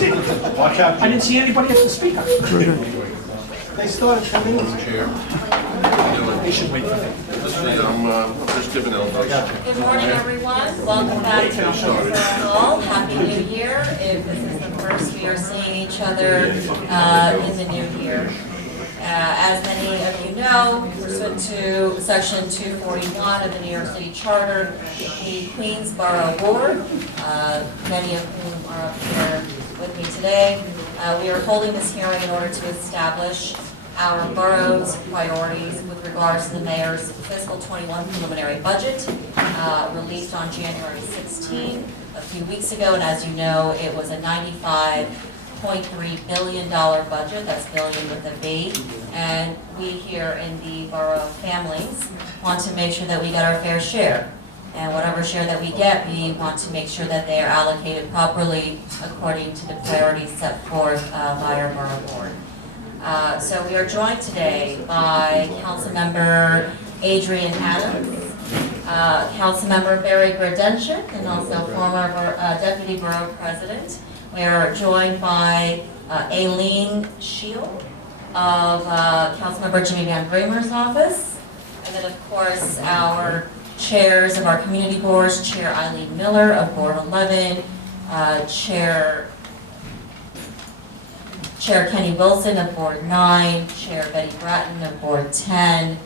see. Watch out. I didn't see anybody at the speaker. They started 10 minutes. Chair. They should wait for me. I'm just giving out. Good morning, everyone. Welcome back to Borough Hall. Happy New Year. If this is the first we are seeing each other in the new year. As many of you know, pursuant to Section 241 of the New York City Charter, the Queens Borough Board, many of whom are up here with me today, we are holding this hearing in order to establish our borough's priorities with regards to the mayor's fiscal 21 preliminary budget, released on January 16, a few weeks ago, and as you know, it was a $95.3 billion budget, that's billion with a B, and we here in the borough families want to make sure that we get our fair share. And whatever share that we get, we want to make sure that they are allocated properly according to the priorities set forth by our borough board. So we are joined today by Councilmember Adrian Adams, Councilmember Barry Grodenchik, and also former Deputy Borough President. We are joined by Aileen Shield of Councilmember Jimmy Van Bramer's office, and then of course our chairs of our community boards, Chair Eileen Miller of Board 11, Chair Kenny Wilson of Board 9, Chair Betty Bratton of Board 10,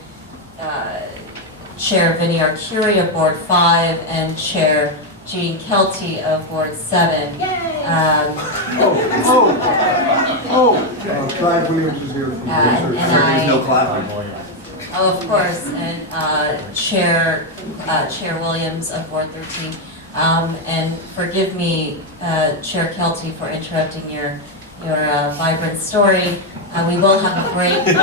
Chair Vinnie Arcuri of Board 5, and Chair Jean Kelty of Board 7. Clive Williams is here. And No clapping. Oh, of course, and Chair Williams of Board 13. And forgive me, Chair Kelty, for interrupting your vibrant story. We will have a break, of course,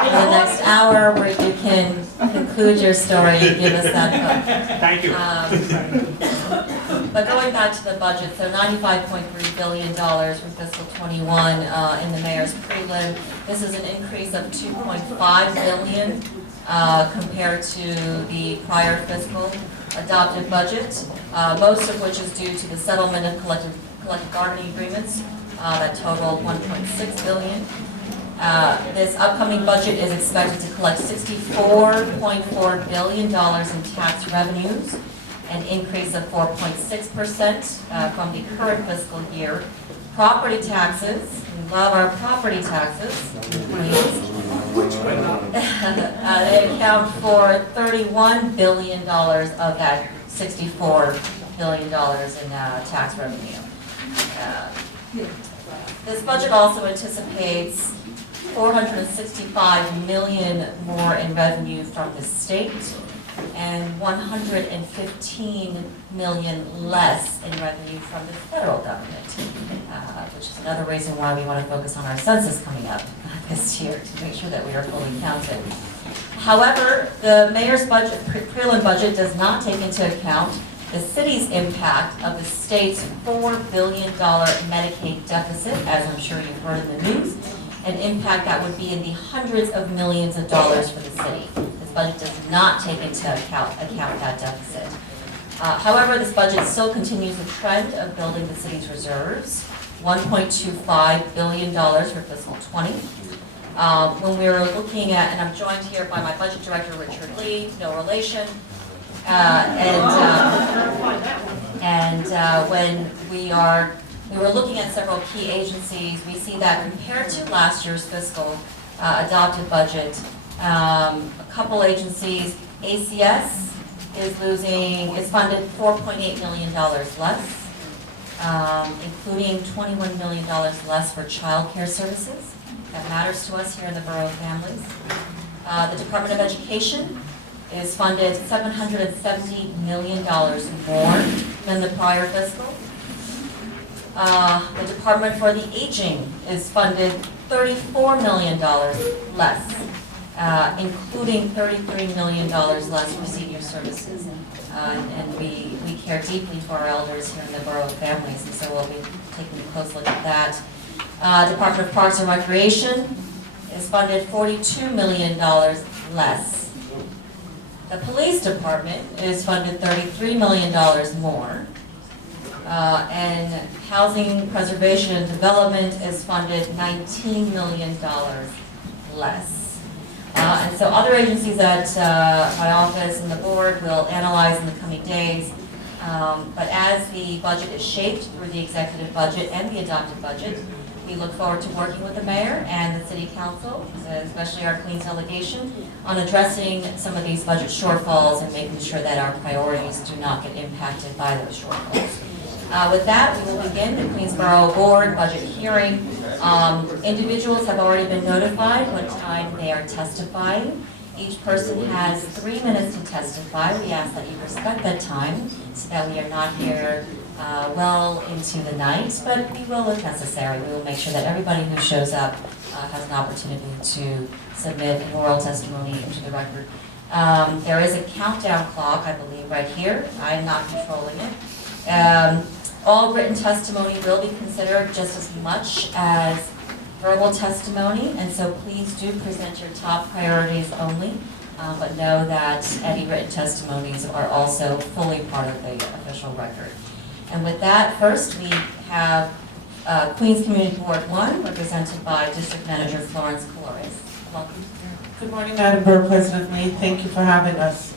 for the next hour where you can conclude your story and give us that. Thank you. But going back to the budget, so $95.3 billion for fiscal 21 in the mayor's prelim. This is an increase of $2.5 billion compared to the prior fiscal adopted budget, most of which is due to the settlement of collective bargaining agreements that totaled $1.6 billion. This upcoming budget is expected to collect $64.4 billion in tax revenues, an increase of 4.6% from the current fiscal year. Property taxes, we love our property taxes, they account for $31 billion of that $64 billion in tax revenue. This budget also anticipates $465 million more in revenue from the state and $115 million less in revenue from the federal government, which is another reason why we want to focus on our census coming up this year to make sure that we are fully counted. However, the mayor's budget, prelim budget, does not take into account the city's impact of the state's $4 billion Medicaid deficit, as I'm sure you've heard in the news, an impact that would be in the hundreds of millions of dollars for the city. This budget does not take into account that deficit. However, this budget still continues the trend of building the city's reserves, $1.25 billion for fiscal 20. When we were looking at, and I'm joined here by my budget director, Richard Lee, no relation, when we were looking at several key agencies, we see that compared to last year's fiscal adopted budget, a couple agencies, ACS is funded $4.8 million less, including $21 million less for child care services. That matters to us here in the Borough families. The Department of Education is funded $770 million more than the prior fiscal. The Department for the Aging is funded $34 million less, including $33 million less for senior services. And we care deeply for our elders here in the Borough families, and so we'll be taking a close look at that. Department of Parks and Recreation is funded $42 million less. The Police Department is funded $33 million more. And housing preservation and development is funded $19 million less. And so other agencies that my office and the board will analyze in the coming days. But as the budget is shaped through the executive budget and the adopted budget, we look forward to working with the mayor and the city council, especially our Queens delegation, on addressing some of these budget shortfalls and making sure that our priorities do not get impacted by those shortfalls. With that, we will begin the Queens Borough Board budget hearing. Individuals have already been notified what time they are testifying. Each person has 3 minutes to testify. We ask that you respect that time so that we are not here well into the night, but we will if necessary. We will make sure that everybody who shows up has an opportunity to submit an oral testimony into the record. There is a countdown clock, I believe, right here. I'm not controlling it. All written testimony will be considered just as much as verbal testimony, and so please do present your top priorities only, but know that any written testimonies are also fully part of the official record. And with that, first we have Queens Community Board 1, represented by District Manager Florence Colores. Welcome. Good morning, Madam Borough President Lee. Thank you for having us.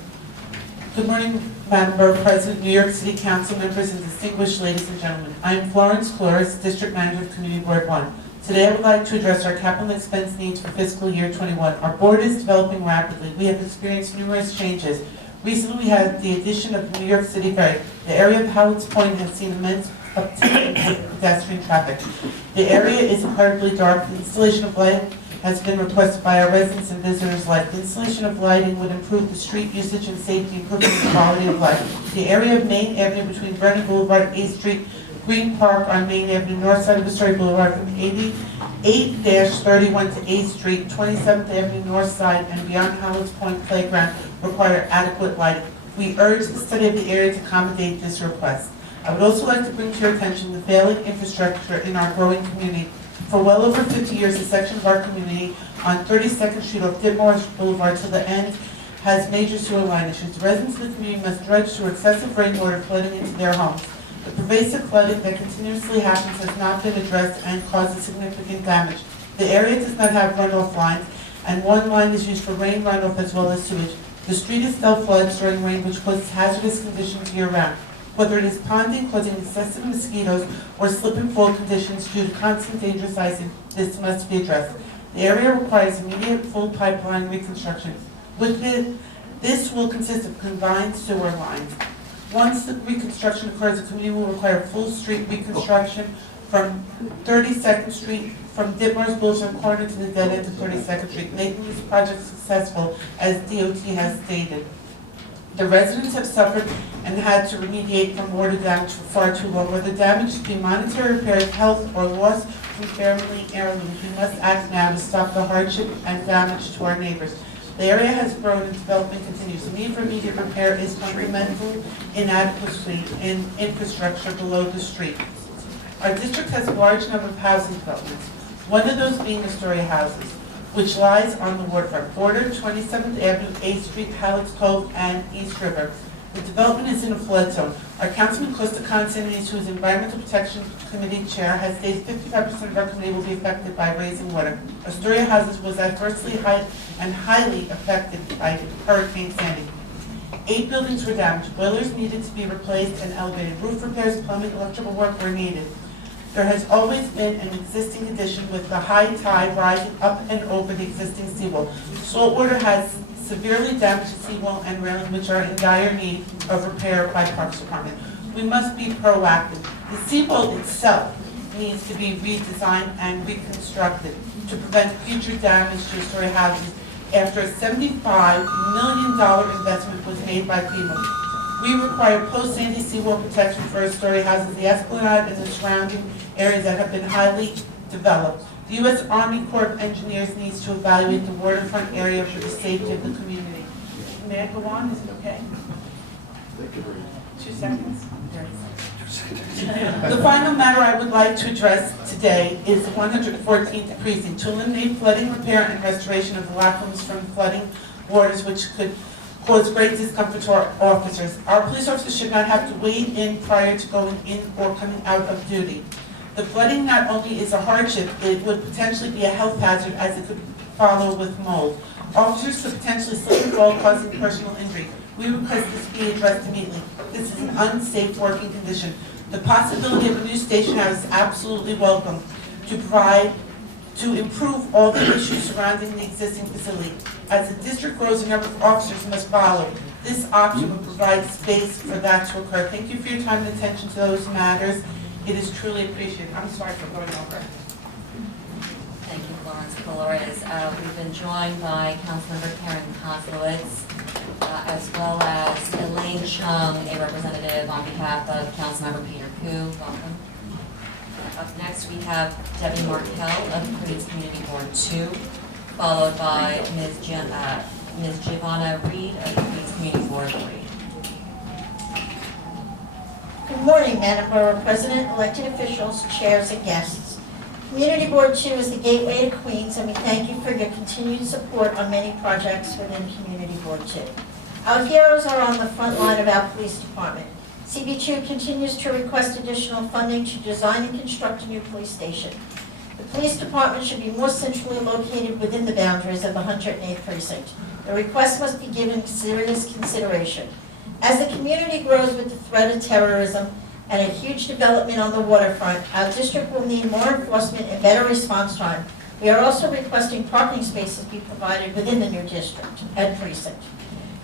Good morning, Madam Borough President, New York City Council members, and distinguished ladies and gentlemen. I am Florence Colores, District Manager of Community Board 1. Today I would like to address our capital expense needs for fiscal year 21. Our board is developing rapidly. We have experienced numerous changes. Recently we had the addition of the New York City Ferry. The area of Howard's Point has seen immense uptick in pedestrian traffic. The area is incredibly dark. The installation of lighting has been requested by our residents and visitors alike. The installation of lighting would improve the street usage and safety, improving the quality of life. The area of Main Avenue between Brennan Boulevard and 8th Street, Green Park on Main Avenue, north side of Astoria Boulevard from 88-31 to 8th Street, 27th Avenue north side, and beyond Howard's Point Playground require adequate lighting. We urge the study of the area to accommodate this request. I would also like to bring to your attention the failing infrastructure in our growing community. For well over 50 years, a section of our community on 32nd Street off Ditmore Boulevard to the end has major sewer line issues. The residents of the community must dredge through excessive rainwater flooding into their homes. The pervasive flooding that continuously happens has not been addressed and causes significant damage. The area does not have runoff lines, and one line is used for rain runoff as well as sewage. The street itself floods during rain, which causes hazardous conditions year-round. Whether it is ponding, causing excessive mosquitoes, or slip and fall conditions due to constant dangerous icing, this must be addressed. The area requires immediate full pipeline reconstruction. This will consist of combined sewer lines. Once the reconstruction occurs, the community will require full street reconstruction from 32nd Street, from Ditmer's Boulevard corner to the dead end of 32nd Street, making this project successful, as DOT has stated. The residents have suffered and had to remediate from water damage for far too long. Whether damage to be monetary repairs, health, or loss from family heirlooms, we must act now to stop the hardship and damage to our neighbors. The area has grown and development continues. The need for immediate repair is fundamental inadequacy in infrastructure below the street. Our district has a large number of housing developments, one of those being Astoria houses, which lies on the waterfront border, 27th Avenue, 8th Street, Hallett's Cove, and East River. The development is in a flood zone. Our Councilman Costa Constantinides, who is Environmental Protection Committee Chair, has stated 55% of our community will be affected by raising water. Astoria Houses was adversely and highly affected by Hurricane Sandy. 8 buildings were damaged. Boilers needed to be replaced and elevated. Roof repairs, plumbing, electrical work were needed. There has always been an existing condition with the high tide rising up and over the existing seawall. Saltwater has severely damaged the seawall and railing, which are in dire need of repair by Parks Department. We must be proactive. The seawall itself needs to be redesigned and reconstructed to prevent future damage to Astoria houses after a $75 million investment was made by FEMA. We require post-Sandy seawall protection for Astoria houses, the Esplanade, and the surrounding areas that have been highly developed. The U.S. Army Corps of Engineers needs to evaluate the waterfront area for the safety of the community. May I go on? Is it okay? 2 seconds? 30 seconds. The final matter I would like to address today is the 114th precinct to eliminate flooding repair and restoration of the lacunas from flooding waters, which could cause great discomfort to our officers. Our police officers should not have to wait in prior to going in or coming out of duty. The flooding not only is a hardship, it would potentially be a health hazard as it could follow with mold. Officers could potentially slip and fall, causing personal injury. We request this be addressed immediately. This is an unsafe working condition. The possibility of a new station house is absolutely welcome to improve all the issues surrounding the existing facility. As the district grows, the number of officers must follow. This option would provide space for that to occur. Thank you for your time and attention to those matters. It is truly appreciated. I'm sorry for going over. Thank you, Florence Colores. We've been joined by Councilmember Karen Kozlowitz, as well as Elaine Chung, a representative on behalf of Councilmember Peter Koo. Welcome. Up next, we have Debbie Markell of Queens Community Board 2, followed by Ms. Giovanna Reed of Queens Community Board 3. Good morning, Madam Borough President, elected officials, chairs, and guests. Community Board 2 is the gateway to Queens, and we thank you for your continued support on many projects within Community Board 2. Our heroes are on the front line of our police department. CB2 continues to request additional funding to design and construct a new police station. The police department should be more centrally located within the boundaries of the 108th Precinct. The request must be given serious consideration. As the community grows with the threat of terrorism and a huge development on the waterfront, our district will need more enforcement and better response time. We are also requesting parking spaces be provided within the new district and precinct.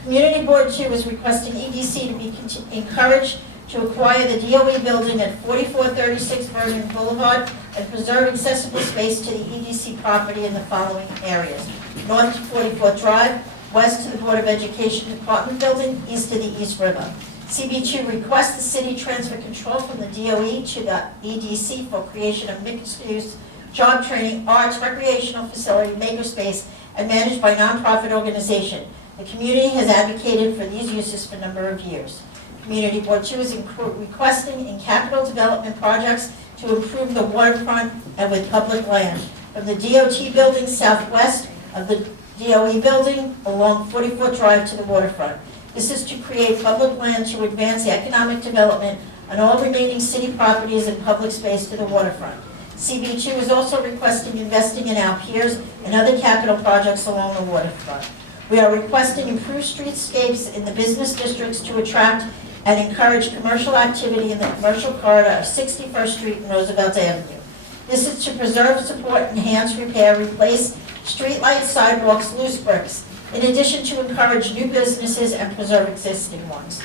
Community Board 2 is requesting EDC to be encouraged to acquire the DOE building at 4436 Vernon Boulevard and preserve accessible space to the EDC property in the following areas: north to 44th Drive, west to the Board of Education Department Building, east to the East River. CB2 requests the city transfer control from the DOE to the EDC for creation of mixed-use, job training, arts, recreational facility, makerspace, and managed by nonprofit organization. The community has advocated for these uses for a number of years. Community Board 2 is requesting in capital development projects to improve the waterfront and with public land from the DOT building southwest of the DOE building along 44th Drive to the waterfront. This is to create public land to advance the economic development on all remaining city properties and public space to the waterfront. CB2 is also requesting investing in our piers and other capital projects along the waterfront. We are requesting improved streetscapes in the business districts to attract and encourage commercial activity in the commercial corridor of 61st Street and Roosevelt Avenue. This is to preserve, support, enhance, repair, replace streetlights, sidewalks, loose bricks, in addition to encourage new businesses and preserve existing ones.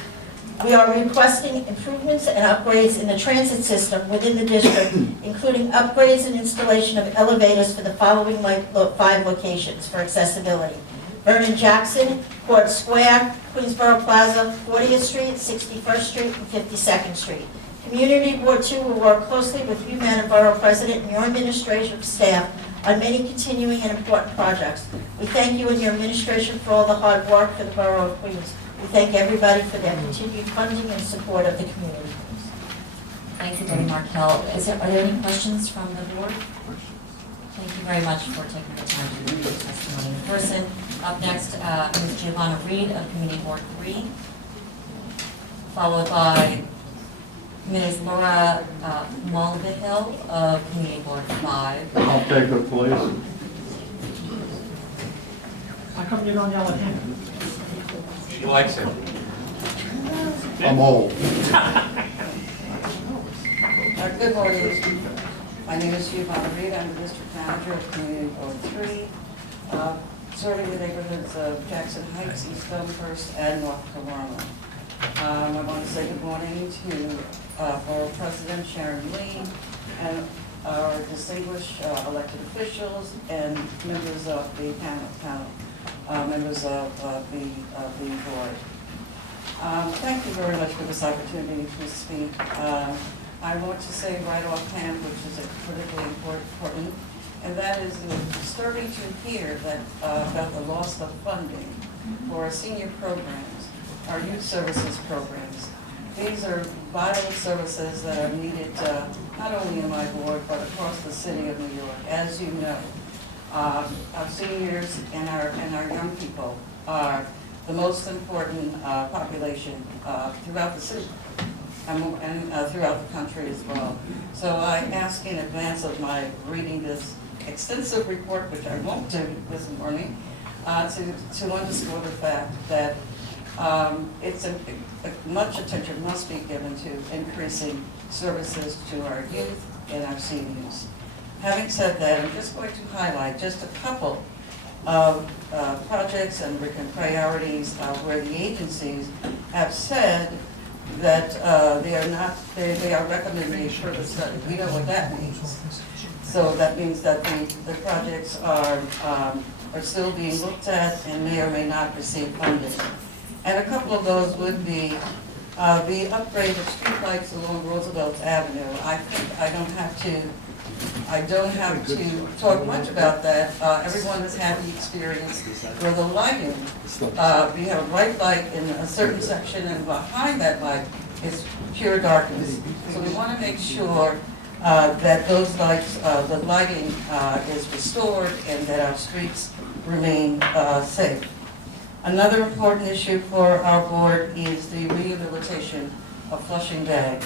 We are requesting improvements and upgrades in the transit system within the district, including upgrades and installation of elevators for the following 5 locations for accessibility: Vernon Jackson, Court Square, Queensboro Plaza, 40th Street, 61st Street, and 52nd Street. Community Board 2 will work closely with you, Madam Borough President, and your administrative staff on many continuing and important projects. We thank you and your administration for all the hard work for the Borough of Queens. We thank everybody for their continued funding and support of the community. Thank you, Debbie Markell. Are there any questions from the board? Thank you very much for taking the time to read the testimony in person. Up next, Ms. Giovanna Reed of Community Board 3, followed by Ms. Laura Mulvihill of Community Board 5. I'll take it, please. How come you don't yell at him? She likes it. I'm old. Good morning. My name is Giovanna Reed. I'm the district manager of Community Board 3, serving the neighborhoods of Jackson Heights, East Elmhurst, and North Corona. I want to say good morning to Borough President Sharon Lee and our distinguished elected officials and members of the members of the board. Thank you very much for this opportunity to speak. I want to say right offhand, which is critically important, and that is disturbing to hear that about the loss of funding for our senior programs, our youth services programs. These are vital services that are needed not only in my ward, but across the city of New York. As you know, our seniors and our young people are the most important population throughout the city and throughout the country as well. So I ask in advance of my reading this extensive report, which I won't do this morning, to underscore the fact that much attention must be given to increasing services to our youth and our seniors. Having said that, I'm just going to highlight just a couple of projects and priorities where the agencies have said that they are recommending further study. We know what that means. So that means that the projects are still being looked at and may or may not receive funding. And a couple of those would be the upgrade of streetlights along Roosevelt Avenue. I think I don't have to talk much about that. Everyone has had the experience where the lighting, we have a bright light in a certain section, and behind that light is pure darkness. So we want to make sure that those lights, the lighting is restored and that our streets remain safe. Another important issue for our board is the rehabilitation of Flushing Bay.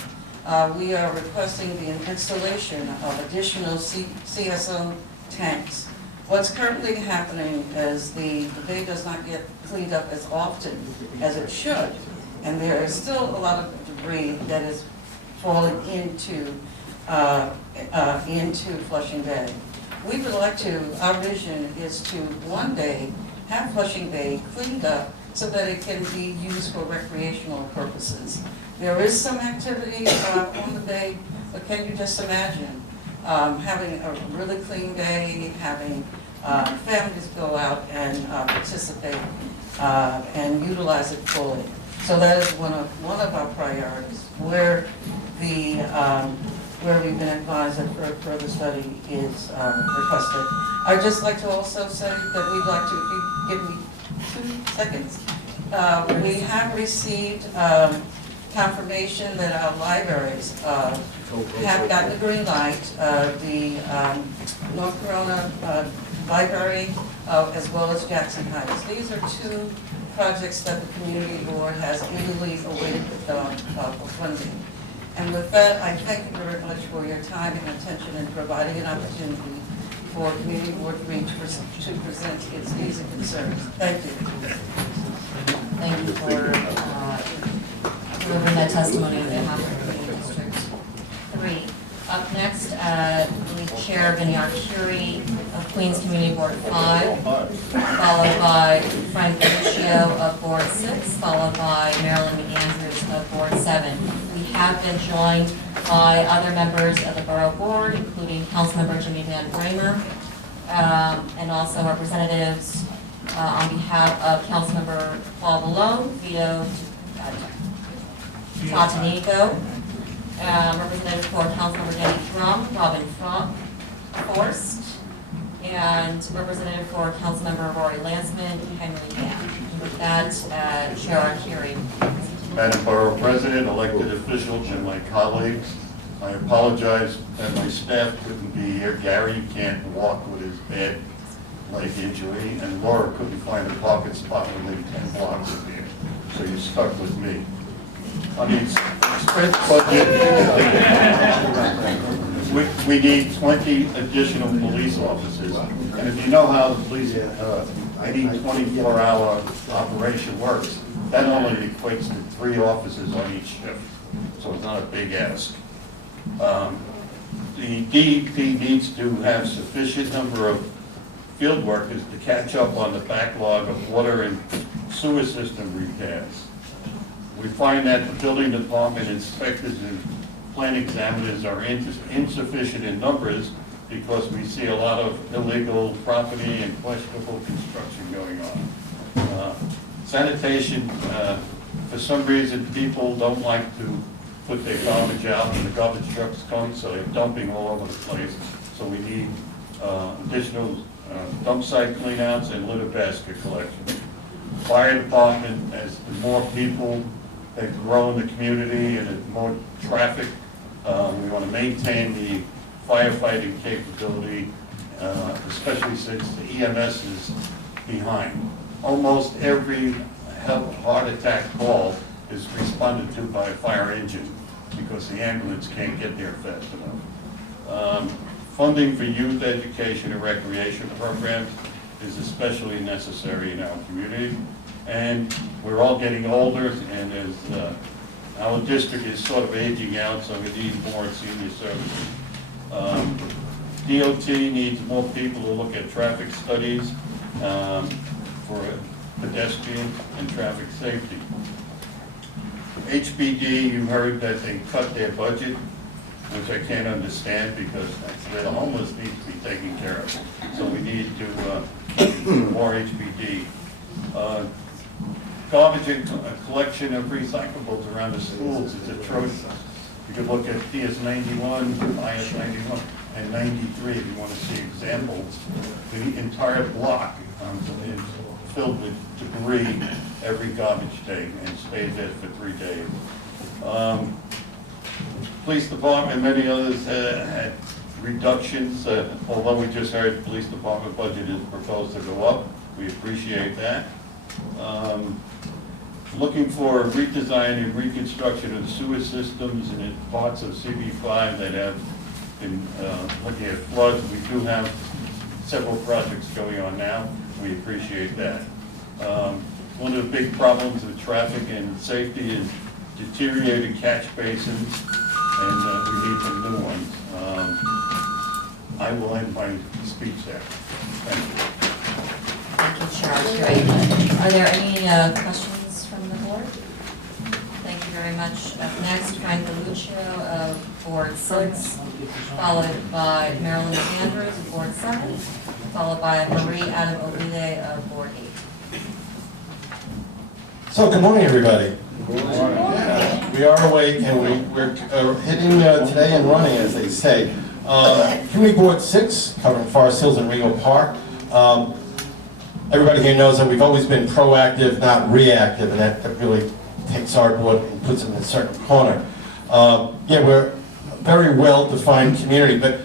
We are requesting the installation of additional CSO tanks. What's currently happening is the bay does not get cleaned up as often as it should, and there is still a lot of debris that is falling into Flushing Bay. We would like to, our vision is to one day have Flushing Bay cleaned up so that it can be used for recreational purposes. There is some activity on the bay, but can you just imagine having a really clean bay, having families go out and participate and utilize it fully. So that is one of our priorities, where we've been advised that further study is requested. I'd just like to also say that we'd like to, if you give me 2 seconds, we have received confirmation that our libraries have gotten the green light. The North Corona Library, as well as Jackson Heights. These are 2 projects that the community board has eagerly awaited for funding. And with that, I thank you very much for your time and attention in providing an opportunity for Community Board 3 to present its views and concerns. Thank you. Thank you for delivering that testimony on behalf of the Community District 3. Up next, the Chair Vinyar Curie of Queens Community Board 5, followed by Frank Lucio of Board 6, followed by Marilyn McAndrews of Board 7. We have been joined by other members of the Borough Board, including Councilmember Jimmy Van Bramer, and also representatives on behalf of Councilmember Paul Malone, Vito Tatanico, representative for Councilmember Danny Drum, Robin Forst, and representative for Councilmember Rory Lansman, Henry Mann. With that, Chair Curie. Madam Borough President, elected officials, and my colleagues, I apologize that my staff couldn't be here. Gary can't walk with his bad leg injury, and Laura couldn't find a parking spot within 10 blocks of here, so you're stuck with me. On the expense budget, we need 20 additional police officers. And if you know how the police, any 24-hour operation works, that only equates to 3 officers on each shift. So it's not a big ask. The DEP needs to have sufficient number of field workers to catch up on the backlog of water and sewer system repairs. We find that the building department inspectors and plant examiners are insufficient in numbers because we see a lot of illegal property and questionable construction going on. Sanitation, for some reason, people don't like to put their garbage out when the garbage trucks come, so they're dumping all over the place. So we need additional dump site cleanouts and litter basket collection. Fire department, as the more people that grow in the community and the more traffic, we want to maintain the firefighting capability, especially since the EMS is behind. Almost every heart attack call is responded to by a fire engine because the ambulance can't get there fast enough. Funding for youth education and recreation programs is especially necessary in our community. And we're all getting older, and as our district is sort of aging out, so we need more senior services. DOT needs more people to look at traffic studies for pedestrian and traffic safety. HPD, you heard that they cut their budget, which I can't understand because the homeless need to be taken care of. So we need to more HPD. Garbage and collection of recyclables around the schools is atrocious. You could look at PS 91, IS 91, and 93 if you want to see examples. The entire block is filled with debris every garbage day and stays there for 3 days. Police department, many others had reductions, although we just heard the police department budget is proposed to go up. We appreciate that. Looking for redesign and reconstruction of the sewer systems and parts of CB5 that have been looking at floods. We do have several projects going on now. We appreciate that. One of the big problems with traffic and safety is deteriorating catch basins, and we need some new ones. I will end my speech there. Thank you. Thank you, Chair Curry. Are there any questions from the board? Thank you very much. Up next, Frank DeLucio of Board 6, followed by Marilyn Andrews of Board 7, followed by Marie Adam Ovide of Board 8. So, good morning, everybody. Yeah, we are awake and we're hitting today and running, as they say. Community Board 6, covering Forest Hills and Rego Park. Everybody here knows that we've always been proactive, not reactive, and that really takes our board and puts them in a certain corner. Yeah, we're a very well-defined community, but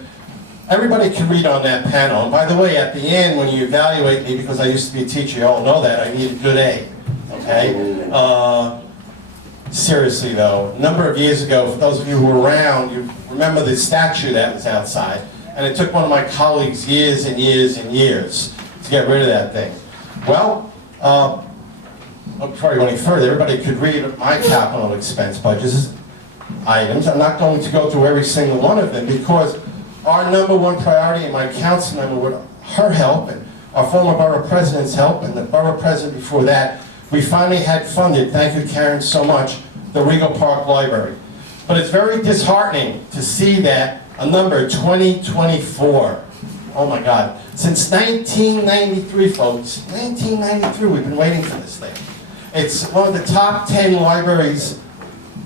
everybody can read on that panel. And by the way, at the end, when you evaluate me, because I used to be a teacher, you all know that, I need a good A. Okay? Seriously though, a number of years ago, for those of you who were around, you remember the statue that was outside, and it took one of my colleagues years and years and years to get rid of that thing. Well, before I go any further, everybody could read my capital expense budgets items. I'm not going to go through every single one of them because our #1 priority, and my council member, with her help and our former borough president's help and the borough president before that, we finally had funded, thank you Karen so much, the Rego Park Library. But it's very disheartening to see that a number 2024, oh my God, since 1993 folks, 1993 we've been waiting for this thing. It's one of the top 10 libraries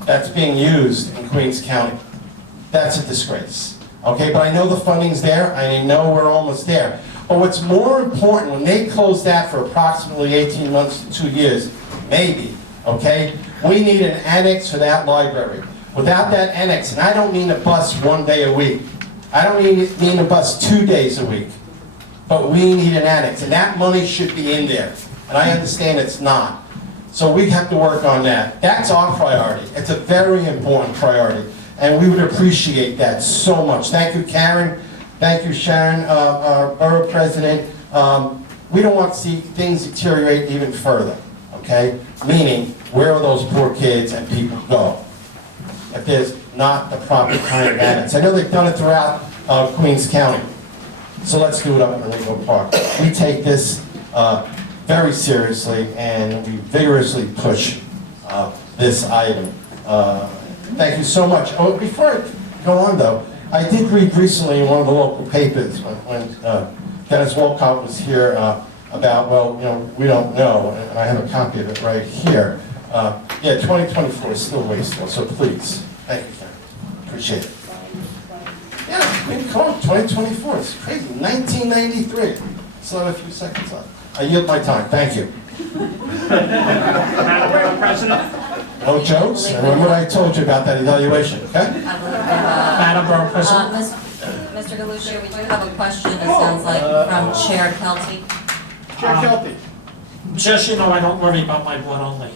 that's being used in Queens County. That's a disgrace. Okay, but I know the funding's there, I know we're almost there. But what's more important, when they close that for approximately 18 months to 2 years, maybe, okay, we need an annex for that library. Without that annex, and I don't mean a bus 1 day a week, I don't mean a bus 2 days a week, but we need an annex, and that money should be in there. And I understand it's not. So we have to work on that. That's our priority. It's a very important priority. And we would appreciate that so much. Thank you, Karen. Thank you, Sharon, our borough president. We don't want to see things deteriorate even further, okay? Meaning, where are those poor kids and people go if there's not the proper kind of annex? I know they've done it throughout Queens County. So let's do it up in Rego Park. We take this very seriously and we vigorously push this item. Thank you so much. Oh, before I go on though, I did read recently in one of the local papers when Dennis Wolcott was here about, well, you know, we don't know, and I have a copy of it right here. Yeah, 2024 is still wasteful, so please, thank you, Karen. Appreciate it. Yeah, we can call it 2024, it's crazy, 1993. Still have a few seconds left. I yield my time, thank you. Madam Borough President, No jokes, and remember what I told you about that evaluation, okay? Madam Borough President. Mr. DeLucio, we do have a question, it sounds like, from Chair Kelty. Chair Kelty. just, you know, I don't worry about my board only.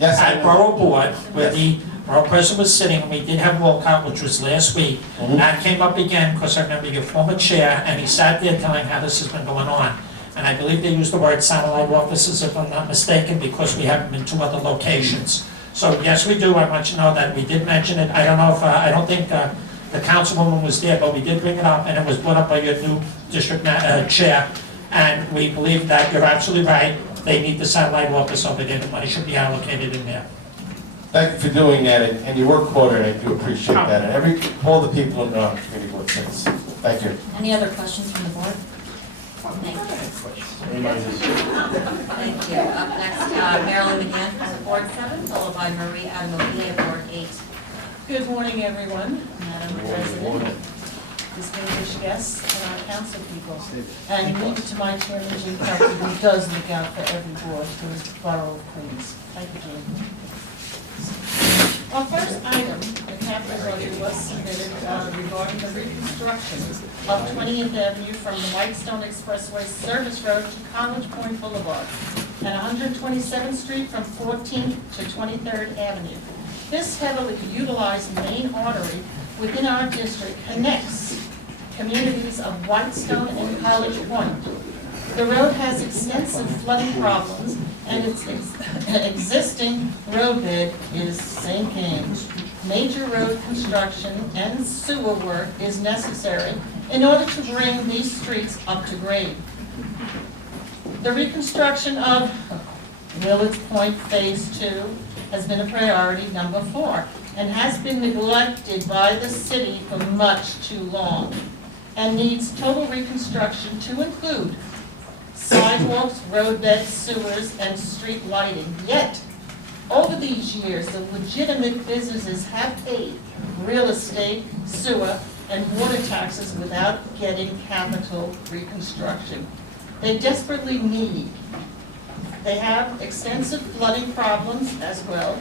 Yes, I At know. Borough Board, where Yes. the borough president was sitting, and we did have walkout, which was last week. Mhm. That came up again, because I remember your former chair, and he sat there telling how this has been going on. And I believe they used the word satellite offices, if I'm not mistaken, because we have them in 2 other locations. So yes, we do, I want you to know that we did mention it. I don't know if, I don't think the councilwoman was there, but we did bring it up, and it was brought up by your new district chair. And we believe that you're absolutely right, they need the satellite office over there, the money should be allocated in there. Thank you for doing that, and your work order, and I do appreciate that, and all the people in the community board since. Thank you. Any other questions from the board? Thank you. Thank you. Up next, Marilyn McGann from the Board 7, followed by Marie Adamopoulos, Board 8. Good morning, everyone, Madam President. distinguished guests, and our council people. And leave it to my chairman, Jim Kelly, who does look out for every board, who is the Borough of Queens. Thank you, Jim. Our first item, the capital budget, was submitted regarding the reconstruction of 20th Avenue from the Whitestone Expressway Service Road to College Point Boulevard, and 127th Street from 14th to 23rd Avenue. This heavily utilized main artery within our district connects communities of Whitestone and College Point. The road has extensive flooding problems, and its existing roadbed is sinking. Major road construction and sewer work is necessary in order to bring these streets up to grade. The reconstruction of Willets Point Phase 2 has been a priority number 4 and has been neglected by the city for much too long and needs total reconstruction to include sidewalks, roadbeds, sewers, and street lighting. Yet, over these years, the legitimate businesses have paid real estate, sewer, and water taxes without getting capital reconstruction. They desperately need. They have extensive flooding problems as well,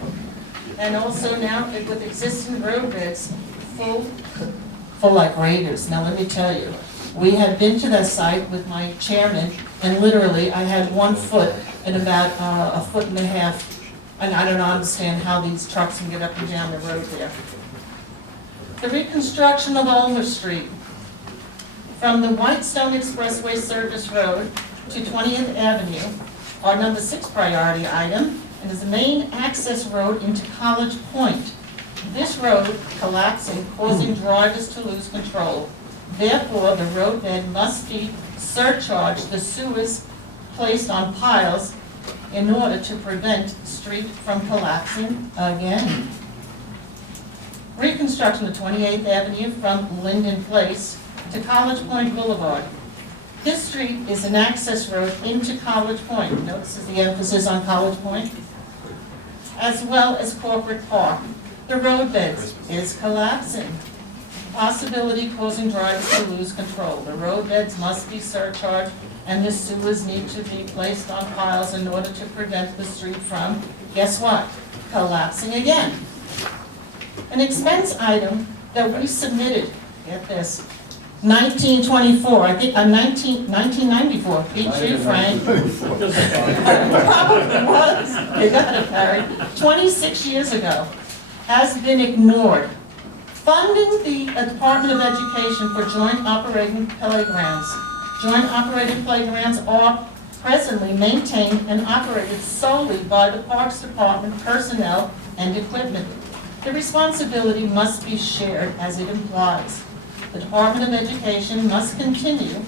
and also now with existing roadbeds full like raiders. Now let me tell you, we had been to that site with my chairman, and literally I had 1 foot and about a foot and a half, and I don't understand how these trucks can get up and down the road there. The reconstruction of Ulmer Street from the Whitestone Expressway Service Road to 20th Avenue, our number 6 priority item, and is the main access road into College Point. This road collapsing, causing drivers to lose control. Therefore, the roadbed must be surcharged, the sewers placed on piles in order to prevent the street from collapsing again. Reconstruction of 28th Avenue from Linden Place to College Point Boulevard. This street is an access road into College Point. Notice the emphasis on College Point, as well as Corporate Park. The roadbed is collapsing. Possibility causing drivers to lose control. The roadbeds must be surcharged, and the sewers need to be placed on piles in order to prevent the street from, guess what? Collapsing again. An expense item that we submitted, get this, 1924, I think, 1994, beat you, Frank. Probably was, you got it, Harry. 26 years ago, has been ignored. Funding the Department of Education for joint operating playgrounds. Joint operating playgrounds are presently maintained and operated solely by the Parks Department personnel and equipment. The responsibility must be shared as it implies. The Department of Education must contribute,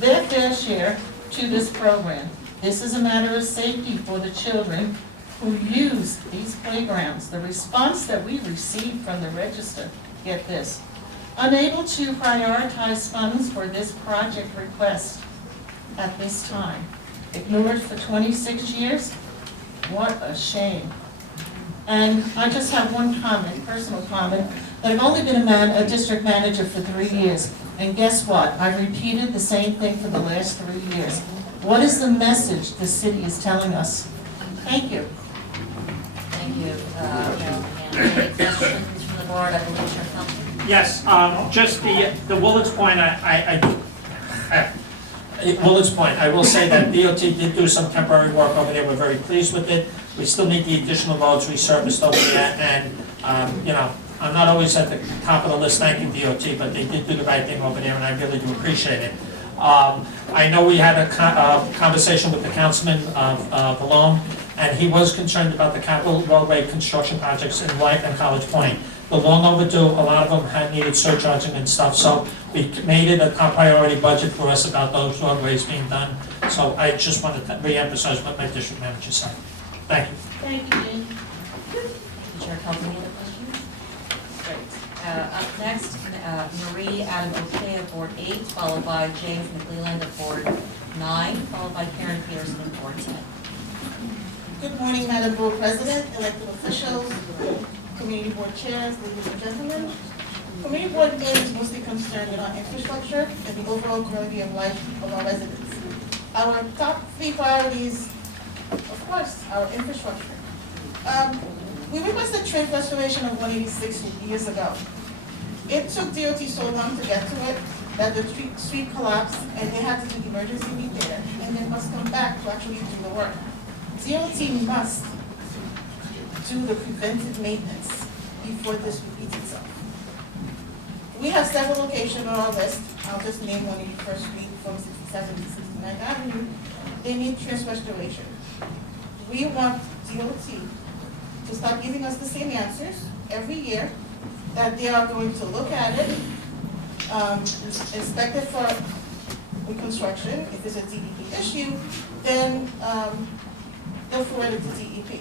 their fair share to this program. This is a matter of safety for the children who use these playgrounds. The response that we received from the register, get this, unable to prioritize funds for this project request at this time. Ignored for 26 years? What a shame. And I just have one comment, personal comment, that I've only been a district manager for 3 years. And guess what? I've repeated the same thing for the last 3 years. What is the message the city is telling us? Thank you. Thank you, Marilyn McGann. Any questions from the board? I believe Chair Felton. Yes, just the Willets Point, Willard's Point, I will say that DOT did do some temporary work over there, we're very pleased with it. We still need the additional roads resurfaced over there, and, you know, I'm not always at the top of the list thanking DOT, but they did do the right thing over there, and I really do appreciate it. I know we had a conversation with the councilman of Boulogne, and he was concerned about the capital roadway construction projects in White and College Point. They're long overdue, a lot of them had needed surcharging and stuff, so we made it a top priority budget for us about those roadways being done. So I just wanted to reemphasize what my district manager said. Thank you. Thank you, Jean. Chair Kelly, any other questions? Great. Up next, Marie Adam-Okea, Board 8, followed by James McLeland of Board 9, followed by Karen Peterson of Board 10. Good morning, Madam Board President, elected officials, community board chairs, ladies and gentlemen. Community board A is mostly concerned with our infrastructure and the overall quality of life of our residents. Our top 3 priorities, of course, our infrastructure. We requested trade restoration of 186 years ago. It took DOT so long to get to it that the street collapsed and they had to do emergency repair and then must come back to actually do the work. DOT must do the preventive maintenance before this repeats itself. We have several locations on our list. I'll just name 181st Street from 67 to 69th Avenue. They need trench restoration. We want DOT to start giving us the same answers every year, that they are going to look at it, inspect it for reconstruction. If it's a DEP issue, then they'll forward it to DEP.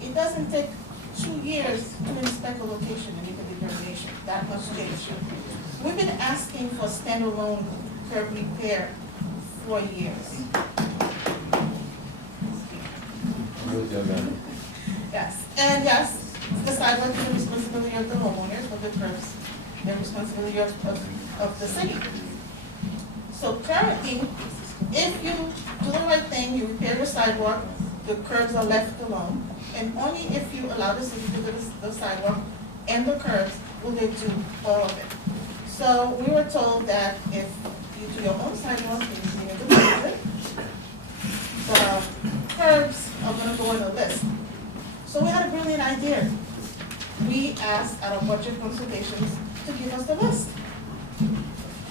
It doesn't take 2 years to inspect a location and make a determination. That must change. We've been asking for standalone curb repair for years. Yes, and yes, the sidewalk is the responsibility of the homeowners, but the curbs, the responsibility of the city. So currently, if you do the right thing, you repair your sidewalk, the curbs are left alone, and only if you allow the city to do the sidewalk and the curbs will they do all of it. So we were told that if you do your own sidewalk and you do the budget, the curbs are gonna go on the list. So we had a brilliant idea. We asked at our budget consultations to give us the list.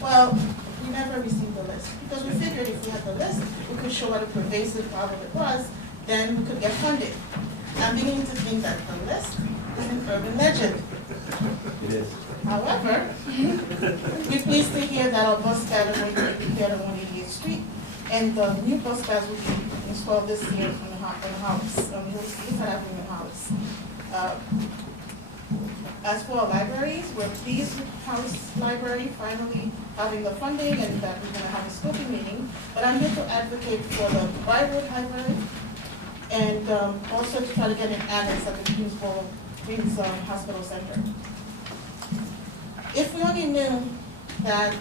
Well, we never received the list, because we figured if we had the list, we could show what a pervasive problem it was, then we could get funded. I'm beginning to think that the list is an urban legend. It is. However, we're pleased to hear that our bus pads are going to be repaired on 188th Street, and the new bus pads will be installed this year on the house, on Hill Street, Avenue and House. As for our libraries, we're pleased with House Library finally having the funding and that we're gonna have a scoping meeting, but I'm here to advocate for the Boulevard Library and also to try to get an annex at the Queens Hospital Center. If we only knew that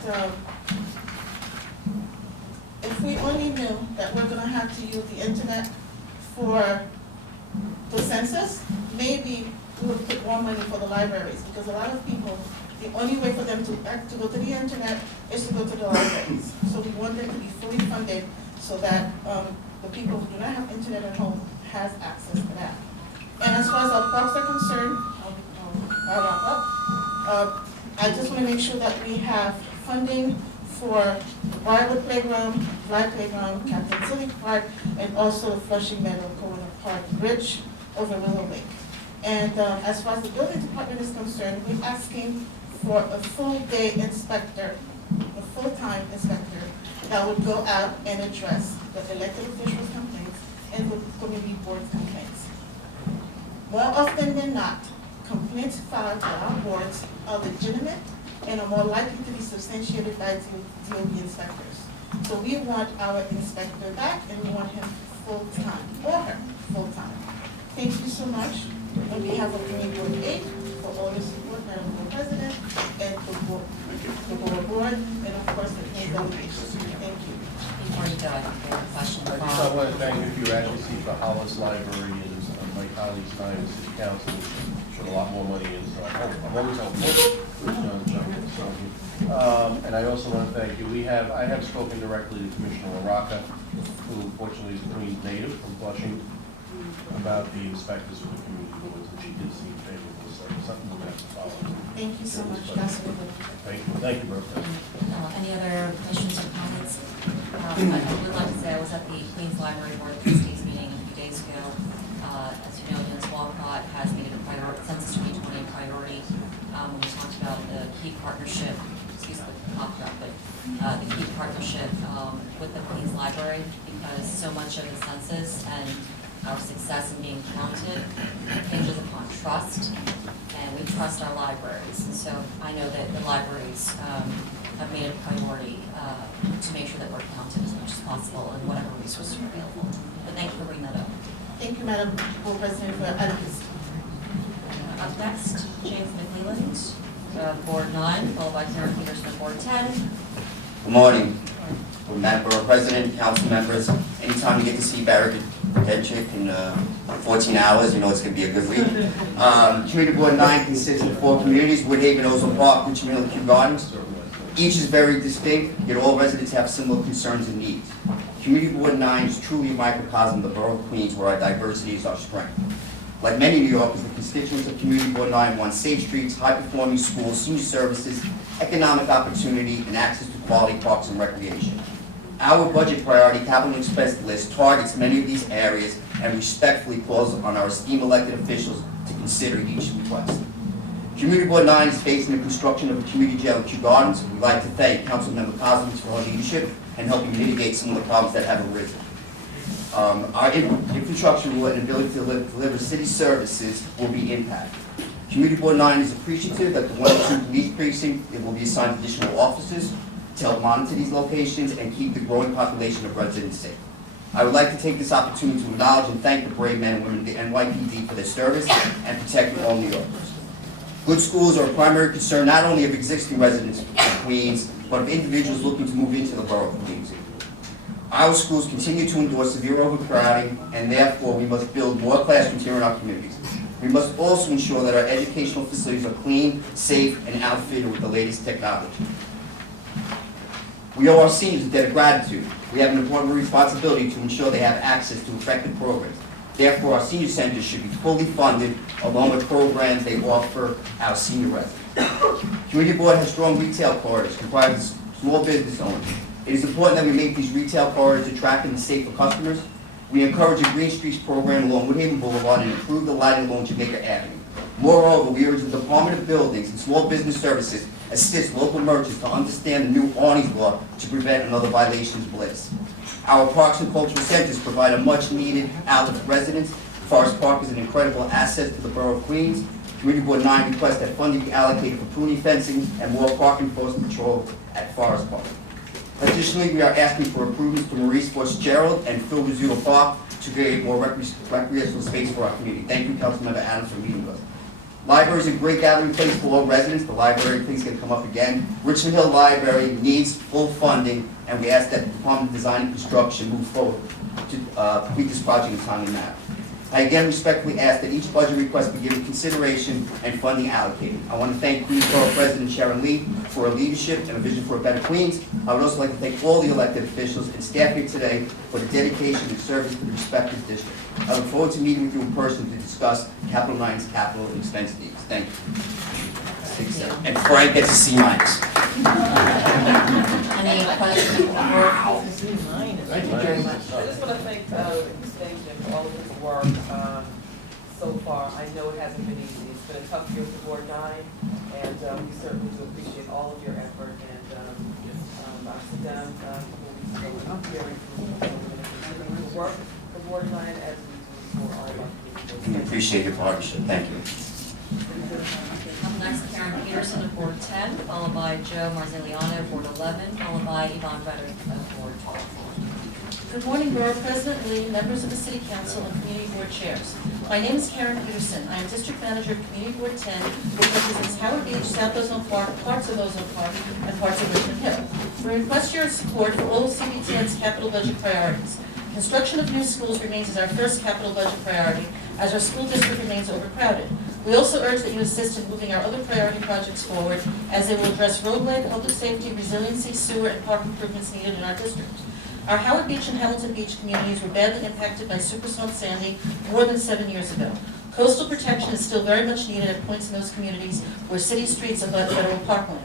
we're gonna have to use the internet for the census, maybe we would put more money for the libraries, because a lot of people, the only way for them to go to the internet is to go to the libraries. So we want them to be fully funded so that the people who do not have internet at home has access to that. And as far as our parks are concerned, I'll wrap up. I just want to make sure that we have funding for Briarwood Playground, Fly Playground, Captain Silly Park, and also Flushing Meadow Corner Park Bridge over Willow Lake. And as far as the building department is concerned, we're asking for a full-day inspector, a full-time inspector that would go out and address the elected officials' complaints and the community board's complaints. More often than not, complaints filed by our boards are legitimate and are more likely to be substantiated by DOB inspectors. So we want our inspector back and we want him full-time, or her full-time. Thank you so much on behalf of Community Board 8 for all your support, Madam Board President, and the board, and of course the community delegation. Thank you. Before you go, I think we have a question. I want to thank you for your advocacy for Hollis Library and my colleagues and I in the city council, which put a lot more money in, so I'm always hopeful. And I also want to thank you. I have spoken directly to Commissioner LaRocca, who fortunately is a Queens native from Flushing, about the inspectors for the community boards, and she did seem favorable, so something we're going to have to follow. Thank you so much, Councilman. Thank you, Borough President. Any other questions or comments? I would like to say I was at the Queens Library Board of Trustees meeting a few days ago. As you know, Dennis Walcott has made it a priority, Census 2020 a priority. We talked about the key partnership, excuse me, not that, but the key partnership with the Queens Library, because so much of the census and our success in being counted hinges upon trust, and we trust our libraries. And so I know that the libraries have made it a priority to make sure that we're counted as much as possible and whatever resources are available. But thank you for bringing that up. Thank you, Madam Board President, for advocacy. Up next, James McClelland, Board 9, followed by Karen Peterson of Board 10. Good morning. Madam Borough President, council members. Anytime you get to see Barry Kedchick in 14 hours, you know it's going to be a good week. Community Board 9 consists of 4 communities: Woodhaven, Ozone Park, Richmond Hill, and Kew Gardens. Each is very distinct, yet all residents have similar concerns and needs. Community Board 9 is truly a microcosm of the Borough of Queens, where our diversity is our strength. Like many New Yorkers, the constituents of Community Board 9 want safe streets, high-performing schools, senior services, economic opportunity, and access to quality parks and recreation. Our budget priority capital expense list targets many of these areas and respectfully calls on our esteemed elected officials to consider each request. Community Board 9 is facing the construction of a community jail in Kew Gardens. We'd like to thank Councilmember Cosmos for her leadership and helping mitigate some of the problems that have arisen. Our infrastructure and ability to deliver city services will be impacted. Community Board 9 is appreciative that the 102 Police Precinct will be assigned additional officers to help monitor these locations and keep the growing population of residents safe. I would like to take this opportunity to acknowledge and thank the brave men and women of the NYPD for their service and protecting all New Yorkers. Good schools are a primary concern not only of existing residents of Queens, but of individuals looking to move into the borough of Queens. Our schools continue to endure severe overcrowding, and therefore we must build more classrooms here in our communities. We must also ensure that our educational facilities are clean, safe, and outfitted with the latest technology. We owe our seniors a debt of gratitude. We have an important responsibility to ensure they have access to effective programs. Therefore, our senior centers should be fully funded, along with programs they offer our senior residents. Community Board has strong retail corridors comprised of small business owners. It is important that we make these retail corridors attractive and safe for customers. We encourage a Green Streets program along Woodhaven Boulevard and improve the lighting along Jamaica Avenue. Moreover, we urge the Department of Buildings and Small Business Services assist local merchants to understand the new awnings law to prevent another violations blitz. Our parks and cultural centers provide a much-needed outlet for residents. Forest Park is an incredible asset to the Borough of Queens. Community Board 9 requests that funding be allocated for pruning fencing and more park enforcement patrol at Forest Park. Additionally, we are asking for improvements to Maurice Fitzgerald and Phil Rizzuto Park to create more recreational space for our community. Thank you, Councilmember Adams, for meeting with us. Library is a great gathering place for all residents. The library, please, can come up again. Richmond Hill Library needs full funding, and we ask that the Department of Design and Construction move forward to complete this project in a timely manner. I again respectfully ask that each budget request be given consideration and funding allocated. I want to thank Queens Borough President Sharon Lee for her leadership and a vision for a better Queens. I would also like to thank all the elected officials and staff here today for the dedication and service to the respective district. I look forward to meeting with you in person to discuss Capital 9's capital and expense needs. Thank you. And Frank gets a C-. Any questions from the board? Thank you very much. I just want to thank Jim for all of his work so far. I know it hasn't been easy. It's been a tough year for Board 9, and we certainly do appreciate all of your effort. And I'll sit down I'm very to work for Board 9 as we do for all of our communities. We appreciate your partnership. Thank you. Up next, Karen Peterson of Board 10, followed by Joe Marziliano of Board 11, followed by Yvonne Reddick of Board 12. Good morning, Borough President Lee, members of the City Council, and Community Board chairs. My name is Karen Peterson. I am District Manager of Community Board 10, which represents Howard Beach, South Ozone Park, parts of Ozone Park, and parts of Richmond Hill. We request your support for all of CB10's capital budget priorities. Construction of new schools remains as our first capital budget priority, as our school district remains overcrowded. We also urge that you assist in moving our other priority projects forward as they will address roadway, public safety, resiliency, sewer, and park improvements needed in our district. Our Howard Beach and Hamilton Beach communities were badly impacted by Superstorm Sandy more than 7 years ago. Coastal protection is still very much needed at points in those communities where city streets abut federal parkland.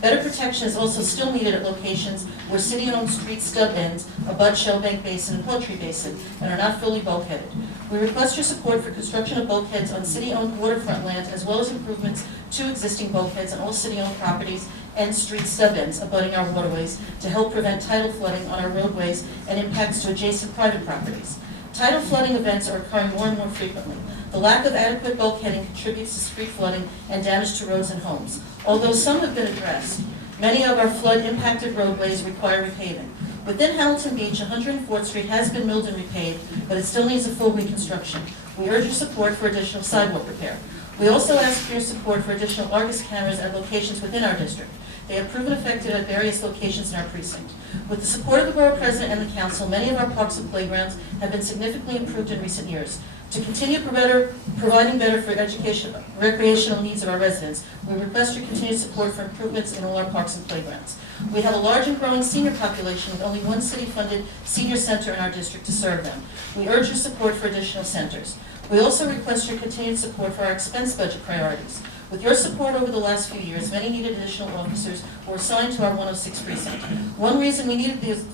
Better protection is also still needed at locations where city-owned street stub ends abut Shellbank Basin and Poultry Basin and are not fully bulkheaded. We request your support for construction of bulkheads on city-owned waterfront land as well as improvements to existing bulkheads on all city-owned properties and street stub ends abutting our waterways to help prevent tidal flooding on our roadways and impacts to adjacent private properties. Tidal flooding events are occurring more and more frequently. The lack of adequate bulkheading contributes to street flooding and damage to roads and homes. Although some have been addressed, many of our flood-impacted roadways require repaving. Within Hamilton Beach, 104th Street has been milled and repaved, but it still needs a full reconstruction. We urge your support for additional sidewalk repair. We also ask for your support for additional Argus cameras at locations within our district. They have proven effective at various locations in our precinct. With the support of the Borough President and the Council, many of our parks and playgrounds have been significantly improved in recent years. To continue providing better for education, recreational needs of our residents, we request your continued support for improvements in all our parks and playgrounds. We have a large and growing senior population with only one city-funded senior center in our district to serve them. We urge your support for additional centers. We also request your continued support for our expense budget priorities. With your support over the last few years, many needed additional officers were assigned to our 106 precinct. One reason we needed these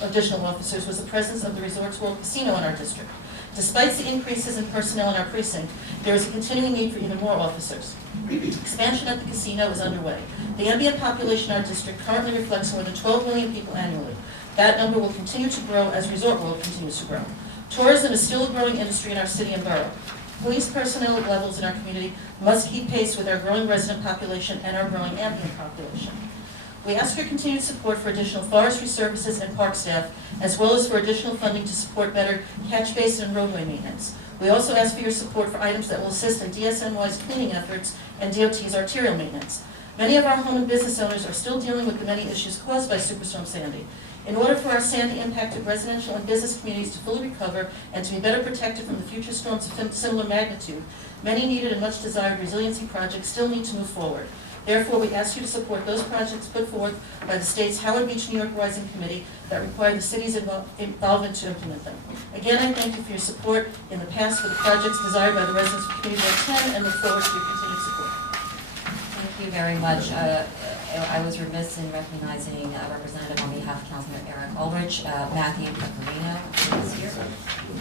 additional officers was the presence of the Resorts World Casino in our district. Despite the increases in personnel in our precinct, there is a continuing need for even more officers. Expansion at the casino is underway. The ambient population in our district currently reflects more than 12 million people annually. That number will continue to grow as Resort World continues to grow. Tourism is still a growing industry in our city and borough. Police personnel levels in our community must keep pace with our growing resident population and our growing ambient population. We ask for continued support for additional forestry services and park staff, as well as for additional funding to support better catch basin and roadway maintenance. We also ask for your support for items that will assist in DSNY's cleaning efforts and DOT's arterial maintenance. Many of our home and business owners are still dealing with the many issues caused by Superstorm Sandy. In order for our Sandy-impacted residential and business communities to fully recover and to be better protected from the future storms of similar magnitude, many needed and much desired resiliency projects still need to move forward. Therefore, we ask you to support those projects put forth by the state's Howard Beach New York Rising Committee that require the city's involvement to implement them. Again, I thank you for your support in the past for the projects desired by the residents of Community Board 10 and look forward to your continued support. Thank you very much. I was remiss in recognizing a representative on behalf of Councilman Eric Ulrich, Matthew Pecorino, is here.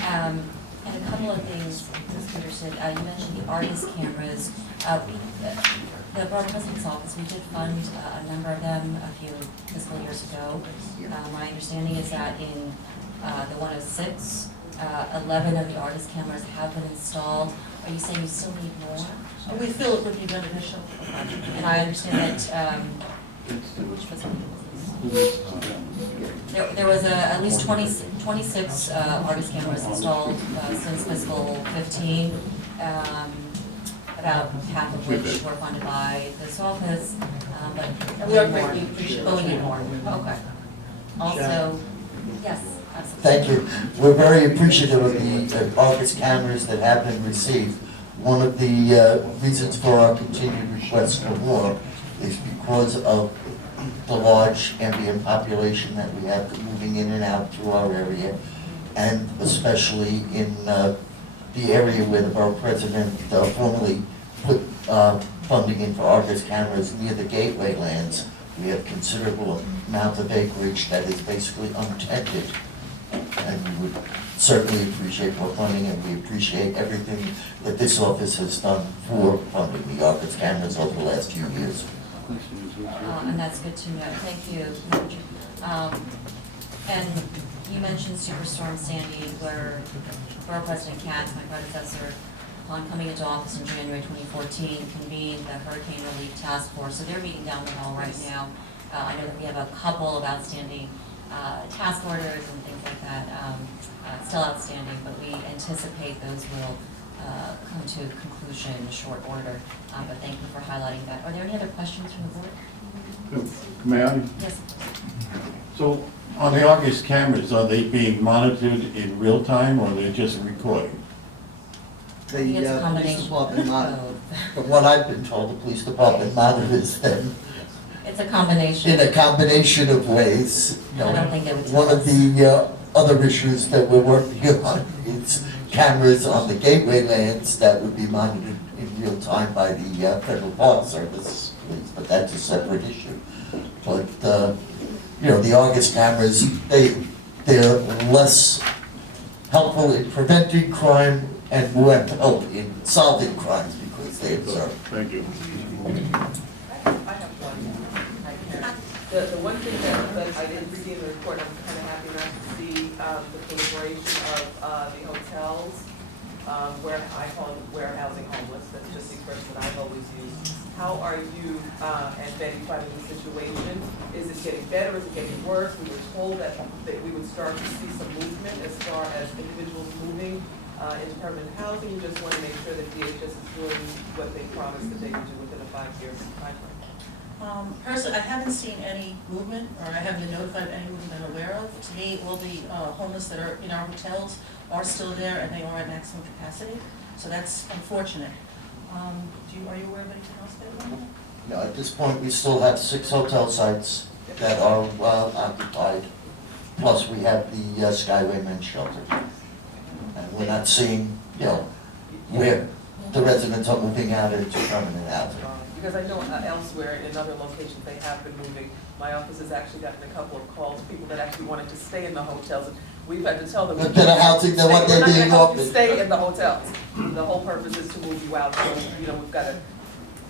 And a couple of things, Ms. Peterson, you mentioned the Argus cameras. The Borough President's Office, we did fund a number of them a few fiscal years ago. My understanding is that in the 106, 11 of the Argus cameras have been installed. Are you saying you still need more? We feel it would be beneficial. And I understand that, which facility was this? There was at least 26 Argus cameras installed since fiscal 15, about half of which were funded by this office, but We are greatly appreciative. but we need more. Okay. Also, yes, absolutely. Thank you. We're very appreciative of the Argus cameras that have been received. One of the reasons for our continued request for more is because of the large ambient population that we have moving in and out through our area, and especially in the area where the Borough President formally put funding in for Argus cameras near the gateway lands. We have considerable amount of acreage that is basically untended, and we would certainly appreciate more funding, and we appreciate everything that this office has done for funding the Argus cameras over the last few years. And that's good to know. Thank you. And you mentioned Superstorm Sandy, where Borough President Katz, my predecessor, upon coming into office in January 2014, convened the Hurricane Relief Task Force. So they're meeting down the hall right now. I know that we have a couple of outstanding task orders and things like that still outstanding, but we anticipate those will come to conclusion in short order. But thank you for highlighting that. Are there any other questions from the board? May I? Yes. So, on the Argus cameras, are they being monitored in real time or they're just recording? I think it's a police combination department monitor, of, from what I've been told, the police department monitors them it's a combination. in a combination of ways. You I know, don't think they would tell one of us. the other issues that we're working on is cameras on the gateway lands that would be monitored in real time by the Federal Park Service, but that's a separate issue. But, you know, the Argus cameras, they're less helpful in preventing crime and more help in solving crimes because they observe. Thank you. I have one. The one thing that I didn't see in the report, I'm kind of happy not to see the proliferation of the hotels, where I call it warehousing homeless, that's just the expression that I've always used. How are you and Betty finding the situation? Is it getting better, is it getting worse? We were told that we would start to see some movement as far as individuals moving into permanent housing. We just want to make sure that DHS is doing what they promised that they would do within a 5-year timeframe. Personally, I haven't seen any movement, or I haven't been notified of any movement I'm aware of. To me, all the homeless that are in our hotels are still there, and they are at maximum capacity, so that's unfortunate. Are you aware of anything else there? Now, at this point, we still have 6 hotel sites that are occupied, plus we have the Skyway Men's Shelter. And we're not seeing, you know, where the residents are moving out into permanent housing. Because I know elsewhere in other locations, they have been moving. My office has actually gotten a couple of calls, people that actually wanted to stay in the hotels. We've had to tell them. What better housing than what they're being We're not gonna help you offered. stay in the hotels. The whole purpose is to move you out, so, you know, we've got to,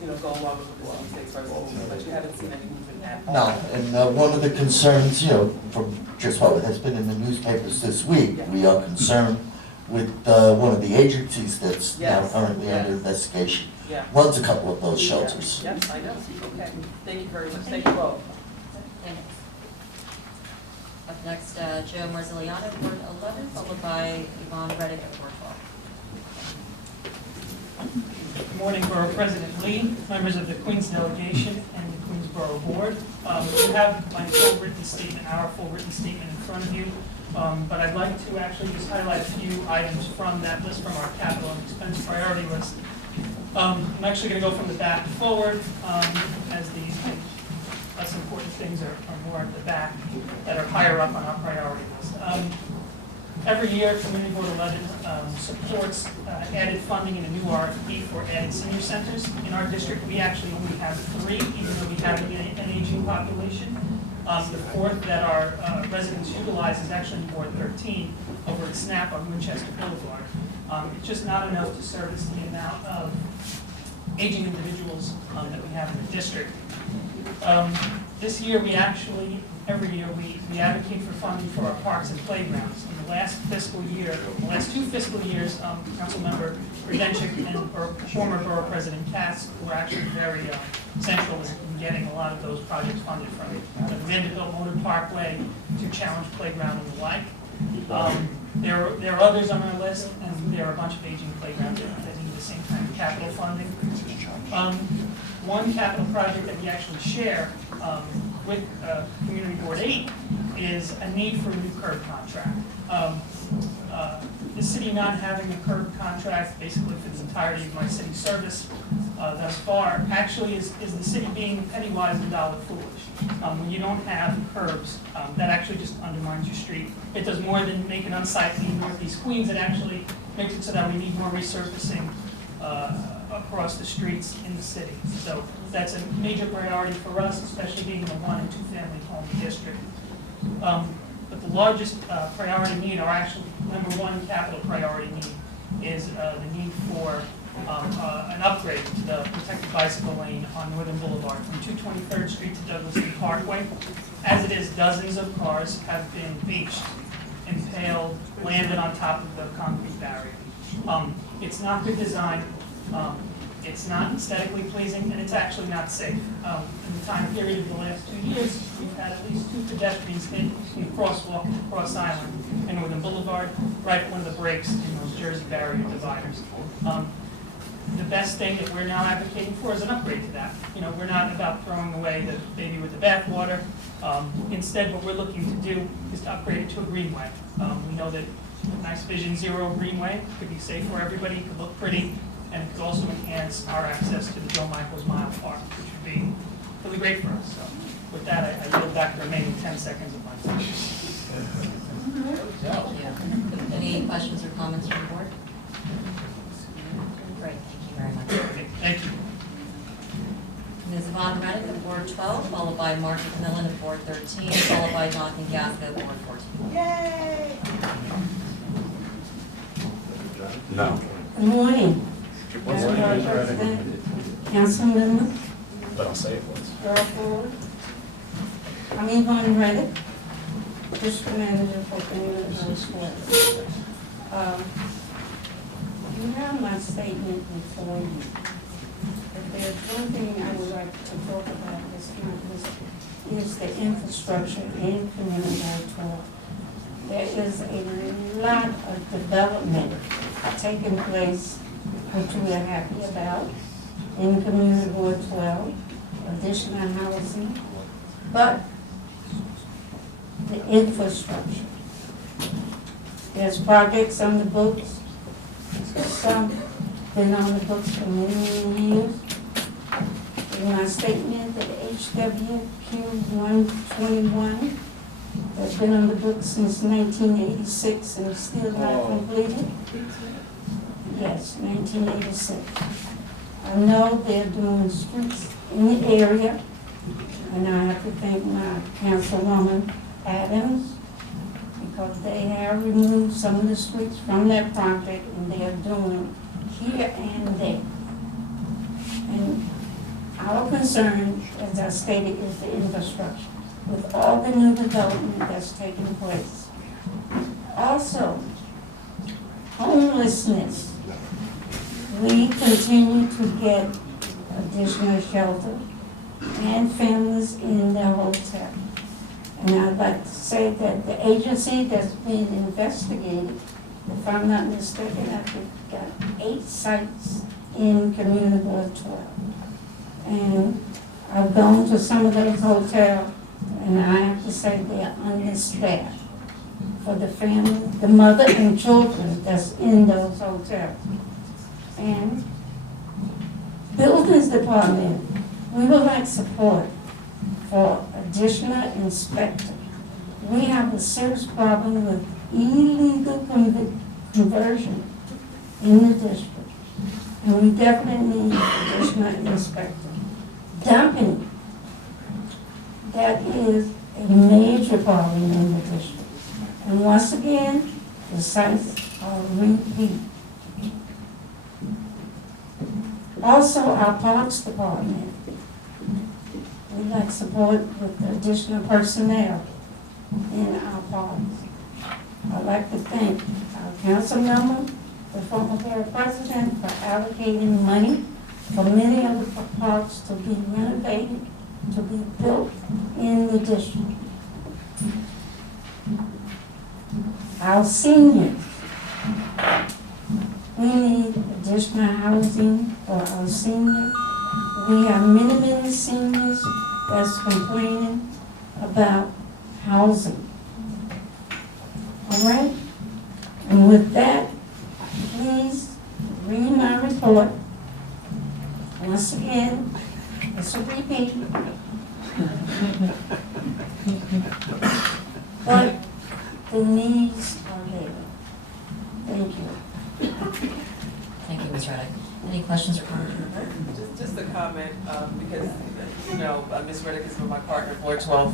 you know, go along with what the city states first, but you haven't seen any movement at all. No, and one of the concerns, you know, from just what has been in the newspapers this week, we are concerned with one of the agencies that's now Yes, currently yes. under investigation. Yeah. Runs a couple of those shelters. Yes, I know, okay. Thank you very much, thank you both. Thanks. Up next, Joe Marziliano, Ward 11, followed by Yvonne Reddick at Ward 12. Good morning, Borough President Lee, members of the Queens Delegation, and the Queens Borough Board. You have my full written statement, our full written statement in front of you, but I'd like to actually just highlight a few items from that list, from our capital and expense priority list. I'm actually going to go from the back forward, as the less important things are more at the back that are higher up on our priority list. Every year, Community Board 11 supports added funding in a new RFP for added senior centers. In our district, we actually only have 3, even though we have an aging population. The 4th that our residents utilize is actually Ward 13 over at SNAP on Winchester Boulevard. It's just not enough to service the amount of aging individuals that we have in the district. This year, we actually, every year, we advocate for funding for our parks and playgrounds. In the last fiscal year, the last 2 fiscal years, Councilmember Rudenchik and former Borough President Katz were actually very central in getting a lot of those projects funded, from the Vanderbilt Motor Parkway to Challenge Playground and the like. There are others on our list, and there are a bunch of aging playgrounds that need the same kind of capital funding. One capital project that we actually share with Community Board 8 is a need for a new curb contract. The city not having a curb contract basically for the entirety of my city service thus far actually is the city being penny wise and dollar foolish. When you don't have curbs, that actually just undermines your street. It does more than make it unsightly in Northeast Queens. It actually makes it so that we need more resurfacing across the streets in the city. So that's a major priority for us, especially being in a 1- and 2-family home district. But the largest priority need, or actually #1 capital priority need, is the need for an upgrade to the protected bicycle lane on Northern Boulevard from 223rd Street to Douglas Lee Parkway. As it is, dozens of cars have been beached, impaled, landed on top of the concrete barrier. It's not good design. It's not aesthetically pleasing, and it's actually not safe. In the time period of the last 2 years, we've had at least 2 pedestrians hit in the crosswalk at Cross Island and Northern Boulevard, right at one of the breaks in those Jersey barrier dividers. The best thing that we're now advocating for is an upgrade to that. You know, we're not about throwing away the baby with the bathwater. Instead, what we're looking to do is to upgrade it to a greenway. We know that nice Vision Zero Greenway, could be safe for everybody, could look pretty, and it could also enhance our access to the Joe Michaels Mile Park, which would be really great for us. So with that, I yield back the remaining 10 seconds of my time. Thank you. Any questions or comments from the board? Great, thank you very much. Okay, thank you. Ms. Yvonne Reddick of Ward 12, followed by Mark McMillan of Ward 13, followed by Jonathan Gasco of Ward 14. Yay! No. Good morning. Madam Board President, Council members, But I'll say it was. Borough Board. I'm Yvonne Reddick, District Manager for Community Board. You have my statement before you. If there's one thing I would like to talk about this month is the infrastructure in Community Board 12. There is a lot of development taking place, which we are happy about, in Community Board 12, additional housing, but the infrastructure. There's projects on the books, some been on the books for many, many years. In my statement, that HWQ 121 has been on the books since 1986 and is still not completed. Yes, 1986. I know they're doing streets in the area, and I have to thank my councilwoman Adams, because they have removed some of the streets from that project, and they are doing here and there. And our concern, as I stated, is the infrastructure, with all the new development that's taking place. Also, homelessness. We continue to get additional shelter and families in the hotel. And I'd like to say that the agency that's being investigated, if I'm not mistaken, I think got 8 sites in Community Board 12. And I've gone to some of those hotels, and I have to say they are understaffed for the family, the mother and children that's in those hotels. And Buildings Department, we would like support for additional inspector. We have a serious problem with illegal conversion in the district, and we definitely need additional inspector. Dumping, that is a major problem in the district. And once again, the sites are repeat. Also, our Parks Department, we'd like support with additional personnel in our parks. I'd like to thank our council member, the former board president, for allocating money for many of the parks to be renovated, to be built in the district. Our seniors, we need additional housing for our seniors. We have many seniors that's complaining about housing. All right? And with that, please read my report. Once again, it's a repeat. But the needs are there. Thank you. Thank you, Ms. Reddick. Any questions or comments from the board? Just a comment, because, you know, Ms. Reddick has been my partner in Ward 12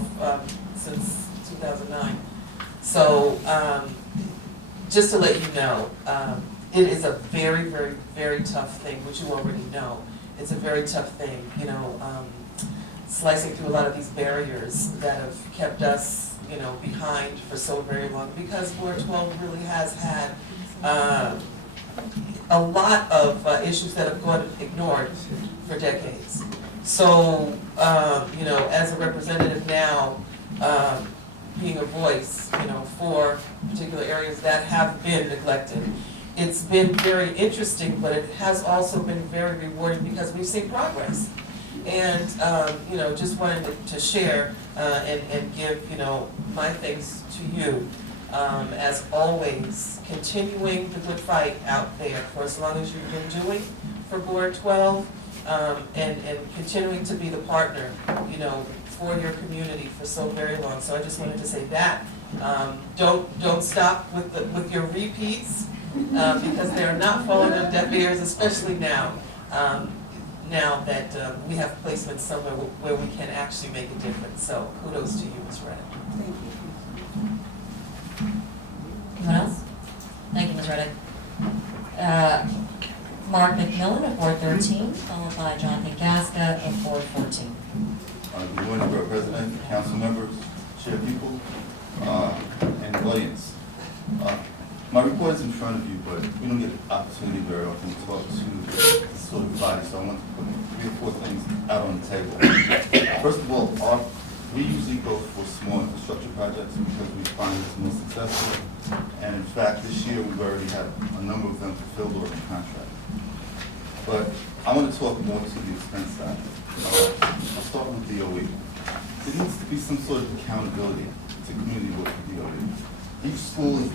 since 2009. So, just to let you know, it is a very, very, very tough thing, which you already know. It's a very tough thing, you know, slicing through a lot of these barriers that have kept us, you know, behind for so very long, because Ward 12 really has had a lot of issues that have gone ignored for decades. So, you know, as a representative now, being a voice, you know, for particular areas that have been neglected, it's been very interesting, but it has also been very rewarding because we've seen progress. And, you know, just wanted to share and give, you know, my thanks to you as always, continuing the good fight out there for as long as you've been doing for Board 12, and continuing to be the partner, you know, for your community for so very long. So I just wanted to say that. Don't stop with your repeats, because they're not falling on deaf ears, especially now. Now that we have placements somewhere where we can actually make a difference. So kudos to you, Ms. Reddick. Thank you. Anyone else? Thank you, Ms. Reddick. Mark McMillan of Ward 13, followed by Jonathan Gasca of Ward 14. Good morning, Borough President, council members, chair people, and audience. My report is in front of you, but we don't get the opportunity very often to talk to this sort of body, so I want to put 3 or 4 things out on the table. First of all, we usually go for small infrastructure projects because we find it's more successful. And in fact, this year we've already had a number of them fulfilled or in contract. But I want to talk more to the expense side. I'll start with DOE. There needs to be some sort of accountability to community work for DOE. Each school is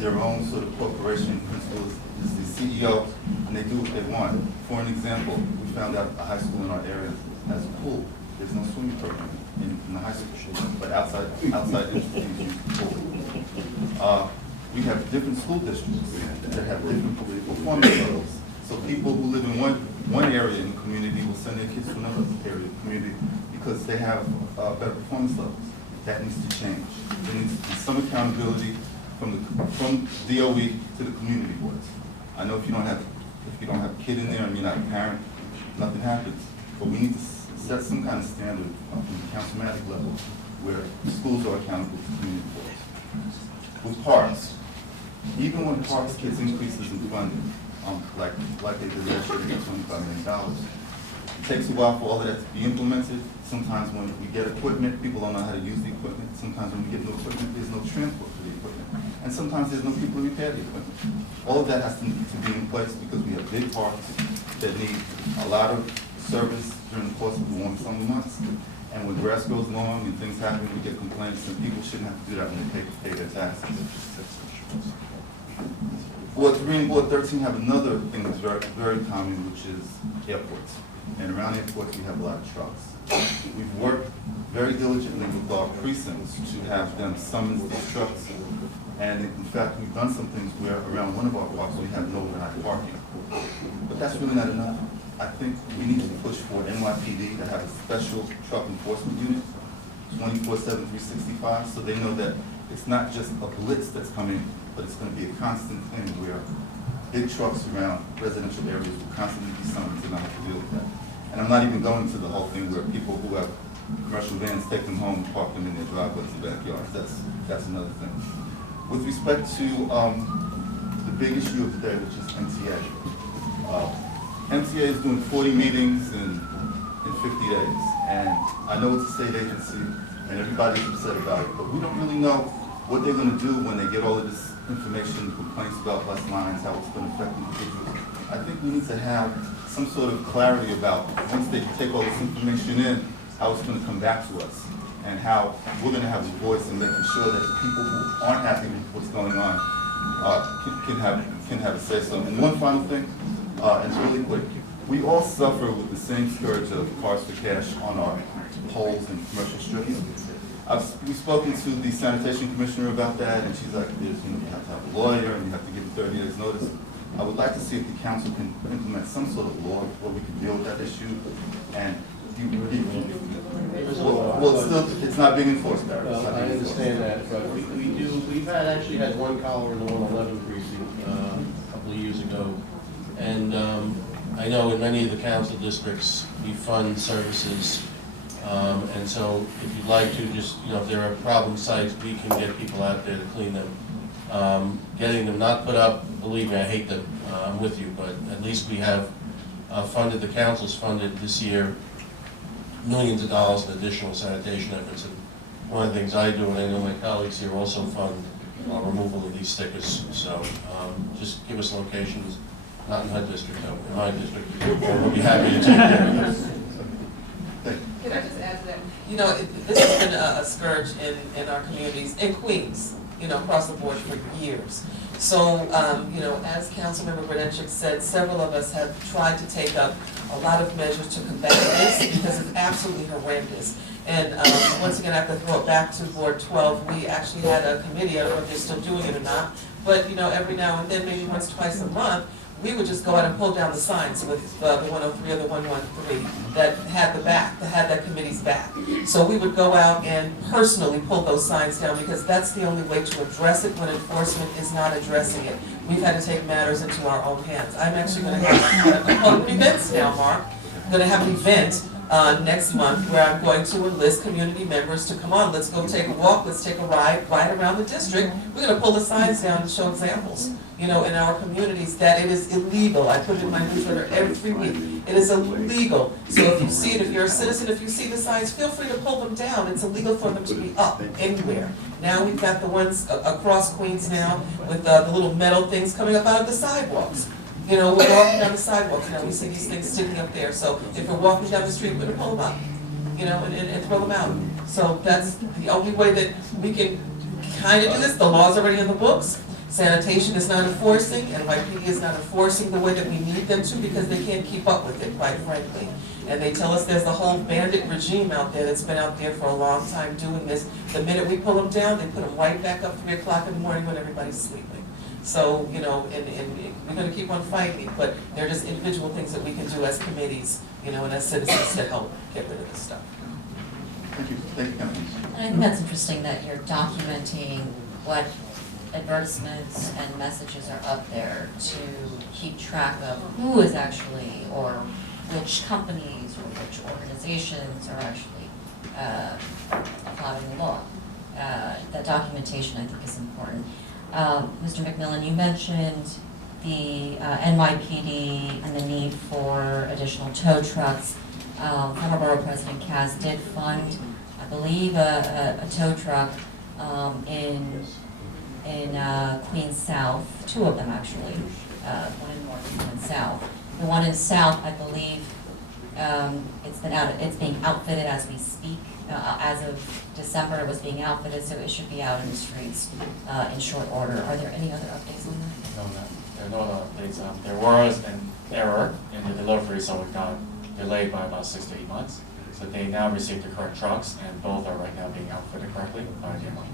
their own sort of corporation. Principal is the CEO, and they do what they want. For an example, we found out a high school in our area has a pool. There's no swimming program in the high school, but outside institutions use the pool. We have different school districts that have different performance levels. So people who live in one area in the community will send their kids to another area of the community because they have better performance levels. That needs to change. There needs to be some accountability from DOE to the community boards. I know if you don't have a kid in there and you're not a parent, nothing happens. But we need to set some kind of standard from the councilmatic level where schools are accountable to community boards. With parks, even when parks gets increases in funding, like they did last year, they got $25 million. It takes a while for all of that to be implemented. Sometimes when we get equipment, people don't know how to use the equipment. Sometimes when we get no equipment, there's no transport for the equipment. And sometimes there's no people to repair the equipment. All of that has to be in place because we have big parks that need a lot of service during the course of the warm summer months. And when grass goes long and things happen, we get complaints, and people shouldn't have to do that when they pay their taxes. Ward 3 and Ward 13 have another thing that's very, very common, which is airports. And around airports, we have a lot of trucks. We've worked very diligently with our precincts to have them summons these trucks. And in fact, we've done some things where around one of our parks, we have no overnight parking. But that's really not enough. I think we need to push for NYPD to have a special truck enforcement unit, 24/7, 365, so they know that it's not just a blitz that's coming, but it's going to be a constant thing where big trucks around residential areas will constantly be summoned to not have to deal with that. And I'm not even going to the whole thing where people who have commercial vans take them home and park them in their driveways and backyards. That's another thing. With respect to the big issue of the day, which is MTA. MTA is doing 40 meetings in 50 days. And I know it's a state agency and everybody's upset about it, but we don't really know what they're going to do when they get all of this information, complaints about bus lines, how it's going to affect individuals. I think we need to have some sort of clarity about, once they take all this information in, how it's going to come back to us, and how we're going to have a voice in making sure that the people who aren't happy with what's going on can have a say-so. And one final thing, and it's really quick. We all suffer with the same scourge of cars for cash on our poles and commercial strips. We've spoken to the sanitation commissioner about that, and she's like, you have to have a lawyer, and you have to give 30 days notice. I would like to see if the council can implement some sort of law where we can deal with that issue. And it's not being enforced, Barry. Well, I understand that, but we've actually had one caller in the 111 precinct a couple of years ago. And I know in many of the council districts, we fund services. And so if you'd like to just, if there are problem sites, we can get people out there to clean them. Getting them not put up, believe me, I hate them, I'm with you, but at least we have funded, the council's funded this year millions of dollars in additional sanitation efforts. And one of the things I do, and I know my colleagues here also fund removal of these stickers. So just give us locations, not in her district, though, in my district. We'll be happy to take care of it. Can I just add to that? This has been a scourge in our communities, in Queens. across the board for years. So, as Councilmember Grodenchik said, several of us have tried to take up a lot of measures to combat this because it's absolutely horrendous. And once again, I have to throw it back to Board 12. We actually had a committee, I don't know if they're still doing it or not, but every now and then, maybe once, twice a month, we would just go out and pull down the signs with the 103 or the 113 that had that committee's back. So we would go out and personally pull those signs down because that's the only way to address it when enforcement is not addressing it. We've had to take matters into our own hands. I'm actually going to have events now, Mark. I'm going to have an event next month where I'm going to enlist community members to come on, let's go take a walk, let's take a ride around the district. We're going to pull the signs down and show examples, in our communities that it is illegal. I put it in my newsletter every week. It is illegal. So if you see it, if you're a citizen, if you see the signs, feel free to pull them down. It's illegal for them to be up anywhere. Now we've got the ones across Queens now with the little metal things coming up out of the sidewalks. We're walking down the sidewalks, we see these things sticking up there. So if we're walking down the street, we're gonna pull them up, and throw them out. So that's the only way that we can kind of do this. The law's already in the books. Sanitation is not enforcing, NYPD is not enforcing the way that we need them to because they can't keep up with it, quite frankly. And they tell us there's the whole bandit regime out there that's been out there for a long time doing this. The minute we pull them down, they put them right back up 3 o'clock in the morning when everybody's sleeping. So, and we're gonna keep on fighting, but they're just individual things that we can do as committees, and as citizens to help get rid of this stuff. Thank you, Councilman. And I think that's interesting that you're documenting what advertisements and messages are up there to keep track of who is actually, or which companies or which organizations are actually following the law. That documentation, I think, is important. Mr. McMillan, you mentioned the NYPD and the need for additional tow trucks. Former Borough President Kaz did fund, I believe, a tow truck in Queens South, 2 of them actually, one in North and one in South. The one in South, I believe, it's being outfitted as we speak. As of December, it was being outfitted, so it should be out in the streets in short order. Are there any other updates on that? No, there are no other updates. There was an error in the delivery, so it got delayed by about 6 to 8 months. So they now received the correct trucks, and both are right now being outfitted correctly by DMI.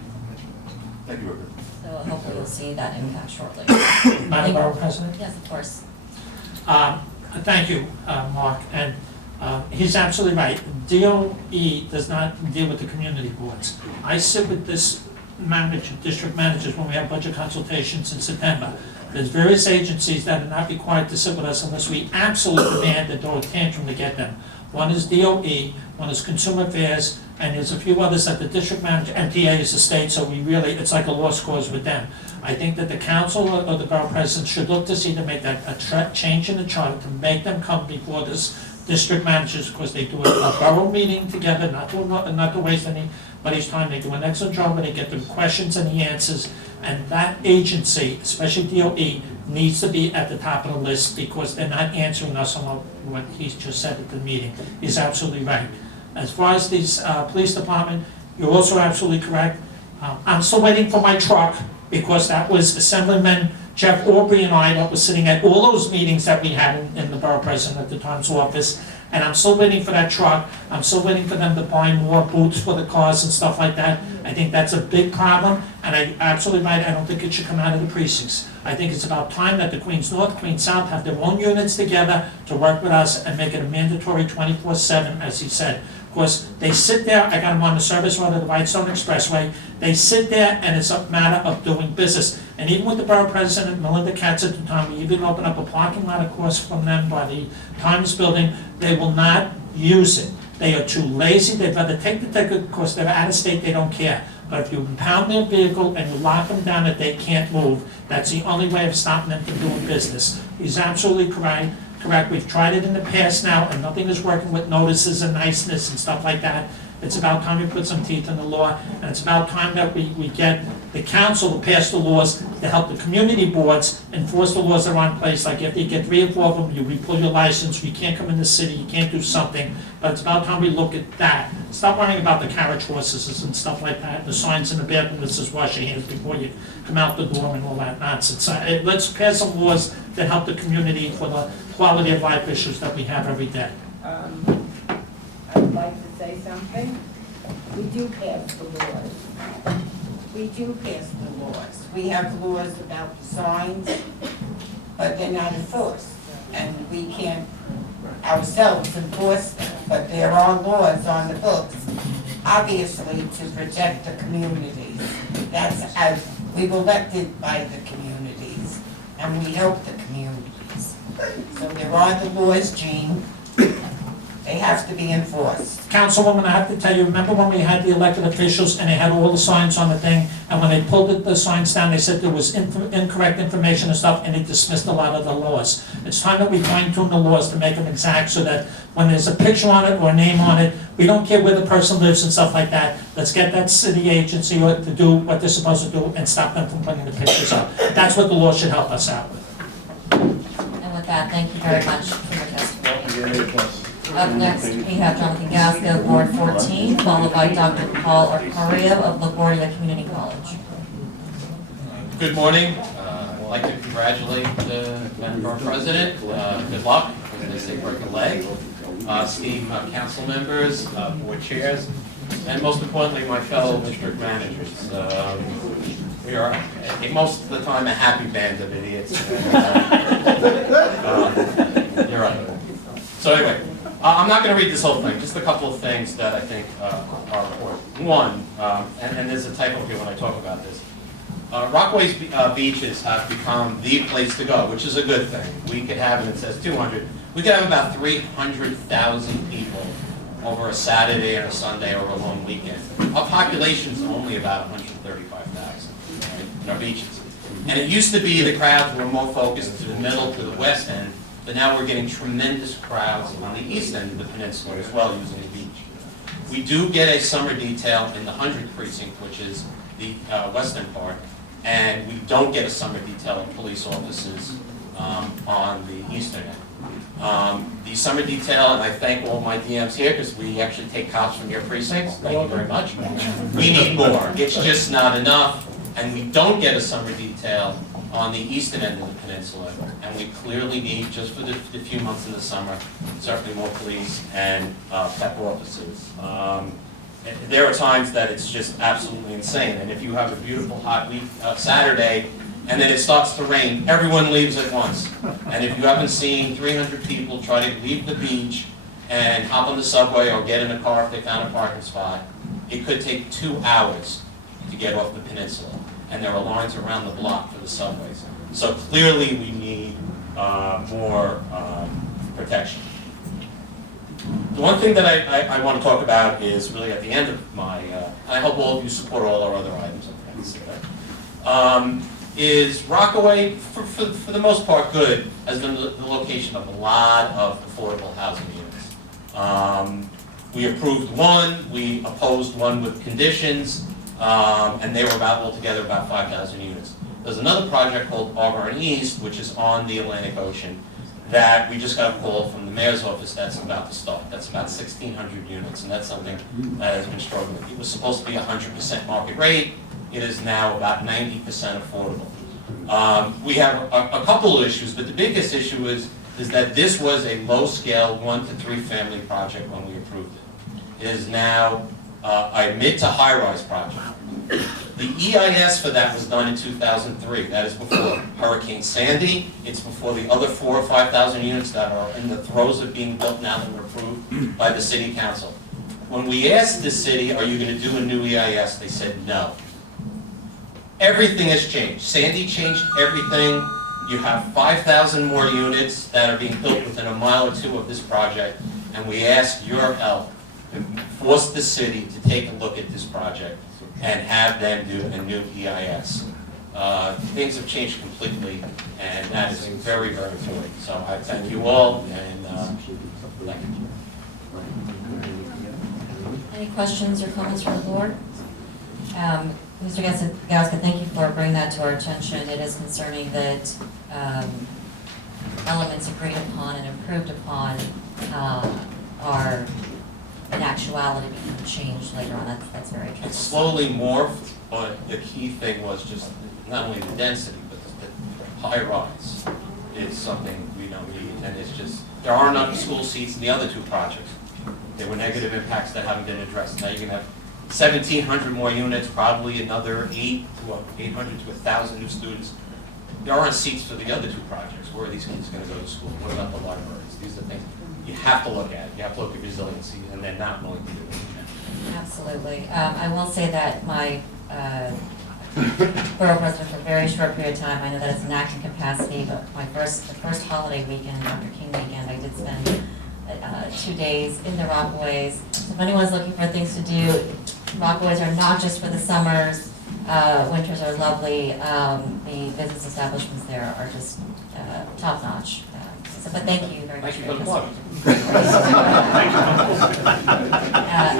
Thank you, Robert. So hopefully we'll see that impact shortly. Madam Borough President? Yes, of course. Thank you, Mark, and he's absolutely right. DOE does not deal with the community boards. I sit with this district managers when we have budget consultations in September. There's various agencies that are not required to sit with us unless we absolutely demand that throw a tantrum to get them. One is DOE, one is Consumer Affairs, and there's a few others that the district manager, MTA is the state, so it's like a lost cause with them. I think that the council or the borough president should look to see to make that a change in the charter to make them come before this district managers, because they do a borough meeting together, not to waste anybody's time. They do an excellent job when they get the questions and the answers, and that agency, especially DOE, needs to be at the top of the list because they're not answering us on what he's just said at the meeting. He's absolutely right. As far as this police department, you're also absolutely correct. I'm still waiting for my truck because that was Assemblyman Jeff Aubrey and I that was sitting at all those meetings that we had in the borough president at the time's office. And I'm still waiting for that truck. I'm still waiting for them to buy more boots for the cars and stuff like that. I think that's a big problem, and I absolutely right, I don't think it should come out of the precincts. I think it's about time that the Queens North, Queens South have their own units together to work with us and make it a mandatory 24/7, as he said. Of course, they sit there, I got them on the service road of the Whitestone Expressway, they sit there and it's a matter of doing business. And even with the borough president, Melinda Katz at the time, we even opened up a parking lot across from them by the Times building, they will not use it. They are too lazy, they'd rather take the ticket because they're out of state, they don't care. But if you impound their vehicle and you lock them down that they can't move, that's the only way of stopping them from doing business. He's absolutely correct. We've tried it in the past now, and nothing is working with notices and niceness and stuff like that. It's about time we put some teeth in the law, and it's about time that we get the council to pass the laws to help the community boards enforce the laws that are in place. Like if you get 3 or 4 of them, you pull your license, you can't come in the city, you can't do something. But it's about time we look at that. Stop worrying about the carriage horses and stuff like that, the signs in the bathroom that says wash your hands before you come out the door and all that nonsense. Let's pass some laws that help the community for the quality of life issues that we have every day. I'd like to say something. We do pass the laws. We do pass the laws. We have laws about the signs, but they're not enforced. And we can't ourselves enforce them, but there are laws on the books, obviously to protect the communities. That's as we've elected by the communities, and we help the communities. So there are the laws, Jean. They have to be enforced. Councilwoman, I have to tell you, remember when we had the elected officials and they had all the signs on the thing, and when they pulled the signs down, they said there was incorrect information and stuff, and they dismissed a lot of the laws. It's time that we fine tune the laws to make them exact, so that when there's a picture on it or a name on it, we don't care where the person lives and stuff like that. Let's get that city agency to do what they're supposed to do and stop them from putting the pictures up. That's what the law should help us out with. And with that, thank you very much for your testimony. Up next, we have Jonathan Gasco, Board 14, followed by Dr. Paul Arcario of LaGuardia Community College. Good morning. I'd like to congratulate the Borough President. Good luck, as they say, break a leg. Esteemed council members, board chairs, and most importantly, my fellow district managers. We are, most of the time, a happy band of idiots. You're right. So anyway, I'm not going to read this whole thing, just a couple of things that I think are important. One, and there's a typo here when I talk about this, Rockaway's beaches have become the place to go, which is a good thing. We could have, and it says 200, we could have about 300,000 people over a Saturday and a Sunday or a long weekend. Our population's only about 135,000 in our beaches. And it used to be the crowds were more focused to the middle, to the west end, but now we're getting tremendous crowds on the east end of the peninsula as well using the beach. We do get a summer detail in the 100th precinct, which is the western part, and we don't get a summer detail of police officers on the eastern end. The summer detail, and I thank all my DMs here because we actually take cops from your precincts, thank you very much. We need more, it's just not enough, and we don't get a summer detail on the eastern end of the peninsula, and we clearly need, just for the few months in the summer, certainly more police and pep officers. There are times that it's just absolutely insane, and if you have a beautiful hot week, Saturday, and then it starts to rain, everyone leaves at once. And if you haven't seen 300 people try to leave the beach and hop on the subway or get in a car if they found a parking spot, it could take 2 hours to get off the peninsula. And there are lines around the block for the subways. So clearly we need more protection. The one thing that I want to talk about is really at the end of my, I hope all of you support all our other items, is Rockaway, for the most part good, has been the location of a lot of affordable housing units. We approved one, we opposed one with conditions, and they were altogether about 5,000 units. There's another project called Auburn East, which is on the Atlantic Ocean, that we just got a call from the mayor's office that's about to start. That's about 1,600 units, and that's something that has been struggling. It was supposed to be 100% market rate. It is now about 90% affordable. We have a couple of issues, but the biggest issue is that this was a low-scale 1 to 3 family project when we approved it. It is now a mid to high-rise project. The EIS for that was done in 2003. That is before Hurricane Sandy. It's before the other 4,000 or 5,000 units that are in the throes of being built now that were approved by the city council. When we asked the city, are you going to do a new EIS, they said no. Everything has changed. Sandy changed everything. You have 5,000 more units that are being built within a mile or two of this project, and we ask your help to force the city to take a look at this project and have them do a new EIS. Things have changed completely, and that is very, very important. So I thank you all, and thank you. Any questions or comments from the board? Mr. Gasko, thank you for bringing that to our attention. It is concerning that elements agreed upon and improved upon are in actuality become changed later on. That's very interesting. It's slowly morphed, but the key thing was just not only the density, but the high rise is something we don't need. And it's just, there are enough school seats in the other two projects. There were negative impacts that haven't been addressed. Now you're going to have 1,700 more units, probably another 800 to 1,000 new students. There aren't seats for the other two projects. Where are these kids going to go to school? What about the libraries? These are things you have to look at. You have to look at resiliency, and they're not willing to do it. Absolutely. I will say that my borough president for a very short period of time, I know that it's an acting capacity, but the first holiday weekend, Dr. King weekend, I did spend 2 days in the Rockaways. So if anyone's looking for things to do, Rockaways are not just for the summers. Winters are lovely. The business establishments there are just top notch. But thank you very much. Thank you for the plug.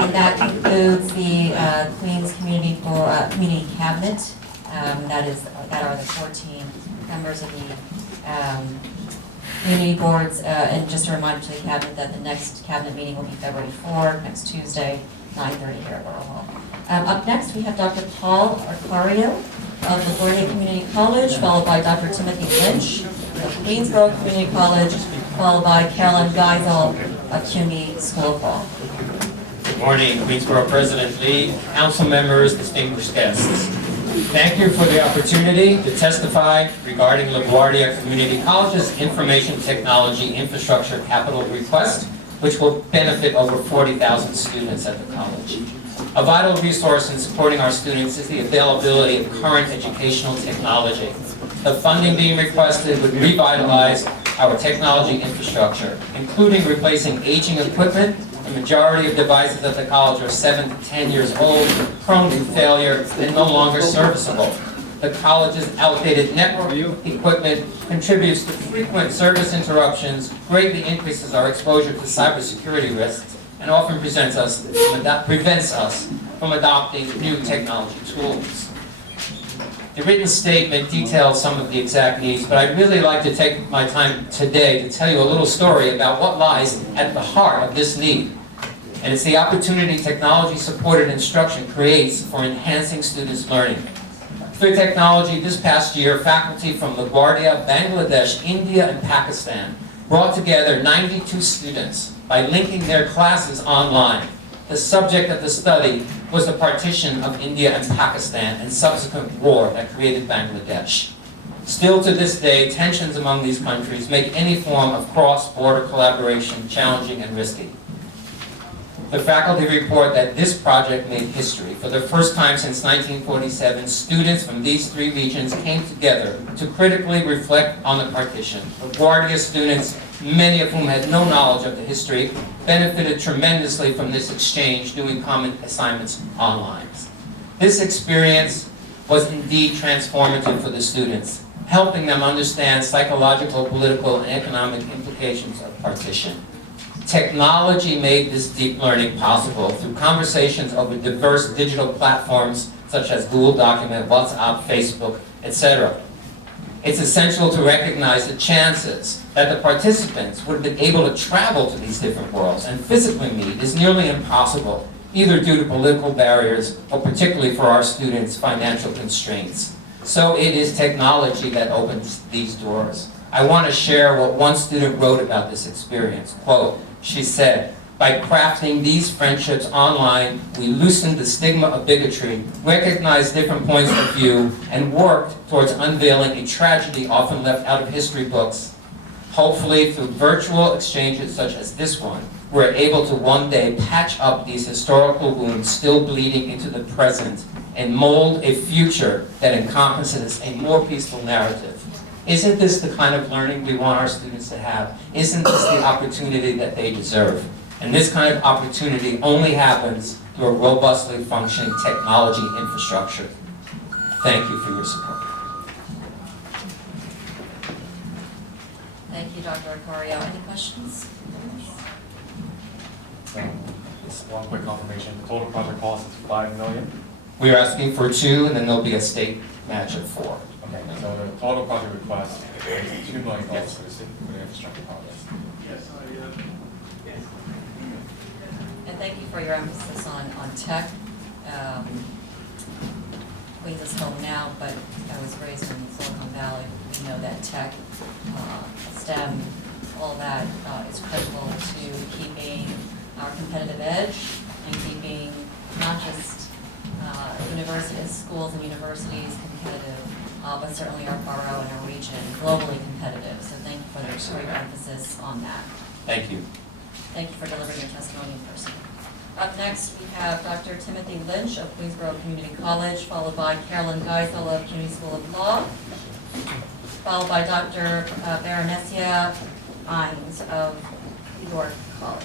And that concludes the Queens Community Cabinet. That are the 14 members of the community boards. And just a reminder to the cabinet that the next cabinet meeting will be February 4, next Tuesday, 9:30 here at Borough Hall. Up next, we have Dr. Paul Arcario of LaGuardia Community College, followed by Dr. Timothy Lynch of Queensborough Community College, followed by Carolyn Geisel of CUNY School of Law. Good morning, Queensborough President Lee, council members, distinguished guests. Thank you for the opportunity to testify regarding LaGuardia Community College's Information Technology Infrastructure Capital Request, which will benefit over 40,000 students at the college. A vital resource in supporting our students is the availability of current educational technology. The funding being requested would revitalize our technology infrastructure, including replacing aging equipment. The majority of devices at the college are 7 to 10 years old, prone to failure, and no longer serviceable. The college's outdated network equipment contributes to frequent service interruptions, greatly increases our exposure to cybersecurity risks, and often prevents us from adopting new technology tools. The written statement details some of the exact needs, but I'd really like to take my time today to tell you a little story about what lies at the heart of this need. And it's the opportunity technology-supported instruction creates for enhancing students' learning. Through technology, this past year, faculty from LaGuardia, Bangladesh, India, and Pakistan brought together 92 students by linking their classes online. The subject of the study was the partition of India and Pakistan and subsequent war that created Bangladesh. Still to this day, tensions among these countries make any form of cross-border collaboration challenging and risky. The faculty report that this project made history. For the first time since 1947, students from these three regions came together to critically reflect on the partition. LaGuardia students, many of whom had no knowledge of the history, benefited tremendously from this exchange, doing common assignments online. This experience was indeed transformative for the students, helping them understand psychological, political, and economic implications of partition. Technology made this deep learning possible through conversations over diverse digital platforms such as Google Document, WhatsApp, Facebook, etc. It's essential to recognize the chances that the participants would have been able to travel to these different worlds and physically meet is nearly impossible, either due to political barriers or particularly for our students' financial constraints. So it is technology that opens these doors. I want to share what one student wrote about this experience. Quote, she said, "By crafting these friendships online, we loosened the stigma of bigotry, recognized different points of view, and worked towards unveiling a tragedy often left out of history books. Hopefully, through virtual exchanges such as this one, we're able to one day patch up these historical wounds still bleeding into the present and mold a future that encompasses a more peaceful narrative." Isn't this the kind of learning we want our students to have? Isn't this the opportunity that they deserve? And this kind of opportunity only happens through a robustly functioning technology infrastructure. Thank you for your support. Thank you, Dr. Arcario. Any questions? Just one quick confirmation, the total project cost is $5 million. We're asking for 2, and then there'll be a state match of 4. Okay, so the total project request is $2 million for the city, for the infrastructure project. And thank you for your emphasis on tech. Queens is home now, but I was raised in Silicon Valley. We know that tech, STEM, all that is critical to keeping our competitive edge and keeping not just universities, schools and universities competitive, but certainly our borough and our region globally competitive. So thank you for the great emphasis on that. Thank you. Thank you for delivering your testimony in person. Up next, we have Dr. Timothy Lynch of Queensborough Community College, followed by Carolyn Geisel of Community School of Law, followed by Dr. Baronesia Ines of York College.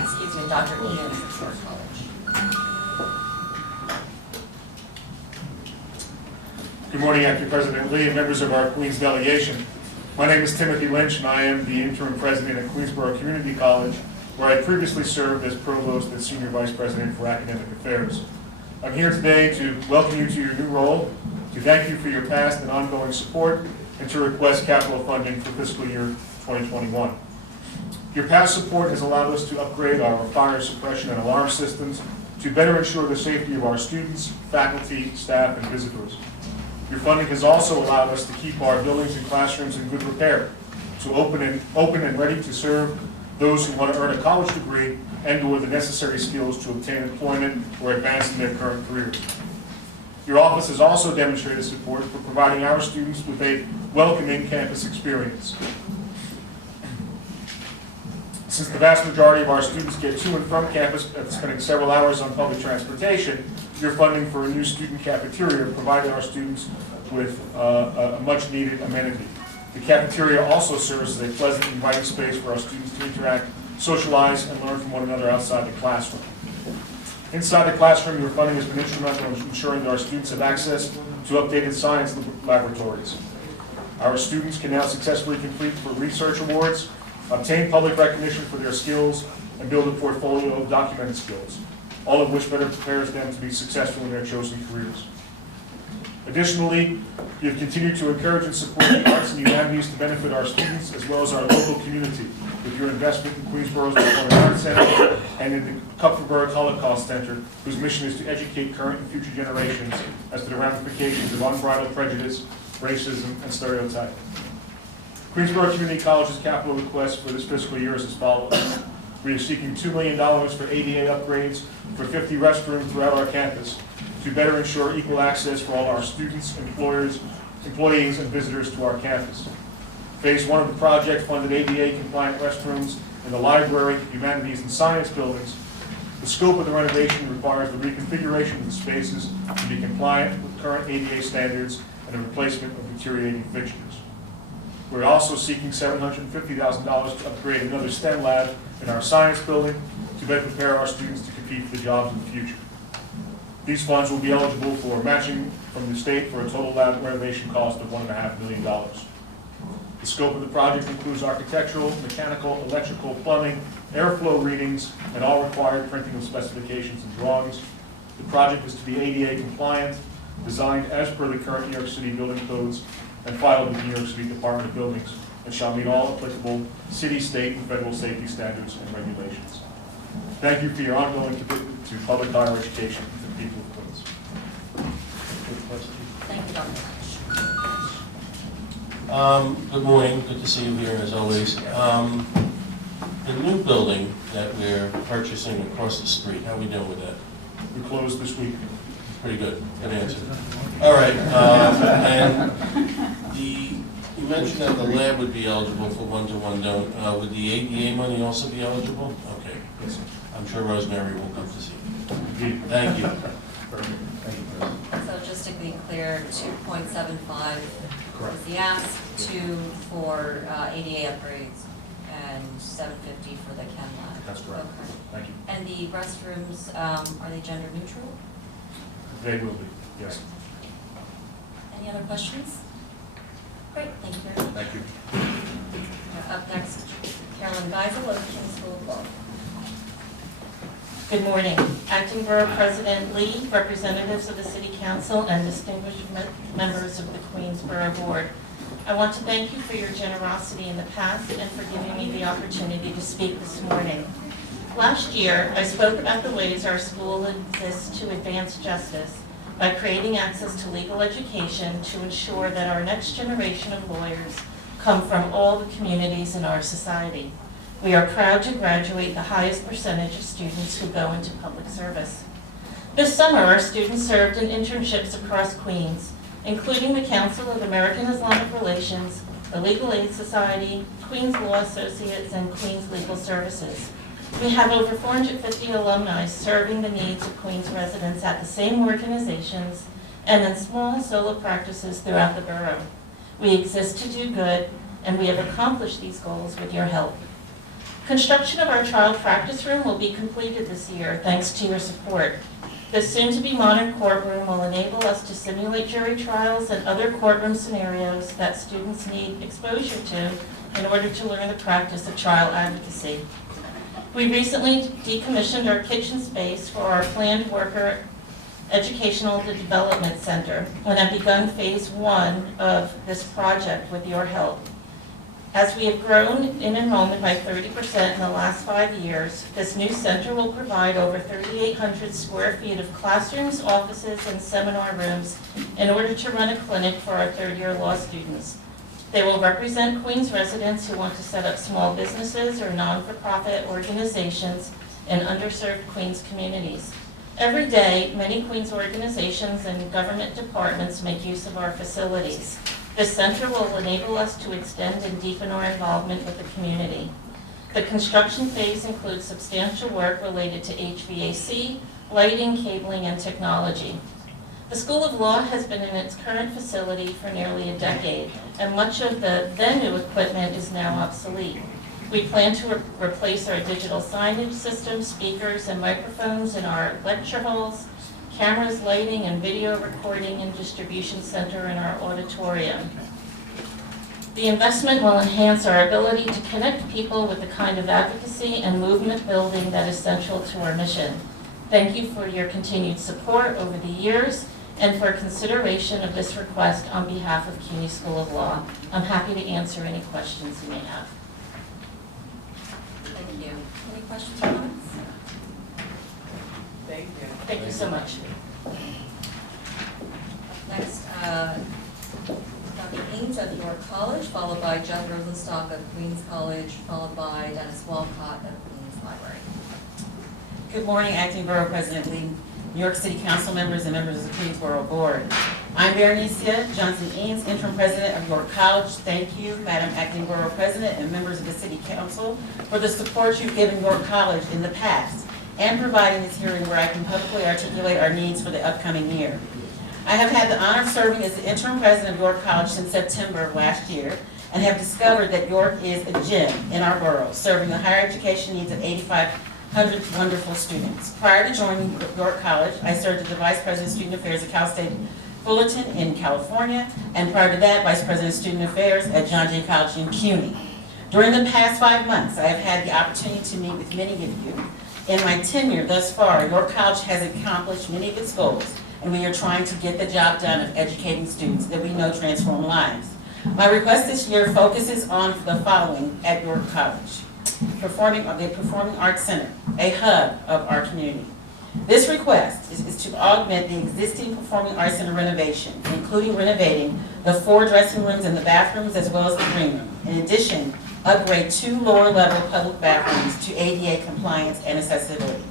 Excuse me, Dr. Ian of York College. Good morning, Acting President Lee and members of our Queens delegation. My name is Timothy Lynch, and I am the interim president at Queensborough Community College, where I previously served as provost and senior vice president for academic affairs. I'm here today to welcome you to your new role, to thank you for your past and ongoing support, and to request capital funding for fiscal year 2021. Your past support has allowed us to upgrade our fire suppression and alarm systems to better ensure the safety of our students, faculty, staff, and visitors. Your funding has also allowed us to keep our buildings and classrooms in good repair, to open and ready to serve those who want to earn a college degree and/or the necessary skills to obtain employment or advance in their current careers. Your office has also demonstrated support for providing our students with a welcoming campus experience. Since the vast majority of our students get to and from campus after spending several hours on public transportation, your funding for a new student cafeteria provided our students with a much-needed amenity. The cafeteria also serves as a pleasant, inviting space for our students to interact, socialize, and learn from one another outside the classroom. Inside the classroom, your funding has been instrumental in ensuring that our students have access to updated science laboratories. Our students can now successfully compete for research awards, obtain public recognition for their skills, and build a portfolio of documented skills, all of which better prepares them to be successful in their chosen careers. Additionally, you have continued to encourage and support the arts and humanities to benefit our students as well as our local community with your investment in Queensborough's Performing Arts Center and in the Kupferberg Holocaust Center, whose mission is to educate current and future generations as to the ramifications of unbridled prejudice, racism, and stereotyping. Queensborough Community College's capital request for this fiscal year is as follows. We are seeking $2 million for ADA upgrades for 50 restrooms throughout our campus to better ensure equal access for all our students, employers, employees, and visitors to our campus. Phase 1 of the project funded ADA-compliant restrooms in the library, humanities, and science buildings. The scope of the renovation requires the reconfiguration of the spaces to be compliant with current ADA standards and a replacement of deteriorating fixtures. We're also seeking $750,000 to upgrade another STEM lab in our science building to better prepare our students to compete for the jobs of the future. These funds will be eligible for matching from the state for a total lab renovation cost of $1.5 million. The scope of the project includes architectural, mechanical, electrical, plumbing, airflow readings, and all required printing of specifications and drawings. The project is to be ADA compliant, designed as per the current New York City building codes, and filed with the New York City Department of Buildings, and shall meet all applicable city, state, and federal safety standards and regulations. Thank you for your ongoing commitment to public higher education for the people of Queens. Thank you, Dr. Lynch. Good morning, good to see you here as always. The new building that we're purchasing across the street, how are we doing with that? We closed this week. Pretty good, good answer. All right, and you mentioned that the lab would be eligible for one-to-one donor. Would the ADA money also be eligible? Okay, yes. I'm sure Rosemary will come to see you. Thank you. So just to be clear, 2.75 is the ask, 2 for ADA upgrades, and $750 for the chem lab. That's correct. Okay. Thank you. And the restrooms, are they gender neutral? They will be, yes. Any other questions? Great, thank you very much. Thank you. Up next, Carolyn Geisel of King School of Law. Good morning. Acting Borough President Lee, representatives of the City Council, and distinguished members of the Queens Borough Board. I want to thank you for your generosity in the past and for giving me the opportunity to speak this morning. Last year, I spoke about the ways our school exists to advance justice by creating access to legal education to ensure that our next generation of lawyers come from all the communities in our society. We are proud to graduate the highest percentage of students who go into public service. This summer, our students served in internships across Queens, including the Council of American Islamic Relations, the Legal Aid Society, Queens Law Associates, and Queens Legal Services. We have over 450 alumni serving the needs of Queens residents at the same organizations and in small solo practices throughout the borough. We exist to do good, and we have accomplished these goals with your help. Construction of our trial practice room will be completed this year, thanks to your support. This soon-to-be modern courtroom will enable us to simulate jury trials and other courtroom scenarios that students need exposure to in order to learn the practice of trial advocacy. We recently decommissioned our kitchen space for our planned worker Educational Development Center and have begun phase 1 of this project with your help. As we have grown in enrollment by 30% in the last 5 years, this new center will provide over 3,800 square feet of classrooms, offices, and seminar rooms in order to run a clinic for our third-year law students. They will represent Queens residents who want to set up small businesses or non-for-profit organizations in underserved Queens communities. Every day, many Queens organizations and government departments make use of our facilities. This center will enable us to extend and deepen our involvement with the community. The construction phase includes substantial work related to HVAC, lighting, cabling, and technology. The School of Law has been in its current facility for nearly a decade, and much of the then-new equipment is now obsolete. We plan to replace our digital signage system, speakers, and microphones in our lecture halls, cameras, lighting, and video recording and distribution center in our auditorium. The investment will enhance our ability to connect people with the kind of advocacy and movement building that is central to our mission. Thank you for your continued support over the years and for consideration of this request on behalf of CUNY School of Law. I'm happy to answer any questions you may have. Thank you. Any questions or comments? Thank you. Thank you so much. Next, Dr. Ames of York College, followed by Jeff Rosenstock of Queens College, followed by Dennis Walcott of Queens Library. Good morning, Acting Borough President Lee, New York City Council members, and members of the Queens Borough Board. I'm Berenicia Johnson Eames, Interim President of York College. Thank you, Madam Acting Borough President and members of the City Council, for the support you've given York College in the past and providing this hearing where I can publicly articulate our needs for the upcoming year. I have had the honor of serving as the Interim President of York College since September of last year and have discovered that York is a gem in our borough, serving the higher education needs of 8,500 wonderful students. Prior to joining York College, I served as the Vice President of Student Affairs at Cal State Fullerton in California, and prior to that, Vice President of Student Affairs at John Jay College in CUNY. During the past 5 months, I have had the opportunity to meet with many of you. In my tenure thus far, York College has accomplished many of its goals, and we are trying to get the job done of educating students that we know transform lives. My request this year focuses on the following at York College. The Performing Arts Center, a hub of our community. This request is to augment the existing Performing Arts Center renovation, including renovating the 4 dressing rooms and the bathrooms as well as the green room. In addition, upgrade 2 lower-level public bathrooms to ADA compliance and accessibility.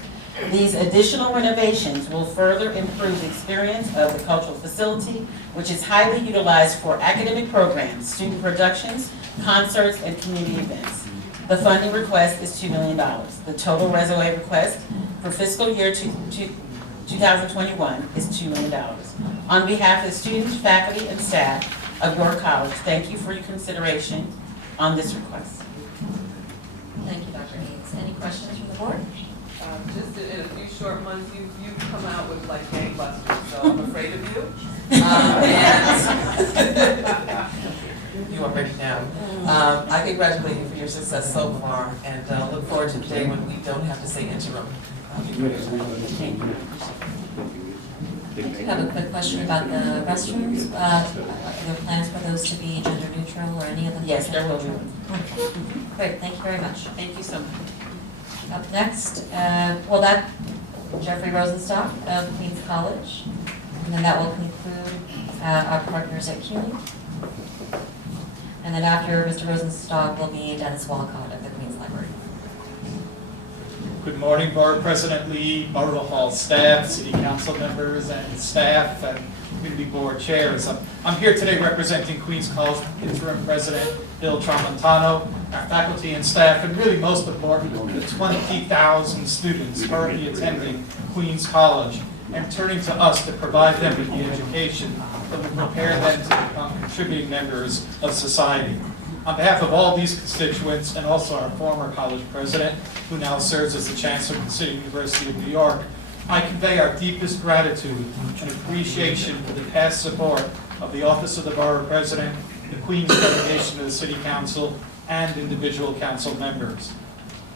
These additional renovations will further improve the experience of the cultural facility, which is highly utilized for academic programs, student productions, concerts, and community events. The funding request is $2 million. The total reservoir request for fiscal year 2021 is $2 million. On behalf of the students, faculty, and staff of York College, thank you for your consideration on this request. Thank you, Dr. Ames. Any questions from the board? Just in a few short months, you've come out with like gangbusters, so I'm afraid of you. You are already know. I congratulate you for your success so far, and look forward to the day when we don't have to say interim. I do have a quick question about the restrooms. Are there plans for those to be gender neutral or any of them? Yes, there will be. Wonderful. Great, thank you very much. Thank you so much. Up next, Jeffrey Rosenstock of Queens College. And then that will conclude our partners at CUNY. And then after Mr. Rosenstock will be Dennis Walcott of the Queens Library. Good morning, Borough President Lee, Borough Hall staff, City Council members and staff, and Community Board chairs. I'm here today representing Queens College Interim President Bill Tramontano, our faculty and staff, and really most important, the 20,000 students currently attending Queens College, and turning to us to provide them with the education that will prepare them to become contributing members of society. On behalf of all these constituents and also our former college president, who now serves as the Chancellor of the City University of New York, I convey our deepest gratitude and appreciation for the past support of the Office of the Borough President, the Queens delegation of the City Council, and individual council members.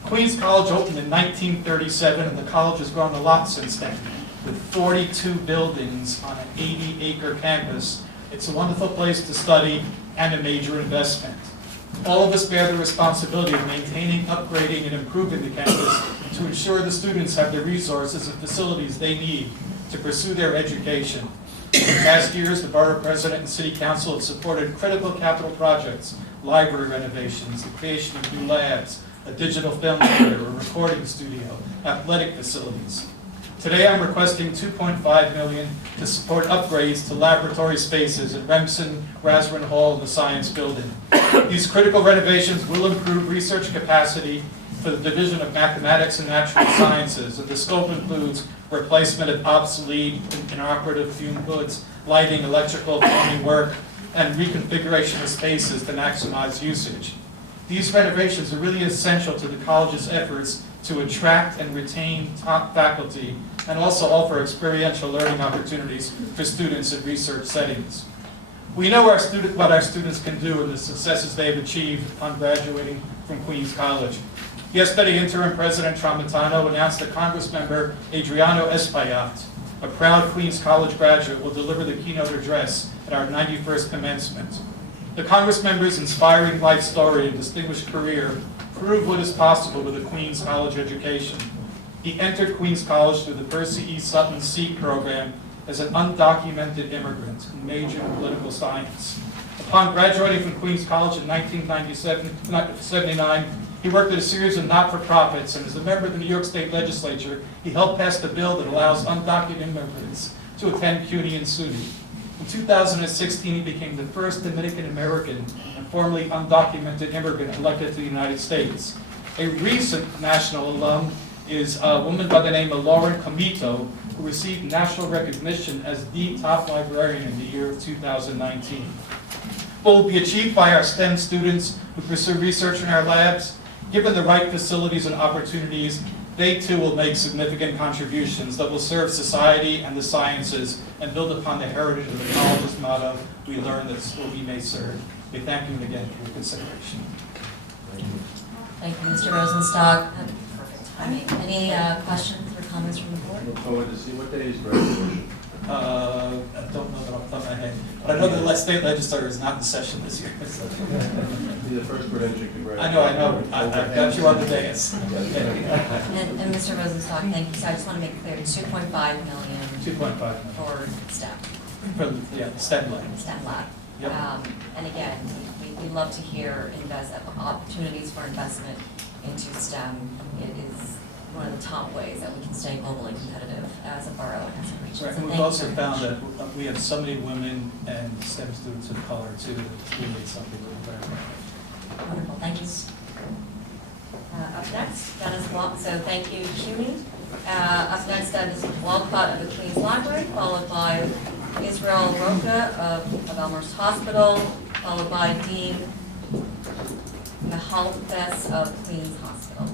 Queens College opened in 1937, and the college has grown a lot since then. With 42 buildings on an 80-acre campus, it's a wonderful place to study and a major investment. All of us bear the responsibility of maintaining, upgrading, and improving the campus to ensure the students have the resources and facilities they need to pursue their education. In the past years, the Borough President and City Council have supported critical capital projects, library renovations, the creation of new labs, a digital film theater, a recording studio, athletic facilities. Today, I'm requesting $2.5 million to support upgrades to laboratory spaces at Remsen, Rasmussen Hall, and the Science Building. These critical renovations will improve research capacity for the Division of Mathematics and Natural Sciences, and the scope includes replacement of obsolete and inoperative fume hoods, lighting, electrical, plumbing work, and reconfiguration of spaces to maximize usage. These renovations are really essential to the college's efforts to attract and retain top faculty and also offer experiential learning opportunities for students in research settings. We know what our students can do and the successes they have achieved upon graduating from Queens College. Yesterday, Interim President Tramontano announced that Congressmember Adriano Espaillat, a proud Queens College graduate, will deliver the keynote address at our 91st commencement. The Congressmember's inspiring life story and distinguished career prove what is possible with a Queens College education. He entered Queens College through the Percy E. Sutton SEEK program as an undocumented immigrant and majored in political science. Upon graduating from Queens College in 1979, he worked at a series of not-for-profits, and as a member of the New York State Legislature, he helped pass the bill that allows undocumented immigrants to attend CUNY and SUNY. In 2016, he became the first Dominican-American and formerly undocumented immigrant elected to the United States. A recent national alum is a woman by the name of Lauren Comito, who received national recognition as the top librarian in the year of 2019. What will be achieved by our STEM students who pursue research in our labs, given the right facilities and opportunities, they too will make significant contributions that will serve society and the sciences and build upon the heritage of the college's motto, "We learn that school we may serve." We thank you again for your consideration. Thank you, Mr. Rosenstock. Perfect timing. Any questions or comments from the board? Look forward to see what day is graduation. I don't know that off the top of my head, but I know the state legislature is not in session this year. So. Be the first credential to graduate. I know, I've got you on the dais. And Mr. Rosenstock, thank you. So I just want to make clear, 2.5 million. 2.5 million. For STEM. For the STEM lab. STEM lab. Yep. And again, we love to hear opportunities for investment into STEM. It is one of the top ways that we can stay globally competitive as a borough and as a region. Right, So and we've thank you also very found much. that we have so many women and STEM students of color too, that really something we're very proud of. Wonderful, thank you. Up next, Dennis Walcott, so thank you, CUNY. Up next, Dennis Walcott of the Queens Library, followed by Israel Roca of Elmhurst Hospital, followed by Dean Mihalfes of Queens Hospital.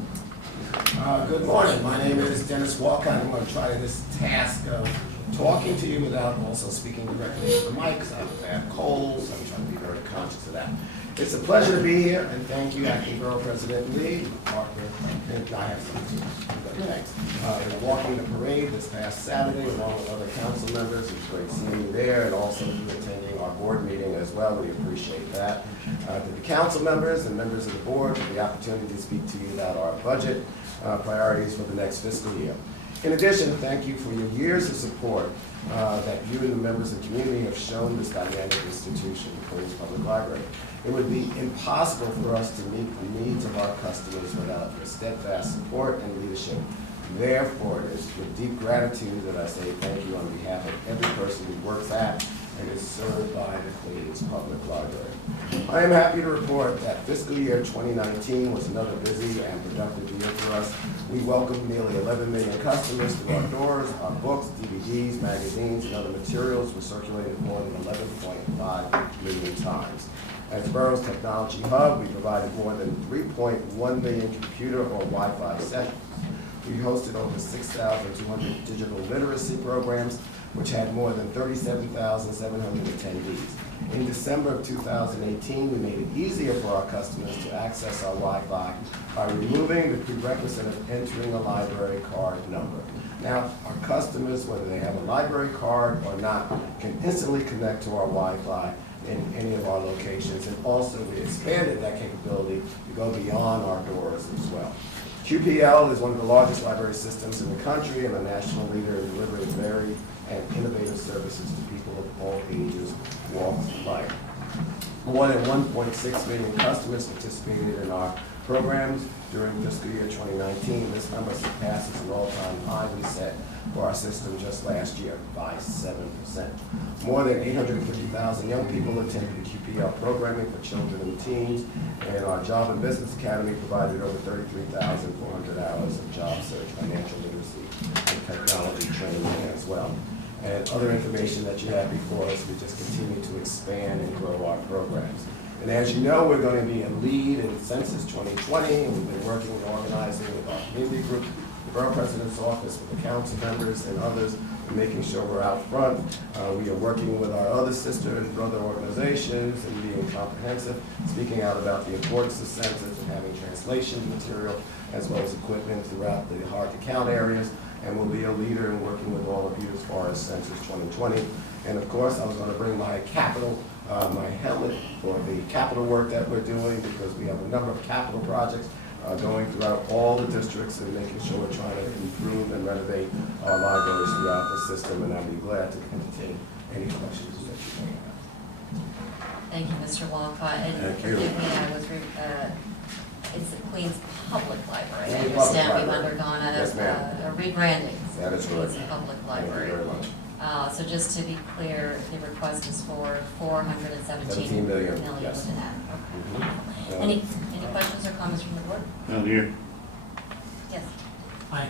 Good morning. My name is Dennis Walcott. I'm going to try this task of talking to you without also speaking directly into the mic, because I have bad colds. I'm trying to be very conscious of that. It's a pleasure to be here, and thank you, Acting Borough President Lee, Parker, and I have some, thanks. In walking the parade this past Saturday along with other council members, it's great seeing you there, and also you attending our board meeting as well, we appreciate that. To the council members and members of the board for the opportunity to speak to you about our budget priorities for the next fiscal year. In addition, thank you for your years of support that you and the members of the community have shown this dynamic institution, the Queens Public Library. It would be impossible for us to meet the needs of our customers without your steadfast support and leadership. Therefore, it is with deep gratitude that I say thank you on behalf of every person who works at and is served by the Queens Public Library. I am happy to report that fiscal year 2019 was another busy and productive year for us. We welcomed nearly 11 million customers through our doors. Our books, DVDs, magazines, and other materials were circulated more than 11.5 million times. As the borough's technology hub, we provided more than 3.1 million computer or Wi-Fi sessions. We hosted over 6,200 digital literacy programs, which had more than 37,700 attendees. In December of 2018, we made it easier for our customers to access our Wi-Fi by removing the prerequisite of entering a library card number. Now, our customers, whether they have a library card or not, can instantly connect to our Wi-Fi in any of our locations, and also we expanded that capability to go beyond our doors as well. QPL is one of the largest library systems in the country and a national leader in delivering varied and innovative services to people of all ages, walks of life. More than 1.6 million customers participated in our programs during fiscal year 2019. This number surpasses an all-time high we set for our system just last year by 7%. More than 850,000 young people attended the QPL programming for children and teens, and our Job and Business Academy provided over 33,400 hours of job search, financial literacy, and technology training as well. And other information that you have before us, we just continue to expand and grow our programs. And as you know, we're going to be a lead in Census 2020, and we've been working and organizing with our community group, the Borough President's Office, with the council members and others, and making sure we're out front. We are working with our other sister and brother organizations and being comprehensive, speaking out about the importance of census and having translation material as well as equipment throughout the hard-to-count areas. And we'll be a leader in working with all of you as far as Census 2020. And of course, I was going to bring my my helmet for the capital work that we're doing, because we have a number of capital projects going throughout all the districts and making sure we're trying to improve and renovate our libraries throughout the system. And I'll be glad to entertain any questions that you may have. Thank you, Mr. Walcott. And Thank you. forgive me, it's the Queens Public Library. I Queens Public understand we've Library. undergone Yes, ma'am. a rebranding. That is correct. Queens Public Thank Library. you very much. So just to be clear, the request is for 417 17 million, million yes. with an M. Mhm. Any questions or comments from the board? No, here. Yes. Hi,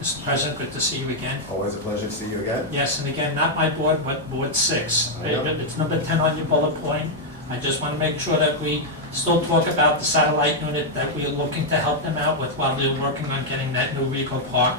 Mr. President, good to see you again. Always a pleasure to see you again. Yes, and again, not my board, but Board 6. I know. It's number 10 on your bullet point. I just want to make sure that we still talk about the satellite unit that we are looking to help them out with while they're working on getting that new Regal Park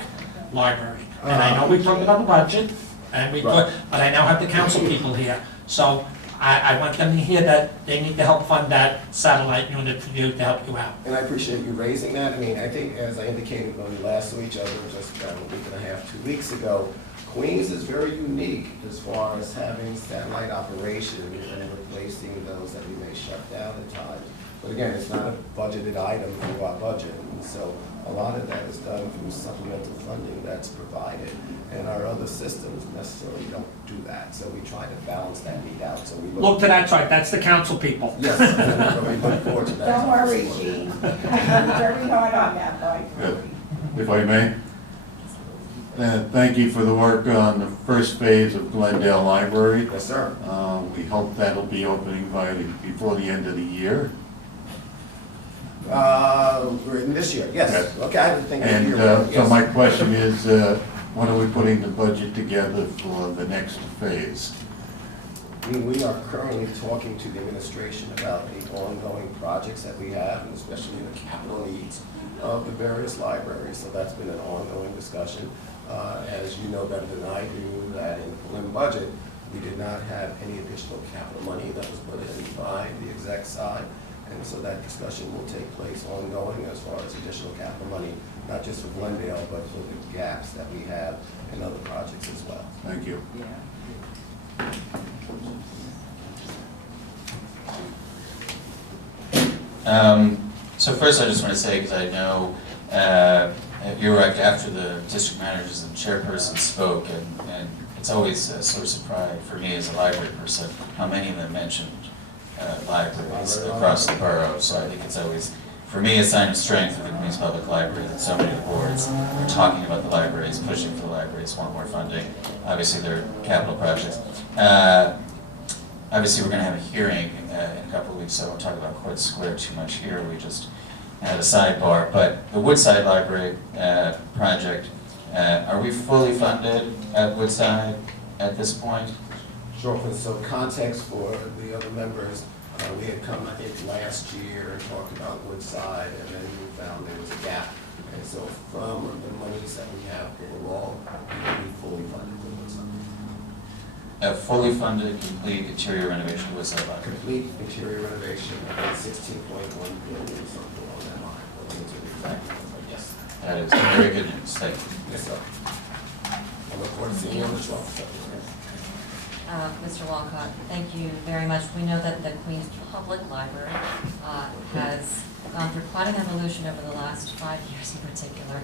library. And I know we talked about the budget, and Right. but I now have the council people here. So I want them to hear that they need to help fund that satellite unit for you to help you out. And I appreciate you raising that. I mean, I think, as I indicated when we last saw each other just a week and a half, 2 weeks ago, Queens is very unique as far as having satellite operations and replacing those that we may shut down at times. But again, it's not a budgeted item through our budget. And so a lot of that is done through supplemental funding that's provided. And our other systems necessarily don't do that. So we try to balance that need out. So we Look to that side, that's the council people. Yes, and we look forward to that. Don't worry, Gene. I worked very hard on that, Mike. If I may. Thank you for the work on the first phase of Glendale Library. Yes, sir. We hope that'll be opening before the end of the year. In this year, yes. Yes. Okay, I didn't think. of And year, so yes. my question is, when are we putting the budget together for the next phase? We are currently talking to the administration about the ongoing projects that we have, and especially the capital needs of the various libraries. So that's been an ongoing discussion. As you know better than I do, that in the prelim budget, we did not have any additional capital money that was put in by the exec side. And so that discussion will take place ongoing as far as additional capital money, not just for Glendale, but for the gaps that we have in other projects as well. Thank you. So first I just want to say, because I know you were right after the district managers and chairpersons spoke, and it's always a source of pride for me as a library person, how many of them mentioned libraries across the borough. So I think it's always, for me, a sign of strength of the Queens Public Library that so many of the boards are talking about the libraries, pushing for the libraries, want more funding. Obviously, there are capital projects. Obviously, we're going to have a hearing in a couple of weeks, so I won't talk about Court Square too much here. We just had a sidebar. But the Woodside Library project, are we fully funded at Woodside at this point? Sure, so context for the other members, we had come, I think, last year and talked about Woodside, and then we found there was a gap. And so from the monies that we have overall, we fully funded with Woodside. A fully funded, complete interior renovation of Woodside Library? Complete interior renovation, about 16.1 billion, something along that line. Going into the exact number, but yes. That is very good news. Thank you. Yes, sir. I look forward to seeing you on the 12th. Mr. Walcott, thank you very much. We know that the Queens Public Library has gone through quite an evolution over the last 5 years in particular.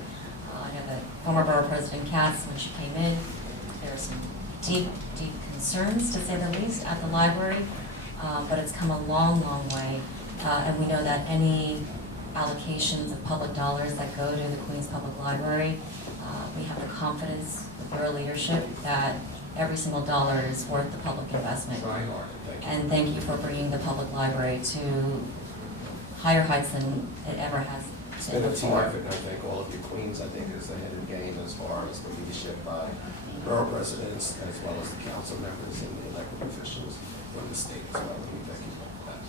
I know that former Borough President Katz, when she came in, there were some deep concerns, to say the least, at the library, but it's come a long, long way. And we know that any allocations of public dollars that go to the Queens Public Library, we have the confidence with borough leadership that every single dollar is worth the public investment. And thank you for bringing the public library to higher heights than it ever has It's been been a team before. effort, and I think all of you Queens, I think, is ahead of the game as far as the leadership by borough presidents, as well as the council members and the elected officials from the state as well. Thank you for that.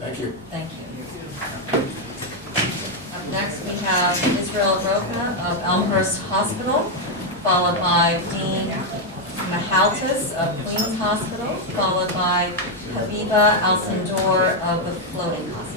Thank you. Thank you. Up next, we have Israel Roca of Elmhurst Hospital, followed by Dean Mahaltis of Queens Hospital, followed by Habiba Al-Sandor of the Floating Hospital.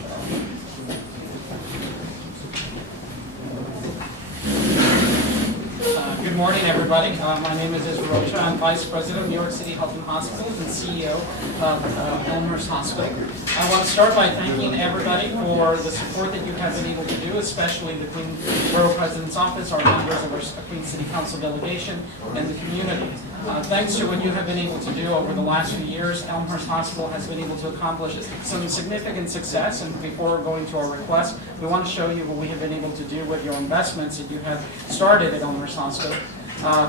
Good morning, everybody. My name is Israel Rocha. I'm Vice President of New York City Health and Hospitals and CEO of Elmhurst Hospital. I want to start by thanking everybody for the support that you have been able to do, especially the Queen Borough President's Office, our members of our Queens City Council delegation, and the community. Thanks to what you have been able to do over the last few years, Elmhurst Hospital has been able to accomplish some significant success. And before going to our request, we want to show you what we have been able to do with your investments that you have started at Elmhurst Hospital.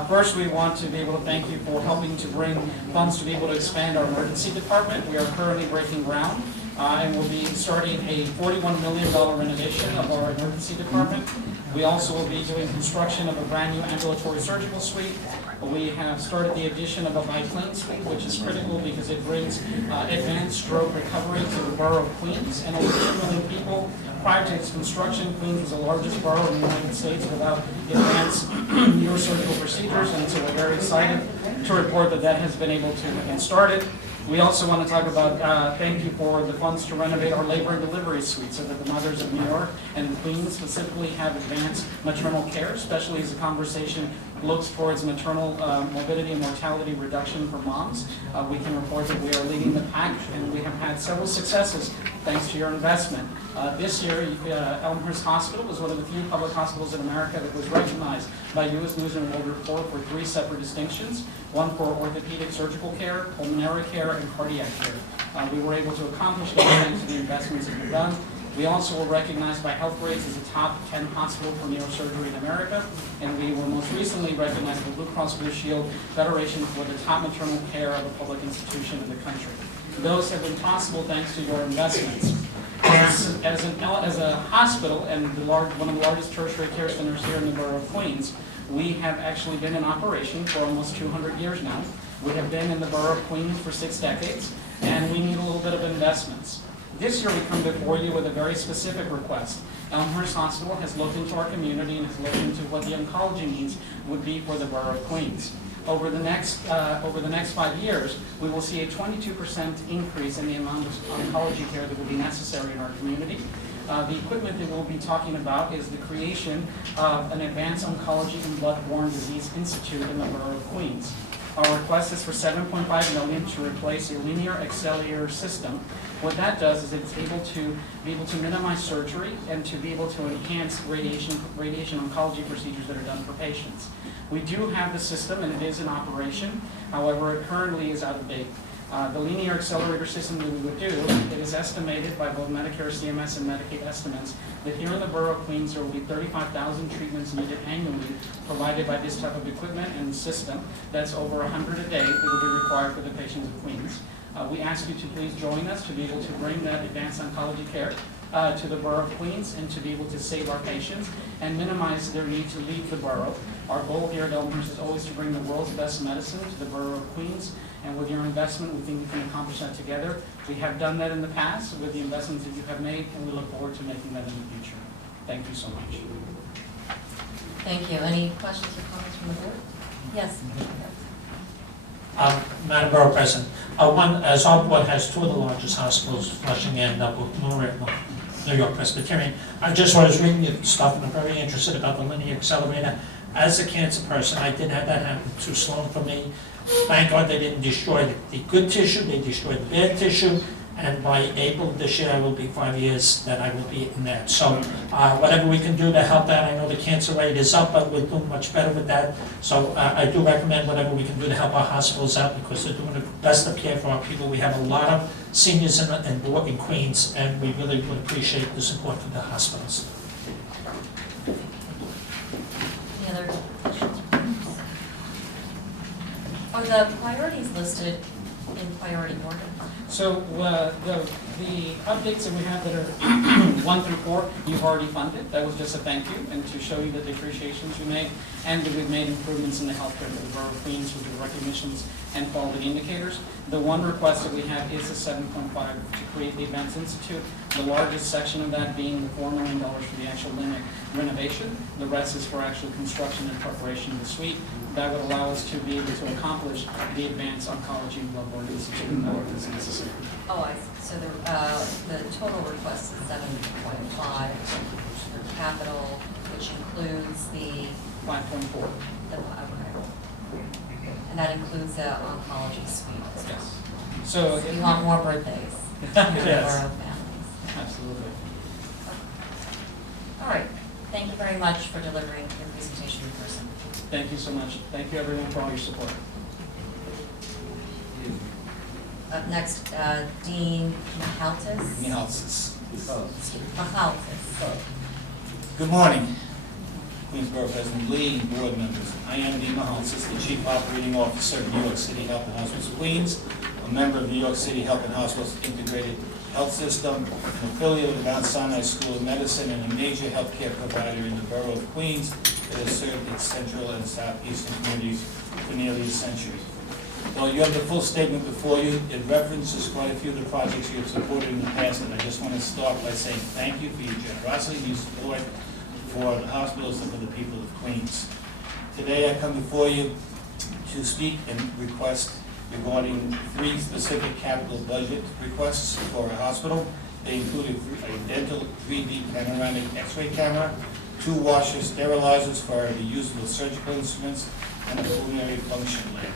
First, we want to be able to thank you for helping to bring funds to be able to expand our emergency department. We are currently breaking ground and we'll be starting a $41 million renovation of our emergency department. We also will be doing construction of a brand new ambulatory surgical suite. We have started the addition of a biplane suite, which is critical because it brings advanced stroke recovery to the borough of Queens and over 2 million people. Prior to its construction, Queens was the largest borough in the United States without advanced neurosurgical procedures, and so we're very excited to report that that has been able to get started. We also want to talk about thank you for the funds to renovate our labor and delivery suite so that the mothers of New York and Queens specifically have advanced maternal care, especially as the conversation looks towards maternal morbidity and mortality reduction for moms. We can report that we are leading the pack and we have had several successes thanks to your investment. This year, Elmhurst Hospital was one of the few public hospitals in America that was recognized by U.S. News and World Report for 3 separate distinctions, one for orthopedic surgical care, pulmonary care, and cardiac care. We were able to accomplish that thanks to the investments that we've done. We also were recognized by Healthgrades as a top 10 hospital for neurosurgery in America, and we were most recently recognized by Blue Cross Blue Shield Federation for the top maternal care of a public institution in the country. Those have been possible thanks to your investments. As a hospital and one of the largest tertiary care centers here in the borough of Queens, we have actually been in operation for almost 200 years now. We have been in the borough of Queens for 6 decades, and we need a little bit of investments. This year we come before you with a very specific request. Elmhurst Hospital has looked into our community and has looked into what the oncology needs would be for the borough of Queens. over the next 5 years, we will see a 22% increase in the amount of oncology care that will be necessary in our community. The equipment that we'll be talking about is the creation of an Advanced Oncology and Blood-Borne Disease Institute in the Borough of Queens. Our request is for $7.5 million to replace a linear accelerator system. What that does is it's able to minimize surgery and to be able to enhance radiation oncology procedures that are done for patients. We do have the system and it is in operation. However, it currently is out of date. The linear accelerator system that we would do, it is estimated by both Medicare, CMS, and Medicaid estimates that here in the Borough of Queens there will be 35,000 treatments needed annually provided by this type of equipment and system. That's over 100 a day that will be required for the patients of Queens. We ask you to please join us to be able to bring that advanced oncology care to the Borough of Queens and to be able to save our patients and minimize their need to leave the borough. Our goal here at Elmhurst is always to bring the world's best medicine to the Borough of Queens, and with your investment, we think we can accomplish that together. We have done that in the past with the investments that you have made, and we look forward to making that in the future. Thank you so much. Thank you. Any questions or comments from the board? Yes. Madam Borough President, as our board has two of the largest hospitals, Flushing and New York Presbyterian, I just was reading your stuff and I'm very interested about the linear accelerator. As a cancer person, I did have that happen to Sloan for me. Thank God they didn't destroy the good tissue, they destroyed the bad tissue, and by April of this year, I will be 5 years that I will be in that. So whatever we can do to help that, I know the cancer rate is up, but we're doing much better with that. So I do recommend whatever we can do to help our hospitals out because they're doing the best of care for our people. We have a lot of seniors in Queens, and we really would appreciate the support from the hospitals. Any other questions? Are the priorities listed in priority order? So the updates that we have that are 1 through 4, you've already funded. That was just a thank you and to show you the depreciations you made and that we've made improvements in the healthcare of the Borough of Queens with the recognitions and quality indicators. The one request that we have is the 7.5 to create the Advanced Institute. The largest section of that being the $4 million for the actual renovation. The rest is for actual construction and preparation of the suite. That would allow us to be able to accomplish the Advanced Oncology and Blood-Borne Institute that is necessary. Oh, I see. So the total request is 7.5 for capital, which includes the 5.4. Okay. And that includes the oncology suite. Yes. So you want more birthdays? Yes. More families. Absolutely. All right. Thank you very much for delivering your presentation in person. Thank you so much. Thank you everyone for all your support. Up next, Dean Mihaltis. Mihaltis. Good morning, Queensborough President Lee, board members. I am Dean Mihaltis, the Chief Operating Officer of New York City Health and Hospitals Queens, a member of New York City Health and Hospitals Integrated Health System, an affiliate of the Mount Sinai School of Medicine, and a major healthcare provider in the Borough of Queens that has served its central and southeastern communities for nearly a century. Well, you have the full statement before you. It references quite a few of the projects you have supported in the past, and I just want to start by saying thank you for your generosity and your support for the hospitals and for the people of Queens. Today I come before you to speak and request regarding 3 specific capital budget requests for a hospital. They include a dental 3D panoramic x-ray camera, 2 washer sterilizers for the use of surgical instruments, and a pulmonary function lab.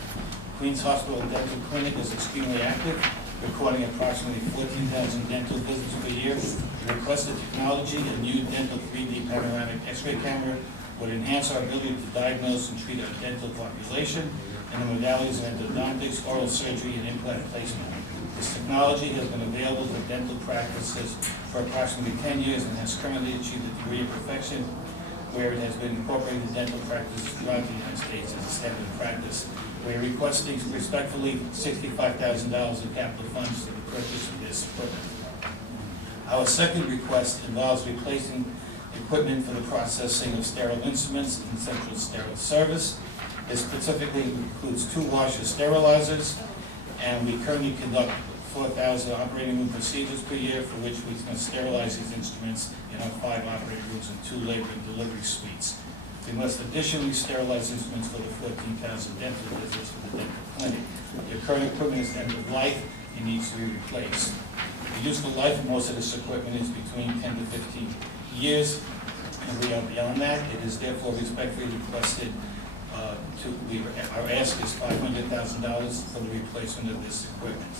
Queens Hospital Dental Clinic is extremely active, recording approximately 14,000 dental visits per year. The requested technology, a new dental 3D panoramic x-ray camera, would enhance our ability to diagnose and treat our dental population in the modalities of endodontics, oral surgery, and implant placement. This technology has been available to dental practices for approximately 10 years and has currently achieved a degree of perfection where it has been incorporated in dental practices throughout the United States as a standard practice. We are requesting respectfully $65,000 in capital funds for the purchase of this equipment. Our second request involves replacing equipment for the processing of sterile instruments in central sterile service. This specifically includes 2 washer sterilizers, and we currently conduct 4,000 operating room procedures per year, for which we can sterilize these instruments in our 5 operating rooms and 2 labor and delivery suites. We must additionally sterilize instruments for the 14,000 dental visits for the dental clinic. The current equipment is end of life and needs to be replaced. The useful life of most of this equipment is between 10 to 15 years, and we are beyond that. It is therefore respectfully requested our ask is $500,000 for the replacement of this equipment.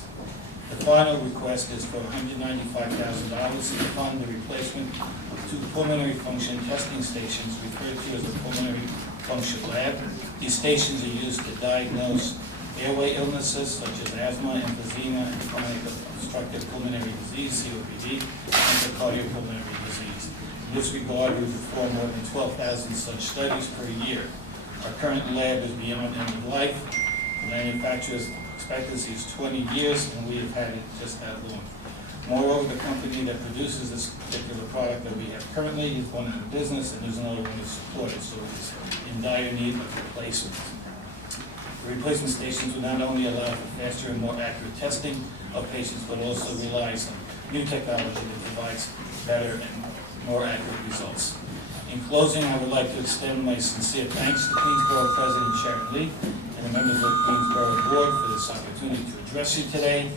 The final request is for $195,000 to fund the replacement of 2 pulmonary function testing stations referred to as a pulmonary function lab. These stations are used to diagnose airway illnesses such as asthma, emphysema, and chronic obstructive pulmonary disease, COPD, and the cardiopulmonary disease. In this regard, we perform more than 12,000 such studies per year. Our current lab is beyond end of life. The manufacturer's expectancy is 20 years, and we have had it just that long. Moreover, the company that produces this particular product that we have currently is going out of business, and there's another one to support it, so it's in dire need of replacement. The replacement stations will not only allow for faster and more accurate testing of patients, but also relies on new technology that provides better and more accurate results. In closing, I would like to extend my sincere thanks to Queensborough President Sharon Lee and the members of the Queensborough Board for this opportunity to address you today.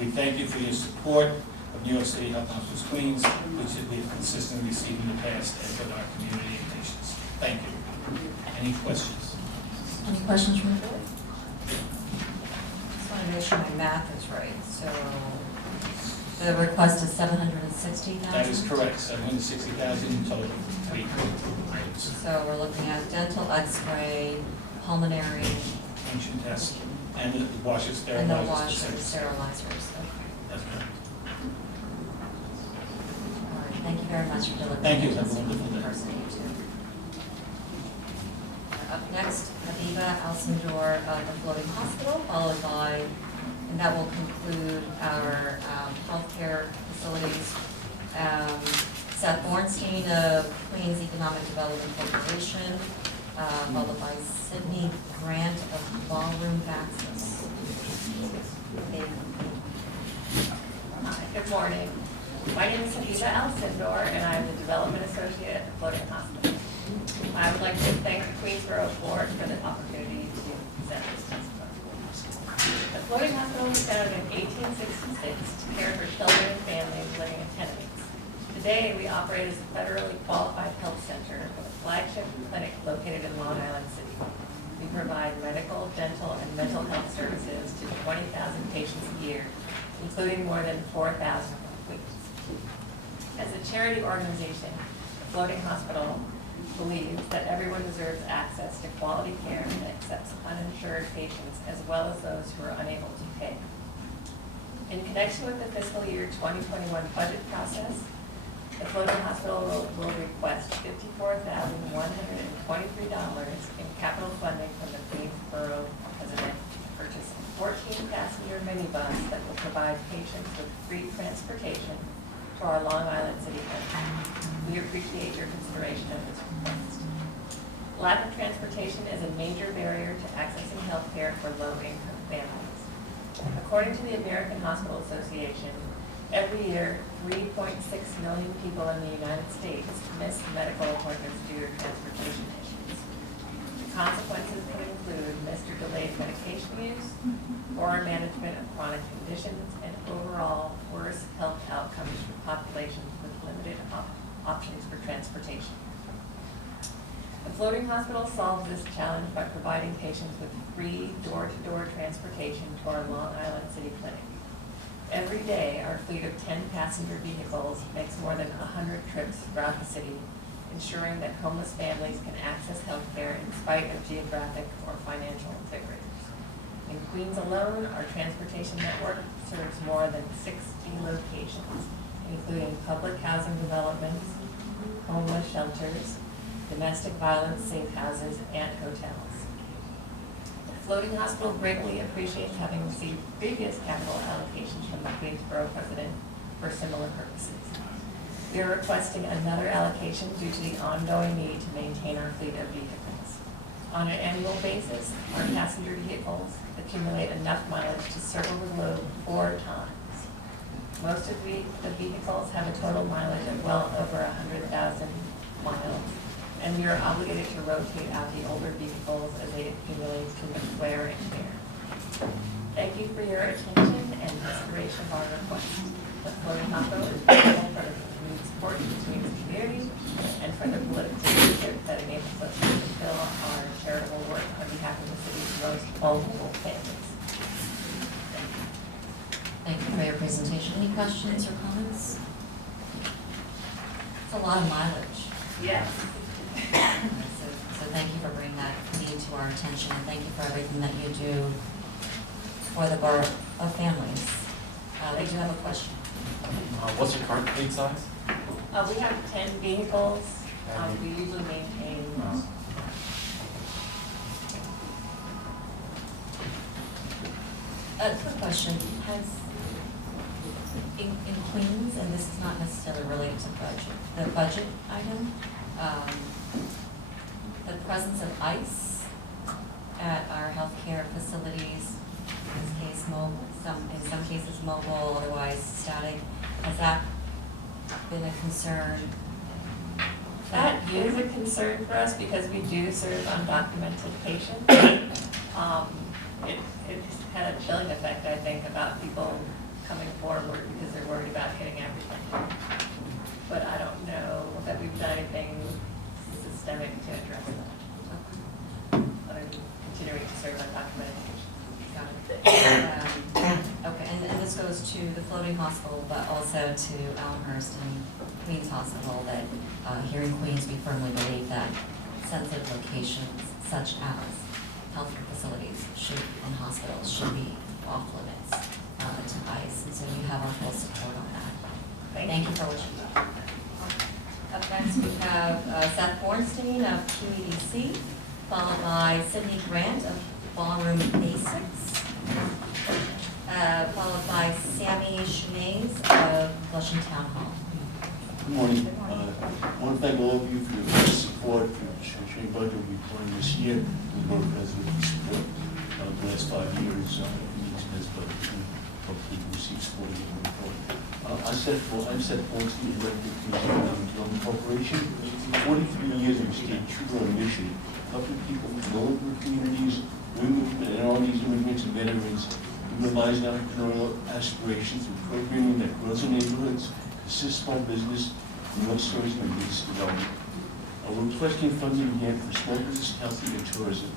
We thank you for your support of New York City Health Hospitals Queens, which we have consistently received in the past and with our community and patients. Thank you. Any questions? Any questions from the board? Just want to make sure my math is right. So the request is $760,000? That is correct, $760,000 in total, 3 items. So we're looking at dental, x-ray, pulmonary, Function test, and the washers, and the sterilizers. washers, sterilizers. Okay. That's correct. All right, thank you very much for delivering. Thank you. this Have a wonderful day. person, you too. Up next, Habiba Al-Sindor of the Floating Hospital, followed by, and that will conclude our healthcare facilities. Seth Bornstein of Queens Economic Development Corporation, followed by Sydney Grant of Ballroom Access. Hi, good morning. My name is Habiba Al-Sindor, and I'm the Development Associate at the Floating Hospital. I would like to thank the Queensborough Board for the opportunity to present this testimony. The Floating Hospital was founded in 1866 to care for children and families living in tenements. Today, we operate as a federally qualified health center with a flagship clinic located in Long Island City. We provide medical, dental, and mental health services to 20,000 patients a year, including more than 4,000 from Queens. As a charity organization, the Floating Hospital believes that everyone deserves access to quality care and accepts uninsured patients as well as those who are unable to pay. In connection with the fiscal year 2021 budget process, the Floating Hospital will request $54,123 in capital funding from the Queensborough President to purchase a 14-passenger minibus that will provide patients with free transportation to our Long Island City clinic. We appreciate your consideration of this request. Lack of transportation is a major barrier to accessing health care for low-income families. According to the American Hospital Association, every year, 3.6 million people in the United States miss medical appointments due to transportation issues. The consequences could include missed or delayed medication use, poor management of chronic conditions, and overall worse health outcomes for populations with limited options for transportation. The Floating Hospital solves this challenge by providing patients with free door-to-door transportation to our Long Island City clinic. Every day, our fleet of 10 passenger vehicles makes more than 100 trips throughout the city, ensuring that homeless families can access health care in spite of geographic or financial barriers. In Queens alone, our transportation network serves more than 60 locations, including public housing developments, homeless shelters, domestic violence safe houses, and hotels. Floating Hospital greatly appreciates having received previous capital allocations from the Queensborough President for similar purposes. We are requesting another allocation due to the ongoing need to maintain our fleet of vehicles. On an annual basis, our passenger vehicles accumulate enough mileage to circle the globe 4 times. Most of the vehicles have a total mileage of well over 100,000 miles, and we are obligated to rotate out the older vehicles as they accumulate to the wear and tear. Thank you for your attention and consideration of our request. The floating hospital is vital for the community support between the community and for the political leadership that enables us to fulfill our charitable work on behalf of the city's most vulnerable families. Thank you for your presentation. Any questions or comments? It's a lot of mileage. Yes. So thank you for bringing that need to our attention, and thank you for everything that you do for the Borough of Families. We do have a question. What's your current fleet size? We have 10 vehicles. We usually maintain. A quick question. Has, in Queens, and this is not necessarily related to the budget item, the presence of ice at our healthcare facilities, in this case mobile, in some cases mobile, otherwise static, has that been a concern? That is a concern for us because we do serve undocumented patients. It's had a chilling effect, I think, about people coming forward because they're worried about getting everything. But I don't know that we've done anything systemic to address that. But I'm continuing to serve undocumented patients. Got it. Okay, and this goes to the floating hospital, but also to Elmhurst and Queens Hospital, that here in Queens, we firmly believe that sensitive locations such as healthcare facilities and hospitals should be off limits to ICE, and so you have our full support on that. Thank you for what you do. Up next, we have Seth Bornstein of QEDC, followed by Sydney Grant of Ballroom Basics, followed by Sammy Schmaze of Flushing Town Hall. Good morning. I want to thank all of you for your support for the short budget we've done this year. The board president for support the last 5 years in the expense budget. Hopefully receive support again going forward. I'm Seth Bornstein, elected to the Economic Development Corporation. For 43 years we've stayed true to our mission, helping people from all over communities, women and all these immigrants and veterans realize entrepreneurial aspirations through programming that grows in neighborhoods, assists small business, and most stories in business development. We're requesting funding again for small business counseling and tourism.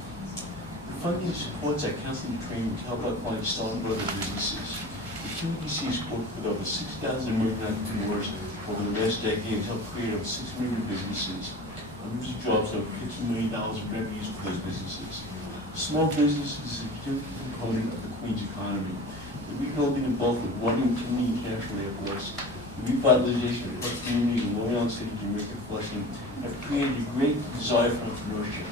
The funding supports our counseling training to help our clients start and grow their businesses. The QEDC has worked with over 6,000 American entrepreneurs over the last decade to help create over 600 businesses, hundreds of jobs, over $50 million in revenues for those businesses. Small business is a significant component of the Queens economy. The rebuilding and bulk of one and two international airports, the revitalization of our communities in Long Island City, Jamaica, Flushing, have created a great desire for entrepreneurship.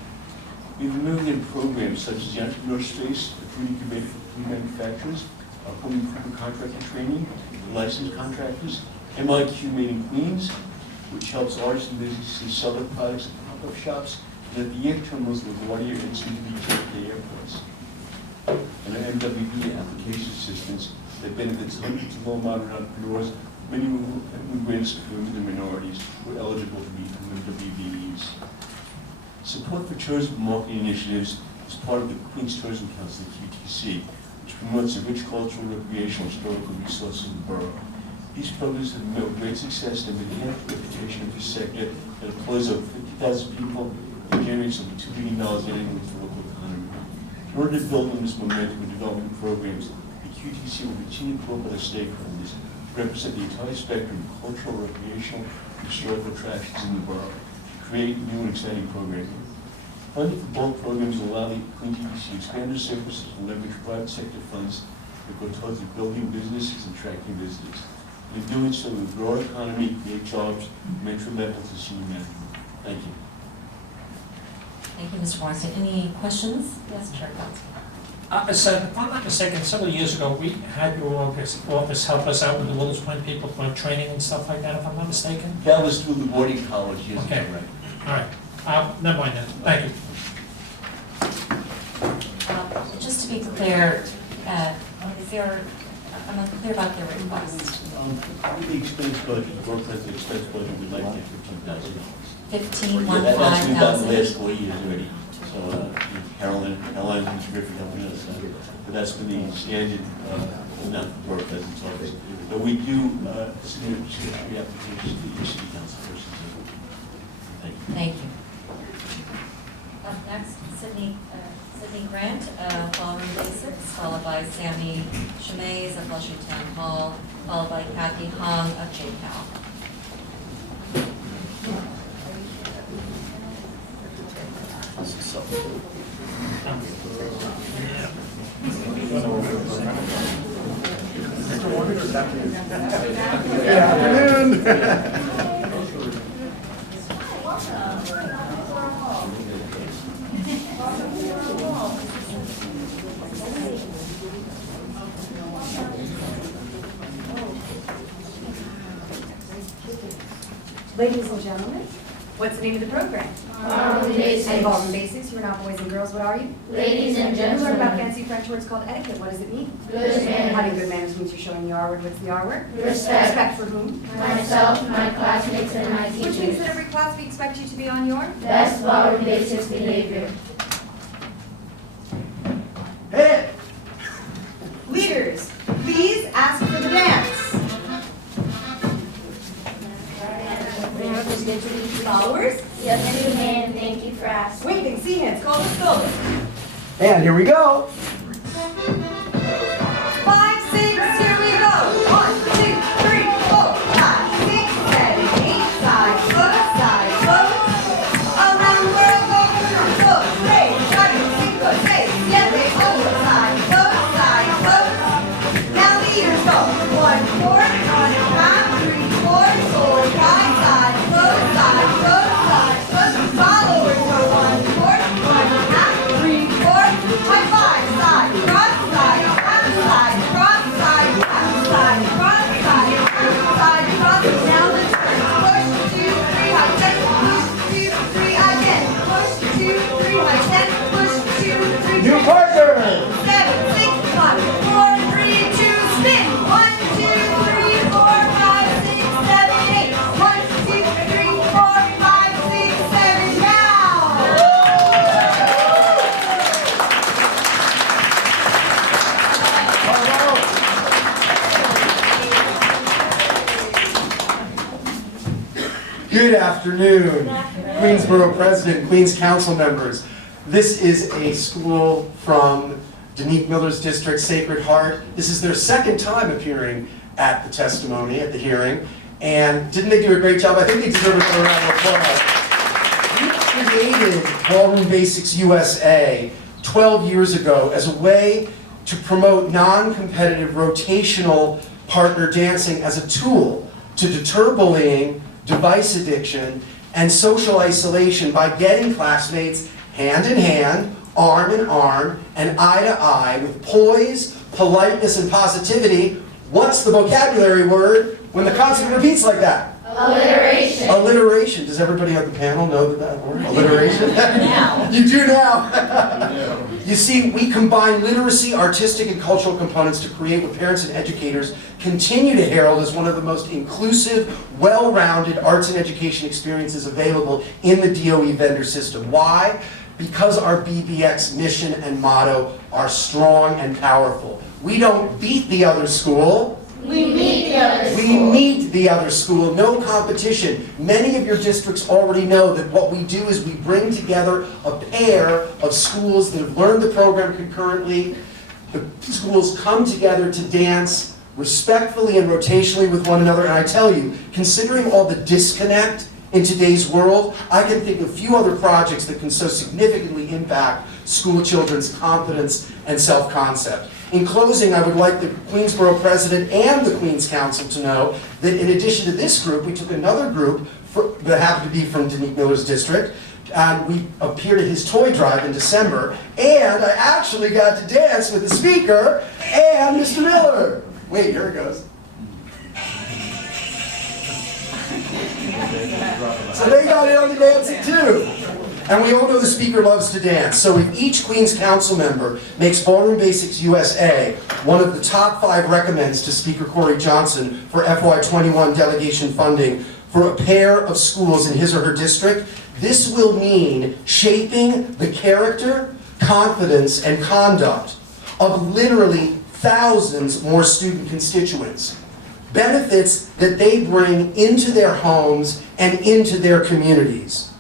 We've been moving in programs such as the Entrepreneur Space, the food incubator for food manufacturers, our home improvement contractor training, licensed contractors, MIQ Made in Queens, which helps artists and businesses sell their products at pop-up shops, and at the air terminals of LaGuardia and soon-to-be JFK airports. And our MWB application assistance that benefits hundreds of low-moderate entrepreneurs, many immigrants, women, and minorities who are eligible to be MWBs. Support for tourism marketing initiatives is part of the Queens Tourism Council, QTC, which promotes a rich cultural, recreational, historical resources of the borough. These programs have met with great success and have enhanced the reputation of this sector that employs over 50,000 people and generates over $2 billion annually for the local economy. In order to build on this momentum and development programs, the QTC will continue to work with our stakeholders to represent the entire spectrum of cultural, recreational, and historical attractions in the borough to create new and exciting programming. Funding for both programs will allow the Queens QTC to expand their services and leverage private sector funds that go towards building businesses and attracting visitors. In doing so, we grow our economy, create jobs, and entry level to senior management. Thank you. Thank you, Mr. Morrison. Any questions? Yes, Chair Gott. So, if I'm not mistaken, several years ago, we had your office help us out with the Willows Point people for training and stuff like that, if I'm not mistaken? That was through the boarding college years ago, Okay. right? All right. Never mind then. Thank you. Just to be clear, is there, I'm unclear about the request. With the expense budget, the borough president's expense budget, we'd like to get $15,000. 15, Yeah, that's been done 15,000. last 4 years already. So Carolyn has been terrific helping us. But that's been the standard amount of work president's office. But we do submit 3 applications to your city council person. Thank you. Thank you. Up next, Sydney Grant, Ballroom Basics, followed by Sammy Chemaze of Flushing Town Hall, followed by Kathy Hong of JPAL. Good afternoon. Ladies and gentlemen, what's the name of the program? Ballroom Basics. And Ballroom Basics, you're not boys and girls, what are you? Ladies and You learn about gentlemen. fancy French words called etiquette, what does it mean? Good manners. Having good manners means you're showing the R word, what's the R word? Respect. Respect for whom? Myself, my classmates, and my Which means teachers. that every class we expect you to be on your Best Ballroom Basics behavior. Hey! Leaders, please ask for the dance. Followers? Yes, ma'am. Thank you for asking. Waving, see hands, call the building. And here we go. 5, 6, here we go. 1, 2, 3, 4, 5, 6, 7, 8, side, foot, around the world, go, 3, 4, 5, 6, 7, 8, side, now leaders go. 1, 4, 5, 3, 4, 4, 5, side, followers go 1, 4, 1, half, 3, 4, high 5, side, cross side, half side, cross side, half side, cross side, half side, cross. Now the turn. Push 2, 3, high 10, push 2, 3, again. Push 2, 3, high 10, push 2, 3, New partner. 7, 6, 5, 4, 3, 2, spin. 1, 2, 3, 4, 5, 6, 7, 8. 1, 2, 3, 4, 5, 6, 7, down. Good afternoon, Queensborough President, Queens Council members. This is a school from Danique Miller's district, Sacred Heart. This is their second time appearing at the testimony, at the hearing. And didn't they do a great job? I think they deserve a round of applause. We created Ballroom Basics USA 12 years ago as a way to promote non-competitive rotational partner dancing as a tool to deter bullying, device addiction, and social isolation by getting classmates hand in hand, arm in arm, and eye to eye with poise, politeness, and positivity. What's the vocabulary word when the consonant repeats like that? Alliteration. Alliteration. Does everybody on the panel know that word? Alliteration? Now. You do now. You see, we combine literacy, artistic, and cultural components to create what parents and educators continue to herald as one of the most inclusive, well-rounded arts and education experiences available in the DOE vendor system. Why? Because our BBX mission and motto are strong and powerful. We don't beat the other school. We meet the other We school. meet the other school, no competition. Many of your districts already know that what we do is we bring together a pair of schools that have learned the program concurrently. The schools come together to dance respectfully and rotationally with one another. And I tell you, considering all the disconnect in today's world, I can think of few other projects that can so significantly impact school children's confidence and self-concept. In closing, I would like the Queensborough President and the Queens Council to know that in addition to this group, we took another group that happened to be from Danique Miller's district, and we appeared at his toy drive in December, and I actually got to dance with the speaker and Mr. Miller. Wait, here it goes. So they got in on the dancing too. And we all know the speaker loves to dance. So if each Queens Council member makes Ballroom Basics USA one of the top 5 recommends to Speaker Corey Johnson for FY21 delegation funding for a pair of schools in his or her district, this will mean shaping the character, confidence, and conduct of literally thousands more student constituents. Benefits that they bring into their homes and into their communities.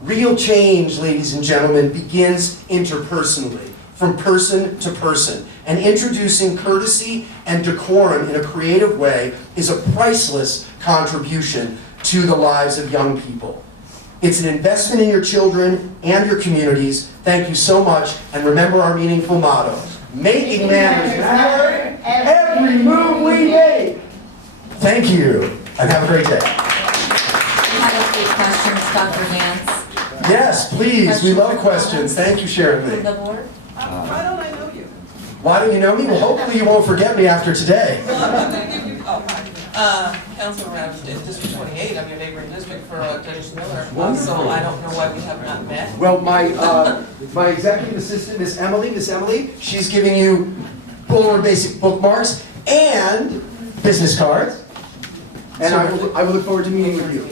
Real change, ladies and gentlemen, begins interpersonally, from person to person. And introducing courtesy and decorum in a creative way is a priceless contribution to the lives of young people. It's an investment in your children and your communities. Thank you so much, and remember our meaningful motto, making manners matter, every move we make. Thank you, and have a great day. We have a few questions, Dr. Nance. Yes, please, we love questions. Thank you, Sharon From Lee. the board? Why don't I know you? Why don't you know me? Well, hopefully you won't forget me after today. Councilor Ramsden, District 28, I'm your neighboring district for Dennis Miller. So I don't know why we have not met. Well, my executive assistant, Miss Emily, she's giving you Boulevard basic bookmarks and business cards. And I will look forward to meeting with you.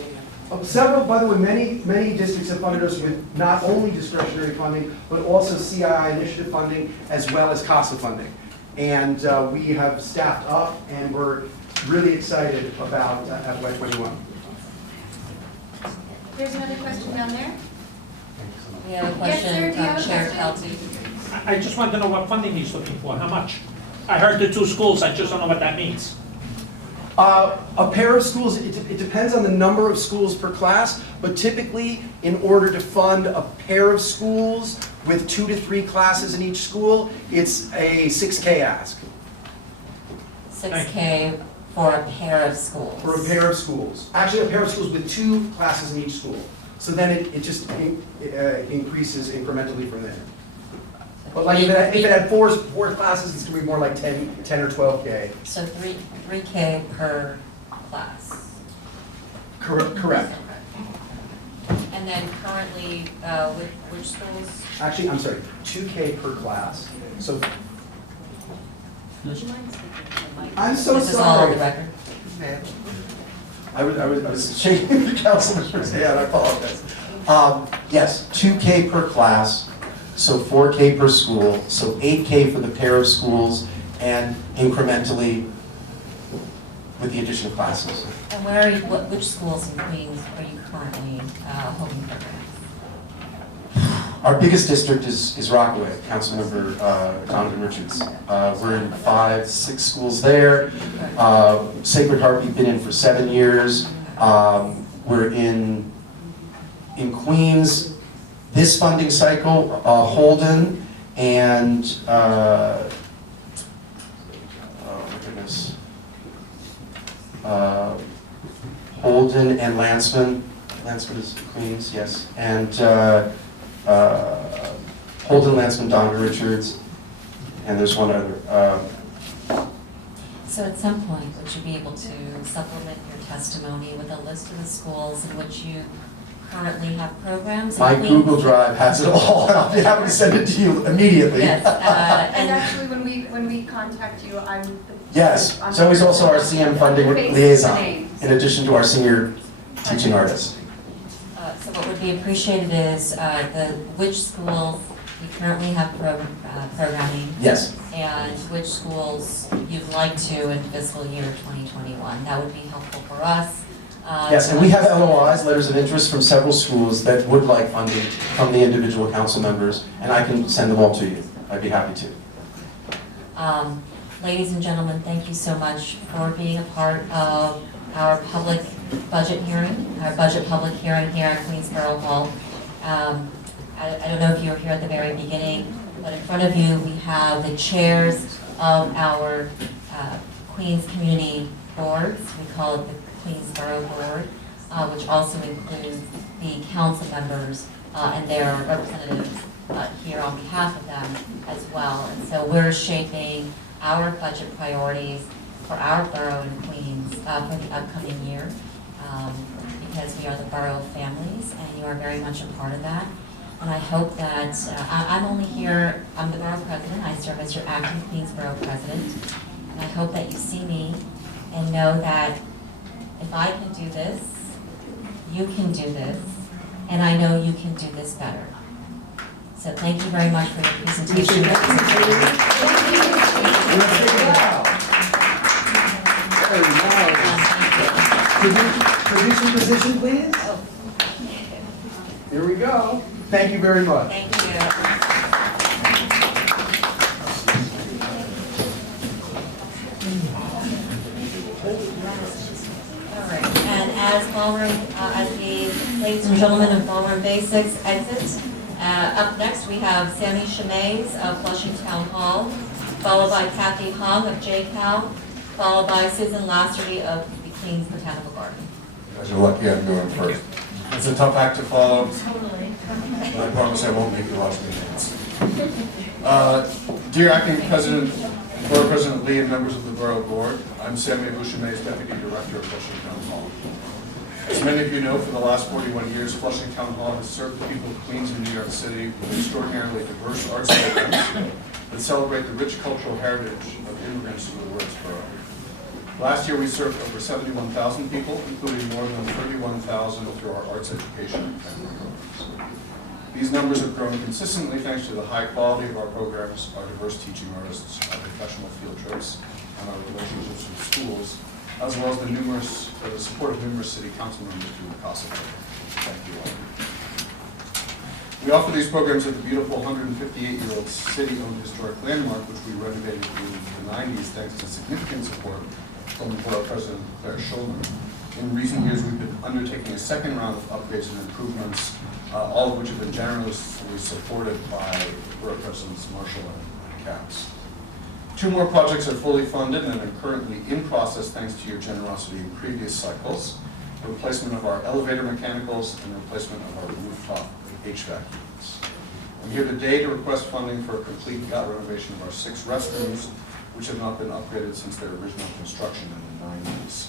Several, by the way, many districts have funded us with not only discretionary funding, but also CII initiative funding, as well as CASA funding. And we have staffed up, and we're really excited about FY21. There's another question down there. We have a Yes, sir, question do you have from a Chair question? Kelty. I just want to know what funding he's looking for, how much? I heard the 2 schools, I just don't know what that means. A pair of schools, it depends on the number of schools per class, but typically, in order to fund a pair of schools with 2 to 3 classes in each school, it's a $6K ask. 6K for a pair of schools. For a pair of schools. Actually, a pair of schools with 2 classes in each school. So then it just increases incrementally from there. But like if it had four classes, it's gonna be more like 10 or 12K. So 3K per class. Correct. And then currently, which schools? Actually, I'm sorry, 2K per class. So Would you mind speaking to the mic? I'm so This is all on sorry. the record. I was shaking the councilman's hand, I apologize. Yes, 2K per class, so 4K per school, so 8K for the pair of schools, and incrementally with the addition of classes. And where are you, which schools in Queens are you currently holding programs? Our biggest district is Rockaway, Councilmember Donovan Richards. We're in 5, 6 schools there. Sacred Heart we've been in for 7 years. We're in Queens this funding cycle, Holden and, oh my goodness, Holden and Lansman. Lansman is Queens, yes. And Holden, Lansman, Donovan Richards, and there's one other. So at some point, would you be able to supplement your testimony with a list of the schools in which you currently have programs? My Google Drive has it all, and I'll be happy to send it to you immediately. Yes, And actually, when we contact you, Yes, Zoe's also our CM funding liaison, in addition to our senior teaching artist. So what would be appreciated is which schools you currently have programming. Yes. And which schools you'd like to in fiscal year 2021. That would be helpful for us. Yes, and we have LOIs, letters of interest, from several schools that would like funding from the individual council members, and I can send them all to you. I'd be happy to. Ladies and gentlemen, thank you so much for being a part of our public budget hearing, our budget public hearing here at Queensborough Hall. I don't know if you were here at the very beginning, but in front of you we have the chairs of our Queens Community Boards. We call it the Queensborough Board, which also includes the council members and their representatives here on behalf of them as well. And so we're shaping our budget priorities for our borough in Queens for the upcoming year, because we are the borough of families, and you are very much a part of that. And I hope that, I'm only here, I'm the borough president, I serve as your acting Queensborough president, and I hope that you see me and know that if I can do this, you can do this, and I know you can do this better. So thank you very much for your presentation. Producer position, please. Here we go. Thank you very much. Thank you. All right, and as the ladies and gentlemen of Ballroom Basics exit, up next we have Sammy Shemays of Flushing Town Hall, followed by Kathy Hung of JCal, followed by Susan Lasserty of the Queens Botanical Garden. You guys are lucky I'm going first. It's a tough act to follow. Totally. But I promise I won't make you watch me dance. Dear Acting President, Borough President Lee, and members of the Borough Board, I'm Sammy Shemays, Deputy Director of Flushing Town Hall. As many of you know, for the last 41 years, Flushing Town Hall has served the people of Queens and New York City with extraordinarily diverse arts programs that celebrate the rich cultural heritage of immigrants who were its borough. Last year, we served over 71,000 people, including more than 31,000 through our arts education and family programs. These numbers have grown consistently thanks to the high quality of our programs, our diverse teaching artists, our professional field trips, and our relationships with schools, as well as the support of numerous city council members through the CASA program. Thank you all. We offer these programs at the beautiful 158-year-old city-owned historic landmark, which we renovated in the 90s thanks to significant support from Borough President Claire Schulman. In recent years, we've been undertaking a second round of upgrades and improvements, all of which have been generously supported by Borough Presidents Marshall and Katz. 2 more projects are fully funded and are currently in process thanks to your generosity in previous cycles: the replacement of our elevator mechanicals and replacement of our rooftop HVAC units. I'm here today to request funding for a complete gut renovation of our 6 restrooms, which have not been upgraded since their original construction in the 90s.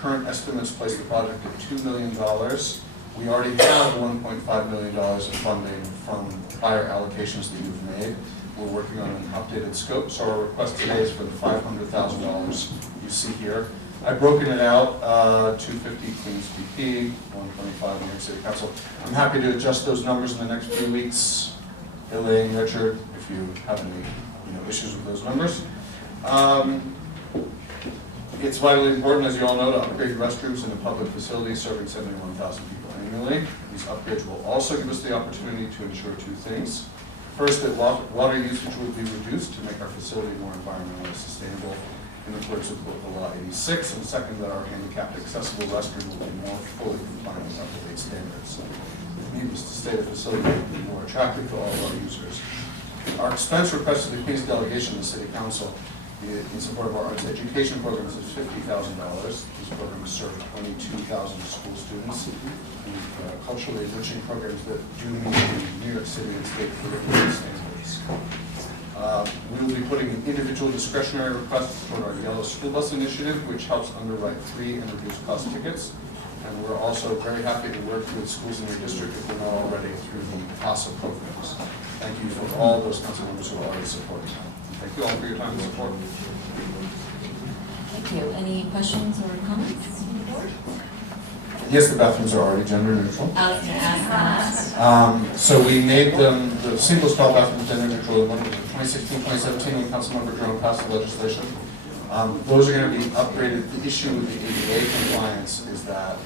Current estimates place the project at $2 million. We already have $1.5 million of funding from prior allocations that you've made. We're working on an updated scope, so our request today is for the $500,000 you see here. I've broken it out, 250 Queens BP, 125 New York City Council. I'm happy to adjust those numbers in the next few weeks. Elaine, Richard, if you have any issues with those numbers. It's vitally important, as you all know, to upgrade restrooms in a public facility serving 71,000 people annually. These upgrades will also give us the opportunity to ensure 2 things. First, that water usage will be reduced to make our facility more environmentally sustainable in accordance with local law 86, and second, that our handicapped accessible restroom will be more fully compliant with up-to-date standards. Needless to say, the facility will be more attractive to all of our users. Our expense request to the Queens delegation of the City Council in support of our arts education programs is $50,000. These programs serve 22,000 school students in culturally enriching programs that do meet the New York City and state curriculum standards. We will be putting individual discretionary requests toward our Yellow School Bus Initiative, which helps underwrite free and reduced cost tickets. And we're also very happy to work with schools in your district if we're not already through the CASA programs. Thank you for all those council members who are already supporting them. Thank you all for your time and support. Thank you. Any questions or comments? Yes, the bathrooms are already gender neutral. I was going to ask that. So we made them, the single stall bathrooms gender neutral in 2016, 2017 when Councilmember Jerome passed the legislation. Those are going to be upgraded. The issue with the ADA compliance is that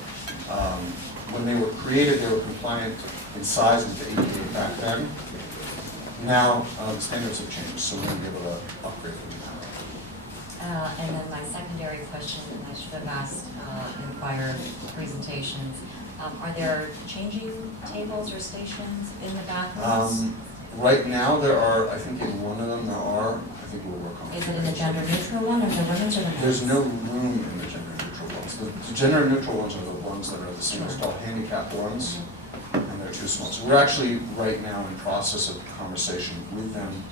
when they were created, they were compliant in size with the ADA back then. Now, the standards have changed, so we're going to be able to upgrade them. And then my secondary question, and I should have asked in prior presentations, are there changing tables or stations in the bathrooms? Right now, there are, I think in one of them there are. I think we'll work on it. Is it in the gender neutral one or the women's or the men's? There's no room in the gender neutral ones. The gender neutral ones are the ones that are the single stall handicapped ones, and they're too small. So we're actually right now in process of conversation with them.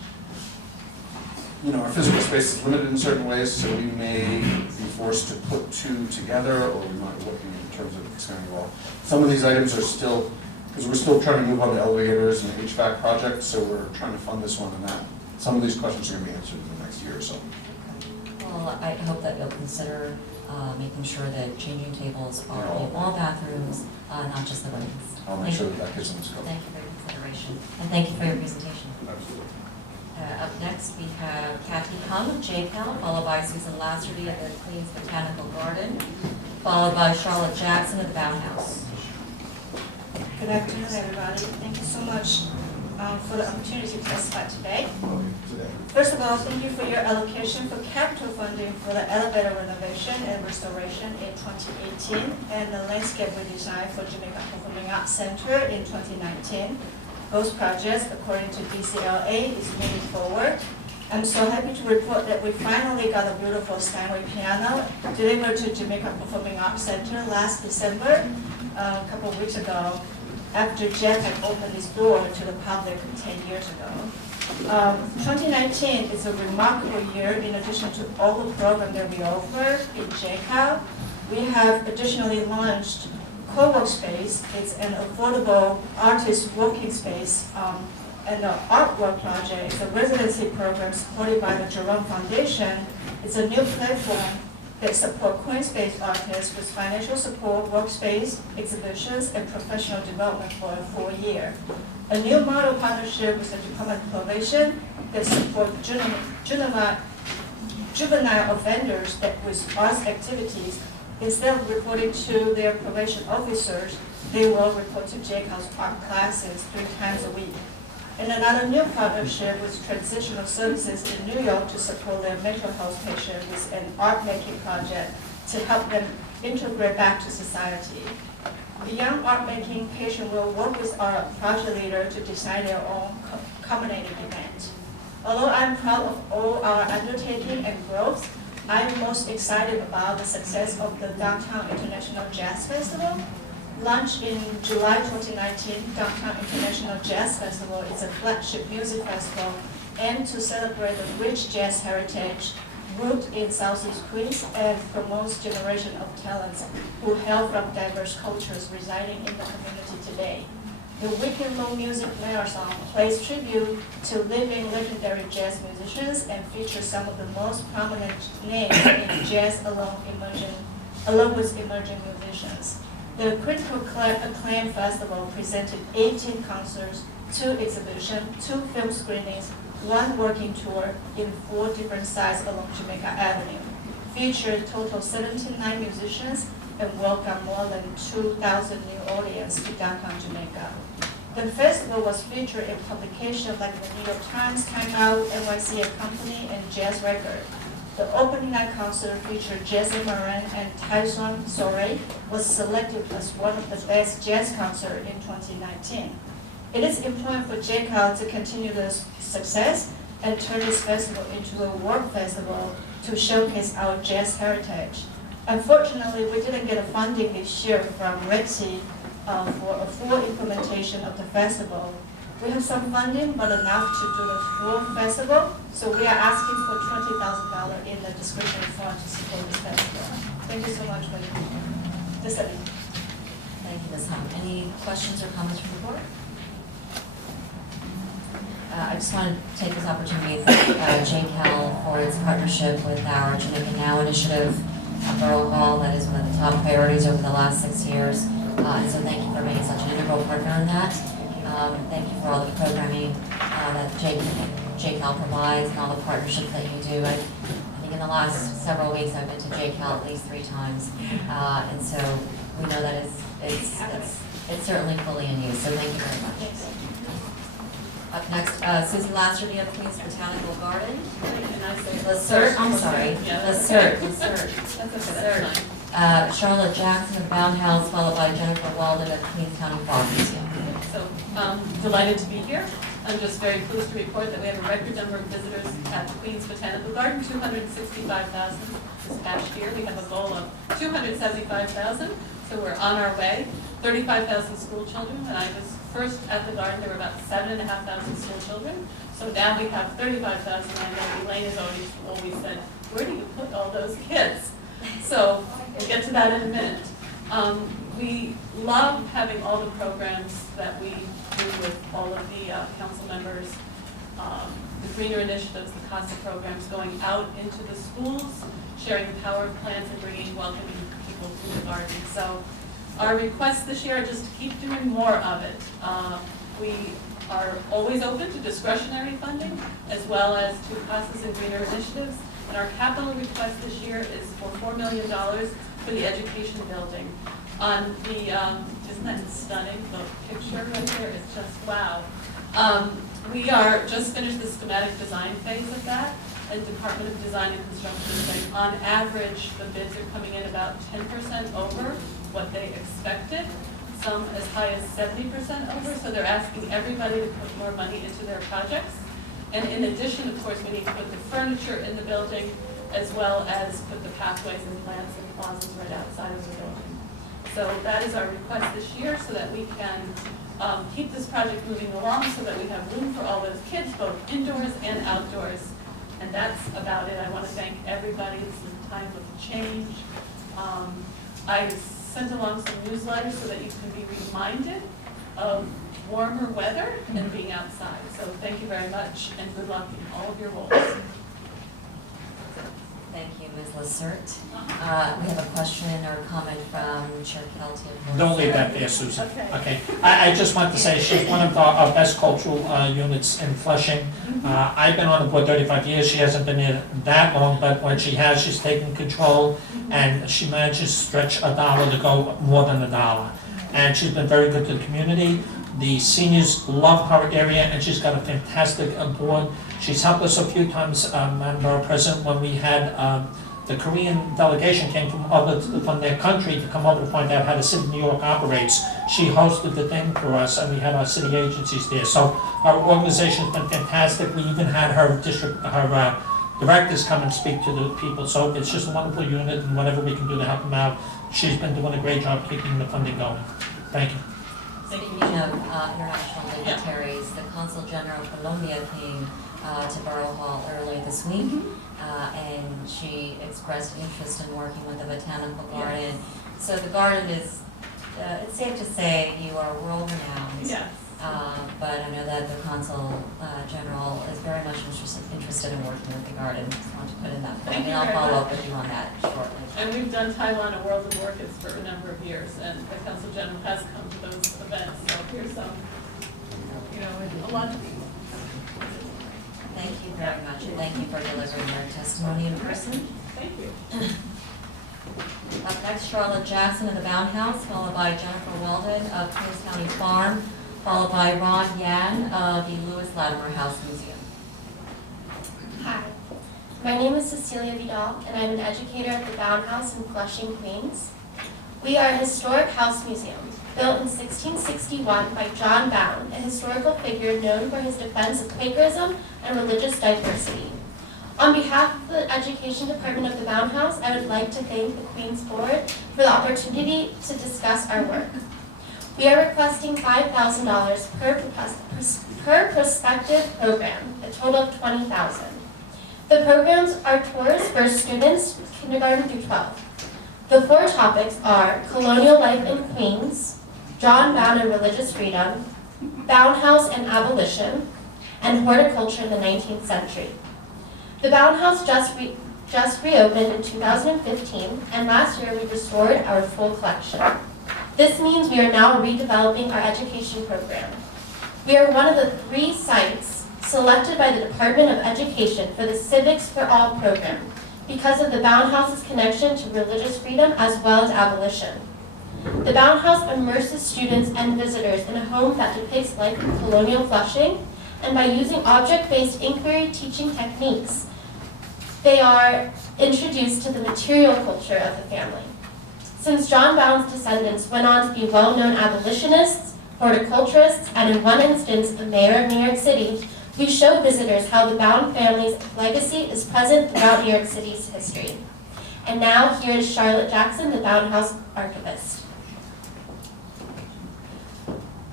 You know, our physical space is limited in certain ways, so we may be forced to put 2 together, or we might be looking in terms of expanding all. Some of these items are still, because we're still trying to move on the elevators and the HVAC project, so we're trying to fund this one and that. Some of these questions are going to be answered in the next year or so. Well, I hope that you'll consider making sure that changing tables are in all bathrooms, not just the women's. I'll make sure that gets in the scope. Thank you for your consideration, and thank you for your presentation. Absolutely. Up next, we have Kathy Hung of JPAL, followed by Susan Lasserty of the Queens Botanical Garden, followed by Charlotte Jackson of the Bauhaus. Good afternoon, everybody. Thank you so much for the opportunity to testify today. First of all, thank you for your allocation for capital funding for the elevator renovation and restoration in 2018 and the landscape redesign for Jamaica Performing Arts Center in 2019. Both projects, according to DCLA, is moving forward. I'm so happy to report that we finally got a beautiful Steinway piano delivered to Jamaica Performing Arts Center last December, a couple of weeks ago, after Jeff had opened his door to the public 10 years ago. 2019 is a remarkable year. In addition to all the programs that we offer in JCAL, we have additionally launched Co-work Space. It's an affordable artist working space and the artwork project. It's a residency program supported by the Jerome Foundation. It's a new platform that supports Queens-based artists with financial support, workspace, exhibitions, and professional development for a full year. A new model partnership with the Department of Probation that supports juvenile offenders that with arts activities. Instead of reporting to their probation officers, they will report to JCAL's art classes 3 times a week. And another new partnership with Transitional Services in New York to support their mental health patients with an art-making project to help them integrate back to society. The young art-making patient will work with our project leader to design their own culminating event. Although I'm proud of all our undertaking and growth, I'm most excited about the success of the Downtown International Jazz Festival. Launched in July 2019, Downtown International Jazz Festival is a flagship music festival aimed to celebrate the rich jazz heritage rooted in Southeast Queens and promotes generation of talents who hail from diverse cultures residing in the community today. The weekend-long music marathon plays tribute to living legendary jazz musicians and features some of the most prominent names in jazz along with emerging musicians. The critical acclaim festival presented 18 concerts, 2 exhibitions, 2 film screenings, 1 working tour in 4 different sites along Jamaica Avenue. Featured total 79 musicians and welcomed more than 2,000 new audience to downtown Jamaica. The festival was featured in publications like the New York Times, Time Out, NYC & Company, and Jazz Record. The opening night concert featured Jesse Moran and Tyson Sorey was selected as one of the best jazz concerts in 2019. It is important for JCAL to continue this success and turn this festival into a work festival to showcase our jazz heritage. Unfortunately, we didn't get a funding this year from REDC for a full implementation of the festival. We have some funding, but enough to do the full festival, so we are asking for $20,000 in the discretionary fund to support this festival. Thank you so much for listening. Thank you, Ms. Hung. Any questions or comments from the board? I just want to take this opportunity to thank JCAL for its partnership with our Jamaica Now initiative at Borough Hall. That is one of the top priorities over the last 6 years. And so thank you for being such an integral partner in that. Thank you for all the programming that JCAL provides and all the partnerships that you do. I think in the last several weeks I've been to JCAL at least 3 times. And so we know that it's certainly fully in use. So thank you very much. Up next, Susan Lasserty of Queens Botanical Garden. I'm sorry. Charlotte Jackson of Bauhaus, followed by Jennifer Walden of Queens County Farm Museum. So delighted to be here. I'm just very pleased to report that we have a record number of visitors at the Queens Botanical Garden, 265,000 this past year. We have a goal of 275,000, so we're on our way. 35,000 school children. When I was first at the garden, there were about 7,500 school children. So now we have 35,000. I know Elaine has always said, where do you put all those kids? So we'll get to that in a minute. We love having all the programs that we do with all of the council members. the greener initiatives, the CASA programs, going out into the schools, sharing the power of plants and bringing welcoming people to the garden. So our request this year are just to keep doing more of it. We are always open to discretionary funding as well as to CASAs and greener initiatives. And our capital request this year is for $4 million for the education building. On the, isn't that stunning, the picture right there is just wow. We are just finished the schematic design phase of that, and Department of Design and Construction is saying on average the bids are coming in about 10% over what they expected, some as high as 70% over, so they're asking everybody to put more money into their projects. And in addition, of course, we need to put the furniture in the building as well as put the pathways and plants and plazas right outside of the building. So that is our request this year so that we can keep this project moving along so that we have room for all those kids, both indoors and outdoors. And that's about it. I want to thank everybody. This is a time of change. I sent along some newsletters so that you can be reminded of warmer weather and being outside. So thank you very much and good luck in all of your roles. Thank you, Ms. Lissert. We have a question or comment from Chair Kelton. Don't leave that there, Susan. Okay. I just want to say she's one of our best cultural units in Flushing. I've been on the board 35 years. She hasn't been here that long, but when she has, she's taken control, and she manages to stretch a dollar to go more than a dollar. And she's been very good to the community. The seniors love her area, and she's got a fantastic board. She's helped us a few times, Madam Borough President, when we had the Korean delegation came from their country to come over to find out how the city of New York operates. She hosted the thing for us, and we had our city agencies there. So our organization's been fantastic. We even had her directors come and speak to the people. So it's just a wonderful unit, and whatever we can do to help them out, she's been doing a great job keeping the funding going. Thank you. Speaking of international dignitaries, the Consul General Colombia came to Borough Hall earlier this week, and she expressed interest in working with the Botanical Garden. So the garden is, it's safe to say you are world renowned. Yes. But I know that the Consul General is very much interested in working with the garden. Just want to put in that point, and I'll follow up with you on that shortly. And we've done Taiwan and World of Orchids for a number of years, and the Consul General has come to those events, so here's some, a lot of people. Thank you very much, and thank you for delivering your testimony in person. Thank you. Up next, Charlotte Jackson of the Bound House, followed by Jennifer Weldon of Queens County Farm, followed by Ron Yan of the Lewis Latimer House Museum. Hi, my name is Cecilia Vidal, and I'm an educator at the Bound House in Flushing, Queens. We are a historic house museum, built in 1661 by John Bound, a historical figure known for his defense of Quakerism and religious diversity. On behalf of the Education Department of the Bound House, I would like to thank the Queens Board for the opportunity to discuss our work. We are requesting $5,000 per prospective program, a total of $20,000. The programs are tours for students kindergarten through 12. The 4 topics are colonial life in Queens, John Bound and religious freedom, Bound House and abolition, and horticulture in the 19th century. The Bound House just reopened in 2015, and last year we restored our full collection. This means we are now redeveloping our education program. We are one of the 3 sites selected by the Department of Education for the Civics for All program because of the Bound House's connection to religious freedom as well as abolition. The Bound House immerses students and visitors in a home that depicts life in colonial Flushing, and by using object-based inquiry teaching techniques, they are introduced to the material culture of the family. Since John Bound's descendants went on to be well-known abolitionists, horticulturists, and in one instance, the mayor of New York City, we show visitors how the Bound family's legacy is present throughout New York City's history. And now, here is Charlotte Jackson, the Bound House archivist.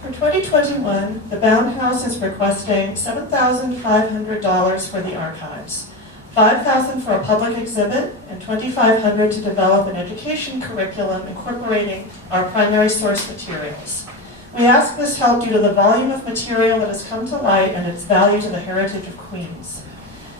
For 2021, the Bound House is requesting $7,500 for the archives, $5,000 for a public exhibit, and $2,500 to develop an education curriculum incorporating our primary source materials. We ask this help due to the volume of material that has come to light and its value to the heritage of Queens.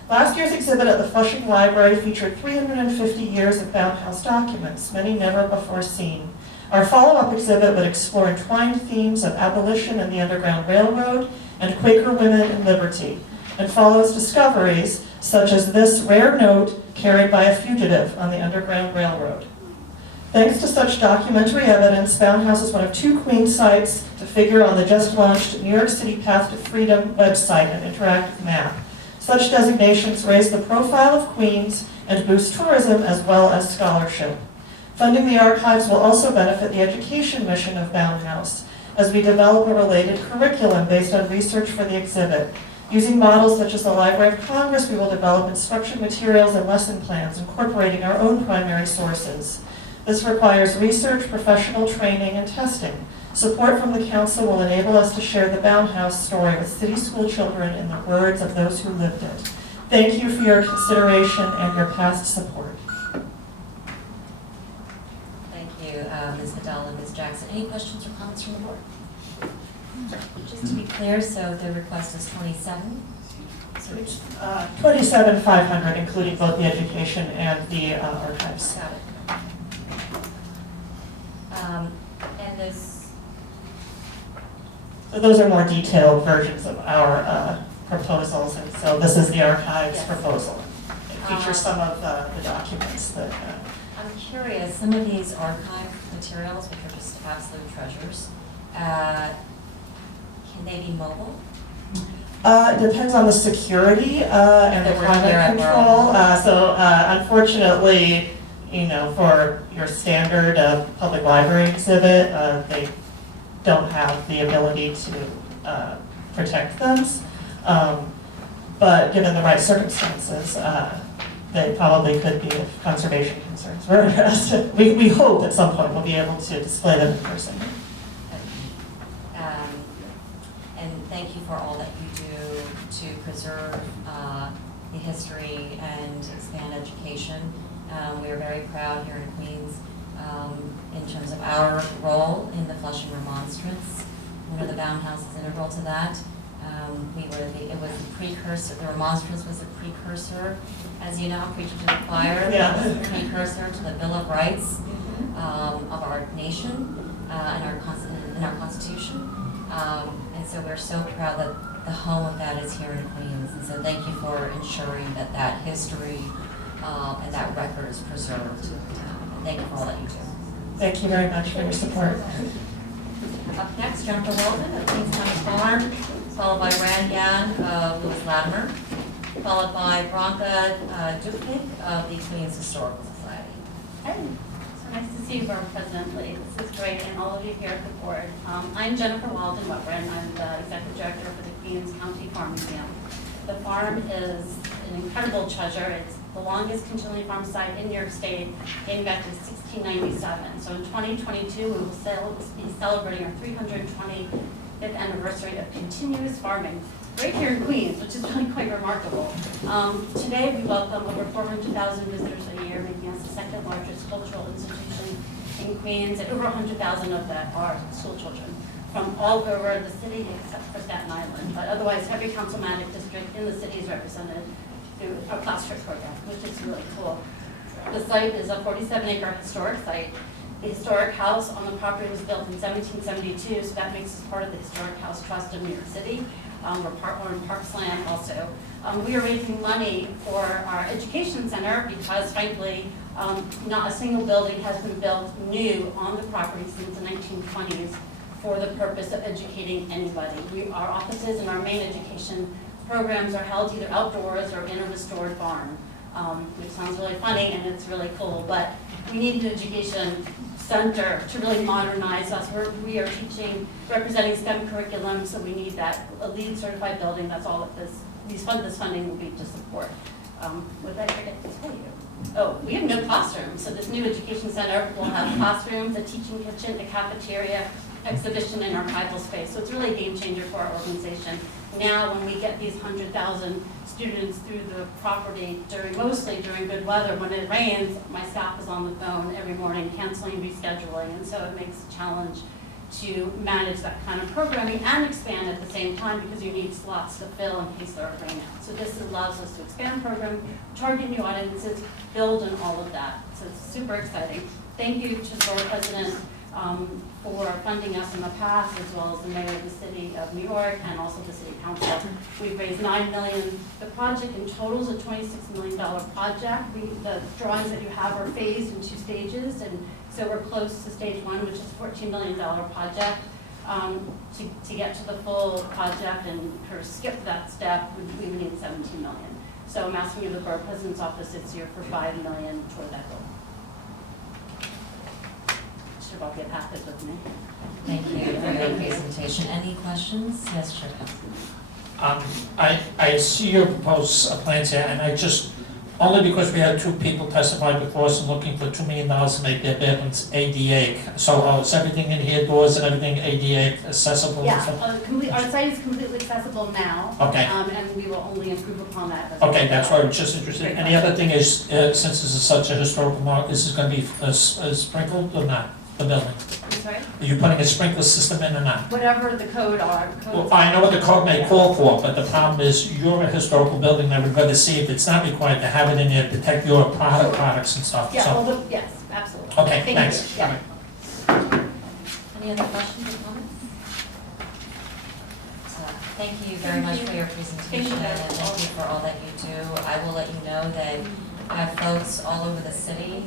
Last year's exhibit at the Flushing Library featured 350 years of Bound House documents, many never before seen. Our follow-up exhibit would explore entwined themes of abolition and the Underground Railroad and Quaker women and liberty, and follows discoveries such as this rare note carried by a fugitive on the Underground Railroad. Thanks to such documentary evidence, Bound House is one of 2 Queens sites to figure on the just-launched New York City Path to Freedom website and interactive map. Such designations raise the profile of Queens and boost tourism as well as scholarship. Funding the archives will also benefit the education mission of Bound House as we develop a related curriculum based on research for the exhibit. Using models such as the Library of Congress, we will develop instruction materials and lesson plans incorporating our own primary sources. This requires research, professional training, and testing. Support from the council will enable us to share the Bound House story with city school children in the words of those who lived it. Thank you for your consideration and your past support. Thank you, Ms. Vidal and Ms. Jackson. Any questions or comments from the board? Just to be clear, so the request is 27? So It's 27,500, including both the education and the archives. got it. And this, So those are more detailed versions of our proposals, and so this is the archives Yes. proposal. It features some of the documents that. I'm curious, some of these archive materials, which are just absolute treasures, can they be mobile? It depends on the security and the That we're here at climate control. Borough. So unfortunately, for your standard public library exhibit, they don't have the ability to protect them. But given the right circumstances, they probably could be if conservation concerns were addressed. We hope at some point we'll be able to display them in person. And thank you for all that you do to preserve the history and expand education. We are very proud here in Queens in terms of our role in the Flushing Remonstrance. The Bound House is integral to that. It was the precursor, the Remonstrance was a precursor, as you know, preaching to the choir. Yeah. It was a precursor to the Bill of Rights of our nation and in our Constitution. And so we're so proud that the home of that is here in Queens. And so thank you for ensuring that that history and that record is preserved. And thank you for all that you do. Thank you very much for your support. Up next, Jennifer Walton of Queens County Farm, followed by Rand Yan of Lewis Latimer, followed by Bronca Dupnik of the Queens Historical Society. Hi, so nice to see you, Borough President Lee. This is great, and all of you here at the board. I'm Jennifer Walden Wetbrand. I'm the Executive Director for the Queens County Farm Museum. The farm is an incredible treasure. It's the longest continually farm site in New York State, dating back to 1697. So in 2022, we will be celebrating our 325th anniversary of continuous farming right here in Queens, which is really quite remarkable. Today, we welcome over 400,000 visitors a year, making us the second largest cultural institution in Queens, and over 100,000 of that are school children from all over the city except for Staten Island. But otherwise, every councilmanic district in the city is represented through our class trip program, which is really cool. The site is a 47-acre historic site. The historic house on the property was built in 1772, so that makes us part of the Historic House Trust of New York City. We're in Parks Land also. We are raising money for our education center because, frankly, not a single building has been built new on the property since the 1920s for the purpose of educating anybody. Our offices and our main education programs are held either outdoors or in a restored barn, which sounds really funny and it's really cool, but we need an education center to really modernize us. We are teaching, representing STEM curriculum, so we need that a LEED certified building. That's all that this funding will be to support. What did I forget to tell you? Oh, we have no classrooms, so this new education center will have classrooms, a teaching kitchen, a cafeteria, exhibition, and archival space. So it's really a game changer for our organization. Now, when we get these 100,000 students through the property mostly during good weather, when it rains, my staff is on the phone every morning canceling, rescheduling, and so it makes the challenge to manage that kind of programming and expand at the same time because you need slots to fill in case there are rainouts. So this allows us to expand program, target new audiences, build on all of that. So it's super exciting. Thank you to the Borough President for funding us in the past, as well as the Mayor of the City of New York and also the City Council. We've raised $9 million. The project in total is a $26 million project. The drawings that you have are phased in 2 stages, and so we're close to stage 1, which is a $14 million project. To get to the full project and sort of skip that step, we would need $17 million. So I'm asking you, the Borough President's Office this year for $5 million toward that goal. Should all get happy with me. Thank you for your presentation. Any questions? Yes, sure. I see your proposed plans here, and I just, only because we had 2 people testify before us and looking for $2 million to make their buildings ADA. So is everything in here, doors and everything ADA accessible? Yeah, our site is completely accessible now. Okay. And we will only improve upon that. as Okay, we that's go. why I'm just interested. And the other thing is, since this is such a historical mark, is this going to be sprinkled or not, the building? I'm sorry? Are you putting a sprinkler system in or not? Whatever the code are. Well, I know what the code may call for, but the problem is, you're a historical building, and we're going to see if it's not required to have it in there to protect your products and stuff, Yeah, so. well, yes, absolutely. Okay, Thank you. thanks. Yeah. Any other questions or comments? So, thank you very much for your presentation, and thank you for all that you do. I will let you know that I have folks all over the city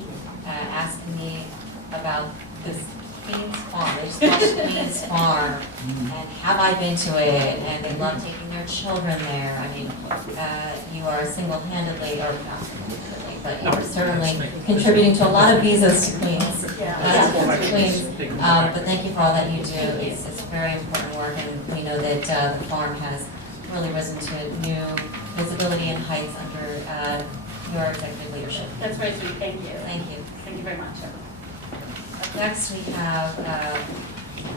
asking me about this Queen's Farm. They just call it Queen's Farm, and have I been to it? And they love taking their children there. I mean, you are single-handedly, or not single-handedly, but you are certainly contributing to a lot of visas to Queens. But thank you for all that you do. It's very important work, and we know that the farm has really risen to new visibility and heights under your executive leadership. That's very sweet, thank you. Thank you. Thank you very much. Up next, we have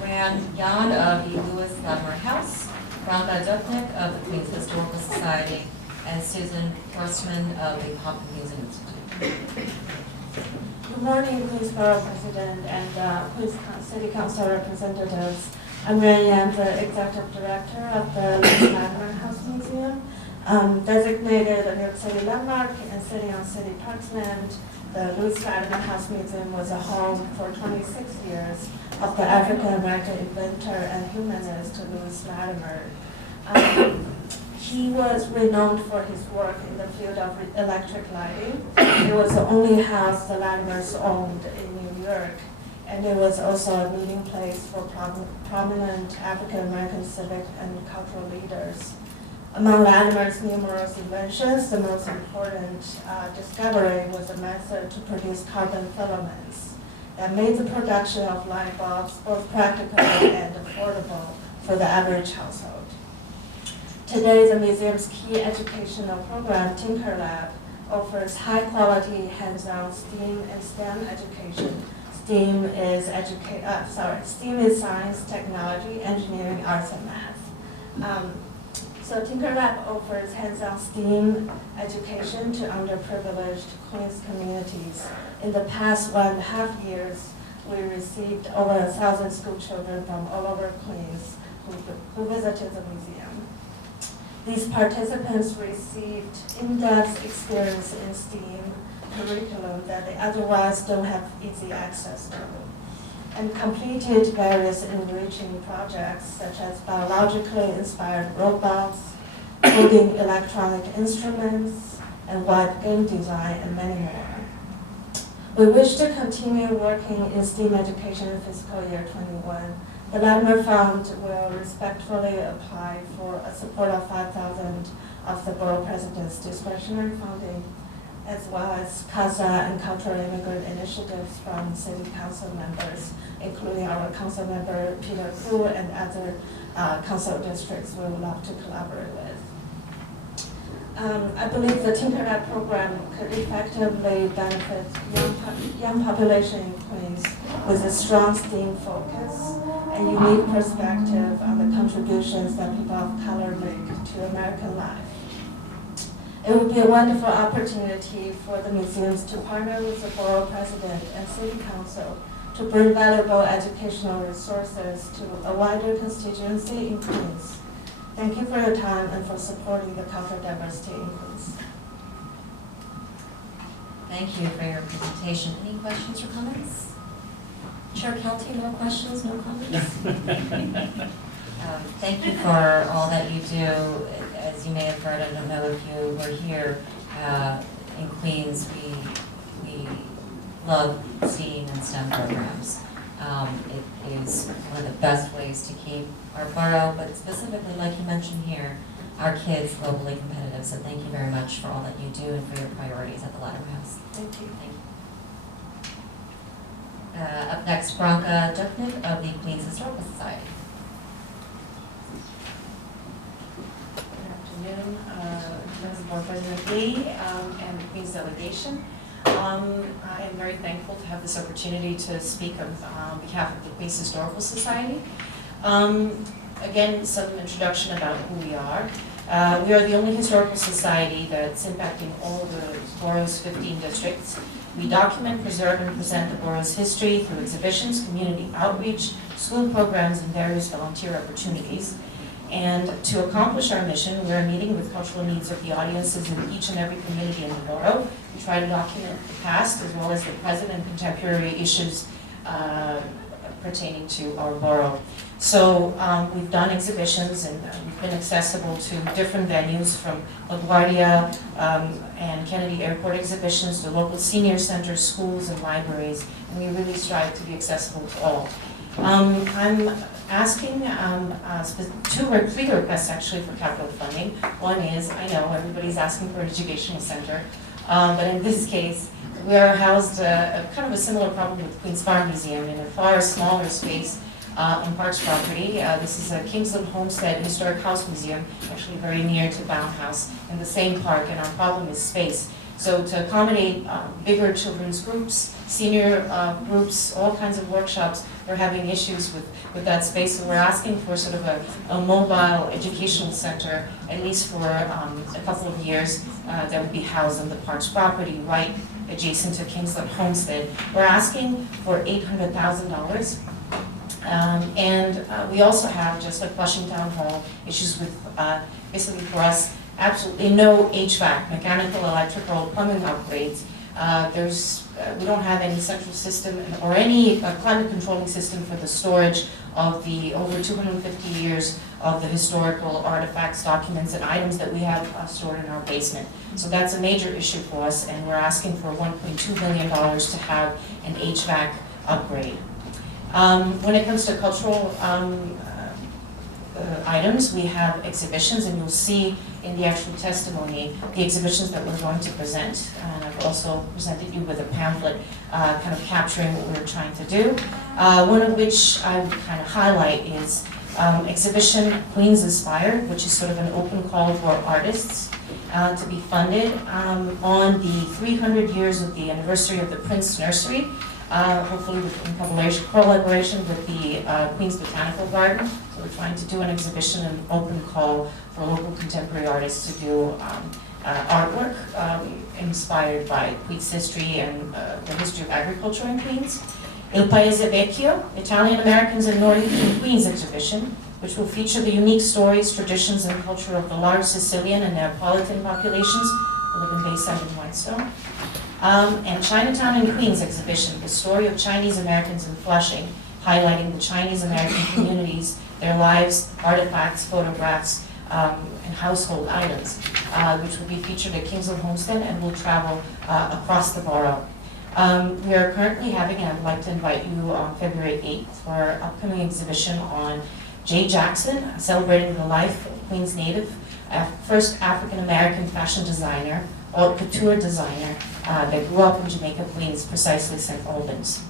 Fran Yan of the Lewis Latimer House, Branka Dupnik of the Queens Historical Society, and Susan Forstman of the Hopkins Museum Institute. Good morning, Queens Borough President and Queens City Council representatives. I'm Mary Yan, the Executive Director of the Lewis Latimer House Museum. Designated a New York City landmark and sitting on city parkland, the Lewis Latimer House Museum was a home for 26 years of the African-American inventor and humanist Lewis Latimer. He was renowned for his work in the field of electric lighting. It was the only house the Latimers owned in New York, and it was also a meeting place for prominent African-American civic and cultural leaders. Among Latimer's numerous inventions, the most important discovery was a method to produce carbon filaments that made the production of light bulbs both practical and affordable for the average household. Today, the museum's key educational program, Tinker Lab, offers high-quality, hands-on STEAM and STEM education. STEAM is science, technology, engineering, arts, and math. So Tinker Lab offers hands-on STEAM education to underprivileged Queens communities. In the past 1.5 years, we received over 1,000 school children from all over Queens who visited the museum. These participants received in-depth experience in STEAM curriculum that they otherwise don't have easy access to, and completed various enriching projects such as biologically inspired robots, coding electronic instruments, and wide game design, and many more. We wish to continue working in STEAM education in fiscal year 21. The Latimer Fund will respectfully apply for a support of $5,000 of the Borough President's discretionary funding, as well as CASA and cultural immigrant initiatives from City Council members, including our Council member Peter Kru and other council districts we would love to collaborate with. I believe the Tinker Lab program could effectively benefit young population in Queens with a strong STEAM focus and unique perspective on the contributions that people of color make to American life. It would be a wonderful opportunity for the museums to partner with the Borough President and City Council to bring valuable educational resources to a wider constituency in Queens. Thank you for your time and for supporting the cultural diversity in Queens. Thank you for your presentation. Any questions or comments? Chair Kelty, no questions, no comments? Thank you for all that you do. As you may have heard, I don't know if you were here, in Queens, we love STEAM and STEM programs. It is one of the best ways to keep our borough, but specifically, like you mentioned here, our kids globally competitive. So thank you very much for all that you do and for your priorities at the Ladder House. Thank you. Up next, Branka Duknik of the Queens Historical Society. Good afternoon, members of Board President Lee and the Queens delegation. I am very thankful to have this opportunity to speak on behalf of the Queens Historical Society. Again, some introduction about who we are. We are the only historical society that's impacting all the borough's 15 districts. We document, preserve, and present the borough's history through exhibitions, community outreach, school programs, and various volunteer opportunities. And to accomplish our mission, we're meeting with cultural needs of the audiences in each and every community in the borough. We try to document the past as well as the present and contemporary issues pertaining to our borough. So we've done exhibitions and we've been accessible to different venues from LaGuardia and Kennedy Airport exhibitions to local senior centers, schools, and libraries. And we really strive to be accessible to all. I'm asking three requests actually for capital funding. One is, I know everybody's asking for an educational center, but in this case, we are housed kind of a similar problem with Queens Farm Museum in a far smaller space on Parks property. This is a Kingsland Homestead Historic House Museum, actually very near to Bound House in the same park, and our problem is space. So to accommodate bigger children's groups, senior groups, all kinds of workshops, we're having issues with that space. So we're asking for sort of a mobile educational center, at least for a couple of years, that would be housed on the Parks property, right adjacent to Kingsland Homestead. We're asking for $800,000. And we also have, just like Flushing Town Hall, issues with, basically for us, absolutely no HVAC, mechanical, electrical, plumbing upgrades. We don't have any central system or any climate controlling system for the storage of the over 250 years of the historical artifacts, documents, and items that we have stored in our basement. So that's a major items for us, and we're asking for $1.2 million to have an HVAC upgrade. When it comes to cultural items, we have exhibitions, and you'll see in the actual testimony the exhibitions that we're going to present. And I've also presented you with a pamphlet kind of capturing what we're trying to do. One of which I would kind of highlight is exhibition Queens Inspired, which is sort of an open call for artists to be funded on the 300 years of the anniversary of the Prince Nursery. Hopefully in collaboration with the Queens Botanical Garden. So we're trying to do an exhibition, an open call for local contemporary artists to do artwork inspired by Queens history and the history of agriculture in Queens. Il Paese Vecchio, Italian Americans and Nordic in Queens exhibition, which will feature the unique stories, traditions, and culture of the large Sicilian and Neapolitan populations who live in Bayside and Whitestone. And Chinatown in Queens exhibition, the story of Chinese Americans in Flushing, highlighting the Chinese American communities, their lives, artifacts, photographs, and household items, which will be featured at Kingsland Homestead and will travel across the borough. We are currently having, and I'd like to invite you on February 8th for our upcoming exhibition on Jay Jackson, celebrating the life of Queens native, first African-American fashion designer, haute couture designer that grew up in Jamaica, Queens, precisely St. Albans.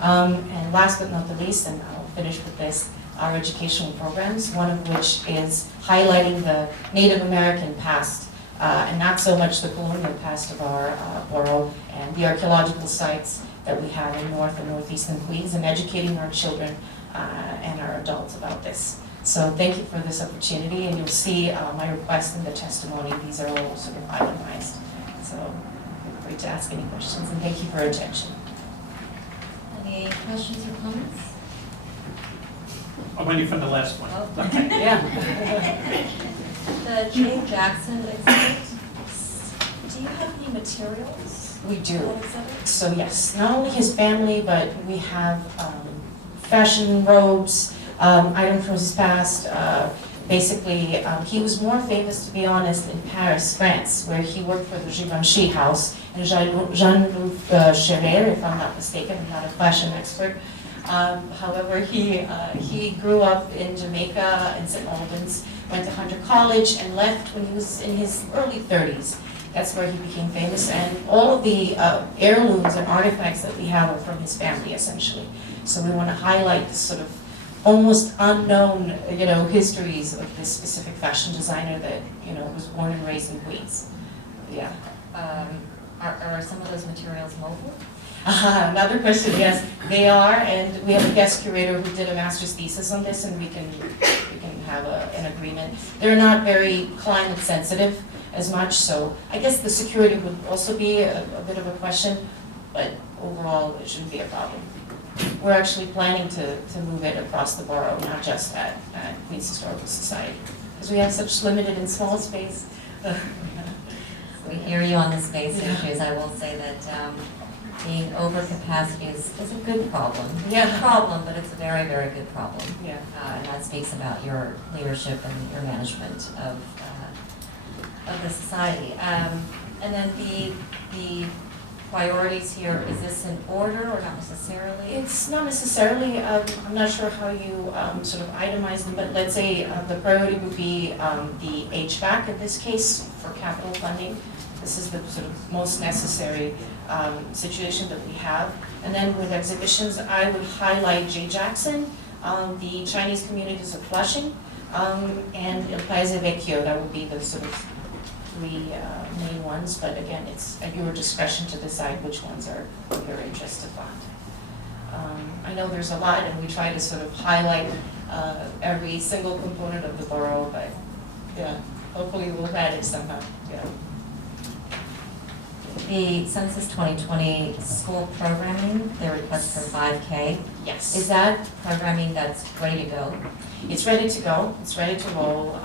And last but not the least, and I'll finish with this, our educational programs, one of which is highlighting the Native American past, and not so much the colonial past of our borough, and the archaeological sites that we have in North and Northeastern Queens, and educating our children and our adults about this. So thank you for this opportunity, and you'll see my request in the testimony. These are all sort of itemized. So feel free to ask any questions, and thank you for your attention. Any Any questions or comments? I'm waiting for the last one. Oh, Okay. yeah. The Jay Jackson exhibit, do you have any materials? We do. for that exhibit? So yes, not only his family, but we have fashion robes, items from his past. Basically, he was more famous, to be honest, in Paris, France, where he worked for the Givenchy house. And Jean-Louis Cherer, if I'm not mistaken, I'm not a fashion expert. However, he grew up in Jamaica, in St. Albans, went to Hunter College, and left when he was in his early 30s. That's where he became famous, and all of the heirlooms and artifacts that we have are from his family, essentially. So we want to highlight this sort of almost unknown, histories of this specific fashion designer that, was born and raised in Queens. Yeah. Are some of those materials mobile? Another question, yes, they are, and we have a guest curator who did a master's thesis on this, and we can have an agreement. They're not very climate sensitive as much, so I guess the security would also be a bit of a question, but overall, it shouldn't be a problem. We're actually planning to move it across the borough, not just at Queens Historical Society, because we have such limited and small space. We hear you on the space issues. I will say that being over capacity is a good problem. Yeah. It's a problem, but it's a very, very good problem. Yeah. And that speaks about your leadership and your management of the society. And then the priorities here, is this in order or not necessarily? It's not necessarily, I'm not sure how you sort of itemize them, but let's say the priority would be the HVAC in this case for capital funding. This is the sort of most necessary situation that we have. And then with exhibitions, I would highlight Jay Jackson, the Chinese communities of Flushing, and El País Vecchio. That would be the sort of three main ones, but again, it's at your discretion to decide which ones are of your interest to fund. I know there's a lot, and we try to sort of highlight every single component of the borough, but yeah, hopefully we'll manage somehow, yeah. The Census 2020 school programming, the request for 5K. Yes. Is that programming that's ready to go? It's ready to go, it's ready to roll.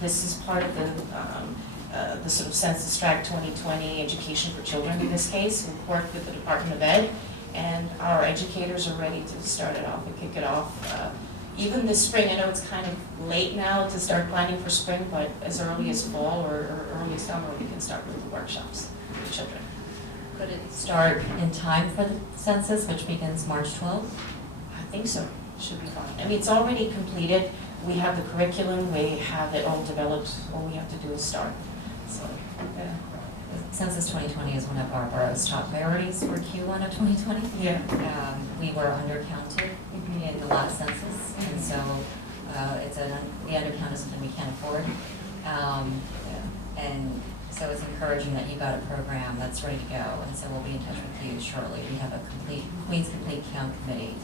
This is part of the sort of Census Tract 2020 education for children in this case. We've worked with the Department of Ed, and our educators are ready to start it off and kick it off. Even this spring, I know it's kind of late now to start planning for spring, but as early as fall or early summer, we can start with the workshops for children. Could it start in time for the census, which begins March 12th? I think so, should be fine. I mean, it's already completed. We have the curriculum, we have it all developed. All we have to do is start. So, yeah. Census 2020 is one of our borough's top priorities for Q1 of 2020. Yeah. We were undercounted in the last census, and so the undercount is something we can't afford. And so it's encouraging that you got a program that's ready to go, and so we'll be in touch with you shortly. We have a Queens Complete Count Committee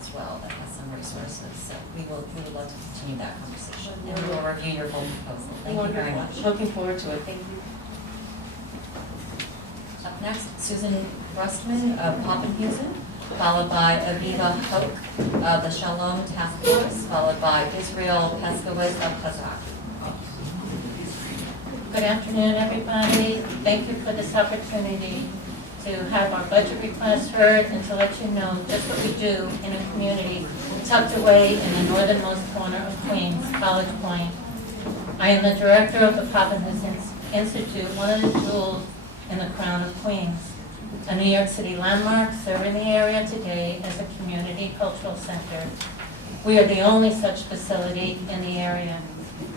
as well that has some resources, so we would love to continue that conversation, and we will review your full proposal. Thank you very much. Looking forward to it. Thank you. Up next, Susan Rustman of Poppenhusen, followed by Aviva Hoke of the Shalom Task Force, followed by Israel Peskowitz of Kazakh. Good afternoon, everybody. Thank you for this opportunity to have our budget request heard and to let you know just what we do in a community tucked away in the northernmost corner of Queens, College Point. I am the director of the Poppenhusen Institute, one of the jewels in the crown of Queens, a New York City landmark serving the area today as a community cultural center. We are the only such facility in the area.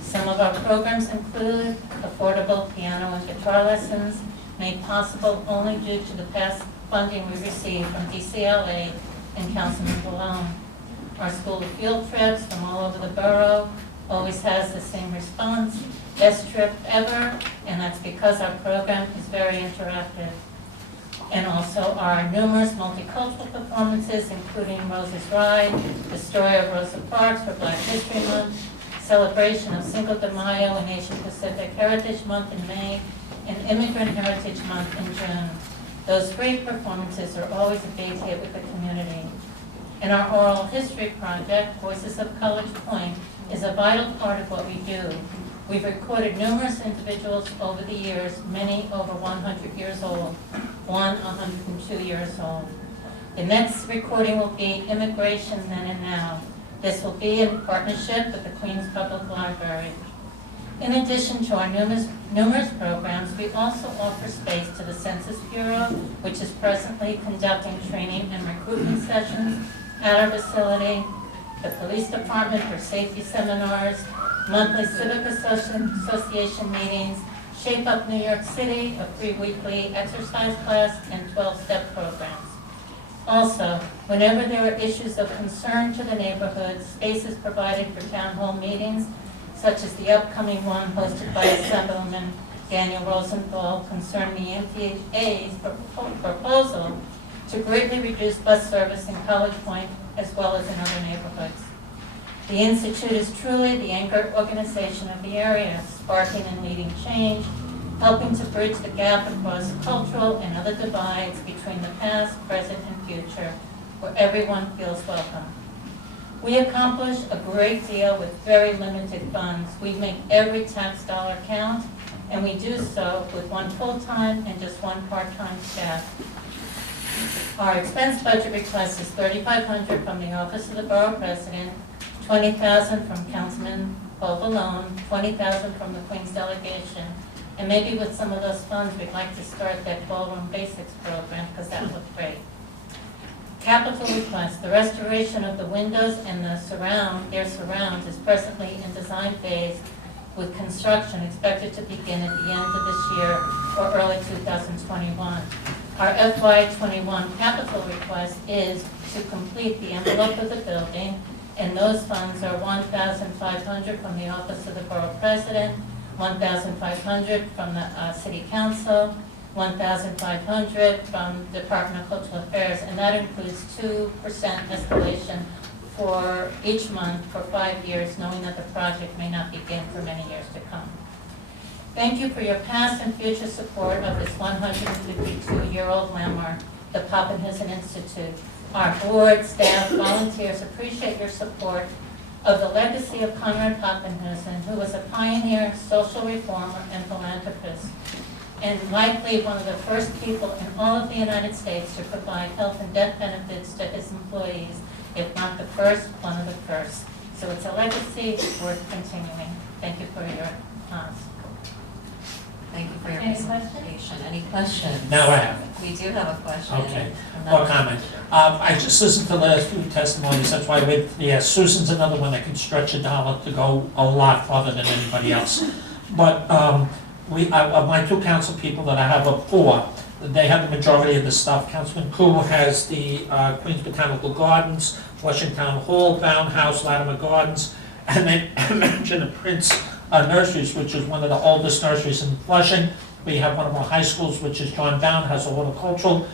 Some of our programs include affordable piano and guitar lessons made possible only due to the past funding we received from DCLA and Councilman Malone. Our school field trips from all over the borough always has the same response, best trip ever, and that's because our program is very interactive. And also our numerous multicultural performances, including Rose's Ride, the story of Rosa Parks for Black History Month, celebration of Cinco de Mayo and Asian Pacific Heritage Month in May, and Immigrant Heritage Month in June. Those free performances are always a big hit with the community. And our oral history project, Voices of College Point, is a vital part of what we do. We've recorded numerous individuals over the years, many over 100 years old, one 102 years old. The next recording will be Immigration Then and Now. This will be in partnership with the Queens Public Library. In addition to our numerous programs, we also offer space to the Census Bureau, which is presently conducting training and recruitment sessions at our facility, the Police Department for safety seminars, monthly Civic Association meetings, Shape Up New York City, a free weekly exercise class, and 12-step programs. Also, whenever there are issues of concern to the neighborhood, space is provided for town hall meetings, such as the upcoming one hosted by Assemblyman Daniel Rosenthal concerning the MTA's proposal to greatly reduce bus service in College Point as well as in other neighborhoods. The Institute is truly the anchor organization of the area, sparking and leading change, helping to bridge the gap across cultural and other divides between the past, present, and future, where everyone feels welcome. We accomplish a great deal with very limited funds. We make every tax dollar count, and we do so with one full-time and just one part-time staff. Our expense budget request is $3,500 from the Office of the Borough President, $20,000 from Councilman Paul Valone, $20,000 from the Queens delegation, and maybe with some of those funds, we'd like to start that ballroom basics program, because that looked great. Capital request, the restoration of the windows and their surrounds is presently in design phase, with construction expected to begin at the end of this year or early 2021. Our FY21 capital request is to complete the envelope of the building, and those funds are $1,500 from the Office of the Borough President, $1,500 from the City Council, $1,500 from Department of Cultural Affairs, and that includes 2% escalation for each month for 5 years, knowing that the project may not begin for many years to come. Thank you for your past and future support of this 152-year-old landmark, the Papenhuyzen Institute. Our board, staff, volunteers appreciate your support of the legacy of Conrad Papenhuyzen, who was a pioneer, social reformer, and philanthropist, and likely one of the first people in all of the United States to provide health and death benefits to his employees, if not the first, one of the first. So it's a legacy worth continuing. Thank you for your support. Thank you for your Any presentation. Any questions? Now I have it. We do have a question. Okay, Another- or comment. I just listened to the last few testimonies, that's why I waited. Yeah, Susan's another one that can stretch a dollar to go a lot farther than anybody else. But of my two council people that I have up for, they have the majority of the stuff. Councilman Koo has the Queens Botanical Gardens, Flushing Town Hall, Bound House, Latimer Gardens, and they mentioned the Prince Nurseries, which is one of the oldest nurseries in Flushing. We have one of our high schools, which is John Bound, has a horticultural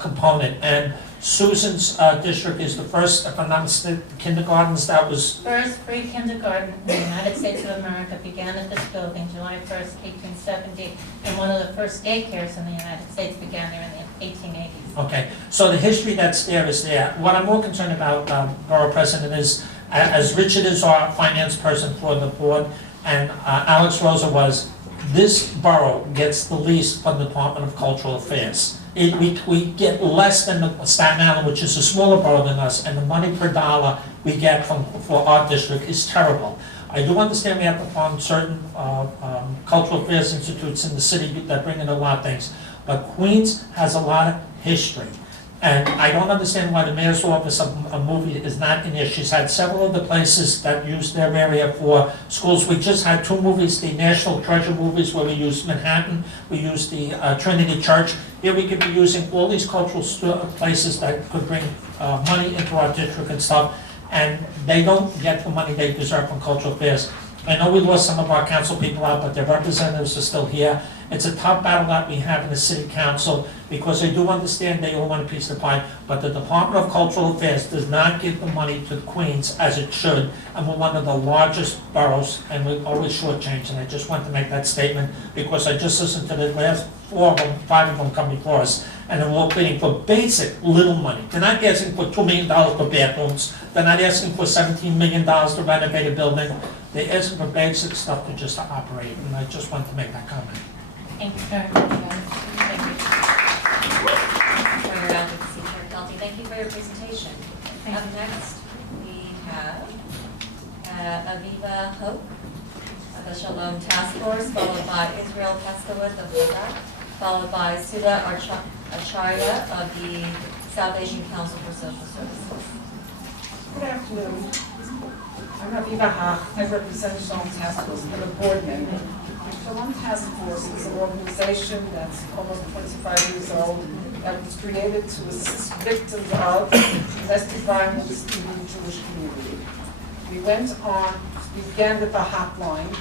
component. And Susan's district is the first, if I'm not mistaken, kindergartens that was... First free kindergarten in the United States of America began at this building July 1st, 1870, and one of the first daycares in the United States began there in the 1880s. Okay, so the history that's there is there. What I'm more concerned about, Borough President, is as Richard is our finance person for the board, and Alex Rosa was, this borough gets the least from the Department of Cultural Affairs. We get less than the Staten Island, which is a smaller borough than us, and the money per dollar we get for our district is terrible. I do understand we have to fund certain cultural affairs institutes in the city that bring in a lot of things, but Queens has a lot of history. And I don't understand why the mayor's office of a movie is not in here. She's had several of the places that use their area for schools. We just had 2 movies, the National Treasure movies, where we used Manhattan, we used the Trinity Church. Here we could be using all these cultural places that could bring money into our district and stuff, and they don't get the money they deserve from cultural affairs. I know we lost some of our council people out, but their representatives are still here, It's a tough battle that we have in the city council, because I do understand they all want a piece of the pie, but the Department of Cultural Affairs does not give the money to Queens as it should, and we're one of the largest boroughs, and we're always shortchanged, and I just want to make that statement, because I just listened to the last 4 of them, 5 of them come before us, and they're all pleading for basic little money. They're not asking for $2 million for bathrooms, they're not asking for $17 million to renovate a building, they're asking for basic stuff to just to operate, and I just want to make that comment. Thank you very much. Thank you. For your advocacy, Chair Kelty. Thank you for your presentation. Up next, we have Aviva Hope of the Shalom Task Force, followed by Israel Paskowitz of Borough, followed by Sudha Acharya of the South Asian Council for Social Services. Good afternoon. I'm Aviva Hope. I represent Shalom Task Force and a board member. Shalom Task Force is an organization that's almost 25 years old that was created to assist victims of domestic violence in the Jewish community. We began with a hotline,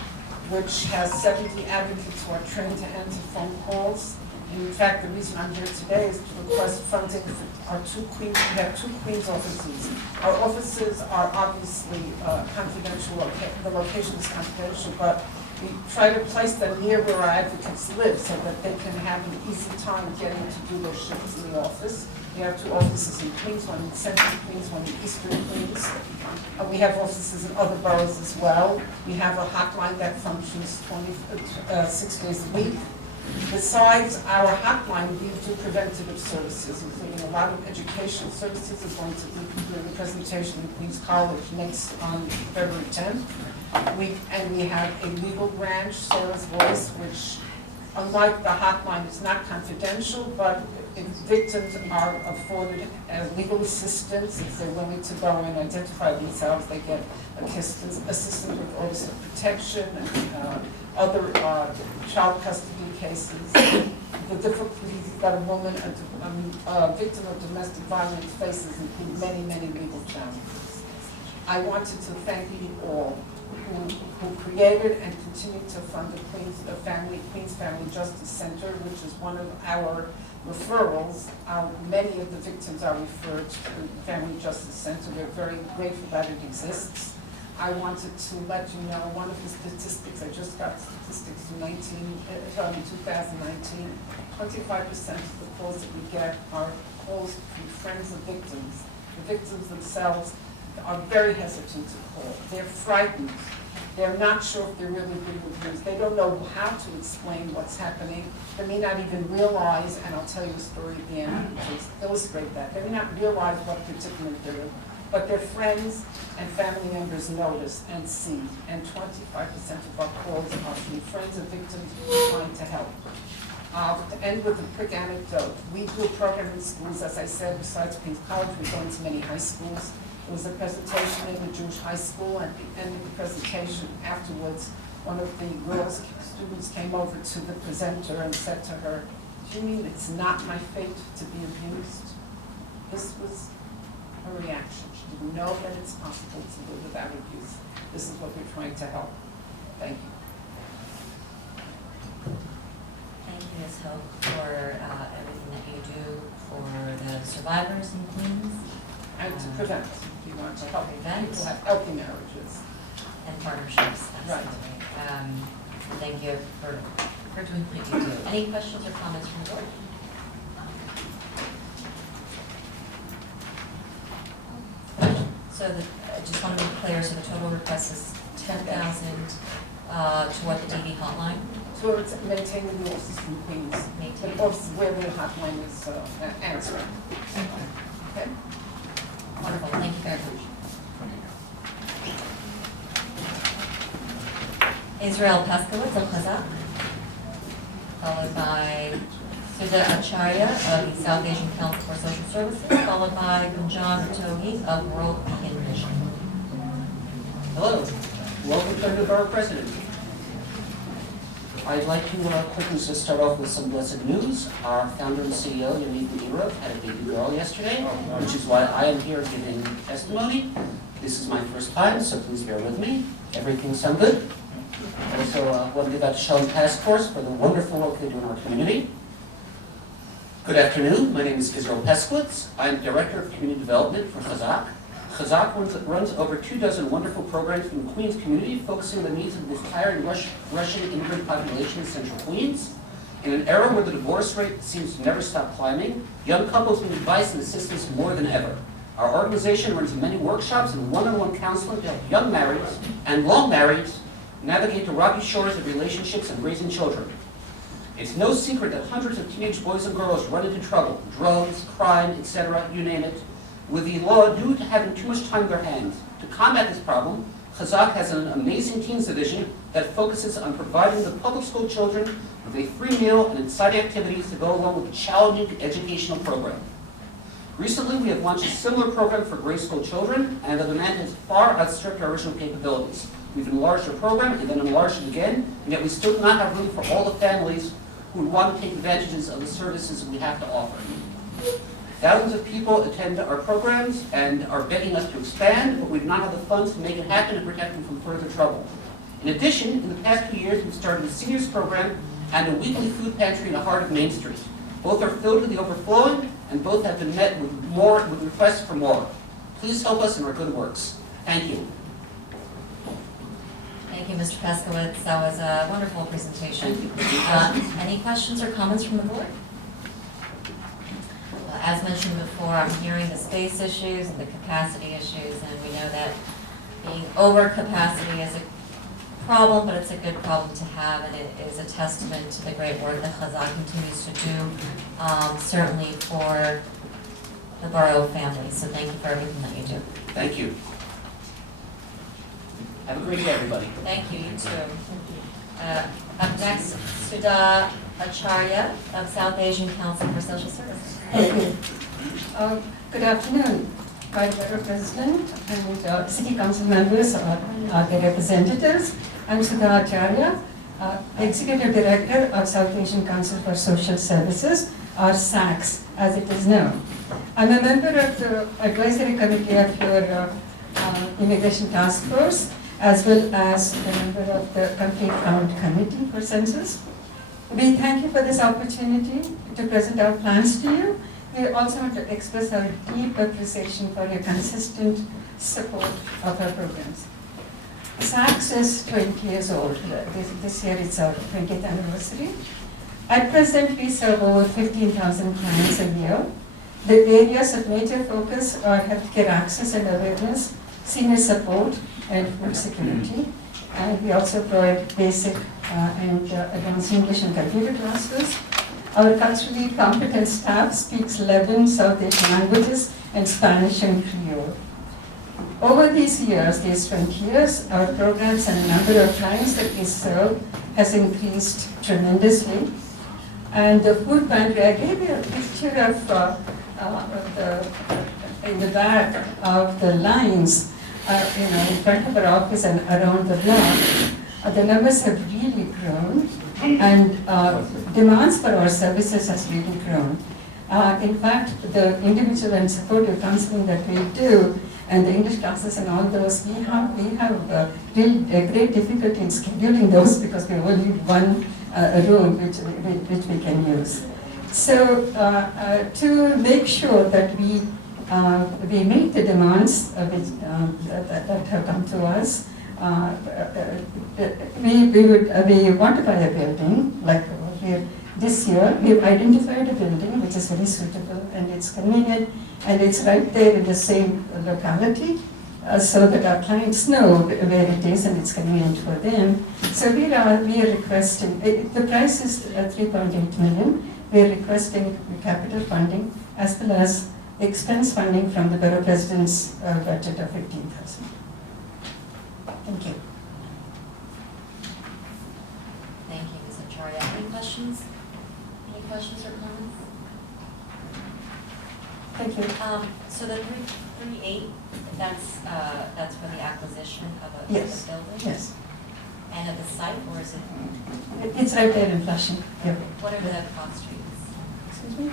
which has 70 advocates who are trained to answer phone calls. And in fact, the reason I'm here today is to request funding for our 2 Queens. We have 2 Queens offices. Our offices are obviously confidential. The location is confidential, but we try to place them near where our advocates live so that they can have an easy time getting to do their shifts in the office. We have 2 offices in Queens, one in Central Queens, one in Eastern Queens. We have offices in other boroughs as well. We have a hotline that functions 6 days a week. Besides our hotline, we do preventative services, including a lot of educational services. We're going to be doing a presentation in Queens College next on February 10th. We have a legal branch, Sarah's Voice, which, unlike the hotline, is not confidential, but if victims are afforded legal assistance, if they're willing to go and identify themselves, they get assistance with orders of protection, other child custody cases. The difficulties that a woman, a victim of domestic violence faces include many, many legal challenges. I wanted to thank you all who created and continue to fund the Queens Family Justice Center, which is one of our referrals. Many of the victims are referred to the Family Justice Center. We're very grateful that it exists. I wanted to let you know one of the statistics. I just got statistics from 2019. 25% of the calls that we get are calls from friends of victims. The victims themselves are very hesitant to call. They're frightened. They're not sure if they're really being abused. They don't know how to explain what's happening. They may not even realize, and I'll tell you a story at the end to illustrate that. They may not realize what predicament they're in, but their friends and family members notice and see, and 25% of our calls are from friends of victims trying to help. To end with a quick anecdote, we do a program in schools, as I said, besides Queens College, we go into many high schools. There was a presentation in the Jewish high school, and at the end of the presentation afterwards, one of the students came over to the presenter and said to her, "Do you mean it's not my fate to be abused?" This was her reaction. She didn't know that it's possible to live without abuse. This is what we're trying to help. Thank you. Thank you, Ms. Hope, for everything that you do for the survivors in Queens. And to prevent. We want to help prevent. people have healthy marriages. And partnerships, absolutely. Thank you for doing what you do. Any questions or comments from the board? So I just want to be clear, so the total request is 10,000 to what the DV hotline? So it's maintaining the offices in Queens. The office where the hotline is answering. Okay? Wonderful, thank you very much. Israel Paskowitz of Chazak, followed by Sudha Acharya of the South Asian Council for Social Services, followed by Gunjan Tohi of World Beacon Mission. Hello, welcome to the Borough President. I'd like to quickly just start off with some blessed news. Our founder and CEO, Yonit Nero, had a baby girl yesterday, which is why I am here giving testimony. This is my first time, so please bear with me. Everything sound good? So I want to give out to Sheldon Task Force for the wonderful work they do in our community. Good afternoon, my name is Israel Peskowitz. I'm Director of Community Development for Chazak. Chazak runs over 24 wonderful programs in the Queens community, focusing on the needs of the retiring Russian immigrant population in central Queens. In an era where the divorce rate seems to never stop climbing, young couples need advice and assistance more than ever. Our organization runs many workshops and one-on-one counseling to help young marrieds and long marrieds navigate the rocky shores of relationships and raising children. It's no secret that hundreds of teenage boys and girls run into trouble, drugs, crime, etc., you name it, with the law due to having too much time in their hands. To combat this problem, Chazak has an amazing teens division that focuses on providing the public school children with a free meal and exciting activities to go along with a challenging educational program. Recently, we have launched a similar program for grade school children, and the demand has far outstripped our original capabilities. We've enlarged our program and then enlarged it again, and yet we still do not have room for all the families who would want to take advantages of the services we have to offer. Thousands of people attend our programs and are begging us to expand, but we do not have the funds to make it happen and protect them from further trouble. In addition, in the past 2 years, we've started a seniors program and a weekly food pantry in the heart of Main Street. Both are filled to the overflowing, and both have been met with requests for more. Please help us in our good works. Thank you. Thank you, Mr. Peskowitz. That was a wonderful presentation. Any questions or comments from the board? Well, as mentioned before, I'm hearing the space issues and the capacity issues, and we know that being over capacity is a problem, but it's a good problem to have, and it is a testament to the great work that Chazak continues to do, certainly for the Borough family. So thank you for everything that you do. Thank you. Have a great day, everybody. Thank you, you too. Up next, Sudha Acharya of South Asian Council for Social Services. Thank you. Good afternoon, my Borough President and City Council members or their representatives. I'm Sudha Acharya, Executive Director of South Asian Council for Social Services, or SACS as it is known. I'm a member of the Advisory Committee of your Immigration Task Force, as well as a member of the Complete Count Committee for Census. We thank you for this opportunity to present our plans to you. We also want to express our deep appreciation for your consistent support of our programs. SACS is 20 years old. This year it's our 20th anniversary. At present, we serve over 15,000 clients a year. The areas of major focus are healthcare access and awareness, senior support, and food security. And we also provide basic and advanced English and computer classes. Our culturally competent staff speaks 11 South Asian languages and Spanish and Creole. Over these years, these 20 years, our programs and the number of clients that we serve has increased tremendously. And the food pantry, I gave you a picture of in the back of the lines, in front of our office and around the block. The numbers have really grown, and demands for our services has really grown. In fact, the individual and supportive counseling that we do, and the English classes and all those, we have great difficulty in scheduling those because we only need one room which we can use. So to make sure that we meet the demands that have come to us, we want to buy a building, like here this year. We've identified a building which is very suitable and it's convenient and it's right there in the same locality, so that our clients know where it is and it's convenient for them. So we are requesting, the price is 3.8 million. We're requesting capital funding as well as expense funding from the Borough President's budget of 15,000. Thank you. Thank you, Ms. Acharya. Any questions? Any questions or comments? Thank you. So the 338, that's for the acquisition of a Yes. building? Yes. And at the site, or is it? It's right there in Flushing. Yeah. What are the cost streets? Excuse me?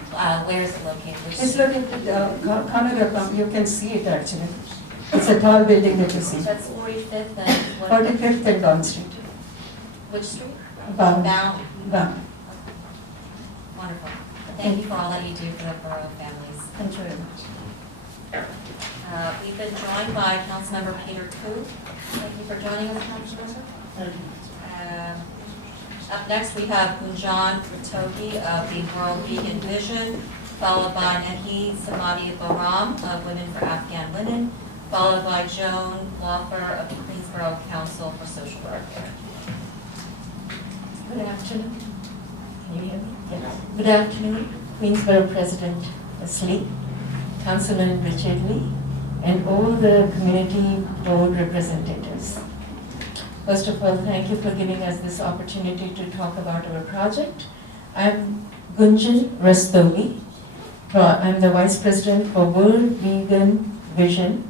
Where is it located? Which It's street? located corner of, you can see it actually. It's a tall building that you see. That's 45th and what? 45th and Bond Street. Which street? Bound. Bound. Bound. Wonderful. Thank you for all that you do for the borough families. Thank you very much. We've been joined by Councilmember Peter Koo. Thank you for joining us, Councilmember. Thank you. Up next, we have Kunjan Ratogi of the World Vegan Vision, followed by Naheed Samadi Bahram of Women for Afghan Women, followed by Joan Laufer of the Queensborough Council for Social Welfare. Good afternoon. Can you hear me? Yes. Good afternoon, Queensborough President Leslie, Councilor Richard Lee, and all the community board representatives. First of all, thank you for giving us this opportunity to talk about our project. I'm Gunjan Rastogi. I'm the Vice President for World Vegan Vision,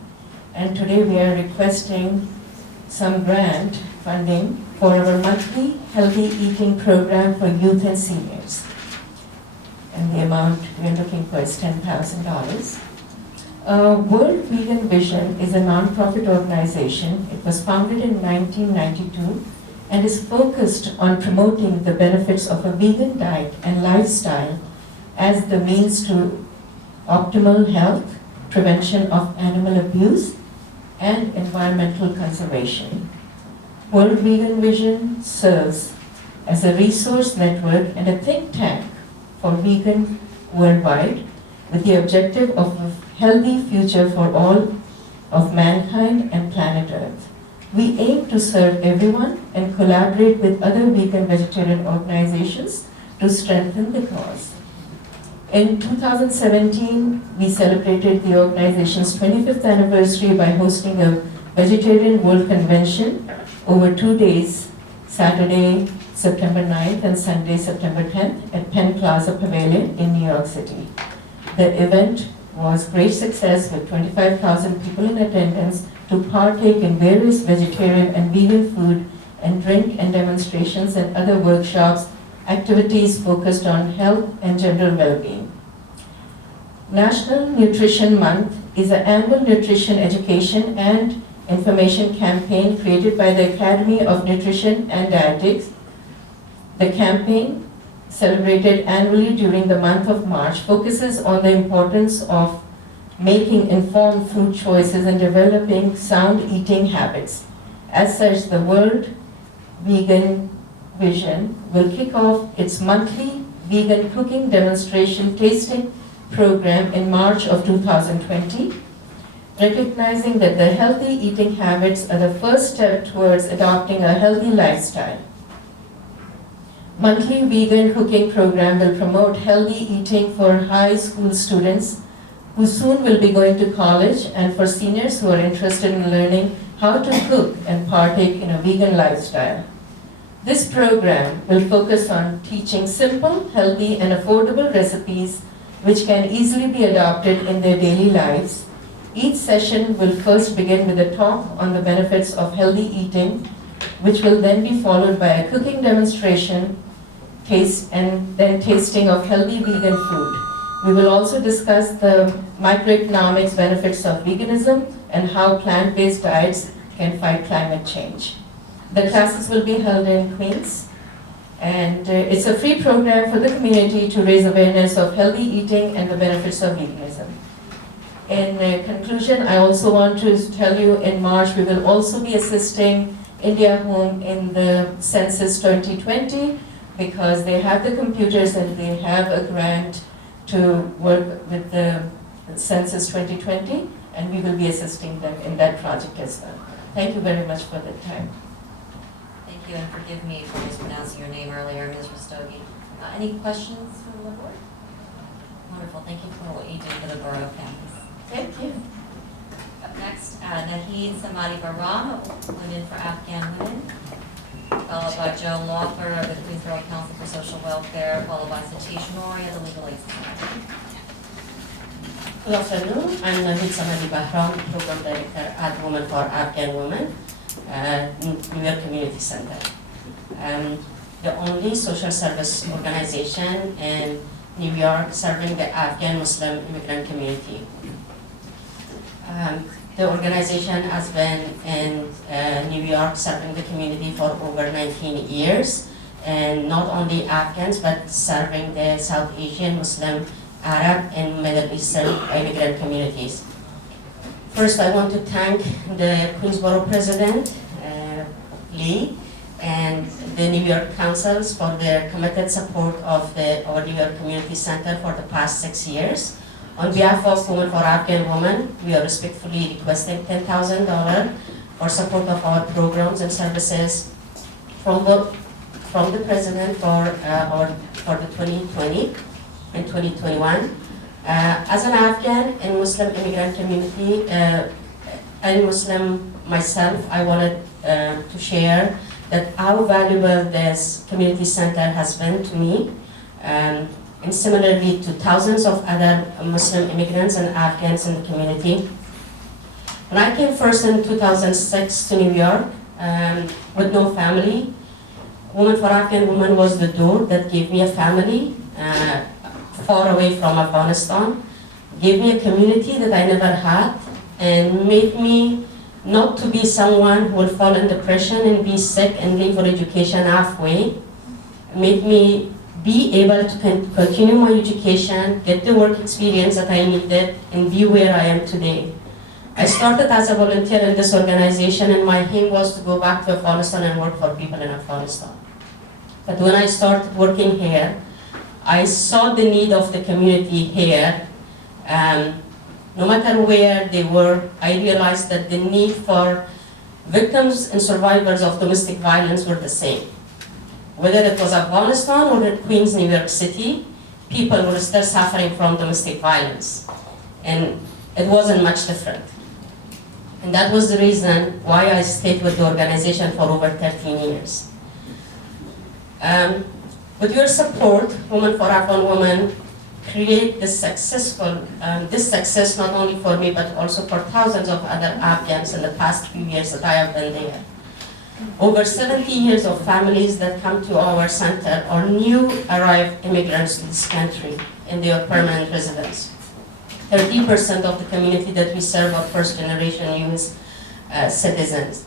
and today we are requesting some grant funding for our monthly healthy eating program for youth and seniors. And the amount we are looking for is $10,000. World Vegan Vision is a non-profit organization. It was founded in 1992 and is focused on promoting the benefits of a vegan diet and lifestyle as the means to optimal health, prevention of animal abuse, and environmental conservation. World Vegan Vision serves as a resource network and a think tank for vegan worldwide, with the objective of a healthy future for all of mankind and planet Earth. We aim to serve everyone and collaborate with other vegan vegetarian organizations to strengthen the cause. In 2017, we celebrated the organization's 25th anniversary by hosting a Vegetarian World Convention over 2 days, Saturday, September 9th and Sunday, September 10th at Penn Plaza Pavilion in New York City. The event was great success with 25,000 people in attendance to partake in various vegetarian and vegan food and drink and demonstrations and other workshops, activities focused on health and general well-being. National Nutrition Month is an annual nutrition education and information campaign created by the Academy of Nutrition and Dietetics. The campaign, celebrated annually during the month of March, focuses on the importance of making informed food choices and developing sound eating habits. As such, the World Vegan Vision will kick off its monthly vegan cooking demonstration tasting program in March of 2020, recognizing that the healthy eating habits are the first step towards adopting a healthy lifestyle. Monthly vegan cooking program will promote healthy eating for high school students who soon will be going to college, and for seniors who are interested in learning how to cook and partake in a vegan lifestyle. This program will focus on teaching simple, healthy, and affordable recipes which can easily be adopted in their daily lives. Each session will first begin with a talk on the benefits of healthy eating, which will then be followed by a cooking demonstration, and then tasting of healthy vegan food. We will also discuss the microeconomics benefits of veganism and how plant-based diets can fight climate change. The classes will be held in Queens, and it's a free program for the community to raise awareness of healthy eating and the benefits of veganism. In conclusion, I also want to tell you in March we will also be assisting India Home in the Census 2020 because they have the computers and they have a grant to work with the Census 2020, and we will be assisting them in that project as well. Thank you very much for the time. Thank you, and forgive me for mispronouncing your name earlier, Ms. Rastogi. Any questions from the board? Wonderful, thank you for what you do for the borough families. Thank you. Up next, Naheed Samadi Bahram, Women for Afghan Women, followed by Joan Laufer of the Queensborough Council for Social Welfare, followed by Satish Nouri of the Legal Aid Society. Good afternoon, I'm Naheed Samadi Bahram, Program Director at Women for Afghan Women, New York Community Center. The only social service organization in New York serving the Afghan Muslim immigrant community. The organization has been in New York serving the community for over 19 years, and not only Afghans, but serving the South Asian, Muslim, Arab, and Middle Eastern immigrant communities. First, I want to thank the Queensborough President, Lee, and the New York Councils for their committed support of our New York Community Center for the past 6 years. On behalf of Women for Afghan Women, we are respectfully requesting $10,000 for support of our programs and services from the President for the 2020 and 2021. As an Afghan and Muslim immigrant community, and Muslim myself, I wanted to share that how valuable this community center has been to me, and similarly to thousands of other Muslim immigrants and Afghans in the community. When I came first in 2006 to New York with no family, Women for Afghan Women was the door that gave me a family far away from Afghanistan, gave me a community that I never had, and made me not to be someone who will fall in depression and be sick and leave for education halfway. Made me be able to continue my education, get the work experience that I needed, and be where I am today. I started as a volunteer in this organization, and my aim was to go back to Afghanistan and work for people in Afghanistan. But when I started working here, I saw the need of the community here. No matter where they were, I realized that the need for victims and survivors of domestic violence were the same. Whether it was Afghanistan or in Queens, New York City, people were still suffering from domestic violence. And it wasn't much different. And that was the reason why I stayed with the organization for over 13 years. With your support, Women for Afghan Women create this success not only for me, but also for thousands of other Afghans in the past few years that I have been there. Over 70 years of families that come to our center are new arrived immigrants to this country, and they are permanent residents. 30% of the community that we serve are first generation US citizens,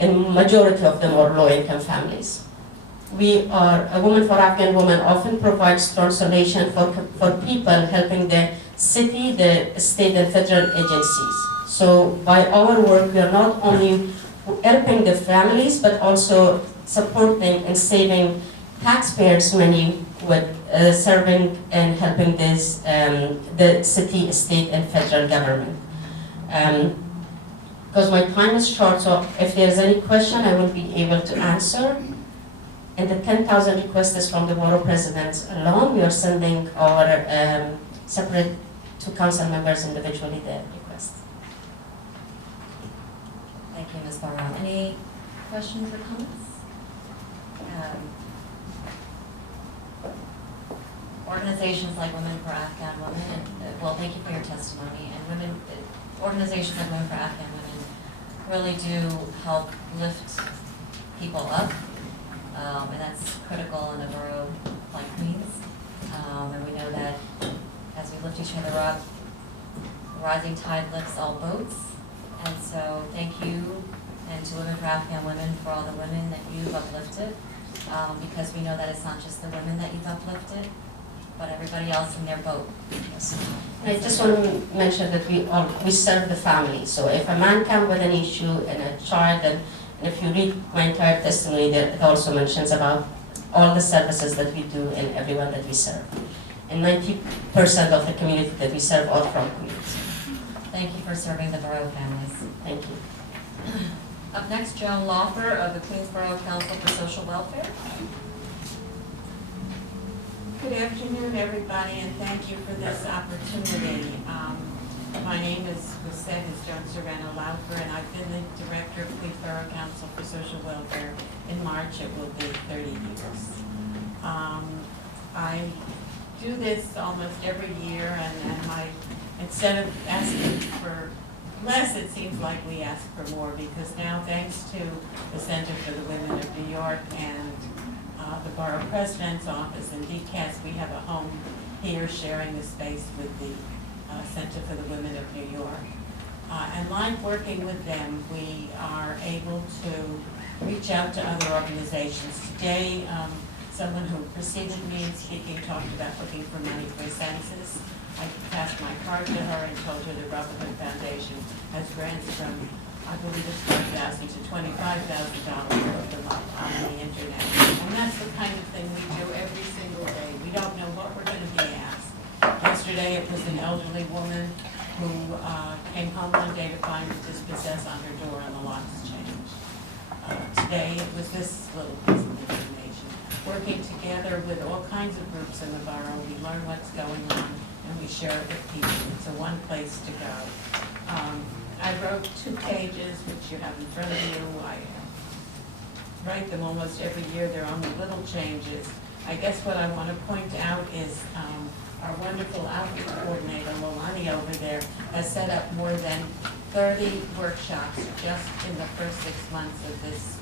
and majority of them are low income families. A Women for Afghan Women often provides translation for people helping the city, the state and federal agencies. So by our work, we are not only helping the families, but also supporting and saving taxpayers' money with serving and helping this, the city, state, and federal government. Because my time is short, so if there's any question, I will be able to answer. And the 10,000 request is from the Borough presidents alone. We are sending our separate to council members individually the request. Thank you, Ms. Borough. Any questions or comments? Organizations like Women for Afghan Women, well, thank you for your testimony, and organizations like Women for Afghan Women really do help lift people up, and that's critical in a borough like Queens. And we know that as we lift each other up, rising tide lifts all boats. And so thank you, and to Women for Afghan Women for all the women that you've uplifted, because we know that it's not just the women that you've uplifted, but everybody else in their boat. I just want to mention that we serve the family. So if a man comes with an issue and a child, and if you read my entire testimony, there it also mentions about all the services that we do and everyone that we serve. And 90% of the community that we serve are from Queens. Thank you for serving the borough families. Thank you. Up next, Joan Laufer of the Queensborough Council for Social Welfare. Good afternoon, everybody, and thank you for this opportunity. My name is Joan Serrano Laufer, and I've been the director of Queensborough Council for Social Welfare. In March, it will be 30 years. I do this almost every year, and instead of asking for less, it seems like we ask for more, because now, thanks to the Center for the Women of New York and the Borough President's Office and DCAS, we have a home here sharing the space with the Center for the Women of New York. And like working with them, we are able to reach out to other organizations. Today, someone who preceded me in speaking talked about looking for money for a census. I passed my card to her and told her the Brotherhood Foundation has grants from, I believe it's $5,000 to $25,000 to look them up on the internet. And that's the kind of thing we do every single day. We don't know what we're going to be asked. Yesterday, it was an elderly woman who came home one day to find it dispossessed on her door and the locks changed. Today, it was this little piece of information. Working together with all kinds of groups in the borough, we learn what's going on and we share it with people. It's a one place to go. I wrote 2 pages, which you have in front of you. I write them almost every year. They're only little changes. I guess what I want to point out is our wonderful outreach coordinator, Lolani over there, has set up more than 30 workshops just in the first 6 months of this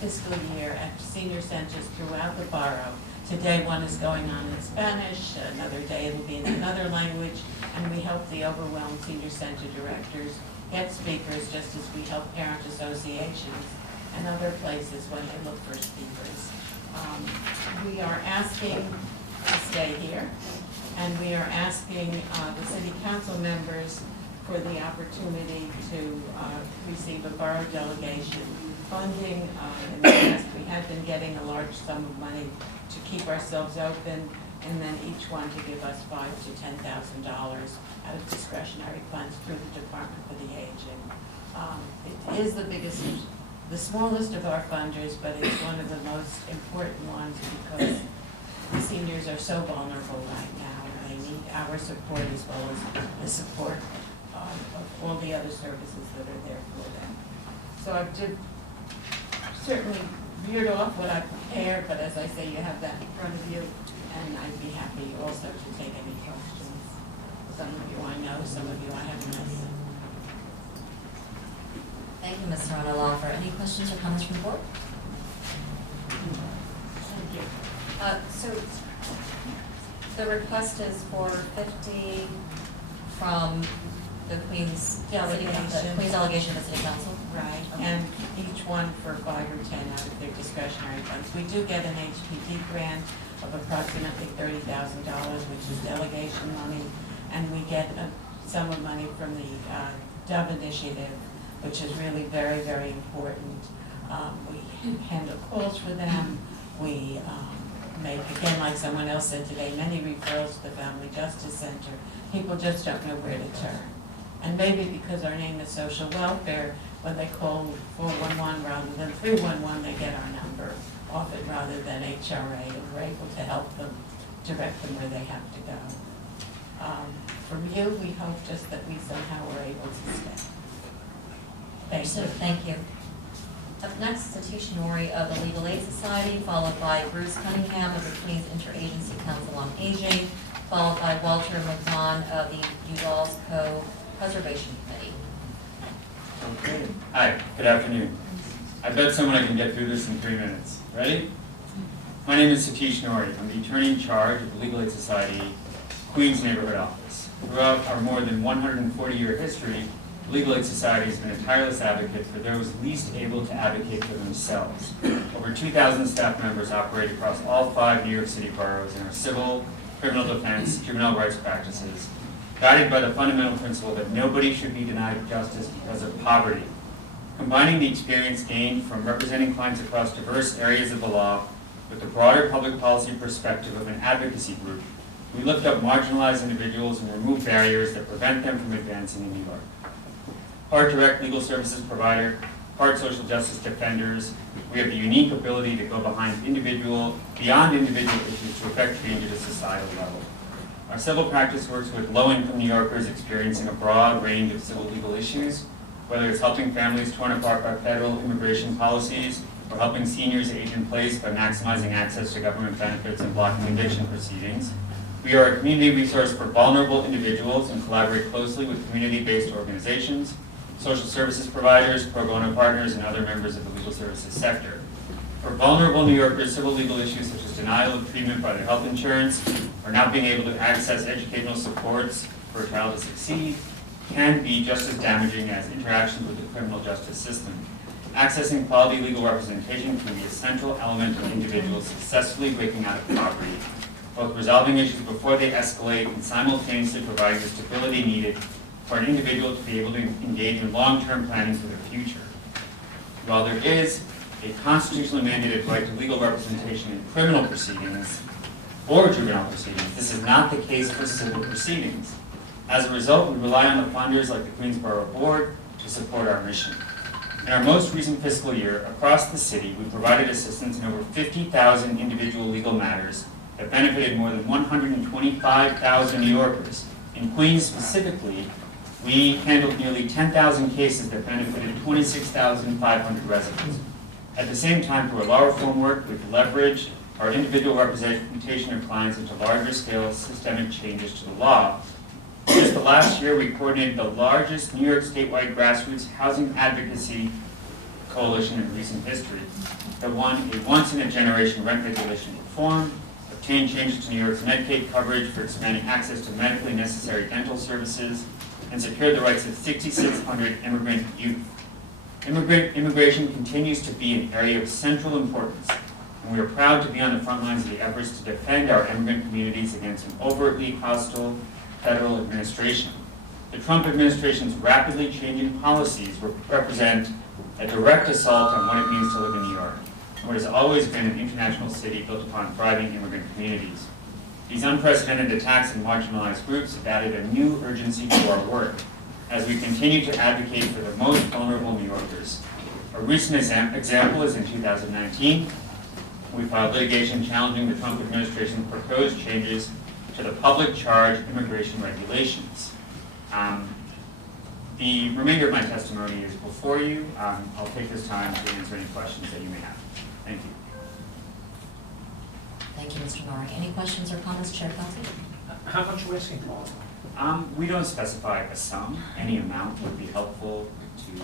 fiscal year at senior centers throughout the borough. Today one is going on in Spanish, another day it'll be in another language, and we help the overwhelmed senior center directors get speakers just as we help parent associations and other places when they look for speakers. We are asking to stay here, and we are asking the city council members for the opportunity to receive a borough delegation funding. In the past, we had been getting a large sum of money to keep ourselves open, and then each one to give us $5,000 to $10,000 out of discretionary funds through the Department for the Aging. It is the smallest of our funders, but it's one of the most important ones because the seniors are so vulnerable right now, and they need our support as well as the support of all the other services that are there for them. So I've certainly veered off what I prepared, but as I say, you have that in front of you, and I'd be happy also to take any questions. Some of you I know, some of you I haven't missed. Thank you, Ms. Serrano-Lawfer. Any questions or comments from the board? Thank you. So the request is for 50 from the Queens Delegation. Queens delegation of the City Council? Right, and each one for 5 or 10 out of their discretionary funds. We do get an HPD grant of approximately $30,000, which is delegation money, and we get a sum of money from the Dove Initiative, which is really very, very important. We handle calls for them. We make, again, like someone else said today, many referrals to the Family Justice Center. People just don't know where to turn. And maybe because our name is social welfare, when they call 411 rather than 311, they get our number often rather than HRA, and we're able to help them, direct them where they have to go. From you, we hope just that we somehow were able to stay. Thank you. Thank you. Up next, Satish Nori of the Legal Aid Society, followed by Bruce Cunningham of the Queens Interagency Council on Aging, followed by Walter McMahon of the Udall's Co-Preservation Committee. Okay. Hi, good afternoon. I bet someone I can get through this in 3 minutes. Ready? My name is Satish Nori. I'm the attorney in charge of the Legal Aid Society Queens Neighborhood Office. Throughout our more than 140-year history, the Legal Aid Society has been a tireless advocate for those least able to advocate for themselves. Over 2,000 staff members operate across all 5 New York City boroughs in our civil, criminal defense, juvenile rights practices, guided by the fundamental principle that nobody should be denied justice because of poverty. Combining the experience gained from representing clients across diverse areas of the law with the broader public policy perspective of an advocacy group, we lift up marginalized individuals and remove barriers that prevent them from advancing in New York. Part direct legal services provider, part social justice defenders, we have the unique ability to go beyond individual issues to affect change at a societal level. Our civil practice works with low-income New Yorkers experiencing a broad range of civil legal issues, whether it's helping families torn apart by federal immigration policies or helping seniors age in place by maximizing access to government benefits and blocking eviction proceedings. We are a community resource for vulnerable individuals and collaborate closely with community-based organizations, social services providers, pro bono partners, and other members of the legal services sector. For vulnerable New Yorkers, civil legal issues such as denial of treatment by their health insurance, or not being able to access educational supports for a child to succeed, can be just as damaging as interactions with the criminal justice system. Accessing quality legal representation can be a central element of individuals successfully breaking out of poverty, both resolving issues before they escalate and simultaneously providing the stability needed for an individual to be able to engage in long-term planning for their future. While there is a constitutionally mandated right to legal representation in criminal proceedings or juvenile proceedings, this is not the case for civil proceedings. As a result, we rely on the funders like the Queens Borough Board to support our mission. In our most recent fiscal year, across the city, we provided assistance in over 50,000 individual legal matters that benefited more than 125,000 New Yorkers. In Queens specifically, we handled nearly 10,000 cases that benefited 26,500 residents. At the same time, through our law reform work, we've leveraged our individual representation of clients into larger scale systemic changes to the law. Just the last year, we coordinated the largest New York statewide grassroots housing advocacy coalition in recent history that won a once-in-a-generation rent regulation reform, obtained changes to New York's Medicaid coverage for expanding access to medically necessary dental services, and secured the rights of 6,600 immigrant youth. Immigration continues to be an area of central importance, and we are proud to be on the front lines of the efforts to defend our immigrant communities against an overtly hostile federal administration. The Trump administration's rapidly changing policies represent a direct assault on what it means to live in New York, what has always been an international city built upon thriving immigrant communities. These unprecedented attacks on marginalized groups have added a new urgency to our work as we continue to advocate for the most vulnerable New Yorkers. A recent example is in 2019, we filed litigation challenging the Trump administration's proposed changes to the public charge immigration regulations. The remainder of my testimony is before you. I'll take this time to answer any questions that you may have. Thank you. Thank you, Mr. Nori. Any questions or comments, Chair Kelsey? How much are we asking for? We don't specify a sum. Any amount would be helpful to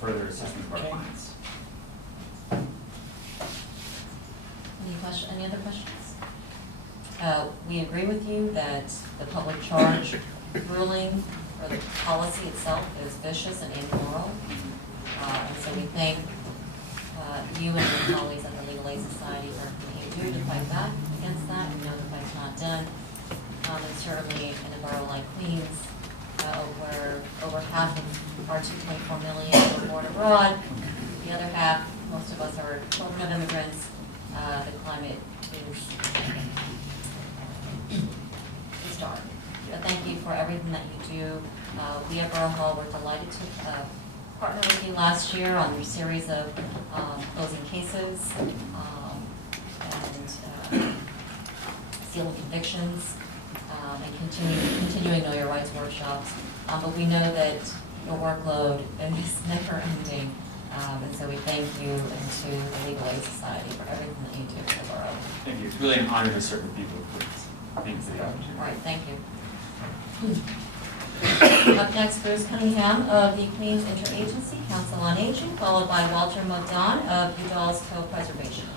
further assistance for our clients. Any other questions? We agree with you that the public charge ruling or the policy itself is vicious and immoral. And so we thank you and your colleagues at the Legal Aid Society for everything you do to fight back against that. We know the fight's not done. And certainly in a borough like Queens, where over half of our 2.4 million are born abroad, the other half, most of us are children of immigrants, the climate is dark. But thank you for everything that you do. We at Borough Hall were delighted to partner with you last year on your series of closing cases and seal convictions and continuing Know Your Rights workshops. But we know that your workload is never ending. And so we thank you and to the Legal Aid Society for everything that you do for the borough. Thank you. It's really an honor to serve the people of Queens. Thanks for the opportunity. All right, thank you. Up next, Bruce Cunningham of the Queens Interagency Council on Aging, followed by Walter Mogdan of Udall's Co-Preservation.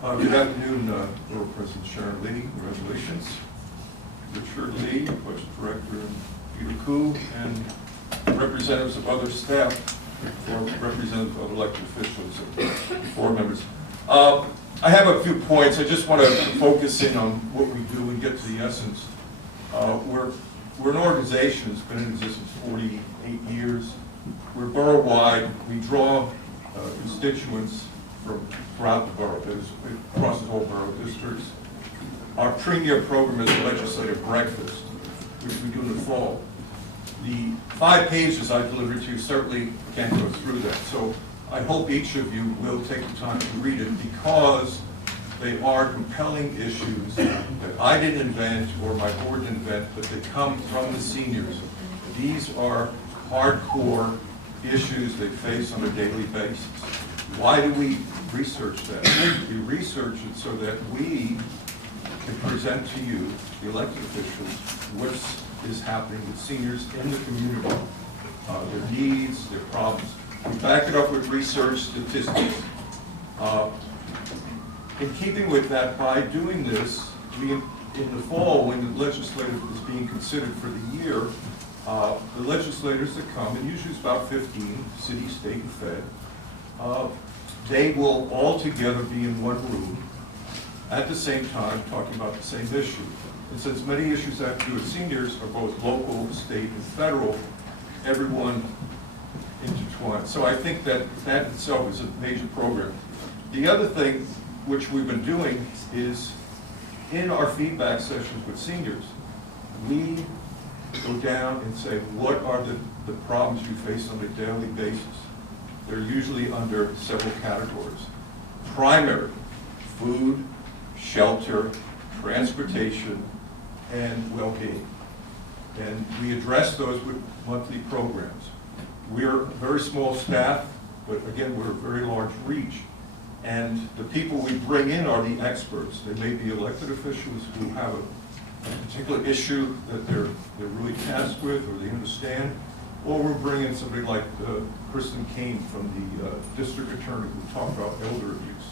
Good afternoon, Borough President Sharon Lee. Congratulations. Richard Lee, Budget Director, and Peter Koo, and representatives of other staff, or representatives of elected officials and board members. I have a few points. I just want to focus in on what we do and get to the essence. We're an organization that's been in existence 48 years. We're borough-wide. We draw constituents from throughout the borough. It crosses all borough districts. Our premier program is the Legislative Breakfast, which we do in the fall. The 5 pages I delivered to you certainly can't go through that. So I hope each of you will take the time to read it because they are compelling issues that I didn't invent or my board didn't invent, but they come from the seniors. These are hardcore issues they face on a daily basis. Why do we research that? We research it so that we can present to you, the elected officials, what is happening with seniors in the community, their needs, their problems. We back it up with research statistics. In keeping with that, by doing this, in the fall, when the legislative was being considered for the year, The legislators that come, and usually it's about 15, city, state, and fed, they will all together be in one room at the same time talking about the same issue. And since many issues that have to do with seniors are both local, state, and federal, everyone intertwined. So I think that that itself is a major program. The other thing which we've been doing is in our feedback sessions with seniors, we go down and say, what are the problems you face on a daily basis? They're usually under several categories. Primary, food, shelter, transportation, and well-being. And we address those with monthly programs. We're a very small staff, but again, we're a very large reach. And the people we bring in are the experts. They may be elected officials who have a particular issue that they're really tasked with or they understand, or we're bringing somebody like Kristen Kane from the district attorney who talked about elder abuse.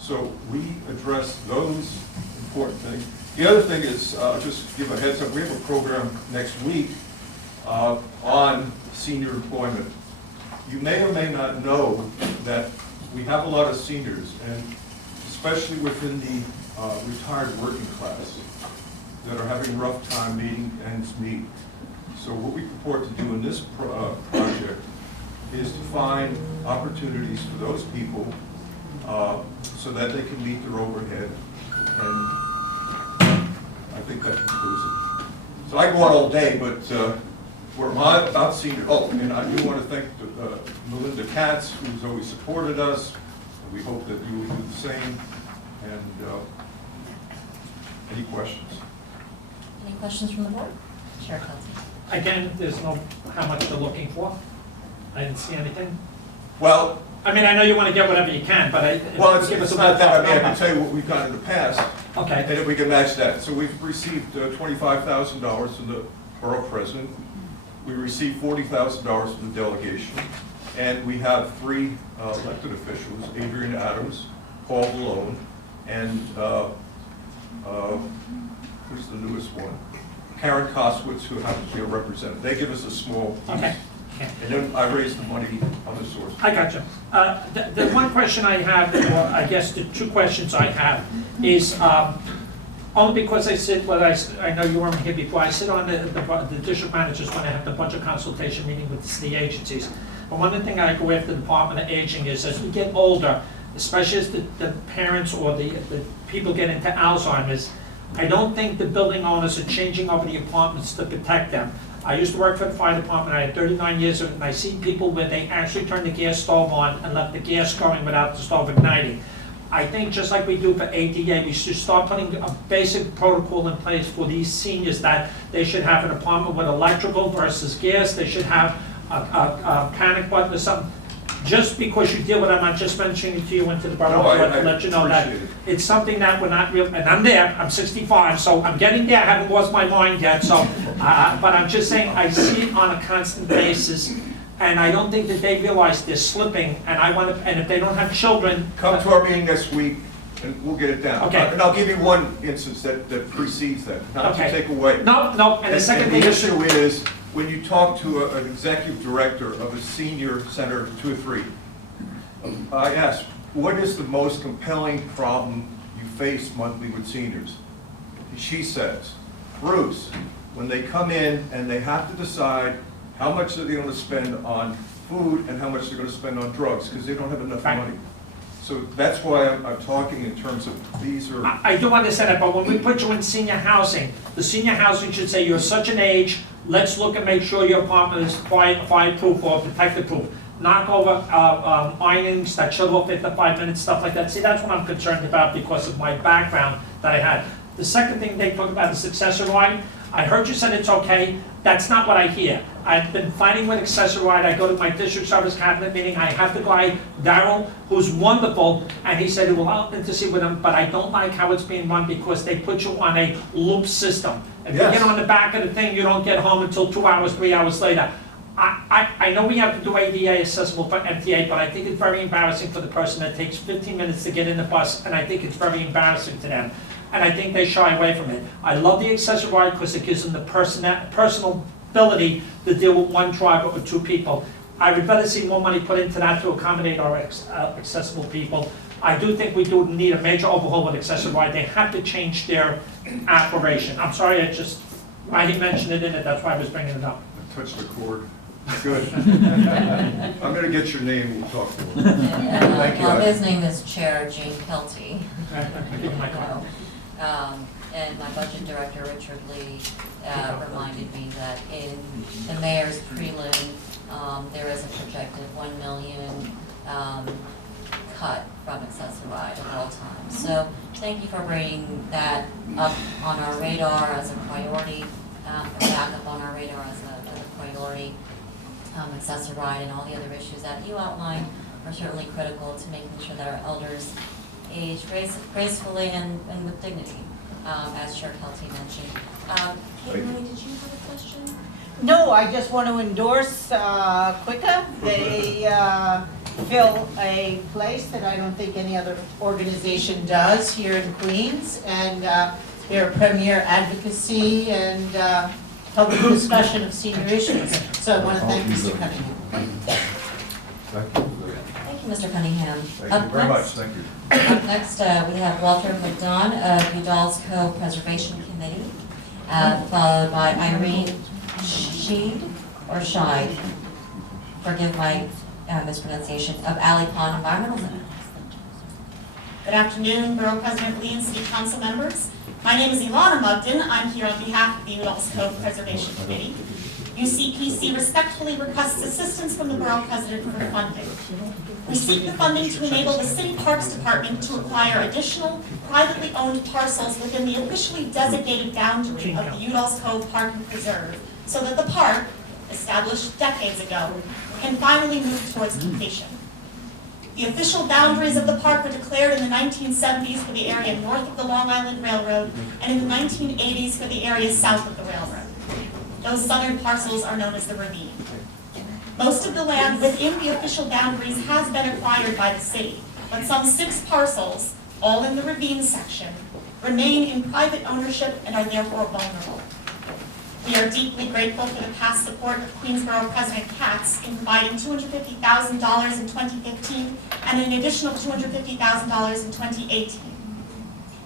So we address those important things. The other thing is, just give a heads up, we have a program next week on senior employment. You may or may not know that we have a lot of seniors, and especially within the retired working class, that are having a rough time meeting ends meet. So what we purport to do in this project is to find opportunities for those people so that they can meet their overhead, and I think that concludes it. So I go on all day, but we're about senior. Oh, and I do want to thank Melinda Katz, who's always supported us. We hope that you will do the same. And any questions? Any questions from the board? Chair Kelsey. Again, there's no how much they're looking for. I didn't see anything. Well, I mean, I know you want to get whatever you can, but it's not that. I mean, I can tell you what we've done in the past. Okay. And if we can match that. So we've received $25,000 from the borough president. We received $40,000 from the delegation. And we have 3 elected officials, Adrian Adams, Paul Malone, and who's the newest one? Karen Koswitz, who happens to be a representative. They give us a small piece. Okay. And then I raise the money other sources. I got you. The one question I have, or I guess the 2 questions I have, is only because I sit, well, I know you weren't here before, I sit on the district managers when I have the budget consultation meeting with the city agencies. But one thing I go after the Department of Aging is as we get older, especially as the parents or the people get into Alzheimer's, I don't think the building owners are changing over the apartments to protect them. I used to work for the fire department, I had 39 years of it, and I see people where they actually turn the gas stove on and left the gas going without the stove igniting. I think just like we do for ADA, we should start putting a basic protocol in place for these seniors that they should have an apartment with electrical versus gas, they should have a panic button or something. Just because you deal with it, I'm not just mentioning it to you and to the borough, to let you know that it's something that we're not real, and I'm there, I'm 65, so I'm getting there, I haven't lost my mind yet, so, but I'm just saying, I see it on a constant basis, and I don't think that they realize they're slipping, and I want to, and if they don't have children. Come to our meeting next week, and we'll get it down. Okay. And I'll give you one instance that precedes that, not to take away. No, and the second thing is. The issue is, when you talk to an executive director of a senior center, 2 or 3, I ask, what is the most compelling problem you face monthly with seniors? She says, Bruce, when they come in and they have to decide how much they're going to spend on food and how much they're going to spend on drugs, because they don't have enough money. So that's why I'm talking in terms of these are. I do understand that, but when we put you in senior housing, the senior housing should say you're such an age, let's look and make sure your apartment is fire-proof or protected-proof. Knock over ironings that shut off after 5 minutes, stuff like that. See, that's what I'm concerned about because of my background that I had. The second thing they talk about is accessory ride. I heard you said it's okay. That's not what I hear. I've been fighting with accessory ride. I go to my district service cabinet meeting. I have the guy, Darryl, who's wonderful, and he said, well, I'll intercede with him, but I don't like how it's being run because they put you on a loop system. If you get on the back of the thing, you don't get home until 2 hours, 3 hours later. I know we have to do ADA accessible for MTA, but I think it's very embarrassing for the person that takes 15 minutes to get in the bus, and I think it's very embarrassing to them. And I think they shy away from it. I love the accessory ride because it gives them the personal ability to deal with one driver or two people. I would rather see more money put into that to accommodate our accessible people. I do think we do need a major overhaul with accessible ride. They have to change their operation. I'm sorry, I mentioned it in it, that's why I was bringing it up. I touched the chord. Good. I'm gonna get your name, we'll talk to him. Thank you. Well, his name is Chair Gene Kelty. Give me my card. And my budget director, Richard Lee, reminded me that in the mayor's prelim, there is a projected 1 million cut from accessible ride at all times. So thank you for bringing that up on our radar as a priority, or back up on our radar as a priority. Accessible ride and all the other issues that you outlined are certainly critical to making sure that our elders age gracefully and with dignity, as Chair Kelty mentioned. Kate Marie, did you have a question? No, I just want to endorse Quicka. They fill a place that I don't think any other organization does here in Queens, and they're a premier advocacy and public discussion of senior issues. So I want to thank Mr. Cunningham. Thank you, Mr. Cunningham. Thank you very much, thank you. Up next, we have Walter McDonough of Udall's Cove Preservation Committee, followed by Irene Scheid, forgive my mispronunciation, of Alley Pond Environmental Center. Good afternoon, Borough President Lee and City Council members. My name is Ilana Mugden. I'm here on behalf of the Udall's Cove Preservation Committee. UCPC respectfully requests assistance from the Borough President for funding. We seek the funding to enable the City Parks Department to acquire additional privately owned parcels within the officially designated boundary of the Udall's Cove Park and Preserve, so that the park, established decades ago, can finally move towards completion. The official boundaries of the park were declared in the 1970s for the area north of the Long Island Railroad and in the 1980s for the area south of the railroad. Those southern parcels are known as the ravine. Most of the land within the official boundaries has been acquired by the city, but some 6 parcels, all in the ravine section, remain in private ownership and are therefore vulnerable. We are deeply grateful for the past support of Queensborough President Katz in providing $250,000 in 2015 and an additional $250,000 in 2018.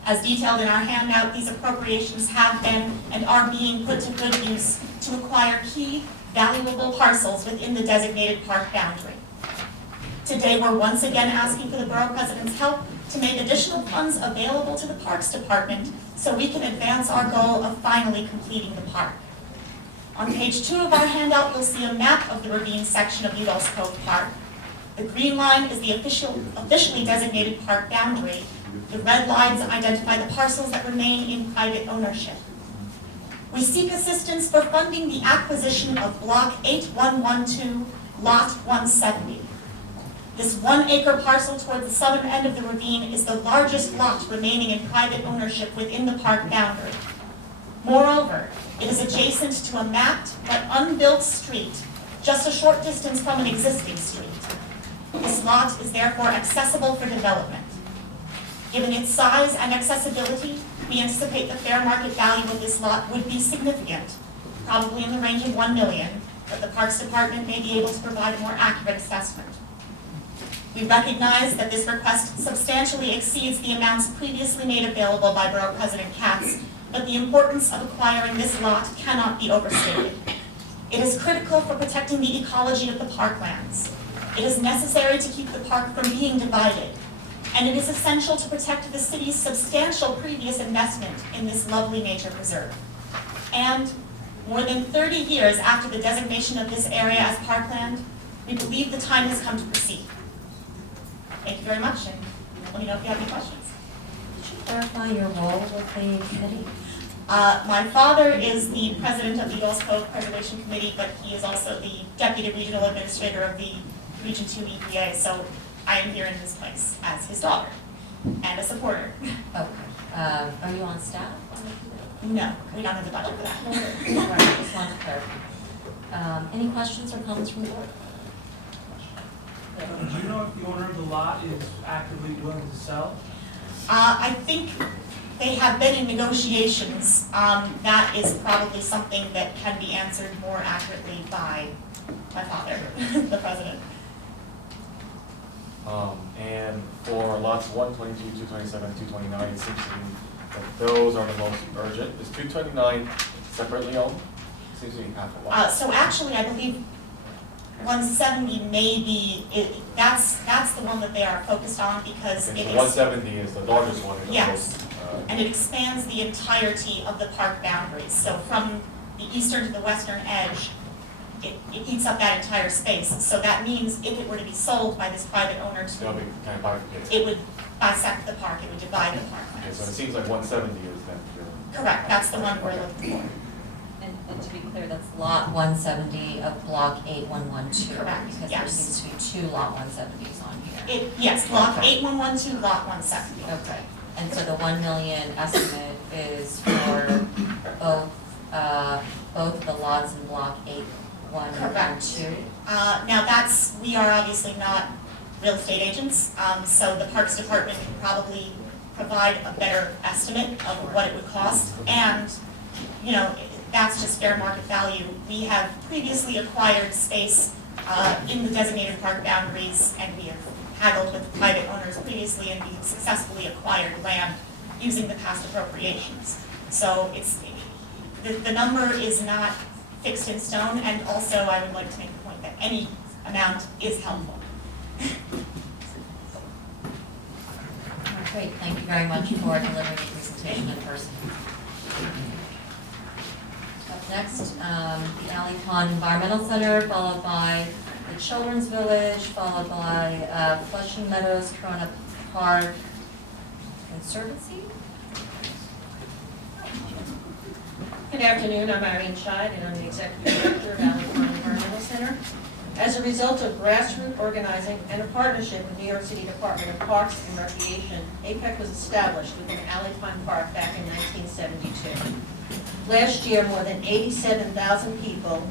As detailed in our handout, these appropriations have been and are being put to good use to acquire key, valuable parcels within the designated park boundary. Today, we're once again asking for the Borough President's help to make additional funds available to the Parks Department so we can advance our goal of finally completing the park. On page 2 of our handout, you'll see a map of the ravine section of Udall's Cove Park. The green line is the officially designated park boundary. The red lines identify the parcels that remain in private ownership. We seek assistance for funding the acquisition of Block 8112, Lot 170. This 1-acre parcel toward the southern end of the ravine is the largest lot remaining in private ownership within the park boundary. Moreover, it is adjacent to a mapped but unbuilt street, just a short distance from an existing street. This lot is therefore accessible for development. Given its size and accessibility, we anticipate the fair market value of this lot would be significant, probably in the range of $1 million, but the Parks Department may be able to provide a more accurate assessment. We recognize that this request substantially exceeds the amounts previously made available by Borough President Katz, but the importance of acquiring this lot cannot be overstated. It is critical for protecting the ecology of the parklands. It is necessary to keep the park from being divided, and it is essential to protect the city's substantial previous investment in this lovely nature preserve. And more than 30 years after the designation of this area as parkland, we believe the time has come to proceed. Thank you very much, and let me know if you have any questions. Could you clarify your role with the committee? My father is the president of the Udall's Cove Preservation Committee, but he is also the deputy regional administrator of the Region 2 EPA, so I am here in his place as his daughter and a supporter. Okay. Are you on staff? No, we don't have the budget for that. All right, just wanted to clarify. Any questions or comments from the board? Do you know if the owner of the lot is actively willing to sell? I think They have been in negotiations. That is probably something that can be answered more accurately by my father, the president. And for lots 122, 227, 229, it seems to me that those are the most urgent. Is 229 separately owned? Seems to be half a lot. So actually, I believe 170 may be, that's the one that they are focused on because Okay, it so is. 170 is the largest one. Yes, and it expands the entirety of the park boundaries. So from the eastern to the western edge, it eats up that entire space. So that means if it were to be sold by this private owner, It'll be kind of bifurcated. it would bisect the park, it would divide the park. Okay, so it seems like 170 is then your. Correct, that's the one we're looking for. And to be clear, that's lot 170 of block 8112. Correct, Because there yes. seems to be 2 lot 170s on here. Yes, block 8112, lot 170. Okay, and so the 1 million estimate is for both of the lots in block 8112? Now we are obviously not real estate agents, so the Parks Department can probably provide a better estimate of what it would cost. And, that's just fair market value. We have previously acquired space in the designated park boundaries, and we have haggled with private owners previously, and we have successfully acquired land using the past appropriations. So the number is not fixed in stone, and also I would like to make the point that any amount is helpful. Great, thank you very much for delivering the presentation in person. Up next, the Alley Pond Environmental Center, followed by the Children's Village, followed by Flushing Meadows, Corona Park Conservancy. Good afternoon, I'm Irene Scheid, and I'm the Executive Director of Alley Pond Environmental Center. As a result of grassroots organizing and a partnership with New York City Department of Parks and Recreation, APEC was established within Alley Pond Park back in 1972. Last year, more than 87,000 people,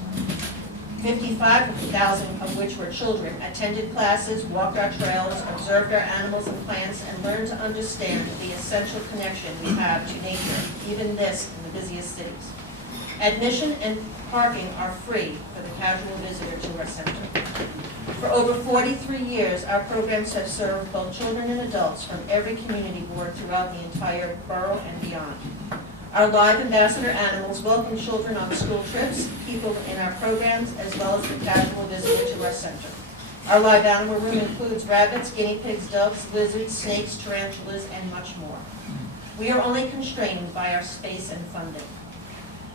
55,000 of which were children, attended classes, walked our trails, observed our animals and plants, and learned to understand the essential connection we have to nature, even this in the busiest cities. Admission and parking are free for the casual visitor to our center. For over 43 years, our programs have served both children and adults from every community board throughout the entire borough and beyond. Our live ambassador animals welcome children on school trips, people in our programs, as well as the casual visitor to our center. Our live animal room includes rabbits, guinea pigs, doves, lizards, snakes, tarantulas, and much more. We are only constrained by our space and funding.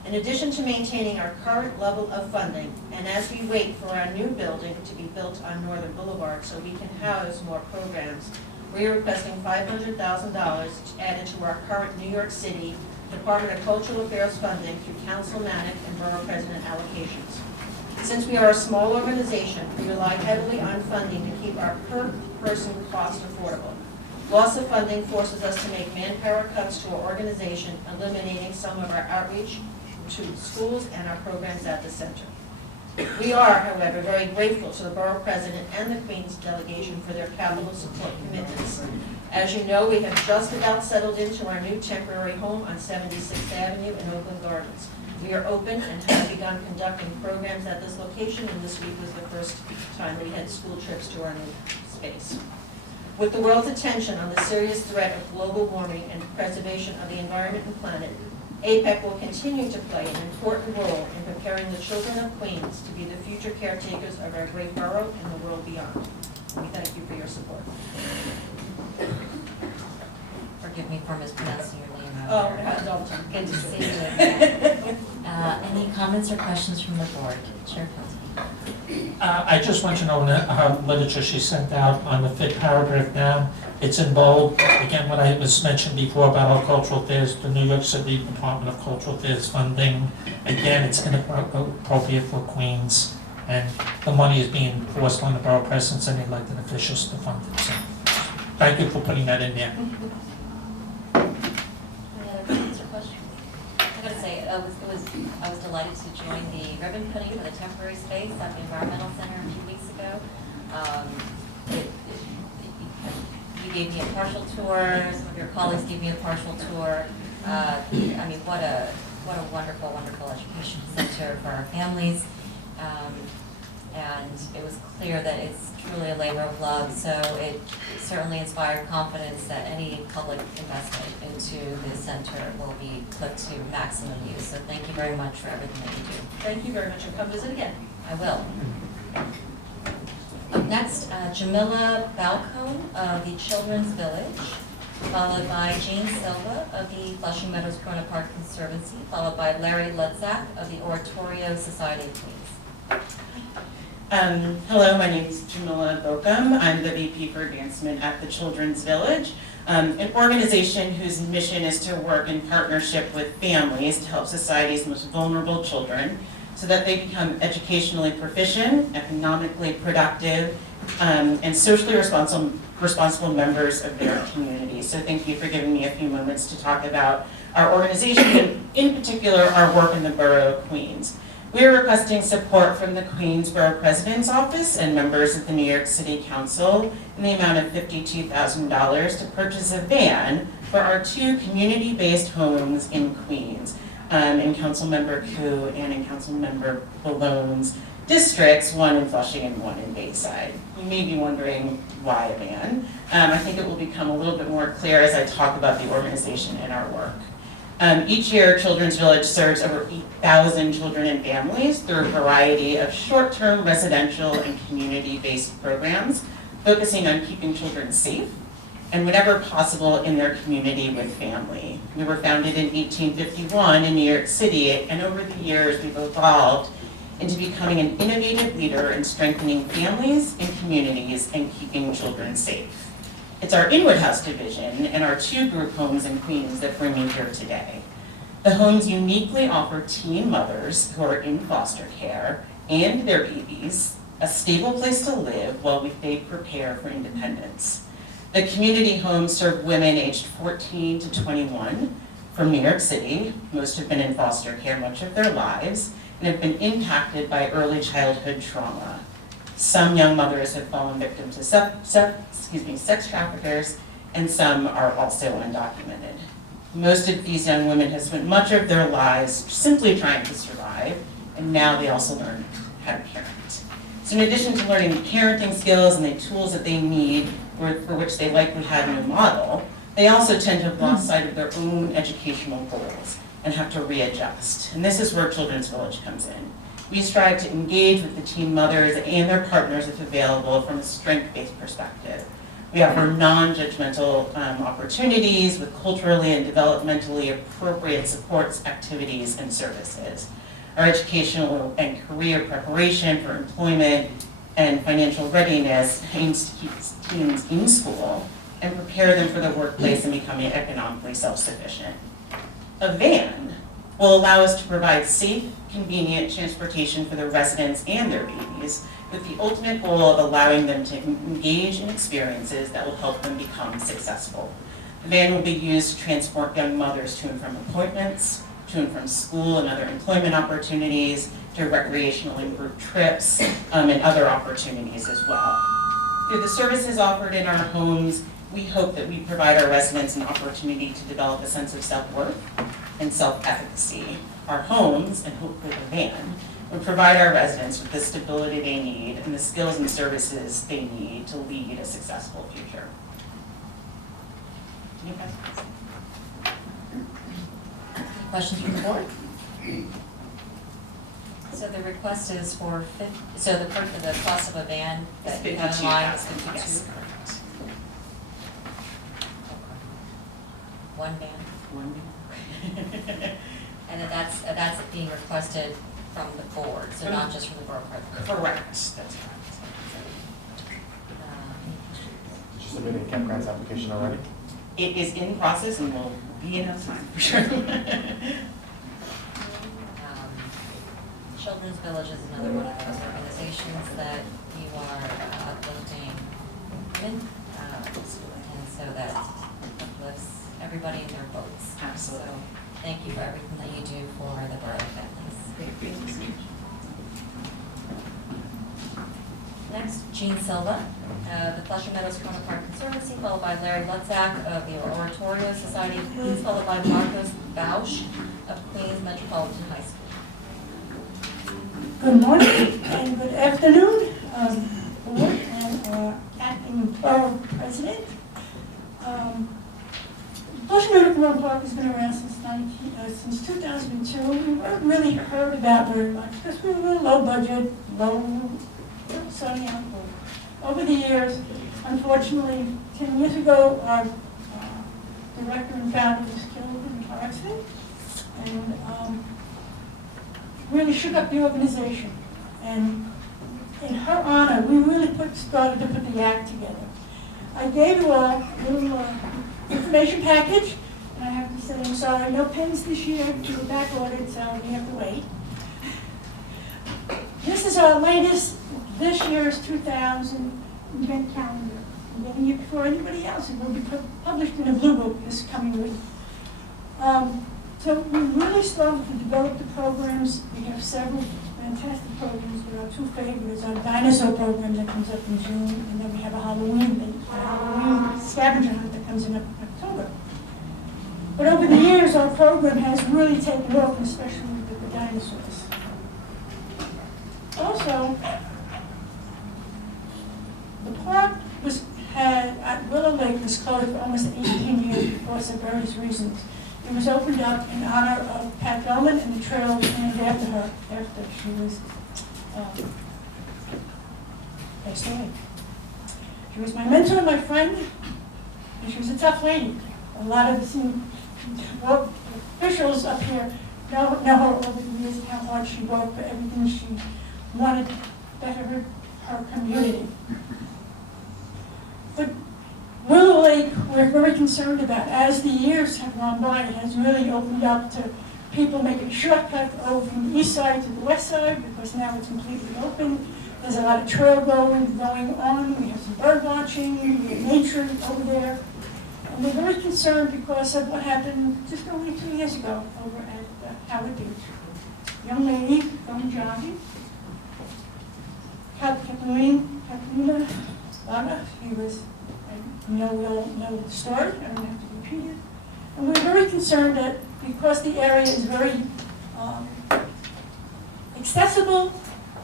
In addition to maintaining our current level of funding, and as we wait for our new building to be built on Northern Boulevard so we can house more programs, we are requesting $500,000 added to our current New York City Department of Cultural Affairs funding through Council Manic and Borough President allocations. Since we are a small organization, we rely heavily on funding to keep our per-person cost affordable. Loss of funding forces us to make manpower cuts to our organization, eliminating some of our outreach to schools and our programs at the center. We are, however, very grateful to the Borough President and the Queens delegation for their capital support commitments. As you know, we have just about settled into our new temporary home on 76th Avenue in Oakland Gardens. We are open and have begun conducting programs at this location, and this week was the first time we had school trips to our new space. With the world's attention on the serious threat of global warming and preservation of the environment and planet, APEC will continue to play an important role in preparing the children of Queens to be the future caretakers of our great borough and the world beyond. We thank you for your support. Forgive me for mispronouncing your name. Oh, it happens all the time. Good to see you again. Any comments or questions from the board? Chair Peltier. I just want you to know in the literature she sent out on the fifth paragraph down, it's in bold. Again, what I was mentioned before about our cultural affairs, the New York City Department of Cultural Affairs funding. Again, it's inappropriate for Queens, and the money is being forced on the borough presidents and elected officials to fund it. So, thank you for putting that in there. Any other comments or questions? I gotta say, I was delighted to join the ribbon cutting for the temporary space at the Environmental Center a few weeks ago. you gave me a partial tour, some of your colleagues gave me a partial tour. I mean, what a wonderful, wonderful education center for our families. And it was clear that it's truly a labor of love, so it certainly inspired confidence that any public investment into this center will be put to maximum use. So thank you very much for everything that you do. Thank you very much, and come visit again. I will. Up next, Jamila Balcone of the Children's Village, followed by Jane Silva of the Flushing Meadows Corona Park Conservancy, followed by Larry Lutzak of the Oratorio Society of Queens. Hello, my name is Jamila Bokum. I'm the VP for Advancement at the Children's Village, an organization whose mission is to work in partnership with families to help society's most vulnerable children so that they become educationally proficient, economically productive, and socially responsible members of their community. So thank you for giving me a few moments to talk about our organization, and in particular, our work in the Borough of Queens. We are requesting support from the Queens Borough President's Office and members of the New York City Council in the amount of $52,000 to purchase a van for our 2 community-based homes in Queens, in Councilmember Koo and in Councilmember Ballone's districts, one in Flushing and one in Bayside. You may be wondering why a van. I think it will become a little bit more clear as I talk about the organization and our work. Each year, Children's Village serves over 8,000 children and families through a variety of short-term residential and community-based programs, focusing on keeping children safe and whenever possible in their community with family. We were founded in 1851 in New York City, and over the years, we've evolved into becoming an innovative leader in strengthening families and communities and keeping children safe. It's our Inwood House division and our 2 group homes in Queens that bring me here today. The homes uniquely offer teen mothers who are in foster care and their babies a stable place to live while they prepare for independence. The community homes serve women aged 14 to 21 from New York City. Most have been in foster care much of their lives and have been impacted by early childhood trauma. Some young mothers have fallen victim to sex traffickers, and some are also undocumented. Most of these young women have spent much of their lives simply trying to survive, and now they also learn how to parent. So in addition to learning the parenting skills and the tools that they need, for which they likely had no model, they also tend to have lost sight of their own educational goals and have to readjust. And this is where Children's Village comes in. We strive to engage with the teen mothers and their partners if available from a strength-based perspective. We offer non-judgmental opportunities with culturally and developmentally appropriate supports, activities, and services. Our educational and career preparation for employment and financial readiness aims to keep teens in school and prepare them for the workplace and becoming economically self-sufficient. A van will allow us to provide safe, convenient transportation for the residents and their babies, with the ultimate goal of allowing them to engage in experiences that will help them become successful. The van will be used to transport young mothers to and from appointments, to and from school and other employment opportunities, to recreational and group trips, and other opportunities as well. Through the services offered in our homes, we hope that we provide our residents an opportunity to develop a sense of self-worth and self-efficacy. Our homes, and hopefully the van, will provide our residents with the stability they need and the skills and services they need to lead a successful future. Any questions? Questions from the board? So the request is for the cost of a van that you have in mind is $52,000? Yes, correct. One van? One van. And then that's being requested from the board, so not just from the borough president? Correct, that's correct. Did you submit a cap grants application already? It is in process and will be in time for sure. Children's Village is another one of those organizations that you are uplifting women, and so that uplifts everybody in their boats. Absolutely. So thank you for everything that you do for the borough families. Thank you. Next, Jean Silva the Flushing Meadows Corona Park Conservancy, followed by Larry Lutzak of the Oratorio Society of Queens, followed by Marcos Bausch of Queens Metropolitan High School. Good morning and good afternoon, board and acting borough president. Flushing Meadows Corona Park has been around since 2002. We weren't really heard about very much because we were low budget, starting out low. Over the years, unfortunately, 10 years ago, our director and founder was killed in a car accident, and really shook up the organization. And in her honor, we really started to put the act together. I gave you all a little information package, and I have to say, I'm sorry, no pens this year, we were back ordered, so we have to wait. This is our latest, this year's 2000 event calendar. I'm getting it before anybody else. It will be published in a blue book this coming week. So we really started to develop the programs. We have several fantastic programs, but our two favorites are our dinosaur program that comes up in June, and then we have a Halloween scavenger hunt that comes in October. But over the years, our program has really taken off, especially with the dinosaurs. Also, the park at Willow Lake was closed for almost 18 years because of various reasons. It was opened up in honor of Pat Bellman, and the trail was named after her, after she was passed away. She was my mentor, my friend, and she was a tough lady. A lot of the officials up here know her over the years, how hard she worked for everything she wanted to better her community. But Willow Lake, we're very concerned about. As the years have gone by, it has really opened up to people making shortcuts over from the east side to the west side, because now it's completely open. There's a lot of trail going on. We have some bird watching, we have nature over there. And we're very concerned because of what happened just only 2 years ago over at Howard Beach. Young lady going jogging. Catalina Laga, she was, we all know the story, I don't have to repeat it. And we're very concerned that because the area is very accessible,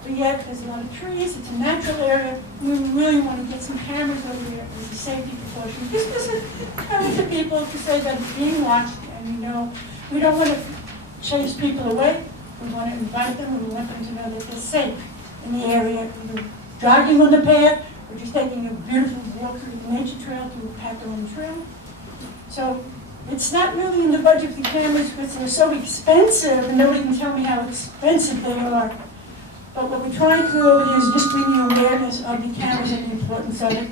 but yet there's a lot of trees, it's a natural area, we really want to get some cameras over there as a safety precaution. This doesn't come to people to say that it's being watched, and we don't want to chase people away, we want to invite them, and we want them to know that they're safe in the area, either jogging on the path, or just taking a beautiful walk through the nature trail to Pat Bellman Trail. So it's not really in the budget for cameras because they're so expensive, and nobody can tell me how expensive they are. But what we're trying to do over there is just bring you awareness of the cameras and the importance of it.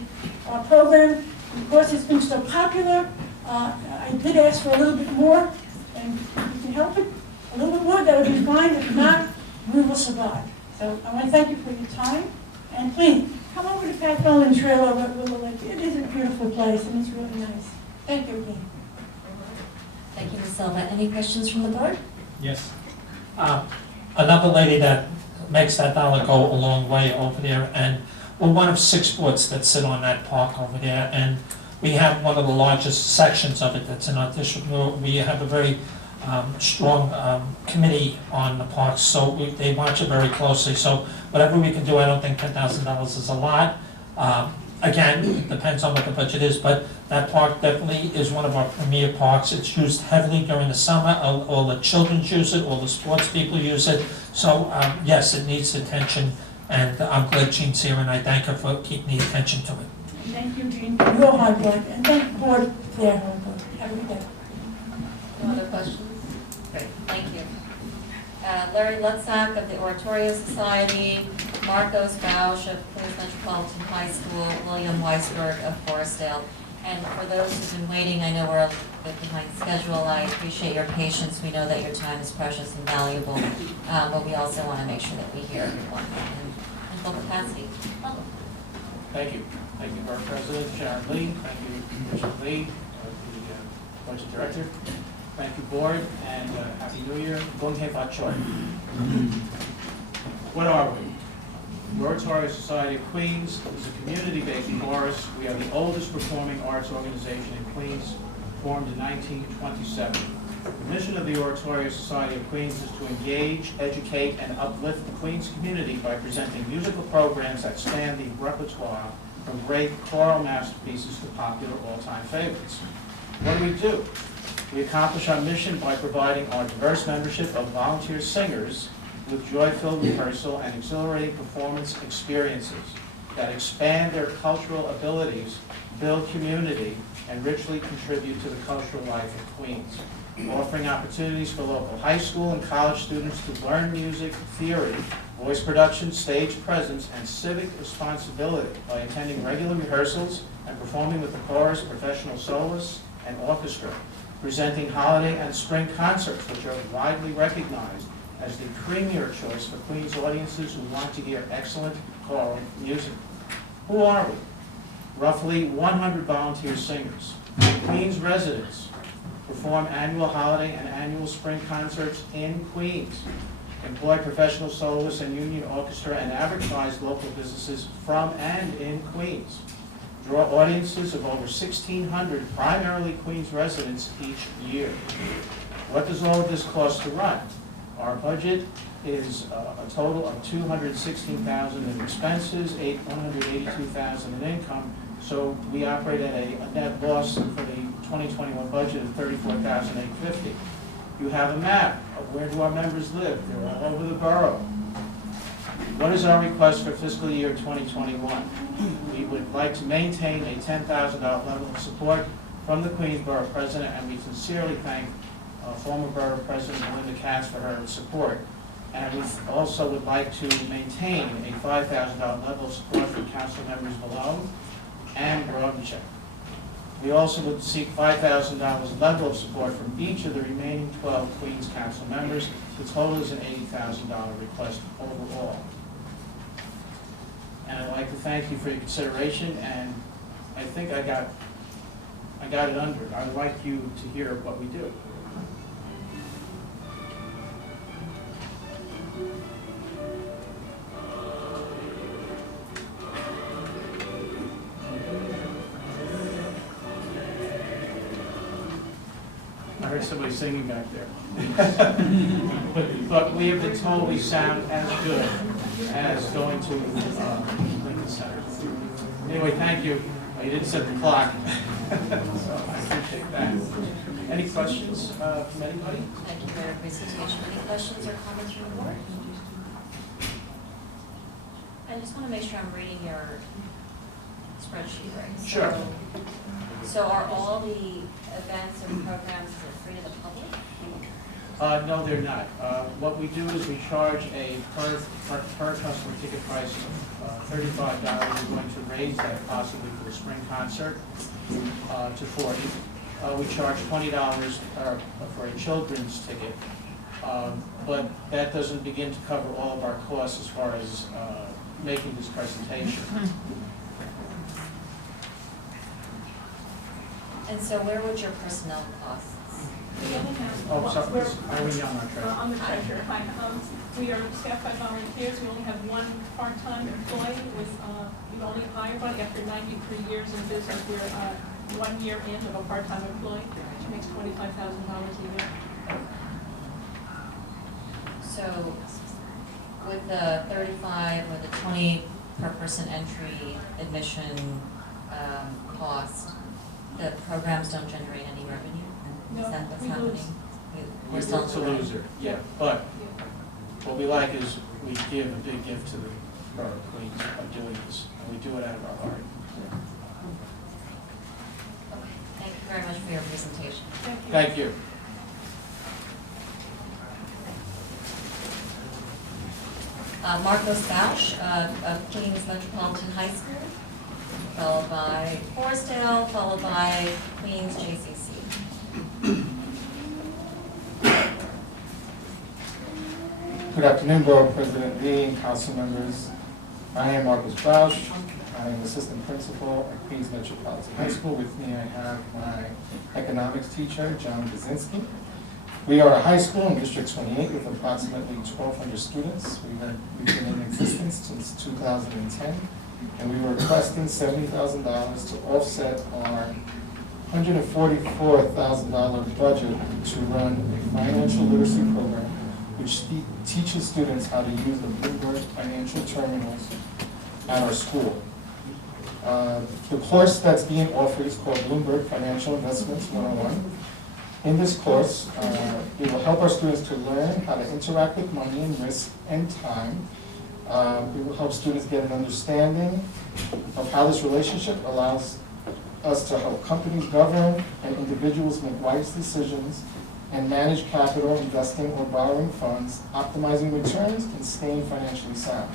Our program, because it's been so popular, I did ask for a little bit more, and if you can help it, a little bit more, that'll be fine. If not, we will survive. So I want to thank you for your time, and please, come over to Pat Bellman Trail over at Willow Lake. It is a beautiful place, and it's really nice. Thank you again. Thank you, Ms. Silva. Any questions from the board? Yes. Another lady that makes that dollar go a long way over there, and we're one of 6 boards that sit on that park over there, and we have one of the largest sections of it that's in our district. We have a very strong committee on the parks, so they watch it very closely. So whatever we can do, I don't think $10,000 is a lot. Again, it depends on what the budget is, but that park definitely is one of our premier parks. It's used heavily during the summer. All the children use it, all the sports people use it. So yes, it needs attention, and I'm glad Jean's here, and I thank her for keeping the attention to it. Thank you, Jean, for your hard work, and thank the board for their hard work. Have a good day. No other questions? Great, thank you. Larry Lutzak of the Oratorio Society, Marcos Bausch of Queens Metropolitan High School, William Weisberg of Forestdale. And for those who've been waiting, I know we're a bit behind schedule. I appreciate your patience. We know that your time is precious and valuable, but we also want to make sure that we hear everyone in full capacity. Welcome. Thank you. Thank you, Borough President Sharon Lee. Thank you, Commissioner Lee, the Budget Director. Thank you, Board, and Happy New Year. What are we? The Oratorio Society of Queens is a community-based chorus. We are the oldest performing arts organization in Queens, formed in 1927. The mission of the Oratorio Society of Queens is to engage, educate, and uplift the Queens community by presenting musical programs that span the repertoire from great choral masterpieces to popular all-time favorites. What do? We accomplish our mission by providing our diverse membership of volunteer singers with joy-filled rehearsal and exhilarating performance experiences that expand their cultural abilities, build community, and richly contribute to the cultural life of Queens. Offering opportunities for local high school and college students to learn music, theory, voice production, stage presence, and civic responsibility by attending regular rehearsals and performing with the chorus, professional soloists, and orchestra, presenting holiday and spring concerts, which are widely recognized as the premier choice for Queens audiences who want to hear excellent choral music. Who are we? Roughly 100 volunteer singers. Queens residents perform annual holiday and annual spring concerts in Queens, employ professional soloists and union orchestra, and advertise local businesses from and in Queens. Draw audiences of over 1,600 primarily Queens residents each year. What does all of this cost to run? Our budget is a total of $216,000 in expenses, $182,000 in income. So we operate at a net loss for the 2021 budget of $34,850. You have a map of where do our members live. They're all over the borough. What is our request for fiscal year 2021? We would like to maintain a $10,000 level of support from the Queens Borough President, and we sincerely thank former Borough President Melinda Katz for her support. And we also would like to maintain a $5,000 level of support from council members below and Brodencheck. We also would seek $5,000 level of support from each of the remaining 12 Queens Council members. The total is an $80,000 request overall. And I'd like to thank you for your consideration, and I think I got it under. I'd like you to hear what we do. I heard somebody singing back there. But we have been told we sound as good as going to Lincoln Center. Anyway, thank you. You didn't set the clock. So I appreciate that. Any questions from anybody? Thank you for your presentation. Any questions or comments from the board? I just want to make sure I'm reading your spreadsheet right. Sure. So are all the events and programs free to the public? No, they're not. What we do is we charge a per customer ticket price of $35. We're going to raise that possibly for the spring concert to $40. We charge $20 for a children's ticket, but that doesn't begin to cover all of our costs as far as making this presentation. And so where would your personnel costs? We only have. Oh, sorry, Irene Young, our treasurer. I'm the treasurer. Hi. We are staffed by volunteers. We only have one part-time employee with, we only hired one after 93 years in business. We're 1 year in of a part-time employee, which makes $25,000 a year. So with the 35 or the 20 per person entry admission cost, the programs don't generate any revenue? No, Is that what's we happening? lose. We're still a loser, yeah, but what we like is we give a big gift to the Borough of Queens by doing this, and we do it out of our heart. Okay, thank you very much for your presentation. Thank you. Marcos Bausch of Queens Metropolitan High School, followed by Forestdale, followed by Queens JCC. Good afternoon, Borough President Lee and council members. I am Marcus Bausch. I am assistant principal at Queens Metropolitan High School. With me, I have my economics teacher, John Brzezinski. We are a high school in District 28 with approximately 1,200 students. We've been in existence since 2010, and we were requesting $70,000 to offset our $144,000 budget to run a financial literacy program which teaches students how to use the Bloomberg financial terminals at our school. The course that's being offered is called Bloomberg Financial Investments 101. In this course, it will help our students to learn how to interact with money and risk and time. It will help students get an understanding of how this relationship allows us to help companies govern and individuals make wise decisions and manage capital, investing or borrowing funds, optimizing returns, and staying financially sound.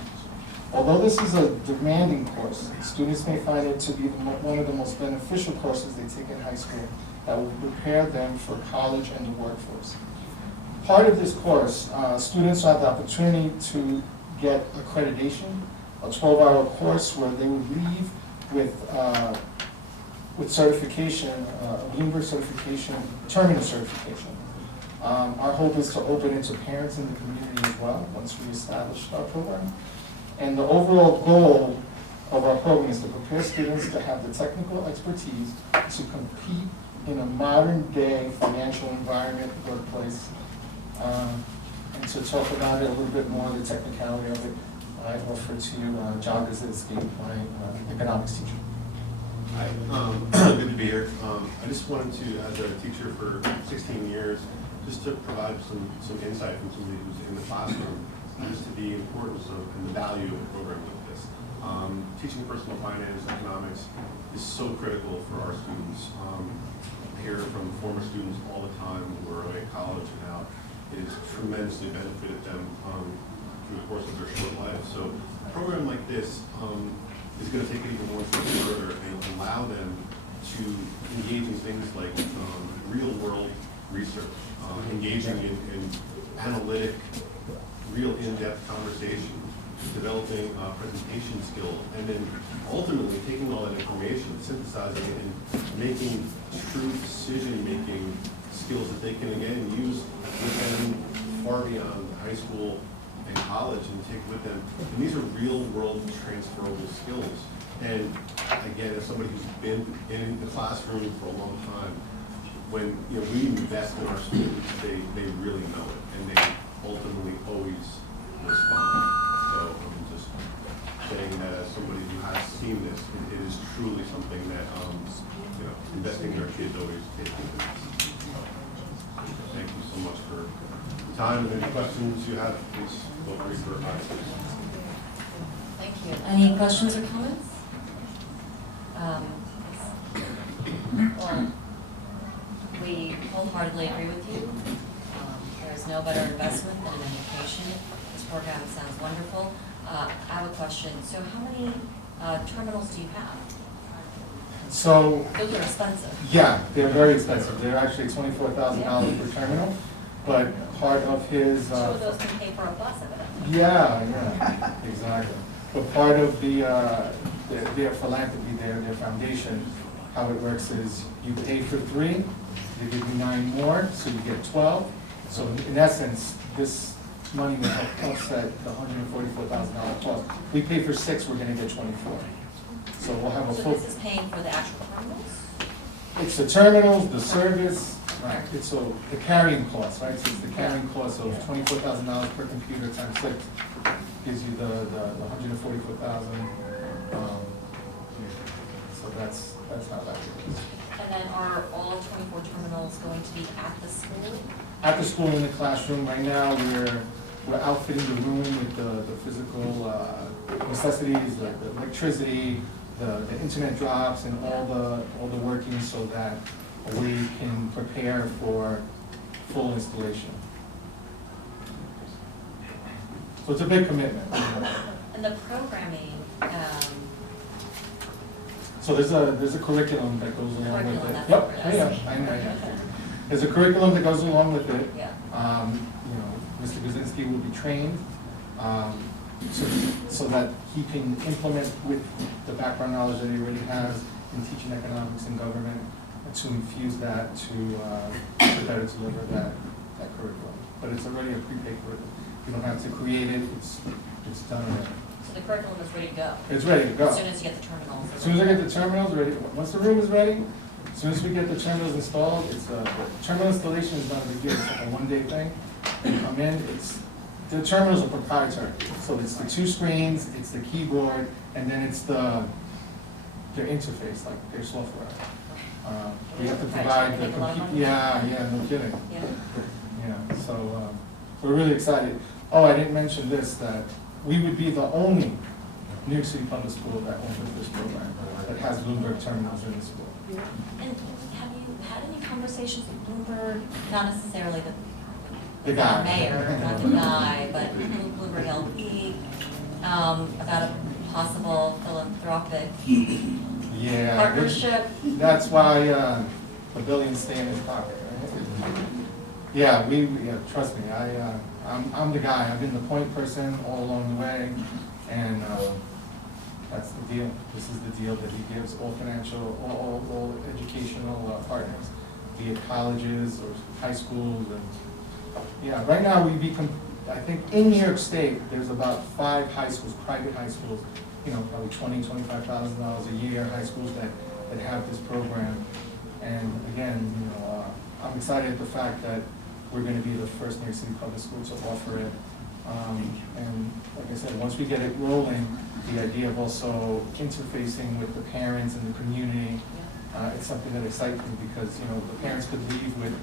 Although this is a demanding course, students may find it to be one of the most beneficial courses they take in high school that will prepare them for college and the workforce. Part of this course, students have the opportunity to get accreditation, a 12-hour course where they will leave with certification, Bloomberg certification, terminal certification. Our hope is to open it to parents in the community as well once we establish our program. And the overall goal of our program is to prepare students to have the technical expertise to compete in a modern day financial environment, workplace. And to talk about it a little bit more, the technicality of it, I offer to John Gazinski, my economics teacher. Hi, good to be here. I just wanted to, as a teacher for 16 years, just to provide some insight from somebody who's in the classroom, just to the importance of and the value of a program like this. Teaching personal finance, economics is so critical for our students. I hear from former students all the time who are away at college and now. It has tremendously benefited them through the course of their short lives. So a program like this is going to take it even one step further and allow them to engage in things like real-world research, engaging in analytic, real in-depth conversations, developing presentation skills, and then ultimately taking all that information, synthesizing it, and making true decision-making skills that they can, again, use with them far beyond high school and college and take with them. And these are real-world transferable skills. And again, as somebody who's been in the classroom for a long time, when we invest in our students, they really know it, and they ultimately always respond. So I'm just saying that as somebody who has seen this, it is truly something that investing in our kids always takes into this. Thank you so much for the time, and any questions you have, please feel free to ask. Thank you. Any questions or comments? Well, we wholeheartedly agree with you. There is no better investment than in education. This program sounds wonderful. I have a question. So how many terminals do you have? So, Those are expensive. yeah, they're very expensive. They're actually $24,000 per terminal, but part of his... Two of those can pay for a bus, evidently. Yeah, exactly. But part of their philanthropy, their foundation, how it works is you pay for 3, they give you 9 more, so you get 12. So in essence, this money will help offset the $144,000 cost. We pay for 6, we're going to get 24. So we'll have a full. So this is paying for the actual terminals? It's the terminals, the service, right? It's the carrying cost, right? So it's the carrying cost of $24,000 per computer times 6 gives you the $144,000. So that's how that works. And then are all 24 terminals going to be at the school? At the school in the classroom right now, we're outfitting the room with the physical necessities, like the electricity, the internet drops, and all the workings, so that we can prepare for full installation. So it's a big commitment. And the programming, so there's a curriculum that goes along with it. that's Yep, what we're asking. I know. There's a curriculum that goes along with it. Yeah. Mr. Brzezinski will be trained so that he can implement with the background knowledge that he already has in teaching economics and government, to infuse that to better deliver that that curriculum. But it's already a prepaid curriculum. You don't have to create it, it's done already. So the curriculum is ready to go? It's ready to go. As soon as you get the terminals? As soon as I get the terminals ready, once the room is ready, as soon as we get the terminals installed, it's, the terminal installation is not a big deal, it's like a one-day thing. You come in, the terminals are proprietary, so it's the 2 screens, it's the keyboard, and then it's their interface, like their software. We have to provide the computer. Yeah, no kidding. Yeah, so we're really excited. Oh, I didn't mention this, that we would be the only New York City public school that offers this program, that has Bloomberg terminals in the school. And have you had any conversations with Bloomberg, not necessarily The guy. mayor, not the guy, but Bloomberg LP, about a possible philanthropic Yeah. partnership? That's why the billions stay in his pocket, right? Yeah, trust me, I'm the guy. I've been the point person all along the way, and that's the deal. This is the deal that he gives all financial, all educational partners, be it colleges or high schools. And yeah, right now I think in New York State, there's about 5 high schools, private high schools, probably $20,000-$25,000 a year, high schools that have this program. And again, I'm excited at the fact that we're going to be the first New York City public school to offer it. And like I said, once we get it rolling, the idea of also interfacing with the parents and the community, it's something that excites me because, the parents could leave with,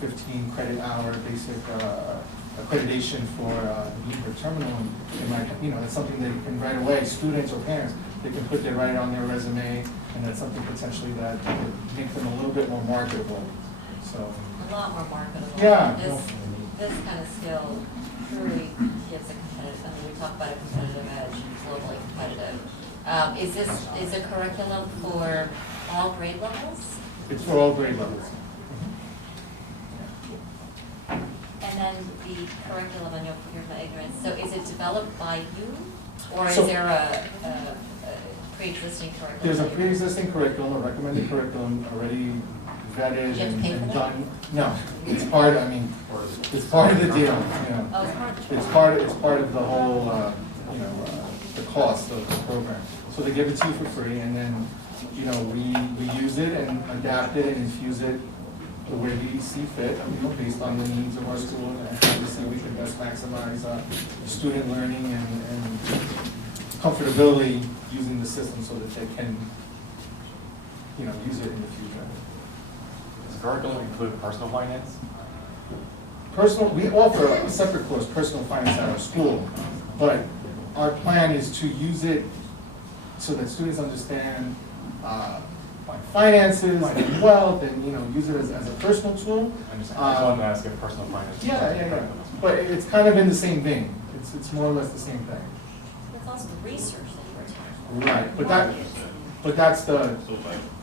15 credit hour basic accreditation for the Bloomberg terminal. And that's something they can right away, students or parents, they can put that right on their resume, and that's something potentially that would make them a little bit more marketable. So. A lot more marketable. Yeah. This kind of skill truly gives a competitive, we talk about a competitive edge, globally competitive. Is it curriculum for all grade levels? It's for all grade levels. And then the curriculum, and you'll forgive my ignorance, so is it developed by you? Or is So- there a pre-existing curriculum? There's a pre-existing curriculum, a recommended curriculum already vetted and done. No, it's part of the deal, Oh, it's part of the It's part of the whole, the cost of the program. So they give it to you for free, and then, we use it and adapt it and infuse it the way we see fit, based on the needs of our school, and how we see we can best maximize student learning and comfortability using the system so that they can, use it in the future. Does the curriculum include personal finance? We offer a separate course, personal finance, at our school, but our plan is to use it so that students understand finances and wealth, and use it as a personal tool. I just wanted to ask if personal finance. Yeah. But it's kind of in the same vein. It's more or less the same thing. It's also the research that you were talking about. Right,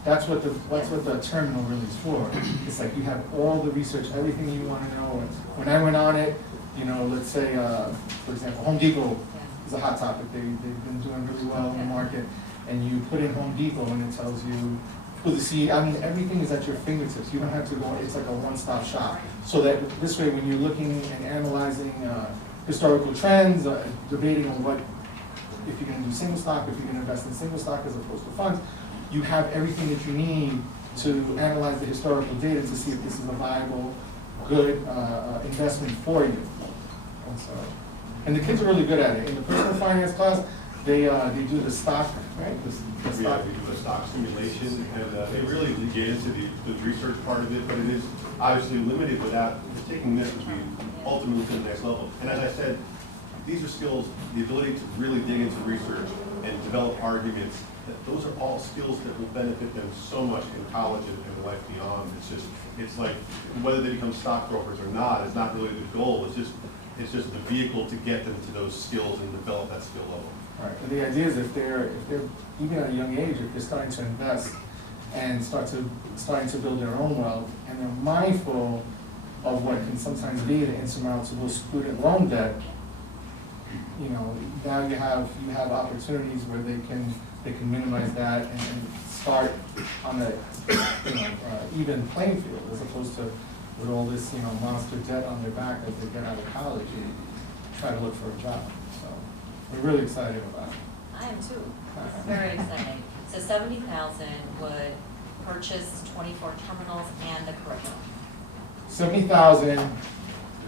that's what the terminal really is for. It's like you have all the research, everything you want to know. And when I went on it, let's say, for example, Home Depot is a hot topic. They've been doing really well in the market. And you put in Home Depot and it tells you who the CEO, everything is at your fingertips. You don't have to go, it's like a one-stop shop. So that this way, when you're looking and analyzing historical trends, debating on what, if you're gonna do single stock, if you're gonna invest in single stock as opposed to funds, you have everything that you need to analyze the historical data to see if this is a viable, good investment for you. And the kids are really good at it. In the personal finance class, they do the stock, right? The stock. We do a stock simulation, and they really get into the research part of it, but it is obviously limited without taking this as we ultimately to the next level. And as I said, these are skills, the ability to really dig into research and develop arguments, those are all skills that will benefit them so much in college and life beyond. It's like whether they become stockbrokers or not is not really the goal. It's just the vehicle to get them to those skills and develop that skill level. Right. And the idea is if they're even at a young age, if they're starting to invest and starting to build their own wealth, and they're mindful of what can sometimes be an insurmountable student loan debt, now you have opportunities where they can minimize that and start on a even playing field, as opposed to with all this, monster debt on their back as they get out of college and try to look for a job. So we're really excited about it. I am too. It's very exciting. So 70,000 would purchase 24 terminals and the curriculum. 70,000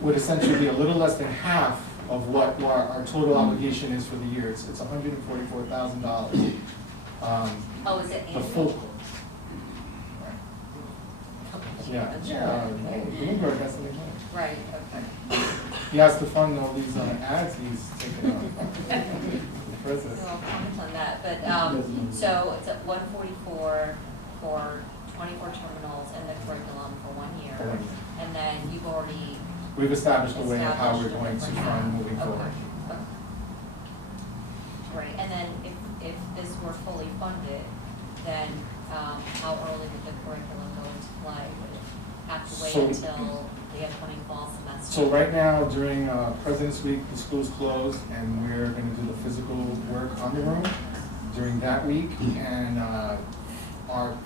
would essentially be a little less than half of what our total obligation is for the year. It's $144,000. Oh, is it The annual? full course. Yeah, Bloomberg has to make money. Right, okay. He has to fund all these ads he's taking on. The president. So I'll comment on that, but, so it's at 144 for 24 terminals and the curriculum for 1 year. For 1 year. And then you've already. We've established a way of how we're established a going to different fund path. moving Okay. forward. Okay. Right, and then if this were fully funded, then how early would the curriculum go into play? Would it have to wait So- until the upcoming fall semester? So right now, during President's Week, the school's closed, and we're going to do the physical work on the room during that week. And our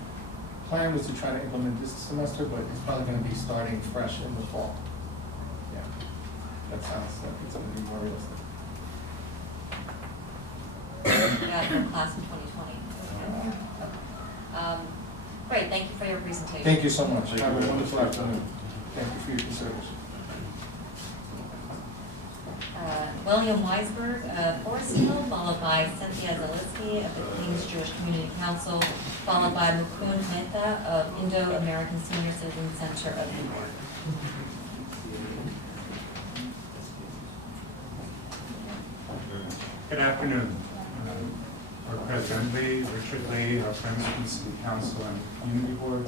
plan was to try to implement this semester, but it's probably going to be starting fresh in the fall. Yeah, that sounds like it's going to be more realistic. Yeah, for class in 2020. Okay. Great, thank you for your presentation. Thank you so much. Have a wonderful afternoon. Thank you for your consideration. William Weisberg of Forest Hill, followed by Cynthia Zaleski of the Queens Jewish Community Council, followed by Mukund Mehta of Indo-American Senior Citizen Center of New York. Good afternoon. Our President Lee, Richard Lee, our friends from the City Council and Community Board.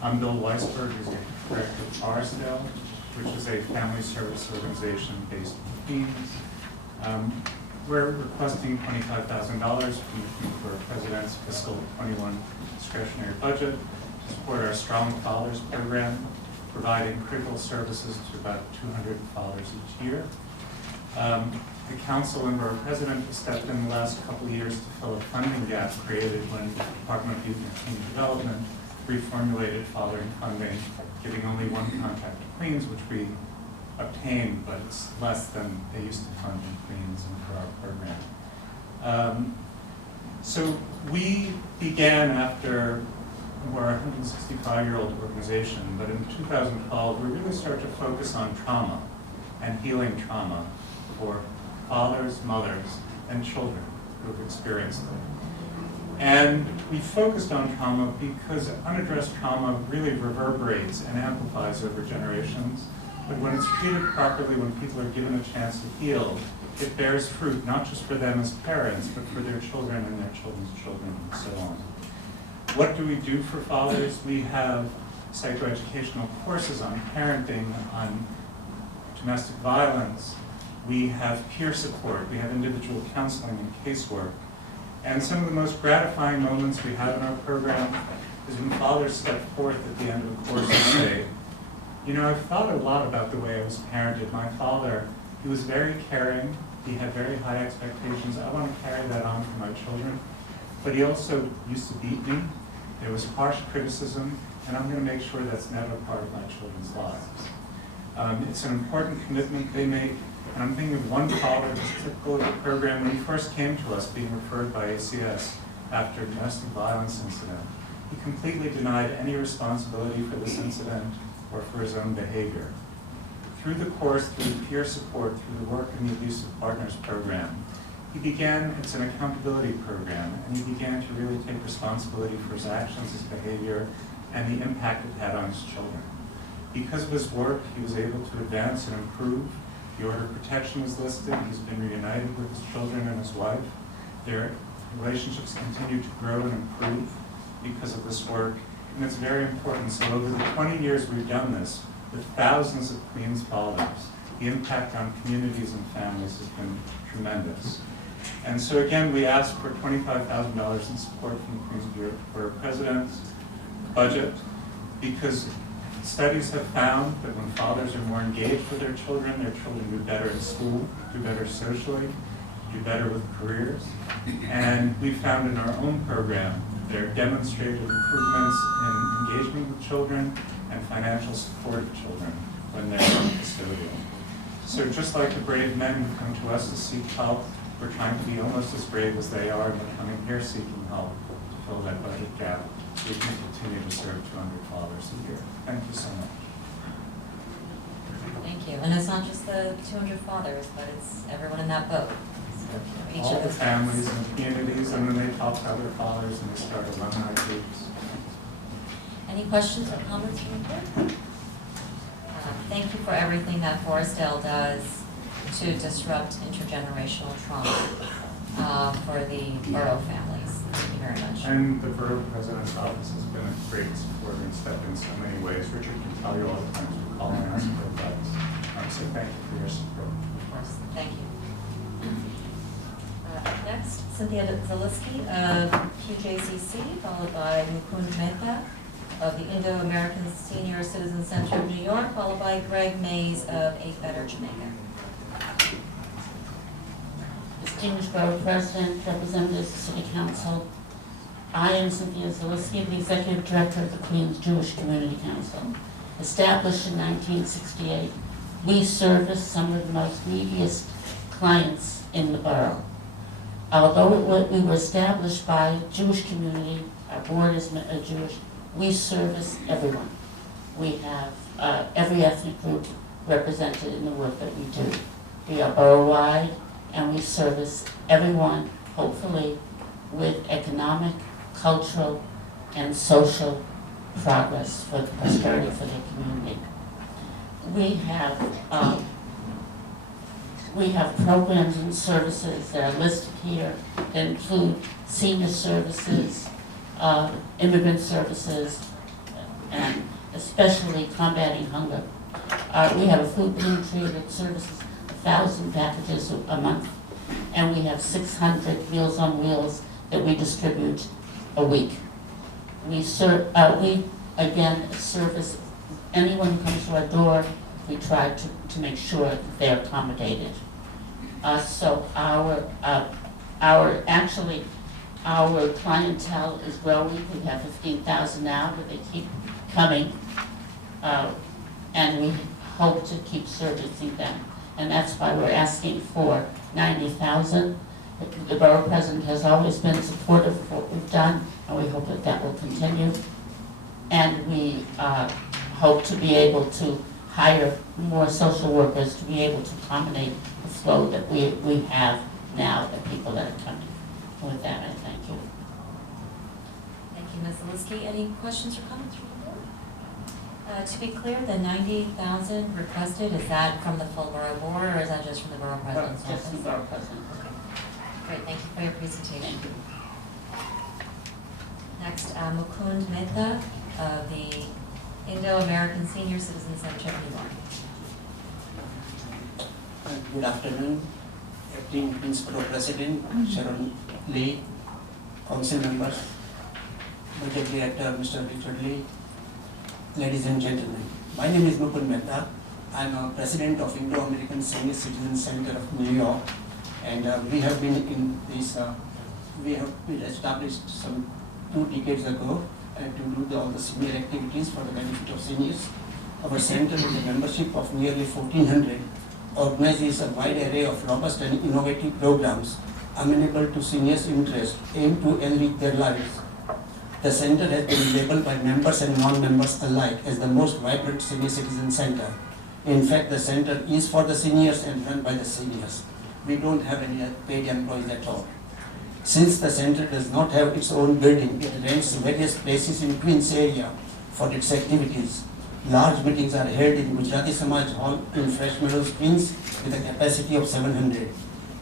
I'm Bill Weisberg, who's the director of Forestdale, which is a family service organization based in Queens. We're requesting $25,000 from the Borough President's fiscal 21 discretionary budget to support our Strong Fathers program, providing critical services to about 200 fathers each year. The council and Borough President have stepped in the last couple of years to fill a funding gap created when the Department of Youth and Community Development reformulated fathering funding, giving only one contract to Queens, which we obtained, but it's less than they used to fund in Queens and for our program. So we began after, we're a 165-year-old organization, but in 2012 we really started to focus on trauma and healing trauma for fathers, mothers, and children who have experienced it. And we focused on trauma because unaddressed trauma really reverberates and amplifies over generations. But when it's treated properly, when people are given a chance to heal, it bears fruit, not just for them as parents, but for their children and their children's children and so on. What do we do for fathers? We have psychoeducational courses on parenting, on domestic violence. We have peer support. We have individual counseling and casework. And some of the most gratifying moments we have in our program is when fathers step forth at the end of the course and say, you know, I've thought a lot about the way I was parented. My father, he was very caring. He had very high expectations. I want to carry that on for my children. But he also used to beat me. There was harsh criticism, and I'm going to make sure that's never part of my children's lives. It's an important commitment they make. And I'm thinking of one father who's typical of the program. When he first came to us, being referred by ACS after a domestic violence incident, he completely denied any responsibility for this incident or for his own behavior. Through the course, through peer support, through the work in the Abusive Partners program, it's an accountability program, and he began to really take responsibility for his actions, his behavior, and the impact it had on his children. Because of his work, he was able to advance and improve. The order of protection is listed. He's been reunited with his children and his wife. Their relationships continue to grow and improve because of this work, and it's very important. So over the 20 years we've done this with thousands of Queens fathers, the impact on communities and families has been tremendous. And so again, we ask for $25,000 in support from the Queens Borough President's budget, because studies have found that when fathers are more engaged with their children do better in school, do better socially, do better with careers. And we found in our own program there are demonstrated improvements in engagement with children and financial support of children when they're non-custodial. So just like the brave men who come to us to seek help, we're trying to be almost as brave as they are, and we're coming here seeking help to fill that budget gap so we can continue to serve 200 fathers a year. Thank you so much. Thank you. And it's not just the 200 fathers, but it's everyone in that boat. So, each All of the those families and communities, and then they talk to other fathers and they start alumni groups. Any questions or comments from the board? Thank you for everything that Forestdale does to disrupt intergenerational trauma for the Borough families. Thank you very much. And the Borough President's Office has been a great supporter and stepped in so many ways. Richard can tell you all the times we call and ask for advice. So thank you for your support. Of course, thank you. Next, Cynthia Zaleski of QJCC, followed by Mukund Mehta of the Indo-American Senior Citizen Center of New York, followed by Greg Mays of A Better Jamaica. Distinguished Borough President, representatives of the City Council, I am Cynthia Zaleski, the Executive Director of the Queens Jewish Community Council. Established in 1968, we service some of the most neediest clients in the borough. Although we were established by a Jewish community, our board is Jewish, we service everyone. We have every ethnic group represented in the work that we do. We are borough-wide, and we service everyone, hopefully, with economic, cultural, and social progress for the prosperity for their community. We have programs and services that are listed here that include senior services, immigrant services, and especially combating hunger. We have a food pantry that services 1,000 packages a month, and we have 600 Meals on Wheels that we distribute a week. We again service anyone who comes to our door. We try to make sure that they're accommodated. So our clientele is growing. We have 15,000 now, but they keep coming, and we hope to keep servicing them. And that's why we're asking for 90,000. The Borough President has always been supportive of what we've done, and we hope that that will continue. And we hope to be able to hire more social workers to be able to accommodate the flow that we have now, the people that are coming. And with that, I thank you. Thank you, Ms. Zaleski. Any questions or comments from the board? To be clear, the 90,000 requested, is that from the full Borough Board, or is that just from the Borough President's office? Just the Borough President. Okay. Great, thank you for your presentation. Next, Mukund Mehta of the Indo-American Senior Citizen Center of New York. Good afternoon, Acting Principal President Sharon Lee, Council members, Budget Director Mr. Richard Lee, ladies and gentlemen. My name is Mukund Mehta. I am a President of Indo-American Senior Citizen Center of New York, and we have been in this, we have been established some 2 decades ago to do all the senior activities for the benefit of seniors. Our center, with a membership of nearly 1,400, organizes a wide array of robust and innovative programs amenable to seniors' interests, aimed to enrich their lives. The center has been labeled by members and non-members alike as the most vibrant senior citizen center. In fact, the center is for the seniors and run by the seniors. We don't have any paid employees at all. Since the center does not have its own building, it rents various places in Queens area for its activities. Large meetings are held in Gujarati Samaj Hall in Fresh Meadows, Queens, with a capacity of 700.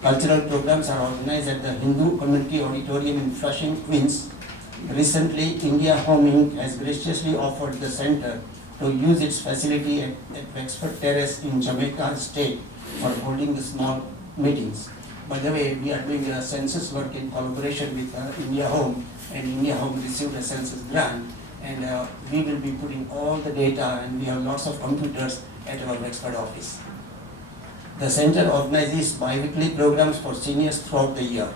Cultural programs are organized at the Hindu Community Auditorium in Flushing, Queens. Recently, India Home Inc. has graciously offered the center to use its facility at Wexford Terrace in Jamaica State for holding the small meetings. By the way, we are doing a census work in collaboration with India Home, and India Home received a census grant, and we will be putting all the data, and we have lots of computers at our Wexford office. The center organizes bi-weekly programs for seniors throughout the year.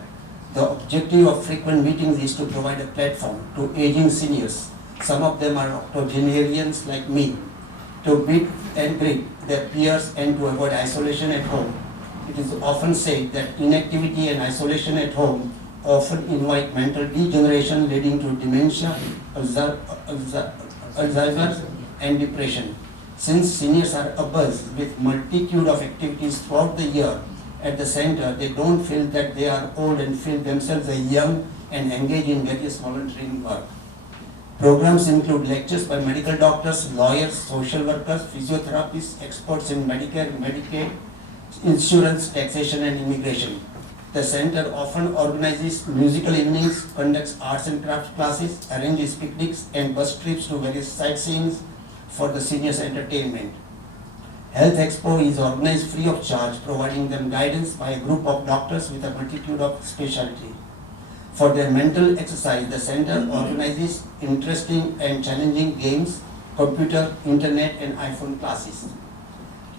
The objective of frequent meetings is to provide a platform to aging seniors Some of them are octogenarians like me. To meet and greet their peers and to avoid isolation at home. It is often said that inactivity and isolation at home often invite mental degeneration leading to dementia, Alzheimer's and depression. Since seniors are abuzz with multitude of activities throughout the year at the center, they don't feel that they are old and feel themselves young and engage in various volunteering work. Programs include lectures by medical doctors, lawyers, social workers, physiotherapists, experts in Medicare, Medicaid, insurance, taxation and immigration. The center often organizes musical evenings, conducts arts and crafts classes, arranges picnics and bus trips to various sightseeings for the seniors' entertainment. Health Expo is organized free of charge, providing them guidance by a group of doctors with a multitude of specialty. For their mental exercise, the center organizes interesting and challenging games, computer, internet and iPhone classes.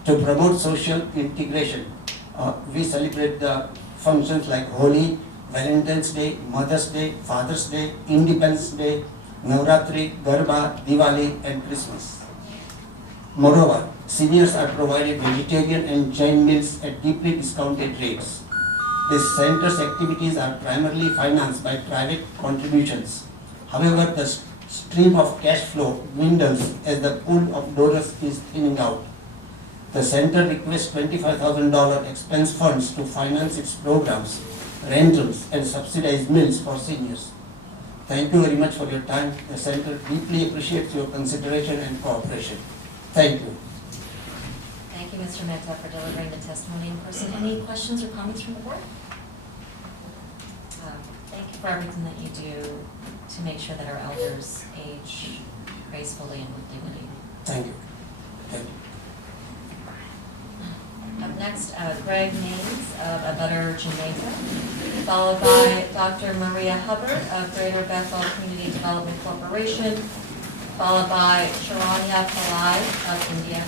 To promote social integration, we celebrate the functions like Holi, Valentine's Day, Mother's Day, Father's Day, Independence Day, Navratri, Garba, Diwali and Christmas. Moreover, seniors are provided vegetarian and Jain meals at deeply discounted rates. This center's activities are primarily financed by private contributions. However, the stream of cash flow dwindles as the pool of donors is thinning out. The center requests $25,000 expense funds to finance its programs, rentals, and subsidized meals for seniors. Thank you very much for your time. The center deeply appreciates your consideration and cooperation. Thank you. Thank you, Mr. Mehta, for delivering the testimony in person. Any questions or comments from the board? Thank you for everything that you do to make sure that our elders age gracefully and with dignity. Thank you. Thank you. Up next, Greg Names of A Better Jamaica, followed by Dr. Maria Hubbard of Greater Bethel Community Development Corporation, followed by Sharanya Pillai of India.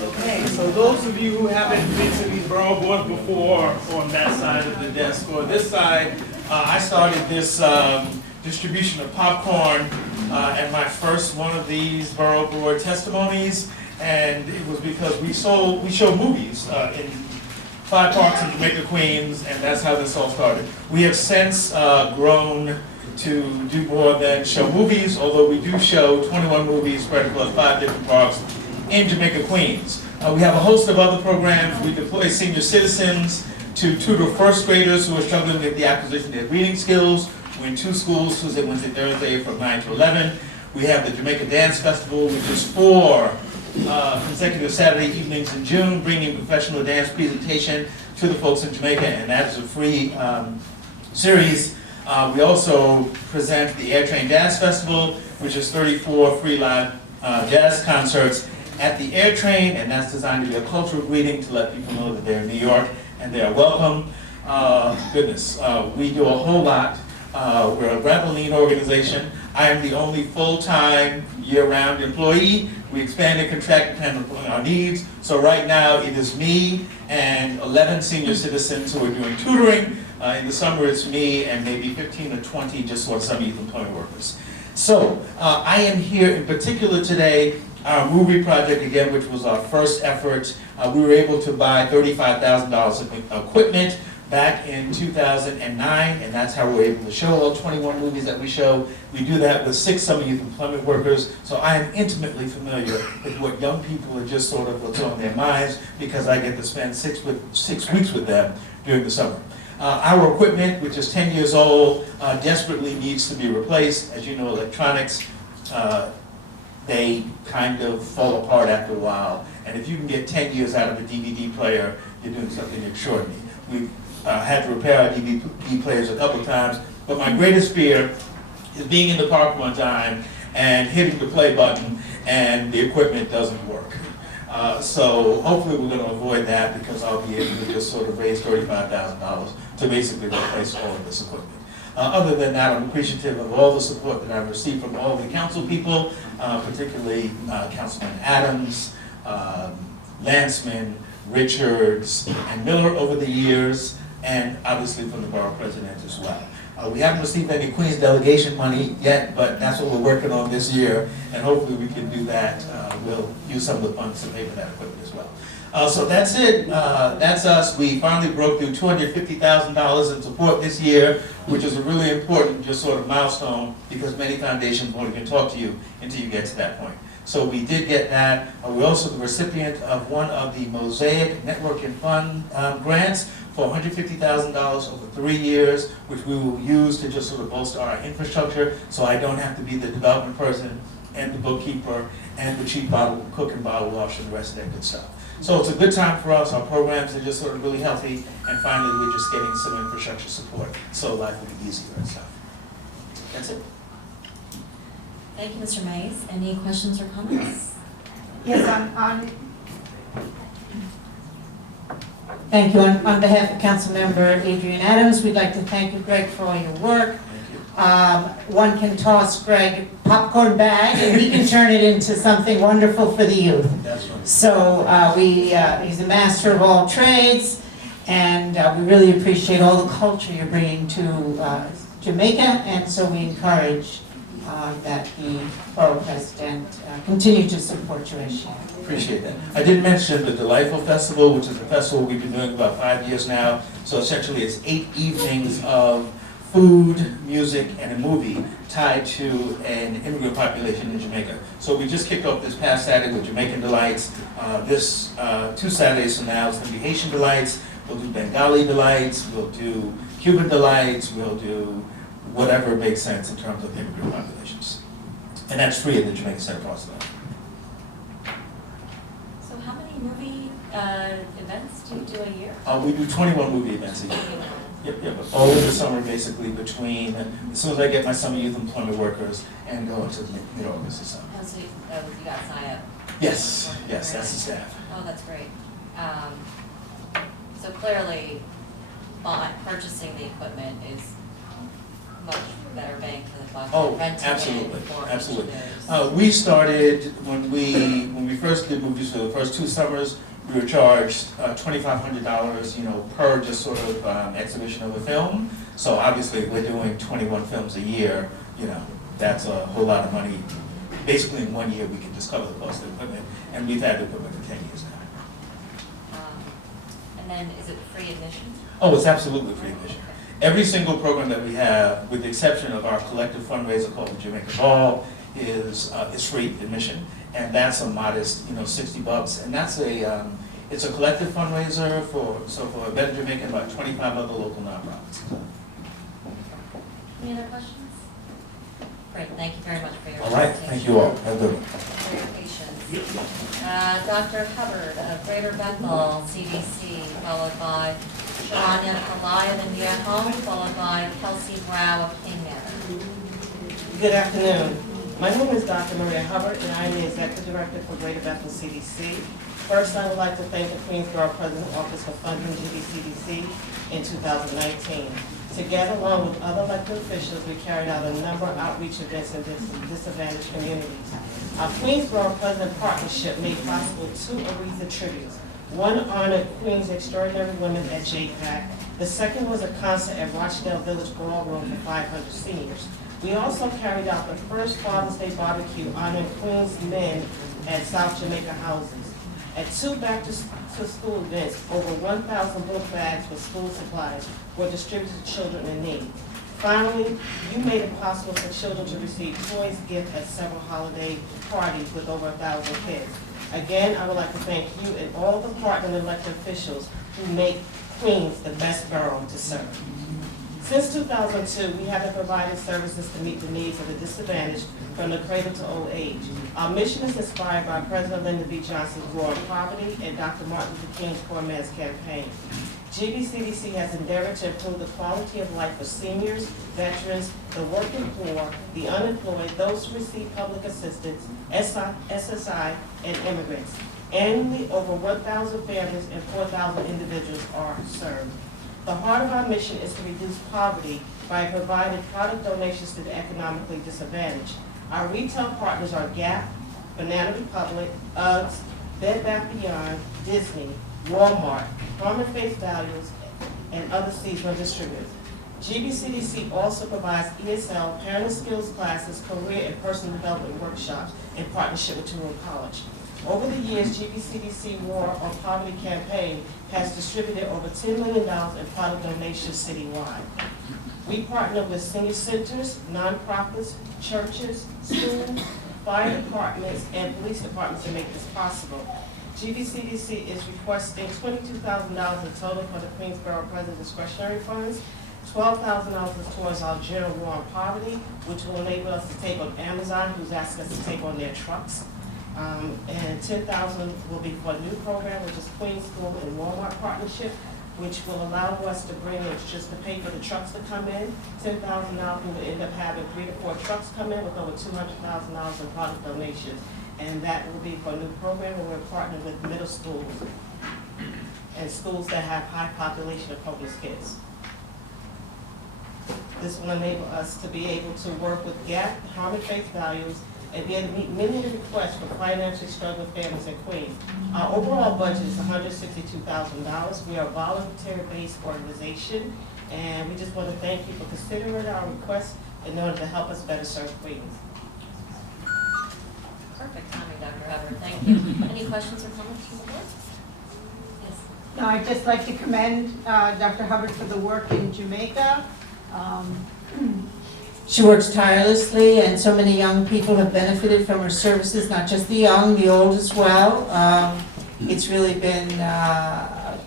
Okay, so those of you who haven't been to these borough boards before on that side of the desk or this side, I started this distribution of popcorn at my first one of these borough board testimonies, and it was because we show movies in 5 parks in Jamaica, Queens, and that's how this all started. We have since grown to do more than show movies, although we do show 21 movies spread across 5 different parks in Jamaica, Queens. We have a host of other programs. We deploy senior citizens to tutor first graders who are struggling with the acquisition of their reading skills. We're in 2 schools, Tuesday, Wednesday, Thursday from 9 to 11. We have the Jamaica Dance Festival, which is 4 consecutive Saturday evenings in June, bringing professional dance presentation to the folks in Jamaica, and that is a free series. We also present the Air Train Dance Festival, which is 34 free live jazz concerts at the Air Train, and that's designed to be a cultural greeting to let people know that they're in New York and they are welcome. We do a whole lot. We're a grant and lean organization. I am the only full-time, year-round employee. We expand and contract depending on our needs. So right now, it is me and 11 senior citizens who are doing tutoring. In the summer, it's me and maybe 15 or 20 just for some youth employment workers. So I am here in particular today, our movie project again, which was our first effort. We were able to buy $35,000 of equipment back in 2009, and that's how we're able to show all 21 movies that we show. We do that with 6 summer youth employment workers, so I am intimately familiar with what young people are just sort of what's on their minds, because I get to spend 6 weeks with them during the summer. Our equipment, which is 10 years old, desperately needs to be replaced. As you know, electronics, they kind of fall apart after a while, and if you can get 10 years out of a DVD player, you're doing something extraordinary. We've had to repair our DVD players a couple of times, but my greatest fear is being in the park one time and hitting the play button and the equipment doesn't work. So hopefully we're going to avoid that, because I'll be able to just sort of raise $35,000 to basically replace all of this equipment. Other than that, I'm appreciative of all the support that I've received from all the council people, particularly Councilman Adams, Lanceman, Richards, and Miller over the years, and obviously from the borough president as well. We haven't received any Queens delegation money yet, but that's what we're working on this year, and hopefully we can do that. We'll use some of the funds to pay for that equipment as well. So that's it. That's us. We finally broke through $250,000 in support this year, which is a really important just sort of milestone because many foundations won't even talk to you until you get to that point. So we did get that. We're also the recipient of one of the Mosaic Networking Fund grants for $150,000 over 3 years, which we will use to just sort of bolster our infrastructure so I don't have to be the development person and the bookkeeper and the chief bottle cook and bottle washer and the rest of that good stuff. So it's a good time for us. Our programs are just sort of really healthy, and finally we're just getting some infrastructure support so life will be easier and stuff. That's it. Thank you, Mr. Mays. Any questions or comments? Yes, thank you. On behalf of Councilmember Adrian Adams, we'd like to thank you, Greg, for all your work. One can toss Greg a popcorn bag and he can turn it into something wonderful for the youth. That's right. So he's a master of all trades, and we really appreciate all the culture you're bringing to Jamaica, and so we encourage that the borough president continue to support your issue. Appreciate that. I did mention the Delightful Festival, which is a festival we've been doing about 5 years now. So essentially it's 8 evenings of food, music, and a movie tied to an immigrant population in Jamaica. So we just kicked off this past Saturday with Jamaican Delights. This 2 Saturdays from now is going to be Haitian Delights. We'll do Bengali Delights. We'll do Cuban Delights. We'll do whatever makes sense in terms of immigrant populations. And that's free at the Jamaica Center for Arts. So how many movie events do you do a year? We do 21 movie events a year. Yep. All of the summer, basically, between, as soon as I get my summer youth employment workers and go into mid-August or so. Oh, so you got SIA? Yes, that's the staff. Oh, that's great. So clearly, purchasing the equipment is much better bang for the buck than renting absolutely, it for absolutely. each of those. We started, when we first did movies for the first 2 summers, we were charged $2,500, per just sort of exhibition of a film. So obviously, if we're doing 21 films a year, that's a whole lot of money. Basically, in 1 year, we can just cover the cost of the equipment, and we've had the equipment for 10 years now. And then, is it free admission? Oh, it's absolutely free admission. Every single program that we have, with the exception of our collective fundraiser called the Jamaica Ball, is free admission, and that's a modest, $60, and that's it's a collective fundraiser for a Better Jamaica and about 25 other local nonprofits. Any other questions? Great, thank you very much for your All right, thank you all. Have a good one. For your patience. Dr. Hubbard of Greater Bethel, CDC, followed by Sharanya Kalaya of Viejo, followed by Kelsey Brow of King Manor. Good afternoon. My name is Dr. Maria Hubbard, and I am the Executive Director for Greater Bethel CDC. First, I would like to thank the Queensborough President's Office for funding GBCDC in 2019. Together, along with other elected officials, we carried out a number of outreach events in disadvantaged communities. Our Queensborough President Partnership made possible 2 Aretha tributes. One honored Queens Extraordinary Women at JPAC. The second was a concert at Rochdale Village Ballroom for 500 seniors. We also carried out the first Father's Day barbecue honoring Queens men at South Jamaica houses. At 2 back-to-school events, over 1,000 book bags with school supplies were distributed to children in need. Finally, you made it possible for children to receive toys, gifts at several holiday parties with over 1,000 kids. Again, I would like to thank you and all the partner and elected officials who make Queens the best borough to serve. Since 2002, we have provided services to meet the needs of the disadvantaged from the cradle to old age. Our mission is inspired by President Lyndon B. Johnson's War on Poverty and Dr. Martin Luther King's Poor Man's Campaign. GBCDC has endeavored to improve the quality of life for seniors, veterans, the working poor, the unemployed, those who receive public assistance, SSI, and immigrants. Annually, over 1,000 families and 4,000 individuals are served. The heart of our mission is to reduce poverty by providing product donations to the economically disadvantaged. Our retail partners are Gap, Banana Republic, Uggs, Bed Bath & Beyond, Disney, Walmart, Farm & Face Values, and other seasonal distributors. GBCDC also provides ESL, parent skills classes, career and personal development workshops in partnership with Tulane College. Over the years, GBCDC War on Poverty campaign has distributed over $10 million in product donations citywide. We partner with senior centers, nonprofits, churches, schools, fire departments, and police departments to make this possible. GBCDC is requesting $22,000 in total for the Queensborough President discretionary funds. $12,000 is towards our general war on poverty, which will enable us to take on Amazon, who's asking us to take on their trucks. And $10,000 will be for a new program, which is Queens School and Walmart partnership, which will allow us to bring in just to pay for the trucks to come in. $10,000 we will end up having 3 to 4 trucks come in with over $200,000 in product donations. And that will be for a new program where we're partnering with middle schools and schools that have high population of homeless kids. This will enable us to be able to work with Gap, Harmon Face Values, and be able to meet many of the requests for financially struggling families in Queens. Our overall budget is $162,000. We are a volunteer-based organization, and we just want to thank you for considering our request in order to help us better serve Queens. Perfect timing, Dr. Hubbard, thank you. Any questions or comments from the board? Yes. No, I'd just like to commend Dr. Hubbard for the work in Jamaica. She works tirelessly, and so many young people have benefited from her services, not just the young, the old as well. It's really been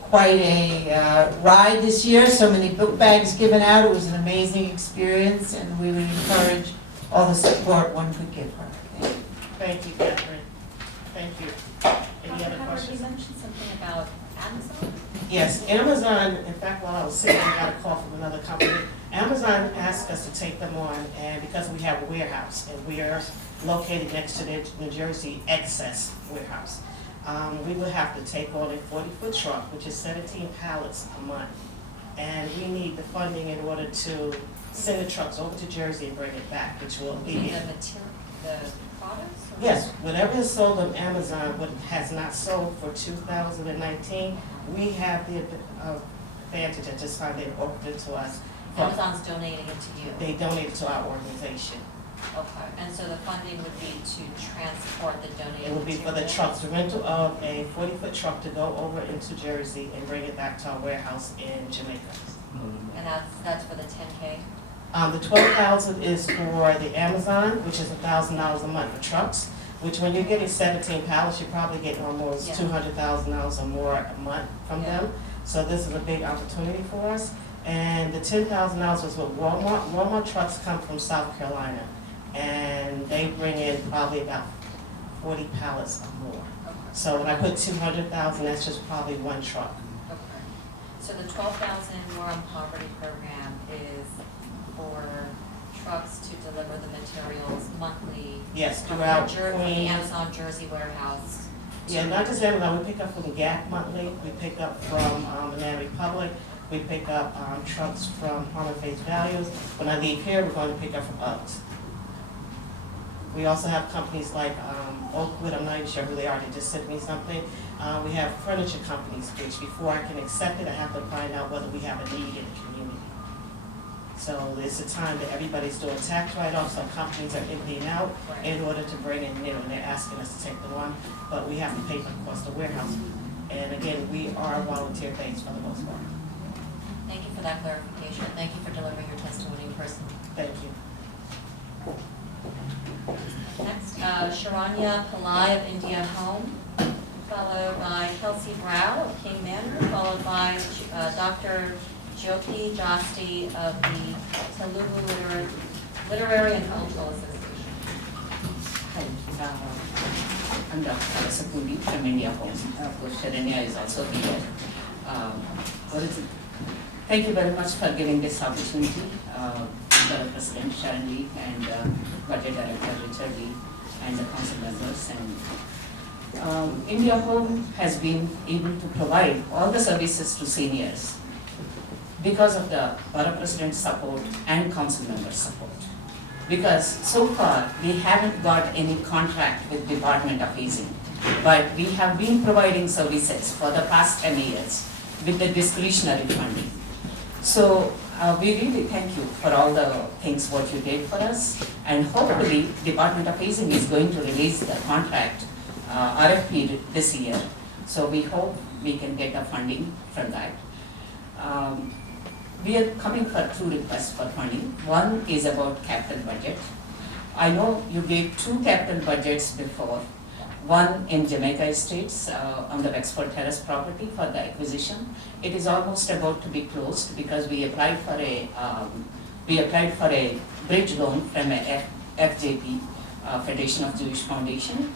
quite a ride this year, so many book bags given out. It was an amazing experience, and we would encourage all the support one could give her. Thank you, Catherine. Thank you. Any other questions? You mentioned something about Amazon? Yes, Amazon, in fact, while I was sitting, I got a call from another company. Amazon asked us to take them on, and because we have a warehouse, and we are located next to their New Jersey excess warehouse, we would have to take on a 40-foot truck, which is 17 pallets a month. And we need the funding in order to send the trucks over to Jersey and bring it back, which will be The products? Or? Yes, whatever is sold on Amazon, what has not sold for 2019, we have the advantage at this time they offered it to us. Amazon's donating it to you? They donate it to our organization. Okay, and so the funding would be to transport the donated It would be for the materials? trucks, the rental of a 40-foot truck to go over into Jersey and bring it back to our warehouse in Jamaica. And that's for the 10K? The $12,000 is for the Amazon, which is $1,000 a month for trucks, which when you're getting 17 pallets, you're probably getting almost $200,000 or more a month from them. So this is a big opportunity for us. And the $10,000 was with Walmart. Walmart trucks come from South Carolina, and they bring in probably about 40 pallets or more. Okay. So when I put 200,000, that's just probably one truck. Okay. So the 12,000 War on Poverty program is for trucks to deliver the materials monthly? Yes, from throughout the Queens. Amazon Jersey warehouse? Yeah, not just Amazon, we pick up from Gap monthly, we pick up from Banana Republic, we pick up trucks from Harmon Face Values. When I leave here, we're going to pick up from Uggs. We also have companies like Oakwood, I'm not even sure who they are, they just sent me something. We have furniture companies, which before I can accept it, I have to find out whether we have a need in the community. So it's a time that everybody's doing tax write-offs, so companies are emptying out in order to bring in new, and they're asking us to take them on, but we have to pay for the cost of warehouse. And again, we are volunteer-based for the most part. Thank you for that clarification. Thank you for delivering your testimony in person. Thank you. Next, Sharanya Pillai of India Home, followed by Kelsey Brow of King Manor, followed by Dr. Jyothi Jasti of the Telugu Literary and Cultural Association. Hi, I'm Dr. Alasapudi from India Home. Of course, Sharanya is also here. Thank you very much for giving this opportunity, Borough President Sharon Lee and Budget Director Richard Lee and the council members. And India Home has been able to provide all the services to seniors because of the borough president's support and council members' support. Because so far, we haven't got any contract with Department of Aging, but we have been providing services for the past 10 years with the discretionary funding. So we really thank you for all the things what you did for us, and hopefully Department of Aging is going to release the contract RFP this year. So we hope we can get the funding from that. We are coming for 2 requests for funding. One is about capital budget. I know you gave 2 capital budgets before. One in Jamaica Estates on the Wexford Terrace property for the acquisition. It is almost about to be closed because we applied for a bridge loan from a FJP, Federation of Jewish Foundation,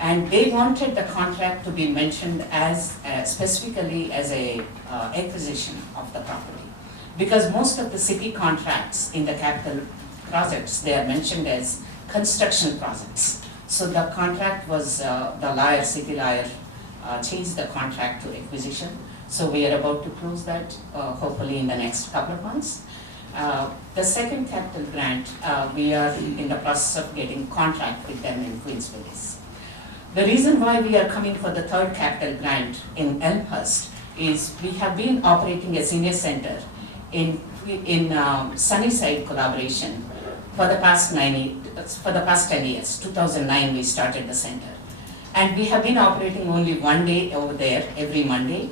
and they wanted the contract to be mentioned as specifically as a acquisition of the property. Because most of the city contracts in the capital projects, they are mentioned as construction projects. So the contract was, the city lawyer changed the contract to acquisition. So we are about to close that hopefully in the next couple of months. The second capital grant, we are in the process of getting contract with them in Queens Village. The reason why we are coming for the third capital grant in Elmhurst is we have been operating a senior center in Sunnyside collaboration for the past 10 years. 2009 we started the center, and we have been operating only 1 day over there every Monday,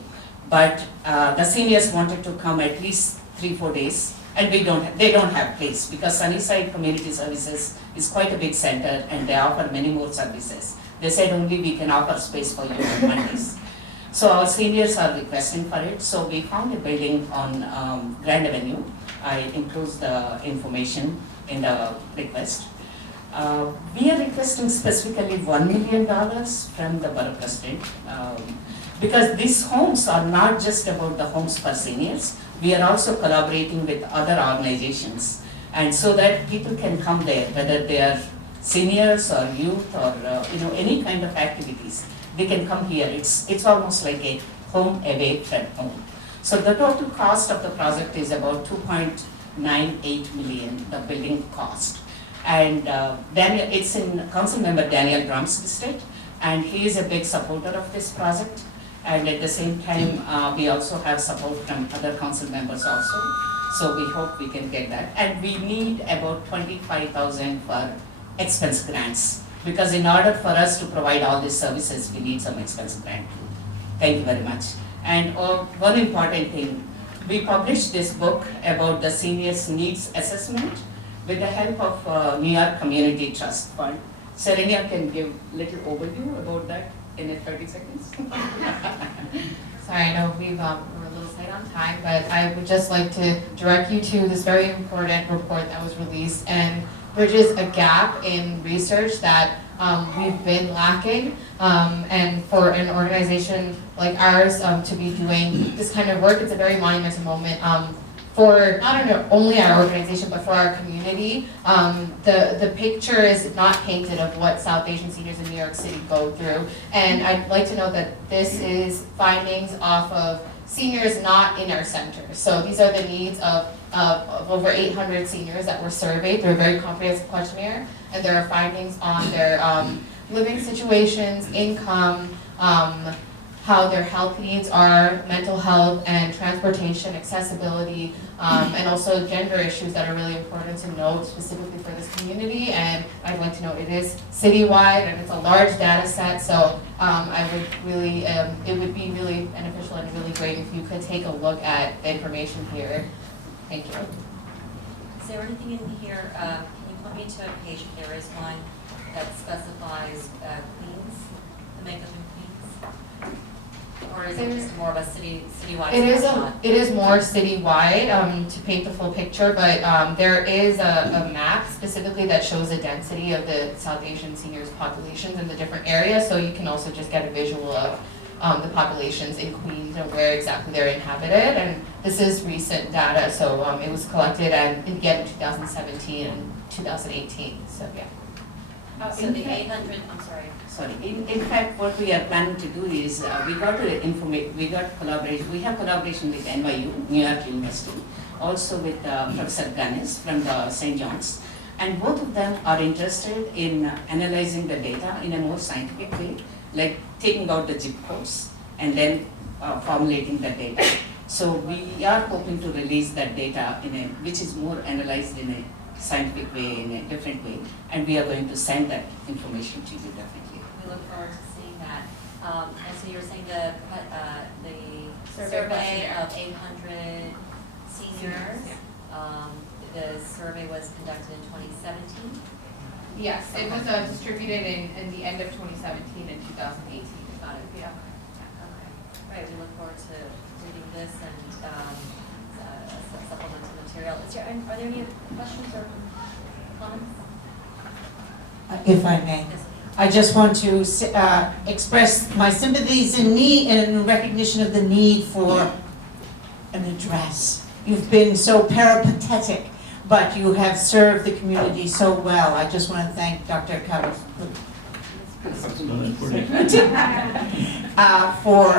but the seniors wanted to come at least 3-4 days, and they don't have place because Sunnyside Community Services is quite a big center and they offer many more services. They said only we can offer space for you on Mondays. So our seniors are requesting for it. So we found a building on Grand Avenue. I include the information in the request. We are requesting specifically $1 million from the borough president because these homes are not just about the homes for seniors. We are also collaborating with other organizations, and so that people can come there, whether they are seniors or youth or any kind of activities. They can come here. It's almost like a home away from home. So the total cost of the project is about 2.98 million, the building cost. And it's in Council Member Daniel Brum's district, and he is a big supporter of this project. And at the same time, we also have support from other council members also. So we hope we can get that. And we need about 25,000 for expense grants, because in order for us to provide all these services, we need some expense grant. Thank you very much. And one important thing, we published this book about the seniors needs assessment with the help of New York Community Trust Fund. Serenia can give a little overview about that in 30 seconds. Sorry, I know we're a little tight on time, but I would just like to direct you to this very important report that was released and bridges a gap in research that we've been lacking, and for an organization like ours to be doing this kind of work, it's a very monumental moment for not only our organization but for our community. The picture is not painted of what South Asian seniors in New York City go through, and I'd like to note that this is findings off of seniors not in our center. So these are the needs of over 800 seniors that were surveyed through a very comprehensive questionnaire, and there are findings on their living situations, income, how their health needs are, mental health and transportation, accessibility, and also gender issues that are really important to note specifically for this community. And I'd like to note it is citywide and it's a large data set, so I would really, it would be really beneficial and really great if you could take a look at the information here. Thank you. Is there anything in here, can you point me to a page if there is one that specifies Queens, the makeup in Queens? Or is it just more of a citywide? It is more citywide to paint the full picture, but there is a map specifically that shows the density of the South Asian seniors populations in the different areas, so you can also just get a visual of the populations in Queens and where exactly they're inhabited. And this is recent data, so it was collected again in 2017 and 2018, so yeah. So the 800, I'm sorry. Sorry, in fact, what we are planning to do is, we got collaboration, we have collaboration with NYU, New York University, also with Professor Ganesh from the St. John's, and both of them are interested in analyzing the data in a more scientific way, like taking out the zip codes and then formulating the data. So we are hoping to release that data which is more analyzed in a scientific way, in a different way, and we are going to send that information to you definitely. We look forward to seeing that. And so you were saying the survey of 800 seniors, the survey was conducted in 2017? Yes, it was distributed in the end of 2017 and 2018. Got it, yeah. Okay, right, we look forward to reading this and supplemental material. Are there any questions or comments? If I may. I just want to express my sympathies in recognition of the need for an address. You've been so peripatetic, but you have served the community so well. I just want to thank Dr. Cavas for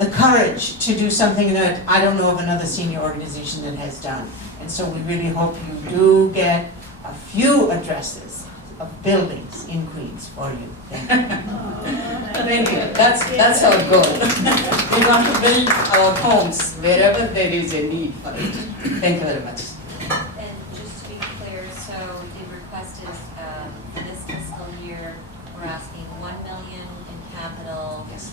the courage to do something that I don't know of another senior organization that has done. And so we really hope you do get a few addresses of buildings in Queens for you. Thank you. Thank you. That's our goal. We want to build our homes wherever there is a need for it. Thank you very much. And just to be clear, so the request is for this fiscal year, we're asking 1 million in capital, Yes.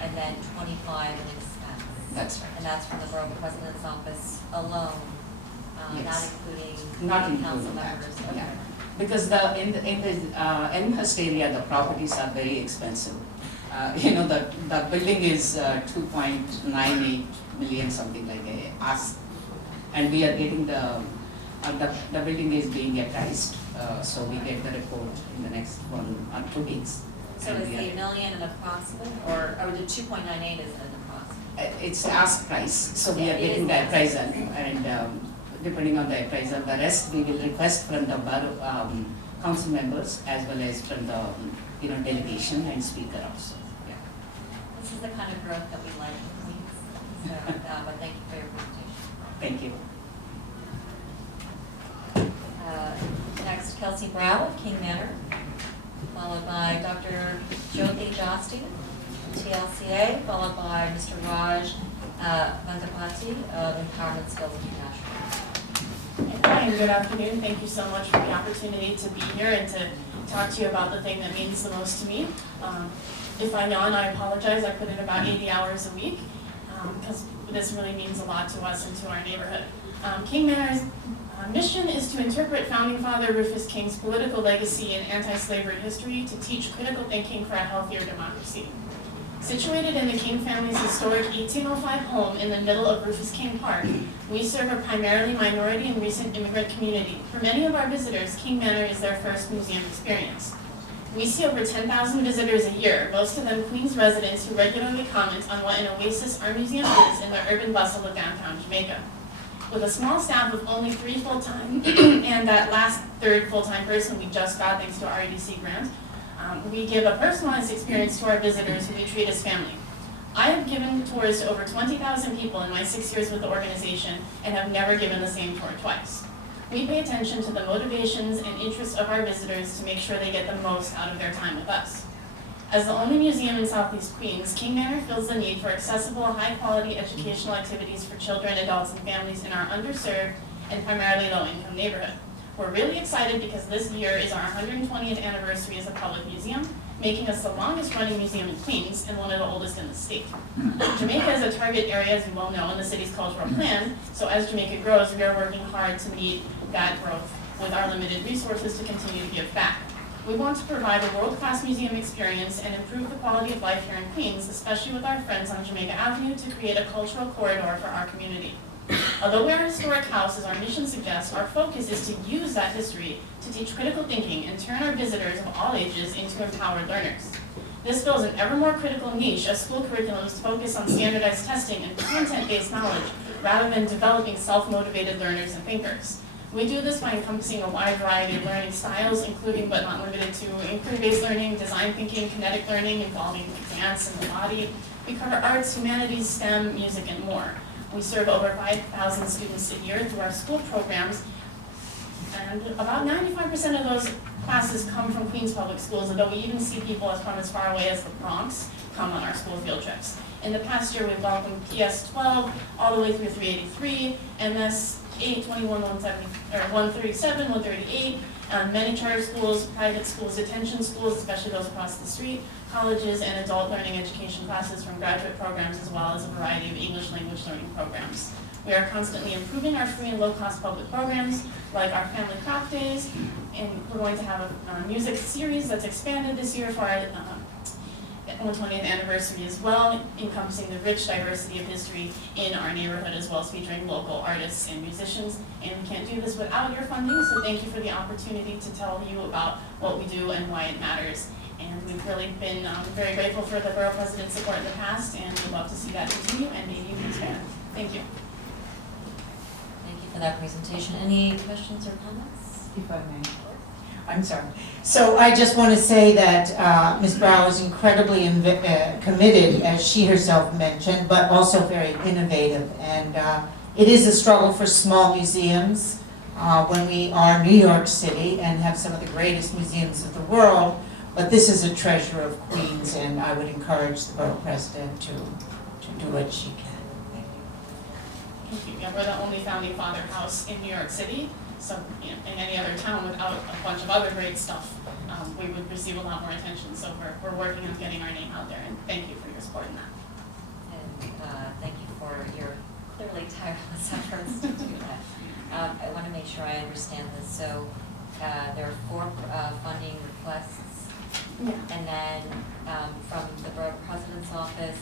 and then 25 in expense. That's right. And that's from the Borough President's Office alone, not Yes. including Not council including that, members. yeah. Because in the Elmhurst area, the properties are very expensive. The building is 2.98 million, something like a ask. And we are getting the building is being appraised, so we get the report in the next 1 or 2 weeks. So is the million an approximate, or the 2.98 is an approximate? It's ask price, so we are getting the appraisal, and depending on the appraisal, the rest we will request from the borough council members as well as from the delegation and speaker also. Yeah. This is the kind of growth that we like in Queens. So, but thank you for your presentation. Thank you. Next, Kelsey Brow of King Manor, followed by Dr. Jyoti Josti, TLCA, followed by Mr. Raj Vandapati of Empowerment Skills International. Hi, and good afternoon. Thank you so much for the opportunity to be here and to talk to you about the thing that means the most to me. If I'm yawn, I apologize. I put in about 80 hours a week because this really means a lot to us and to our neighborhood. King Manor's mission is to interpret Founding Father Rufus King's political legacy and anti-slavery history to teach critical thinking for a healthier democracy. Situated in the King family's historic 1805 home in the middle of Rufus King Park, we serve a primarily minority and recent immigrant community. For many of our visitors, King Manor is their first museum experience. We see over 10,000 visitors a year, most of them Queens residents who regularly comment on what an oasis our museum is in the urban bustle of downtown Jamaica. With a small staff of only 3 full-time and that last third full-time person we just got thanks to our REDC grant, we give a personalized experience to our visitors who we treat as family. I have given tours to over 20,000 people in my 6 years with the organization and have never given the same tour twice. We pay attention to the motivations and interests of our visitors to make sure they get the most out of their time with us. As the only museum in Southeast Queens, King Manor fills the need for accessible, high-quality educational activities for children, adults, and families in our underserved and primarily low-income neighborhood. We're really excited because this year is our 120th anniversary as a public museum, making us the longest-running museum in Queens and one of the oldest in the state. Jamaica is a target area, as you well know, in the city's cultural plan, so as Jamaica grows, we are working hard to meet that growth with our limited resources to continue to give back. We want to provide a world-class museum experience and improve the quality of life here in Queens, especially with our friends on Jamaica Avenue, to create a cultural corridor for our community. Although we're a historic house, as our mission suggests, our focus is to use that history to teach critical thinking and turn our visitors of all ages into empowered learners. This fills an ever more critical niche as school curriculums focus on standardized testing and content-based knowledge rather than developing self-motivated learners and thinkers. We do this by encompassing a wide variety of learning styles, including but not limited to inquiry-based learning, design thinking, kinetic learning involving dance and the body. We cover arts, humanities, STEM, music, and more. We serve over 5,000 students a year through our school programs, and about 95% of those classes come from Queens Public Schools, although we even see people from as far away as the Bronx come on our school field trips. In the past year, we've welcomed PS 12 all the way through 383, MS 821, 137, 138, many charter schools, private schools, detention schools, especially those across the street, colleges, and adult learning education classes from graduate programs, as well as a variety of English language learning programs. We are constantly improving our free and low-cost public programs, like our Family Craft Days, and we're going to have a music series that's expanded this year for our 120th anniversary as well, encompassing the rich diversity of history in our neighborhood, as well as featuring local artists and musicians. And we can't do this without your funding, so thank you for the opportunity to tell you about what we do and why it matters. And we've really been very grateful for the Borough President's support in the past, and we'd love to see that continue and maybe even expand. Thank you. Thank you for that presentation. Any questions or comments? If I may. I'm sorry. So I just want to say that Ms. Brow is incredibly committed, as she herself mentioned, but also very innovative. And it is a struggle for small museums when we are New York City and have some of the greatest museums of the world. But this is a treasure of Queens, and I would encourage the Borough President to do what she can. Thank you. Thank you. Yeah, we're the only founding father house in New York City. So, you know, in any other town without a bunch of other great stuff, we would receive a lot more attention. So we're working on getting our name out there, and thank you for your support in that. And thank you for your clearly tireless efforts to do that. I want to make sure I understand this. So there are 4 funding requests, and then from the Borough President's office,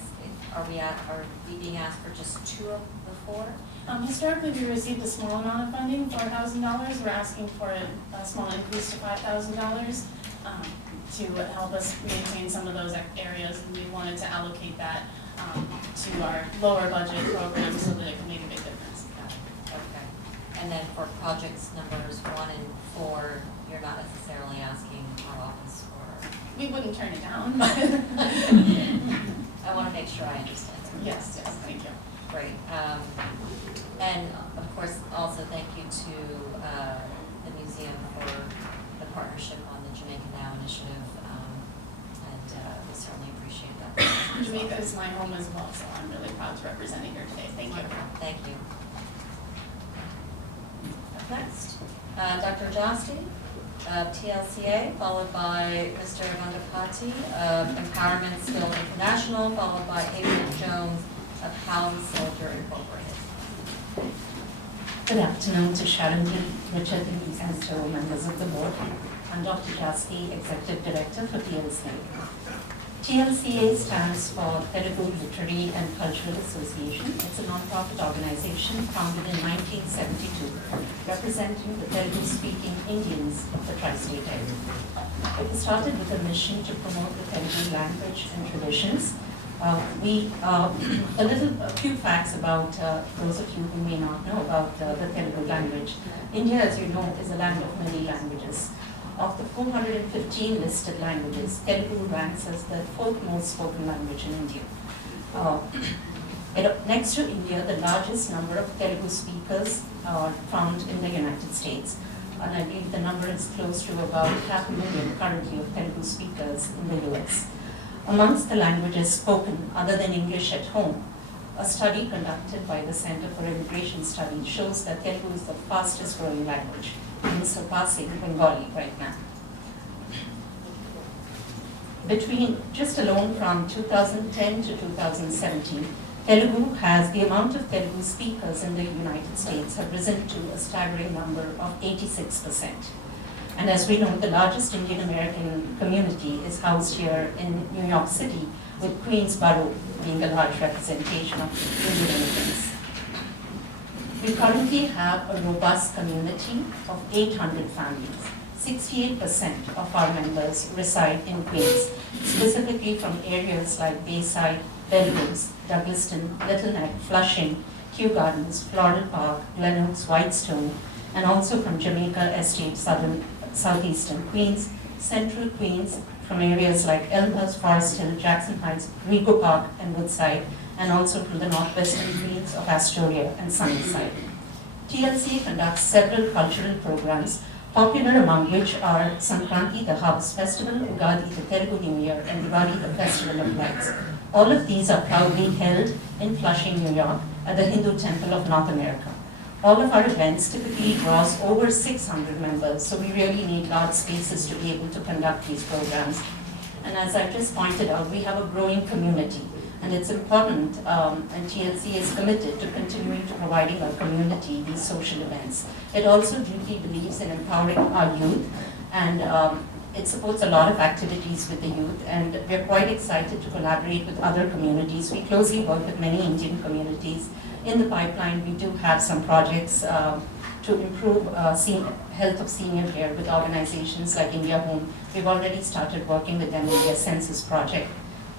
are we being asked for just 2 of the 4? Historically, we received a small amount of funding, $4,000. We're asking for a small increase to $5,000 to help us maintain some of those areas, and we wanted to allocate that to our lower budget programs so that it can make a big difference. Okay. And then for projects numbers 1 and 4, you're not necessarily asking our office for? We wouldn't turn it down. I want to make sure I understand. Yes, thank you. Great. And of course, also thank you to the museum for the partnership on the Jamaica Now initiative, and we certainly appreciate that. Jamaica is my home as well, so I'm really proud to represent it here today. Thank you. Thank you. Up next, Dr. Jasti of TLCA, followed by Mr. Vandapati of Empowerment Skill International, followed by Adrian Jones of House Soldier Incorporated. Good afternoon to Sharon D., Richard D., and to members of the board. I'm Dr. Jasti, Executive Director for TLCA. TLCA stands for Telugu Literary and Cultural Association. It's a non-profit organization founded in 1972, representing the Telugu-speaking Indians of the tri-state area. It was started with a mission to promote the Telugu language and traditions. A few facts about those of you who may not know about the Telugu language. India, as you know, is a land of many languages. Of the 415 listed languages, Telugu ranks as the 4th most spoken language in India. Next to India, the largest number of Telugu speakers are found in the United States. And I believe the number is close to about 500,000 currently of Telugu speakers in the US. Amongst the languages spoken other than English at home, a study conducted by the Center for Immigration Studies shows that Telugu is the fastest growing language, and is surpassing Bengali right now. Just alone from 2010 to 2017, Telugu has the amount of Telugu speakers in the United States have risen to a staggering number of 86%. And as we know, the largest Indian American community is housed here in New York City, with Queens Borough being a large representation of Indian immigrants. We currently have a robust community of 800 families. 68% of our members reside in Queens, specifically from areas like Bayside, Belrose, Douglaston, Little Neck, Flushing, Kew Gardens, Floral Park, Glen Oaks, Whitestone, and also from Jamaica Estate, southeastern Queens, central Queens, from areas like Elmhurst, Forest Hill, Jackson Heights, Rego Park, and Woodside, and also from the northwestern Queens of Astoria and Sunnyside. TLC conducts several cultural programs, popular among which are Sankranti, the Harvest Festival, Ugadi, the Telugu New Year, and Diwali, the Festival of Lights. All of these are proudly held in Flushing, New York, at the Hindu Temple of North America. All of our events typically draws over 600 members, so we really need large spaces to be able to conduct these programs. And as I just pointed out, we have a growing community, and it's important, and TLC is committed to continuing to providing our community these social events. It also deeply believes in empowering our youth, and it supports a lot of activities with the youth, and we're quite excited to collaborate with other communities. We closely work with many Indian communities. In the pipeline, we do have some projects to improve health of senior care with organizations like India Home. We've already started working with them in their census project.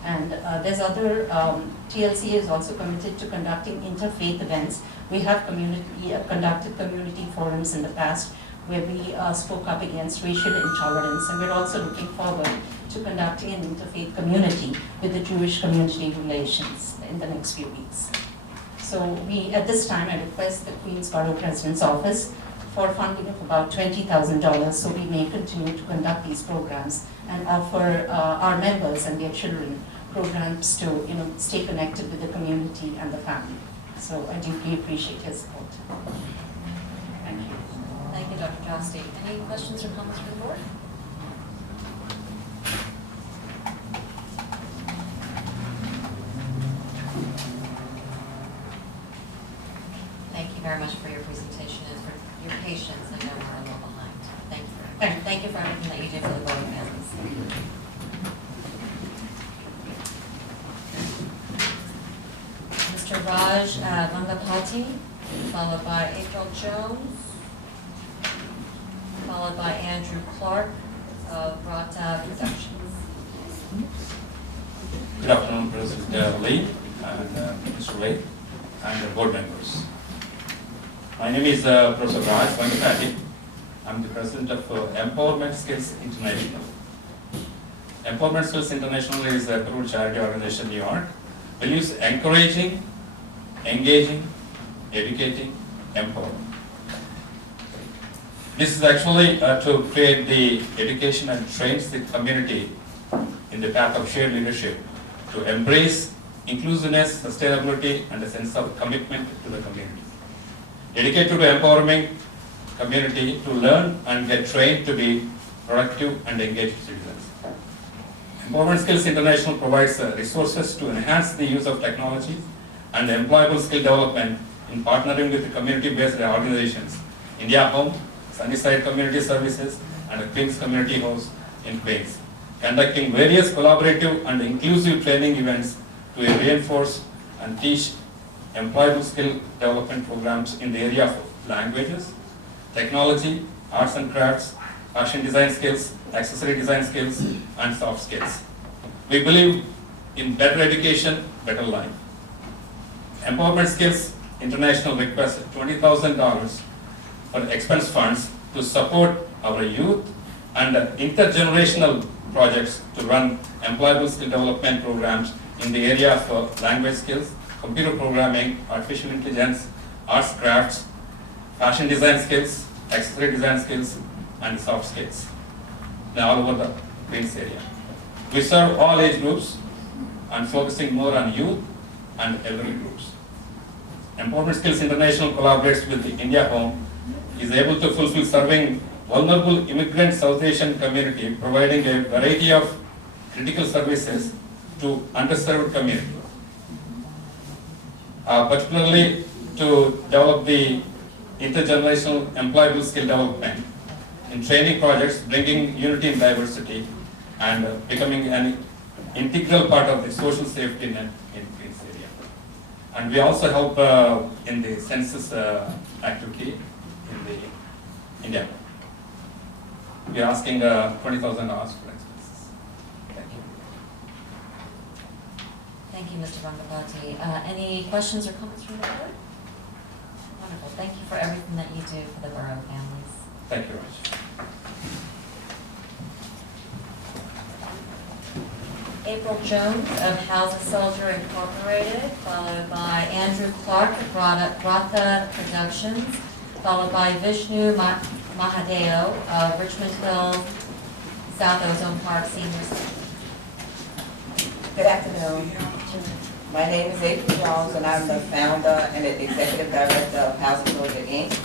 And there's other, TLC is also committed to conducting interfaith events. We have conducted community forums in the past where we spoke up against racial intolerance, and we're also looking forward to conducting an interfaith community with the Jewish community relations in the next few weeks. So at this time, I request the Queens Borough President's Office for funding of about $20,000 so we may continue to conduct these programs and offer our members and their children programs to stay connected with the community and the family. So I deeply appreciate your support. Thank you. Thank you, Dr. Josti. Any questions or comments from the board? Thank you very much for your presentation and for your patience. I know we're a little behind. Thank you very much. Thank you for everything that you do for the Borough families. Mr. Raj Vangapati, followed by April Jones, followed by Andrew Clark of Rata Productions. Good afternoon, President Lee and Mr. Ray and the board members. My name is Professor Raj Vangapati. I'm the president of Empowerment Skills International. Empowerment Skills International is a approved charity organization in New York. Believes encouraging, engaging, educating, empowering. This is actually to create the education and trains the community in the path of shared leadership to embrace inclusiveness, sustainability, and a sense of commitment to the community. Dedicated to empowering community to learn and get trained to be productive and engaged citizens. Empowerment Skills International provides resources to enhance the use of technology and employable skill development in partnering with community-based organizations, India Home, Sunnyside Community Services, and Queens Community House in Queens, conducting various collaborative and inclusive training events to reinforce and teach employable skill development programs in the area of languages, technology, arts and crafts, fashion design skills, accessory design skills, and soft skills. We believe in better education, better life. Empowerment Skills International requests $20,000 for expense funds to support our youth and intergenerational projects to run employable skill development programs in the area of language skills, computer programming, artificial intelligence, arts, crafts, fashion design skills, accessory design skills, and soft skills. Now all over the Queens area. We serve all age groups and focusing more on youth and elderly groups. Empowerment Skills International collaborates with the India Home, is able to fulfill serving vulnerable immigrant South Asian community, providing a variety of critical services to underserved community. Particularly to develop the intergenerational employable skill development in training projects, bringing unity in diversity, and becoming an integral part of the social safety net in Queens area. And we also help in the census activity in the India. We are asking $20,000 for expenses. Thank you. Thank you, Mr. Vangapati. Any questions or comments from the board? Wonderful. Thank you for everything that you do for the borough families. Thank you very much. April Jones of House a Soldier Incorporated, followed by Andrew Clark of Bratha Productions, followed by Vishnu Mahadeo of Richmond Hill South Ozone Park Seniors. Good afternoon. My name is April Jones, and I'm the founder and the executive director of House of Soldier, Inc.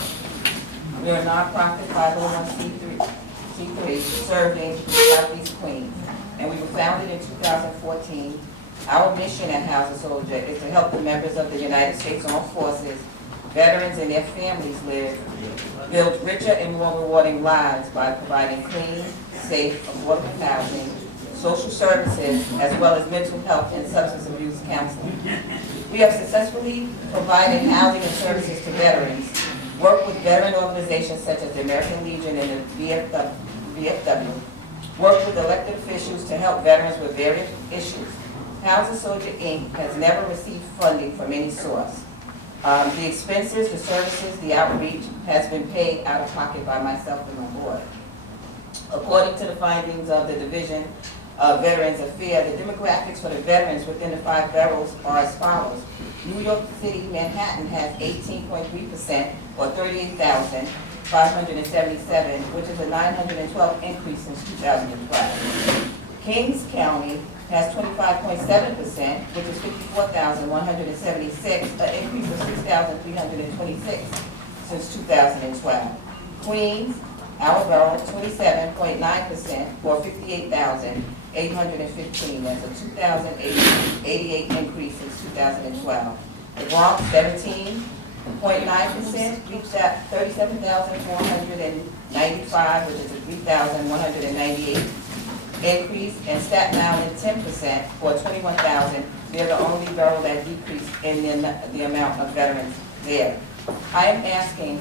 We're a nonprofit 501c3 serving Southeast Queens, and we were founded in 2014. Our mission at House of Soldier is to help the members of the United States Armed Forces, veterans and their families build richer and more rewarding lives by providing clean, safe, affordable housing, social services, as well as mental health and substance abuse counseling. We have successfully provided housing and services to veterans, worked with veteran organizations such as the American Legion and the VFW, worked with elected officials to help veterans with various issues. House of Soldier, Inc. has never received funding from any source. The expenses, the services, the outreach has been paid out of pocket by myself and my board. According to the findings of the Division of Veterans Affairs, the demographics for the veterans within the 5 boroughs are as follows. New York City, Manhattan has 18.3%, or 38,577, which is a 912 increase since 2012. Kings County has 25.7%, which is 54,176, an increase of 6,326 since 2012. Queens, our borough, 27.9%, or 58,815. That's a 2,088 increase since 2012. The Bronx, 17.9%, reached at 37,495, which is a 3,198 increase. And Staten Island, 10%, or 21,000. They're the only borough that decreased in the amount of veterans there. I am asking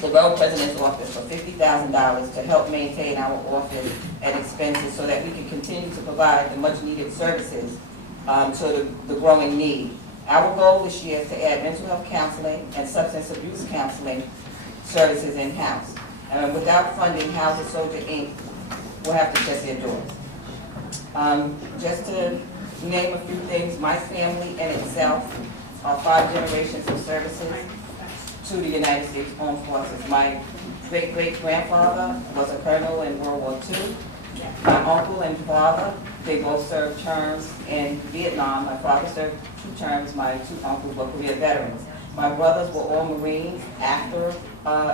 the borough president's office for $50,000 to help maintain our office and expenses so that we can continue to provide the much needed services to the growing need. Our goal this year is to add mental health counseling and substance abuse counseling services in-house. Without funding, House of Soldier, Inc. will have to shut their doors. Just to name a few things, my family in itself are 5 generations of services to the United States Armed Forces. My great-great-grandfather was a colonel in World War II. My uncle and father, they both served terms in Vietnam. My father served 2 terms. My 2 uncles were Korea veterans. My brothers were all Marines after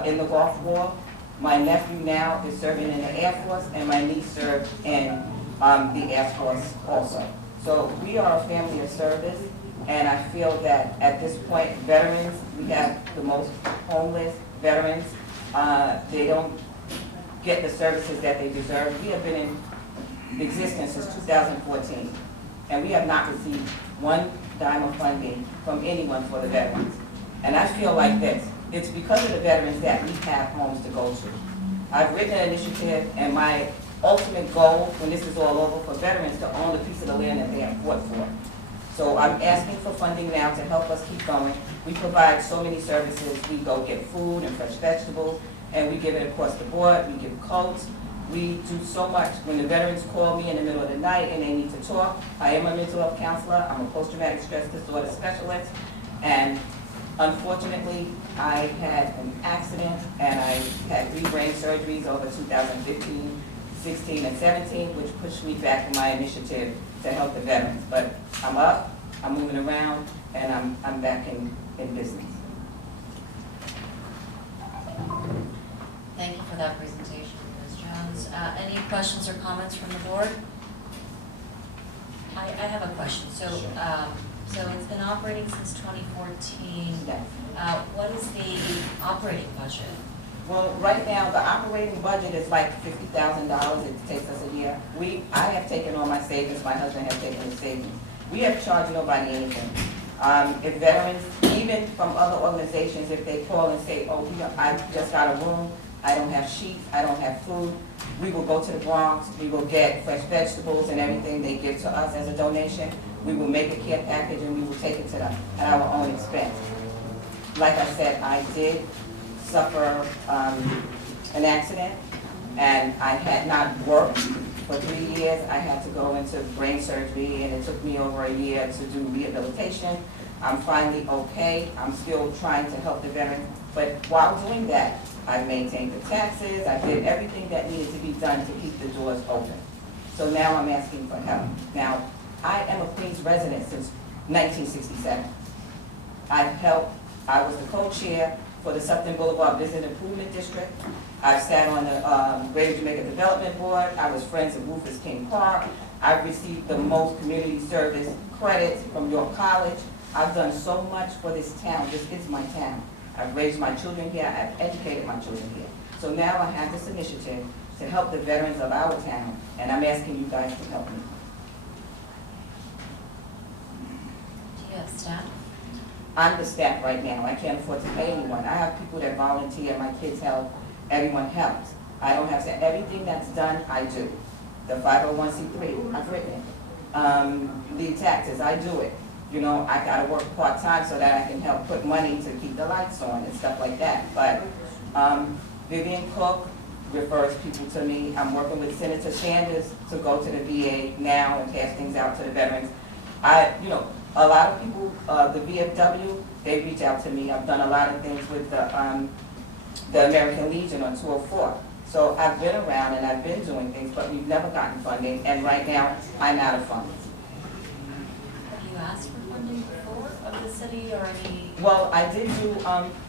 in the Gulf War. My nephew now is serving in the Air Force, and my niece served in the Air Force also. So we are a family of service. And I feel that at this point, veterans, we have the most homeless veterans. They don't get the services that they deserve. We have been in existence since 2014, and we have not received 1 dime of funding from anyone for the veterans. And I feel like this. It's because of the veterans that we have homes to go to. I've written an initiative, and my ultimate goal, when this is all over, for veterans to own a piece of the land that they have fought for. So I'm asking for funding now to help us keep going. We provide so many services. We go get food and fresh vegetables, and we give it across the board. We give coats. We do so much. When the veterans call me in the middle of the night and they need to talk, I am a mental health counselor. I'm a post-traumatic stress disorder specialist. And unfortunately, I had an accident, and I had 3 brain surgeries over 2015, 16, and 17, which pushed me back in my initiative to help the veterans. But I'm up, I'm moving around, and I'm back in business. Thank you for that presentation, Ms. Jones. Any questions or comments from the board? I have a question. So, so it's been operating since 2014. Yes. What is the operating budget? Well, right now, the operating budget is like $50,000. It takes us a year. I have taken all my savings. My husband has taken his savings. We have charged nobody anything. If veterans, even from other organizations, if they call and say, oh, I just got a room, I don't have sheets, I don't have food, we will go to the Bronx, we will get fresh vegetables and everything they give to us as a donation. We will make a care package and we will take it to them at our own expense. Like I said, I did suffer an accident, and I had not worked for 3 years. I had to go into brain surgery, and it took me over a year to do rehabilitation. I'm finally okay. I'm still trying to help the veterans, but while doing that, I maintained the taxes. I did everything that needed to be done to keep the doors open. So now I'm asking for help. Now, I am a Queens resident since 1967. I've helped. I was the co-chair for the Sutton Boulevard Business Improvement District. I've sat on the Greater Jamaica Development Board. I was friends of Rufus King Park. I've received the most community service credits from York College. I've done so much for this town. This is my town. I've raised my children here. I've educated my children here. So now I have this initiative to help the veterans of our town, and I'm asking you guys to help me. Do you have staff? I'm the staff right now. I can't afford to pay anyone. I have people that volunteer, my kids help, everyone helps. I don't have staff. Everything that's done, I do. The 501c3, I've written it. The taxes, I do it. You know, I gotta work part-time so that I can help put money to keep the lights on and stuff like that. But Vivian Cook refers people to me. I'm working with Senator Sanders to go to the VA now and pass things out to the veterans. You know, a lot of people, the VFW, they reach out to me. I've done a lot of things with the American Legion on 204. So I've been around and I've been doing things, but we've never gotten funding. And right now, I'm out of funds. Have you asked for funding before of the city or any? Well, I did do,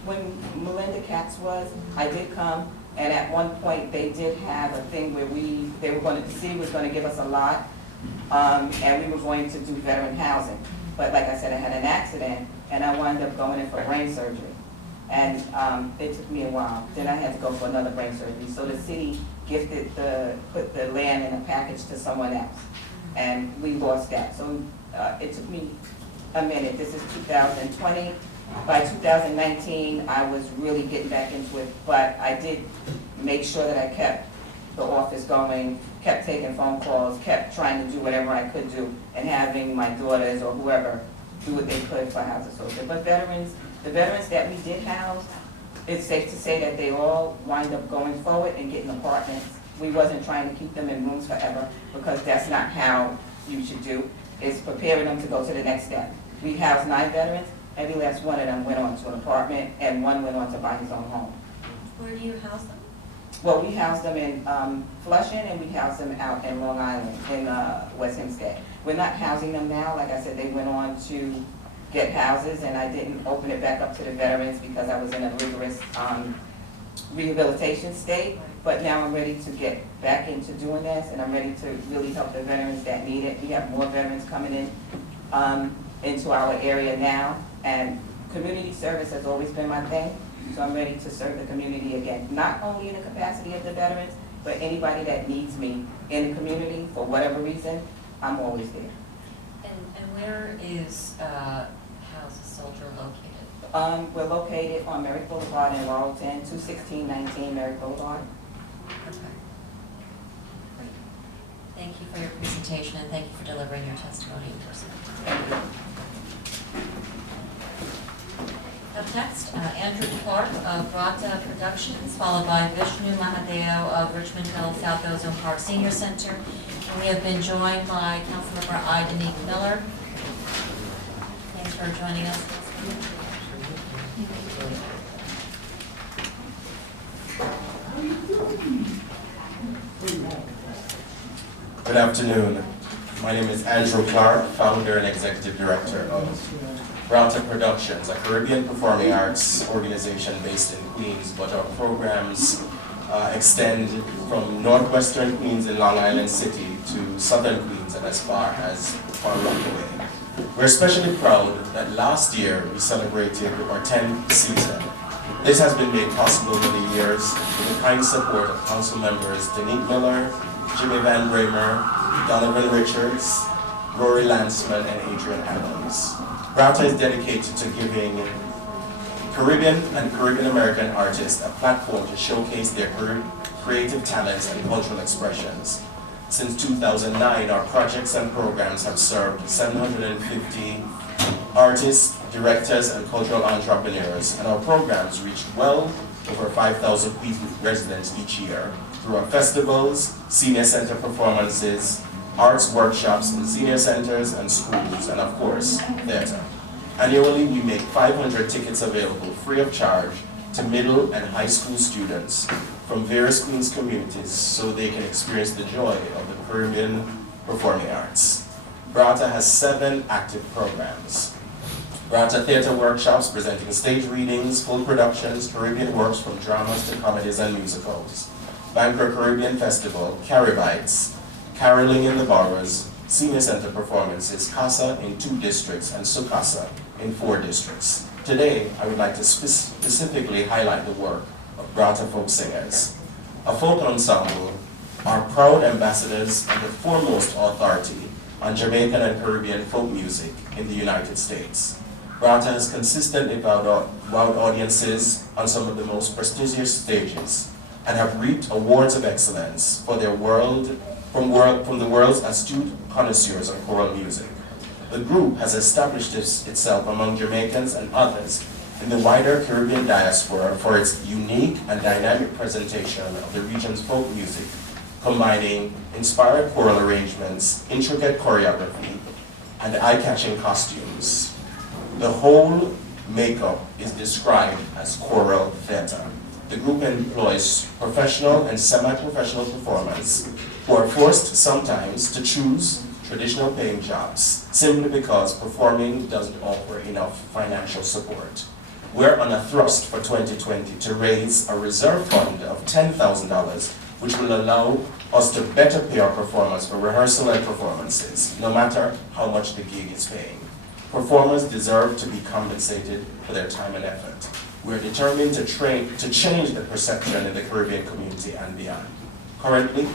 when Melinda Katz was, I did come, and at one point, they did have a thing where the city was gonna give us a lot, and we were going to do veteran housing. But like I said, I had an accident, and I wound up going in for brain surgery. And it took me a while. Then I had to go for another brain surgery. So the city put the land in a package to someone else, and we lost that. So it took me a minute. This is 2020. By 2019, I was really getting back into it, but I did make sure that I kept the office going, kept taking phone calls, kept trying to do whatever I could do, and having my daughters or whoever do what they could for House Associate. But the veterans that we did house, it's safe to say that they all wind up going forward and getting apartments. We wasn't trying to keep them in rooms forever, because that's not how you should do. It's preparing them to go to the next step. We housed 9 veterans. Every last one of them went on to an apartment, and one went on to buy his own home. Where do you house them? Well, we housed them in Flushing, and we housed them out in Long Island, in West Hempstead. We're not housing them now. Like I said, they went on to get houses, and I didn't open it back up to the veterans because I was in a rigorous rehabilitation state. But now I'm ready to get back into doing this, and I'm ready to really help the veterans that need it. We have more veterans coming in into our area now, and community service has always been my thing. So I'm ready to serve the community again, not only in the capacity of the veterans, but anybody that needs me in the community for whatever reason, I'm always there. And where is House a Soldier located? We're located on Merrick Boulevard in Laurelton, 21619 Merrick Boulevard. Okay. Great. Thank you for your presentation, and thank you for delivering your testimony in person. Thank you. Up next, Andrew Clark of Rata Productions, followed by Vishnu Mahadeo of Richmond Hill South Ozone Park Senior Center. And we have been joined by Councilmember Idanique Miller. Thanks for joining us. Good afternoon. My name is Andrew Clark, founder and executive director of Rata Productions, a Caribbean performing arts organization based in Queens, but our programs extend from northwestern Queens in Long Island City to southern Queens and as far as Far Rockaway. We're especially proud that last year we celebrated our 10th season. This has been made possible over the years with the kind support of council members Danique Miller, Jimmy Van Bramer, Donovan Richards, Rory Lanceman, and Adrian Adams. Rata is dedicated to giving Caribbean and Caribbean American artists a platform to showcase their creative talents and cultural expressions. Since 2009, our projects and programs have served 750 artists, directors, and cultural entrepreneurs, and our programs reach well over 5,000 Queens residents each year through our festivals, senior center performances, arts workshops in senior centers and schools, and of course, theater. Annually, we make 500 tickets available free of charge to middle and high school students from various Queens communities so they can experience the joy of the Caribbean performing arts. Brata has 7 active programs. Brata Theatre Workshops presenting stage readings, full productions, Caribbean works from dramas to comedies and musicals. Banker Caribbean Festival, Caribites, Caroling in the Boroughs, Senior Center performances, Casa in 2 districts and Sukasa in 4 districts. Today, I would like to specifically highlight the work of Brata folk singers. A folk ensemble are proud ambassadors and the foremost authority on Jamaican and Caribbean folk music in the United States. Brata has consistently wowed audiences on some of the most prestigious stages and have reaped awards of excellence for their from the world's astute connoisseurs of choral music. The group has established itself among Jamaicans and others in the wider Caribbean diaspora for its unique and dynamic presentation of the region's folk music, combining inspired choral arrangements, intricate choreography, and eye-catching costumes. The whole makeup is described as choral theater. The group employs professional and semi-professional performers who are forced sometimes to choose traditional paying jobs simply because performing doesn't offer enough financial support. We're on a thrust for 2020 to raise a reserve fund of $10,000, which will allow us to better pay our performers for rehearsal and performances, no matter how much the gig is paying. Performers deserve to be compensated for their time and effort. We're determined to change the perception in the Caribbean community and beyond. Currently,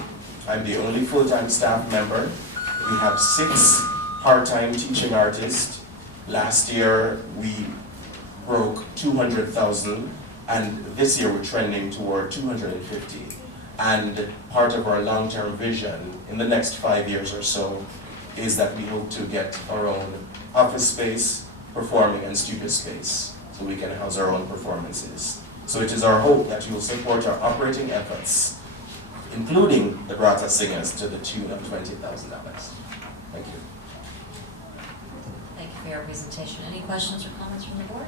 I'm the only full-time staff member. We have 6 part-time teaching artists. Last year, we broke 200,000, and this year we're trending toward 250. And part of our long-term vision in the next 5 years or so is that we hope to get our own office space, performing and studio space, so we can house our own performances. So it is our hope that you will support our operating efforts, including the Brata singers, to the tune of $20,000. Thank you. Thank you for your presentation. Any questions or comments from the board?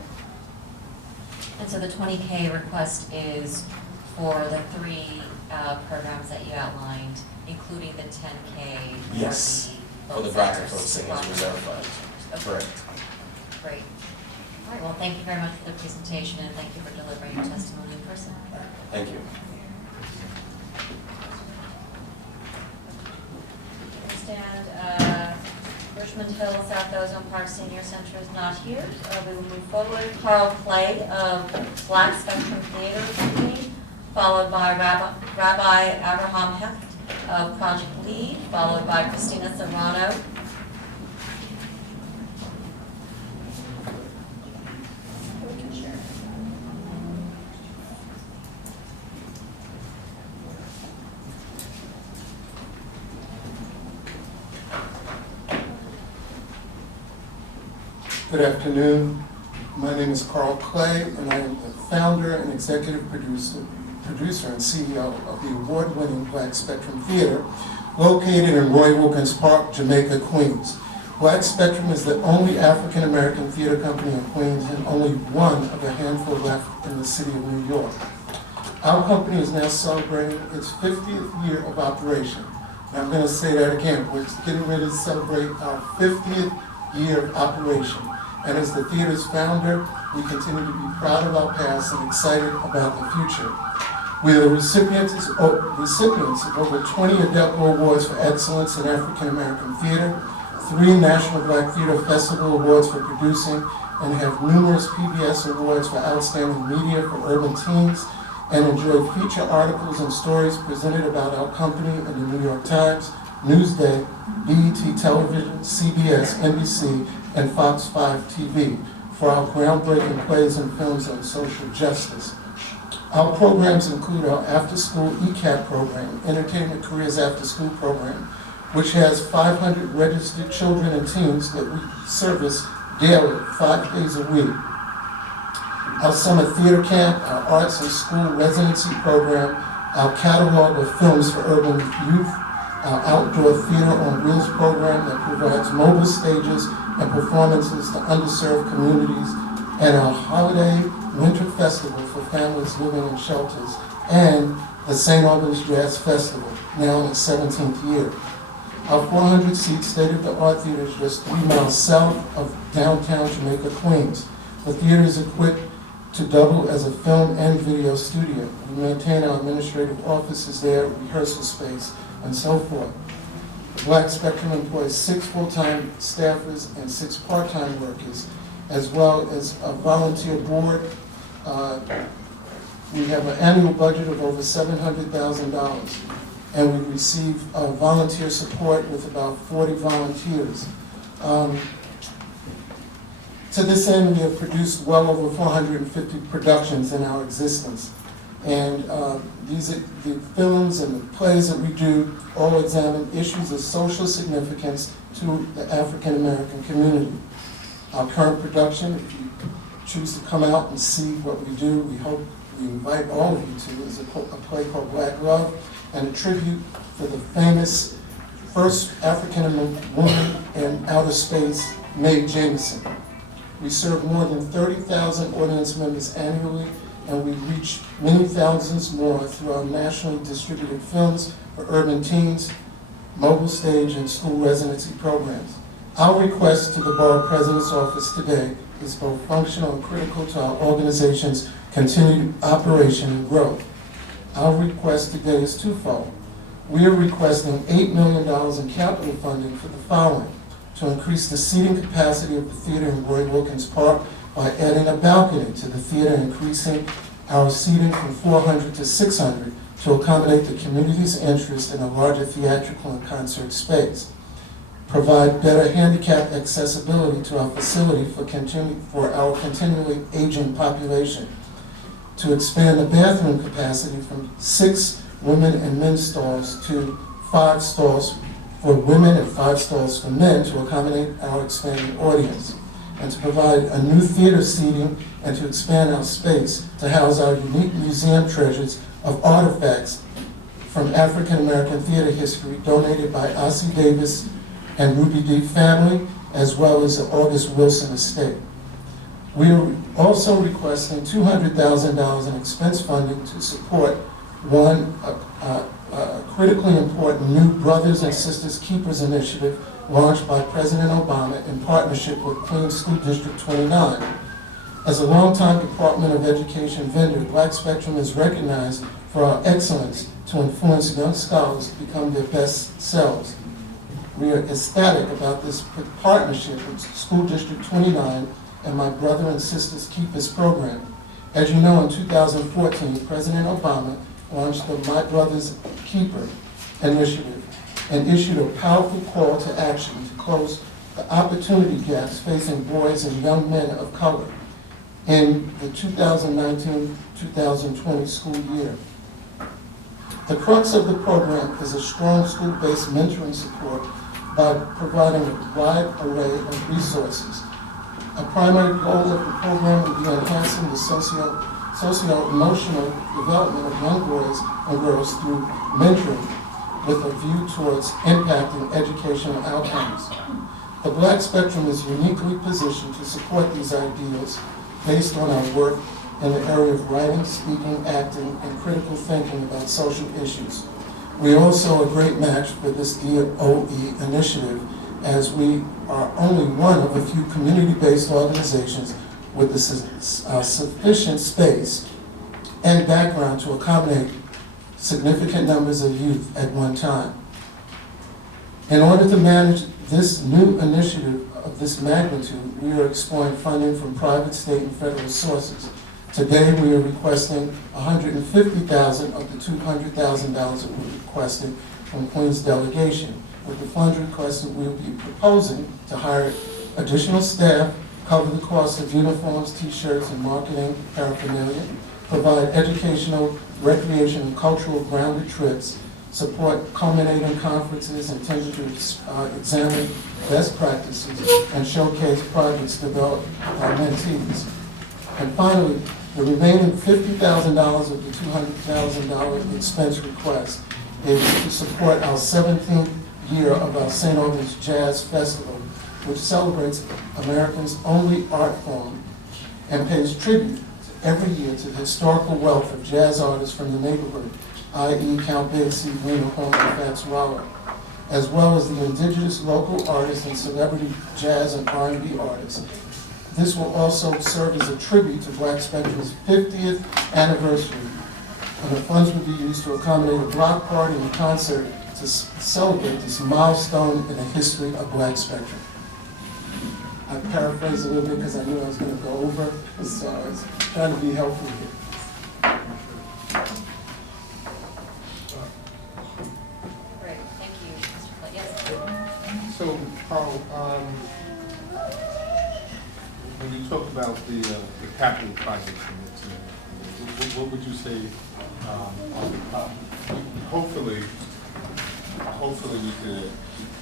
And so the 20K request is for the 3 programs that you outlined, including the 10K Yes, for the Brata folk singers reserve fund. Correct. Great. All right, well, thank you very much for the presentation, and thank you for delivering your testimony in person. Thank you. Understand, Richmond Hill, South Ozone Park Senior Center is not here. We will move forward. Carl Clay of Black Spectrum Theater Company, followed by Rabbi Abraham Hecht of Project Lead, followed by Christina Serrano. Good afternoon. My name is Carl Clay, and I am the founder and executive producer and CEO of the award-winning Black Spectrum Theater, located in Roy Wilkins Park, Jamaica, Queens. Black Spectrum is the only African-American theater company in Queens and only one of a handful left in the city of New York. Our company is now celebrating its 50th year of operation. And I'm going to say that again. We're getting ready to celebrate our 50th year of operation. And as the theater's founder, we continue to be proud of our past and excited about the future. We are the recipients of over 20 Adeco Awards for Excellence in African American Theater, 3 National Black Theater Festival Awards for producing, and have numerous PBS Awards for Outstanding Media for Urban Teens, and enjoy feature articles and stories presented about our company in the New York Times, Newsday, BET Television, CBS, NBC, and Fox 5 TV for our groundbreaking plays and films on social justice. Our programs include our after-school ECAT program, Entertainment Careers After School program, which has 500 registered children and teens that we service daily, 5 days a week. Our summer theater camp, our arts and school residency program, our catalog of films for urban youth, our outdoor theater on wheels program that provides mobile stages and performances to underserved communities, and our holiday winter festival for families living in shelters, and the St. Albans Jazz Festival, now in its 17th year. Our 400-seat state-of-the-art theater is just 3 miles south of downtown Jamaica, Queens. The theater is equipped to double as a film and video studio. We maintain our administrative offices there, rehearsal space, and so forth. Black Spectrum employs 6 full-time staffers and 6 part-time workers, as well as a volunteer board. We have an annual budget of over $700,000, and we receive volunteer support with about 40 volunteers. To this end, we have produced well over 450 productions in our existence. And these are the films and the plays that we do all examine issues of social significance to the African American community. Our current production, if you choose to come out and see what we do, we invite all of you to, is a play called Black Love, and a tribute to the famous first African woman in outer space, Mae Jemison. We serve more than 30,000 audience members annually, and we reach many thousands more through our nationally distributed films for urban teens, mobile stage, and school residency programs. Our request to the Borough President's Office today is both functional and critical to our organization's continued operation and growth. Our request today is twofold. We are requesting $8 million in capital funding for the following: to increase the seating capacity of the theater in Roy Wilkins Park by adding a balcony to the theater, increasing our seating from 400 to 600 to accommodate the community's interest in a larger theatrical and concert space. Provide better handicap accessibility to our facility for our continually aging population. To expand the bathroom capacity from 6 women and men's stalls to 5 stalls for women and 5 stalls for men to accommodate our expanding audience, and to provide a new theater seating and to expand our space to house our unique museum treasures of artifacts from African American theater history donated by Ossie Davis and Ruby D. family, as well as the August Wilson estate. We are also requesting $200,000 in expense funding to support a critically important new Brothers and Sisters Keepers initiative launched by President Obama in partnership with Queens School District 29. As a longtime Department of Education vendor, Black Spectrum is recognized for our excellence to influence young scholars to become their best selves. We are ecstatic about this partnership with School District 29 and my Brother and Sisters Keepers program. As you know, in 2014, President Obama launched the My Brother's Keeper initiative and issued a powerful call to action to close the opportunity gaps facing boys and young men of color in the 2019-2020 school year. The crux of the program is a strong school-based mentoring support by providing a wide array of resources. A primary goal of the program will be enhancing the socio-emotional development of young boys and girls through mentoring with a view towards impacting educational outcomes. The Black Spectrum is uniquely positioned to support these ideals based on our work in the area of writing, speaking, acting, and critical thinking about social issues. We are also a great match for this DOE initiative, as we are only one of a few community-based organizations with sufficient space and background to accommodate significant numbers of youth at one time. In order to manage this new initiative of this magnitude, we are exploring funding from private, state, and federal sources. Today, we are requesting $150,000 of the $200,000 that we're requesting from Queens delegation. With the funds requested, we will be proposing to hire additional staff, cover the cost of uniforms, t-shirts, and marketing paraphernalia, provide educational, recreation, and cultural grounded trips, support culminating conferences intended to examine best practices and showcase projects developed by mentees. And finally, the remaining $50,000 of the $200,000 expense request is to support our 17th year of our St. Albans Jazz Festival, which celebrates America's only art form and pays tribute every year to the historical wealth of jazz artists from the neighborhood, i.e. Count Basie, Lena Horne, and Fats Waller, as well as the indigenous local artists and celebrity jazz and R&B artists. This will also serve as a tribute to Black Spectrum's 50th anniversary, and the funds will be used to accommodate a block party and concert to celebrate this milestone in the history of Black Spectrum. I paraphrased a little bit because I knew I was going to go over, so I was trying to be helpful here. Great, thank you, Mr. Clay. Yes? So, Carl, when you talk about the capital projects, what would you say? Hopefully, we could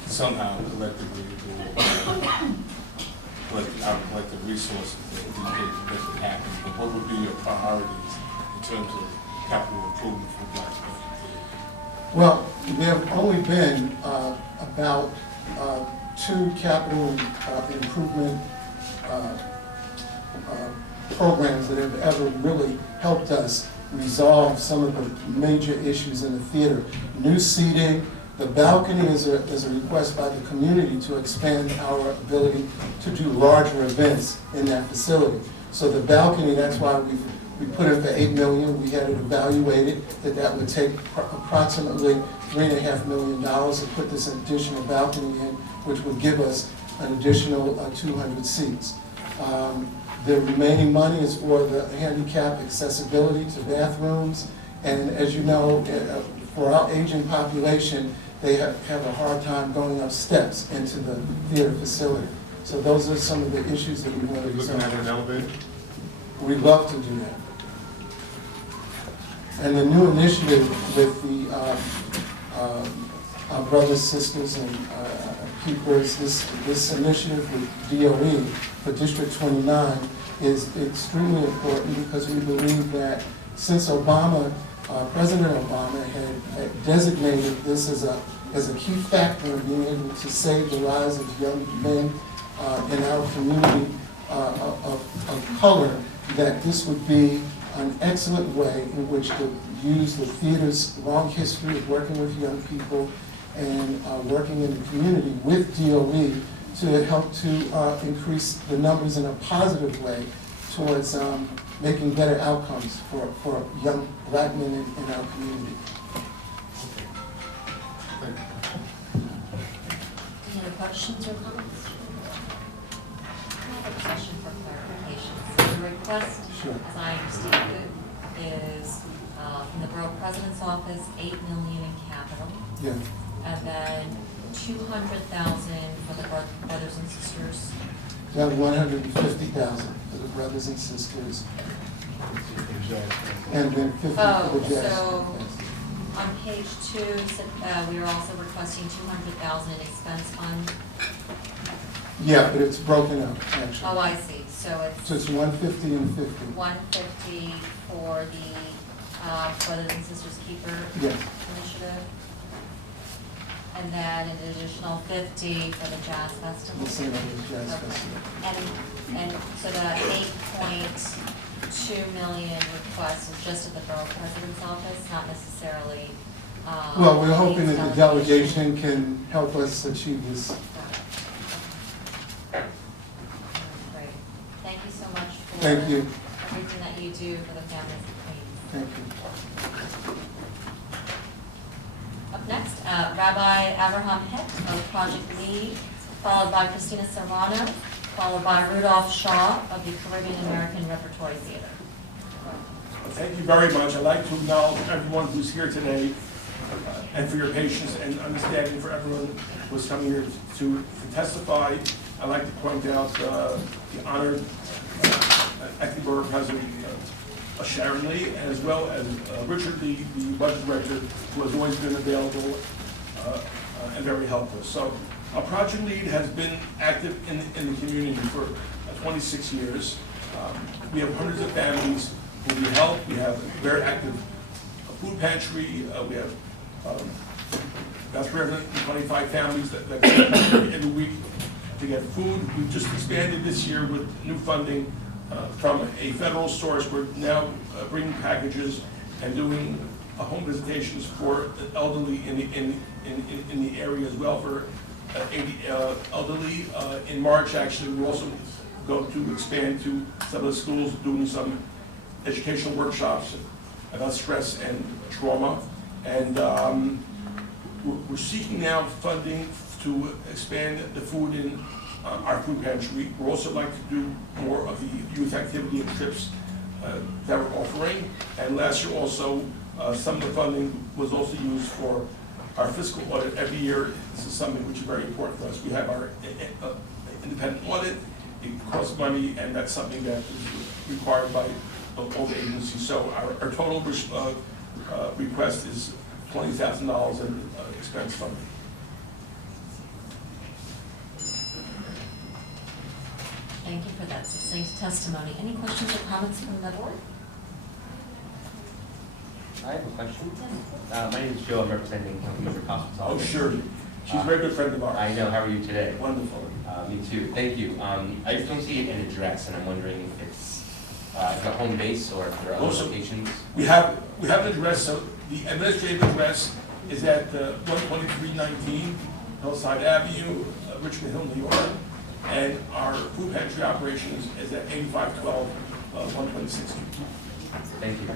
somehow collectively collect our collective resources to make it happen. But what would be your priorities in terms of capital improvement for Black Spectrum? Well, there have only been about 2 capital improvement programs that have ever really helped us resolve some of the major issues in the theater. New seating, the balcony is a request by the community to expand our ability to do larger events in that facility. So the balcony, that's why we put in for $8 million. We had it evaluated that would take approximately $3.5 million to put this additional balcony in, which would give us an additional 200 seats. The remaining money is for the handicap accessibility to bathrooms, and as you know, for our aging population, they have a hard time going up steps into the theater facility. So those are some of the issues that we want to resolve. Looking at an elevator? We'd love to do that. And the new initiative with our brothers, sisters, and keepers, this initiative with DOE for District 29 is extremely important because we believe that since President Obama had designated this as a key factor in being able to save the lives of young men in our community of color, that this would be an excellent way in which to use the theater's long history of working with young people and working in the community with DOE to help to increase the numbers in a positive way towards making better outcomes for young Black men in our community. Thank you. Any other questions or comments? I have a question for clarification. So the request, Sure. as I understand it, is from the Borough President's Office, $8 million in capital. Yeah. And then $200,000 for the brothers and sisters. About $150,000 for the brothers and sisters. And then $50 for the jazz. So on page 2, we are also requesting $200,000 in expense fund. Yeah, but it's broken up, actually. Oh, I see. So it's 150 and 50. 150 for the Brothers and Sisters Keeper Yes. initiative. And then an additional 50 for the Jazz Festival. The St. Albans Jazz Okay. Festival. And so the 8.2 million request is just at the Borough President's Office, not necessarily. Well, we're hoping that the delegation can help us achieve this. Great. Thank you so much for Thank you. everything that you do for the families of Queens. Thank you. Up next, Rabbi Abraham Hecht, Project Lead, followed by Christina Serrano, followed by Rudolph Shaw of the Caribbean American Repertory Theater. Thank you very much. I'd like to acknowledge everyone who's here today and for your patience and understanding for everyone who's coming here to testify. I'd like to point out the honored acting Borough President Sharon Lee, as well as Richard Lee, the budget director, who has always been available and very helpful. So our project lead has been active in the community for 26 years. We have hundreds of families who we help. We have a very active food pantry. We have about 325 families that come every week to get food. We've just expanded this year with new funding from a federal source. We're now bringing packages and doing home visitations for the elderly in the area as well for 80 elderly. In March, actually, we're also going to expand to some of the schools doing some educational workshops about stress and trauma. And we're seeking now funding to expand the food in our food pantry. We'd also like to do more of the youth activity and trips that we're offering. And last year also, some of the funding was also used for our fiscal audit. Every year, this is something which is very important for us. We have our independent audit. It costs money, and that's something that is required by all the agencies. So our total request is $20,000 in expense funding. Thank you for that succinct testimony. Any questions or comments from the board? I have a question. My name is Joe. I'm representing Commissioner Costa's office. Oh, sure. She's a very good friend of ours. I know. How are you today? Wonderful. Me too. Thank you. I just don't see an address, and I'm wondering if it's a home base or if there are other Also, locations. We have an address. So the administrative address is at 12319 Hillside Avenue, Richmond Hill, New York. And our food pantry operations is at 8512 126th Street. Thank you.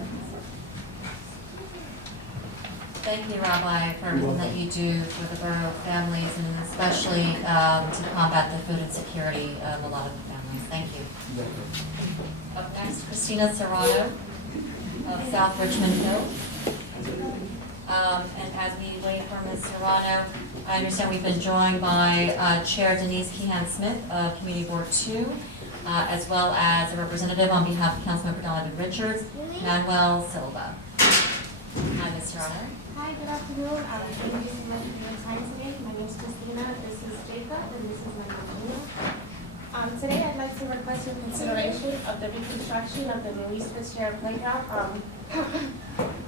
Thank you, Rabbi, for everything that you do for the borough families and especially to combat the food insecurity of a lot of the families. Thank you. Up next, Christina Serrano of South Richmond Hill. And as we wait for Ms. Serrano, I understand we've been joined by Chair Denise Keehan-Smith of Community Board 2, as well as a representative on behalf of Councilmember Donovan Richards, Manuel Silva. Hi, Ms. Serrano. Hi, good afternoon. Thank you so much for your time today. My name is Christina, this is Jacob, and this is my mom. Today I'd like to request your consideration of the reconstruction of the Maurice Fitzgerald Playground.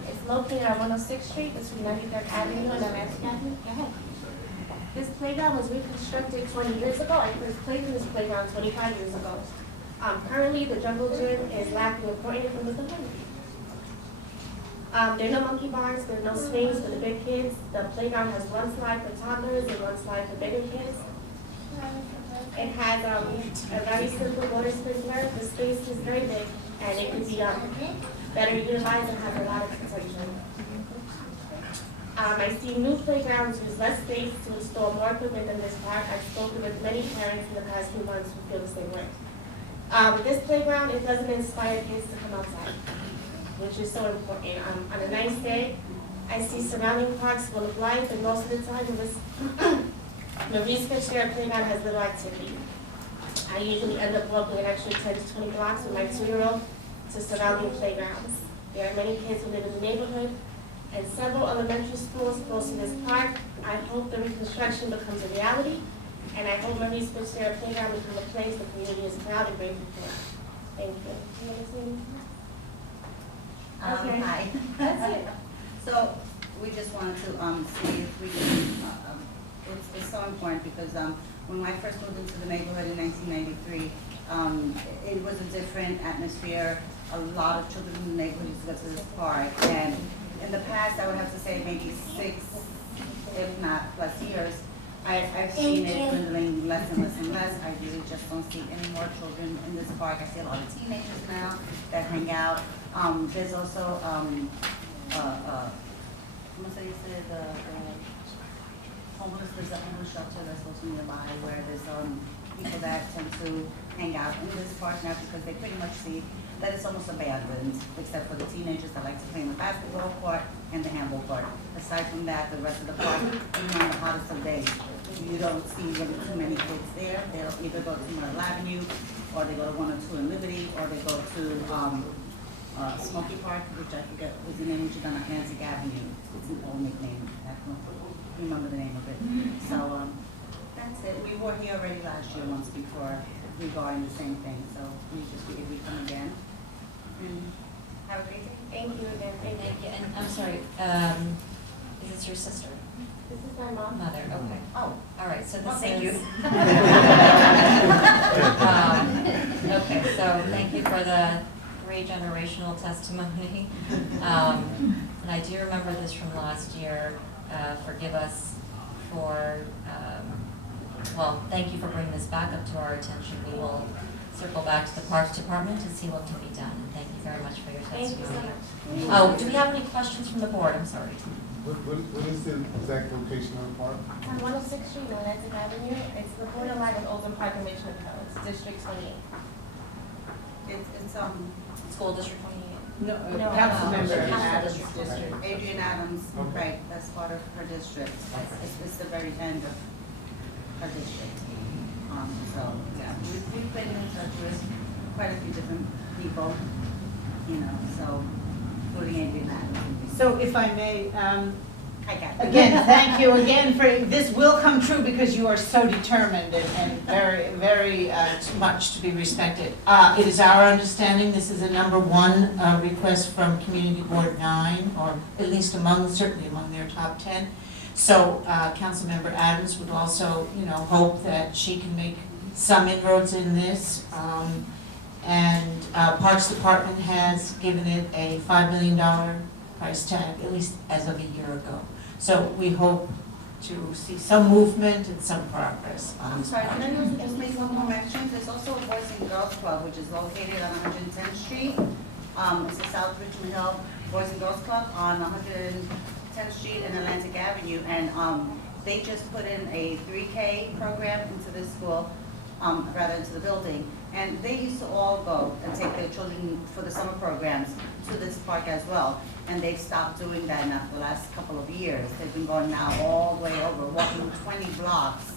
It's located on 106th Street between 93rd Avenue and Atlantic Avenue. Go ahead. This playground was reconstructed 20 years ago. I first played in this playground 25 years ago. Currently, the jungle gym is lacking important information. There are no monkey bars, there are no swings for the big kids. The playground has one slide for toddlers and one slide for bigger kids. It has a very simple water sprinkler. The space is very big and it could be better utilized and have a lot of potential. I see new playgrounds use less space to install more equipment in this park. I've spoken with many parents in the past few months who feel the same way. This playground, it doesn't inspire kids to come outside, which is so important. On a nice day, I see surrounding parks full of life, and most of the time, Maurice Fitzgerald Playground has little activity. I usually end up walking an extra 10 to 20 blocks with my 2-year-old to surrounding playgrounds. There are many kids who live in the neighborhood, and several elementary schools close to this park. I hope the reconstruction becomes a reality, and I hope Maurice Fitzgerald Playground becomes a place the community is proud and grateful for. Thank you. You want to say anything? Okay. Hi. That's it. So we just wanted to see if we can, it's so important because when I first moved into the neighborhood in 1993, it was a different atmosphere. A lot of children in the neighborhood used to go to this park, and in the past, I would have to say maybe 6, if not plus years, I've seen it dwindling less and less and less. I really just don't see any more children in this park. I see a lot of teenagers now that hang out. There's also, there's a homeless shelter that's also nearby where there's people that tend to hang out in this park now because they pretty much see that it's almost abandoned, except for the teenagers that like to play in the basketball court and the handball court. Aside from that, the rest of the park, even on the hottest of days, you don't see really too many kids there. They'll either go to Myrtle Avenue, or they go to 102 in Liberty, or they go to Smoky Park, which I forget was the name, which is on Atlantic Avenue. It's an old nickname, I don't remember the name of it. So, that's it. We were here already last year once before regarding the same thing, so we just figured we'd come again. And have a great day. Thank you again. Thank you, and I'm sorry, is this your sister? This is my mom. Mother, okay. Oh, All right, so this well, thank you. is. Okay, so thank you for the three-generational testimony. And I do remember this from last year. Forgive us for, well, thank you for bringing this back up to our attention. We will circle back to the Parks Department to see what can be done. And thank you very much for your Thank you so testimony. much. Oh, do we have any questions from the board? I'm sorry. What is the exact location of the park? It's on 106th Street, Atlantic Avenue. It's the borderline with Oldham Park and Richmond Hill. It's District 28. It's, School District 28. no, No, council member Council Adams District. district. Adrian Adams, Okay. right, that's part of her district. It's the very end of her district. So, yeah, we've been in touch with quite a few different people, you know, so, including Adrian Adams. So if I may, I got it. again, thank you again for, this will come true because you are so determined and very, very much to be respected. It is our understanding this is a number one request from Community Board 9, or at least certainly among their top 10. So Councilmember Adams would also, hope that she can make some inroads in this. And Parks Department has given it a $5 million price tag, at least as of a year ago. So we hope to see some movement and some progress on I'm this sorry, can I project. also just make one more mention? There's also a Boys and Girls Club, which is located on 110th Street. It's the South Richmond Hill Boys and Girls Club on 110th Street and Atlantic Avenue. And they just put in a 3K program into this school, rather into the building. And they used to all go and take their children for the summer programs to this park as well. And they've stopped doing that now for the last couple of years. They've been going now all the way over, walking 20 blocks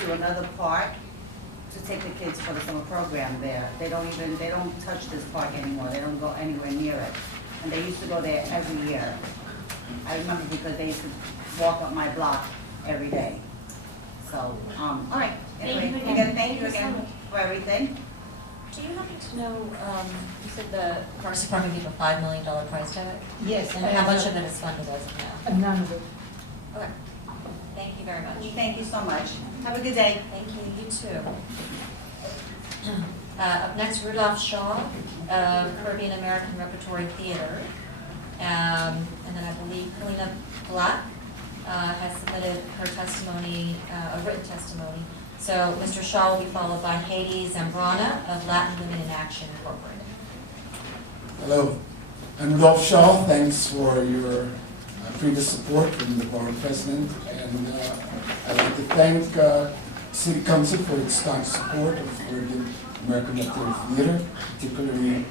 to another park to take the kids for the summer program there. They don't touch this park anymore. They don't go anywhere near it. And they used to go there every year. I remember because they used to walk up my block every day. So, all right. Anyway, again, thank you again for everything. Do you happen to know, you said the Parks Department gave a $5 million price tag? Yes. And how much of it is funded as of now? None of it. Okay. Thank you very much. Thank you so much. Have a good day. Thank you, you too. Up next, Rudolph Shaw, Caribbean American Repertory Theater. And then I believe Helena Black has submitted her testimony, a written testimony. So Mr. Shaw will be followed by Haiti Zambrana of Latin Women in Action Incorporated. Hello, I'm Rudolph Shaw. Thanks for your previous support from the Borough President. And I'd like to thank City Council for its staunch support of Caribbean American Repertory Theater, particularly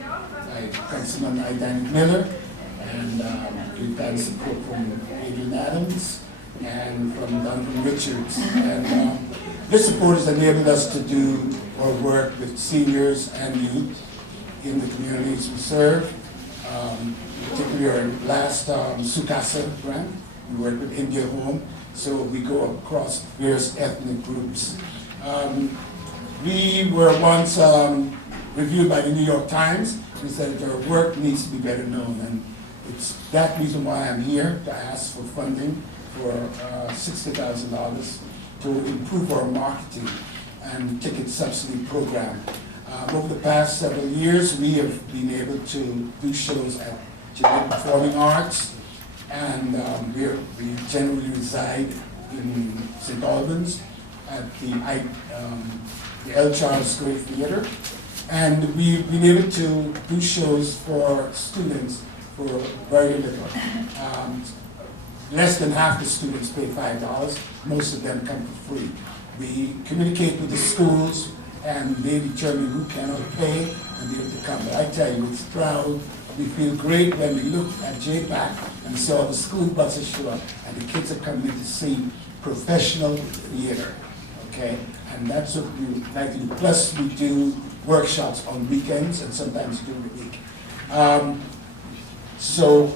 Councilman Idanic Miller, and we've had support from Adrian Adams and from Donovan Richards. And this support has enabled us to do our work with seniors and youth in the communities we serve. Particularly our last Sukasa grant, we work with India Home, so we go across various ethnic groups. We were once reviewed by the New York Times and said that our work needs to be better known, and it's that reason why I'm here to ask for funding for $60,000 to improve our marketing and ticket subsidy program. Over the past several years, we have been able to do shows at Jamaica Performing Arts, and we generally reside in St. Albans at the El Charles Square Theater, and we've been able to do shows for students for very little. Less than half the students pay $5. Most of them come for free. We communicate with the schools, and they determine who cannot pay and be able to come. But I tell you, it's proud. We feel great when we look at JPAC and saw the school buses show up, and the kids are coming in to see professional theater, okay? And that's what we like to do. Plus, we do workshops on weekends and sometimes during the week. So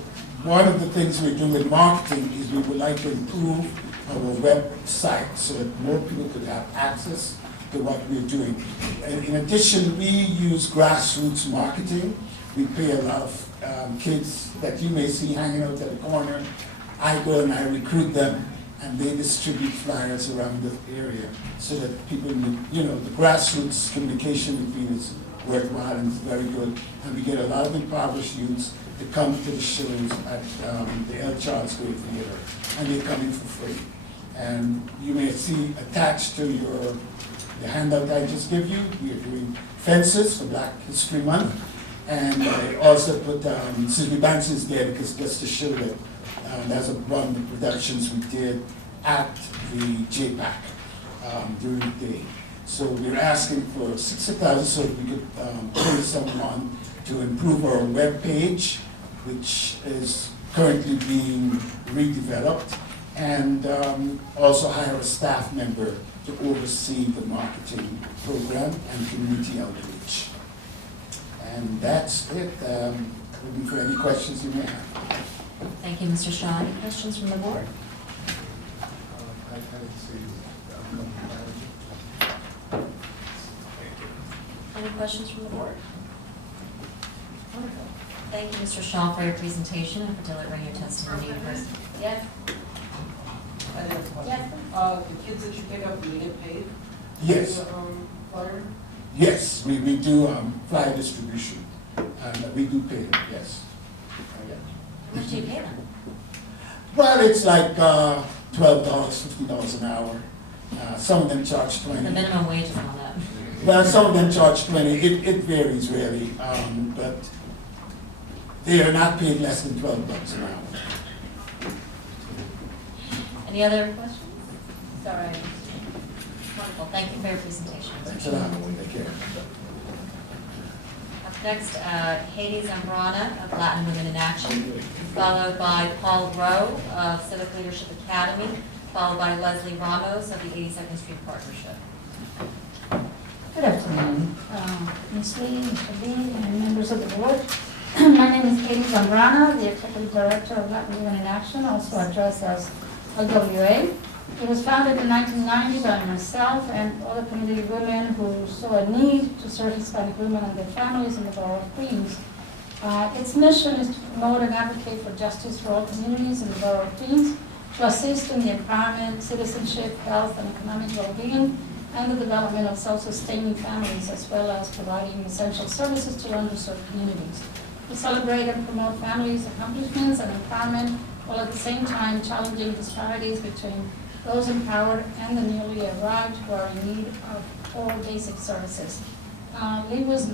one of the things we do with marketing is we would like to improve our website so that more people could have access to what we're doing. And in addition, we use grassroots marketing. We pay a lot of kids that you may see hanging out at the corner. I go and I recruit them, and they distribute flyers around the area so that people, the grassroots communication between us worthwhile and it's very good. And we get a lot of impoverished youths to come to the shows at the El Charles Great Theater, and they come in for free. And you may see attached to the handout I just gave you, we are doing fences for Black History Month. And I also put, Susie Banks is there because just to show that that's one of the productions we did at the JPAC during the day. So we're asking for $60,000 so we could pay someone to improve our web page, which is currently being redeveloped, and also hire a staff member to oversee the marketing program and community outreach. And that's it. Looking for any questions you may have. Thank you, Mr. Shaw. Any questions from the board? Any questions from the board? Wonderful. Thank you, Mr. Shaw, for your presentation and for delivering your testimony in person. Yes? Yes? The kids that you pick up, do they get paid? Yes. Flyer? Yes, we do flyer distribution, and we do pay them, yes. How much do you pay them? Well, it's like $12, $15 an hour. Some of them charge $20. The minimum wage is on that. Well, some of them charge $20. It varies really, but they are not paid less than $12 an hour. Any other questions? Sorry. Wonderful. Thank you for your presentation. Thanks a lot. Take care. Up next, Hades Zambrana of Latin Women in Action, followed by Paul Rowe of Civic Leadership Academy, followed by Leslie Ramos of the 82nd Street Partnership. Good afternoon, Ms. Lee, Mr. Lee, and members of the board. My name is Katie Zambrana, the Executive Director of Latin Women in Action, also addressed as LWA. It was founded in 1990 by myself and other community women who saw a need to serve Hispanic women and their families in the Borough of Queens. Its mission is to promote and advocate for justice for all communities in the Borough of Queens, to assist in the empowerment, citizenship, health, and economic well-being, and the development of self-sustaining families, as well as providing essential services to underserved communities. We celebrate and promote families' accomplishments and empowerment, while at the same time challenging disparities between those empowered and the newly arrived who are in need of all basic services. LIWA's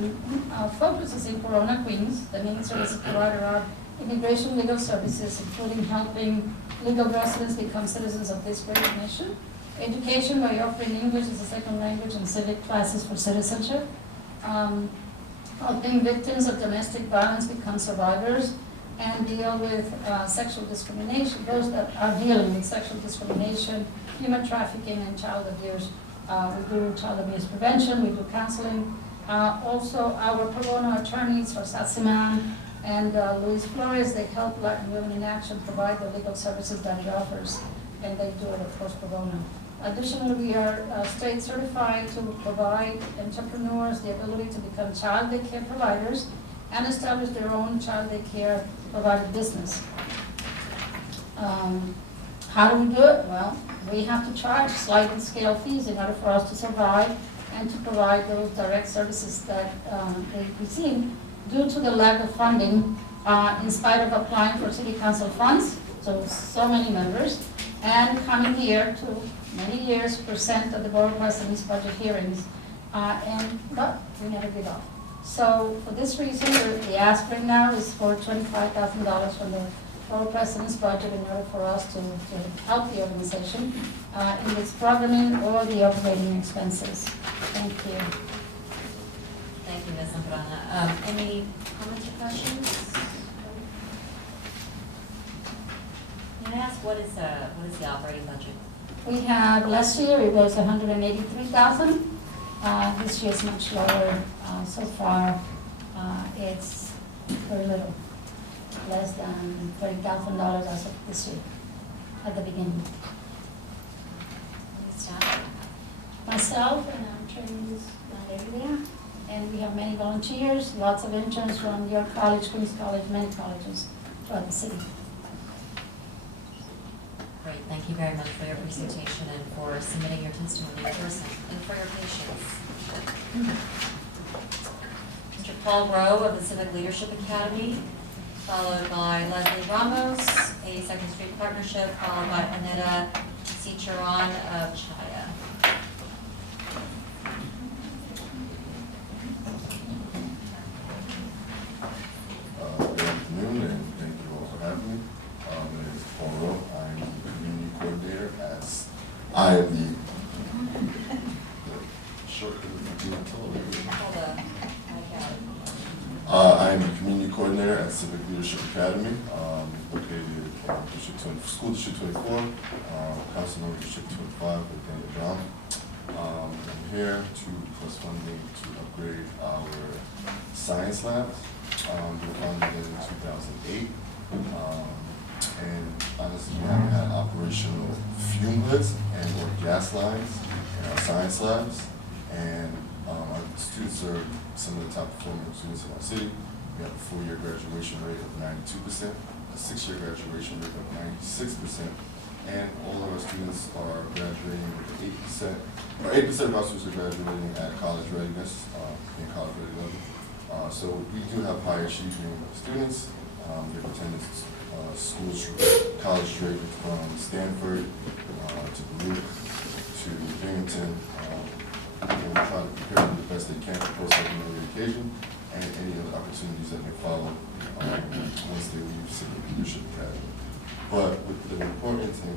focuses in Corona, Queens. The main services provided are immigration legal services, including helping legal residents become citizens of this great nation, education by offering English as a second language and civic classes for citizenship, helping victims of domestic violence become survivors, and deal with sexual discrimination, those that are dealing with sexual discrimination, human trafficking, and child abuse. We do child abuse prevention, we do counseling. Also, our pro bono attorneys for Satsiman and Luis Flores, they help Latin Women in Action provide the legal services that it offers, and they do it, of course, pro bono. Additionally, we are state certified to provide entrepreneurs the ability to become child daycare providers and establish their own child daycare provider business. How do we do it? Well, we have to charge sliding scale fees in order for us to survive and to provide those direct services that they receive due to the lack of funding, in spite of applying for city council funds, so many members, and coming here to many years present at the Borough President's budget hearings, but we never give up. So for this reason, the ask right now is for $25,000 from the Borough President's budget in order for us to help the organization in its programming or the operating expenses. Thank you. Thank you, Ms. Zambrana. Any comments or questions? Can I ask what is the operating budget? We had, last year it was $183,000. This year is much lower. So far, it's very little, less than $30,000 as of this year, at the beginning. Staff? Myself, and I'm training this area, and we have many volunteers, lots of interns from York College, Queens College, many colleges throughout the city. Great, thank you very much for your presentation and for submitting your testimony in person and for your patience. Mr. Paul Rowe of the Civic Leadership Academy, followed by Leslie Ramos, 82nd Street Partnership, followed by Anita Cicheron of Chaya. Good afternoon, and thank you all for having me. My name is Paul Rowe. I'm the community coordinator as I am the short. I am the community coordinator at Civic Leadership Academy, located in School District 24, Council Member District 25 with Daniel Brown. I'm here to request funding to upgrade our science labs. They were founded in 2008. And honestly, we haven't had operational fume hoods and or gas lines in our science labs. And our students are some of the top performing students in our city. We have a 4-year graduation rate of 92%, a 6-year graduation rate of 96%, and all of our students are graduating with 8%, or 8% of our students are graduating at college readiness, in college ready level. So we do have high achieving students. They've attended schools, college straight from Stanford to Borough to Binghamton. We try to prepare them the best they can for post-secondary education and any other opportunities that may follow once they leave Civic Leadership Academy. But with the importance and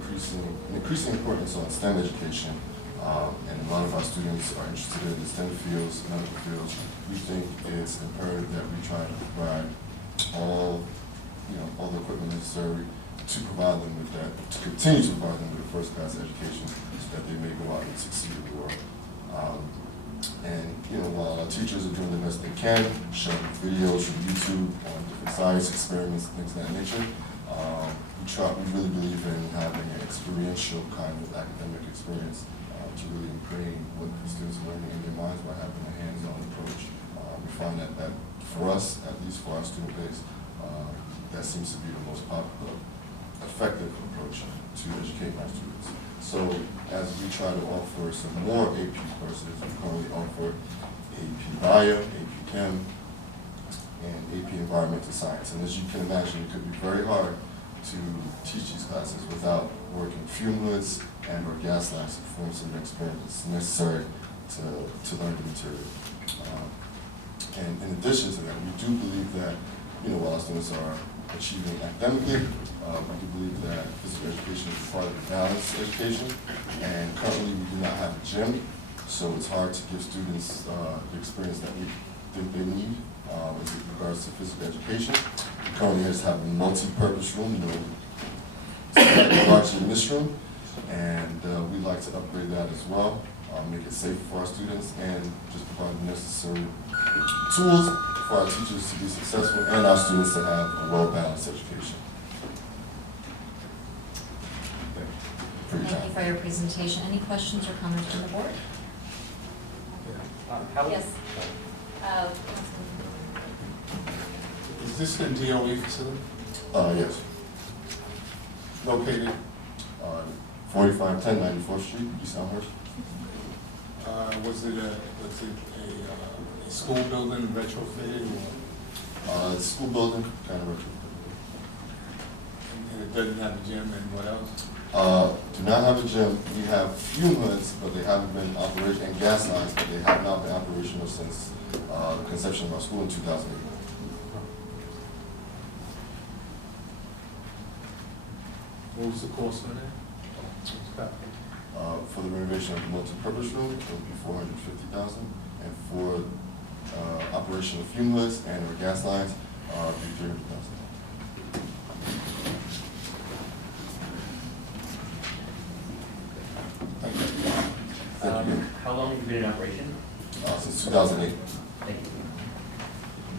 increasing importance on STEM education, and a lot of our students are interested in the STEM fields, medical fields, we think it's imperative that we try to provide all the equipment necessary to provide them with that, to continue to provide them with a first-class education so that they may go out and succeed in the world. While our teachers are doing the best they can, showing videos from YouTube on different science experiments, things of that nature, we really believe in having an experiential kind of academic experience to really ingrain what the students are learning in their minds by having a hands-on approach. We find that for us, at least for our student base, that seems to be the most popular, effective approach to educating our students. So as we try to offer some more AP courses, we currently offer AP Bio, AP Chem, and AP Environmental Science. And as you can imagine, it could be very hard to teach these classes without working fume hoods and or gas lines to perform some experiments necessary to learn the material. And in addition to that, we do believe that, while our students are achieving academically, we do believe that physical education is part of the balanced education, and currently we do not have a gym, so it's hard to give students the experience that we think they need with regards to physical education. We currently just have a multi-purpose room, slightly larger than this room, and we'd like to upgrade that as well, make it safer for our students, and just provide the necessary tools for our teachers to be successful and our students to have a well-balanced education. Thank you for your presentation. Any questions or comments from the board? Yes. Is this a DOE facility? Yes. Located? 4510 94th Street, East Elmhurst. Was it a school building retrofitted or? School building, kind of retrofitted. And it doesn't have a gym, and what else? Do not have a gym. We have fume hoods, but they haven't been operational, and gas lines, but they have not been operational since the conception of our school in 2008. What was the cost of that? For the renovation of the multi-purpose room, it would be $450,000, and for operation of fume hoods and or gas lines, it would be $300,000. How long have you been in operation? Since 2008. Thank you.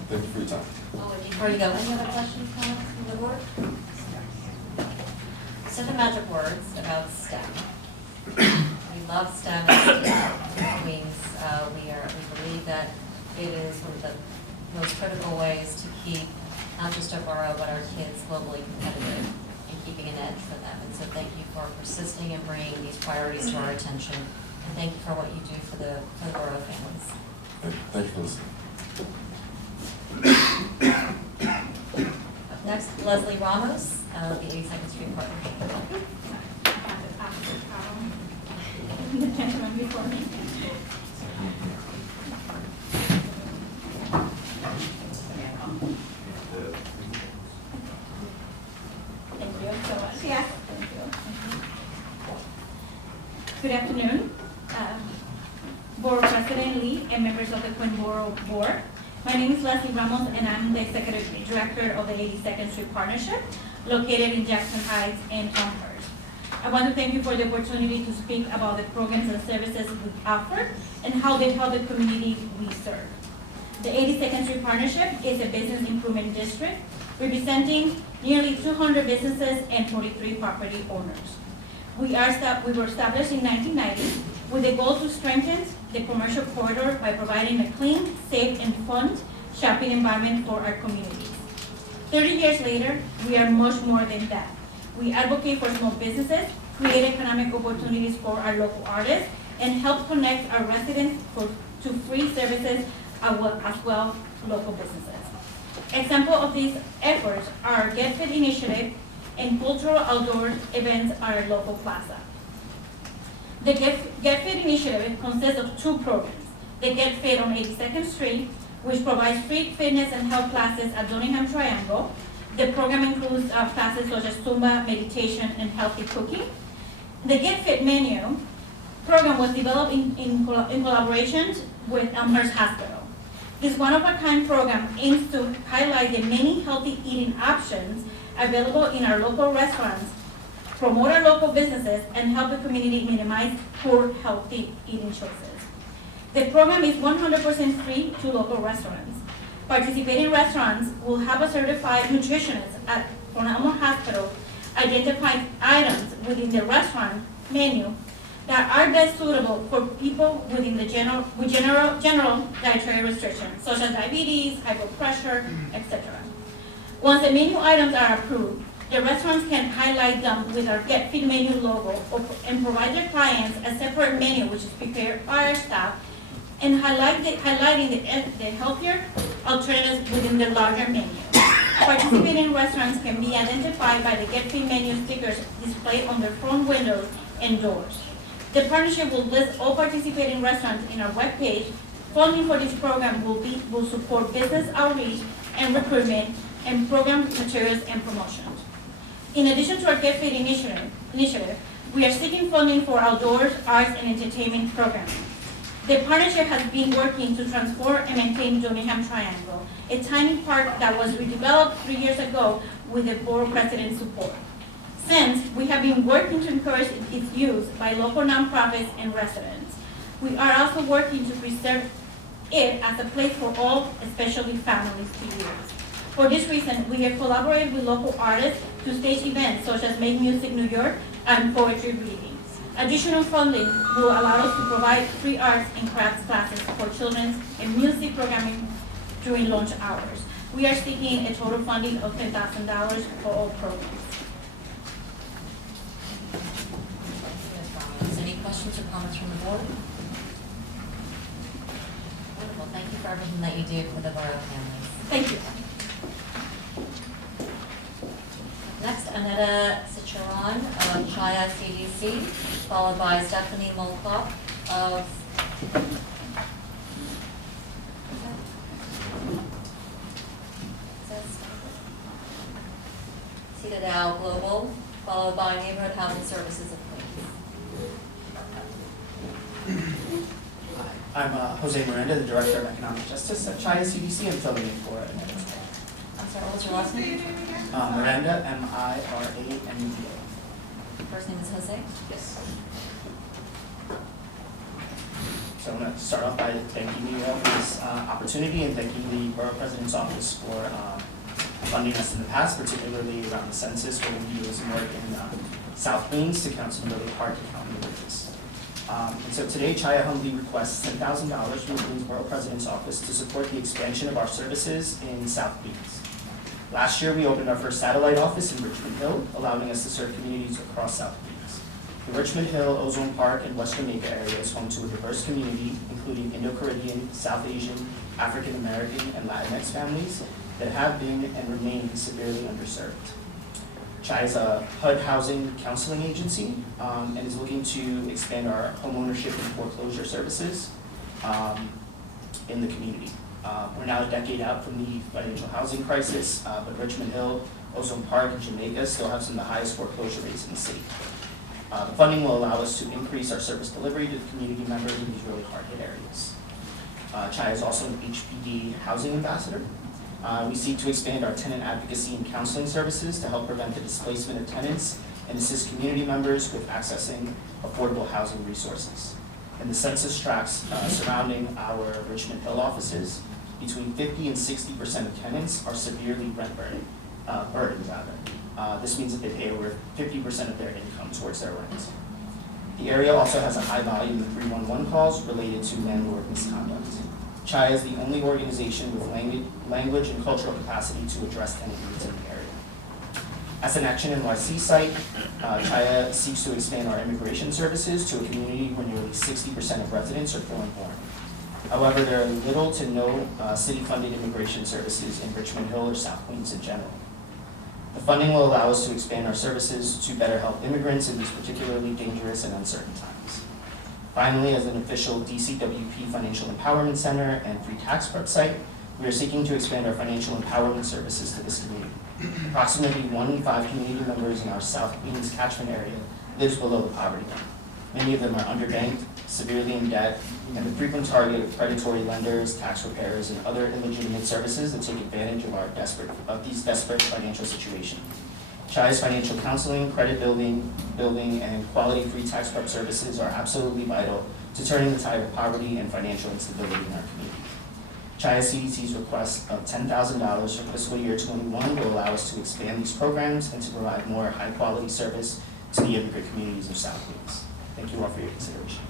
Thank you for your time. Before you go, any other questions, comments from the board? So the magic words about STEM. We love STEM in Queens. We believe that it is one of the most critical ways to keep not just our borough, but our kids globally competitive and keeping an edge for them. And so thank you for persisting and bringing these priorities to our attention. And thank you for what you do for the borough families. Thank you for listening. Up next, Leslie Ramos, the 82nd Street Partnership. The gentleman before me. Thank you so much. Yes. Thank you. Good afternoon, Borough President Lee and members of the Queen Borough Board. My name is Leslie Ramos and I'm the Executive Director of the 82nd Street Partnership located in Jackson Heights and Elmhurst. I want to thank you for the opportunity to speak about the programs and services we offer and how they help the community we serve. The 82nd Street Partnership is a business improvement district representing nearly 200 businesses and 43 property owners. We were established in 1990 with the goal to strengthen the commercial corridor by providing a clean, safe, and fun shopping environment for our communities. 30 years later, we are much more than that. We advocate for small businesses, create economic opportunities for our local artists, and help connect our residents to free services as well local businesses. Example of these efforts are Get Fit Initiative and cultural outdoor events at our local plaza. The Get Fit Initiative consists of two programs. The Get Fit on 82nd Street, which provides free fitness and health classes at Donningham Triangle. The program includes classes such as Zumba, meditation, and healthy cooking. The Get Fit menu program was developed in collaboration with Elmhurst Hospital. This one-of-a-kind program aims to highlight the many healthy eating options available in our local restaurants, promote our local businesses, and help the community minimize poor healthy eating choices. The program is 100% free to local restaurants. Participating restaurants will have a certified nutritionist from Elmhurst Hospital identify items within the restaurant menu that are best suitable for people within the general dietary restrictions, such as diabetes, high blood pressure, etc. Once the menu items are approved, the restaurants can highlight them with our Get Fit menu logo and provide their clients a separate menu which is prepared by our staff and highlighting the healthier alternatives within the larger menu. Participating restaurants can be identified by the Get Fit menu stickers displayed on their front windows and doors. The partnership will list all participating restaurants in our webpage. Funding for this program will support business outreach and recruitment and program materials and promotions. In addition to our Get Fit initiative, we are seeking funding for outdoors, arts, and entertainment programming. The partnership has been working to transform and maintain Donningham Triangle, a tiny park that was redeveloped 3 years ago with the Borough President's support. Since, we have been working to encourage its use by local nonprofits and residents. We are also working to preserve it as a place for all, especially families, to use. For this reason, we have collaborated with local artists to stage events such as Make Music New York and poetry readings. Additional funding will allow us to provide free arts and crafts classes for children and music programming during lunch hours. We are seeking a total funding of $10,000 for all programs. Any questions or comments from the board? Wonderful. Thank you for everything that you do for the borough families. Thank you. Next, Aneta Cicheron of Chaya CDC, followed by Stephanie Molkoff of Citadel Global, followed by Neighborhood Housing Services of Queens. I'm Jose Miranda, the Director of Economic Justice at Chaya CDC. I'm filling in for it. I'm sorry, what was your last name? Miranda, M-I-R-A-N-D-A. First name is Jose? Yes. So I want to start off by thanking you all for this opportunity and thanking the Borough President's Office for funding us in the past, particularly around the census, where we do some work in South Queens to Councilman Lily Park and County Bridges. And so today, Chaya humbly requests $10,000 from the Queens Borough President's Office to support the expansion of our services in South Queens. Last year, we opened our first satellite office in Richmond Hill, allowing us to serve communities across South Queens. The Richmond Hill, Ozone Park, and West Jamaica area is home to a diverse community, including Indo-Caribbean, South Asian, African American, and Latinx families that have been and remain severely underserved. CHI is a HUD housing counseling agency and is looking to expand our homeownership and foreclosure services in the community. We're now a decade out from the financial housing crisis, but Richmond Hill, Ozone Park, and Jamaica still have some of the highest foreclosure rates in the city. The funding will allow us to increase our service delivery to the community members in these really hard-hit areas. CHI is also an HPD housing ambassador. We seek to expand our tenant advocacy and counseling services to help prevent the displacement of tenants and assist community members with accessing affordable housing resources. In the census tracts surrounding our Richmond Hill offices, between 50 and 60% of tenants are severely rent burdened. This means that they pay over 50% of their income towards their rent. The area also has a high volume of 311 calls related to landlord misconduct. CHI is the only organization with language and cultural capacity to address tenant needs in the area. As an Action NYC site, CHI seeks to expand our immigration services to a community where nearly 60% of residents are foreign-born. However, there are little to no city-funded immigration services in Richmond Hill or South Queens in general. The funding will allow us to expand our services to better help immigrants in these particularly dangerous and uncertain times. Finally, as an official DCWP Financial Empowerment Center and free tax prep site, we are seeking to expand our financial empowerment services to this community. Approximately 1 in 5 community members in our South Queens catchment area lives below the poverty line. Many of them are underbanked, severely in debt, and the frequent target of predatory lenders, tax preparers, and other illegitimate services that take advantage of these desperate financial situations. CHI's financial counseling, credit building, and quality free tax prep services are absolutely vital to turning the tide of poverty and financial instability in our community. CHI CDC's request of $10,000 for fiscal year 21 will allow us to expand these programs and to provide more high-quality service to the immigrant communities of South Queens. Thank you all for your consideration.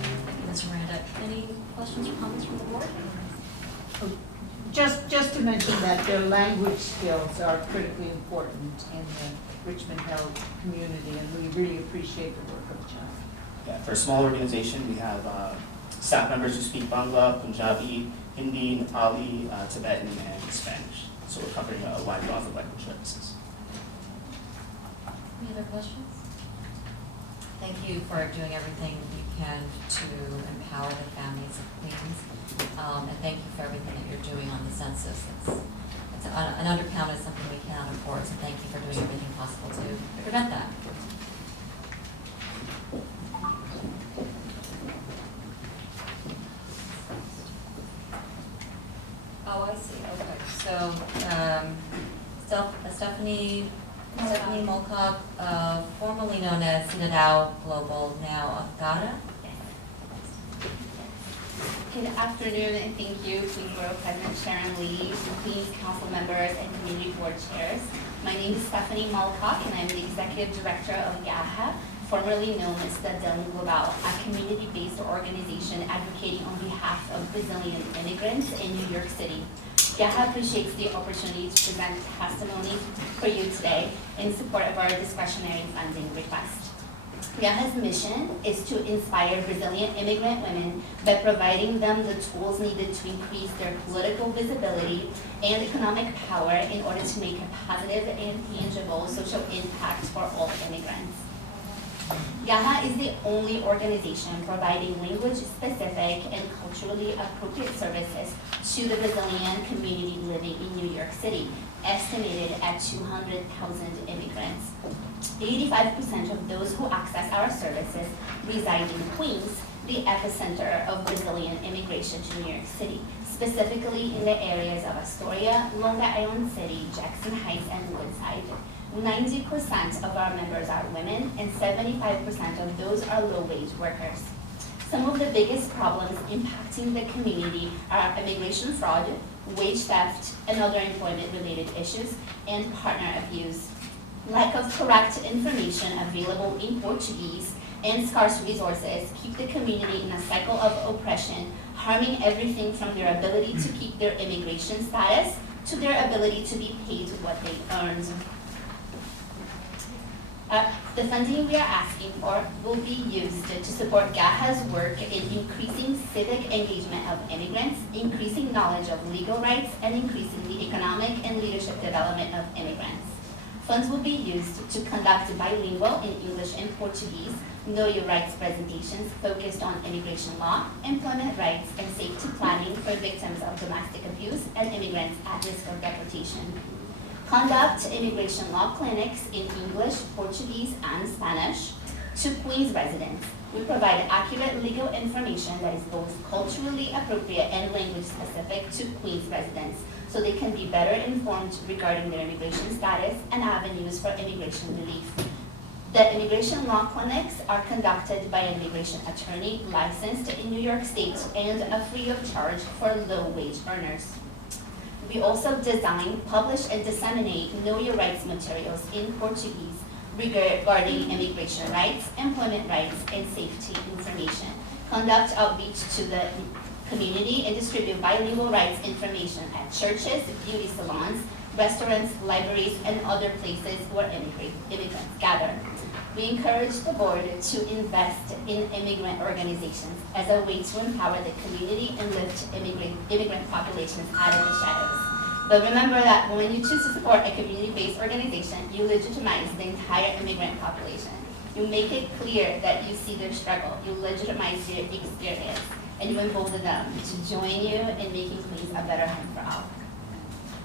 Thank you, Ms. Miranda. Any questions or comments from the board? Just to mention that their language skills are critically important in the Richmond Hill community, and we really appreciate the work of CHI. Yeah, for a small organization, we have staff members who speak Bangla, Punjabi, Hindi, Nepali, Tibetan, and Spanish. So we're covering a wide swath of language services. Any other questions? Thank you for doing everything you can to empower the families of Queens. And thank you for everything that you're doing on the census. It's an undercount is something we cannot afford, so thank you for doing everything possible to prevent that. Oh, I see, okay. So, Stephanie Molcock, formerly known as Sinadao Global, now Agata. Good afternoon, and thank you, Queens Borough President Sharon Lee, Queens Council members, and Community Board Chairs. My name is Stephanie Molcock, and I'm the Executive Director of GAHA, formerly known as the Delhi Global, a community-based organization advocating on behalf of Brazilian immigrants in New York City. GAHA appreciates the opportunity to present testimony for you today in support of our discretionary funding request. GAHA's mission is to inspire Brazilian immigrant women by providing them the tools needed to increase their political visibility and economic power in order to make a positive and tangible social impact for all immigrants. GAHA is the only organization providing language-specific and culturally appropriate services to the Brazilian community living in New York City, estimated at 200,000 immigrants. 85% of those who access our services reside in Queens, the epicenter of Brazilian immigration to New York City, specifically in the areas of Astoria, Long Island City, Jackson Heights, and Woodside. 90% of our members are women, and 75% of those are low-wage workers. Some of the biggest problems impacting the community are immigration fraud, wage theft, and other employment-related issues, and partner abuse. Lack of correct information available in Portuguese and scarce resources keep the community in a cycle of oppression, harming everything from their ability to keep their immigration status to their ability to be paid what they earned. The funding we are asking for will be used to support GAHA's work in increasing civic engagement of immigrants, increasing knowledge of legal rights, and increasing the economic and leadership development of immigrants. Funds will be used to conduct bilingual in English and Portuguese Know Your Rights presentations focused on immigration law, employment rights, and safety planning for victims of domestic abuse and immigrants at risk of deportation. Conduct immigration law clinics in English, Portuguese, and Spanish to Queens residents. We provide accurate legal information that is both culturally appropriate and language specific to Queens residents, so they can be better informed regarding their immigration status and avenues for immigration relief. The immigration law clinics are conducted by an immigration attorney licensed in New York State and are free of charge for low-wage earners. We also design, publish, and disseminate Know Your Rights materials in Portuguese regarding immigration rights, employment rights, and safety information. Conduct outreach to the community and distribute bilingual rights information at churches, beauty salons, restaurants, libraries, and other places where immigrants gather. We encourage the board to invest in immigrant organizations as a way to empower the community and lift immigrant populations out of the shadows. But remember that when you choose to support a community-based organization, you legitimize the entire immigrant population. You make it clear that you see their struggle, you legitimize their experience, and you embolden them to join you in making Queens a better home for all.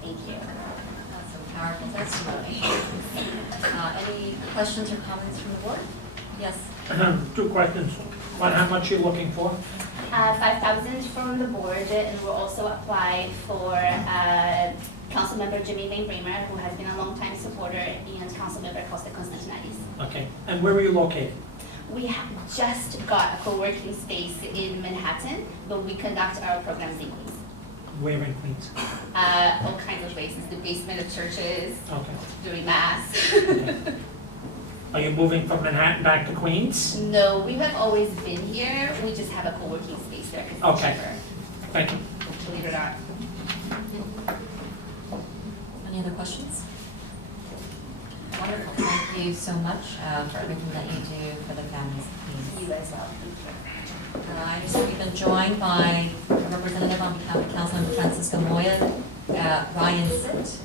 Thank you. That's a powerful testimony. Any questions or comments from the board? Yes. 2 questions. One, how much are you looking for? 5,000 from the board, and we'll also apply for Councilmember Jimmy Van Bramer, who has been a longtime supporter, and Councilmember Costa Constantinalis. Okay. And where are you located? We have just got a co-working space in Manhattan, but we conduct our programs in Queens. Where in Queens? All kinds of places, the basement of churches, Okay. doing mass. Okay. Are you moving from Manhattan back to Queens? No, we have always been here, we just have a co-working space there because it's Okay. cheaper, Thank you. believe it or not. Any other questions? Wonderful. Thank you so much for everything that you do for the families of Queens. You as well. I understand we've been joined by a representative on behalf of Councilmember Francisco Moya, Ryan Sitt.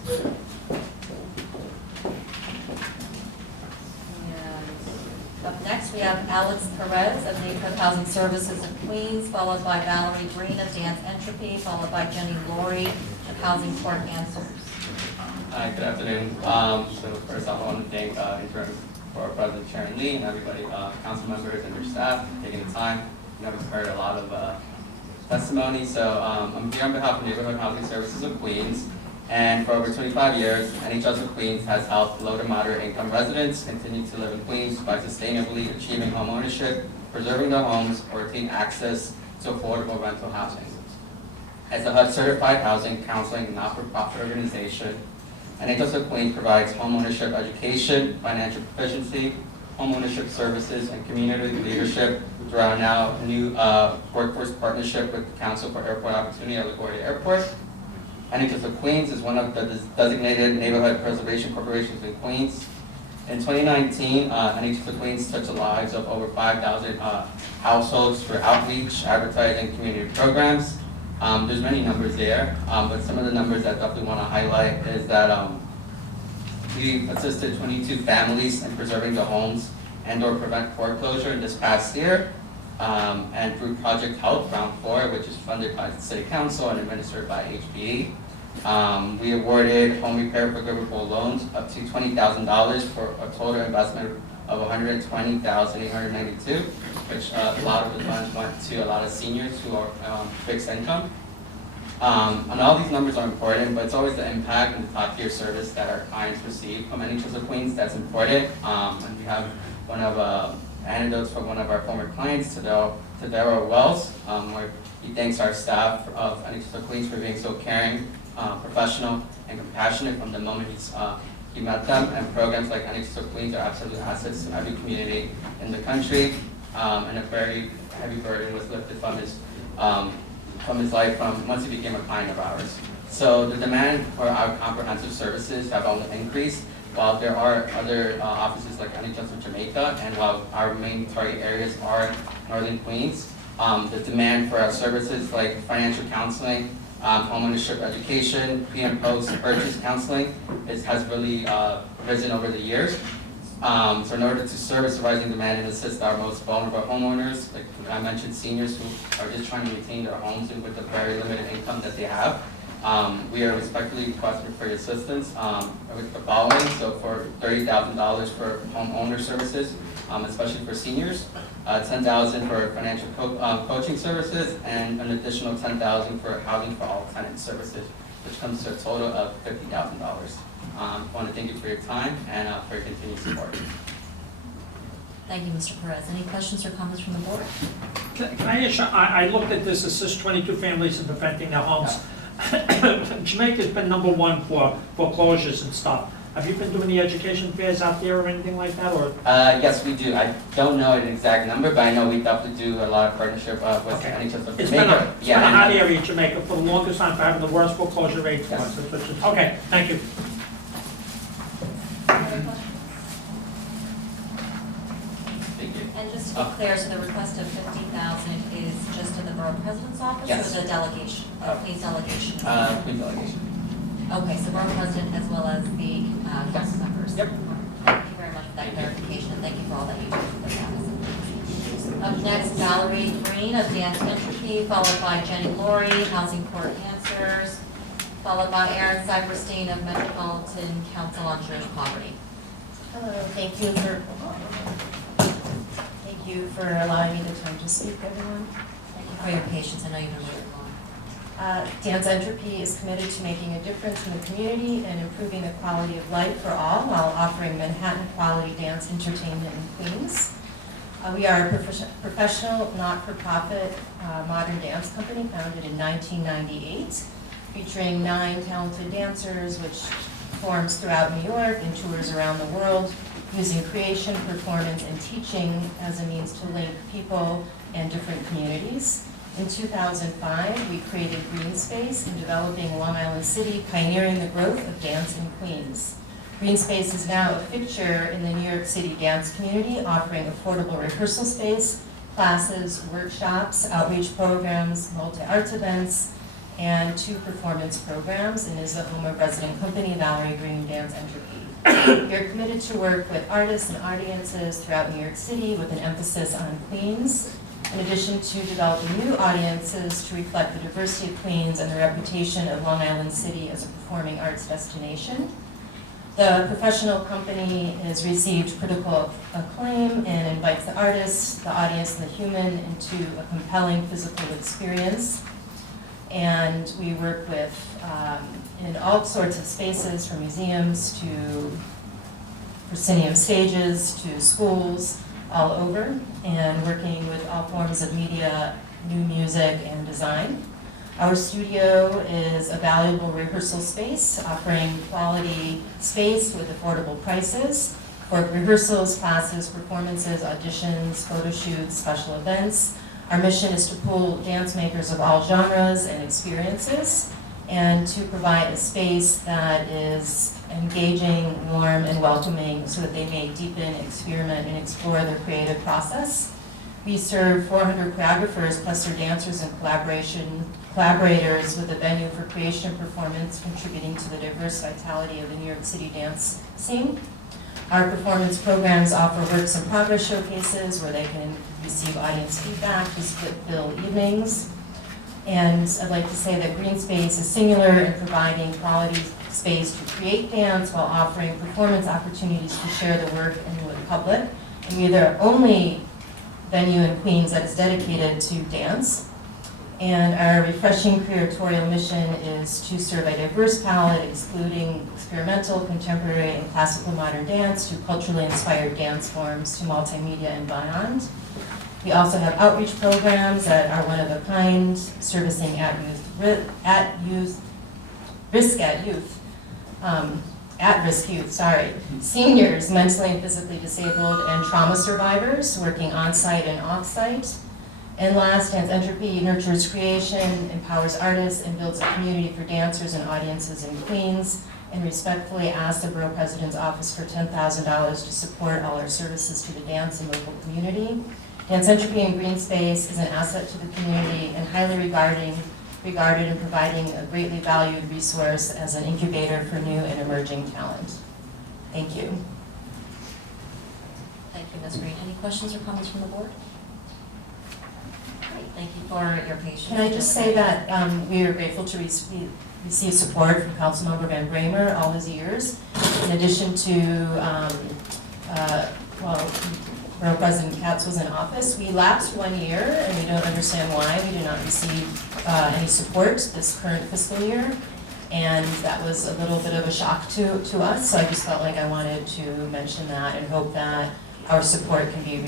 And up next, we have Alex Perez of Neighborhood Housing Services of Queens, followed by Valerie Green of Dance Entropy, followed by Jenny Laurie of Housing Court Answers. Hi, good afternoon. So first off, I want to thank Interim Borough President Sharon Lee and everybody, council members and their staff, for taking the time. You know, we've heard a lot of testimony. So I'm here on behalf of Neighborhood Housing Services of Queens. And for over 25 years, NHS of Queens has helped low to moderate income residents continue to live in Queens by sustainably achieving home ownership, preserving their homes, or attain access to affordable rental housing. As a HUD certified housing, counseling, and not-for-profit organization, NHS of Queens provides homeownership education, financial proficiency, homeownership services, and community leadership through our now new workforce partnership with the Council for Airport Opportunity at LaGuardia Airport. NHS of Queens is one of the designated neighborhood preservation corporations in Queens. In 2019, NHS of Queens touched the lives of over 5,000 households through outreach, advertising, community programs. There's many numbers there, but some of the numbers that I definitely want to highlight is that we assisted 22 families in preserving their homes and/or prevent foreclosure in this past year. And through Project Health Round 4, which is funded by the City Council and administered by HPE, we awarded home repair forgivable loans up to $20,000 for a total investment of $120,892, which a lot of the funds went to a lot of seniors who are fixed income. And all these numbers are important, but it's always the impact and the top tier service that our clients receive from NHS of Queens that's important. And we have one of anecdotes from one of our former clients to Tadero Wells, where he thanks our staff of NHS Queens for being so caring, professional, and compassionate from the moment he met them. And programs like NHS Queens are absolute assets to every community in the country. And a very heavy burden was lifted from his life once he became a client of ours. So the demand for our comprehensive services have only increased. While there are other offices like NHS of Jamaica, and while our main target areas are Northern Queens, the demand for our services like financial counseling, homeownership education, pre and post purchase counseling has really risen over the years. So in order to service the rising demand and assist our most vulnerable homeowners, like I mentioned, seniors who are just trying to maintain their homes and with the very limited income that they have, we are respectfully requesting for your assistance with the following. So for $30,000 for homeowner services, especially for seniors, $10,000 for financial coaching services, and an additional $10,000 for housing for all tenant services, which comes to a total of $50,000. I want to thank you for your time and for your continued support. Thank you, Mr. Perez. Any questions or comments from the board? Can I ask you, I looked at this, assist 22 families in preventing their homes. Jamaica's been #1 for foreclosures and stuff. Have you been doing the education fairs out there or anything like that, or? Yes, we do. I don't know an exact number, but I know we definitely do a lot of partnership with NHS of It's Jamaica. been a hot area in Jamaica for the longest time, for having the worst foreclosure rate for us. Okay, thank you. And just to be clear, so the request of $50,000 is just in the Borough President's office? Yes. Or the delegation, police delegation? Police delegation. Okay, so Borough President as well as the council members? Yep. Thank you very much for that clarification, and thank you for all that you do for the office. Up next, Valerie Green of Dance Entropy, followed by Jenny Laurie, Housing Court Answers, followed by Aaron Cyberstein of Metropolitan Council on Jewish Poverty. Hello, thank you for allowing me the time to speak, everyone. Thank you for your patience, I know you've been waiting long. Dance Entropy is committed to making a difference in the community and improving the quality of life for all while offering Manhattan quality dance entertainment in Queens. We are a professional, not-for-profit modern dance company founded in 1998, featuring 9 talented dancers, which performs throughout New York and tours around the world, using creation, performance, and teaching as a means to link people and different communities. In 2005, we created Green Space in developing Long Island City, pioneering the growth of dance in Queens. Green Space is now a fixture in the New York City dance community, offering affordable rehearsal space, classes, workshops, outreach programs, multi-arts events, and 2 performance programs, and is the home of resident company Valerie Green Dance Entropy. We are committed to work with artists and audiences throughout New York City with an emphasis on Queens, in addition to developing new audiences to reflect the diversity of Queens and the reputation of Long Island City as a performing arts destination. The professional company has received critical acclaim and invites the artists, the audience, and the human into a compelling physical experience. And we work with in all sorts of spaces, from museums to proscenium stages to schools all over, and working with all forms of media, new music, and design. Our studio is a valuable rehearsal space, offering quality space with affordable prices for rehearsals, classes, performances, auditions, photo shoots, special events. Our mission is to pull dance makers of all genres and experiences, and to provide a space that is engaging, warm, and welcoming so that they may deepen, experiment, and explore their creative process. We serve 400 choreographers plus their dancers and collaborators with a venue for creation and performance, contributing to the diverse vitality of the New York City dance scene. Our performance programs offer works in progress showcases where they can receive audience feedback to split bill evenings. And I'd like to say that Green Space is singular in providing quality space to create dance while offering performance opportunities to share the work and with the public. And we are the only venue in Queens that is dedicated to dance. And our refreshing curatorial mission is to serve a diverse palette, excluding experimental, contemporary, and classical modern dance, to culturally inspired dance forms, to multimedia and beyond. We also have outreach programs that are one of a kind, servicing at-risk youth, seniors, mentally and physically disabled, and trauma survivors, working on-site and off-site. And last, Dance Entropy nurtures creation, empowers artists, and builds a community for dancers and audiences in Queens, and respectfully ask the Borough President's Office for $10,000 to support all our services to the dance and local community. Dance Entropy and Green Space is an asset to the community and highly regarded and providing a greatly valued resource as an incubator for new and emerging talent. Thank you. Thank you, Ms. Green. Any questions or comments from the board? Great, thank you for your patience. Can I just say that we are grateful to receive support from Councilmember Van Bramer all his years. In addition to, Borough President Katz was in office, we lapsed 1 year, and we don't understand why. We did not receive any support this current fiscal year, and that was a little bit of a shock to us, so I just felt like I wanted to mention that and hope that our support can be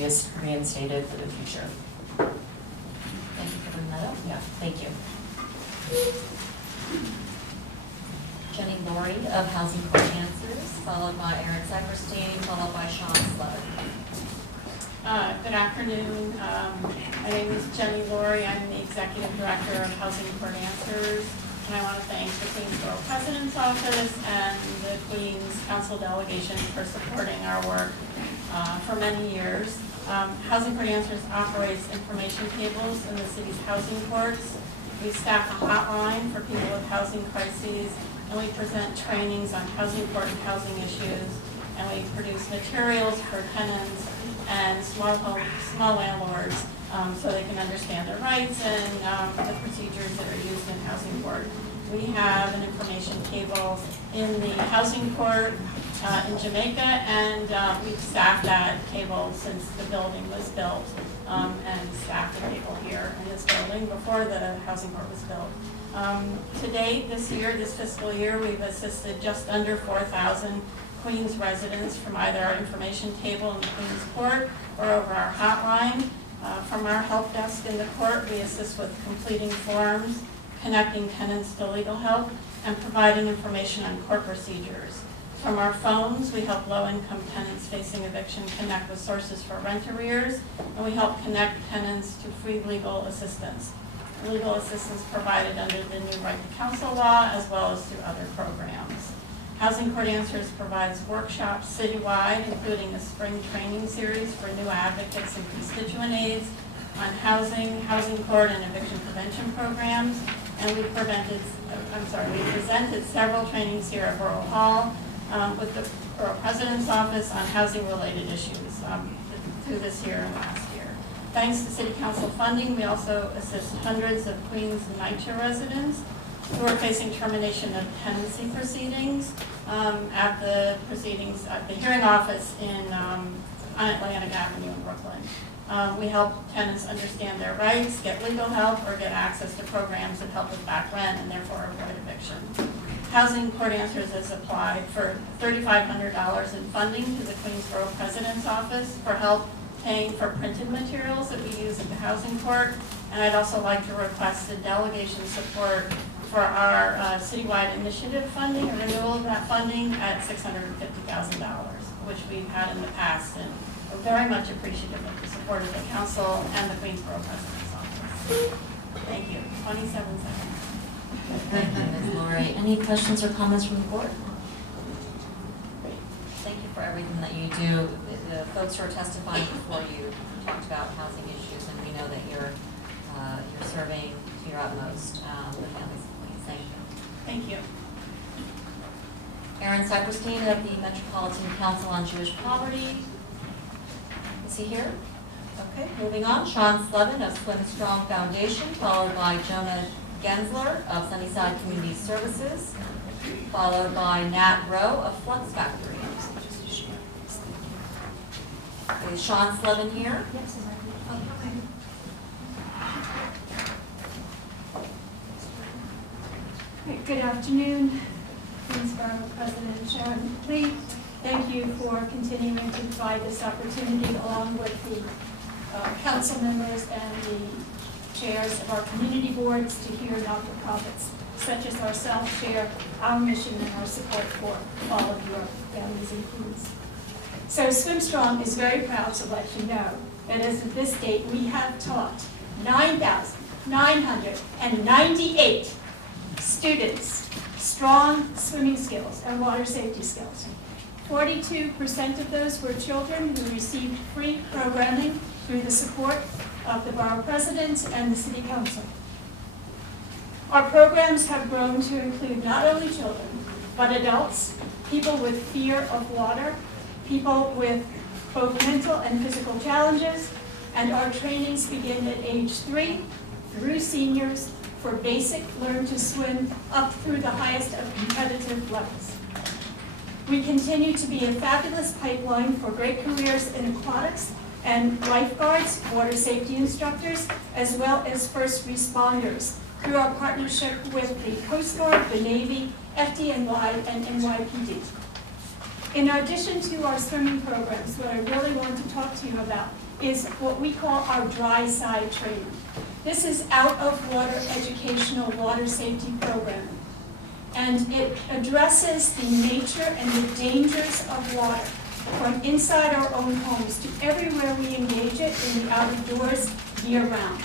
reinstated for the future. Thank you for bringing that up. Yeah, thank you. Jenny Laurie of Housing Court Answers, followed by Erin Seiferstein, followed by Sean Slevin. Good afternoon. My name is Jenny Laurie. I'm the Executive Director of Housing Court Answers. And I want to thank the Queens Borough President's Office and the Queens Council delegation for supporting our work for many years. Housing Court Answers operates information tables in the city's housing courts. We staff a hotline for people with housing crises, and we present trainings on housing court and housing issues, and we produce materials for tenants and small landlords so they can understand their rights and the procedures that are used in housing court. We have an information table in the housing court in Jamaica, and we've staffed that table since the building was built, and staffed the table here in this building before the housing court was built. To date, this fiscal year, we've assisted just under 4,000 Queens residents from either our information table in the Queens Court or over our hotline. From our help desk in the court, we assist with completing forms, connecting tenants to legal help, and providing information on court procedures. From our phones, we help low-income tenants facing eviction connect with sources for rent arrears, and we help connect tenants to free legal assistance. Legal assistance provided under the new Right to Counsel law, as well as through other programs. Housing Court Answers provides workshops citywide, including a spring training series for new advocates and constituent aides on housing, housing court, and eviction prevention programs. And we presented several trainings here at Borough Hall with the Borough President's Office on housing-related issues through this year and last year. Thanks to City Council funding, we also assist hundreds of Queens and NYCHA residents who are facing termination of tenancy proceedings at the hearing office on Atlantic Avenue in Brooklyn. We help tenants understand their rights, get legal help, or get access to programs that help with back rent and therefore avoid eviction. Housing Court Answers has applied for $3,500 in funding to the Queens Borough President's Office for help paying for printed materials that we use at the Housing Court. And I'd also like to request a delegation support for our citywide initiative funding, a renewal of that funding at $650,000, which we've had in the past, and we're very much appreciative of the support of the council and the Queens Borough President's Office. Thank you. 27 seconds. Thank you, Ms. Laurie. Any questions or comments from the board? Great. Thank you for everything that you do. The folks who are testifying before you talked about housing issues, and we know that you're serving to your utmost the families of Queens. Thank you. Thank you. Erin Seiferstein of the Metropolitan Council on Jewish Poverty. Is he here? Okay, moving on. Sean Slevin of Swim Strong Foundation, followed by Jonah Gensler of Sunnyside Community Services, followed by Nat Rowe of Flux Factory. Is Sean Slevin here? Yes, Good afternoon, Queens Borough President Sharon Lee. Thank you for continuing to provide this opportunity along with the council members and the chairs of our community boards to hear not-for-profits such as ourselves share our mission and our support for all of your families and Queens. So Swim Strong is very proud to let you know that as of this date, we have taught 9,998 students strong swimming skills and water safety skills. 42% of those were children who received free programming through the support of the Borough President and the City Council. Our programs have grown to include not only children, but adults, people with fear of water, people with both mental and physical challenges, and our trainings begin at age 3 through seniors for basic learn to swim up through the highest of competitive levels. We continue to be a fabulous pipeline for great careers in aquatics and lifeguards, water safety instructors, as well as first responders through our partnership with the Coast Guard, the Navy, FDNY, and NYPD. In addition to our swimming programs, what I really want to talk to you about is what we call our dry side training. This is out of water educational water safety programming. And it addresses the nature and the dangers of water from inside our own homes to everywhere we engage it in the outdoors year-round.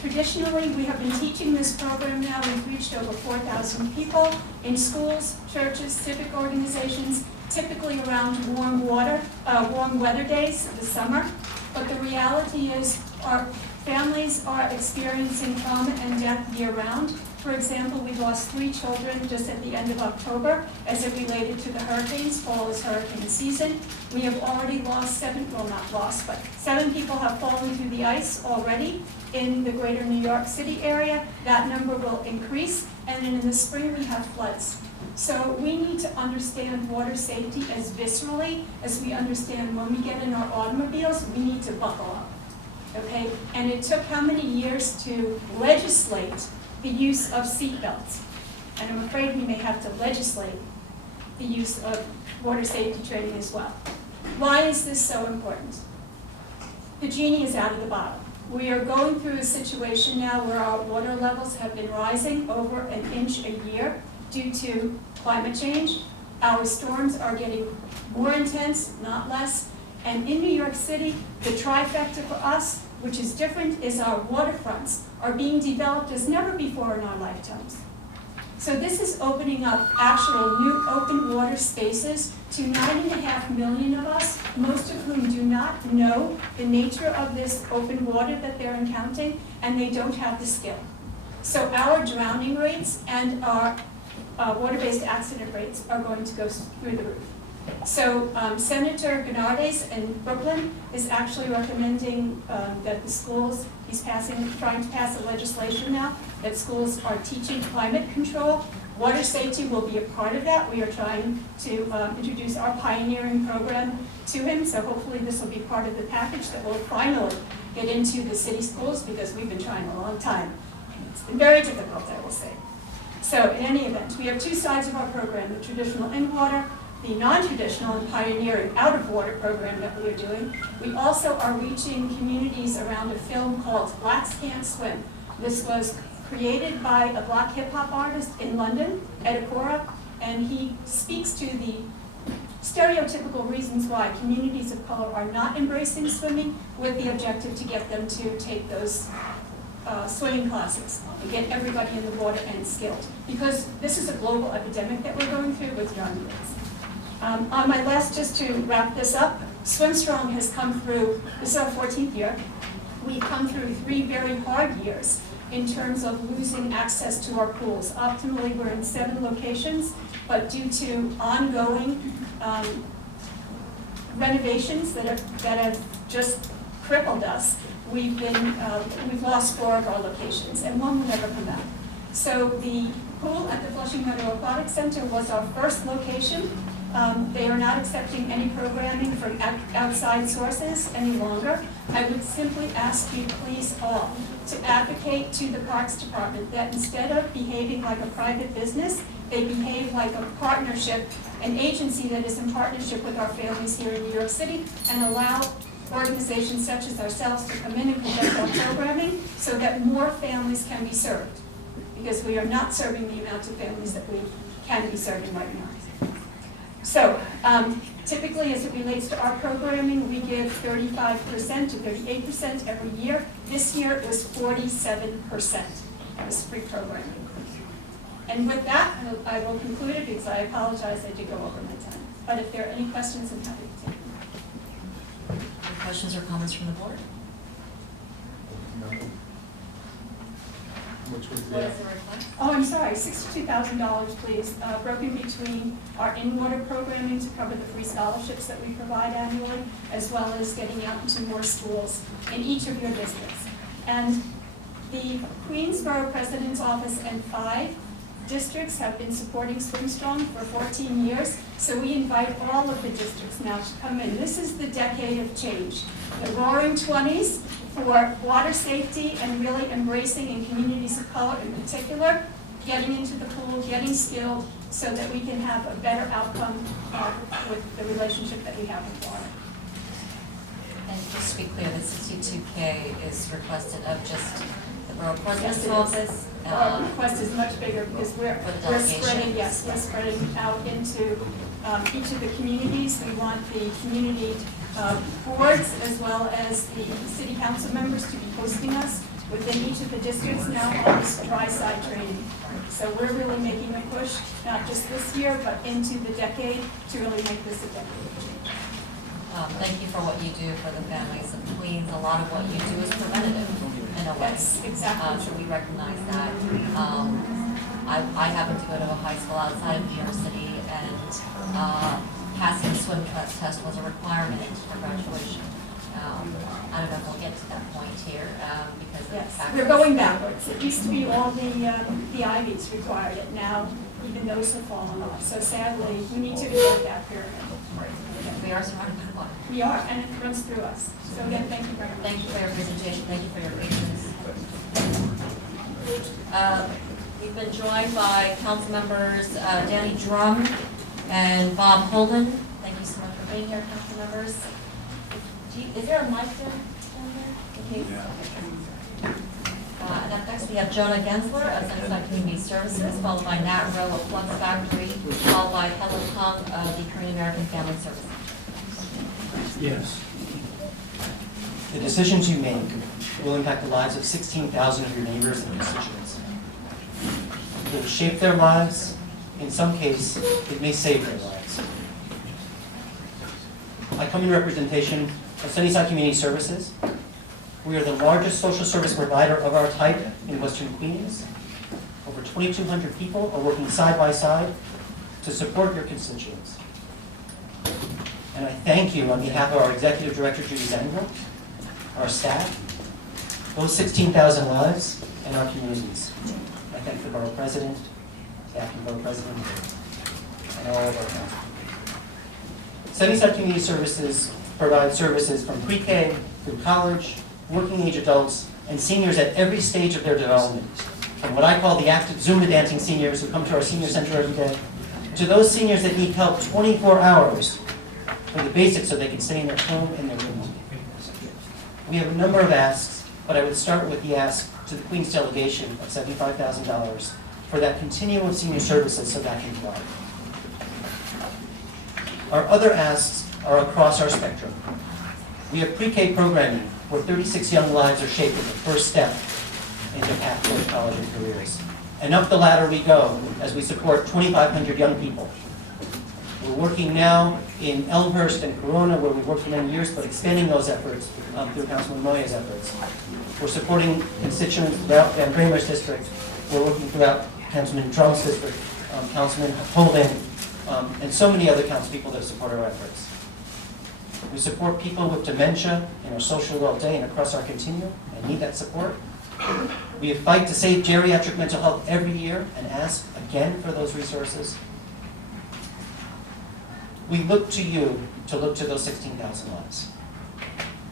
Traditionally, we have been teaching this program now. We've reached over 4,000 people in schools, churches, civic organizations, typically around warm weather days of the summer. But the reality is our families are experiencing trauma and death year-round. For example, we lost 3 children just at the end of October as it related to the hurricanes. Fall is hurricane season. We have already lost 7 people have fallen through the ice already in the greater New York City area. That number will increase, and then in the spring we have floods. So we need to understand water safety as viscerally as we understand when we get in our automobiles, we need to buckle up, okay? And it took how many years to legislate the use of seat belts? And I'm afraid we may have to legislate the use of water safety training as well. Why is this so important? The genie is out of the bottle. We are going through a situation now where our water levels have been rising over an inch a year due to climate change. Our storms are getting more intense, not less. And in New York City, the trifecta for us, which is different, is our waterfronts are being developed as never before in our lifetimes. So this is opening up actual new open water spaces to 9.5 million of us, most of whom do not know the nature of this open water that they're encountering, and they don't have the skill. So our drowning rates and our water-based accident rates are going to go through the roof. So Senator Bernardes in Brooklyn is actually recommending that the schools, he's trying to pass a legislation now that schools are teaching climate control. Water safety will be a part of that. We are trying to introduce our pioneering program to him, so hopefully this will be part of the package that will finally get into the city schools, because we've been trying a long time. It's been very difficult, I will say. So in any event, we have 2 sides of our program, the traditional in-water, the non-traditional and pioneering out-of-water program that we are doing. We also are reaching communities around a film called Blacks Can't Swim. This was created by a black hip-hop artist in London, Edakora, and he speaks to the stereotypical reasons why communities of color are not embracing swimming, with the objective to get them to take those swimming classes and get everybody in the water and skilled. Because this is a global epidemic that we're going through with young kids. On my last, just to wrap this up, Swim Strong has come through, this is our 14th year. We've come through 3 very hard years in terms of losing access to our pools. Optimally, we're in 7 locations, but due to ongoing renovations that have just crippled us, we've lost 4 of our locations, and 1 will never come back. So the pool at the Flushing Meadow Aquatic Center was our first location. They are not accepting any programming from outside sources any longer. I would simply ask you, please all, to advocate to the Parks Department that instead of behaving like a private business, they behave like a partnership, an agency that is in partnership with our families here in New York City, and allow organizations such as ourselves to come in and conduct our programming so that more families can be served. Because we are not serving the amount of families that we can be serving right now. So typically, as it relates to our programming, we give 35% to 38% every year. This year it was 47%. Was free programming. And with that, I will conclude it because I apologize I did go over my time. But if there are any questions, I'm happy to take them. Any questions or comments from the board? Which was What is the request? Oh, I'm sorry, $62,000, please, broken between our in-water programming to cover the free scholarships that we provide annually, as well as getting out into more schools in each of your districts. And the Queensborough President's Office and 5 districts have been supporting Swim Strong for 14 years, so we invite all of the districts now to come in. This is the decade of change. The Roaring 20s for water safety and really embracing in communities of color in particular, getting into the pool, getting skilled, so that we can have a better outcome with the relationship that we have with water. And just to be clear, the 62K is requested of just the Borough President's Yes, it is. Office? Our request is much bigger because we're delegation. spreading, yes, we're spreading out into each of the communities. We want the community boards as well as the city council members to be hosting us within each of the districts now on this dry-side training. So we're really making a push, not just this year, but into the decade to really make this a decade of change. Thank you for what you do for the families of Queens. A lot of what you do is preventative in a way. That's exactly So we recognize that. I happen to go to a high school outside of New York City, and passing the swim test was a requirement for graduation. I don't know if we'll get to that point here because of the Yes, fact we're that- going backwards. It used to be all the Ivies required it. Now, even those have fallen off. So sadly, we need to revert that period. We are surrounded by water. We are, and it runs through us. So again, thank you very much. Thank you for your presentation. Thank you for your patience. We've been joined by council members Danny Drum and Bob Holden. Thank you so much for being here, council members. Is there a mic down there? In case- And up next, we have Jonah Gensler of Sunnyside Community Services, followed by Nat Rowe of Flux Factory, followed by Helen Kung of the Korean American Family Services. Yes. The decisions you make will impact the lives of 16,000 of your neighbors and constituents. It will shape their lives. In some cases, it may save their lives. I come in representation of Sunnyside Community Services. We are the largest social service provider of our type in Western Queens. Over 2,200 people are working side by side to support your constituents. And I thank you on behalf of our Executive Director, Judy Zangler, our staff, those 16,000 lives, and our communities. I thank the Borough President, the Acting Borough President, and all of our council. Sunnyside Community Services provides services from pre-K through college, working-age adults, and seniors at every stage of their development. From what I call the active Zumba dancing seniors who come to our senior center every day, to those seniors that need help 24 hours for the basics so they can stay in their home and their room. We have a number of asks, but I would start with the ask to the Queens delegation of $75,000 for that continuum of senior services so that can thrive. Our other asks are across our spectrum. We have pre-K programming where 36 young lives are shaped at the first step into path toward college and careers. And up the ladder we go as we support 2,500 young people. We're working now in Elmhurst and Corona, where we've worked for many years, but expanding those efforts through Councilman Moya's efforts. We're supporting constituents throughout Van Bramer's district. We're working throughout Councilman Drum's district, Councilman Holden, and so many other councilpeople that support our efforts. We support people with dementia in our social world day and across our continuum and need that support. We fight to save geriatric mental health every year and ask again for those resources. We look to you to look to those 16,000 lives.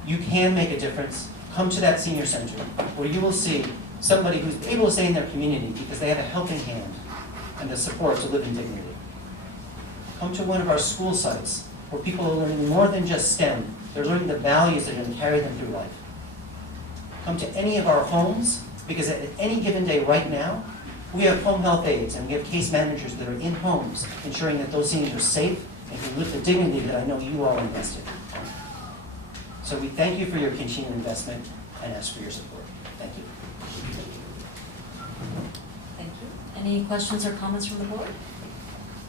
You can make a difference. Come to that senior center where you will see somebody who's able to stay in their community because they have a helping hand and the support to live in dignity. Come to one of our school sites where people are learning more than just STEM, They're learning the values that are going to carry them through life. Come to any of our homes, because at any given day right now, we have home health aides and we have case managers that are in homes, ensuring that those seniors are safe and can live the dignity that I know you all invested. So we thank you for your continued investment and ask for your support. Thank you. Thank you. Any questions or comments from the board?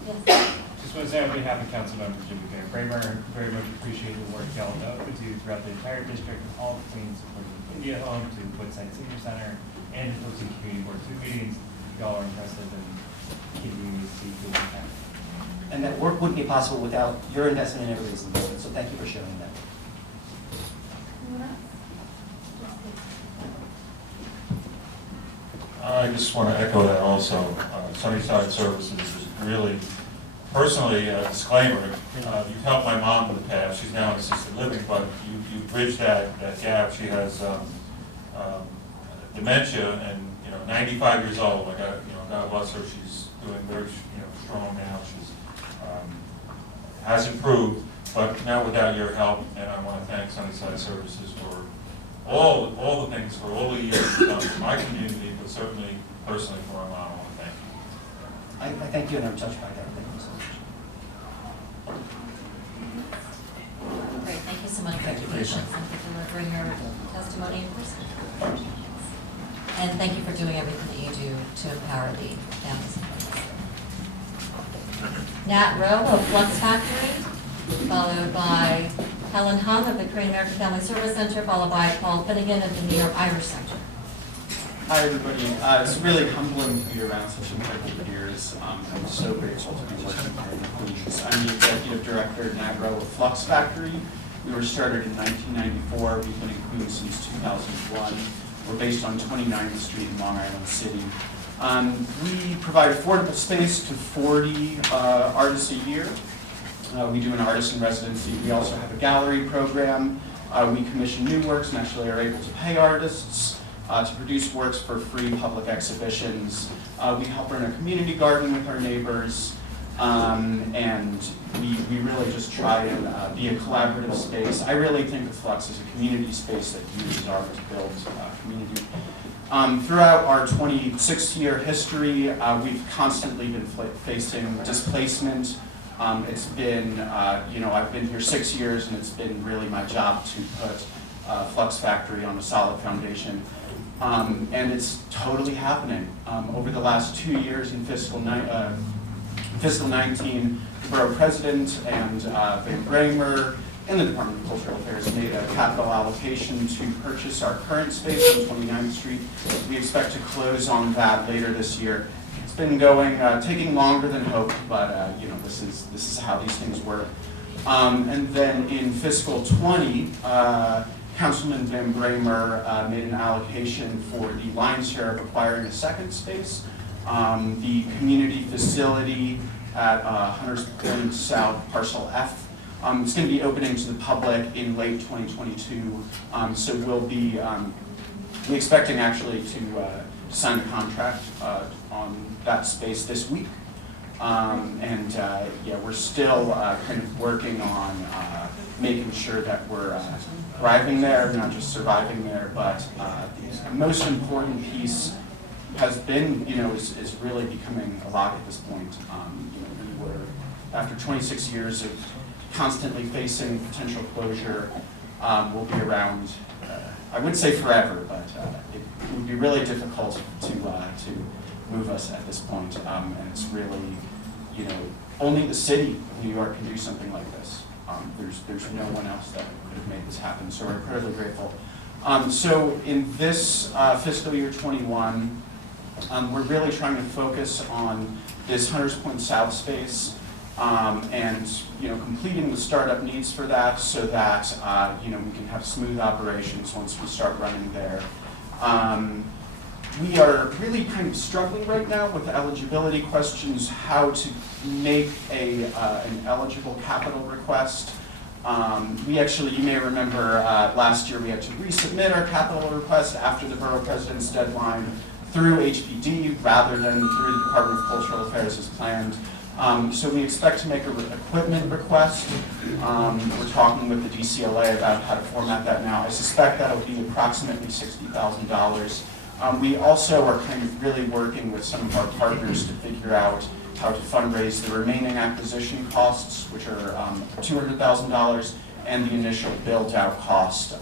Yes. Just want to say on behalf of Councilmember Jimmy Kramer, very much appreciate the work y'all do throughout the entire district and all the Queens, supporting India Home to Woodside Senior Center and hosting community board 2 meetings. Y'all are impressive and continuing to see good impact. And that work wouldn't be possible without your investment and everybody's investment. So thank you for sharing that. I just want to echo that also. Sunnyside Services is really, personally, a disclaimer. You've helped my mom in the past. She's now in assisted living, but you bridged that gap. She has dementia and 95 years old. God bless her. She's doing very strong now. She's has improved, but not without your help. And I want to thank Sunnyside Services for all the things, for all the years you've done for my community, but certainly personally for my mom. I want to thank you. I thank you, and I'm touched by that. Thank you so much. Great, thank you so much for your patience and for delivering your testimony in person. And thank you for doing everything that you do to empower the families. Nat Rowe of Flux Factory, followed by Helen Hung of the Korean American Family Service Center, followed by Paul Finnegan of the New York Irish Center. Hi, everybody. It's really humbling to be around such incredible leaders. I'm so grateful to be working here in the Queens. I'm the executive director at Nat Rowe of Flux Factory. We were started in 1994. We've been in Queens since 2001. We're based on 29th Street in Long Island City. We provide affordable space to 40 artists a year. We do an artist in residency. We also have a gallery program. We commission new works and actually are able to pay artists to produce works for free public exhibitions. We help run a community garden with our neighbors. And we really just try and be a collaborative space. I really think of Flux as a community space that uses art to build community. Throughout our 26-year history, we've constantly been facing displacement. It's been, I've been here 6 years, and it's been really my job to put Flux Factory on a solid foundation. And it's totally happening. Over the last 2 years in fiscal 19, the Borough President and Van Bramer and the Department of Cultural Affairs made a capital allocation to purchase our current space on 29th Street. We expect to close on that later this year. It's been going, taking longer than hoped, but this is how these things work. And then in fiscal 20, Councilman Van Bramer made an allocation for the lion's share of acquiring a second space. The community facility at Hunters Point South, Parcel F. It's going to be opening to the public in late 2022, so we'll be expecting actually to sign a contract on that space this week. We're still kind of working on making sure that we're thriving there, not just surviving there, but the most important piece has been, is really becoming a lot at this point. We were, after 26 years of constantly facing potential closure, we'll be around, I wouldn't say forever, but it would be really difficult to move us at this point. And it's really, only the city of New York can do something like this. There's no one else that could have made this happen, so we're incredibly grateful. So in this fiscal year 21, we're really trying to focus on this Hunters Point South space and completing the startup needs for that so that we can have smooth operations once we start running there. We are really kind of struggling right now with eligibility questions, how to make an eligible capital request. We actually, you may remember last year we had to resubmit our capital request after the Borough President's deadline through HPD rather than through the Department of Cultural Affairs as planned. So we expect to make an equipment request. We're talking with the DCLA about how to format that now. I suspect that'll be approximately $60,000. We also are kind of really working with some of our partners to figure out how to fundraise the remaining acquisition costs, which are $200,000, and the initial build-out cost,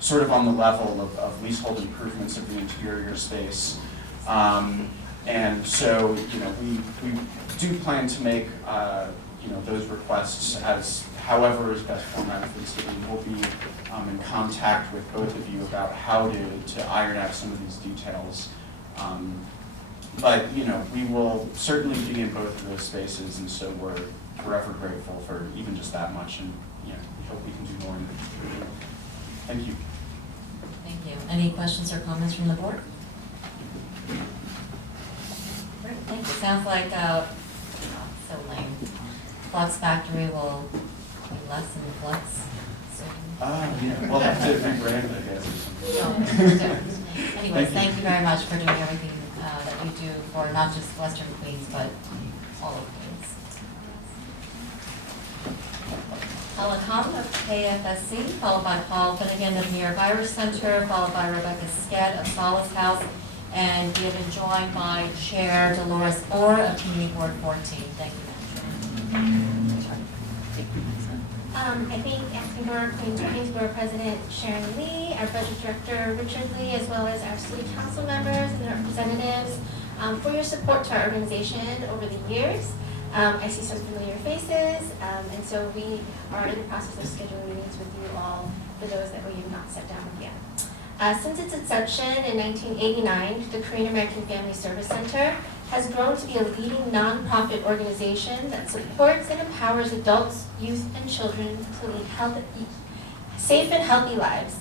sort of on the level of leasehold improvements of the interior space. And so, we do plan to make, those requests as however is best formatted for the city. We'll be in contact with both of you about how to iron out some of these details. But, we will certainly be in both of those spaces, and so we're forever grateful for even just that much, and, we hope we can do more in the future. Thank you. Thank you. Any questions or comments from the board? Great, thank you. Sounds like, so lame. Flux Factory will be less in flux soon. We'll have to rebrand, I guess, or something. Anyways, thank you very much for doing everything that you do for not just Western Queens, but all of Queens. Telecom of KFSC, followed by Paul Finnegan of New York Irish Center, followed by Rebecca Sked of Solace House, and we have been joined by Chair Dolores Orr of Community Board 14. Thank you. I think Acting Borough Queens Borough President Sharon Lee, our Budget Director Richard Lee, as well as our City Council members and their representatives for your support to our organization over the years. I see some familiar faces, and so we are in the process of scheduling meetings with you all for those that we have not sat down with yet. Since its inception in 1989, the Korean American Family Service Center has grown to be a leading nonprofit organization that supports and empowers adults, youth, and children to lead safe and healthy lives.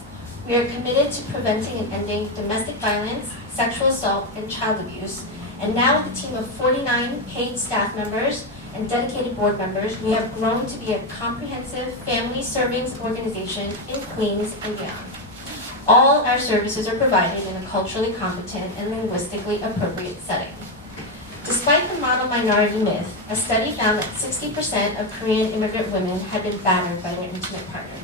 We are committed to preventing and ending domestic violence, sexual assault, and child abuse. And now with a team of 49 paid staff members and dedicated board members, we have grown to be a comprehensive family serving organization in Queens and beyond. All our services are provided in a culturally competent and linguistically appropriate setting. Despite the model minority myth, a study found that 60% of Korean immigrant women had been battered by their intimate partner.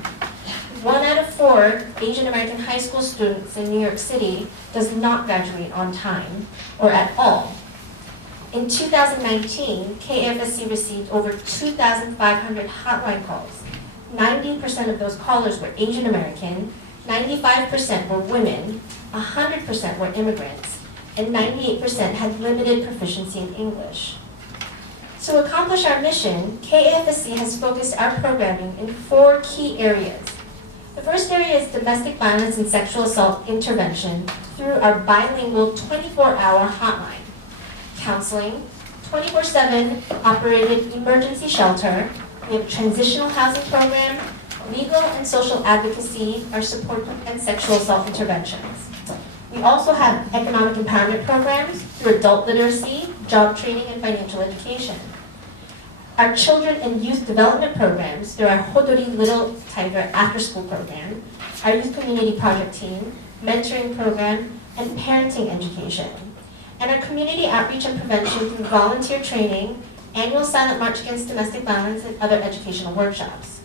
1 out of 4 Asian American high school students in New York City does not graduate on time or at all. In 2019, KFSC received over 2,500 hotline calls. 90% of those callers were Asian American, 95% were women, 100% were immigrants, and 98% had limited proficiency in English. To accomplish our mission, KFSC has focused our programming in 4 key areas. The first area is domestic violence and sexual assault intervention through our bilingual 24-hour hotline. Counseling, 24/7 operated emergency shelter, we have a transitional housing program, legal and social advocacy, our support and sexual assault interventions. We also have economic empowerment programs through adult literacy, job training, and financial education. Our children and youth development programs through our Hodori Little Tiger after-school program, our youth community project team, mentoring program, and parenting education. And our community outreach and prevention through volunteer training, annual silent march against domestic violence, and other educational workshops.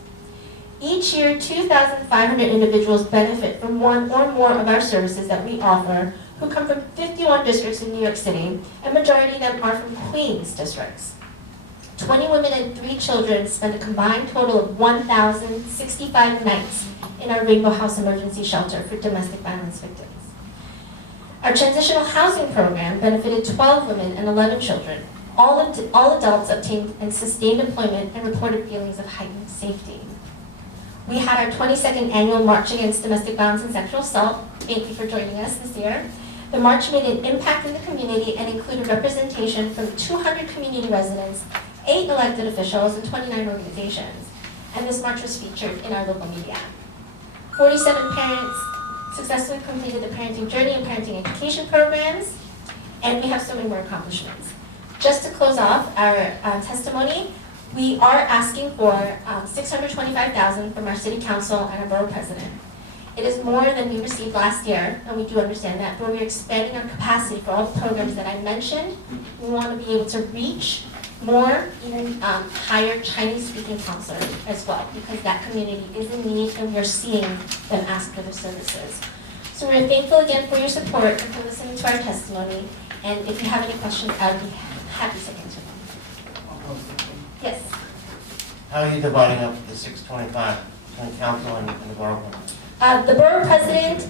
Each year, 2,500 individuals benefit from one or more of our services that we offer, who come from 51 districts in New York City, and majority of them are from Queens districts. 20 women and 3 children spend a combined total of 1,065 nights in our Rainbow House emergency shelter for domestic violence victims. Our transitional housing program benefited 12 women and 11 children. All adults obtained and sustained employment and reported feelings of heightened safety. We had our 22nd annual March Against Domestic Violence and Sexual Assault. Thank you for joining us this year. The march made an impact in the community and included representation from 200 community residents, 8 elected officials, and 29 organizations. And this march was featured in our local media. 47 parents successfully completed the parenting journey and parenting education programs, and we have so many more accomplishments. Just to close off our testimony, we are asking for $625,000 from our city council and our borough president. It is more than we received last year, and we do understand that, but we're expanding our capacity for all the programs that I mentioned. We want to be able to reach more, even hire Chinese-speaking counselors as well, because that community is in need and we're seeing them ask for the services. So we're thankful again for your support and for listening to our testimony. And if you have any questions, I would be happy to answer them. Yes. How are you dividing up the 625 between council and the borough? The borough president,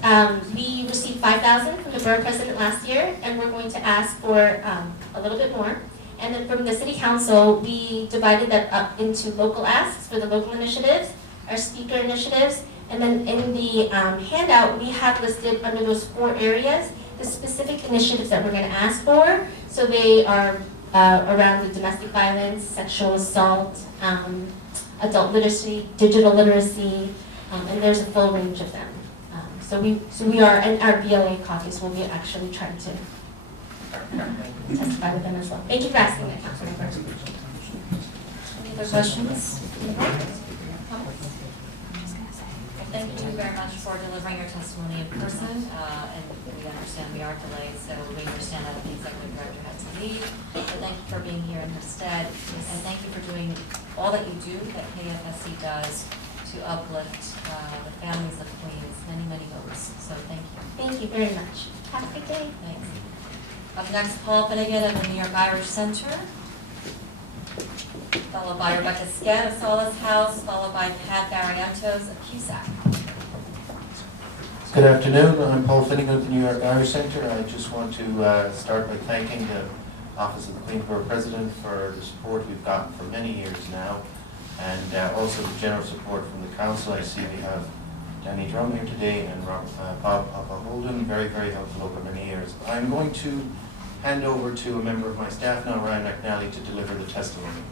we received $5,000 from the borough president last year, and we're going to ask for a little bit more. And then from the city council, we divided that up into local asks for the local initiatives, our speaker initiatives, and then in the handout, we have listed under those 4 areas the specific initiatives that we're going to ask for. So they are around the domestic violence, sexual assault, adult literacy, digital literacy, and there's a full range of them. So we are, and our BLA caucus will be actually trying to testify with them as well. Thank you for asking that, Councilmember. Any other questions? Thank you very much for delivering your testimony in person, and we understand we are delayed, so we understand that the executive director has to leave. So thank you for being here in her stead, and thank you for doing all that you do, that KFSC does, to uplift the families of Queens, many votes. So thank you. Thank you very much. Have a good day. Thanks. Up next, Paul Finnegan of the New York Irish Center, followed by Rebecca Sked of Solace House, followed by Pat Barrientos of CUSAC. Good afternoon, I'm Paul Finnegan of the New York Irish Center. I just want to start by thanking the Office of the Queensborough President for the support we've gotten for many years now, and also the general support from the Council. I see we have Danny Drum here today and Bob Holden, very helpful over many years. I'm going to hand over to a member of my staff now, Ryan McNally, to deliver the testimony.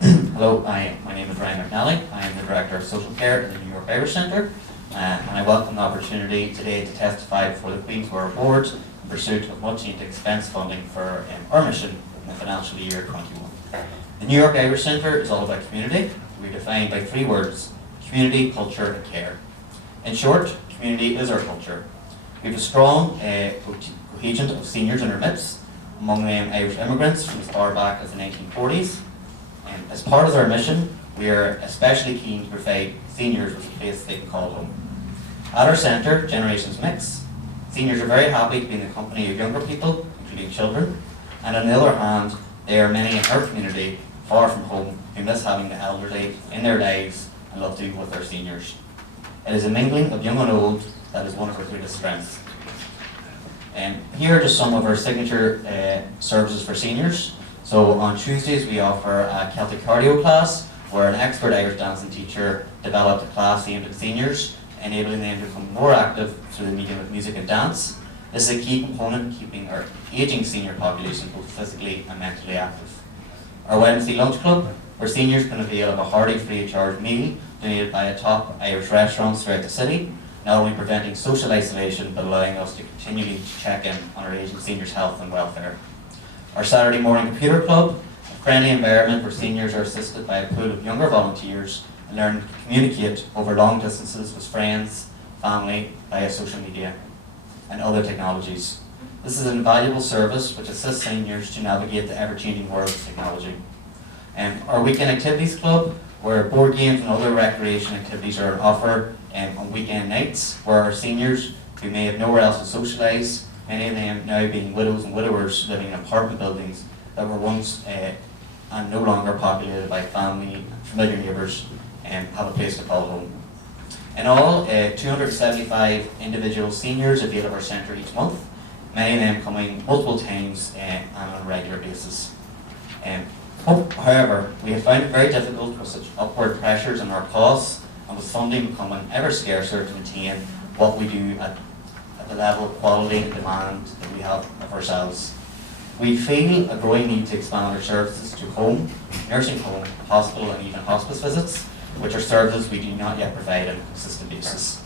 Hello, my name is Ryan McNally. I am the Director of Social Care at the New York Irish Centre, and I welcome the opportunity today to testify before the Queensborough Board in pursuit of much needed expense funding for our mission in the financial year 21. The New York Irish Centre is all about community. We're defined by 3 words: community, culture, and care. In short, community is our culture. We have a strong cohesion of seniors in our midst, among them Irish immigrants from as far back as the 1940s. And as part of our mission, we are especially keen to provide seniors with a place they can call home. At our centre, generations mix. Seniors are very happy to be in the company of younger people, including children, and on the other hand, there are many in our community far from home who miss having the elderly in their lives and love to be with their seniors. It is a mingling of young and old that is one of our greatest strengths. Here are just some of our signature services for seniors. So on Tuesdays we offer a Celtic cardio class where an expert Irish dancing teacher developed a class aimed at seniors, enabling them to become more active through the medium of music and dance. This is a key component in keeping our ageing senior population both physically and mentally active. Our Wednesday Lunch Club, where seniors can avail of a hearty free of charge meal donated by a top Irish restaurants throughout the city, not only preventing social isolation but allowing us to continually check in on our aging seniors' health and welfare. Our Saturday Morning Computer Club, a friendly environment where seniors are assisted by a pool of younger volunteers and learn to communicate over long distances with friends, family, via social media and other technologies. This is an invaluable service which assists seniors to navigate the ever-changing world of technology. Our Weekend Activities Club, where board games and other recreation activities are on offer on weekend nights, where our seniors who may have nowhere else to socialise, many of them now being widows and widowers living in apartment buildings that were once and no longer populated by family and familiar neighbours, have a place to call home. In all, 275 individual seniors avail of our centre each month, many of them coming multiple times and on a regular basis. However, we have found it very difficult with such upward pressures on our costs and with funding becoming ever scarcer to maintain what we do at the level of quality and demand that we have of ourselves. We feel a growing need to expand our services to home, nursing home, hospital and even hospice visits, which are services we do not yet provide on a consistent basis.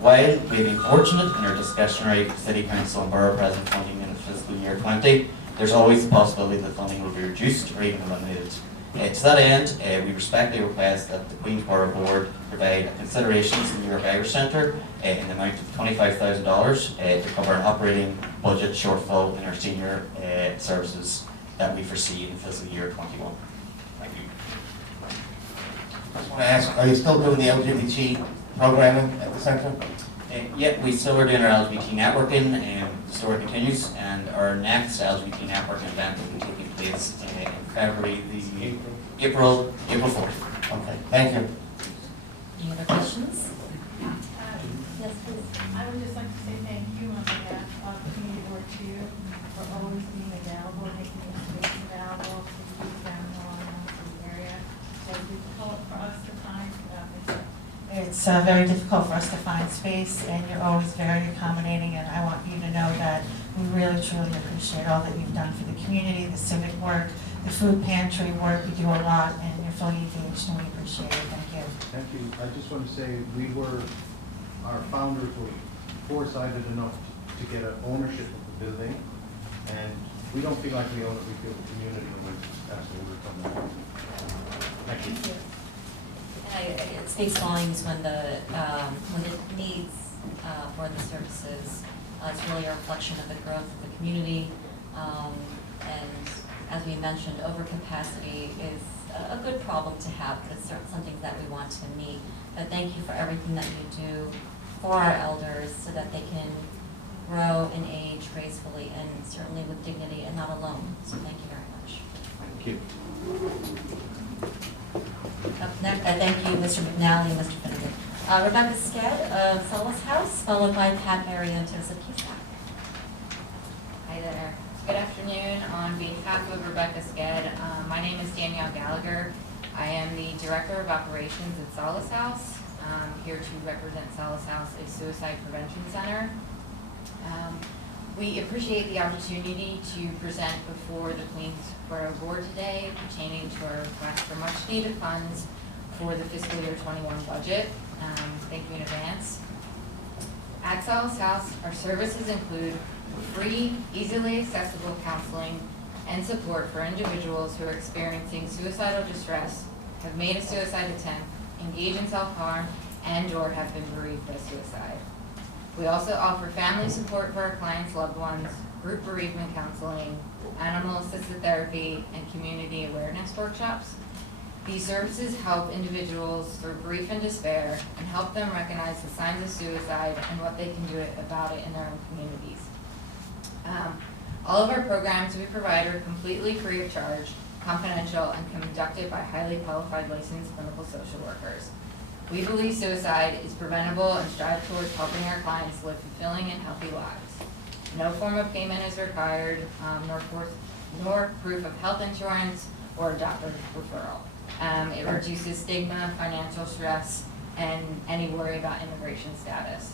While we have been fortunate in our discretionary City Council and Borough President funding in fiscal year 20, there's always the possibility that funding will be reduced or even eliminated. To that end, we respectfully request that the Queensborough Board provide a consideration to the New York Irish Centre in the amount of $25,000 to cover an operating budget shortfall in our senior services. that we foresee in fiscal year 21. Thank you. I just want to ask, are you still doing the LGBT programming at the center? Yet we still are doing our LGBT networking, and the story continues, and our next LGBT networking event will be taking place in February, April 4th. Okay, thank you. Any other questions? Yes, please. I would just like to say thank you on behalf of the community board too for always being available, making your space available to the youth down in the area. So it's difficult for us to find this. It's very difficult for us to find space, and you're always very accommodating, and I want you to know that we really truly appreciate all that you've done for the community, the civic work, the food pantry work. You do a lot, and you're fully engaged, and we appreciate it. Thank you. Thank you. I just want to say our founders were foresighted enough to get an ownership of the building, and we don't feel like we own it, we feel the community owns it. That's what we're coming from. Thank you. It speaks volumes when the needs for the services, it's really a reflection of the growth of the community. And as we mentioned, overcapacity is a good problem to have, because it's something that we want to meet. But thank you for everything that you do for our elders so that they can grow and age gracefully and certainly with dignity and not alone. So thank you very much. Thank you. Up next, thank you, Mr. McNally and Mr. Finnegan. Rebecca Sked of Solace House, followed by Pat Marientos of Cusack. Hi there. Good afternoon. On behalf of Rebecca Sked, my name is Danielle Gallagher. I am the Director of Operations at Solace House. I'm here to represent Solace House, a suicide prevention center. We appreciate the opportunity to present before the Queensborough Board today pertaining to our request for much needed funds for the fiscal year 21 budget. Thank you in advance. At Solace House, our services include free, easily accessible counseling and support for individuals who are experiencing suicidal distress, have made a suicide attempt, engage in self-harm, and/or have been bereaved by suicide. We also offer family support for our clients' loved ones, group bereavement counseling, animal-assisted therapy, and community awareness workshops. These services help individuals through grief and despair and help them recognize the signs of suicide and what they can do about it in their own communities. All of our programs we provide are completely free of charge, confidential, and conducted by highly qualified licensed clinical social workers. We believe suicide is preventable and strive towards helping our clients live fulfilling and healthy lives. No form of payment is required, nor proof of health insurance or a doctor referral. It reduces stigma, financial stress, and any worry about immigration status.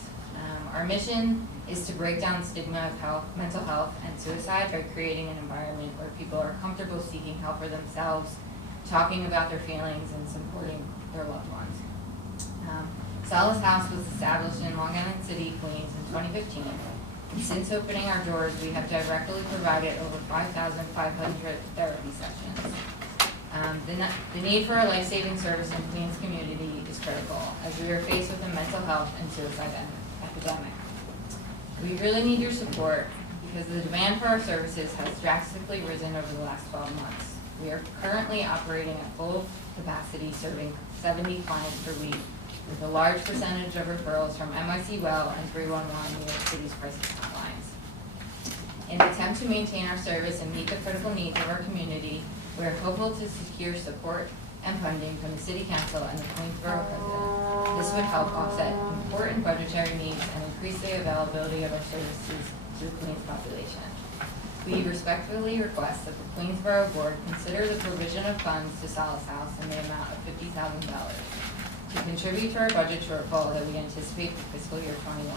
Our mission is to break down stigma of mental health and suicide by creating an environment where people are comfortable seeking help for themselves, talking about their feelings, and supporting their loved ones. Solace House was established in Long Island City, Queens in 2015. And since opening our doors, we have directly provided over 5,500 therapy sessions. The need for a life-saving service in Queens community is critical, as we are faced with a mental health and suicide epidemic. We really need your support because the demand for our services has drastically risen over the last 12 months. We are currently operating at full capacity, serving 70 clients per week, with a large percentage of referrals from MIC Well and 311 New York City's crisis hotlines. In an attempt to maintain our service and meet the critical needs of our community, we are hopeful to secure support and funding from the City Council and the Queensborough President. This would help offset important budgetary needs and increase the availability of our services to the Queens population. We respectfully request that the Queensborough Board consider the provision of funds to Solace House in the amount of $50,000 to contribute to our budget shortfall that we anticipate for fiscal year 21.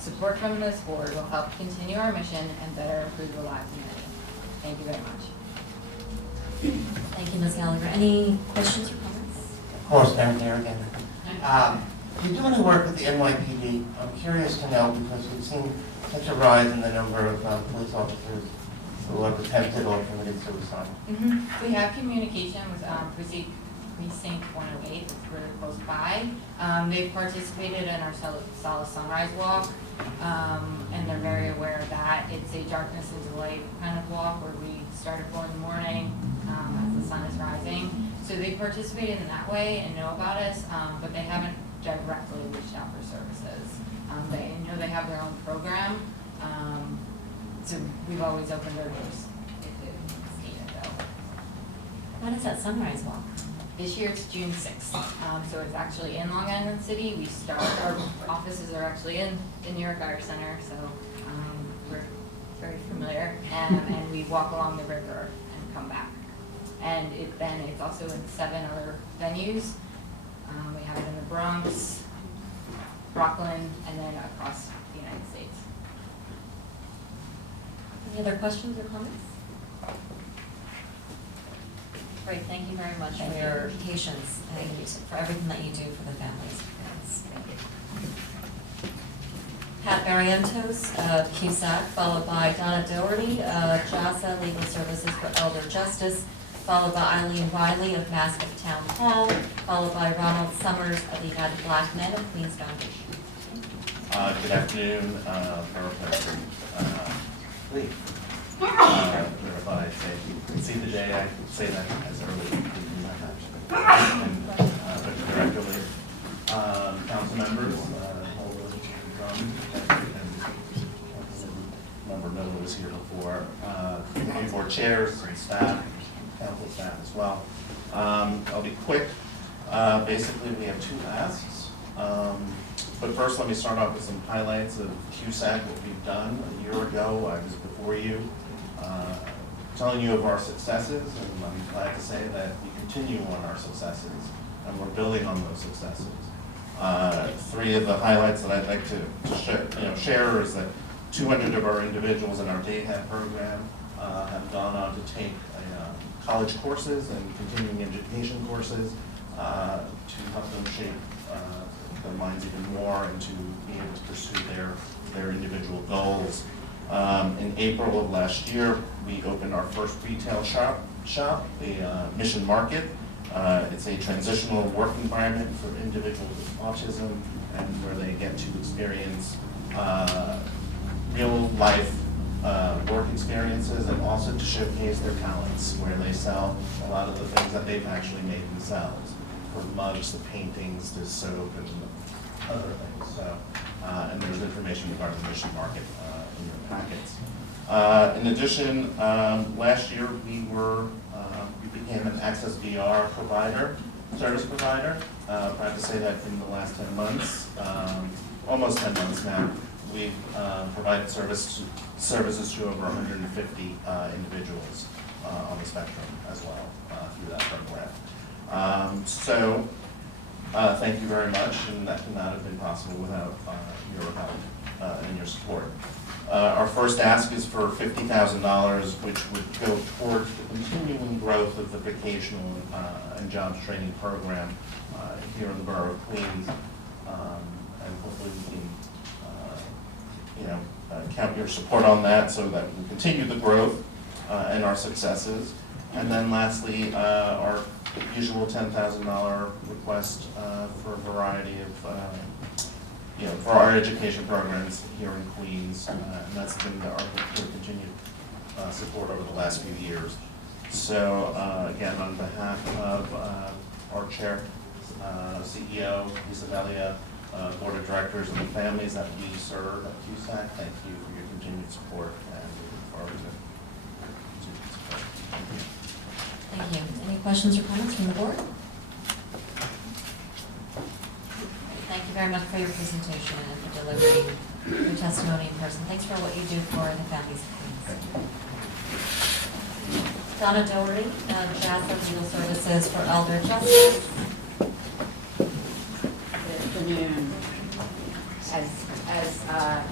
Support from this board will help continue our mission and better improve the lives of many. Thank you very much. Thank you, Ms. Gallagher. Any questions or comments? Of course, down there again. You do any work with the NYPD? I'm curious to know because we've seen such a rise in the number of police officers who have attempted or committed suicide. We have communication with precinct 108, it's really close by. They've participated in our Solid Sunrise Walk, and they're very aware of that. It's a darkness into light kind of walk where we start at 4 in the morning as the sun is rising. So they participated in that way and know about us, but they haven't directly reached out for services. They know they have their own program, so we've always opened our doors if it's needed though. When is that sunrise walk? This year it's June 6th, so it's actually in Long Island City. Our offices are actually in the New York Irish Center, so we're very familiar. And we walk along the river and come back. And then it's also in 7 other venues. We have it in the Bronx, Brooklyn, and then across the United States. Any other questions or comments? Great, thank you very much for your patience and for everything that you do for the families. Yes, thank you. Pat Barrientos of CUSAC, followed by Donna Doherty of JASA Legal Services for Elder Justice, followed by Eileen Wiley of Maspeth Town Hall, followed by Ronald Summers of the United Black Men of Queens Foundation. Good afternoon, Borough President Lee. Verify, say, you can see the day, I could say that as early as and Director Lee, council members, Member Miller was here before, committee board chairs and staff, council staff as well. I'll be quick. Basically, we have 2 asks. But first, let me start off with some highlights of CUSAC, what we've done. A year ago, I was before you, telling you of our successes, and I'm glad to say that we continue on our successes, and we're building on those successes. 3 of the highlights that I'd like to share is that 200 of our individuals in our day hat program have gone on to take college courses and continuing education courses to help them shape their minds even more and to be able to pursue their individual goals. In April of last year, we opened our first retail shop, a Mission Market. It's a transitional work environment for individuals with autism and where they get to experience real life work experiences and also to showcase their talents, where they sell a lot of the things that they've actually made themselves, from mugs to paintings to soap and other things. So, and there's information regarding the Mission Market in your packets. In addition, last year we became an Access VR service provider. Proud to say that in the last 10 months, almost 10 months now, we've provided services to over 150 individuals on the spectrum as well through that program. So thank you very much, and that could not have been possible without your help and your support. Our first ask is for $50,000, which would go towards the continuing growth of the vocational and jobs training program here in the Borough of Queens, and hopefully we can count your support on that so that we continue the growth and our successes. And then lastly, our usual $10,000 request for a variety of, for our education programs here in Queens, and that's been our continued support over the last few years. So again, on behalf of our chair, CEO, Isabella, board of directors, and the families that we serve at CUSAC, thank you for your continued support, and we look forward to continued support. Thank you. Any questions or comments from the board? Thank you very much for your presentation and for delivering your testimony in person. Thanks for what you do for the families of Queens. Donna Doherty, JASA Legal Services for Elder Justice. Good afternoon. As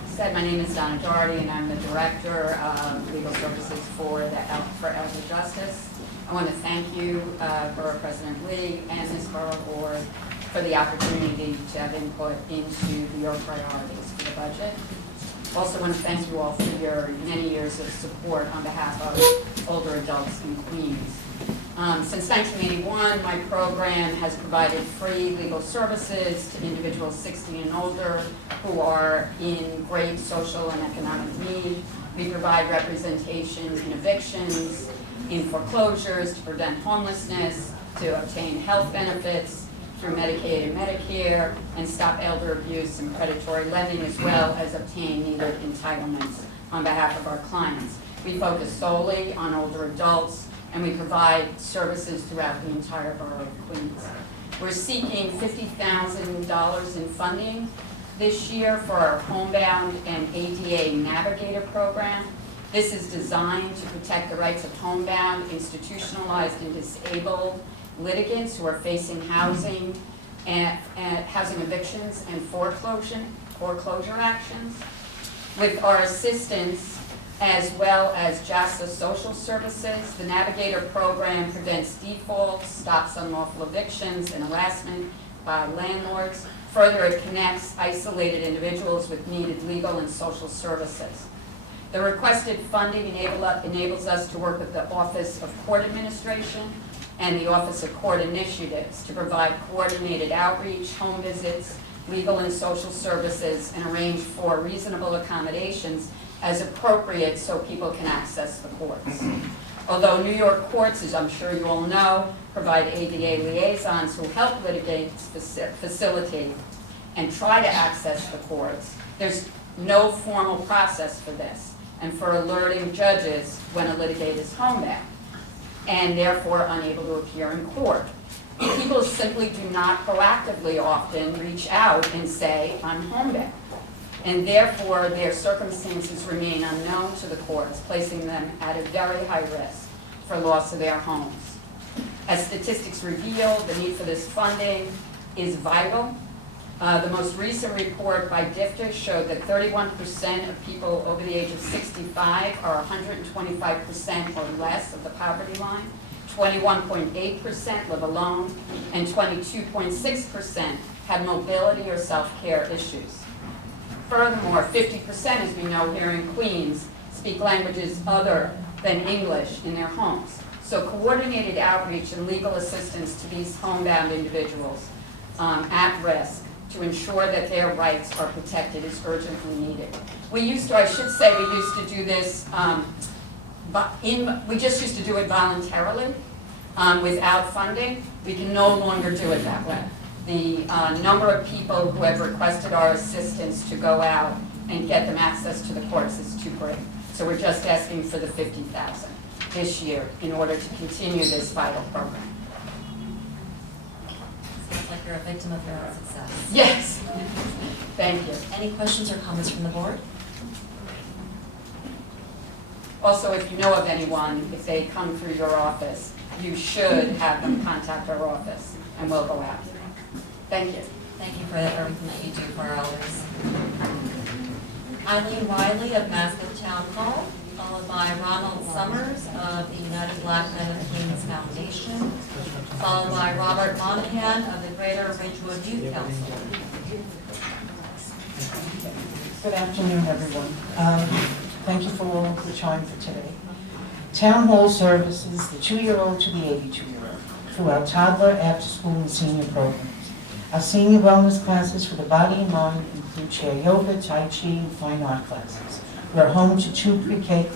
said, my name is Donna Doherty, and I'm the Director of Legal Services for Elder Justice. I want to thank you, Borough President Lee, and this Borough Board for the opportunity to have input into your priorities for the budget. Also want to thank you all for your many years of support on behalf of older adults in Queens. Since 1981, my program has provided free legal services to individuals 60 and older who are in great social and economic need. We provide representation in evictions, in foreclosures, to prevent homelessness, to obtain health benefits through Medicaid and Medicare, and stop elder abuse and predatory lending, as well as obtain needed entitlements on behalf of our clients. We focus solely on older adults, and we provide services throughout the entire borough of Queens. We're seeking $50,000 in funding this year for our Homebound and ADA Navigator program. This is designed to protect the rights of homebound, institutionalized, and disabled litigants who are facing housing evictions and foreclosure actions. With our assistance, as well as JASA Social Services, the Navigator program prevents defaults, stops unlawful evictions and harassment by landlords. Further, it connects isolated individuals with needed legal and social services. The requested funding enables us to work with the Office of Court Administration and the Office of Court Initiatives to provide coordinated outreach, home visits, legal and social services, and arrange for reasonable accommodations as appropriate so people can access the courts. Although New York courts, as I'm sure you all know, provide ADA liaisons who help litigants facilitate and try to access the courts, there's no formal process for this and for alerting judges when a litigant is homebound and therefore unable to appear in court. People simply do not proactively often reach out and say, I'm homebound, and therefore their circumstances remain unknown to the courts, placing them at a very high risk for loss of their homes. As statistics reveal, the need for this funding is vital. The most recent report by DFTA showed that 31% of people over the age of 65 are 125% or less of the poverty line, 21.8% live alone, and 22.6% have mobility or self-care issues. Furthermore, 50%, as we know here in Queens, speak languages other than English in their homes. So coordinated outreach and legal assistance to these homebound individuals at risk to ensure that their rights are protected is urgently needed. We used to do this, we just used to do it voluntarily without funding. We can no longer do it that way. The number of people who have requested our assistance to go out and get them access to the courts is too great. So we're just asking for the $50,000 this year in order to continue this vital program. Sounds like you're a victim of your own success. Yes. Thank you. Any questions or comments from the board? Also, if you know of anyone, if they come through your office, you should have them contact our office, and we'll go out. Thank you. Thank you for everything that you do for our elders. Eileen Wiley of Mascot Town Hall, followed by Ronald Summers of the United Black Men of Queens Foundation, followed by Robert Monahan of the Greater Ridgewood Youth Council. Good afternoon, everyone. Thank you for all the time for today. Town Hall services the 2-year-old to the 82-year-old through our toddler, after-school, and senior programs. Our senior wellness classes for the body and mind include chair yoga, tai chi, and fine art classes. We're home to 2 pre-K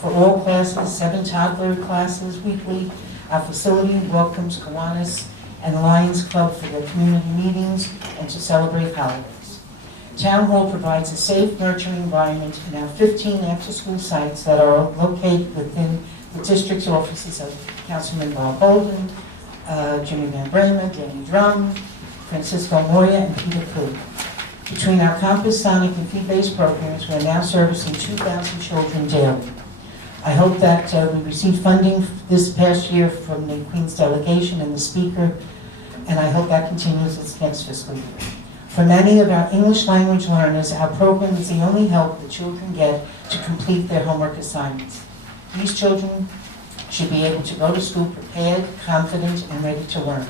for all classes, 7 toddler classes weekly. Our facility welcomes Kiwanis and Lions Club for their community meetings and to celebrate holidays. Town Hall provides a safe, nurturing environment in our 15 after-school sites that are located within the district's offices of Councilman Bob Bolden, Jimmy Van Bramer, Danny Drum, Francisco Moya, and Peter Pooh. Between our Compass, Sonic, and fee-based programs, we are now servicing 2,000 children daily. I hope that we received funding this past year from the Queen's delegation and the Speaker, and I hope that continues this next fiscal year. For many of our English language learners, our program is the only help the children get to complete their homework assignments. These children should be able to go to school prepared, confident, and ready to learn.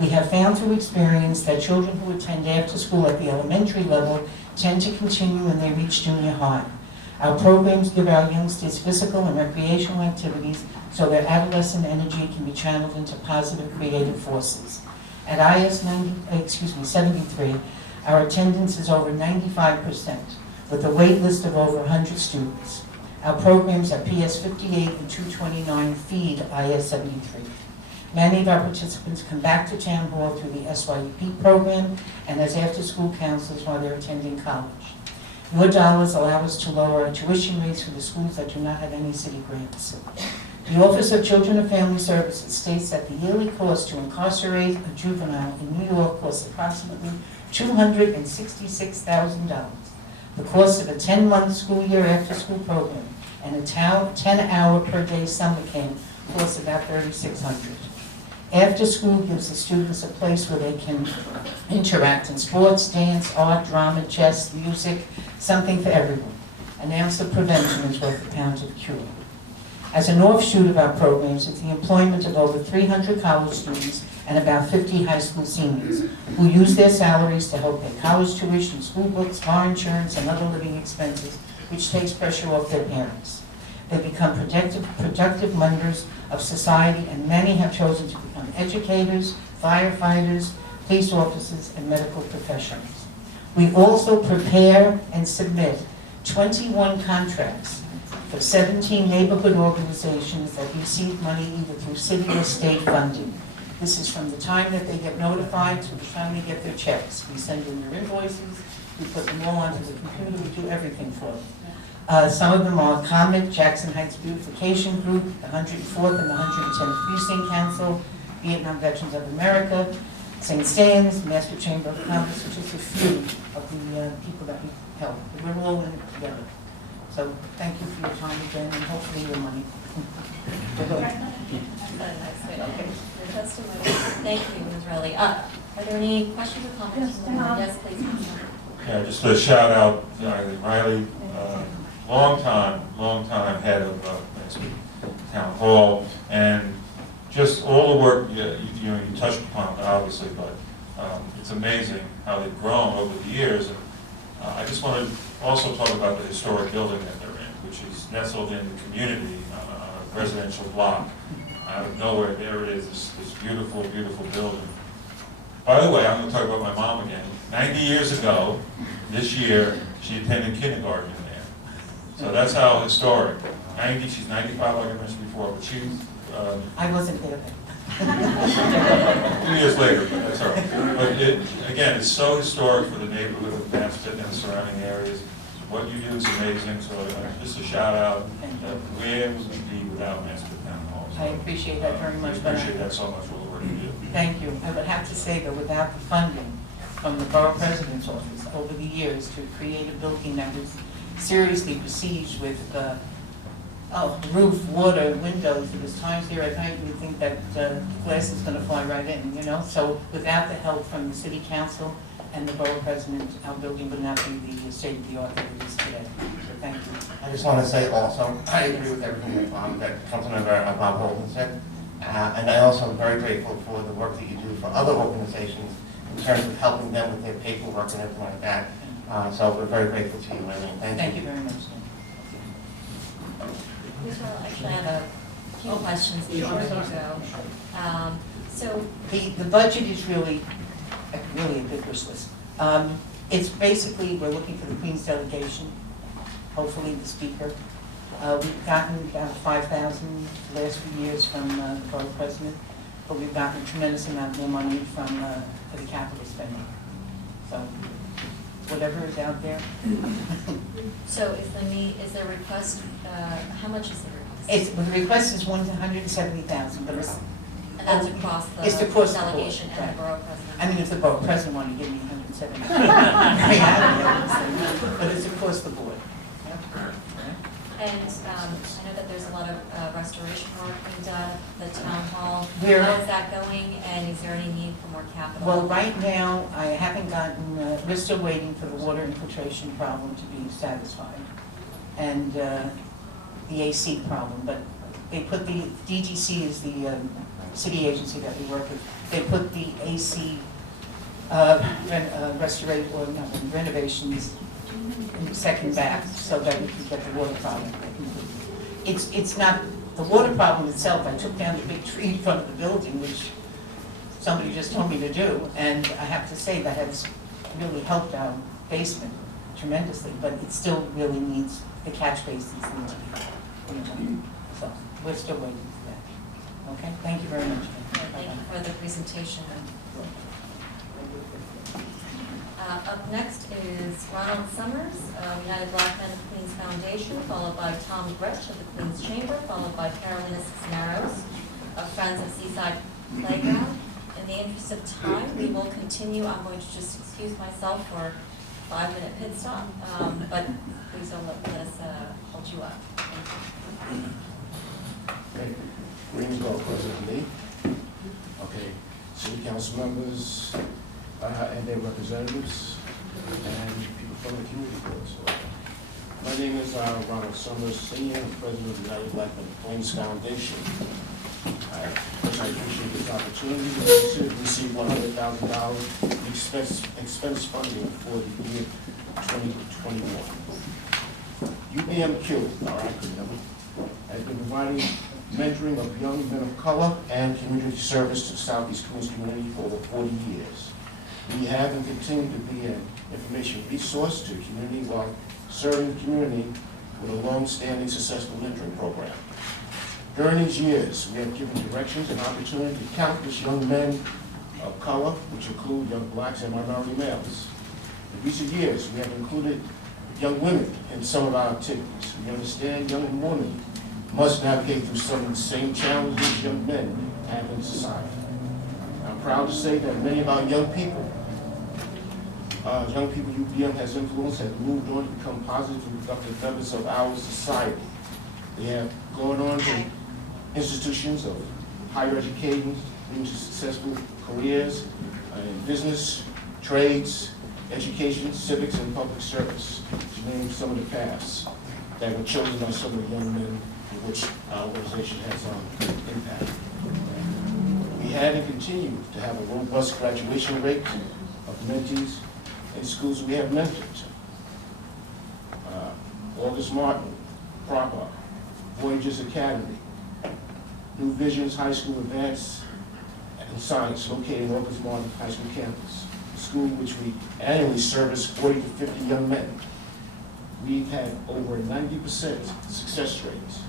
We have found through experience that children who attend after school at the elementary level tend to continue when they reach junior high. Our programs give our youngsters physical and recreational activities so their adolescent energy can be channeled into positive creative forces. At IS 73, our attendance is over 95%, with a wait list of over 100 students. Our programs at PS 58 and 229 feed IS 73. Many of our participants come back to Town Hall through the SYEP program and as after-school counselors while they're attending college. Your dollars allow us to lower our tuition rates for the schools that do not have any city grants. The Office of Children and Family Services states that the yearly cost to incarcerate a juvenile in New York costs approximately $266,000. The cost of a 10-month school year after-school program and a 10-hour per day summer camp costs about $3,600. After school gives the students a place where they can interact in sports, dance, art, drama, chess, music, something for everyone. An ounce of prevention is worth a pound of cure. As an offshoot of our programs is the employment of over 300 college students and about 50 high school seniors who use their salaries to help pay college tuition, school books, car insurance, and other living expenses, which takes pressure off their parents. They become productive members of society, and many have chosen to become educators, firefighters, police officers, and medical professionals. We also prepare and submit 21 contracts for 17 neighborhood organizations that receive money either through city or state funding. This is from the time that they get notified to the time they get their checks. We send in their invoices, we put them all onto the computer, we do everything for them. Some of them are Comet, Jackson Heights Beautification Group, the 104th and the 110th Precinct Council, Vietnam Veterans of America, St. Stan's, Master Chamber of Commerce, which is a few of the people that we help. We're all in it together. So thank you for your time again, and hopefully your money. Thank you, Ms. Rowley. Are there any questions or comments? Yes, please. Yeah, just a shout out to Eileen Riley, long time head of Town Hall, and just all the work you touched upon, obviously, but it's amazing how they've grown over the years. And I just want to also talk about the historic building that they're in, which is nestled in the community on a residential block. Out of nowhere, there it is, this beautiful, beautiful building. By the way, I'm going to talk about my mom again. 90 years ago, this year, she attended kindergarten in there. So that's how historic. 90, she's 95, like I mentioned before, but she... I wasn't there then. 2 years later, but that's all right. But again, it's so historic for the neighborhood of Maspeth and the surrounding areas. What you do is amazing, so just a shout out that where would we be without Maspeth Town Hall? So, I appreciate that very much. I appreciate that so much, all the work you do. Thank you. I would have to say that without the funding from the Borough President's Office over the years to create a building that was seriously besieged with roof, water, windows, there was times there at night you think that glass is going to fly right in, you know? So without the help from the City Council and the Borough President, our building would not be the state of the art that it is today. So thank you. I just want to say also, I agree with everything that Councilmember Bob Holden said. And I also am very grateful for the work that you do for other organizations in terms of helping them with their paperwork and everything like that. So we're very grateful to you, Eileen. Thank you very much. Actually, I have a few questions before you go. So the budget is really a big wish list. It's basically, we're looking for the Queen's delegation, hopefully the Speaker. We've gotten about 5,000 the last few years from the Borough President, but we've gotten a tremendous amount more money for the capital spending. So whatever is out there. So is the request, how much is the request? The request is 170,000, but it's... And that's across the delegation and the Borough President? I mean, if the Borough President wanted to give me 170,000, but it's across the board. And I know that there's a lot of restoration work being done at the town hall. How is that going, and is there any need for more capital? Well, right now, I haven't gotten, we're still waiting for the water infiltration problem to be satisfied, and the AC problem, but they put the, DGC is the city agency that we work with, they put the AC renovations in the second bath so that we can get the water problem. It's not, the water problem itself, I took down the big tree in front of the building, which somebody just told me to do, and I have to say that has really helped our basement tremendously, but it still really needs, the catch basins need to be, so we're still waiting for that. Okay, thank you very much. Thank you for the presentation. Up next is Ronald Summers, United Black Men of Queens Foundation, followed by Tom Gretsch of the Queens Chamber, followed by Carolina Cisneros of Friends of Seaside Playground. In the interest of time, we will continue. I'm going to just excuse myself for a 5-minute pit stop, but please don't let us hold you up. Thank you. Greetings, Borough President Lee. Okay, City Council members and their representatives and people from the community boards. My name is Ronald Summers, Senior President of the United Black Men of Queens Foundation. I appreciate this opportunity to receive $100,000 expense funding for the year 2021. UBMQ, our acronym, has been providing mentoring of young men of color and community service to Southeast Queens community for over 40 years. We have and continue to be an information resource to the community while serving the community with a long-standing successful mentoring program. During these years, we have given directions and opportunity to countless young men of color, which include young blacks and minority males. In recent years, we have included young women in some of our activities. We understand young women must navigate through some of the same challenges young men have in society. I'm proud to say that many of our young people UBM has influenced, have moved on to become positive and productive members of our society. They have gone on to institutions of higher education, into successful careers in business, trades, education, civics, and public service, to name some of the paths that were chosen by some of the young men in which our organization has impact. We had and continue to have a robust graduation rate of mentees in schools we have mentored. August Martin, Proper, Voyagers Academy, New Visions High School Advanced in Science, located in August Martin High School campus, a school which we annually service 40 to 50 young men. We've had over 90% success rates.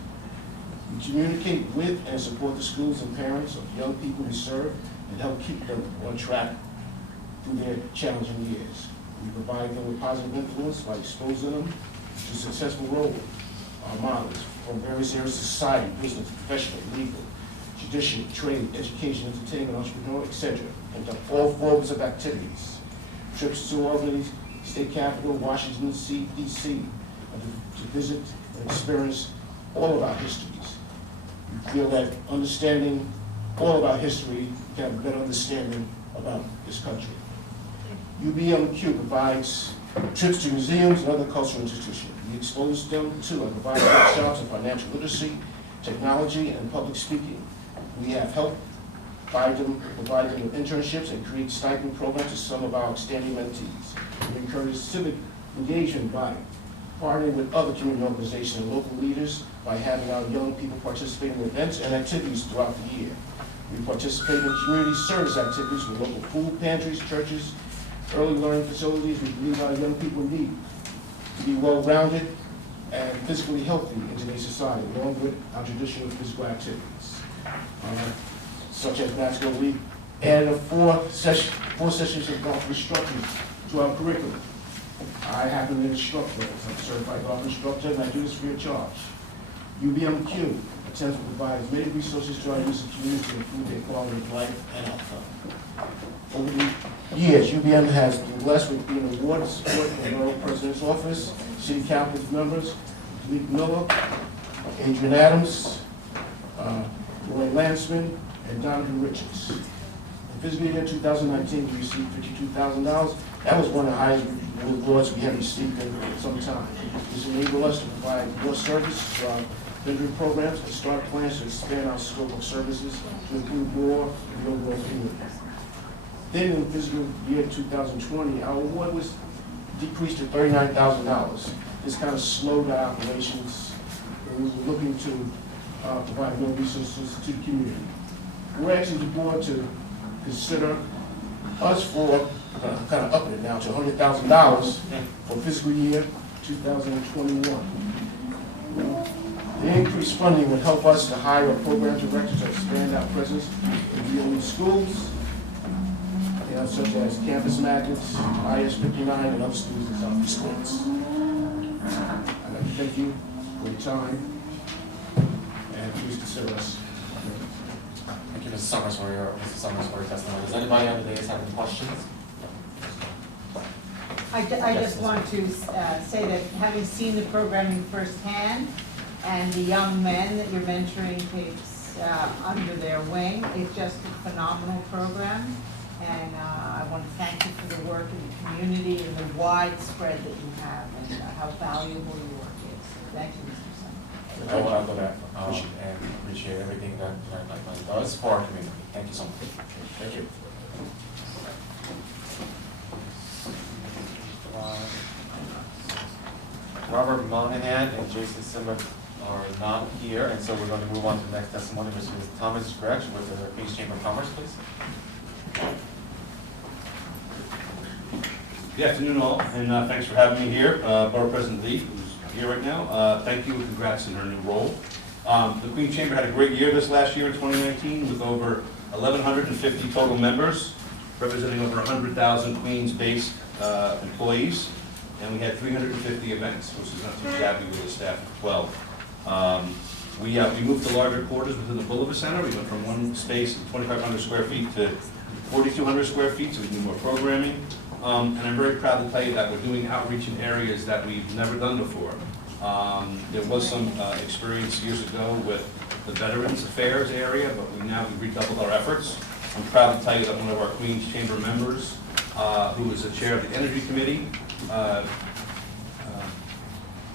We communicate with and support the schools and parents of young people we serve and help keep them on track through their challenging years. We provide them with positive influence by exposing them to successful role models from various areas of society, business, professional, legal, judicial, trade, education, entertainment, entrepreneur, etc. And all forms of activities. Trips to Albany State Capitol, Washington, D.C., to visit and experience all of our histories. We feel that understanding all of our history, we have a better understanding about this country. UBMQ provides trips to museums and other cultural institutions. We expose them to and provide workshops in financial literacy, technology, and public speaking. We have helped provide them with internships and create stipend programs to some of our outstanding mentees. We encourage civic engagement by partnering with other community organizations and local leaders by having our young people participate in events and activities throughout the year. We participate in community service activities with local food pantries, churches, early learning facilities. We believe our young people need to be well-rounded and physically healthy in today's society, along with our traditional physical activities, such as basketball. We added four sessions of golf instruction to our curriculum. I happen to instruct those. I'm a certified golf instructor, and I do this free of charge. UBMQ attempts to provide as many resources to our youth and community to improve their quality of life and outcome. Over the years, UBM has been blessed with being awarded support from the Borough President's Office, City Council members, Malik Miller, Adrian Adams, Roy Lansman, and Donovan Richards. In fiscal year 2019, we received $52,000. That was one of the highest awards we have received in some time. This enabled us to provide more service to our mentoring programs and start plans to expand our scope of services to include more in the overall community. Then in fiscal year 2020, our award was decreased to $39,000. This kind of slowed our operations, and we were looking to provide more resources to the community. We're asking the board to consider us for, kind of upping it now to $100,000 for fiscal year 2021. The increased funding would help us to hire a program director to expand our presence in DOE schools, such as Campus Magnets, IS 59, and other schools in Southeast Queens. I'd like to thank you for your time, and please consider us. Thank you, Mrs. Summers, for your testimony. Does anybody on the dais have any questions? I just want to say that having seen the programming firsthand and the young men that you're mentoring takes under their wing, it's just a phenomenal program. And I want to thank you for the work in the community and the widespread that you have and how valuable your work is. Thank you, Mr. Summers. I want to go back and appreciate everything that does for our community. Thank you so much. Thank you. Robert Monahan and Jason Simba are not here, and so we're going to move on to the next testimony, which is Thomas Gretsch with the Queens Chamber of Commerce, please. Good afternoon, all, and thanks for having me here. Borough President Lee, who's here right now, thank you and congrats on her new role. The Queens Chamber had a great year this last year in 2019 with over 1,150 total members, representing over 100,000 Queens-based employees, and we had 350 events, which is not too shabby with a staff of 12. We moved to larger quarters within the Boulevard Center. We went from one space, 2,500 square feet, to 4,200 square feet, so we can do more programming. And I'm very proud to tell you that we're doing outreach in areas that we've never done before. There was some experience years ago with the Veterans Affairs area, but we've redoubled our efforts. I'm proud to tell you that one of our Queens Chamber members, who is the chair of the Energy Committee,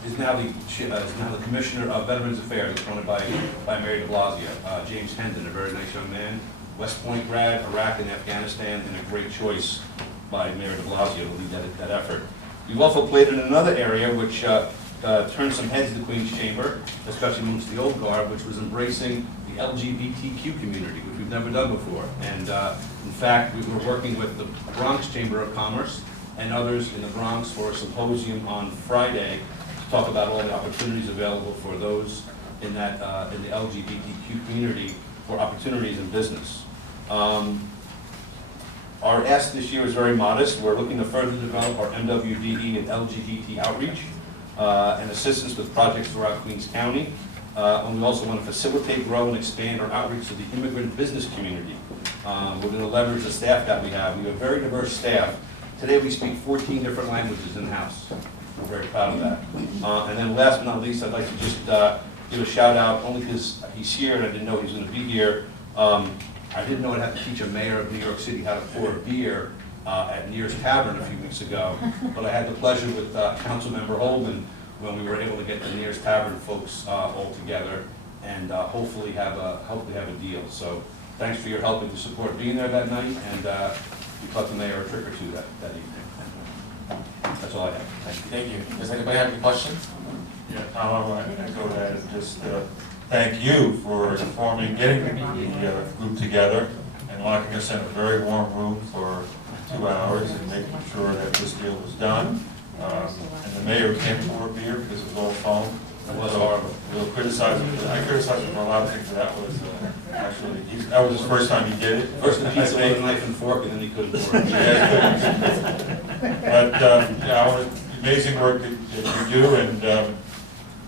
is now the Commissioner of Veterans Affairs, appointed by Mayor de Blasio. James Hendon, a very nice young man, West Point grad, Iraq and Afghanistan, and a great choice by Mayor de Blasio to lead that effort. We've also played in another area which turned some heads in the Queens Chamber, especially amongst the old guard, which was embracing the LGBTQ community, which we've never done before. And in fact, we were working with the Bronx Chamber of Commerce and others in the Bronx for a symposium on Friday to talk about all the opportunities available for those in the LGBTQ community for opportunities in business. Our ask this year is very modest. We're looking to further develop our MWDE and LGBT outreach and assistance with projects throughout Queens County. And we also want to facilitate, grow, and expand our outreach to the immigrant business community. We're going to leverage the staff that we have. We have a very diverse staff. Today we speak 14 different languages in-house. We're very proud of that. And then last but not least, I'd like to just give a shout out, only because he's here and I didn't know he was going to be here. I didn't know I'd have to teach a mayor of New York City how to pour a beer at Near's Tavern a few weeks ago, but I had the pleasure with Councilmember Holden when we were able to get the Near's Tavern folks all together and hopefully have a deal. So thanks for your help and your support being there that night, and we taught the mayor a trick or two that evening. That's all I have. Thank you. Does anybody have any questions? Yeah, Tom, I want to echo that and just thank you for getting the group together and locking us in a very warm room for 2 hours and making sure that this deal was done. And the mayor came for a beer because it was all phone. So we'll criticize him. I criticized him for a lot of things, but that was actually, that was his first time he did it. First the pizza with a knife and fork, and then he couldn't pour it. But yeah, amazing work that you do, and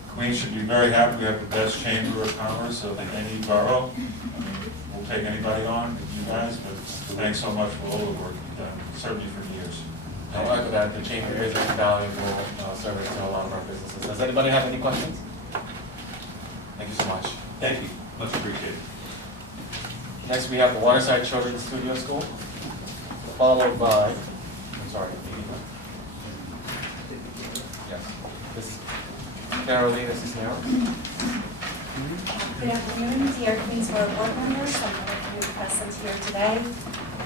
Queens should be very happy. We have the best chamber of commerce of any borough. We'll take anybody on, you guys, but thanks so much for all the work you've done, certainly for years. I'll echo that. The chamber is a valuable service to a lot of our businesses. Does anybody have any questions? Thank you so much. Thank you. Much appreciated. Next, we have the Waterside Children's Studio School, followed by, I'm sorry, yes, this is Carolina Cisneros. Good afternoon, dear Queensboro board members. you present here today.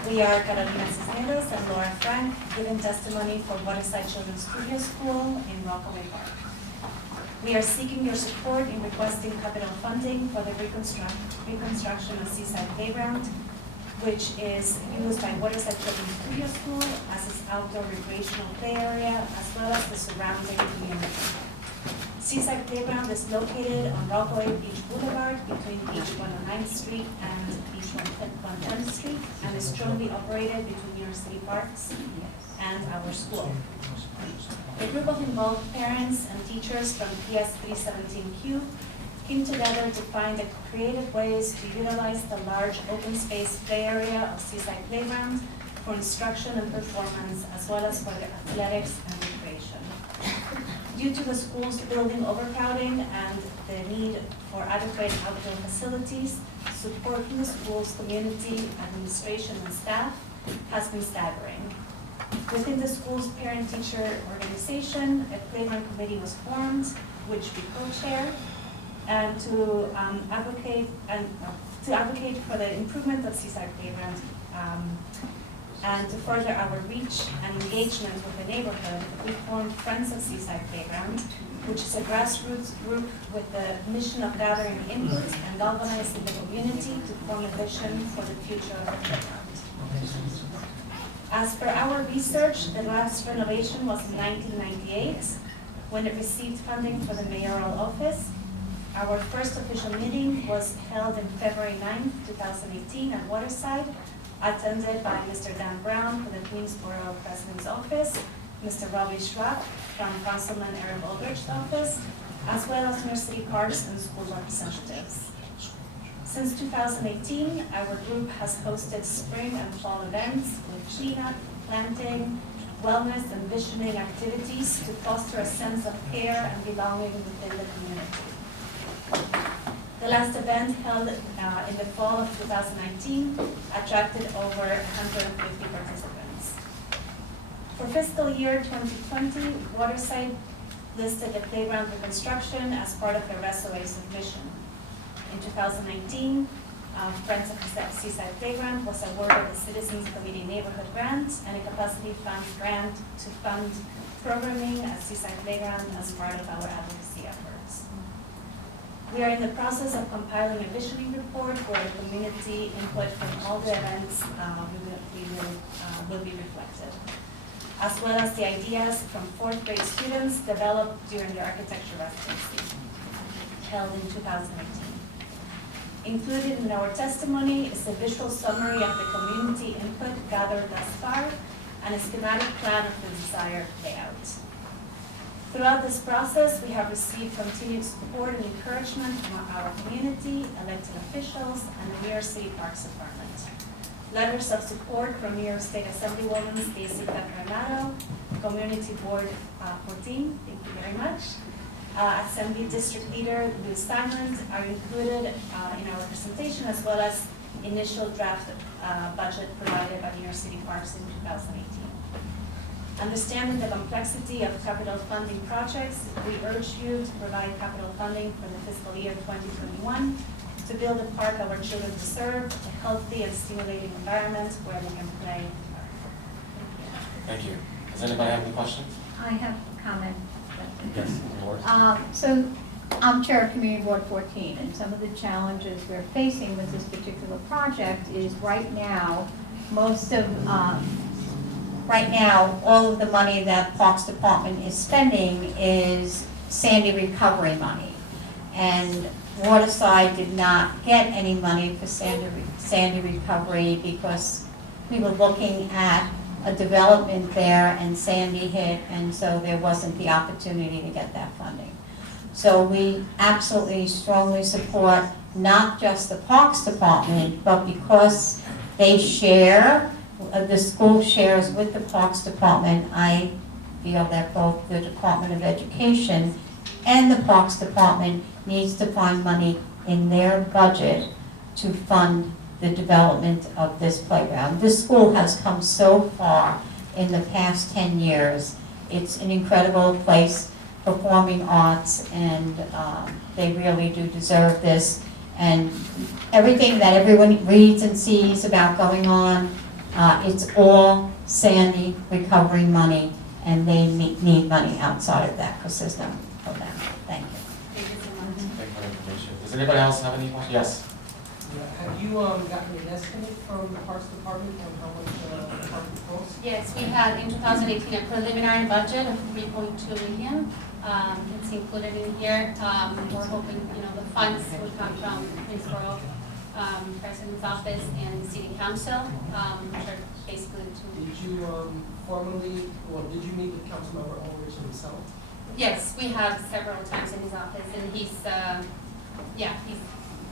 We are Carolina Cisneros and Laura Frank, giving testimony for Waterside Children's Studio School in Rockaway Park. We are seeking your support in requesting capital funding for the reconstruction of Seaside Playground, which is used by Waterside Children's Studio School as its outdoor recreational play area, as well as the surrounding community. Seaside Playground is located on Rockaway Beach Boulevard between Beach 109th Street and Beach 110th Street, and is jointly operated between New York City Parks and our school. A group of involved parents and teachers from PS 317Q came together to find creative ways to utilize the large open space play area of Seaside Playground for instruction and performance, as well as for the athletics and recreation. Due to the school's building overcrowding and the need for adequate outdoor facilities, support from the school's community, administration, and staff has been staggering. Within the school's parent-teacher organization, a playground committee was formed, which we co-chair, and to advocate for the improvement of Seaside Playground, and to further our reach and engagement with the neighborhood, we formed Friends of Seaside Playground, which is a grassroots group with the mission of gathering input and galvanizing the community to form a vision for the future of the playground. As per our research, the last renovation was in 1998, when it received funding for the mayoral office. Our first official meeting was held in February 9, 2018 at Waterside, attended by Mr. Dan Brown from the Queens Borough President's Office, Mr. Robbie Schrapp from Councilman Eric Aldrich's office, as well as New York City Parks and school representatives. Since 2018, our group has hosted spring and fall events with cleanup, planting, wellness, and visioning activities to foster a sense of care and belonging within the community. The last event held in the fall of 2019 attracted over 150 participants. For fiscal year 2020, Waterside listed the playground reconstruction as part of the RESOA's vision. In 2019, Friends of Seaside Playground was awarded the Citizens Committee Neighborhood Grant and a Capacity Fund grant to fund programming at Seaside Playground as part of our advocacy efforts. We are in the process of compiling a visioning report where the community input from all the events will be reflected, as well as the ideas from 4th grade students developed during the architecture residency held in 2018. Included in our testimony is a visual summary of the community input gathered thus far and a schematic plan of the desired layout. Throughout this process, we have received continued support and encouragement from our community, elected officials, and the New York City Parks Department. Letters of support from New York State Assemblywoman Stacey Petranato, Community Board 14, thank you very much. Assembly District Leader Lou Simons are included in our presentation, as well as initial draft budget provided by New York City Parks in 2018. Understanding the complexity of capital funding projects, we urge you to provide capital funding for the fiscal year 2021 to build a park our children deserve, a healthy and stimulating environment where they can play. Thank you. Does anybody have any questions? I have a comment. Yes, Laura. So I'm Chair of Community Board 14, and some of the challenges we're facing with this particular project is right now, all of the money that Parks Department is spending is Sandy recovery money. And Waterside did not get any money for Sandy recovery because we were looking at a development there and Sandy hit, and so there wasn't the opportunity to get that funding. So we absolutely strongly support not just the Parks Department, but because they share, the school shares with the Parks Department, I feel that both the Department of Education and the Parks Department needs to find money in their budget to fund the development of this playground. This school has come so far in the past 10 years. It's an incredible place, performing arts, and they really do deserve this. And everything that everyone reads and sees about going on, it's all Sandy recovery money, and they need money outside of that ecosystem for them. Thank you. Thank you so much. Thank you for the information. Does anybody else have any questions? Yes. Have you gotten an estimate from the Parks Department on how much the park costs? Yes, we had in 2018 a preliminary budget of 3.2 million. It's included in here. We're hoping, the funds would come from Queensborough President's Office and City Council, which are basically the two. Did you did you meet with Councilmember Ulrich himself? Yes, we have several times in his office, and he's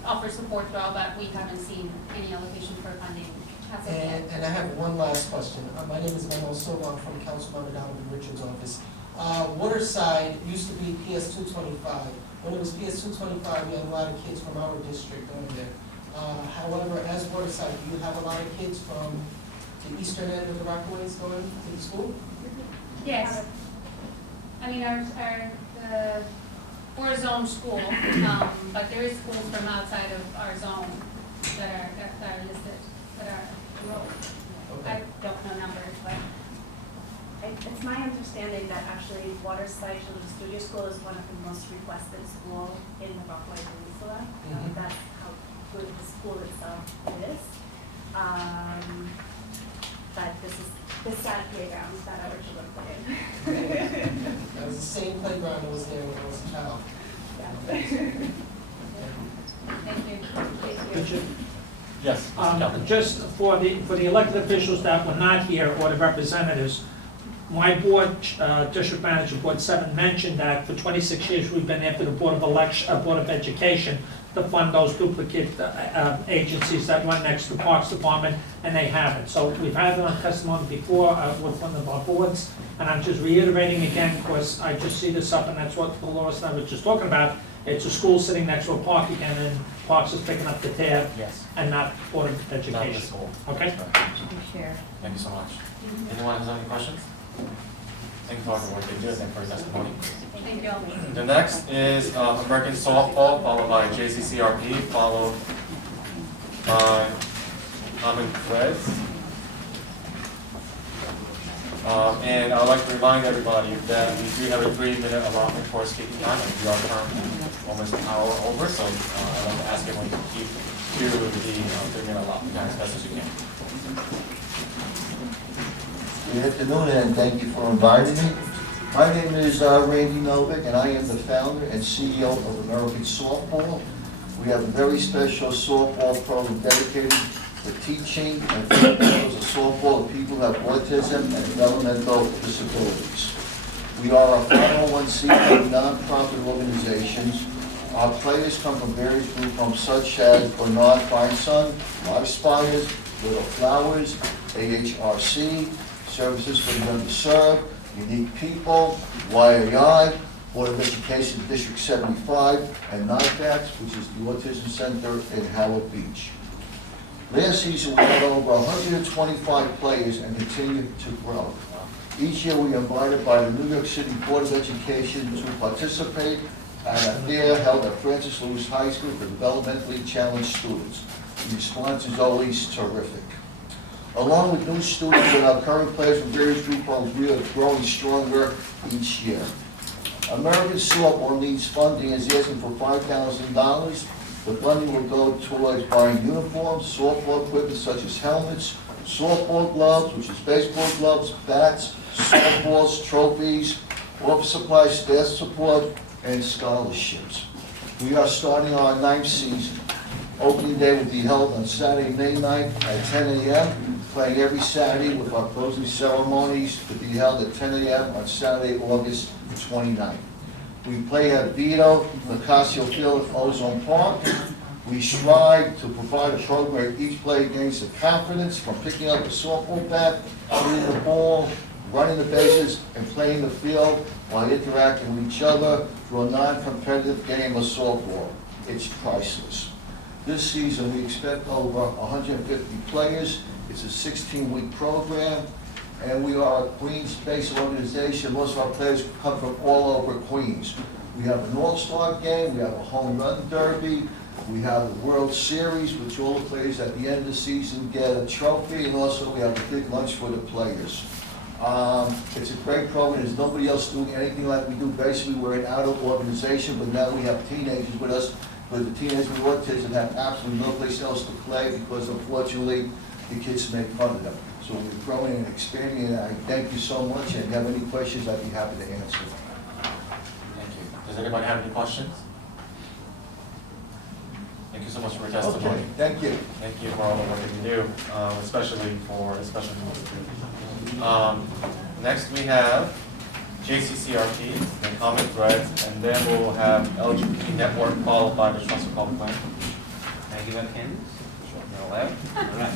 offered support well, but we haven't seen any allocation for funding as of yet. And I have one last question. My name is Manuel Silva. I'm from Councilmember Donovan Richards' office. Waterside used to be PS 225. When it was PS 225, we had a lot of kids from our district going there. However, as Waterside, do you have a lot of kids from the eastern end of the Rockaways going to the school? Yes. I mean, we're a zone school, but there is schools from outside of our zone that are listed, that are enrolled. I don't know numbers, but. It's my understanding that actually Waterside Children's Studio School is one of the most requested schools in the Rockaway Peninsula. That's how good the school itself is. But this sad playground that our children play in. That was the same playground that was there when I was a child. Thank you. Yes. Just for the elected officials that were not here, or the representatives, my board, District Manager, Board 7, mentioned that for 26 years we've been after the Board of Education to fund those duplicate agencies that run next to the Parks Department, and they haven't. So we've had it on testimony before with one of our boards, and I'm just reiterating again, because I just see this up, and that's what Dolores and I were just talking about. It's a school sitting next to a park again, and Parks is picking up the tab, Yes. and not Board of Education. Not the school. Okay? Thank you so much. Anyone has any questions? Thank you for the work they do. Thank you for your testimony. Thank you all. The next is American Softball, followed by JCCRP, followed by Common Threads. And I'd like to remind everybody that we do have a 3-minute allotment for speaking time, and we are currently almost an hour over, so I'd like to ask everyone to keep to the 3-minute allotment as best as you can. Good afternoon, and thank you for inviting me. My name is Randy Novick, and I am the founder and CEO of American Softball. We have a very special softball program dedicated to teaching and fundamentals of softball to people who have autism and developmental disabilities. We are a 501c3 nonprofit organizations. Our players come from various group homes such as Bernard Feinson, Life Spires, Little Flowers, AHRC, Services for the Underserved, Unique People, YAI, Board of Education District 75, and NIFAX, which is the Autism Center in Howard Beach. Last season, we had over 125 players and continue to grow. Each year, we are invited by the New York City Board of Education to participate at a fair held at Francis Lewis High School for developmentally challenged students. The response is always terrific. Along with new students and our current players from various group homes, we are growing stronger each year. American Softball needs funding and is asking for $5,000. The funding will go towards buying uniforms, softball equipment such as helmets, softball gloves, which is baseball gloves, bats, softballs, trophies, office supplies, staff support, and scholarships. We are starting our 9th season. Opening day will be held on Saturday, May 9th at 10 a.m., playing every Saturday with our closing ceremonies to be held at 10 a.m. on Saturday, August 29th. We play at Vito Nicasio Field at Ozone Park. We strive to provide a program where each player gains the confidence from picking up a softball bat, hitting the ball, running the bases, and playing the field while interacting with each other through a non-competitive game of softball. It's priceless. This season, we expect over 150 players. It's a 16-week program, and we are a Queens-based organization. Most of our players come from all over Queens. We have an all-star game, we have a home run derby, We have the World Series, which all the players at the end of the season get a trophy, and also we have a big lunch for the players. It's a great program. There's nobody else doing anything like we do. Basically, we're an adult organization, but now we have teenagers with us. But the teenagers with autism have absolutely no place else to play because, unfortunately, the kids make fun of them. So we're growing and expanding, and I thank you so much. And if you have any questions, I'd be happy to answer. Thank you. Does anybody have any questions? Thank you so much for your testimony. Okay, thank you. Thank you for all the work that you do, especially for the special needs group. Next we have JCCRP, then Common Threads, and then we'll have LGBT Network followed by the Trust for Public Land. Thank you, Candace. You're allowed? All right.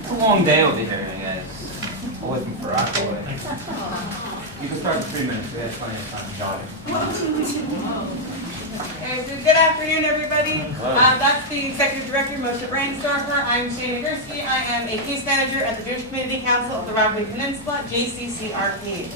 It's a long day over here, I guess. Away from Rockaway. You can start in 3 minutes. We have plenty of time. Got it. Good afternoon, everybody. Hello. That's the Executive Director, Moshe Brainstorfer. I'm Shane Gursky. I am a case manager at the Jewish Community Council of the Rockaway Peninsula, JCCRP.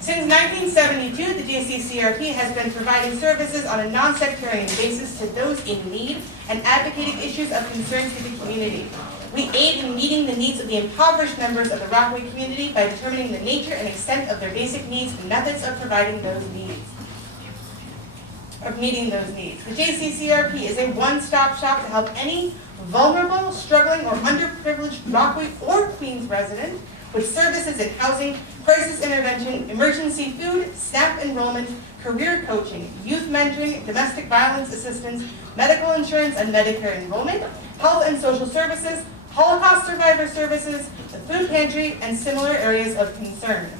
Since 1972, the JCCRP has been providing services on a non-sectarian basis to those in need and advocating issues of concern to the community. We aid in meeting the needs of the impoverished members of the Rockaway community by determining the nature and extent of their basic needs and methods of providing those needs. Of meeting those needs. The JCCRP is a one-stop shop to help any vulnerable, struggling, or underprivileged Rockaway or Queens resident with services in housing, crisis intervention, emergency food, staff enrollment, career coaching, youth mentoring, domestic violence assistance, medical insurance and Medicare enrollment, health and social services, Holocaust survivor services, the food pantry, and similar areas of concern.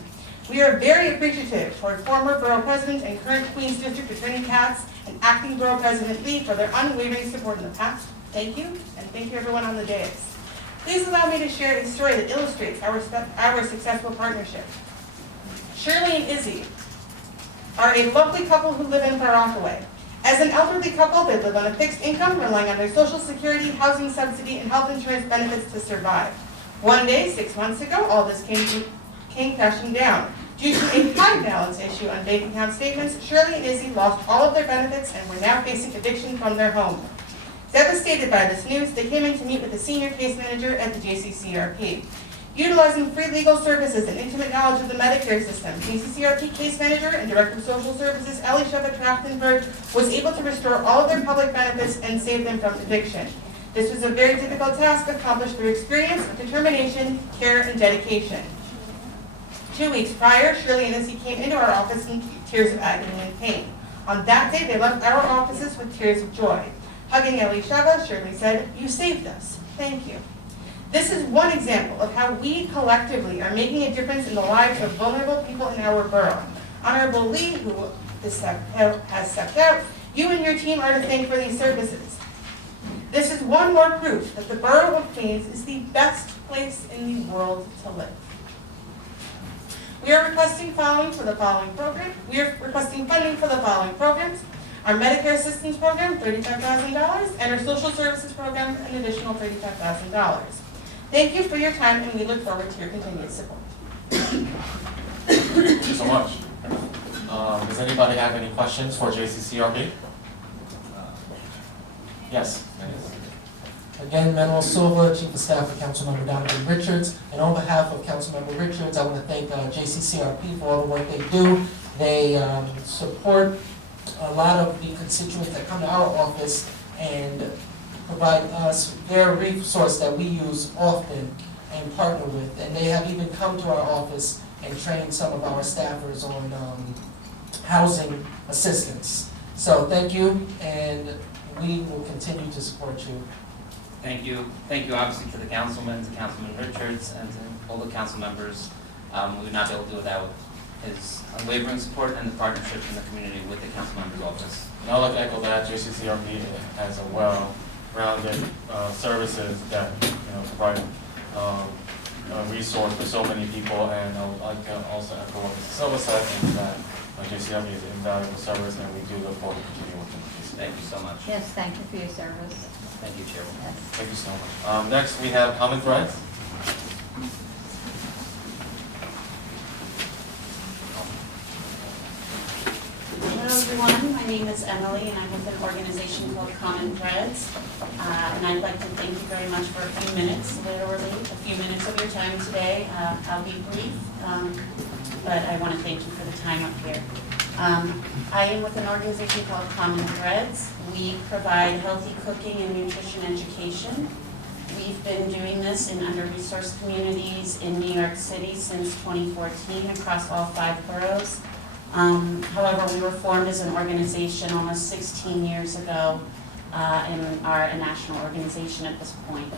We are very appreciative toward former Borough President and current Queens District Attorney Katz and Acting Borough President Lee for their unwavering support in the past. Thank you, and thank you everyone on the dais. Please allow me to share a story that illustrates our successful partnership. Shirley and Izzy are a lovely couple who live in Far Rockaway. As an elderly couple, they live on a fixed income, relying on their Social Security, housing subsidy, and health insurance benefits to survive. One day, 6 months ago, all this came crashing down. Due to a high balance issue on bank account statements, Shirley and Izzy lost all of their benefits and were now facing eviction from their home. Devastated by this news, they came in to meet with the senior case manager at the JCCRP. Utilizing free legal services and intimate knowledge of the Medicare system, JCCRP case manager and director of social services Ellie Trachtenberg was able to restore all of their public benefits and save them from eviction. This was a very difficult task accomplished through experience, determination, care, and dedication. 2 weeks prior, Shirley and Izzy came into our office in tears of agony and pain. On that day, they left our offices with tears of joy. Hugging Elisheva, Shirley said, "You saved us. Thank you." This is one example of how we collectively are making a difference in the lives of vulnerable people in our borough. Honorable Lee, who has stepped out, you and your team are to thank for these services. This is one more proof that the Borough of Queens is the best place in the world to live. We are requesting funding for the following programs. Our Medicare Assistance Program, $35,000, and our Social Services Program, an additional $35,000. Thank you for your time, and we look forward to your continued support. Thank you so much. Does anybody have any questions for JCCRP? Yes. Again, Manuel Silva, Chief of Staff for Councilmember Donovan Richards. And on behalf of Councilmember Richards, I want to thank JCCRP for all the work they do. They support a lot of the constituents that come to our office and provide us their resource that we use often and partner with. And they have even come to our office and trained some of our staffers on housing assistance. So thank you, and we will continue to support you. Thank you. Thank you obviously to the councilman, to Councilman Richards, and to all the council members. We would not be able to do without his unwavering support and the partnership in the community with the council member's office. And I'd like to echo that. JCCRP has a well-rounded services that provide a resource for so many people, and I would like to also echo what Mr. Silva said, is that JCCRP is an invaluable service, and we do look forward to continuing with them. Thank you so much. Yes, thank you for your service. Thank you, Chairwoman. Yes. Thank you so much. Next, we have Common Threads. Hello, everyone. My name is Emily, and I'm with an organization called Common Threads. And I'd like to thank you very much for a few minutes, literally a few minutes of your time today. I'll be brief, but I want to thank you for the time up here. I am with an organization called Common Threads. We provide healthy cooking and nutrition education. We've been doing this in under-resourced communities in New York City since 2014 across all 5 boroughs. However, we were formed as an organization almost 16 years ago and are a national organization at this point.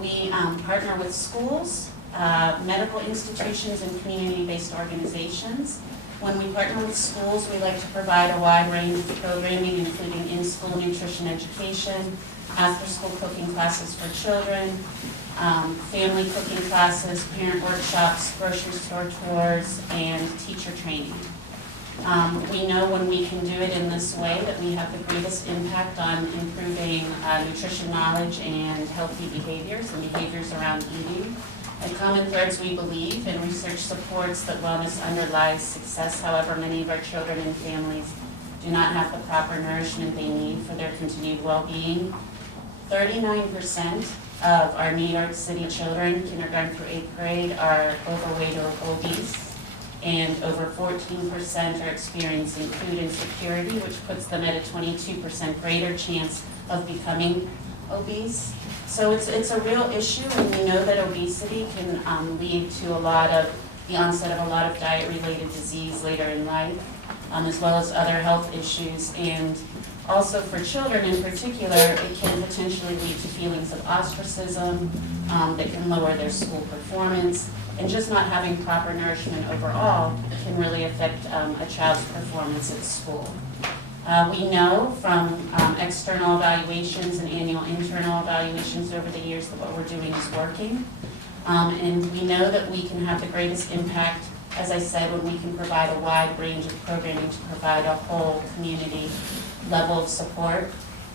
We partner with schools, medical institutions, and community-based organizations. When we partner with schools, we like to provide a wide range of programming, including in-school nutrition education, after-school cooking classes for children, family cooking classes, parent workshops, grocery store tours, and teacher training. We know when we can do it in this way that we have the greatest impact on improving nutrition knowledge and healthy behaviors and behaviors around eating. At Common Threads, we believe, and research supports, that wellness underlies success. However, many of our children and families do not have the proper nourishment they need for their continued well-being. 39% of our New York City children, kindergarten through 8th grade, are overweight or obese, and over 14% are experiencing food insecurity, which puts them at a 22% greater chance of becoming obese. So it's a real issue, and we know that obesity can lead to the onset of a lot of diet-related disease later in life, as well as other health issues. And also for children in particular, it can potentially lead to feelings of ostracism that can lower their school performance, and just not having proper nourishment overall can really affect a child's performance at school. We know from external evaluations and annual internal evaluations over the years that what we're doing is working. And we know that we can have the greatest impact, as I said, when we can provide a wide range of programming to provide a whole community level of support.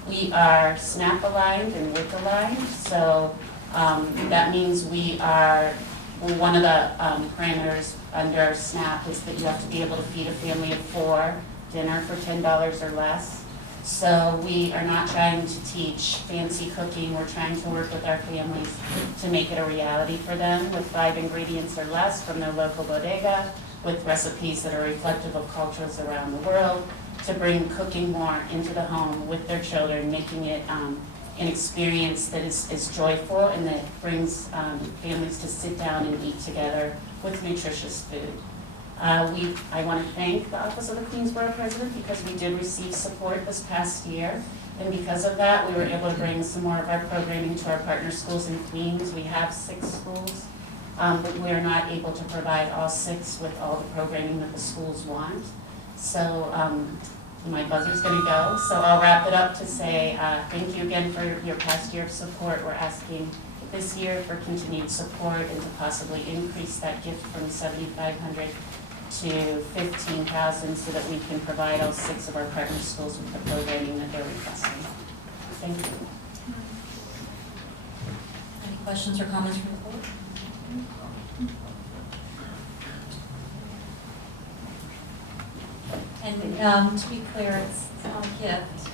We are SNAP aligned and WIC aligned, so that means we are, one of the parameters under SNAP is that you have to be able to feed a family of 4 dinner for $10 or less. So we are not trying to teach fancy cooking. We're trying to work with our families to make it a reality for them with 5 ingredients or less from their local bodega, with recipes that are reflective of cultures around the world, to bring cooking more into the home with their children, making it an experience that is joyful and that brings families to sit down and eat together with nutritious food. I want to thank the Office of the Queens Borough President because we did receive support this past year, and because of that, we were able to bring some more of our programming to our partner schools in Queens. We have 6 schools, but we are not able to provide all 6 with all the programming that the schools want. So my buzzer's going to go, so I'll wrap it up to say thank you again for your past year of support. We're asking this year for continued support and to possibly increase that gift from $7,500 to $15,000 so that we can provide all 6 of our partner schools with the programming that they're requesting. Thank you. Any questions or comments from the board? And to be clear, it's not a gift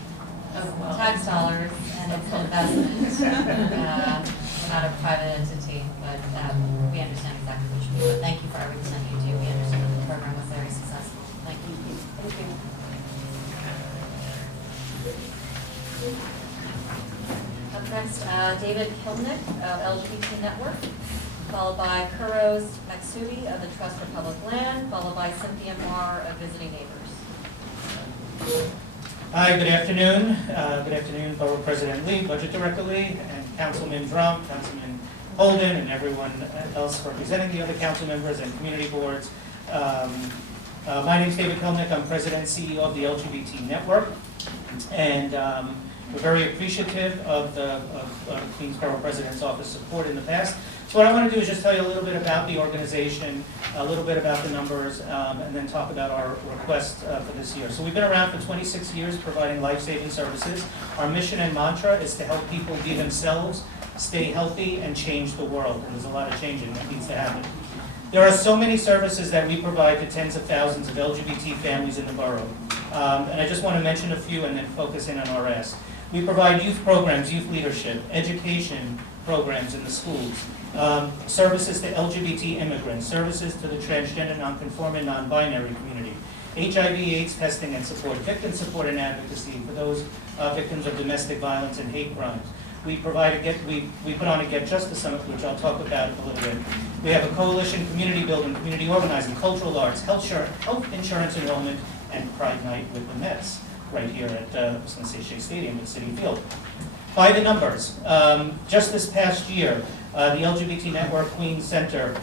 of tax dollars, and it's an investment. We're not a private entity, but we understand exactly what you mean. But thank you for everything that you do. We understand that the program was very successful. Thank you. Thank you. Up next, David Kilnick of LGBT Network, followed by Kuros Maksudi of the Trust for Public Land, followed by Cynthia Moore of Visiting Neighbors. Hi, good afternoon. Good afternoon, Borough President Lee, Budget Director Lee, and Councilman Drum, Councilman Holden, and everyone else representing the other council members and community boards. My name is David Kilnick. I'm President and CEO of the LGBT Network, and we're very appreciative of the Queens Borough President's Office support in the past. So what I want to do is just tell you a little bit about the organization, a little bit about the numbers, and then talk about our request for this year. So we've been around for 26 years providing life-saving services. Our mission and mantra is to help people be themselves, stay healthy, and change the world. And there's a lot of changing that needs to happen. There are so many services that we provide to tens of thousands of LGBT families in the borough. And I just want to mention a few and then focus in on our ask. We provide youth programs, youth leadership, education programs in the schools, services to LGBT immigrants, services to the transgender, nonconforming, non-binary community, HIV/AIDS testing and support, victim support and advocacy for those victims of domestic violence and hate crimes. We put on a Get Justice Summit, which I'll talk about a little bit. We have a coalition, community building, community organizing, cultural arts, health insurance enrollment, and Pride Night with the Mets, right here at, I was going to say Shea Stadium at Citi Field. By the numbers, just this past year, the LGBT Network Queens Center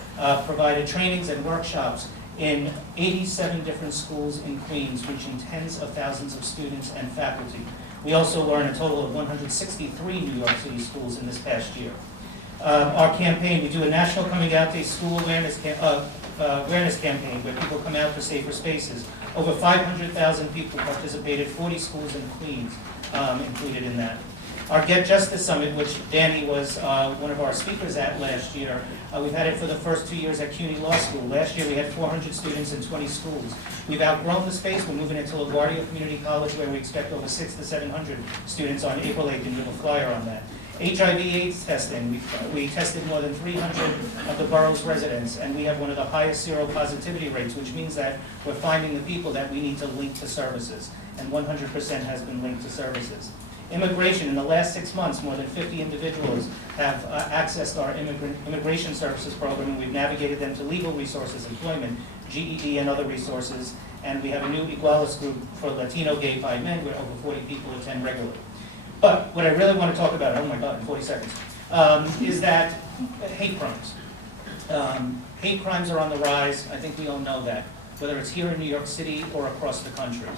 provided trainings and workshops in 87 different schools in Queens, reaching tens of thousands of students and faculty. We also were in a total of 163 New York City schools in this past year. Our campaign, we do a National Coming Out Day school awareness campaign where people come out for safer spaces. Over 500,000 people participated, 40 schools in Queens included in that. Our Get Justice Summit, which Danny was one of our speakers at last year, we've had it for the first 2 years at CUNY Law School. Last year we had 400 students in 20 schools. We've outgrown the space. We're moving into LaGuardia Community College where we expect over 600 to 700 students on April 8th, and we have a flyer on that. HIV/AIDS testing, we tested more than 300 of the borough's residents, and we have one of the highest seropositivity rates, which means that we're finding the people that we need to link to services, and 100% has been linked to services. Immigration, in the last 6 months, more than 50 individuals have accessed our immigration services program, and we've navigated them to legal resources, employment, GED, and other resources. And we have a new Igualis group for Latino, gay, bi, men, where over 40 people attend regularly. But what I really want to talk about, oh my God, in 40 seconds, is that hate crimes. Hate crimes are on the rise. I think we all know that, whether it's here in New York City or across the country.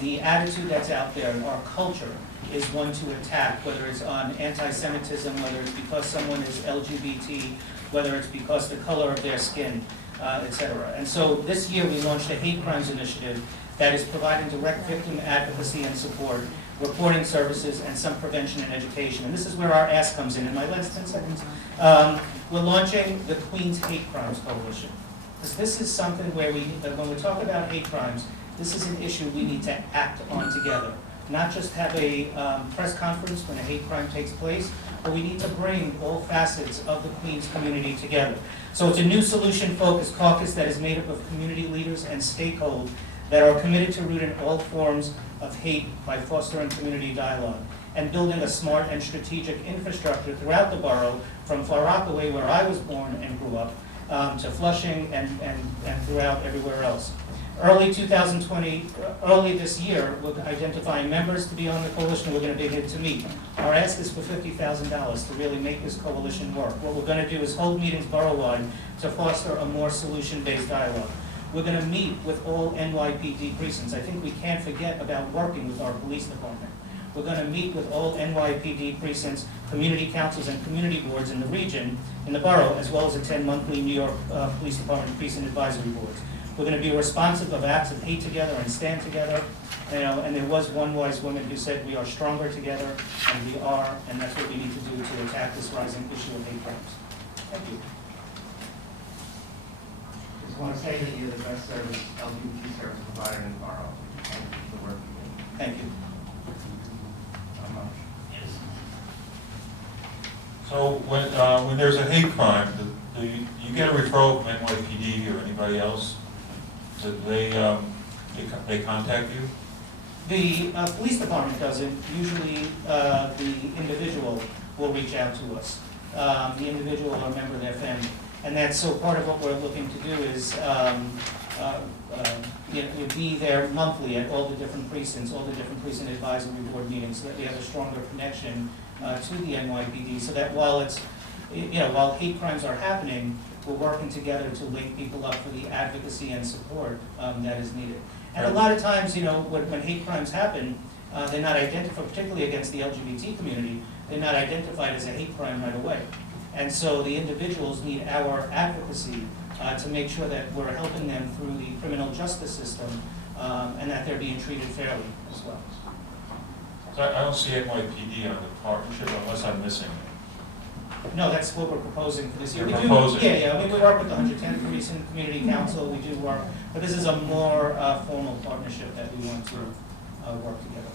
The attitude that's out there, our culture, is one to attack, whether it's on anti-Semitism, whether it's because someone is LGBT, whether it's because the color of their skin, etc. And so this year we launched a hate crimes initiative that is providing direct victim advocacy and support, reporting services, and some prevention and education. And this is where our ask comes in my last 10 seconds. We're launching the Queens Hate Crimes Coalition. This is something where when we talk about hate crimes, this is an issue we need to act on together. Not just have a press conference when a hate crime takes place, but we need to bring all facets of the Queens community together. So it's a new solution-focused caucus that is made up of community leaders and stakeholders that are committed to rooting all forms of hate by fostering community dialogue and building a smart and strategic infrastructure throughout the borough, from Far Rockaway, where I was born and grew up, to Flushing and throughout everywhere else. Early this year, we're identifying members to be on the coalition. We're going to begin to meet. Our ask is for $50,000 to really make this coalition work. What we're going to do is hold meetings borough-wide to foster a more solution-based dialogue. We're going to meet with all NYPD precincts. I think we can't forget about working with our police department. We're going to meet with all NYPD precincts, community councils, and community boards in the region, in the borough, as well as attend monthly New York Police Department precinct advisory boards. We're going to be responsive of acts of hate together and stand together. And there was one wise woman who said, we are stronger together, and we are, and that's what we need to do to attack this rising issue of hate crimes. Thank you. Just want to say that you're the best service, LGBT service provider in the borough. Thank you for the work you do. Thank you. So when there's a hate crime, do you get a referral from NYPD or anybody else? Do they contact you? The police department doesn't. Usually the individual will reach out to us. The individual or a member of their family. And that's so part of what we're looking to do is be there monthly at all the different precincts, all the different precinct advisory board meetings, so that we have a stronger connection to the NYPD, so that while hate crimes are happening, we're working together to link people up for the advocacy and support that is needed. And a lot of times, when hate crimes happen, they're not identified, particularly against the LGBT community, they're not identified as a hate crime right away. And so the individuals need our advocacy to make sure that we're helping them through the criminal justice system and that they're being treated fairly as well. So I don't see NYPD on the partnership unless I'm missing it. No, that's what we're proposing for this year. You're We do- proposing. Yeah, we work with the 110th Precinct Community Council, we do work, but this is a more formal partnership that we want to work together.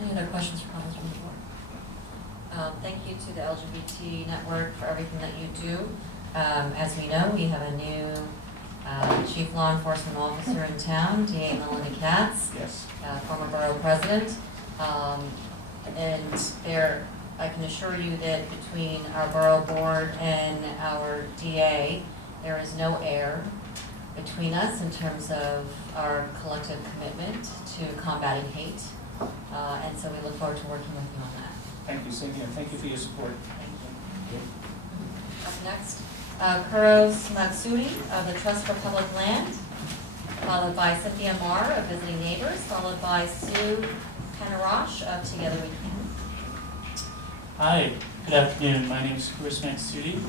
Any other questions or comments from the board? Thank you to the LGBT Network for everything that you do. As we know, we have a new chief law enforcement officer in town, DA Melinda Katz, Yes. former borough president. And there, I can assure you that between our borough board and our DA, there is no air between us in terms of our collective commitment to combating hate. And so we look forward to working with you on that. Thank you, Cynthia, and thank you for your support. Thank you. Up next, Kuros Matsuri of the Trust for Public Land, followed by Cynthia Marr of Visiting Neighbors, followed by Sue Kanarash of Together We Can. Hi, good afternoon. My name is Kuros Matsuri,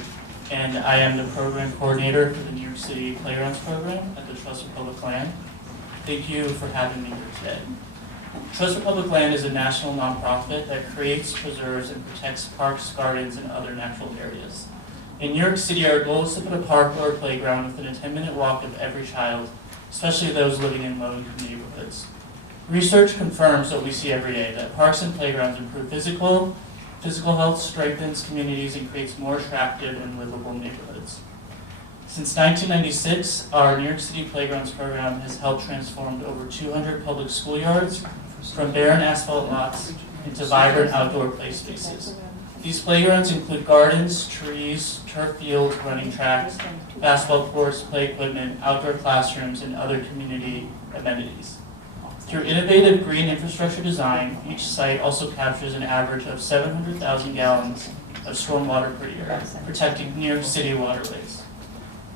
and I am the program coordinator for the New York City Playgrounds Program at the Trust for Public Land. Thank you for having me here today. Trust for Public Land is a national nonprofit that creates, preserves, and protects parks, gardens, and other natural areas. In New York City, our goal is to put a park or a playground within a 10-minute walk of every child, especially those living in low-income neighborhoods. Research confirms what we see every day, that parks and playgrounds improve physical health, strengthens communities, and creates more attractive and livable neighborhoods. Since 1996, our New York City Playgrounds program has helped transform over 200 public schoolyards from barren asphalt lots into vibrant outdoor play spaces. These playgrounds include gardens, trees, turf fields, running tracks, basketball courts, play equipment, outdoor classrooms, and other community amenities. Through innovative green infrastructure design, each site also captures an average of 700,000 gallons of stormwater per year, protecting New York City waterways.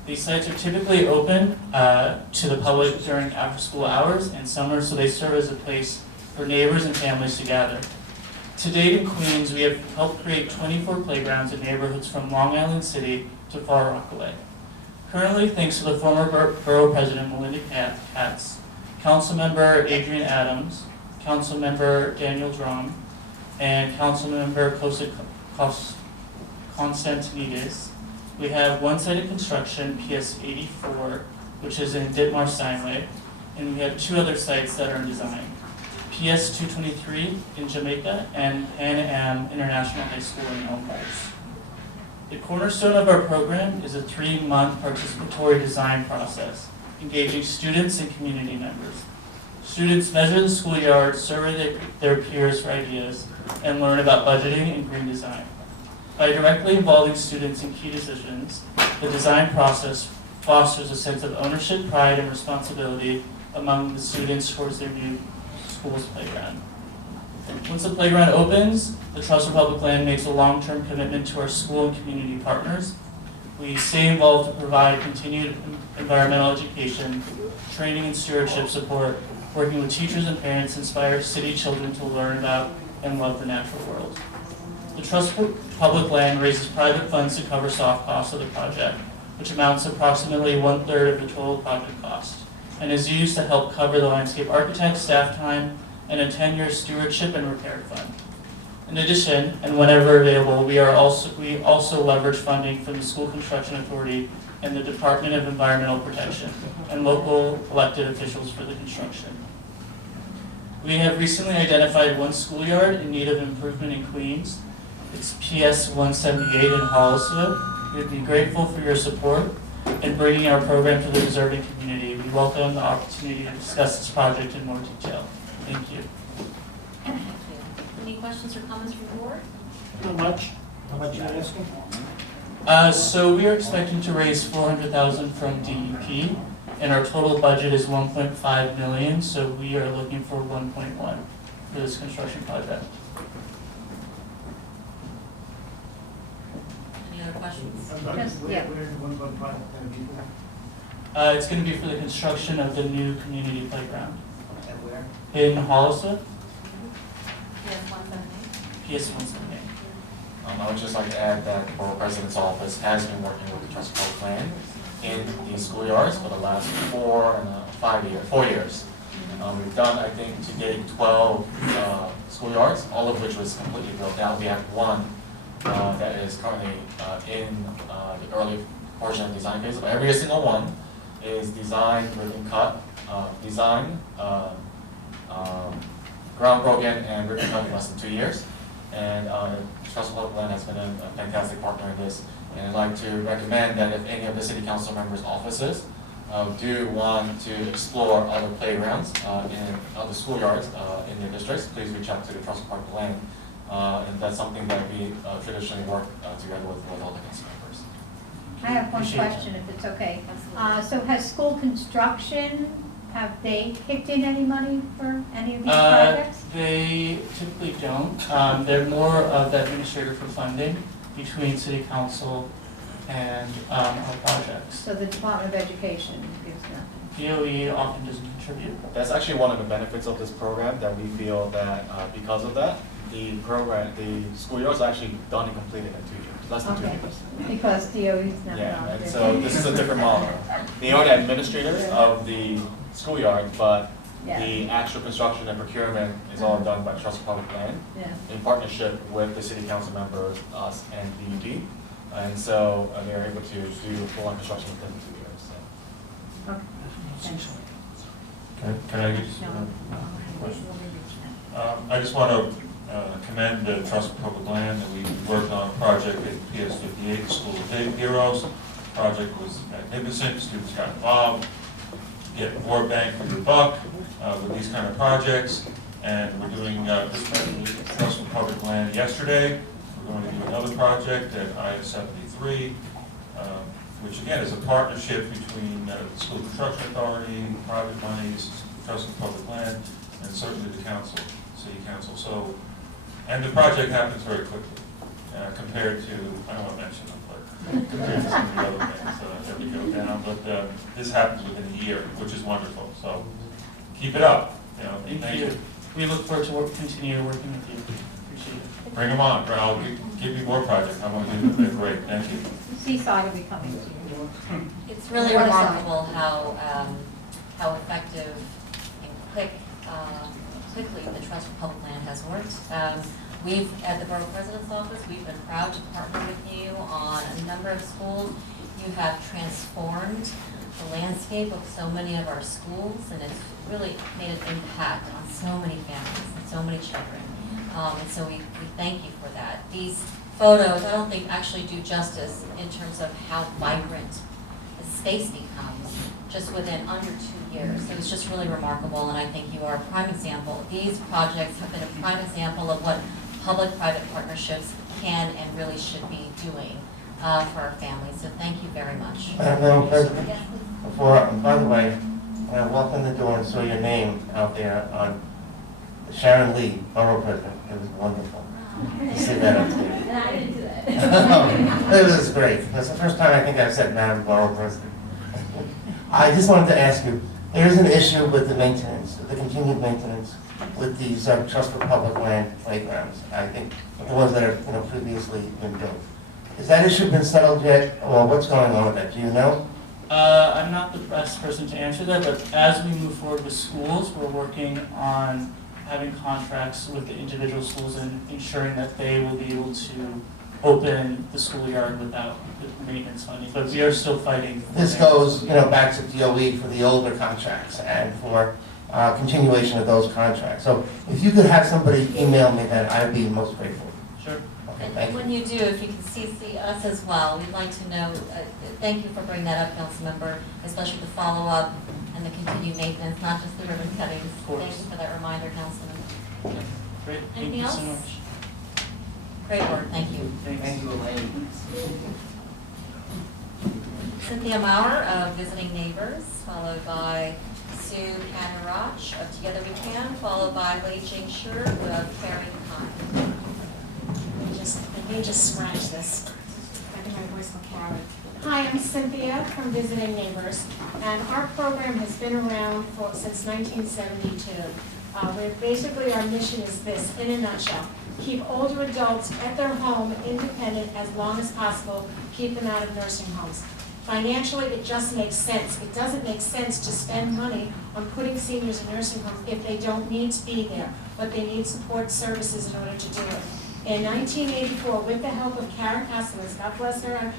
These sites are typically open to the public during after-school hours and summer, so they serve as a place for neighbors and families to gather. To date in Queens, we have helped create 24 playgrounds in neighborhoods from Long Island City to Far Rockaway. Currently, thanks to the former borough president Melinda Katz, Councilmember Adrian Adams, Councilmember Daniel Drum, and Councilmember Konstantinidis, we have one site in construction, PS 84, which is in Ditmar Steinway, and we have two other sites that are in design. PS 223 in Jamaica and Pan Am International High School in Elm Hills. The cornerstone of our program is a 3-month participatory design process, engaging students and community members. Students measure the schoolyard, survey their peers for ideas, and learn about budgeting and green design. By directly involving students in key decisions, the design process fosters a sense of ownership, pride, and responsibility among the students towards their new school's playground. Once the playground opens, the Trust for Public Land makes a long-term commitment to our school and community partners. We stay involved to provide continued environmental education, training and stewardship support, working with teachers and parents to inspire city children to learn about and love the natural world. The Trust for Public Land raises private funds to cover soft costs of the project, which amounts to approximately 1/3 of the total project cost, and is used to help cover the landscape architect, staff time, and a 10-year stewardship and repair fund. In addition, and whenever available, we also leverage funding from the School Construction Authority and the Department of Environmental Protection and local elected officials for the construction. We have recently identified one schoolyard in need of improvement in Queens. It's PS 178 in Hollisville. We would be grateful for your support in bringing our program to the deserving community. We welcome the opportunity to discuss this project in more detail. Thank you. Thank you. Any questions or comments from the board? How much? How much are you asking? So we are expecting to raise $400,000 from DEP, and our total budget is $1.5 million, so we are looking for $1.1 for this construction project. Any other questions? Yeah. It's going to be for the construction of the new community playground. And where? In Hollisville, PS 178. PS 178. I would just like to add that the Borough President's Office has been working with the Trust for Public Land in these schoolyards for the last 4 years. We've done, I think, to date 12 schoolyards, all of which was completely built out. We have one that is currently in the early portion of the design phase. But every single one is designed, ribbon cut, ground broken, and ribbon cut in less than 2 years. And Trust Public Land has been a fantastic partner in this. And I'd like to recommend that if any of the city council members' offices do want to explore other playgrounds in other schoolyards in their districts, please reach out to the Trust Park Land. And that's something that we traditionally work together with all the council members. I have one Appreciate question, if it's okay. So has school construction, have they kicked in any money for any of these projects? They typically don't. They're more of the administrator for funding between city council and our projects. So the Department of Education gives nothing? DOE often doesn't contribute. That's actually one of the benefits of this program, that we feel that because of that, the schoolyard is actually done and completed in 2 years, less than 2 Okay. years. Because DOE's not Yeah, allowed and to. so this is a different model. They are the administrators of the schoolyard, but Yeah. the actual construction and procurement is all done by Trust Public Land Yeah. in partnership with the city council members, us, and DEP. And so they're able to do full-on construction within 2 years. So. Okay, thanks. Can I just, I just want to commend the Trust for Public Land that we worked on a project at PS 58, School of Heroes. The project was magnificent, students got involved, get more bang for your buck with these kind of projects. And we're doing this Trust for Public Land yesterday. We're going to do another project at IS 73, which again is a partnership between the School Construction Authority, private monies, Trust for Public Land, and certainly the council, city council. So, and the project happens very quickly compared to, I don't want to mention them, but compared to some of the other things that we go down. But this happens within a year, which is wonderful. So keep it up. Thank you. We look forward to continue working with you. Appreciate it. Bring them on. I'll give you more projects. I want to do them. They're great. Thank you. Seaside will be coming to you. It's really What a sign. remarkable how effective and quickly the Trust for Public Land has worked. We've, at the Borough President's Office, we've been proud to partner with you on a number of schools. You have transformed the landscape of so many of our schools, and it's really made an impact on so many families and so many children. And so we thank you for that. These photos, I don't think actually do justice in terms of how vibrant the space becomes just within under 2 years. So it's just really remarkable, and I think you are a prime example. These projects have been a prime example of what public-private partnerships can and really should be doing for our families. So thank you very much. Madam President, Yes, by the way, when I walked in the door and saw your name out there on Sharon Lee, Borough President, it was wonderful to see that up there. And I didn't do that. It was great. That's the first time I think I've said Madam Borough President. I just wanted to ask you, there's an issue with the maintenance, the continued maintenance with these Trust for Public Land playgrounds. I think the ones that are previously been built. Has that issue been settled yet, or what's going on with that? Do you know? I'm not the best person to answer that, but as we move forward with schools, we're working on having contracts with the individual schools and ensuring that they will be able to open the schoolyard without the maintenance funding. But we are still fighting. This goes, back to DOE for the older contracts and for continuation of those contracts. So if you could have somebody email me that, I'd be most grateful. Sure. Okay, and thank you. when you do, if you can CC us as well, we'd like to know, thank you for bringing that up, Councilmember, especially the follow-up and the continued maintenance, not just the ribbon cuttings. course. Thank you for that reminder, Councilman. Great. Thank Anything you else? so much. Great work, thank you. Thanks. you, Elaine. Cynthia Maurer of Visiting Neighbors, followed by Sue Panarach of Together We Can, followed by Lei Jing Shur of Caring Kind. Let me just scratch this. I think my voice will carry. Hi, I'm Cynthia from Visiting Neighbors, and our program has been around since 1972. Basically, our mission is this, in a nutshell: keep older adults at their home, independent as long as possible, keep them out of nursing homes. Financially, it just makes sense. It doesn't make sense to spend money on putting seniors in nursing homes if they don't need to be there, but they need support services in order to do it. In 1984, with the help of Karen Asselins, God bless her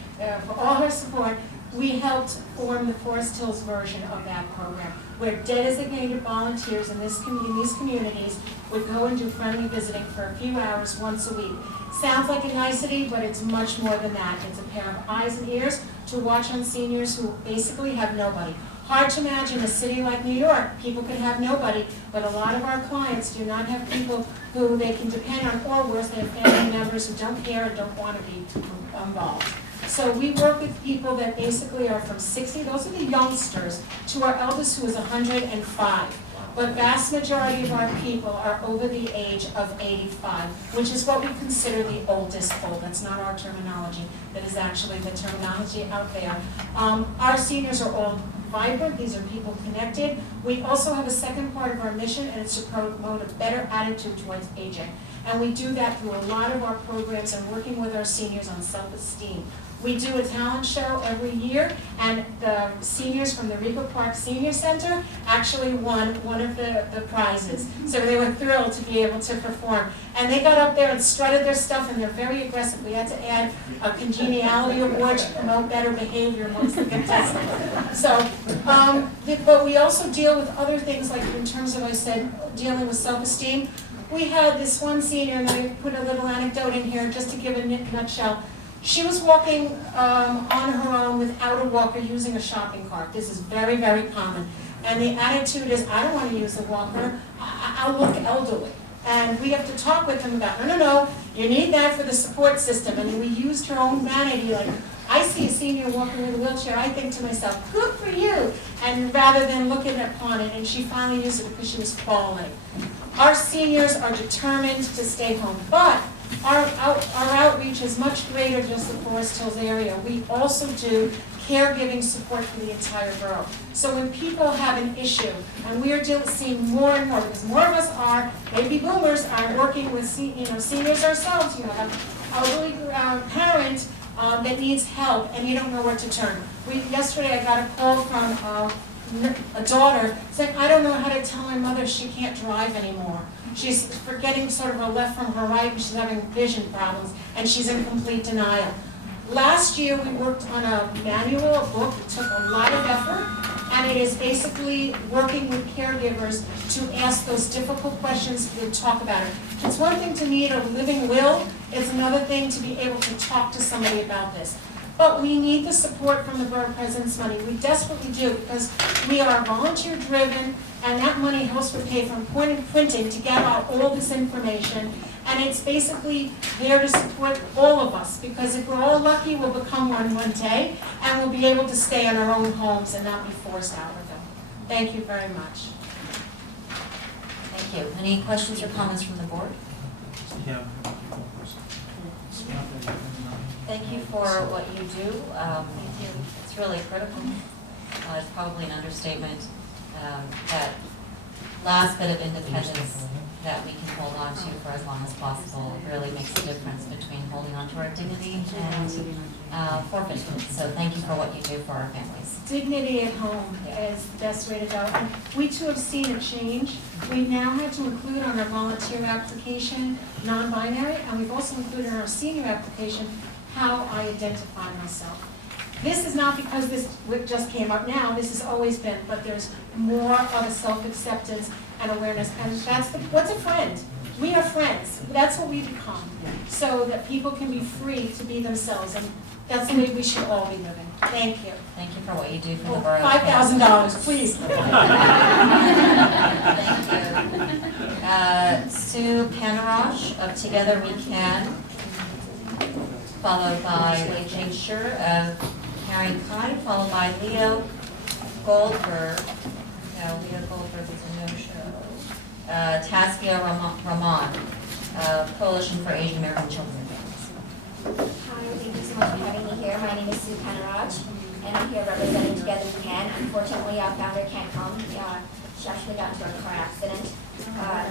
for all her support, we helped form the Forest Hills version of that program, where designated volunteers in these communities would go and do friendly visiting for a few hours once a week. Sounds like a nicety, but it's much more than that. It's a pair of eyes and ears to watch on seniors who basically have nobody. Hard to imagine a city like New York, people could have nobody, but a lot of our clients do not have people who they can depend on, or worse, they have family members who don't care and don't want to be involved. So we work with people that basically are from 60, those are the youngsters, to our eldest who is 105. But vast majority of our people are over the age of 85, which is what we consider the oldest old. That's not our terminology. That is actually the terminology out there. Our seniors are all vibrant. These are people connected. We also have a second part of our mission, and it's to promote a better attitude towards aging. And we do that through a lot of our programs and working with our seniors on self-esteem. We do a talent show every year, and the seniors from the Rico Park Senior Center actually won one of the prizes. So they were thrilled to be able to perform. And they got up there and strutted their stuff, and they're very aggressive. We had to add a congeniality award to promote better behavior amongst the contestants. So, but we also deal with other things, like in terms of, I said, dealing with self-esteem. We had this one senior, and I put a little anecdote in here just to give a nutshell. She was walking on her own without a walker, using a shopping cart. This is very, very common. And the attitude is, I don't want to use a walker, I'll look elderly. And we have to talk with them about, no, you need that for the support system. And we used her own vanity, like, I see a senior walking with a wheelchair, I think to myself, good for you. And rather than looking upon it, and she finally used it because she was falling. Our seniors are determined to stay home, but our outreach is much greater than just the Forest Hills area. We also do caregiving support for the entire borough. So when people have an issue, and we are seeing more and more, because more of us are baby boomers, are working with seniors ourselves. You have an elderly parent that needs help, and you don't know where to turn. Yesterday I got a call from a daughter saying, I don't know how to tell my mother she can't drive anymore. She's forgetting sort of her left from her right, and she's having vision problems, and she's in complete denial. Last year, we worked on a manual, a book. It took a lot of effort, and it is basically working with caregivers to ask those difficult questions to talk about it. It's one thing to need a living will. It's another thing to be able to talk to somebody about this. But we need the support from the Borough President's money. We desperately do, because we are volunteer-driven, and that money helps to pay for printing to get out all this information. And it's basically there to support all of us, because if we're all lucky, we'll become one day, and we'll be able to stay in our own homes and not be forced out of them. Thank you very much. Thank you. Any questions or comments from the board? Yeah. Thank you for what you do. It's really critical. It's probably an understatement. That last bit of independence that we can hold on to for as long as possible really makes a difference between holding on to our dignity and forfeiting it. So thank you for what you do for our families. Dignity at home is the best way to go. And we too have seen a change. We now have to include on our volunteer application non-binary, and we've also included in our senior application how I identify myself. This is not because this just came up now, this has always been, but there's more of a self-acceptance and awareness, and that's what's a friend? We are friends, that's what we become, so that people can be free to be themselves, and that's the way we should all be living. Thank you. Thank you for what you do for the borough. $5,000, please. Thank you. Sue Panarach of Together We Can, followed by Jane Scher of Karen Klein, followed by Leo Goldberg. No, Leo Goldberg is a no-show. Taskia Rahman of Coalition for Asian American Children. Hi, thank you so much for having me here. My name is Sue Panarach, and I'm here representing Together We Can. Unfortunately, our founder can't come. She actually got into a car accident a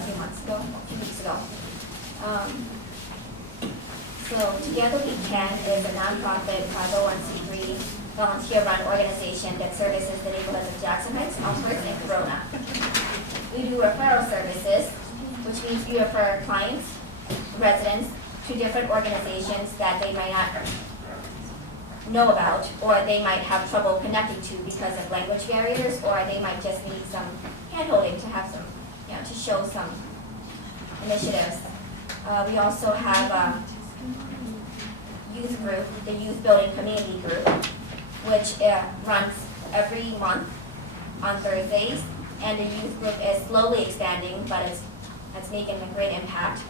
few weeks ago. So Together We Can is a nonprofit 501c3 volunteer-run organization that services the neighborhoods of Jackson Heights, Elmhurst, and Corona. We do referral services, which means we refer clients, residents, to different organizations that they might not know about, or they might have trouble connecting to because of language barriers, or they might just need some handholding to have some, to show some initiatives. We also have a youth group, the Youth Building Community Group, which runs every month on Thursdays, and the youth group is slowly expanding, but it's making a great impact.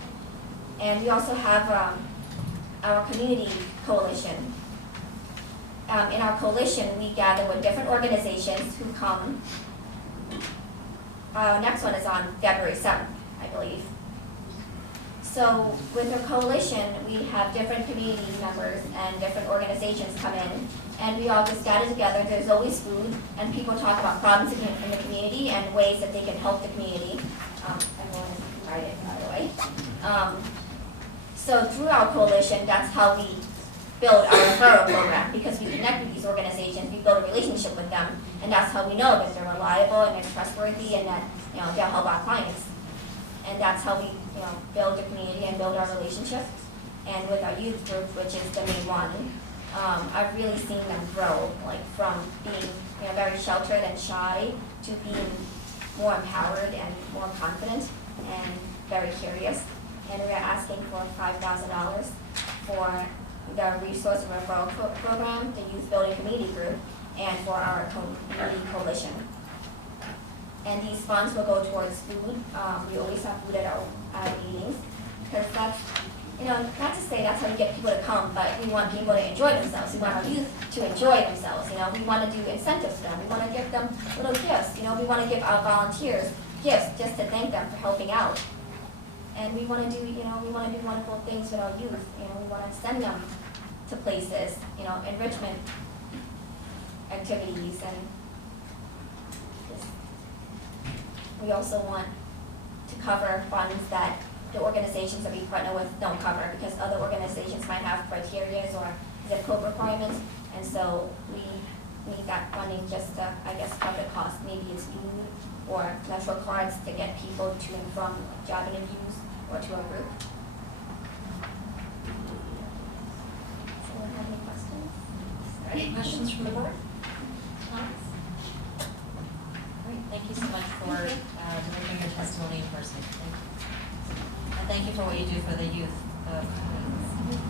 And we also have our community coalition. In our coalition, we gather with different organizations who come. Next one is on February 7th, I believe. So with our coalition, we have different community members and different organizations come in, and we all just gather together. There's always food, and people talk about problems in the community and ways that they can help the community. Everyone is invited, by the way. So through our coalition, that's how we build our referral program, because we connect with these organizations, we build a relationship with them, and that's how we know that they're reliable and they're trustworthy and that they'll help our clients. And that's how we build the community and build our relationship. And with our youth group, which is the main one, I've really seen them grow, like from being very sheltered and shy to being more empowered and more confident and very curious. And we're asking for $5,000 for the resource and referral program, the Youth Building Community Group, and for our community coalition. And these funds will go towards food. We always have food at our meetings, because that's, not to say that's how we get people to come, but we want people to enjoy themselves. We want our youth to enjoy themselves. We want to do incentives for them. We want to give them little gifts. We want to give our volunteers gifts just to thank them for helping out. And we want to do, we want to do wonderful things with our youth. We want to send them to places, enrichment activities, and just, we also want to cover funds that the organizations that we partner with don't cover, because other organizations might have criteria or zip code requirements, and so we need that funding just to, cover the cost. Maybe it's food or Metro cards to get people to and from job interviews or to our group. Anyone have any questions? Any questions from the board? Comments? All right, thank you so much for delivering your testimony in person. Thank you. And thank you for what you do for the youth of Queens.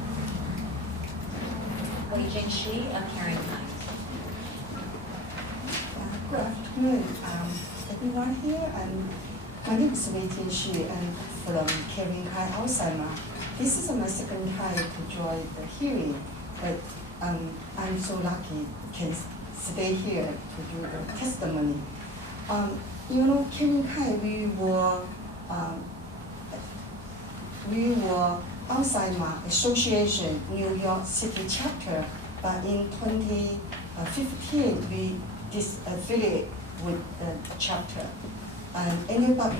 Wei Jing Shi of Caring Minds. Good afternoon, everyone here. My name is Wei Jing Shi, and from Caring High Alzheimer. This is my second time to join the hearing, but I'm so lucky can stay here to do the testimony. Caring High, we were Alzheimer Association New York City chapter, but in 2015 we disaffiliate with the chapter. But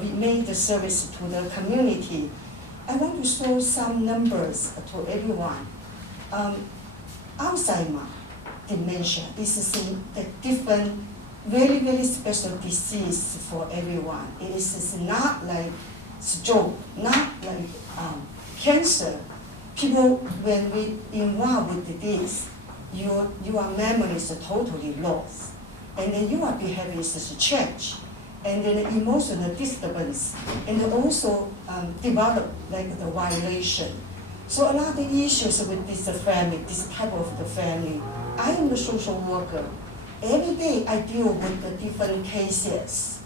we made the service to the community. I want to show some numbers to everyone. Alzheimer dementia is a different, very, very special disease for everyone. It is not like stroke, not like cancer. People, when we involved with this, your memory is totally lost, and then your behavior is changed, and then emotional disturbance, and then also develop like the violation. So a lot of issues with this family, this type of the family. I am the social worker. Every day I deal with the different cases.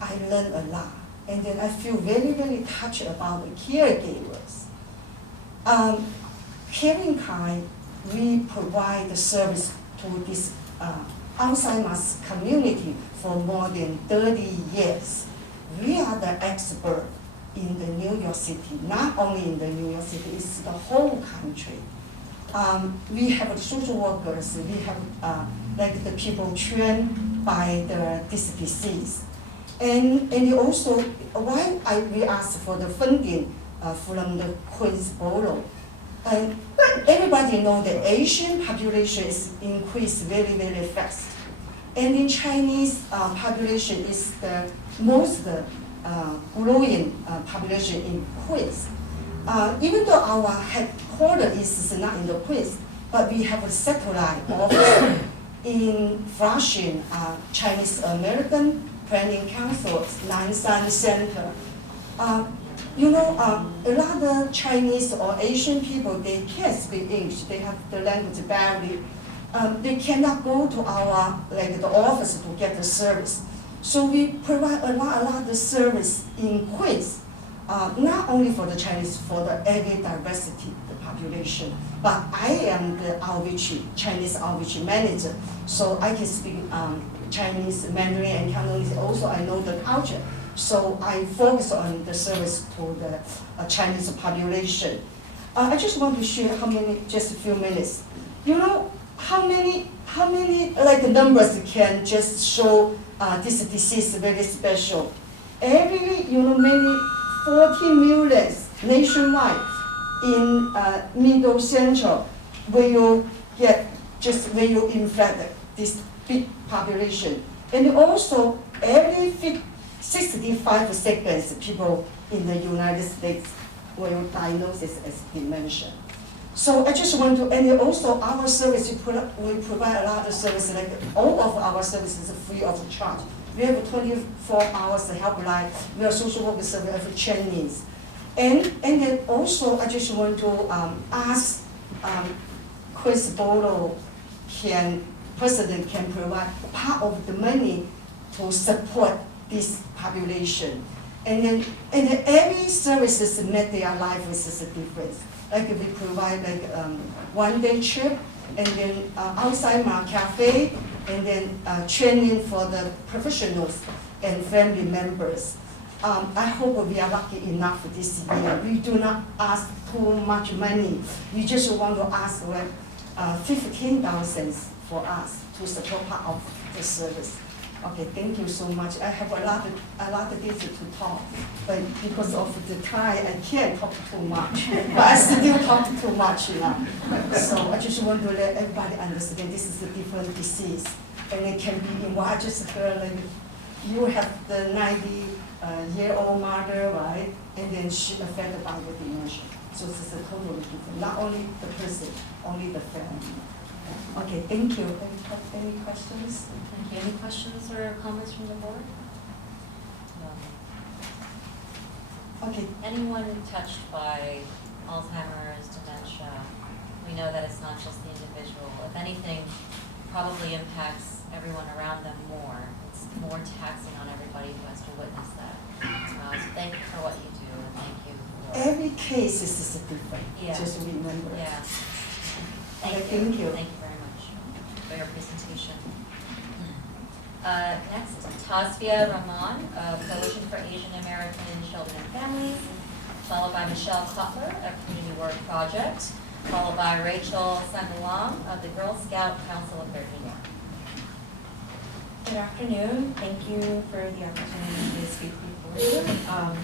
I learn a lot, and then I feel very, very touched about the caregivers. Caring Kind, we provide the service to this Alzheimer's community for more than 30 years. We are the expert in the New York City, not only in the New York City, it's the whole country. We have social workers, we have like the people trained by this disease. And also, why we ask for the funding from the Queens Borough. And everybody know the Asian population is increased very, very fast. And in Chinese population is the most growing population in Queens. Even though our headquarters is not in the Queens, but we have a satellite office in Flushing, Chinese American Planning Council, Nanshan Center. You know, a lot of Chinese or Asian people, they can't speak English. They have the language barrier. They cannot go to our, like the office to get the service. So we provide a lot of service in Queens, not only for the Chinese, for the every diversity, the population. But I am the Chinese outreach manager, so I can speak Chinese, Mandarin, and Cantonese. Also, I know the culture. So I focus on the service to the Chinese population. I just want to share just a few minutes. You know, how many like numbers can just show this disease very special? Every, maybe 14 million nationwide in Middle Central will infect this big population. And also every 65 seconds people in the United States will diagnosed as dementia. So I just want to, and also our service, we provide a lot of services, like all of our services are free of charge. We have 24 hours helpline, we have social work service, we have trainings. And then also I just want to ask Chris Borough President can provide part of the money to support this population. And then every services make their life is a difference. Like we provide like one-day trip, and then outside my cafe, and then training for the professionals and family members. I hope we are lucky enough this year. We do not ask too much money. We just want to ask $15,000 for us to support part of the service. Okay, thank you so much. I have a lot of things to talk, but because of the time, I can't talk too much. But I still talk too much now. So I just want to let everybody understand this is a different disease, and it can be in what I just heard. Like you have the 90-year-old mother, right? And then she affected by the dementia. So this is a totally different. Not only the person, only the family. Okay, thank you. Any questions? Thank you. Any questions or comments from the board? No. Okay. Anyone touched by Alzheimer's, dementia, we know that it's not just the individual. If anything, probably impacts everyone around them more. It's more taxing on everybody who has to witness that. So thank you for what you do, and thank you for... Every case is different, just remember. Yeah. Thank you. Thank you very much for your presentation. Next, Tasvia Rahman, Coalition for Asian American Children and Families, followed by Michelle Cutler of Community Work Project, followed by Rachel Sandalam of the Girl Scout Council of Virginia. Good afternoon. Thank you for the opportunity to speak before you.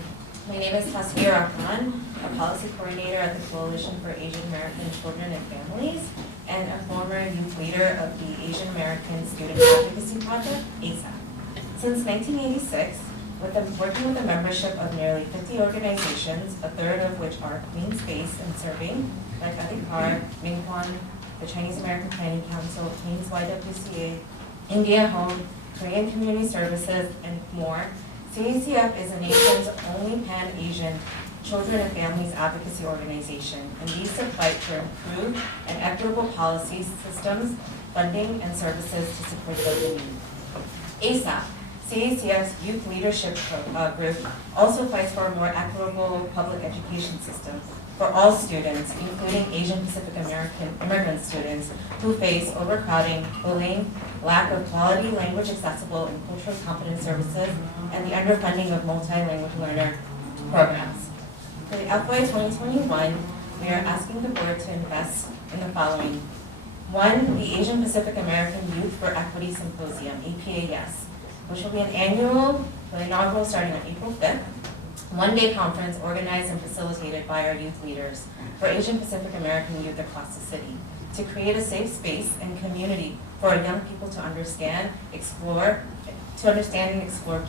My name is Tasvia Rahman, a policy coordinator at the Coalition for Asian American Children and Families, and a former youth leader of the Asian American Student Advocacy Project, ASAP. Since 1986, working with a membership of nearly 50 organizations, a third of which are Queens-based and serving, like Adhikar, Mingkwan, the Chinese American Planning Council, Queens YWCA, India Home, Korean Community Services, and more, CACF is the nation's only pan-Asian children and families advocacy organization, and leads the fight for improved and equitable policies, systems, funding, and services to support those in need. ASAP, CACF's youth leadership group, also fights for a more equitable public education system for all students, including Asian Pacific American immigrant students who face overcrowding, bullying, lack of quality language accessible and culturally competent services, and the underfunding of multi-language learner programs. For the FY 2021, we are asking the board to invest in the following. One, the Asian Pacific American Youth for Equity Symposium, APAS, which will be an inaugural starting on April 5th. one-day conference organized and facilitated by our youth leaders for Asian Pacific American youth across the city to create a safe space and community for our young people to understand and explore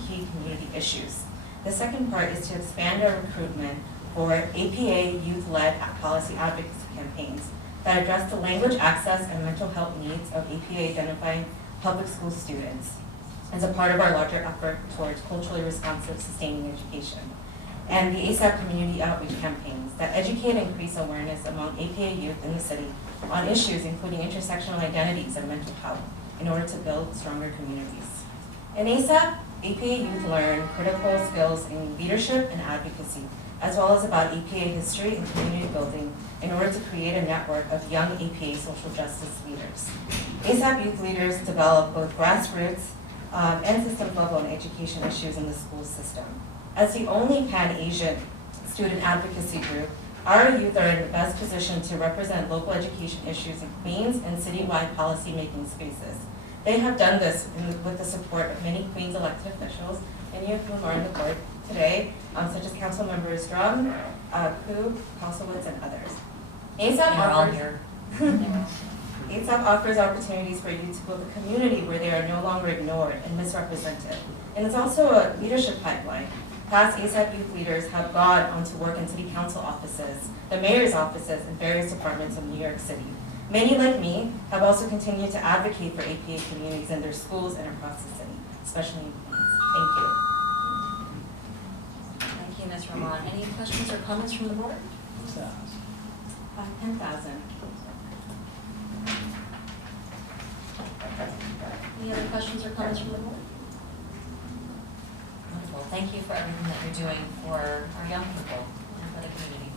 key community issues. The second part is to expand our recruitment for APA youth-led policy advocacy campaigns that address the language access and mental health needs of APA identifying public school students as a part of our larger effort towards culturally responsive, sustaining education. And the ASAP community outreach campaigns that educate and increase awareness among APA youth in the city on issues including intersectional identities and mental health in order to build stronger communities. In ASAP, APA youth learn critical skills in leadership and advocacy, as well as about APA history and community building in order to create a network of young APA social justice leaders. ASAP youth leaders develop both grassroots and system-level and education issues in the school system. As the only Pan-Asian student advocacy group, our youth are in the best position to represent local education issues in Queens and citywide policy-making spaces. They have done this with the support of many Queens elected officials, many of whom are on the board today, such as Council Members Drum, Koo, Kosowitz, and others. ASAP offers opportunities for youth to build a community where they are no longer ignored and misrepresented. And it's also a leadership pipeline. Past ASAP youth leaders have gone on to work in city council offices, the mayor's offices, and various departments of New York City. Many, like me, have also continued to advocate for APA communities in their schools and across the city, especially in Queens. Thank you. Thank you, Ms. Ramon. Any questions or comments from the board? 10,000. Any other questions or comments from the board? Wonderful. Thank you for everything that you're doing for our young people and for the community.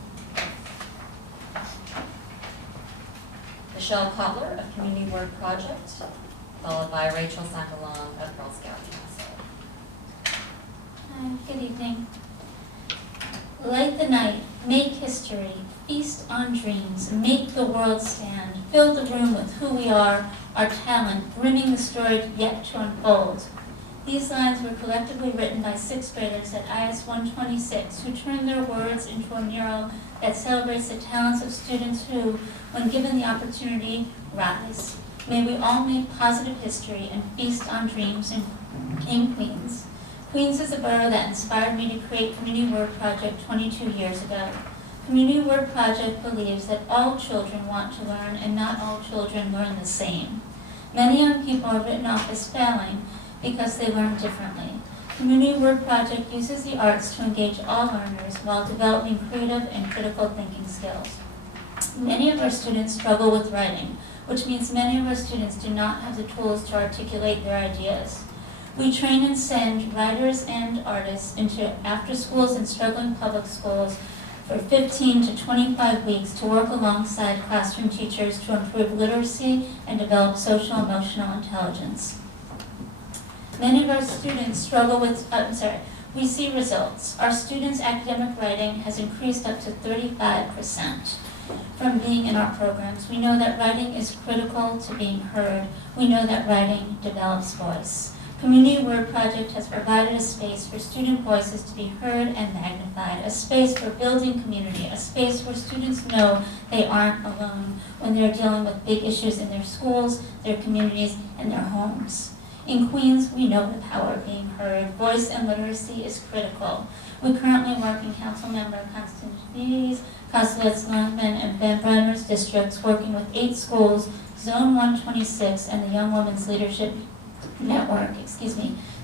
Michelle Kotler of Community Word Project, followed by Rachel Sangalong of Girl Scout Council. Hi, good evening. Light the night, make history, feast on dreams, make the world stand, fill the room with who we are, our talent, brimming the story yet to unfold. These lines were collectively written by 6th graders at IS 126 who turned their words into a mural that celebrates the talents of students who, when given the opportunity, rise. May we all make positive history and feast on dreams in Queens. Queens is a borough that inspired me to create Community Word Project 22 years ago. Community Word Project believes that all children want to learn and not all children learn the same. Many young people are written off as failing because they learn differently. Community Word Project uses the arts to engage all learners while developing creative and critical thinking skills. Many of our students struggle with writing, which means many of our students do not have the tools to articulate their ideas. We train and send writers and artists into after schools and struggling public schools for 15 to 25 weeks to work alongside classroom teachers to improve literacy and develop social emotional intelligence. Many of our students struggle with, we see results. Our students' academic writing has increased up to 35% from being in our programs. We know that writing is critical to being heard. We know that writing develops voice. Community Word Project has provided a space for student voices to be heard and magnified, a space for building community, a space where students know they aren't alone when they're dealing with big issues in their schools, their communities, and their homes. In Queens, we know the power of being heard. Voice and literacy is critical. We currently work in Councilmember Constantine's, Kosowitz, Longman, and Van Breimer's districts, working with 8 schools, Zone 126, and the Young Women's Leadership Network,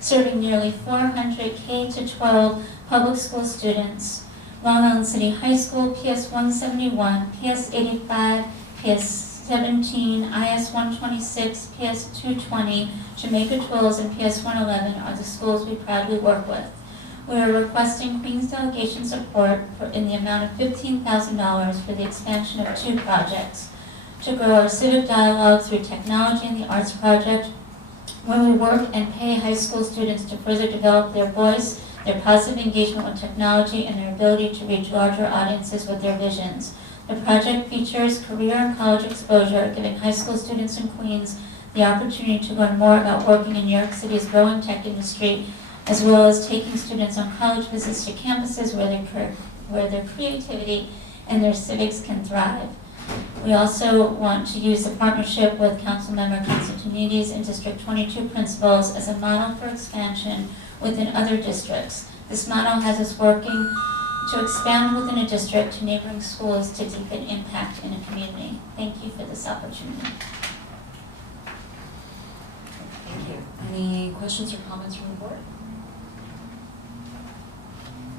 serving nearly 400 K-12 public school students. Long Island City High School, PS 171, PS 85, PS 17, IS 126, PS 220, Jamaica Twills, and PS 111 are the schools we proudly work with. We are requesting Queens delegation support in the amount of $15,000 for the expansion of 2 projects. To grow our civic dialogue through technology and the arts project, when we work and pay high school students to further develop their voice, their positive engagement with technology, and their ability to reach larger audiences with their visions. The project features career and college exposure, giving high school students in Queens the opportunity to learn more about working in New York City's growing tech industry as well as taking students on college visits to campuses where their creativity and their civics can thrive. We also want to use the partnership with Councilmember Constantinides and District 22 principals as a model for expansion within other districts. This model has us working to expand within a district to neighboring schools to deepen impact in a community. Thank you for this opportunity. Thank you. Any questions or comments from the board?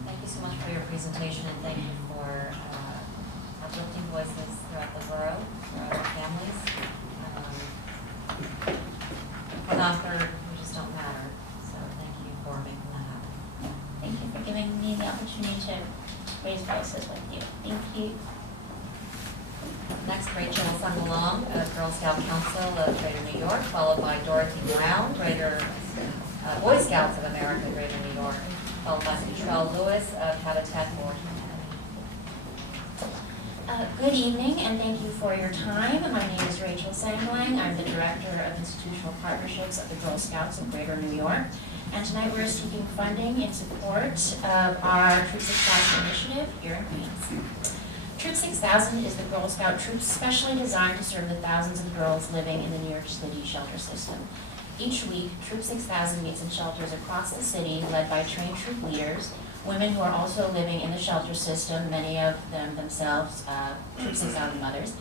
Thank you so much for your presentation, and thank you for uplifting voices throughout the borough, for our families. If we're not heard, we just don't matter. So thank you for making that happen. Thank you for giving me the opportunity to raise voices with you. Thank you. Next, Rachel Sangalong, Girl Scout Council of Greater New York, followed by Dorothy Brown, Boy Scouts of America, Greater New York, followed by Cottrell Lewis of Habitat for Humanity. Good evening, and thank you for your time. My name is Rachel Sanglang. I'm the Director of Institutional Partnerships of the Girl Scouts of Greater New York. And tonight we're seeking funding in support of our Troop 6000 initiative here in Queens. Troop 6000 is the Girl Scout troop specially designed to serve the thousands of girls living in the New York City shelter system. Each week, Troop 6000 meets in shelters across the city led by trained troop leaders, women who are also living in the shelter system, many of them themselves Troop 6000 mothers,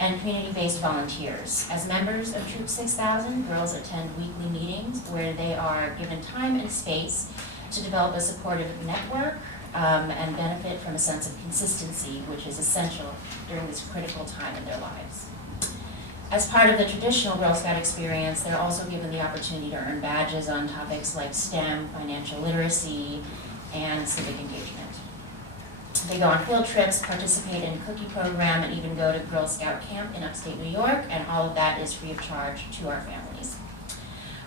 and community-based volunteers. As members of Troop 6000, girls attend weekly meetings where they are given time and space to develop a supportive network and benefit from a sense of consistency, which is essential during this critical time in their lives. As part of the traditional Girl Scout experience, they're also given the opportunity to earn badges on topics like STEM, financial literacy, and civic engagement. They go on field trips, participate in a cookie program, and even go to Girl Scout camp in upstate New York, and all of that is free of charge to our families.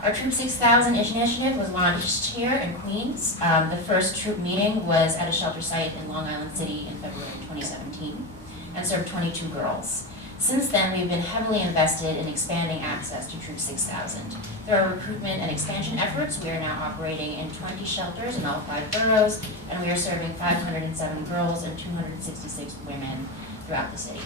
Our Troop 6000 initiative was launched here in Queens. The first troop meeting was at a shelter site in Long Island City in February 2017 and served 22 girls. Since then, we've been heavily invested in expanding access to Troop 6000. Through our recruitment and expansion efforts, we are now operating in 20 shelters in all 5 boroughs, and we are serving 507 girls and 266 women throughout the city.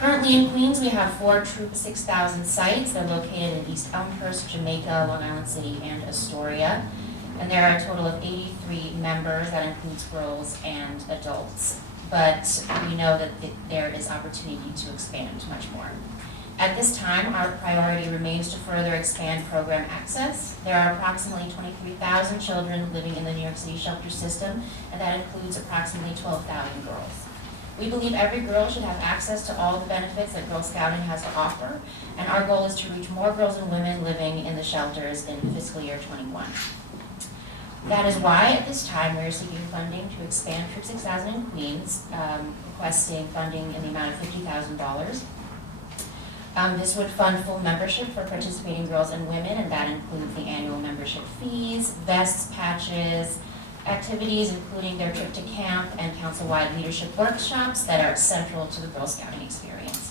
Currently in Queens, we have 4 Troop 6000 sites. They're located in East Elmhurst, Jamaica, Long Island City, and Astoria. And there are a total of 83 members. That includes girls and adults. But we know that there is opportunity to expand much more. At this time, our priority remains to further expand program access. There are approximately 23,000 children living in the New York City shelter system, and that includes approximately 12,000 girls. We believe every girl should have access to all the benefits that Girl Scouting has to offer, and our goal is to reach more girls and women living in the shelters in fiscal year 21. That is why, at this time, we are seeking funding to expand Troop 6000 in Queens, requesting funding in the amount of $50,000. This would fund full membership for participating girls and women, and that includes the annual membership fees, vests, patches, activities including their trip to camp and council-wide leadership workshops that are central to the Girl Scouting experience.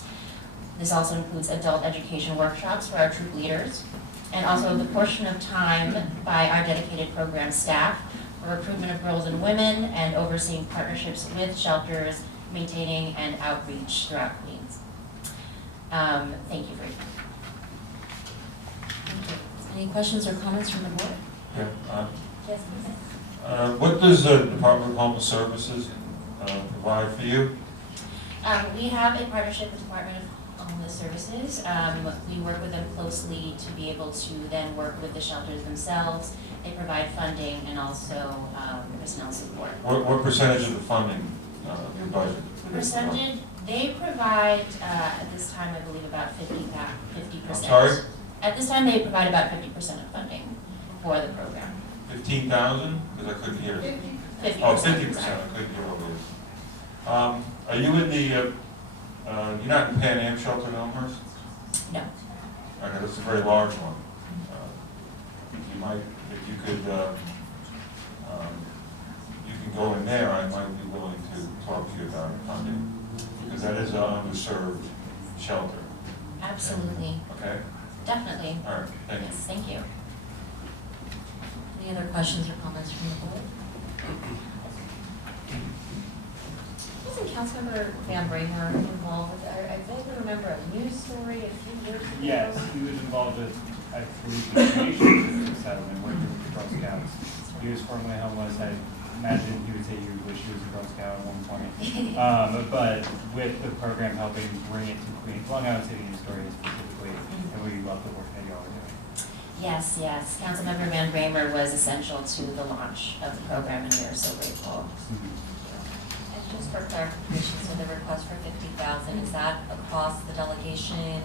This also includes adult education workshops for our troop leaders, and also the portion of time by our dedicated program staff for recruitment of girls and women and overseeing partnerships with shelters, maintaining and outreach throughout Queens. Thank you for your time. Thank you. Any questions or comments from the board? Yeah, Yes, please. what does the Department of Homeless Services provide for you? We have a partnership with the Department of Homeless Services. We work with them closely to be able to then work with the shelters themselves. They provide funding and also personnel support. What percentage of the funding, your budget? Percentage, they provide, at this time, I believe about 50%. I'm sorry? At this time, they provide about 50% of funding for the program. 15,000? Because I couldn't hear. 50%. Oh, 50%, I couldn't hear what it is. Are you in the, you're not in Pan Am shelter in Elmhurst? No. Okay, that's a very large one. You might, if you could, you can go in there, I might be willing to talk to you about funding, because that is an underserved shelter. Absolutely. Okay? Definitely. All right, thank you. Yes, thank you. Any other questions or comments from the board? Wasn't Councilmember Van Bramer involved with, I vaguely remember a news story a few years ago? Yes, he was involved with, I believe, the creation settlement, working with the Girl Scouts. He was formerly homeless. I imagine he would say he wish he was a Girl Scout at one point. But with the program helping bring it to Queens, Long Island City and Astoria specifically, and we love the work that y'all are doing. Yes, yes. Councilmember Van Bramer was essential to the launch of the program, and we are so grateful. And just for clarification, so the request for $50,000, is that across the delegation,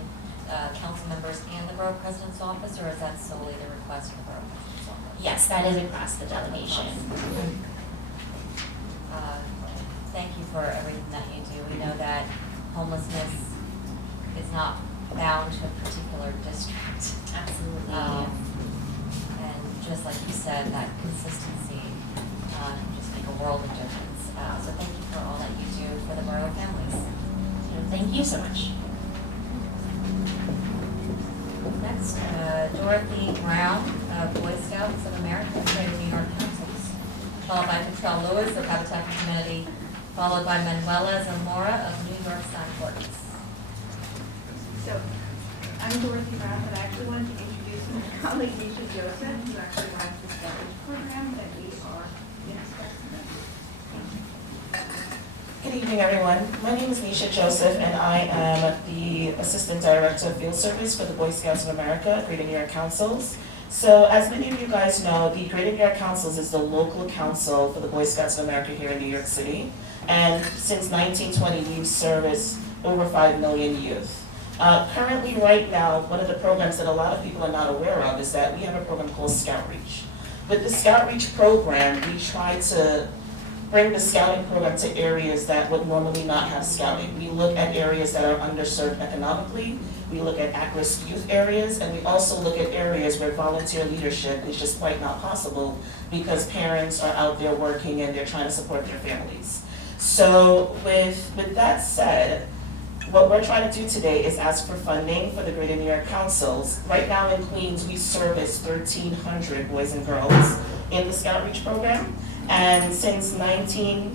council members and the Borough President's office, or is that solely the request for the Borough President's office? Yes, that is across the delegation. Thank you for everything that you do. We know that homelessness is not bound to a particular district. Absolutely. And just like you said, that consistency can just make a world of difference. So thank you for all that you do for the Borough families. And thank you so much. Next, Dorothy Brown of Boy Scouts of America, Greater New York Councils, followed by Patrell Lewis of Habitat for Humanity, followed by Manuela Zamora of New York Sign Corps. So, I'm Dorothy Brown, but I actually wanted to introduce my colleague Nisha Joseph, who actually runs the Scouting program that we are discussing. Good evening, everyone. My name is Nisha Joseph, and I am the Assistant Director of Field Service for the Boy Scouts of America, Greater New York Councils. So, as many of you guys know, the Greater New York Councils is the local council for the Boy Scouts of America here in New York City. And since 1920, we've serviced over 5 million youth. Currently, right now, one of the programs that a lot of people are not aware of is that we have a program called Scout Reach. With the Scout Reach program, we try to bring the scouting program to areas that would normally not have scouting. We look at areas that are underserved economically, we look at at-risk youth areas, and we also look at areas where volunteer leadership is just quite not possible because parents are out there working and they're trying to support their families. So with that said, what we're trying to do today is ask for funding for the Greater New York Councils. Right now in Queens, we service 1,300 boys and girls in the Scout Reach program. And since 2018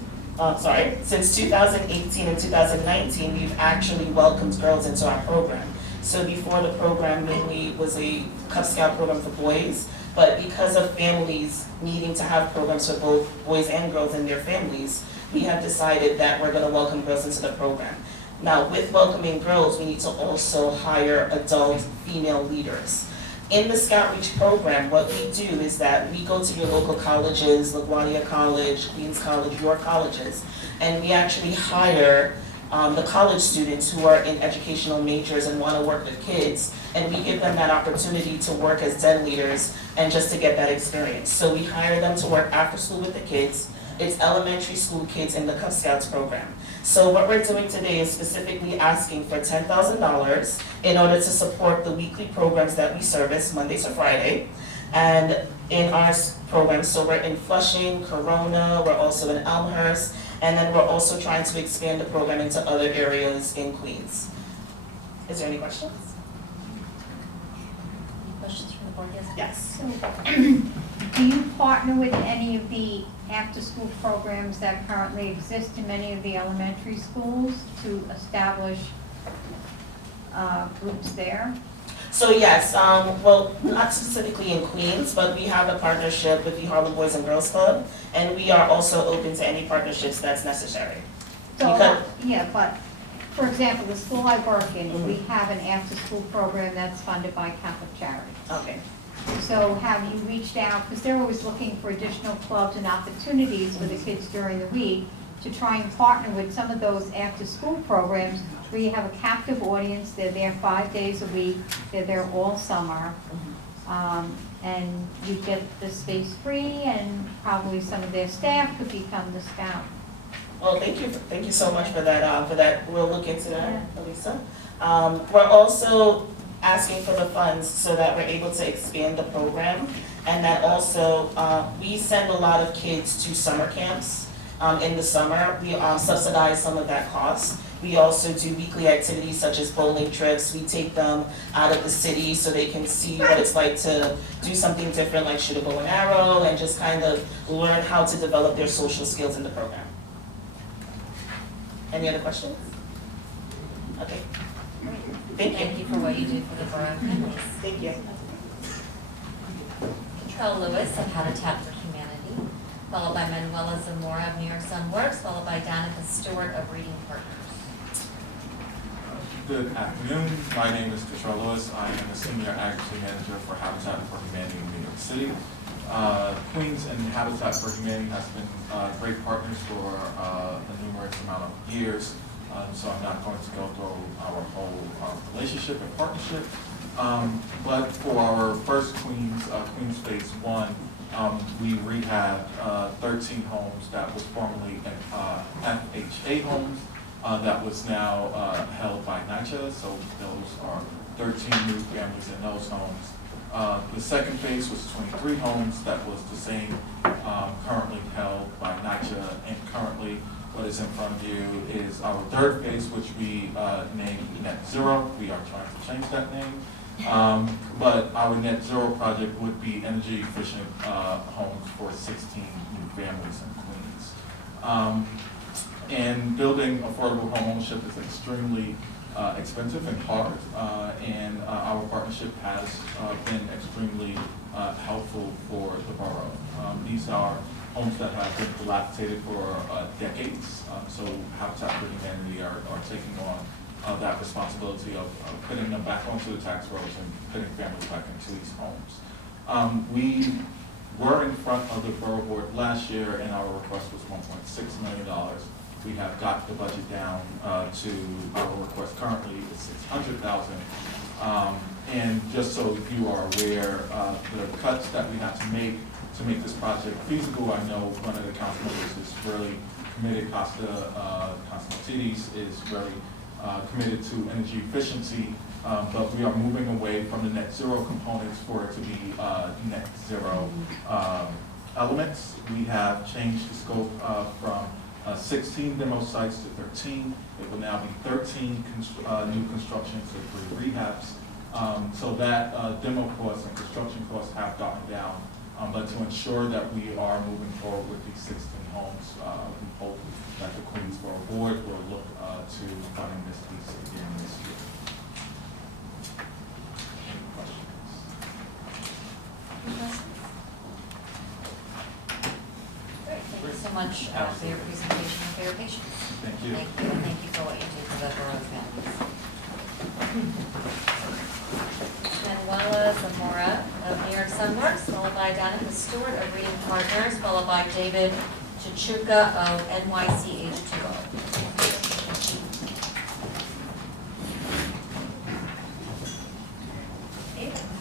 and 2019, we've actually welcomed girls into our program. So before the program mainly was a Cub Scout program for boys, but because of families needing to have programs for both boys and girls and their families, we have decided that we're gonna welcome girls into the program. Now, with welcoming girls, we need to also hire adult female leaders. In the Scout Reach program, what we do is that we go to your local colleges, LaGuardia College, Queens College, your colleges, and we actually hire the college students who are in educational majors and want to work with kids, and we give them that opportunity to work as den leaders and just to get that experience. So we hire them to work after school with the kids. It's elementary school kids in the Cub Scouts program. So what we're doing today is specifically asking for $10,000 in order to support the weekly programs that we service Monday to Friday. And in our programs, so we're in Flushing, Corona, we're also in Elmhurst, and then we're also trying to expand the program into other areas in Queens. Is there any questions? Any questions from the board? Yes? Yes. Do you partner with any of the after-school programs that currently exist in many of the elementary schools to establish groups there? So yes, well, not specifically in Queens, but we have a partnership with the Harlem Boys and Girls Club, and we are also open to any partnerships that's necessary. So, yeah, but for example, the school I work in, we have an after-school program that's funded by Catholic Charities. Okay. So have you reached out, because they're always looking for additional clubs and opportunities for the kids during the week to try and partner with some of those after-school programs where you have a captive audience, they're there 5 days a week, they're there all summer, and you get the space free and probably some of their staff could become the scout. Well, thank you so much for that, we'll look into that, Elisa. We're also asking for the funds so that we're able to expand the program, and that also, we send a lot of kids to summer camps in the summer. We subsidize some of that cost, We also do weekly activities such as bowling trips. We take them out of the city so they can see what it's like to do something different, like shoot a bow and arrow, and just kind of learn how to develop their social skills in the program. Any other questions? Okay. Thank you for what you do for the Borough families. Thank you. Carl Lewis of Habitat for Humanity, followed by Manuela Zamora of New York Sun Works, followed by Danica Stewart of Reading Partners. Good afternoon. My name is Kishore Lewis. I am a Senior Advocacy Manager for Habitat for Humanity in New York City. Queens and Habitat for Humanity has been great partners for a numerous amount of years. So I'm not going to go through our whole relationship and partnership. But for our first Queens Phase 1, we rehabbed 13 homes that was formerly FHA homes that was now held by NYCHA. So those are 13 new families in those homes. The second phase was 23 homes that was the same, currently held by NYCHA, and currently what is in front of you is our third phase, which we named Net Zero. We are trying to change that name. But our Net Zero project would be energy efficient homes for 16 new families in Queens. And building affordable home ownership is extremely expensive and hard, and our partnership has been extremely helpful for the borough. These are homes that have been dilapidated for decades, so Habitat for Humanity are taking on that responsibility of putting them back onto the tax rolls and putting families back into these homes. We were in front of the Borough Board last year, and our request was $1.6 million. We have got the budget down to our request currently is $600,000. And just so you are aware, the cuts that we have to make this project feasible, I know one of the council members is really committed, Constantidis is really committed to energy efficiency, but we are moving away from the net zero components for it to be net zero elements. We have changed the scope from 16 demo sites to 13. It will now be 13 new constructions and 3 rehabs. So that demo costs and construction costs have gotten down. But to ensure that we are moving forward with these 16 homes, we hope that the Queensborough Board will look to funding this piece again this year. Any questions? Great, thank you so much for your presentation and for your patience. Thank you. Thank you, and thank you for what you do for the Borough families. Manuela Zamora of New York Sun Works, followed by Danica Stewart of Reading Partners, followed by David Chichuka of NYCH2O.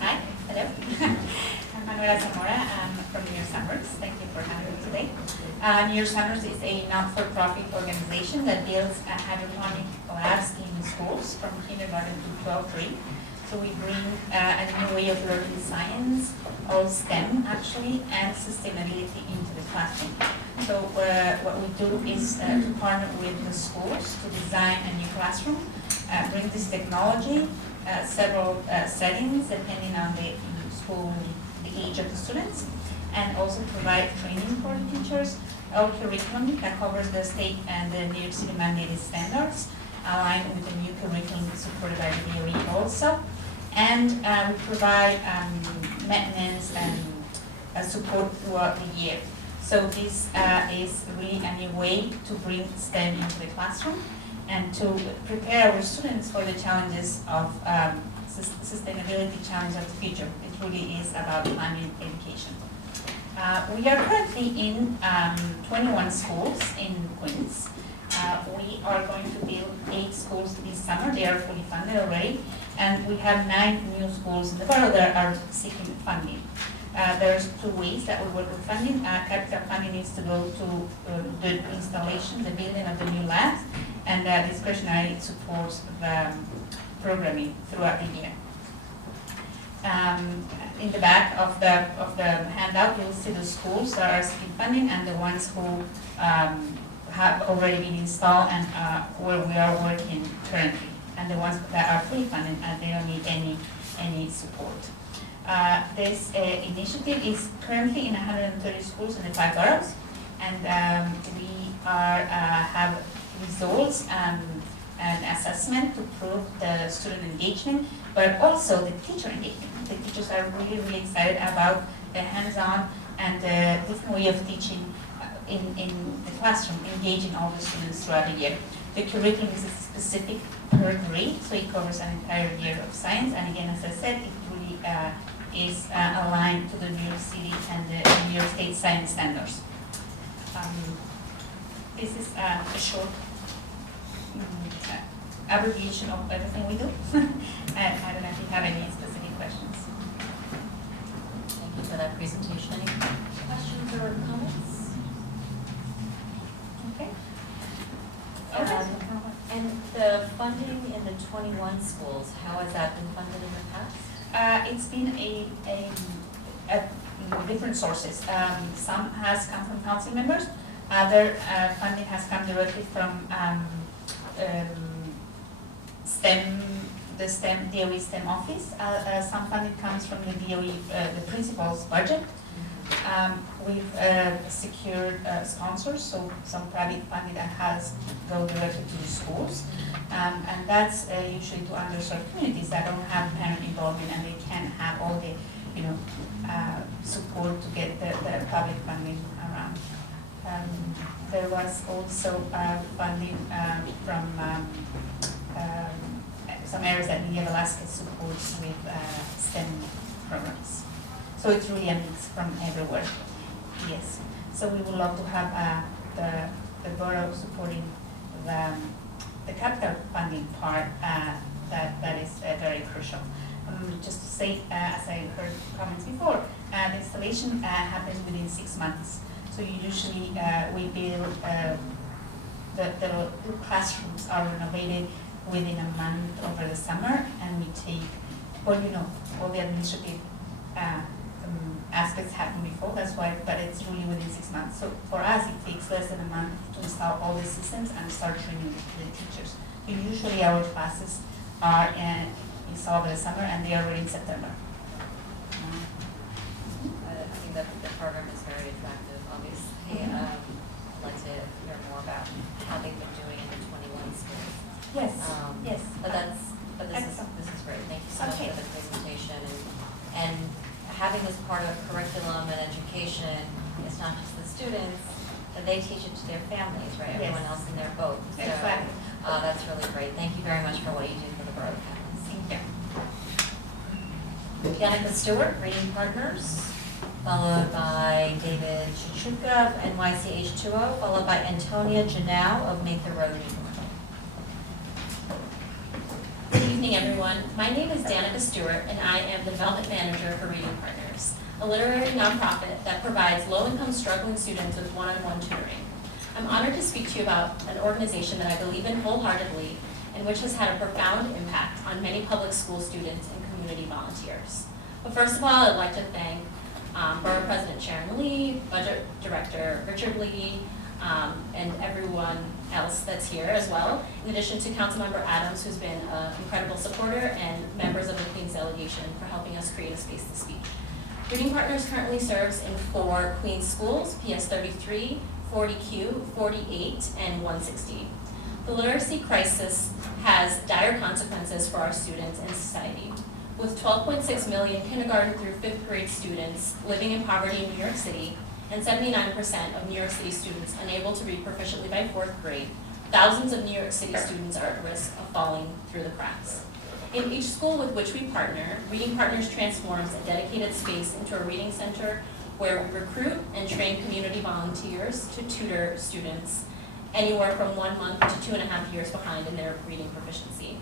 Hi, hello. I'm Manuela Zamora. I'm from New York Sun Works. Thank you for having me today. New York Sun Works is a not-for-profit organization that builds hydroponic labs in schools from kindergarten to 12th grade. So we bring a new way of learning science, all STEM actually, and sustainability into the classroom. So what we do is to partner with the schools to design a new classroom, bring this technology, several settings depending on the school, the age of the students, and also provide training for the teachers. Our curriculum that covers the state and the New York City mandated standards, aligned with the new curriculum supported by the DOE also. And we provide maintenance and support throughout the year. So this is really a new way to bring STEM into the classroom and to prepare our students for the challenges of sustainability challenge of the future. It really is about climate education. We are currently in 21 schools in Queens. We are going to build 8 schools this summer. They are fully funded already. And we have 9 new schools in the borough that are seeking funding. There's 2 ways that we work with funding. Capital funding needs to go to the installation, the building of the new labs, and discretionary supports the programming throughout the year. In the back of the handout, you'll see the schools that are seeking funding and the ones who have already been installed and where we are working currently. And the ones that are fully funded, they don't need any support. This initiative is currently in 130 schools in the 5 boroughs, and we have results and assessment to prove the student engagement, but also the teacher engagement. The teachers are really, really excited about the hands-on and the different way of teaching in the classroom, engaging all the students throughout the year. The curriculum is specific per grade, so it covers an entire year of science, and again, as I said, it really is aligned to the New York City and the New York State science standards. This is a short abbreviation of everything we do. I don't know if you have any specific questions. Thank you for that presentation. Any questions or comments? Okay. And the funding in the 21 schools, how has that been funded in the past? It's been a different sources. Some has come from council members, other funding has come directly from STEM, the STEM, DOE STEM office. Some funding comes from the DOE, the principal's budget. We've secured sponsors, so some private funding that has go directly to the schools. And that's usually to underserved communities that don't have parent involvement and they can't have all the, support to get the public funding around. There was also funding from some areas that Miguel Velasquez supports with STEM programs. So it's really a mix from everywhere. Yes. So we would love to have the borough supporting the capital funding part that is very crucial. Just to say, as I heard comments before, the installation happens within 6 months. So usually we build the classrooms are renovated within a month over the summer, and we take, well, all the administrative aspects happen before, that's why, but it's really within 6 months. So for us, it takes less than a month to install all the systems and start training the teachers. Usually our classes are installed over the summer and they are ready in September. I think that the program is very attractive, obviously. I'd like to hear more about how they've been doing in the 21 schools. Yes, yes. But this is great. Thank you so much for the presentation. And having this part of curriculum and education, it's not just the students, but they teach it to their families, right? Yes. Everyone else in their boat. So, Exactly. that's really great. Thank you very much for what you do for the Borough families. Thank you. Danica Stewart, Reading Partners, followed by David Chichuka of NYCH2O, followed by Antonia Janau of Make the Road Equal. Good evening, everyone. My name is Danica Stewart, and I am the Development Manager for Reading Partners, a literary nonprofit that provides low-income struggling students with one-on-one tutoring. I'm honored to speak to you about an organization that I believe in wholeheartedly and which has had a profound impact on many public school students and community volunteers. But first of all, I'd like to thank Borough President Sharon Lee, Budget Director Richard Lee, and everyone else that's here as well, in addition to Councilmember Adams, who's been an incredible supporter, and members of the Queens delegation for helping us create a space to speak. Reading Partners currently serves in 4 Queens schools, PS 33, 40Q, 48, and 160. The literacy crisis has dire consequences for our students and society. With 12.6 million kindergarten through 5th grade students living in poverty in New York City, and 79% of New York City students unable to read proficiently by 4th grade, thousands of New York City students are at risk of falling through the cracks. In each school with which we partner, Reading Partners transforms a dedicated space into a reading center where we recruit and train community volunteers to tutor students anywhere from 1 month to 2.5 years behind in their reading proficiency.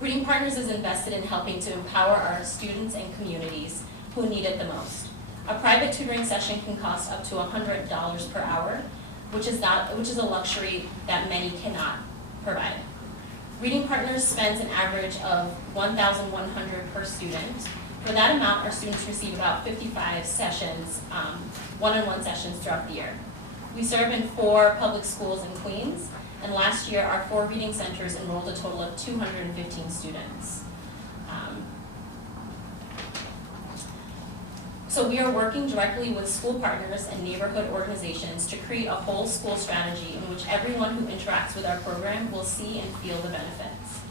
Reading Partners is invested in helping to empower our students and communities who need it the most. A private tutoring session can cost up to $100 per hour, which is a luxury that many cannot provide. Reading Partners spends an average of $1,100 per student. For that amount, our students receive about 55 sessions, one-on-one sessions throughout the year. We serve in 4 public schools in Queens, and last year our 4 reading centers enrolled a total of 215 students. So we are working directly with school partners and neighborhood organizations to create a whole school strategy in which everyone who interacts with our program will see and feel the benefits.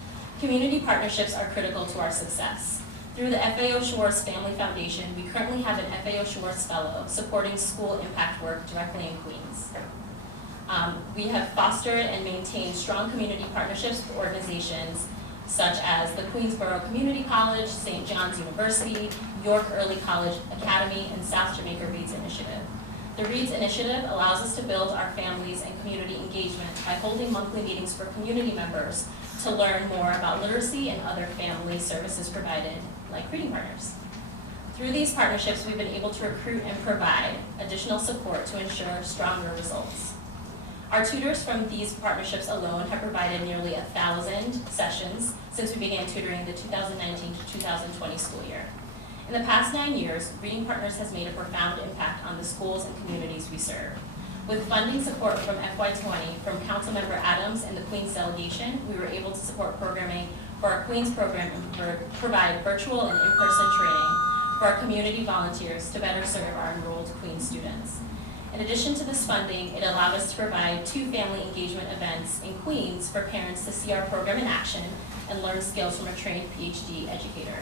Community partnerships are critical to our success. Through the FAO Schwartz Family Foundation, we currently have an FAO Schwartz Fellow supporting school impact work directly in Queens. We have fostered and maintained strong community partnerships with organizations such as the Queensborough Community College, St. John's University, York Early College Academy, and South Jamaica Reads Initiative. The Reads Initiative allows us to build our families and community engagement by holding monthly meetings for community members to learn more about literacy and other family services provided, like reading partners. Through these partnerships, we've been able to recruit and provide additional support to ensure stronger results. Our tutors from these partnerships alone have provided nearly 1,000 sessions since we began tutoring the 2019 to 2020 school year. In the past 9 years, Reading Partners has made a profound impact on the schools and communities we serve. With funding support from FY20 from Councilmember Adams and the Queens delegation, we were able to support programming for our Queens program and provide virtual and in-person training for our community volunteers to better serve our enrolled Queens students. In addition to this funding, it allowed us to provide 2 family engagement events in Queens for parents to see our program in action and learn skills from a trained PhD educator.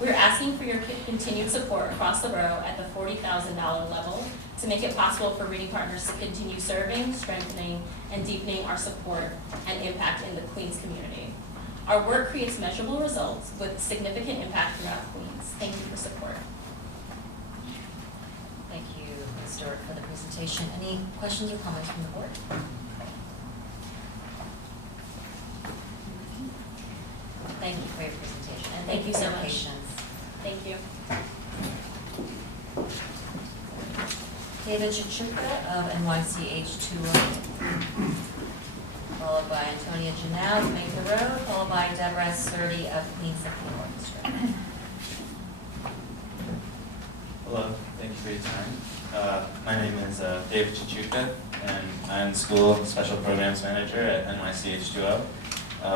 We are asking for your continued support across the borough at the $40,000 level to make it possible for Reading Partners to continue serving, strengthening, and deepening our support and impact in the Queens community. Our work creates measurable results with significant impact throughout Queens. Thank you for support. Thank you, Ms. Stewart, for the presentation. Any questions or comments from the board? Thank you for your presentation, and Thank you so much. patience. Thank you. David Chichuka of NYCH2O, followed by Antonia Janelle of Make the Road, followed by Deborah Surdy of Queens Symphony Orchestra. Hello, thank you for your time. My name is David Chichuka, and I'm School Special Programs Manager at NYCH2O.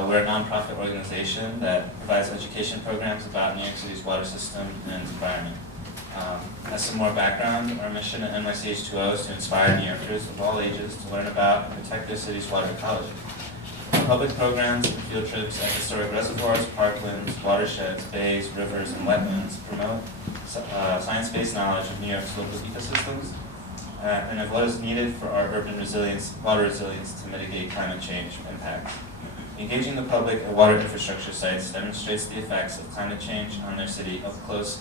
We're a nonprofit organization that provides education programs about New York City's water system and environment. As some more background, our mission at NYCH2O is to inspire New Yorkers of all ages to learn about and protect their city's water ecology. Public programs and field trips at historic reservoirs, parklands, watersheds, bays, rivers, and wetlands promote science-based knowledge of New York's local ecosystems and of what is needed for our urban water resilience to mitigate climate change impacts. Engaging the public at water infrastructure sites demonstrates the effects of climate change on their city up close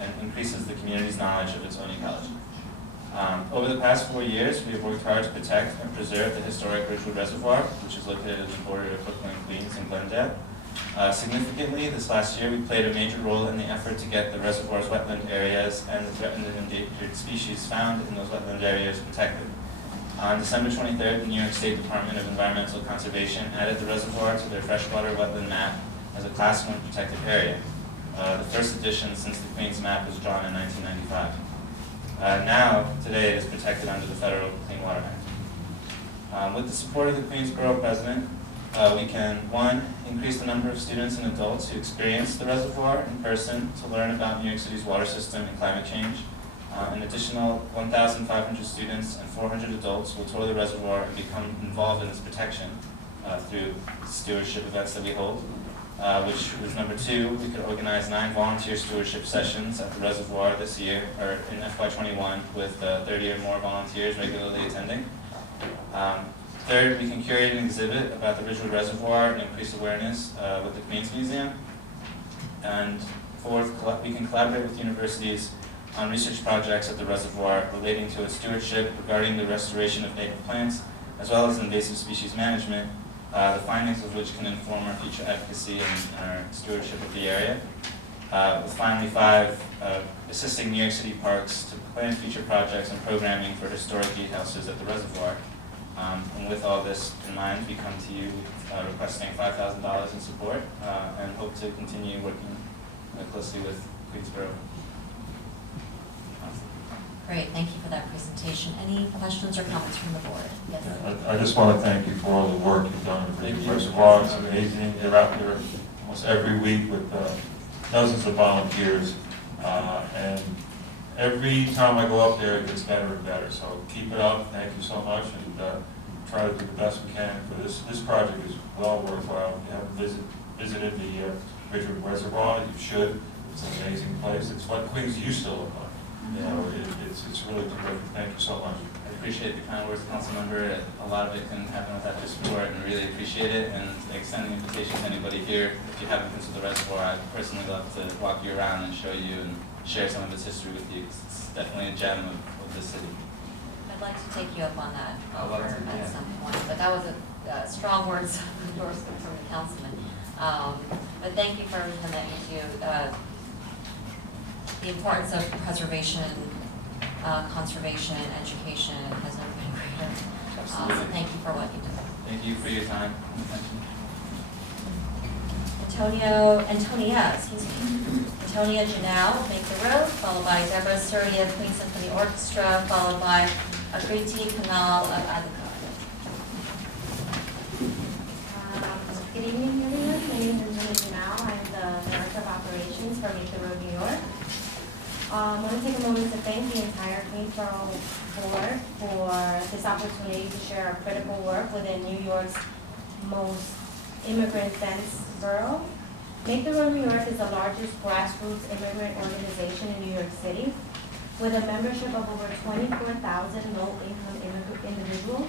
and increases the community's knowledge of its own ecology. Over the past 4 years, we have worked hard to protect and preserve the historic Ridgewood Reservoir, which is located at the border of Brooklyn, Queens, and Glendale. Significantly, this last year, we played a major role in the effort to get the reservoir's wetland areas and the threatened and endangered species found in those wetland areas protected. On December 23rd, the New York State Department of Environmental Conservation added the reservoir to their freshwater wetland map as a Class 1 protected area, the first edition since the Queens map was drawn in 1995. Now, today, it is protected under the Federal Clean Water Act. With the support of the Queens Borough President, we can, 1, increase the number of students and adults who experience the reservoir in person to learn about New York City's water system and climate change. An additional 1,500 students and 400 adults will tour the reservoir and become involved in its protection through stewardship events that we hold. Which was number 2, we could organize 9 volunteer stewardship sessions at the reservoir this year, or in FY21, with 30 or more volunteers regularly attending. 3rd, we can curate an exhibit about the Ridgewood Reservoir and increase awareness with the Queens Museum. And 4th, we can collaborate with universities on research projects at the reservoir relating to its stewardship regarding the restoration of native plants, as well as invasive species management, the findings of which can inform our future advocacy and our stewardship of the area. With finally 5, assisting New York City parks to plan future projects and programming for historic gatehouses at the reservoir. And with all this in mind, we come to you requesting $5,000 in support and hope to continue working closely with Queensborough. Great, thank you for that presentation. Any questions or comments from the board? Yes. I just want to thank you for all the work you've done with the reservoir. It's amazing. You're out there almost every week with dozens of volunteers. And every time I go up there, it gets better and better. So keep it up. Thank you so much. And try to do the best we can for this. This project is well worthwhile. If you haven't visited the Richard Reservoir, you should. It's an amazing place. It's what Queens used to look like. Yeah. So it's really terrific. Thank you so much. I appreciate the kind words, council member. A lot of it couldn't happen without your support, and really appreciate it. And extend the invitation to anybody here. If you haven't been to the reservoir, I'd personally love to walk you around and show you and share some of its history with you. It's definitely a gem of the city. I'd like to take you up on that I'd love to, at yeah. some point, but that was a strong words of endorsement from the councilman. But thank you for everything that you do. The importance of preservation, conservation, education has never been greater. So thank you for what you do. Thank you for your time and attention. Antonia Janelle, Make the Road, followed by Deborah Sturdy of Queen Symphony Orchestra, followed by Akriti Kanal of Adhikar. Good evening, everyone. My name is Antonia Janelle. I'm the Director of Operations for Make the Road, New York. I want to take a moment to thank the entire Queensborough Board for this opportunity to share our critical work within New York's most immigrant-dense borough. Make the Road New York is the largest grassroots immigrant organization in New York City, with a membership of over 24,000 low-income individuals.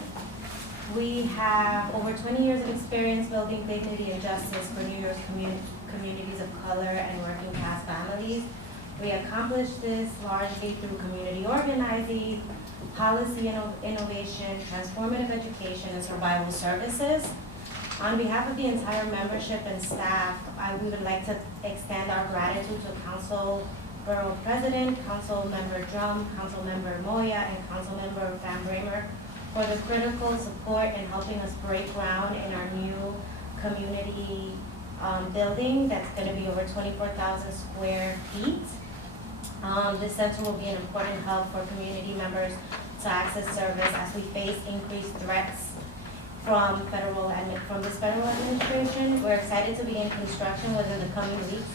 We have over 20 years of experience building dignity and justice for New York's communities of color and working class families. We accomplished this largely through community organizing, policy innovation, transformative education, and survival services. On behalf of the entire membership and staff, we would like to extend our gratitude to Council Borough President, Council Member Drum, Council Member Moya, and Council Member Van Bramer for the critical support in helping us break ground in our new community building that's going to be over 24,000 square feet. This center will be an important hub for community members to access service as we face increased threats from this federal administration. We're excited to begin construction within the coming weeks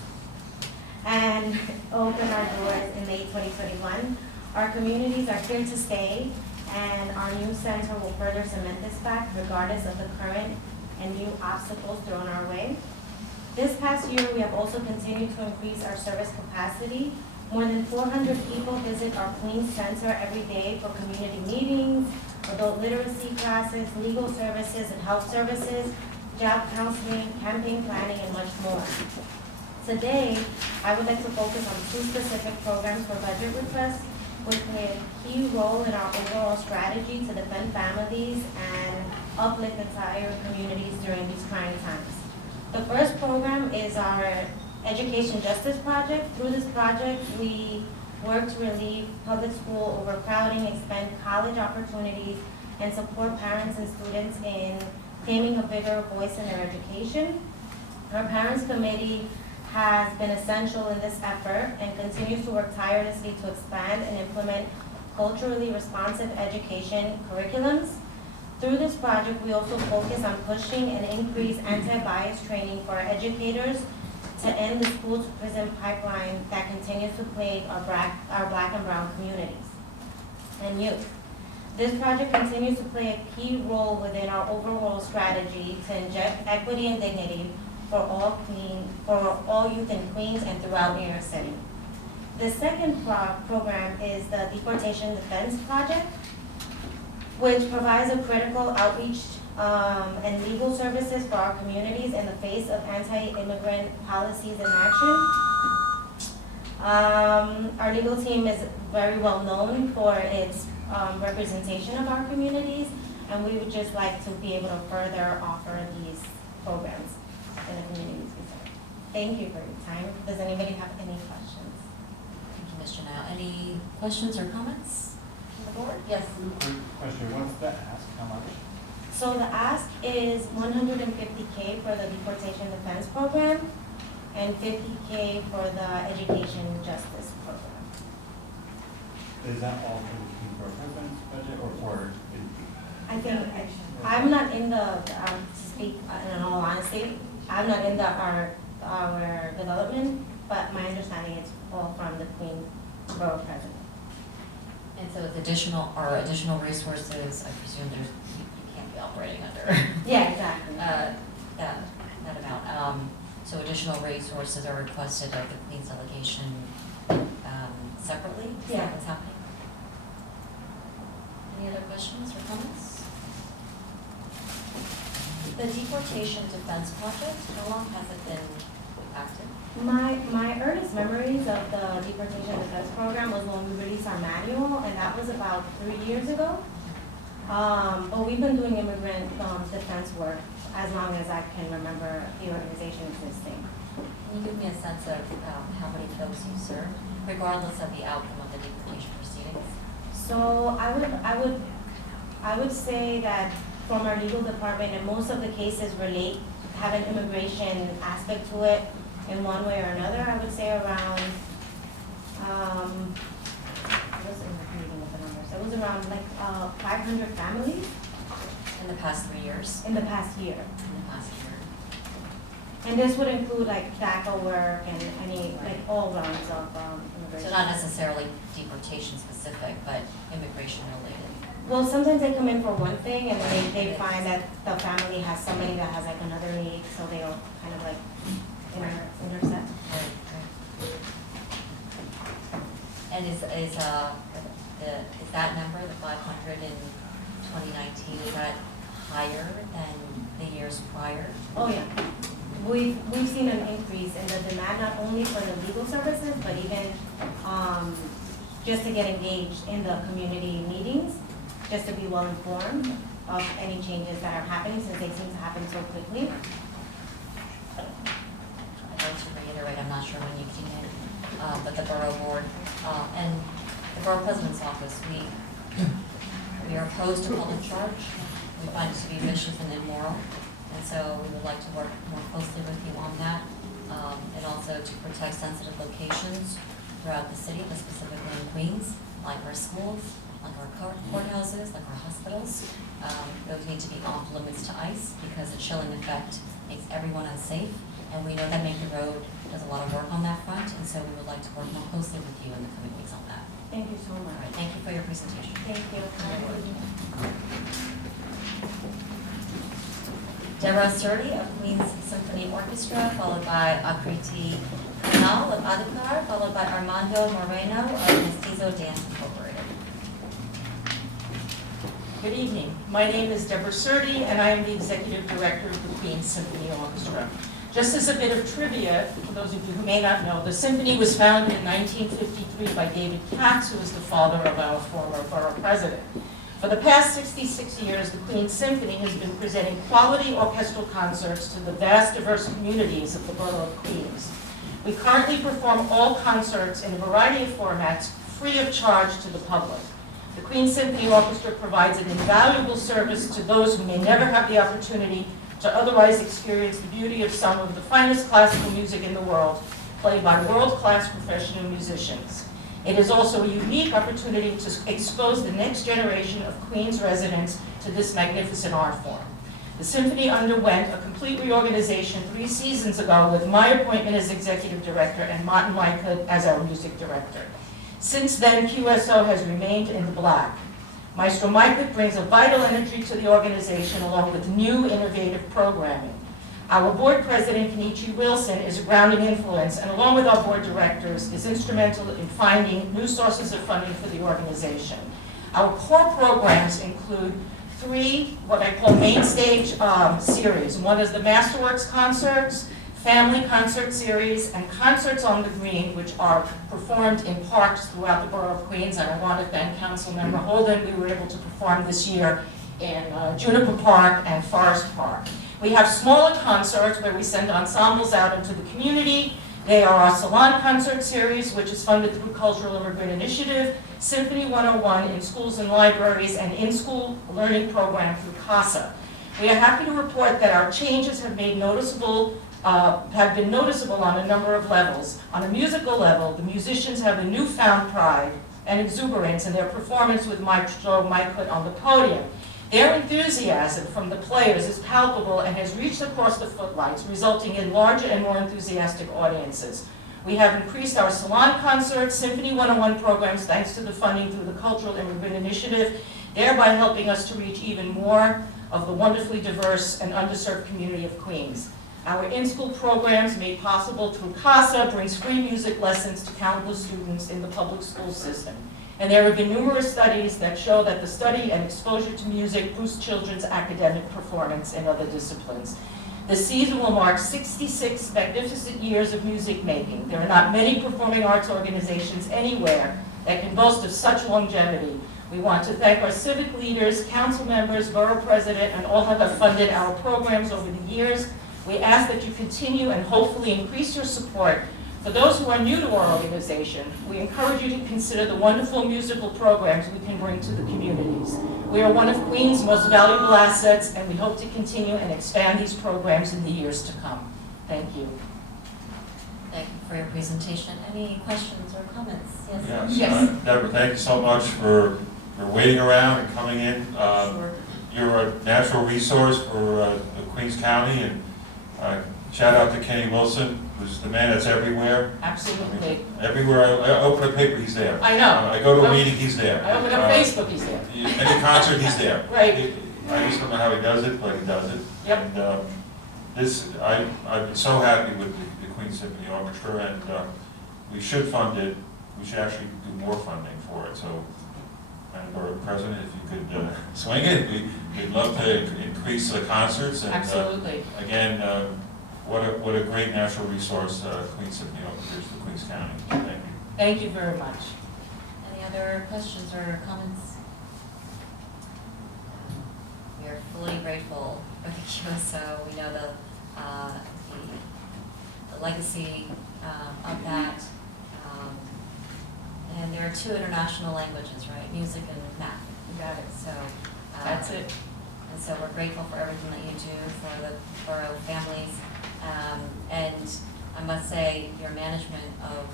and open our doors in May 2021. Our communities are here to stay, and our new center will further cement this fact regardless of the current and new obstacles thrown our way. This past year, we have also continued to increase our service capacity. More than 400 people visit our Queens Center every day for community meetings, adult literacy classes, legal services and health services, job counseling, campaign planning, and much more. Today, I would like to focus on two specific programs for budget requests, which play a key role in our overall strategy to defend families and uplift entire communities during these trying times. The first program is our Education Justice Project. Through this project, we work to relieve public school overcrowding, expand college opportunities, and support parents and students in claiming a bigger voice in their education. Our Parents Committee has been essential in this effort and continues to work tirelessly to expand and implement culturally responsive education curriculums. Through this project, we also focus on pushing and increase anti-bias training for our educators to end the school-to-prison pipeline that continues to plague our Black and Brown communities and youth. This project continues to play a key role within our overall strategy to inject equity and dignity for all youth in Queens and throughout New York City. The second program is the Deportation Defense Project, which provides a critical outreach and legal services for our communities in the face of anti-immigrant policies and action. Our legal team is very well known for its representation of our communities, and we would just like to be able to further offer these programs in the communities we serve. Thank you for your time. Does anybody have any questions? Thank you, Ms. Janelle. Any questions or comments from the board? Yes. Question, what's the ask, how much? So the ask is $150K for the Deportation Defense Program and $50K for the Education Justice Program. is that all for the Queensborough President's budget, or I think, I'm not in the, speak, in all honesty, I'm not in the, our development, but my understanding is all from the Queensborough president. And so it's additional resources, I presume you can't be operating under. Yeah, exactly. That amount. So additional resources are requested of the Queens delegation separately? Is Yeah. that what's happening? Any other questions or comments? The deportation defense project, how long has it been active? My earliest memories of the deportation defense program was when we released our manual, and that was about 3 years ago. But we've been doing immigrant defense work as long as I can remember the organization existing. Can you give me a sense of how many folks you serve, regardless of the outcome of the deportation proceedings? So I would say that from our legal department, and most of the cases have an immigration aspect to it in one way or another. I would say around, I wasn't reading with the numbers. It was around like 500 families. In the past 3 years? In the past year. In the past year. And this would include like DACA work and any, like all rounds of immigration. So not necessarily deportation specific, but immigration related? Well, sometimes they come in for one thing and then they find that the family has somebody that has like another need, so they'll kind of like intersect. And is that number, the 500 in 2019, is that higher than the years prior? Oh, yeah. We've seen an increase in the demand, not only for the legal services, but even just to get engaged in the community meetings, just to be well informed of any changes that are happening, since they seem to happen so quickly. I'd like to reiterate, I'm not sure when you came in, but the Borough Board and the Borough President's Office, we are opposed to public charge. We find it to be vicious and immoral, and so we would like to work more closely with you on that, and also to protect sensitive locations throughout the city, but specifically in Queens, like our schools, like our courthouses, like our hospitals. Those need to be off limits to ICE because the chilling effect makes everyone unsafe. And we know that Maker Road does a lot of work on that front, and so we would like to work more closely with you in the coming weeks on that. Thank you so much. All right, thank you for your presentation. Thank you. Deborah Surti of Queens Symphony Orchestra, followed by Akriti Kanal of Adhikar, followed by Armando Moreno of Mestizo Dance Incorporated. Good evening. My name is Deborah Surti, and I am the Executive Director of the Queens Symphony Orchestra. Just as a bit of trivia, for those of you who may not know, the symphony was founded in 1953 by David Katz, who was the father of our former borough president. For the past 66 years, the Queens Symphony has been presenting quality orchestral concerts to the vast, diverse communities of the borough of Queens. We currently perform all concerts in a variety of formats, free of charge to the public. The Queens Symphony Orchestra provides an invaluable service to those who may never have the opportunity to otherwise experience the beauty of some of the finest classical music in the world, played by world-class professional musicians. It is also a unique opportunity to expose the next generation of Queens residents to this magnificent art form. The symphony underwent a complete reorganization 3 seasons ago with my appointment as executive director and Martin Micah as our music director. Since then, QSO has remained in the black. Maestro Micah brings a vital energy to the organization along with new innovative programming. Our board president, Kenichi Wilson, is a grounding influence and along with our board directors is instrumental in finding new sources of funding for the organization. Our core programs include 3 what I call main stage series. One is the Masterworks concerts, family concert series, and concerts on the green, which are performed in parks throughout the borough of Queens. And I want to thank Councilmember Holden. We were able to perform this year in Juniper Park and Forest Park. We have smaller concerts where we send ensembles out into the community. They are our Salon Concert Series, which is funded through Cultural Immigrant Initiative, Symphony 101 in schools and libraries, and in-school learning program through CASA. We are happy to report that our changes have been noticeable on a number of levels. On a musical level, the musicians have a newfound pride and exuberance in their performance with Maestro Mike Hood on the podium. Their enthusiasm from the players is palpable and has reached across the footlights, resulting in larger and more enthusiastic audiences. We have increased our salon concerts, Symphony 101 programs, thanks to the funding through the Cultural Immigrant Initiative, thereby helping us to reach even more of the wonderfully diverse and underserved community of Queens. Our in-school programs, made possible through CASA, brings free music lessons to countless students in the public school system. And there have been numerous studies that show that the study and exposure to music boosts children's academic performance in other disciplines. The season will mark 66 magnificent years of music making. There are not many performing arts organizations anywhere that can boast of such longevity. We want to thank our civic leaders, council members, borough president, and all who have funded our programs over the years. We ask that you continue and hopefully increase your support. For those who are new to our organization, we encourage you to consider the wonderful musical programs we can bring to the communities. We are one of Queens' most valuable assets, and we hope to continue and expand these programs in the years to come. Thank you. Thank you for your presentation. Any questions or comments? Yes. Yes. Deborah, thank you so much for waiting around and coming in. Sure. You're a natural resource for Queens County, and shout out to Kenny Wilson, who's the man that's everywhere. Absolutely. Everywhere I open a paper, he's there. I know. I go to a meeting, he's there. I open up Facebook, he's there. Any concert, he's there. Right. I just don't know how he does it, but he does it. Yep. And I've been so happy with the Queens Symphony Orchestra, and we should fund it. We should actually do more funding for it. So, Madam Borough President, if you could swing it, we'd love to increase the concerts. And, Absolutely. Again, what a great natural resource Queens Symphony Orchestra is for Queens County. Thank you. Thank you very much. Any other questions or comments? We are fully grateful for the QSO. We know the legacy of that. And there are 2 international languages, right? Music and math. You got it. So That's it. And so we're grateful for everything that you do for the borough families. And I must say, your management of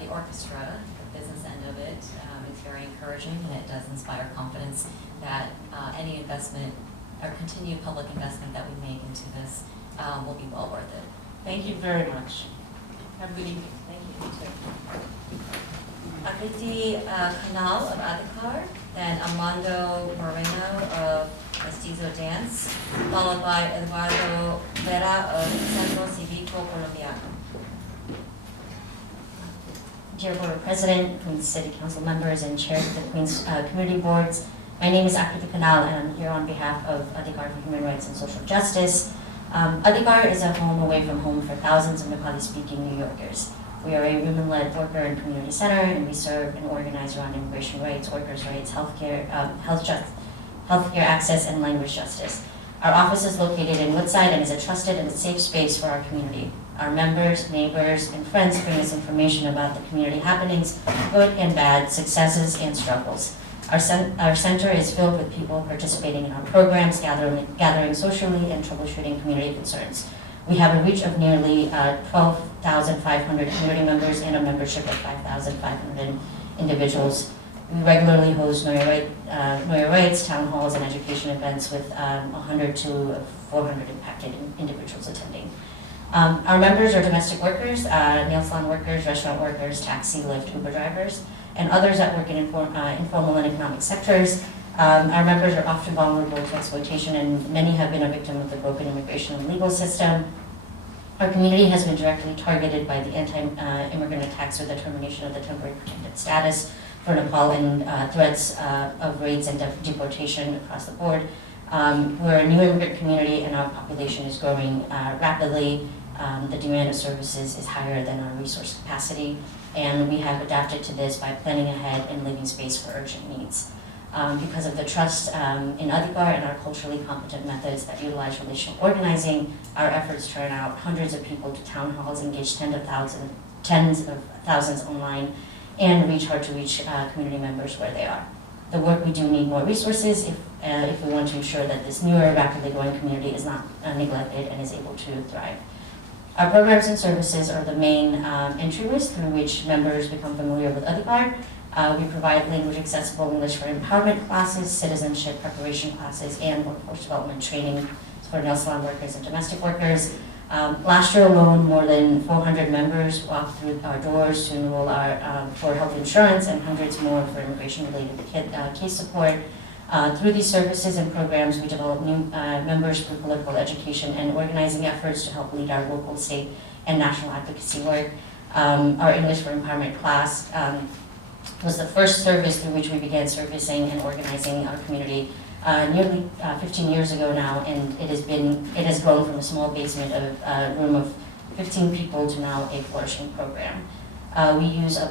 the orchestra, the business end of it, is very encouraging, and it does inspire confidence that any investment or continued public investment that we make into this will be well worth it. Thank you very much. Have a good evening. Thank you. You too. Akriti Kanal of Adhikar, then Armando Moreno of Mestizo Dance, followed by Eduardo Vera of Centro Cívico Colombiano. Dear Borough President, Queens City Council members, and chairs of the Queens Community Boards, my name is Akriti Kanal, and I'm here on behalf of Adhikar for Human Rights and Social Justice. Adhikar is a home away from home for thousands of Nepali-speaking New Yorkers. We are a women-led worker and community center, and we serve and organize around immigration rights, workers' rights, healthcare access, and language justice. Our office is located in Woodside and is a trusted and safe space for our community. Our members, neighbors, and friends bring us information about the community happenings, good and bad, successes and struggles. Our center is filled with people participating in our programs, gathering socially, and troubleshooting community concerns. We have a reach of nearly 12,500 community members and a membership of 5,500 individuals. We regularly host Know Your Rights, town halls, and education events with 100 to 400 impacted individuals attending. Our members are domestic workers, nail salon workers, restaurant workers, taxi, Lyft, Uber drivers, and others that work in informal and economic sectors. Our members are often vulnerable to exploitation, and many have been a victim of the broken immigration and legal system. Our community has been directly targeted by the anti-immigrant attacks or the termination of the temporary protected status for Nepal and threats of raids and deportation across the board. We're a new immigrant community, and our population is growing rapidly. The demand of services is higher than our resource capacity, and we have adapted to this by planning ahead and leaving space for urgent needs. Because of the trust in Adhikar and our culturally competent methods that utilize relational organizing, our efforts turn out hundreds of people to town halls, engage tens of thousands online, and reach hard-to-reach community members where they are. The work we do need more resources if we want to ensure that this newer, rapidly growing community is not neglected and is able to thrive. Our programs and services are the main entryways through which members become familiar with Adhikar. We provide language accessible English for empowerment classes, citizenship preparation classes, and workforce development training for nail salon workers and domestic workers. Last year alone, more than 400 members walked through our doors to enroll for health insurance, and hundreds more for immigration-related case support. Through these services and programs, we develop new members through political education and organizing efforts to help lead our local, state, and national advocacy work. Our English for Empowerment class was the first service through which we began servicing and organizing our community nearly 15 years ago now, and it has grown from a small basement of a room of 15 people to now a flourishing program. We use a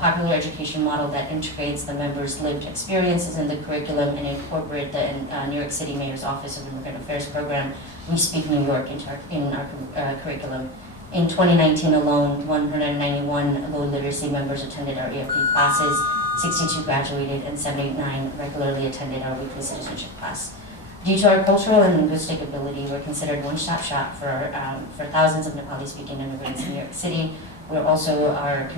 popular education model that integrates the members' lived experiences in the curriculum and incorporate the New York City Mayor's Office of Immigrant Affairs program, We Speak New York, in our curriculum. In 2019 alone, 191 low literacy members attended our EFP classes, 62 graduated, and 79 regularly attended our weekly citizenship class. Due to our cultural and linguistic ability, we're considered one-stop shop for thousands of Nepali-speaking immigrants in New York City. We're also our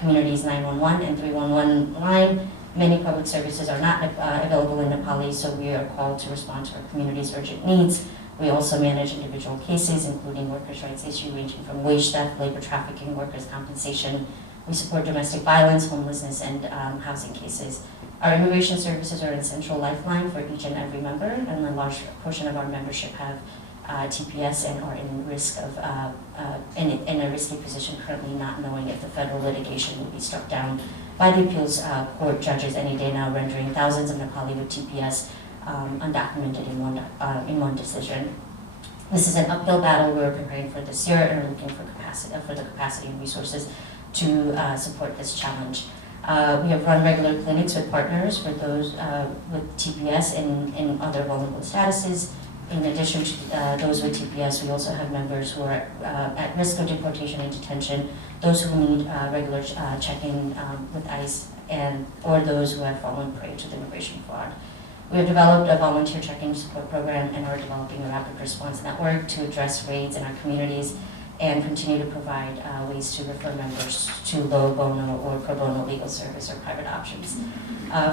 community's 911 and 311 line. Many public services are not available in Nepali, so we are called to respond to our community's urgent needs. We also manage individual cases, including workers' rights issues ranging from wage theft, labor trafficking, workers' compensation. We support domestic violence, homelessness, and housing cases. Our immigration services are an essential lifeline for each and every member, and a large portion of our membership have TPS and are in risk of in a risky position currently, not knowing if the federal litigation will be struck down by the appeals court judges any day now, rendering thousands of Nepali with TPS undocumented in one decision. This is an uphill battle we're preparing for this year, and are looking for the capacity and resources to support this challenge. We have run regular clinics with partners for those with TPS and other vulnerable statuses. In addition to those with TPS, we also have members who are at risk of deportation and detention, those who need regular check-in with ICE, or those who have fallen prey to the immigration fraud. We have developed a volunteer check-in support program and are developing a rapid response network to address raids in our communities, and continue to provide ways to refer members to low bono or pro bono legal service or private options.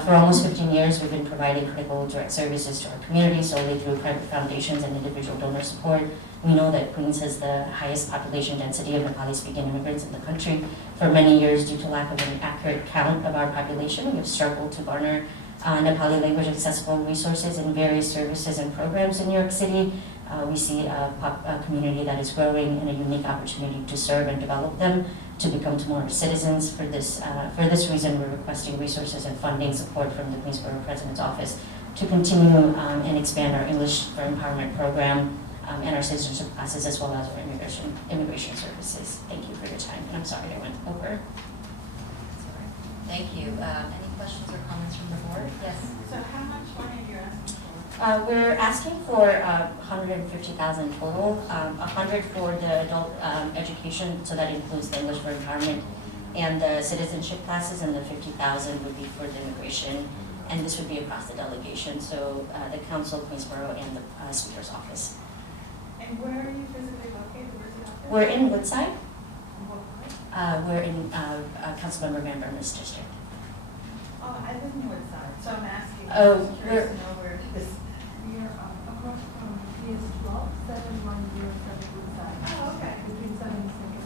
For almost 15 years, we've been providing critical direct services to our community solely through private foundations and individual donor support. We know that Queens has the highest population density of Nepali-speaking immigrants in the country. For many years, due to lack of an accurate count of our population, we have struggled to garner Nepali language accessible resources in various services and programs in New York City. We see a community that is growing, and a unique opportunity to serve and develop them to become tomorrow's citizens. For this reason, we're requesting resources and funding support from the Queens Borough President's Office to continue and expand our English for Empowerment program and our citizenship classes, as well as our immigration services. Thank you for your time, and I'm sorry I went over. Thank you. Any questions or comments from the board? Yes. So how much money are you asking for? We're asking for $150,000 total, $100,000 for the adult education, so that includes the English for Empowerment and the citizenship classes, and the $50,000 would be for the immigration, and this would be across the delegation, so the council, Queensborough, and the speaker's office. And where are you physically located? Where's the office? We're in Woodside. What part? We're in Councilmember Van Burner's district. Oh, I live in Woodside, so I'm asking. Oh, I'm curious to know where this. We are across from PS 12, 7107 Woodside. Oh, okay. Between 7 and Central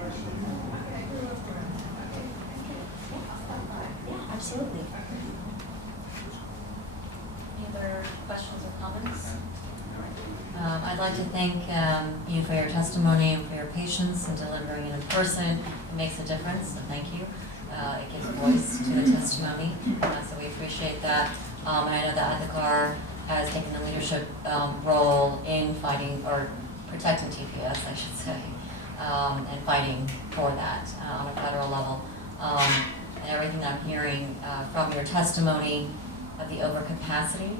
Ocean. Okay, I grew up there. Okay, thank you. I'll stop by. Yeah, absolutely. Any other questions or comments? I'd like to thank you for your testimony and for your patience in delivering it in person. It makes a difference, so thank you. It gives voice to the testimony, so we appreciate that. And I know that Adhikar has taken the leadership role in fighting, or protecting TPS, I should say, and fighting for that on a federal level. And everything that I'm hearing from your testimony of the overcapacity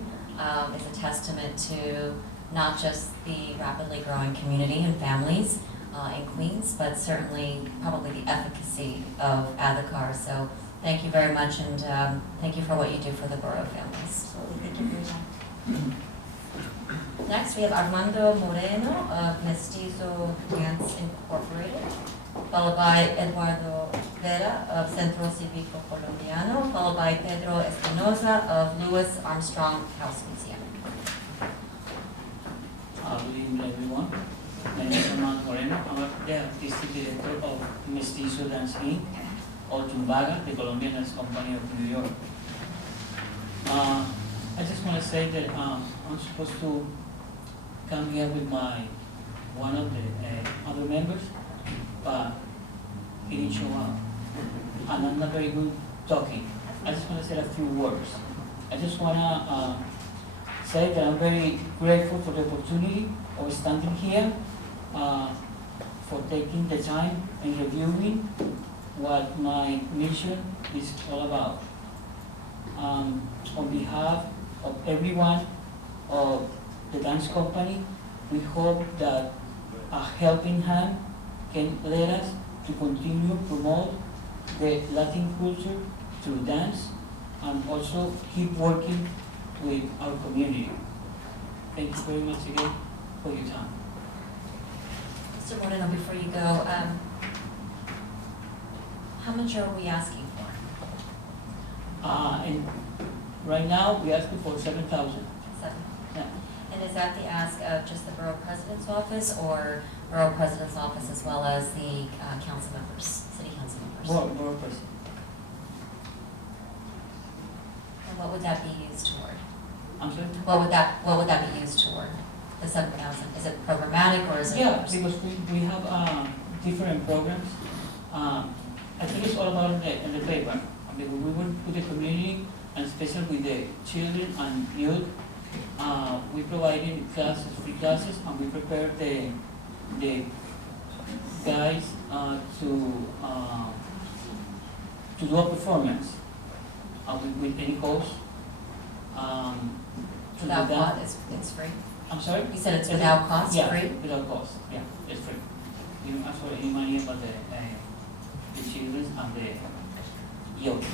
is a testament to not just the rapidly growing community and families in Queens, but certainly probably the efficacy of Adhikar. So thank you very much, and thank you for what you do for the borough families. Thank you for your time. Next, we have Armando Moreno of Mestizo Dance Incorporated, followed by Eduardo Vera of Centro Cívico Colombiano, followed by Pedro Espinosa of Louis Armstrong House Museum. Good evening, everyone. My name is Armando Moreno. I'm the artistic director of Mestizo Dance Inc., or Tumbaga, the Colombian dance company of New York. I just want to say that I'm supposed to come here with one of the other members, but he didn't show up. And I'm not very good talking. I just want to say a few words. I just want to say that I'm very grateful for the opportunity of standing here, for taking the time and reviewing what my mission is all about. On behalf of everyone of the dance company, we hope that a helping hand can let us to continue promote the Latin culture through dance and also keep working with our community. Thank you very much again for your time. Mr. Moreno, before you go, how much are we asking for? And right now, we're asking for 7,000. Yeah. And is that the ask of just the Borough President's office, or Borough President's office as well as the council members, city council members? Borough President. And what would that be used toward? I'm sorry? What would that be used toward, the 7,000? Is it programmatic or is it? Yeah, because we have different programs. I think it's all about in the paper. I mean, we work with the community, and especially with the children and youth. We providing classes, free classes, and we prepare the guys to do a performance with any cost. Without cost, it's free? I'm sorry? You said it's without cost, yeah, free? Without cost, yeah, it's free. You don't ask for any money about the children and the youth.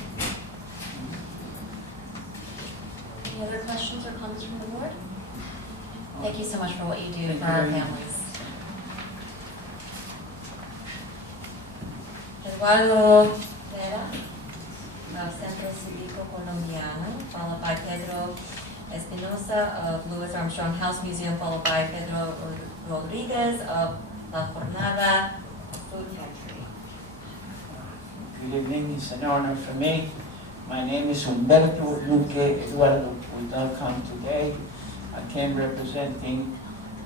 Any other questions or comments from the board? Thank you so much for what you do Thank for you our very much. families. Eduardo Vera of Centro Cívico Colombiano, followed by Pedro Espinosa of Louis Armstrong House Museum, followed by Pedro Rodriguez of La Jornada Food Factory. Good evening, it's an honor for me. My name is Humberto Luque Eduardo. Could not come today. I came representing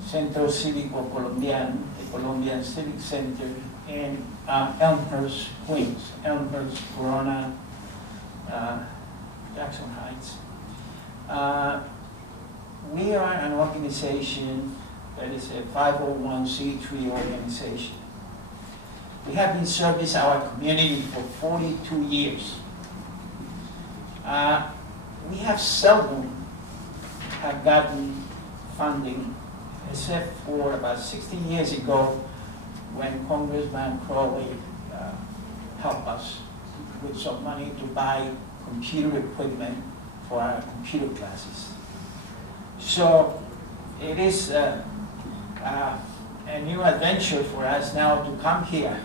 Centro Cívico Colombiano, the Colombian Civic Center in Elmhurst, Queens. Elmhurst, Corona, Jackson Heights. We are an organization that is a 501c3 organization. We have been serving our community for 42 years. We have seldom have gotten funding, except for about 16 years ago when Congressman Crowley helped us with some money to buy computer equipment for our computer classes. So it is a new adventure for us now to come here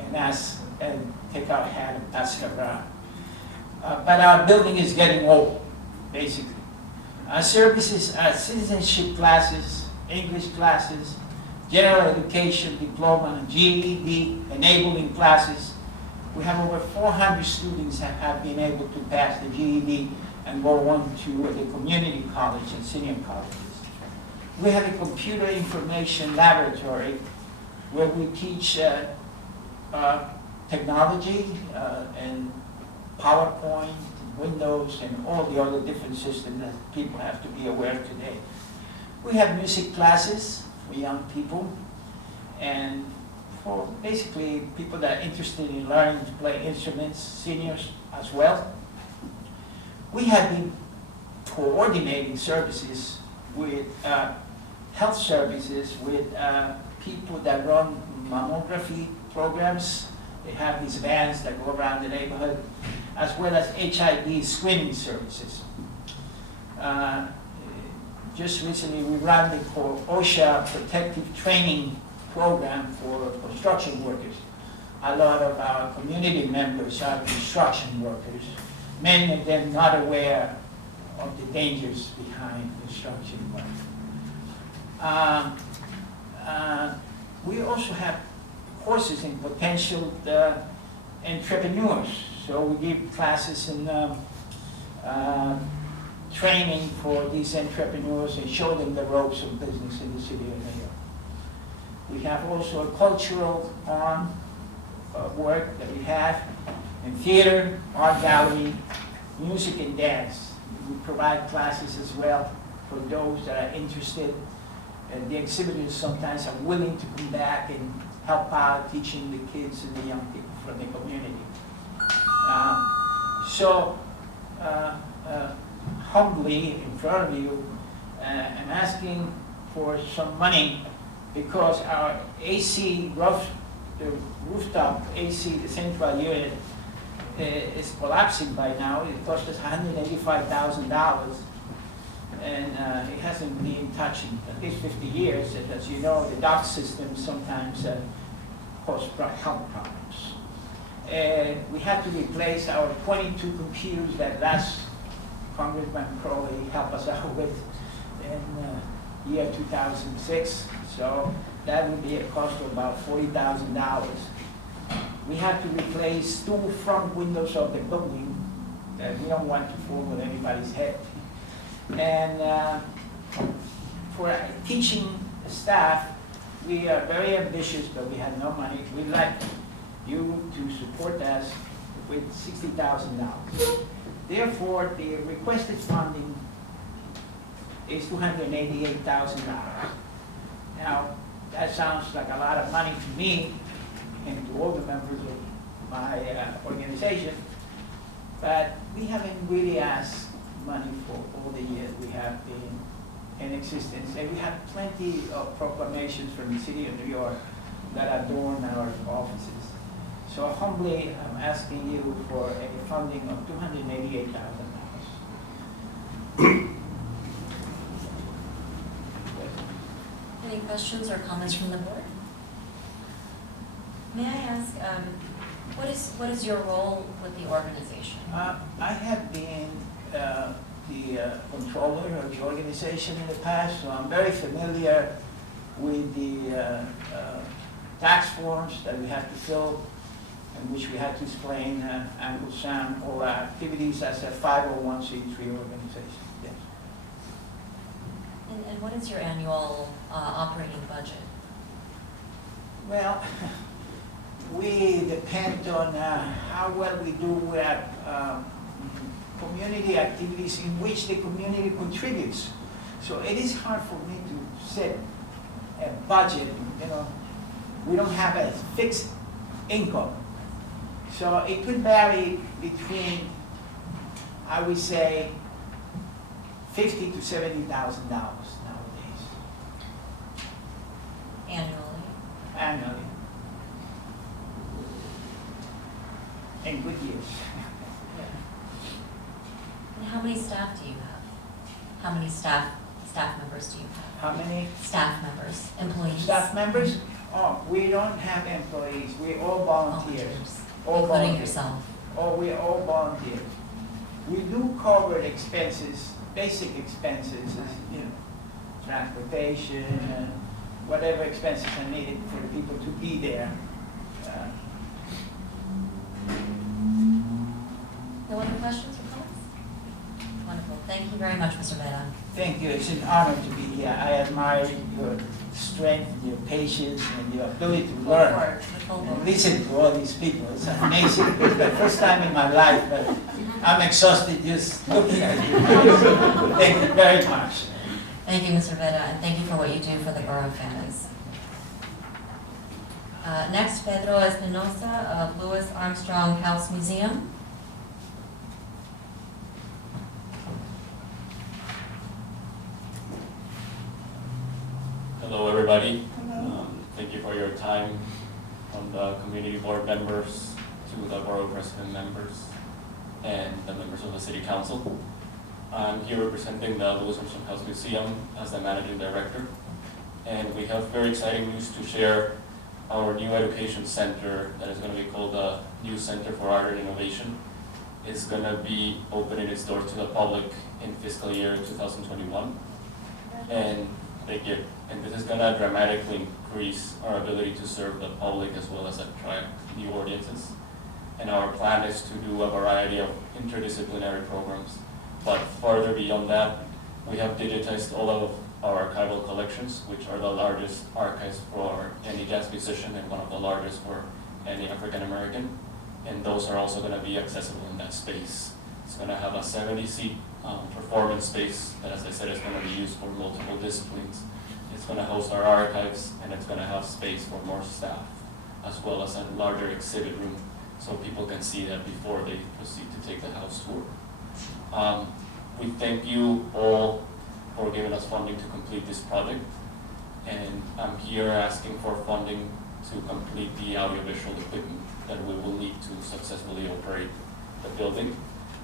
and ask and take our hand and pass it around. But our building is getting old, basically. Our services are citizenship classes, English classes, general education, diploma, and GED enabling classes. We have over 400 students that have been able to pass the GED and go on to the community college and senior colleges. We have a computer information laboratory where we teach technology and PowerPoint, Windows, and all the other different systems that people have to be aware of today. We have music classes for young people and for basically people that are interested in learning to play instruments, seniors as well. We have been coordinating services with health services with people that run mammography programs. They have these vans that go around the neighborhood, as well as HIV screening services. Just recently, we ran the OSHA protective training program for construction workers. a lot of our community members are construction workers, many of them not aware of the dangers behind construction work. We also have courses in potential entrepreneurs. So we give classes in training for these entrepreneurs and show them the ropes of business in the city of New York. We have also a cultural arm of work that we have in theater, art gallery, music and dance. We provide classes as well for those that are interested. And the exhibitors sometimes are willing to come back and help out teaching the kids and the young people from the community. Humbly in front of you, I'm asking for some money because our AC the rooftop AC, the central unit, is collapsing by now. It cost us $185,000. And it hasn't been in touch in at least 50 years. And as you know, the duct system sometimes cause health problems. And we had to replace our 22 computers that last Congressman Crowley helped us out with in year 2006. So that would be a cost of about $40,000. We had to replace 2 front windows of the building that we don't want to fall on anybody's head. And for teaching staff, we are very ambitious, but we have no money. We'd like you to support us with $60,000. Therefore, the requested funding is $288,000. Now, that sounds like a lot of money to me and to all the members of my organization, but we haven't really asked money for all the years we have been in existence. And we have plenty of proclamations from the city of New York that adorn our offices. So humbly, I'm asking you for a funding of $288,000. Any questions or comments from the board? May I ask, what is your role with the organization? I have been the controller of the organization in the past, so I'm very familiar with the tax forms that we have to fill, in which we have to explain and present all our activities as a 501c3 organization. Yes. And what is your annual operating budget? Well, we depend on how well we do with community activities in which the community contributes. So it is hard for me to set a budget. You know, we don't have a fixed income. So it could vary between, I would say, $50,000 to $70,000 nowadays. Annually? Annually. In good years. And how many staff do you have? How many staff members do you have? How many? Staff members, employees. Staff members? Oh, we don't have employees. We're all volunteers. All Including volunteers. yourself. Oh, we're all volunteers. We do cover expenses, basic expenses, you know, transportation, and whatever expenses are needed for the people to be there. No other questions or comments? Wonderful. Thank you very much, Mr. Vera. Thank you. It's an honor to be here. I admire your strength, your patience, and your ability to learn. And listen to all these people. It's amazing. It's the first time in my life, but I'm exhausted just looking at you. Thank you very much. Thank you, Mr. Vera, and thank you for what you do for the Borough families. Next, Pedro Espinosa of Louis Armstrong House Museum. Hello, everybody. Thank you for your time, from the community board members to the borough president members and the members of the city council. I'm here representing the Louis Armstrong House Museum as the managing director, and we have very exciting news to share our new education center that is going to be called the New Center for Art and Innovation is going to be opening its doors to the public in fiscal year 2021. And this is going to dramatically increase our ability to serve the public as well as attract new audiences. And our plan is to do a variety of interdisciplinary programs. But further beyond that, we have digitized all of our archival collections, which are the largest archives for any jazz musician and one of the largest for any African American. And those are also going to be accessible in that space. It's going to have a 70-seat performance space that, as I said, is going to be used for multiple disciplines. It's going to host our archives, and it's going to have space for more staff, as well as a larger exhibit room, so people can see that before they proceed to take the house tour. We thank you all for giving us funding to complete this project, and I'm here asking for funding to complete the audiovisual equipment that we will need to successfully operate the building,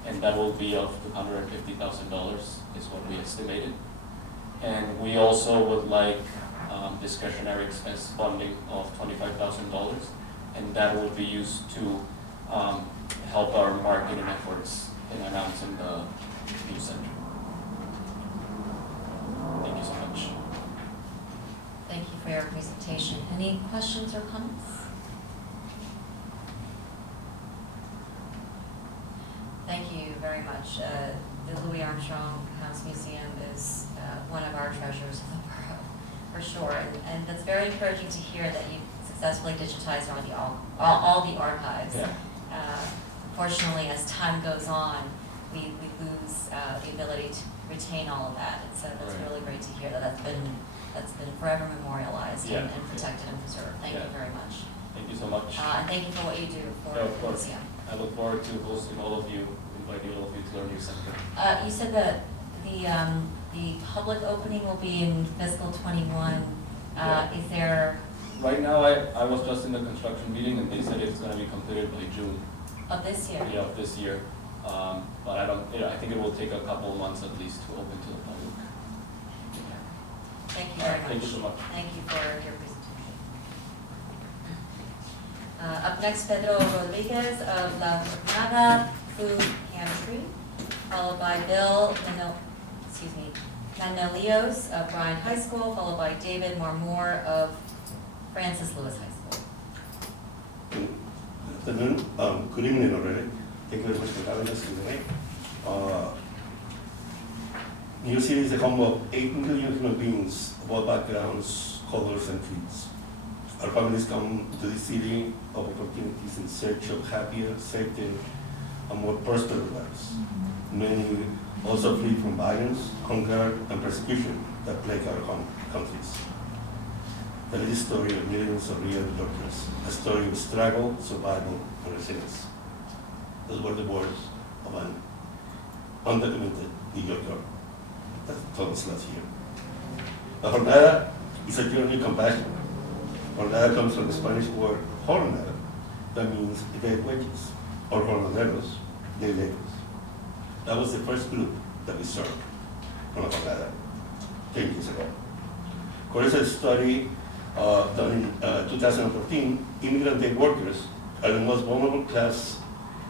and that will be of $250,000 is what we estimated. And we also would like discretionary expense funding of $25,000, and that will be used to help our marketing efforts in announcing the new center. Thank you so much. Thank you for your presentation. Any questions or comments? Thank you very much. The Louis Armstrong House Museum is one of our treasures of the borough, for sure. And that's very encouraging to hear that you successfully digitized all the archives. Yeah. Fortunately, as time goes on, we lose the ability to retain all of that. And so that's Right. really great to hear that that's been forever memorialized Yeah. and protected and preserved. Thank you very much. Thank you so much. And thank you for what you do for Yeah, of the course. museum. I look forward to hosting all of you, inviting all of you to our new center. You said that the public opening will be in fiscal '21. Yeah. Is there, Right now, I was just in the construction meeting, and they said it's going to be completed by June. of this year? Yeah, of this year. But I think it will take a couple of months at least to open to the public. Thank you very much. Thank you so much. Thank you for your presentation. Up next, Pedro Rodriguez of La Jornada Food Pantry, followed by Bill Manolios of Bryan High School, followed by David Marmore of Francis Lewis High School. Good afternoon. Good evening already. Thank you very much for having us today. New York City is the home of 8 million human beings of all backgrounds, colors, and creeds. Our families come to this city of opportunities in search of happier, safer, and more prosperous lives. Many also flee from violence, hunger, and persecution that plague our home countries. That is the story of millions of real New Yorkers, a story of struggle, survival, and resilience. Those were the words of an undocumented New Yorker that told us last year. La Jornada is a journey of compassion. Jornada comes from the Spanish word jornada, that means day wages, or jornaleros, day laborers. That was the first group that we served from La Jornada 10 years ago. According to a study done in 2014, immigrant day workers are the most vulnerable class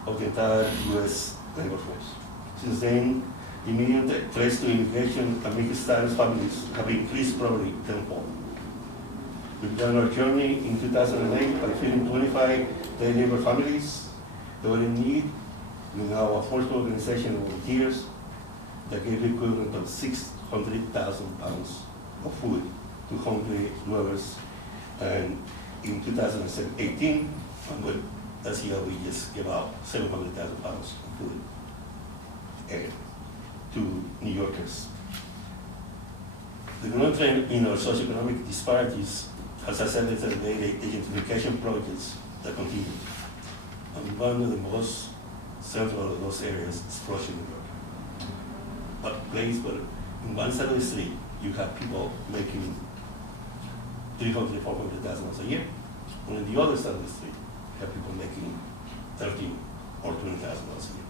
of the entire U.S. labor force. Since then, immediate threats to immigration and mixed-status families have increased probably tenfold. We began our journey in 2008 by feeding 25 day labor families that were in need. We now a forceful organization of volunteers that gave the equivalent of 600,000 pounds of food to hungry dwellers. And in 2018, that's year we just gave out 700,000 pounds of food to New Yorkers. The growing trend in our socioeconomic disparities has accelerated the identification projects that continue. And one of the most central of those areas is Flushing, New York. A place where in one side of the street you have people making $300,000, $400,000 a year, and on the other side of the street you have people making $13,000 or $20,000 a year.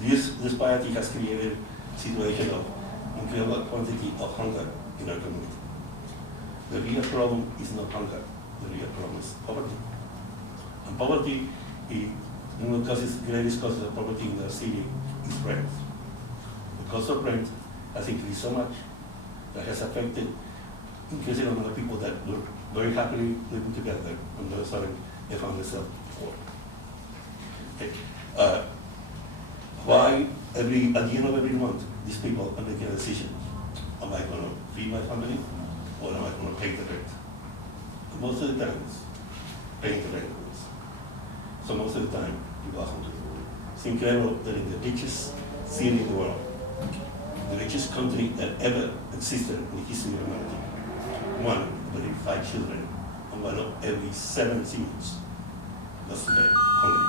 This disparity has created a situation of incredible quantity of hunger in our community. The real problem is not hunger, the real problem is poverty. And poverty, one of the greatest causes of poverty in the city is rent. The cost of rent has increased so much that has affected increasing amount of people that were very happily living together, and all of a sudden they found themselves poor. Okay. Why at the end of every month these people are making a decision? Am I going to feed my family or am I going to pay the rent? And most of the time it's paying the rent. So most of the time people are hungry. It's incredible that in the richest city in the world, the richest country that ever existed in the history of humanity, one of every 5 children and one of every 7 seniors was today hungry.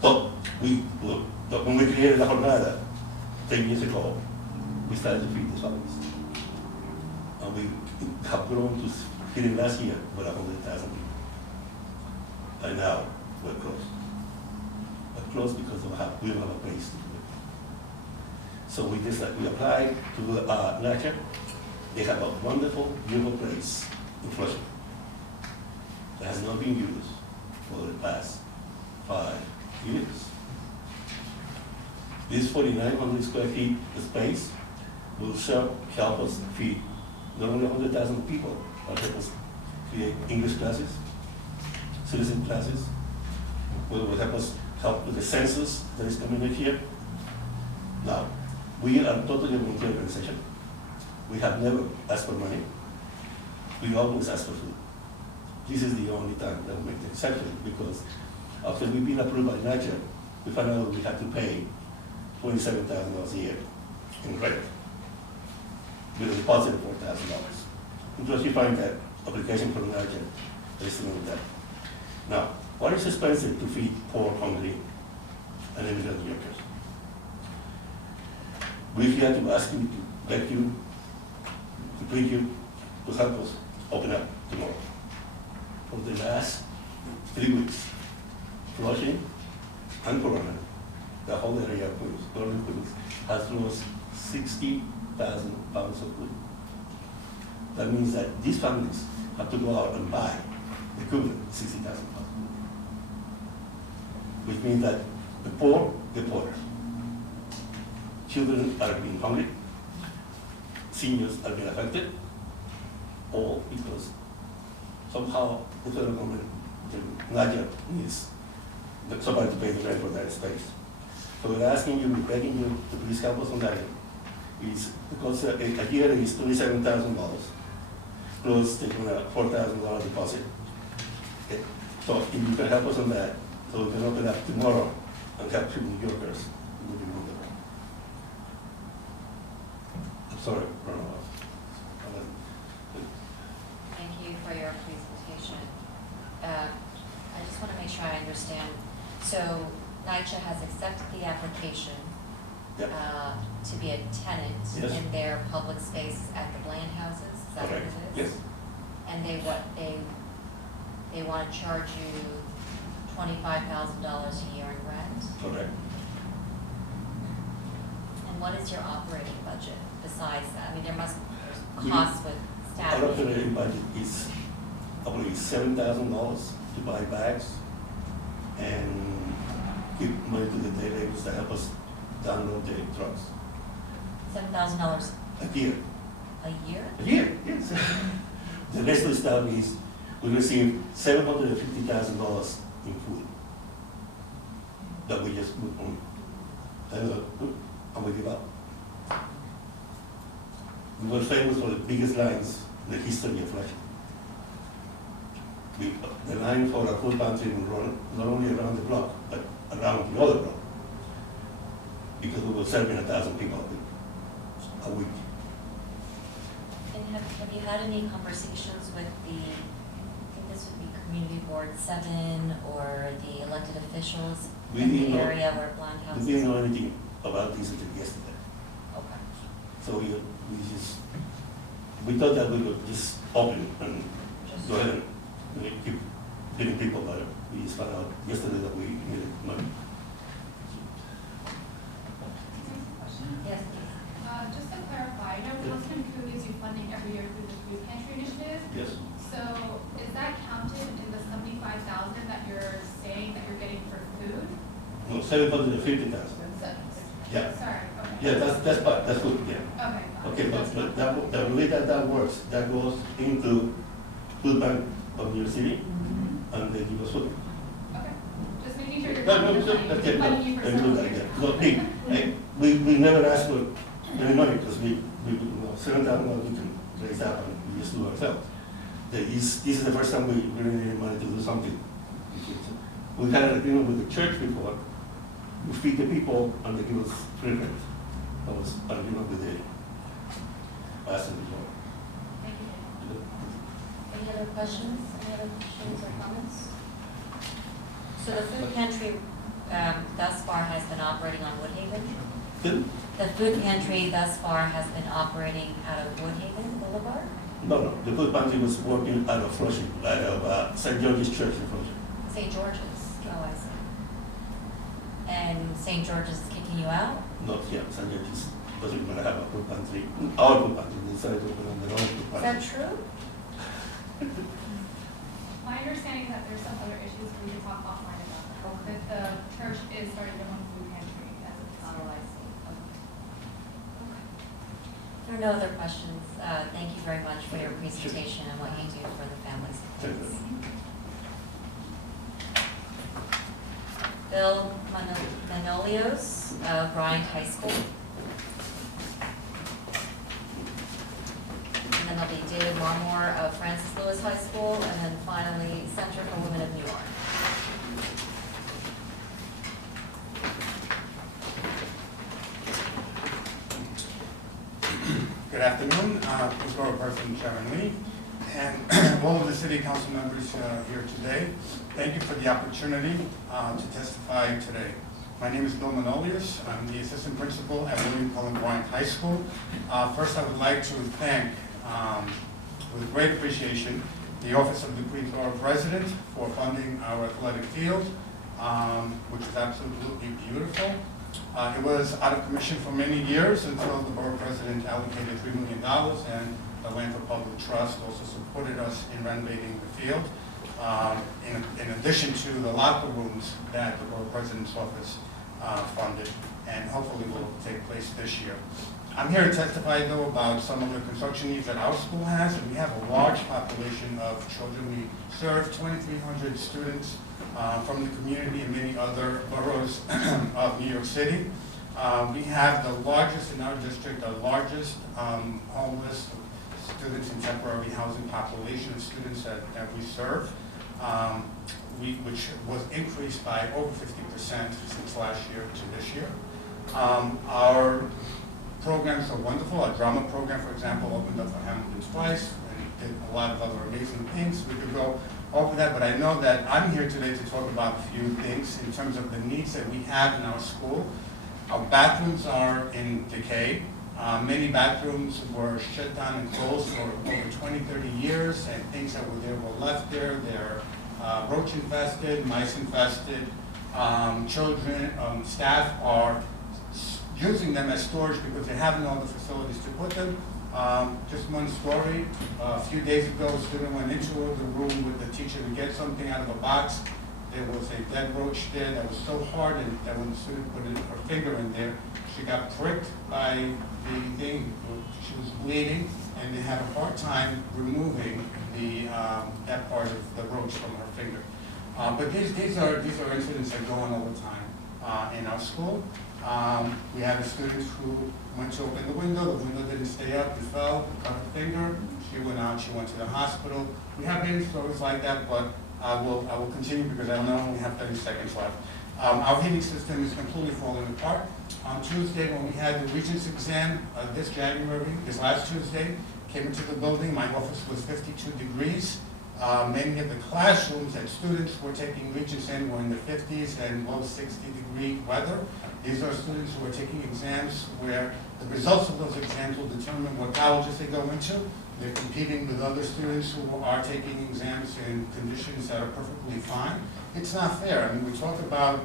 So when we created La Jornada 10 years ago, we started to feed these families. And we have grown to feeding last year with 100,000 people. And now we're closed. We're closed because we don't have a place to do it. So we applied to NACHA. They have a wonderful, beautiful place in Flushing that has not been used for the past 5 years. This 4,900 square feet space will help us feed not only 100,000 people, but help us create English classes, citizen classes, will help us help with the census that is coming next year. Now, we are totally a volunteer organization. We have never asked for money. We always ask for food. This is the only time that we make the exception, because after we've been approved by NACHA, we found out we had to pay $27,000 a year in rent with a deposit of $4,000. Because you find that application from NACHA is still on that. Now, what is expensive to feed poor, hungry, and immigrant New Yorkers? We're here to ask you, to beg you, to plead you, to help us open up tomorrow. For the last 3 weeks, Flushing and Corona, the whole area of Queens, has lost 60,000 pounds of food. That means that these families have to go out and buy the equivalent 60,000 pounds. Which means that the poor get poorer. Children are being hungry, seniors are being affected, all because somehow the federal government, the NACHA, needs somebody to pay the rent for that space. So we're asking you, we're begging you to please help us on that. It's because a year is $27,000, plus taking a $4,000 deposit. Okay. So if you can help us on that, so we can open up tomorrow and help New Yorkers, it would be wonderful. I'm sorry, run off. Thank you for your presentation. I just want to make sure I understand. So NYCHA has accepted the application to be a tenant in their public space at the Bland houses? Is that what it is? Yes. And they want to charge you $25,000 a year in rent? Correct. And what is your operating budget besides that? I mean, there must be costs with staffing. Our operating budget is, I believe, $7,000 to buy bags and give money to the day laborers to help us download the trucks. $7,000 A year. a year? A year, yes. The rest of the stuff is, we receive $750,000 in food that we just put on, and we give up. We were famous for the biggest lines in the history of Flushing. The line for our food pantry would run not only around the block, but around the other block, because we were serving 1,000 people a week. And have you had any conversations with I think this would be Community Board 7 or the elected officials in the area where Bland House is? We didn't know anything about this until yesterday. Okay. So we thought that we would just open and go ahead and keep feeding people, but we just found out yesterday that we needed money. Yes, Just to clarify, I know Councilman Koo gives you funding every year through the food pantry initiative. Yes. 750,000. Yeah. Sorry, okay. Yeah, that's part, that's good, yeah. Okay. Okay, but the way that works, that goes into food bank of New York City, and they give us food. Okay. Just making sure you're No, not that's it, money you for something. No, we never ask for any money, because we certain time we can raise up and we just do ourselves. This is the first time we really need money to do something. We had an agreement with the church before, we feed the people and they give us free rent. That was an agreement with the pastor before. Any other questions? Any other questions or comments? So the food pantry thus far has been operating on Woodhaven? Good? The food pantry thus far has been operating out of Woodhaven Boulevard? No, the food pantry was working out of Flushing, out of St. George's Church in Flushing. St. George's, oh, I see. And St. George's is kicking you out? Not yet, St. George's doesn't want to have a food pantry, our food pantry, they decided to open on their own food Is pantry. that true? My understanding is that there's some other issues we can talk offline about. That the church is starting their own food pantry as of this year. If there are no other questions, thank you very much for your presentation and what you do for the families. Thank you. Bill Manolios of Bryant High School. And then there'll be David Marmore of Francis Lewis High School, and then finally Center for Women of New York. Good afternoon, Borough Person Chairman Lee, and all of the city council members here today. Thank you for the opportunity to testify today. My name is Bill Manolius. I'm the assistant principal at William Cullen Bryant High School. First, I would like to thank, with great appreciation, the Office of the Queensborough President for funding our athletic field, which is absolutely beautiful. It was out of commission for many years until the borough president allocated $3 million, and the Land for Public Trust also supported us in renovating the field, in addition to the locker rooms that the borough president's office funded, and hopefully will take place this year. I'm here to testify, though, about some of the construction needs that our school has, and we have a large population of children. We serve 2,300 students from the community and many other boroughs of New York City. We have the largest in our district, the largest homeless students in temporary housing population of students that we serve, which was increased by over 50% since last year to this year. Our programs are wonderful. Our drama program, for example, opened up for Hamilton twice and did a lot of other amazing things. We could go over that, but I know that I'm here today to talk about a few things in terms of the needs that we have in our school. Our bathrooms are in decay. Many bathrooms were shut down and closed for over 20, 30 years, and things that were there were left there. They're roach infested, mice infested. Children, staff are using them as storage because they have no other facilities to put them. Just one story, a few days ago, a student went into the room with the teacher to get something out of a box. There was a dead roach there that was so hard that when the student put her finger in there, she got pricked by the thing. She was bleeding, and they had a hard time removing that part of the roach from her finger. But these are incidents that go on all the time in our school. We had a student who went to open the window didn't stay up, he fell, cut her finger, she went out, she went to the hospital. We have many stories like that, but I will continue because I know I only have 30 seconds left. Our heating system is completely falling apart. On Tuesday, when we had the Regents exam this last Tuesday, came into the building, my office was 52 degrees. Many of the classrooms that students were taking Regents in were in the 50s and low 60-degree weather. These are students who are taking exams where the results of those exams will determine what colleges they go into. They're competing with other students who are taking exams in conditions that are perfectly fine. It's not fair. I mean, we talk about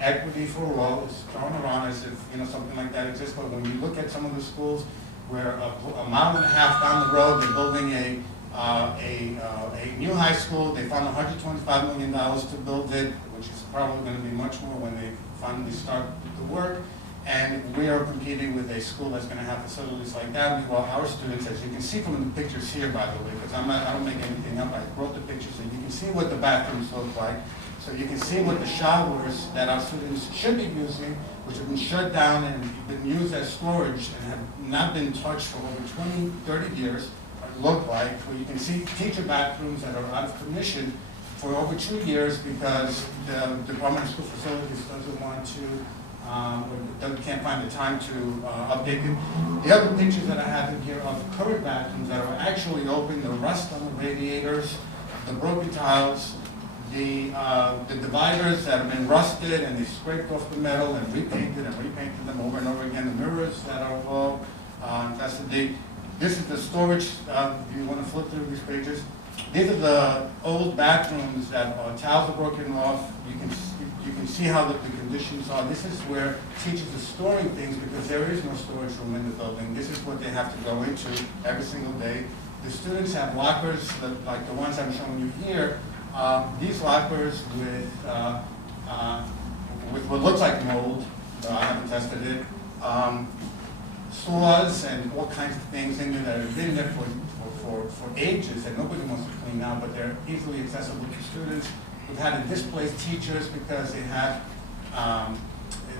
equity for all. It's thrown around as if something like that exists. But when you look at some of the schools where a mile and a half down the road they're building a a new high school. They found $125 million to build it, which is probably going to be much more when they finally start the work. And we are competing with a school that's going to have facilities like that. Meanwhile, our students, as you can see from the pictures here, by the way, because I don't make anything up, I wrote the pictures, and you can see what the bathrooms look like. So you can see what the showers that our students should be using, which have been shut down and been used as storage and have not been touched for over 20, 30 years, look like. Where you can see teacher bathrooms that are out of commission for over 2 years because the Department of School Facilities doesn't want to, can't find the time to update them. The other pictures that I have in here are the current bathrooms that are actually open, the rust on the radiators, the broken tiles, the dividers that have been rusted and they scraped off the metal and repainted them over and over again. The mirrors that are low. This is the storage. If you want to flip through these pages, these are the old bathrooms that tiles are broken off. You can see how the conditions are. This is where teachers are storing things because there is no storage room in the building. This is what they have to go into every single day. The students have lockers like the ones I'm showing you here. These lockers with what looks like mold. I haven't tested it. Saws and all kinds of things in there that have been there for ages and nobody wants to clean out, but they're easily accessible to students. We've had to displace teachers because they have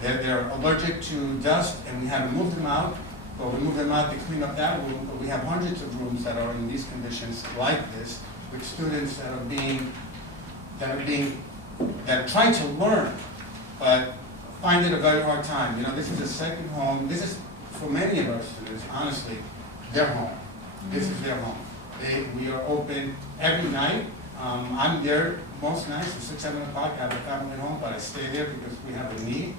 they're allergic to dust, and we had to move them out. But we moved them out to clean up that room. But we have hundreds of rooms that are in these conditions like this, with students that are trying to learn, but find it a very hard time. You know, this is a second home. This is, for many of our students, honestly, their home. This is their home. We are open every night. I'm there most nights at 6, 7 o'clock. I have a family home, but I stay there because we have a need.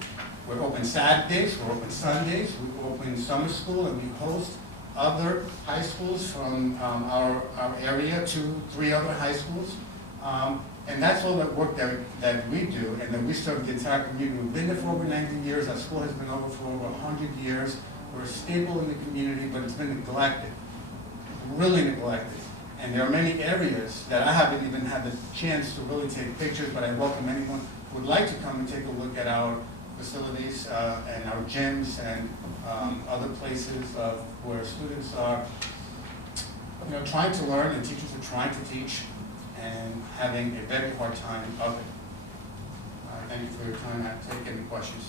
We're open Saturdays, we're open Sundays, we open summer school, and we host other high schools from our area, 2, 3 other high schools. And that's all the work that we do, and then we serve the entire community. We've been there for over 90 years. Our school has been over for over 100 years. We're stable in the community, but it's been neglected, really neglected. And there are many areas that I haven't even had the chance to really take pictures, but I welcome anyone who would like to come and take a look at our facilities and our gyms and other places where students are, trying to learn and teachers are trying to teach and having a very hard time of it. Thank you for your time. I'll take any questions.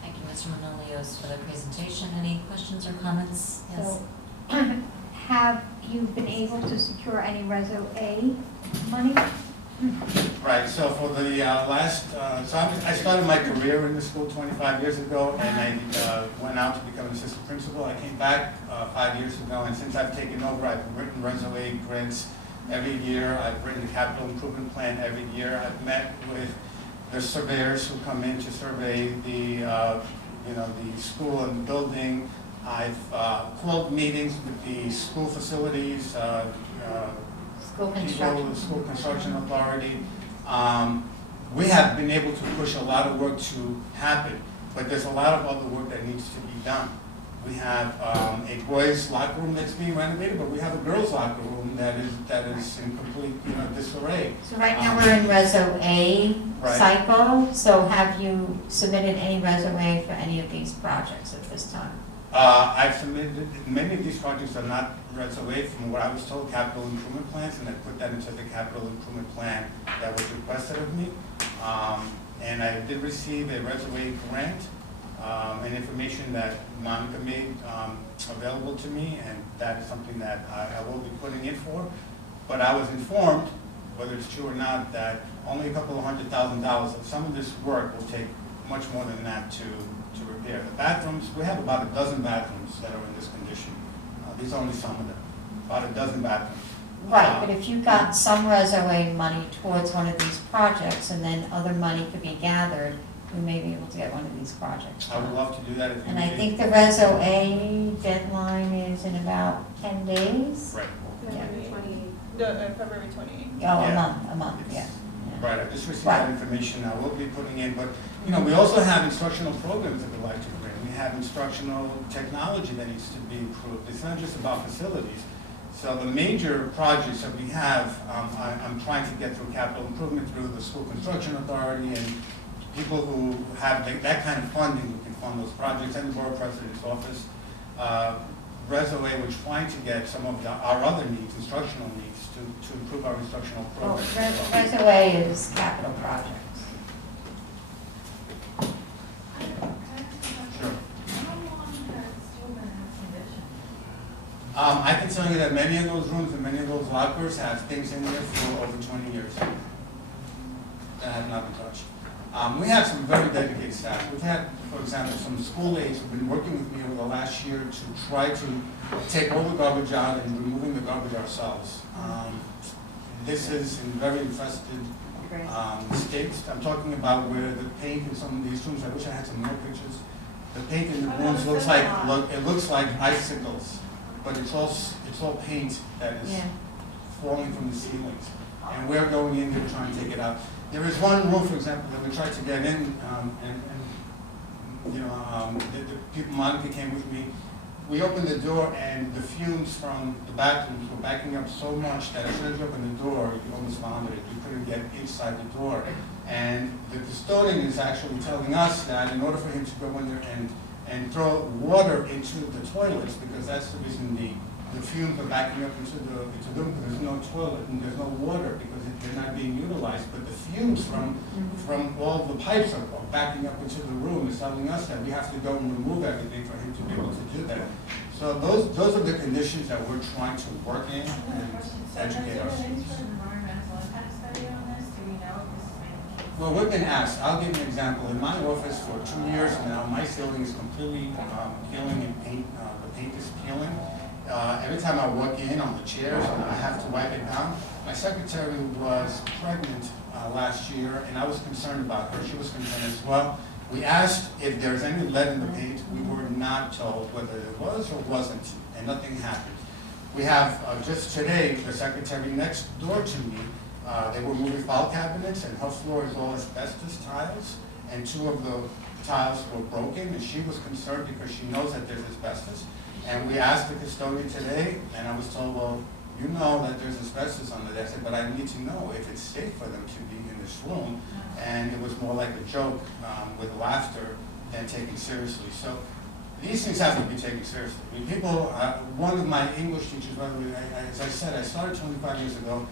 Thank you, Mr. Manolios, for the presentation. Any questions or comments? Yes. So, have you been able to secure any Reso A money? Right, so for the I started my career in the school 25 years ago, and I went out to become an assistant principal. I came back 5 years ago, and since I've taken over, I've written Reso A grants every year. I've written a capital improvement plan every year. I've met with the surveyors who come in to survey the school and the building. I've called meetings with the school facilities, School construction. School Construction Authority. We have been able to push a lot of work to happen, but there's a lot of other work that needs to be done. We have a boys' locker room that's being renovated, but we have a girls' locker room that is in complete disarray. So right now we're in Reso A cycle. So have you submitted any Reso A for any of these projects at this time? I've submitted, many of these projects are not Reso A from what I was told, capital improvement plans, and I put that into the capital improvement plan that was requested of me. And I did receive a Reso A grant, and information that Monica made available to me, and that is something that I will be putting in for. But I was informed, whether it's true or not, that only a couple of $100,000 of some of this work will take much more than that to repair. The bathrooms, we have about a dozen bathrooms that are in this condition. These are only some of them, about a dozen bathrooms. Right, but if you got some Reso A money towards one of these projects and then other money could be gathered, we may be able to get one of these projects. I would love to do that if you And I think the Reso A deadline is in about 10 days? Right. February 28th. February 28th. Oh, a month, yeah. Right, I just received that information. I will be putting in, but we also have instructional programs that we'd like to bring. We have instructional technology that needs to be improved. It's not just about facilities. So the major projects that we have, I'm trying to get through capital improvement through the School Construction Authority and people who have that kind of funding who can fund those projects, and the Borough President's Office. Resume, we're trying to get some of our other needs, instructional needs, to improve our instructional Well, programs. Resume is capital projects. Sure. How long has school been in this condition? I can tell you that many of those rooms and many of those lockers have things in there for over 20 years that have not been touched. We have some very dedicated staff. We've had, for example, some school aides who've been working with me over the last year to try to take all the garbage out and removing the garbage ourselves. This is in very infested states. I'm talking about where the paint in some of these rooms, I wish I had some more pictures. The paint in the rooms looks like, it looks like icicles, but it's all paint that is falling from the ceilings. And we're going in there trying to take it out. There is one room, for example, that we tried to get in, the people, Monica came with me. We opened the door and the fumes from the bathrooms were backing up so much that as soon as you open the door, you almost vomited. You couldn't get inside the door. And the custodian is actually telling us that in order for him to go in there and throw water into the toilets, because that's the reason the fumes are backing up into the room, because there's no toilet and there's no water because they're not being utilized. But the fumes from all the pipes are backing up into the room is telling us that we have to go and remove everything for him to be able to do that. So those are the conditions that we're trying to work in and educate So has our there been any students. sort of environmental impact study on this? Do we know if this is making kids? Well, we've been asked. I'll give you an example. In my office for 2 years now, my ceiling is completely peeling and paint. The paint is peeling. Every time I walk in on the chairs, I have to wipe it down. My secretary was pregnant last year, and I was concerned about her. She was concerned as well. We asked if there's any lead in the paint. We were not told whether there was or wasn't, and nothing happened. We have, just today, the secretary next door to me, they were moving file cabinets, and her floor is all asbestos tiles, and 2 of the tiles were broken, and she was concerned because she knows that there's asbestos. And we asked the custodian today, and I was told, well, you know that there's asbestos under there. I said, but I need to know if it's safe for them to be in this room. And it was more like a joke with laughter than taken seriously. So these things have to be taken seriously. I mean, people, one of my English teachers, by the way, as I said, I started 25 years ago.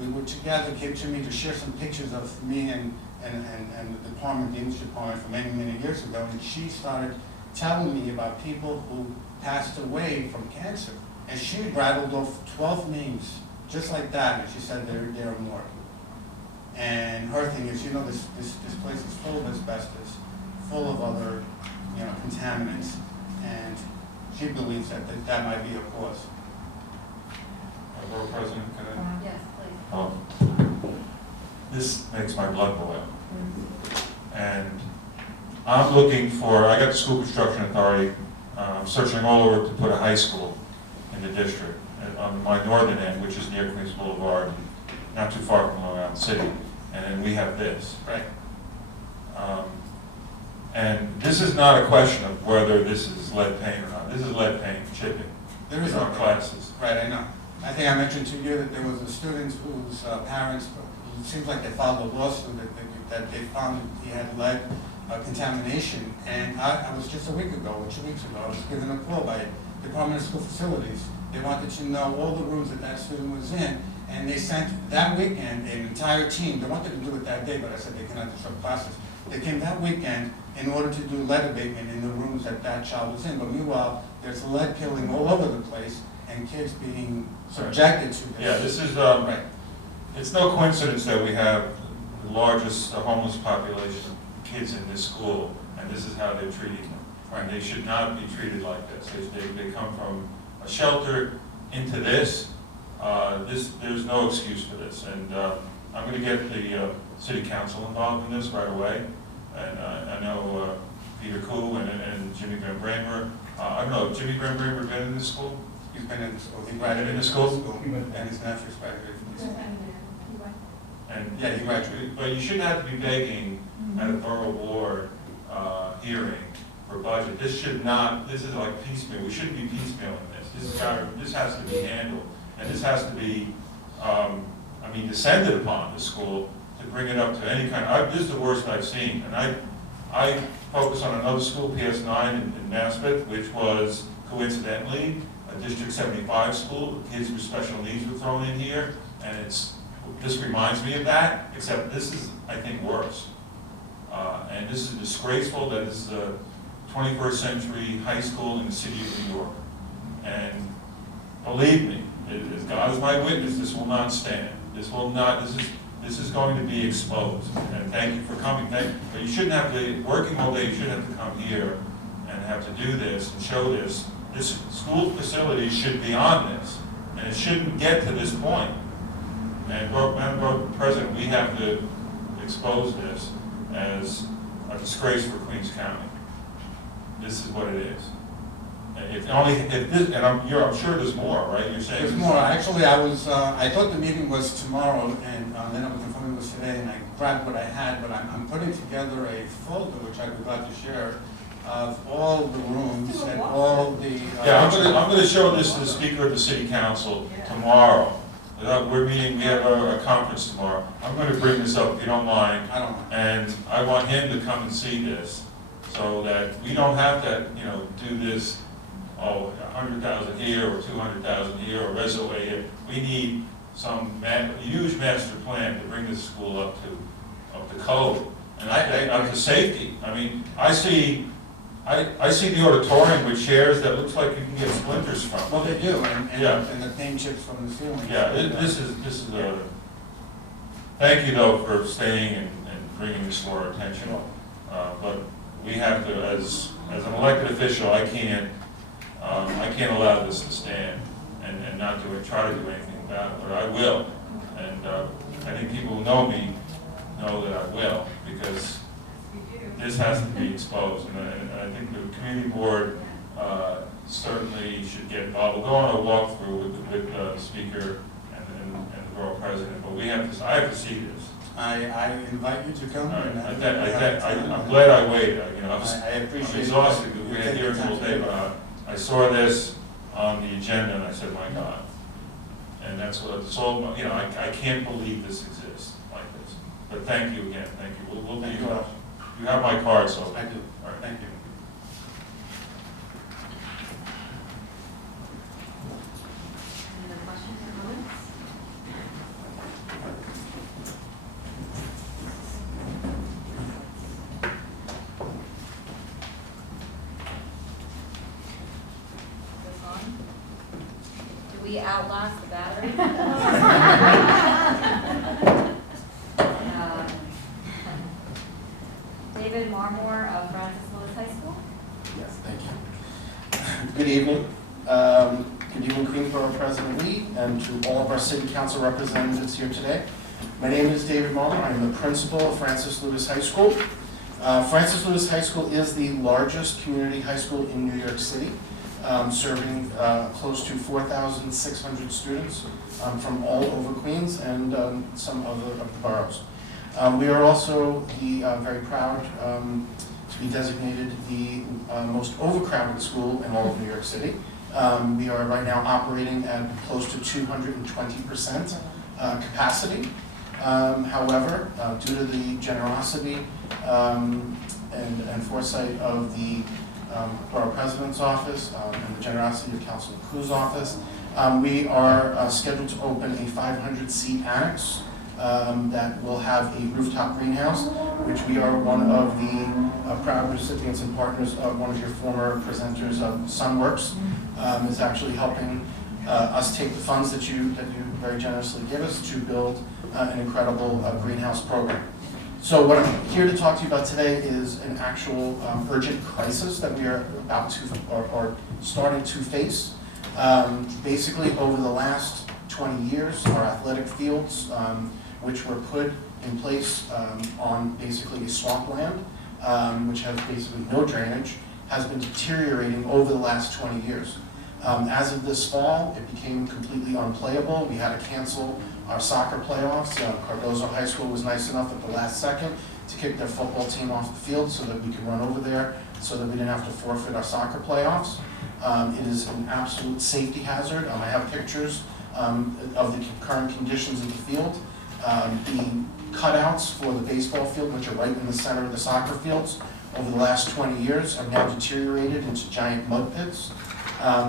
We were together, came to me to share some pictures of me and the department, the English department from many, many years ago. And she started telling me about people who passed away from cancer. And she rattled off 12 names, just like that, and she said there are more. And her thing is, this place is full of asbestos, full of other, contaminants, and she believes that might be a cause. Borough President, can I? Yes, please. This makes my blood boil. And I'm looking for, I got the School Construction Authority, searching all over to put a high school in the district, on my northern end, which is near Queens Boulevard, not too far from Long Island City. And then we have this. Right. And this is not a question of whether this is lead paint or not. This is lead paint chipping There is in our classes. Right, I know. I think I mentioned to you that there was a student whose parents, it seems like they filed a lawsuit that they found he had lead contamination. And I was just a week ago, or 2 weeks ago, I was given a call by Department of School Facilities. They wanted to know all the rooms that student was in. And they sent that weekend an entire team. They wanted to do it that day, but I said they cannot disrupt classes. They came that weekend in order to do lead abatement in the rooms that child was in. But meanwhile, there's lead peeling all over the place and kids being subjected to this. Yeah, this is, right. It's no coincidence that we have the largest homeless population of kids in this school, and this is how they're treating them. Right. They should not be treated like this. They come from a shelter into this. There's no excuse for this, and I'm going to get the city council involved in this right away. And I know Peter Koo and Jimmy Van Bramer. I don't know, Jimmy Van Bramer been in this school? He's been in the school. He graduated in the school? And his nephew's graduated from the school. And yeah, he graduated. But you shouldn't have to be begging at a borough board hearing for budget. This should not, this is like piecemeal, we shouldn't be piecemealing this. This has to be handled, and this has to be, descended upon the school to bring it up to any kind, this is the worst I've seen, and I focus on another school, PS9 in Maspeth, which was coincidentally a District 75 school. Kids with special needs were thrown in here, and this reminds me of that, except this is, I think, worse. And this is disgraceful that this is a 21st century high school in the city of New York. And believe me, as God is my witness, this will not stand. This is going to be exposed. And thank you for coming. But you shouldn't have to, working all day, you shouldn't have to come here and have to do this and show this. This school facility should be on this, and it shouldn't get to this point. And Madam President, we have to expose this as a disgrace for Queens County. This is what it is. I'm sure there's more, right? You're saying there's more. Actually, I thought the meeting was tomorrow, and then I was informed it was today, and I grabbed what I had, but I'm putting together a folder, which I'd be glad to share, of all the rooms and all the... I'm going to show this to the Speaker of the City Council tomorrow. We have a conference tomorrow. I'm going to bring this up, if you don't mind. I don't mind. And I want him to come and see this, so that we don't have to, do this, 100,000 here or 200,000 here or reservoir here. We need some huge master plan to bring this school up to code and up to safety. I see the auditorium with chairs that looks like you can get splinters from. Well, they do, and Yeah. and the paint chips from the ceiling. Yeah, this is a, thank you though for staying and bringing this to our attention. But we have to, as an elected official, I can't allow this to stand and not try to do anything about it, but I will. And I think people who know me know that I will, because this has to be exposed. And I think the community board certainly should get involved. We'll go on a walkthrough with the speaker and the borough president, but I have to see this. I invite you to come. All right. I'm glad I waited. I appreciate I'm exhausted because we had hearings all day, but I saw this on the agenda and I said, my God. And that's what it's all about. I can't believe this exists like this. But thank you again. Thank you. We'll be. You have my card, so. I do. All right. Thank you. Any other questions or comments? Is this on? Do we outlast the battery? David Marmore of Francis Lewis High School. Yes, thank you. Good evening. Good evening, Queensborough President Lee, and to all of our City Council representatives here today. My name is David Marmore. I am the principal of Francis Lewis High School. Francis Lewis High School is the largest community high school in New York City, serving close to 4,600 students from all over Queens and some other of the boroughs. We are also very proud to be designated the most overcrowded school in all of New York City. We are right now operating at close to 220% capacity. However, due to the generosity and foresight of the Borough President's office and the generosity of Councilman Cruz's office, we are scheduled to open a 500-seat annex that will have a rooftop greenhouse, which we are one of the proud recipients and partners of one of your former presenters of Sunworks, is actually helping us take the funds that you very generously give us to build an incredible greenhouse program. So what I'm here to talk to you about today is an actual urgent crisis that we are about to, or starting to face. Basically, over the last 20 years, our athletic fields, which were put in place on basically a swampland, which has basically no drainage, has been deteriorating over the last 20 years. As of this fall, it became completely unplayable. We had to cancel our soccer playoffs. Cardozo High School was nice enough at the last second to kick their football team off the field so that we could run over there so that we didn't have to forfeit our soccer playoffs. It is an absolute safety hazard. I have pictures of the current conditions of the field. The cutouts for the baseball field, which are right in the center of the soccer fields, over the last 20 years have now deteriorated into giant mud pits.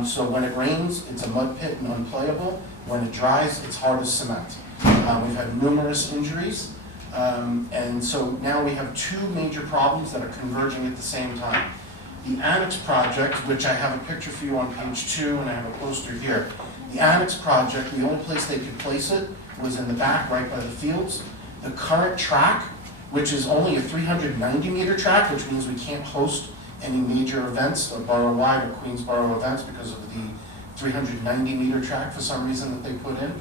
So when it rains, it's a mud pit and unplayable. When it dries, it's hard as cement. We've had numerous injuries. And so now we have two major problems that are converging at the same time. The Annex project, which I have a picture for you on page 2, and I have a poster here. The Annex project, the only place they could place it was in the back, right by the fields. The current track, which is only a 390-meter track, which means we can't host any major events, or borough-wide or Queensborough events, because of the 390-meter track for some reason that they put in,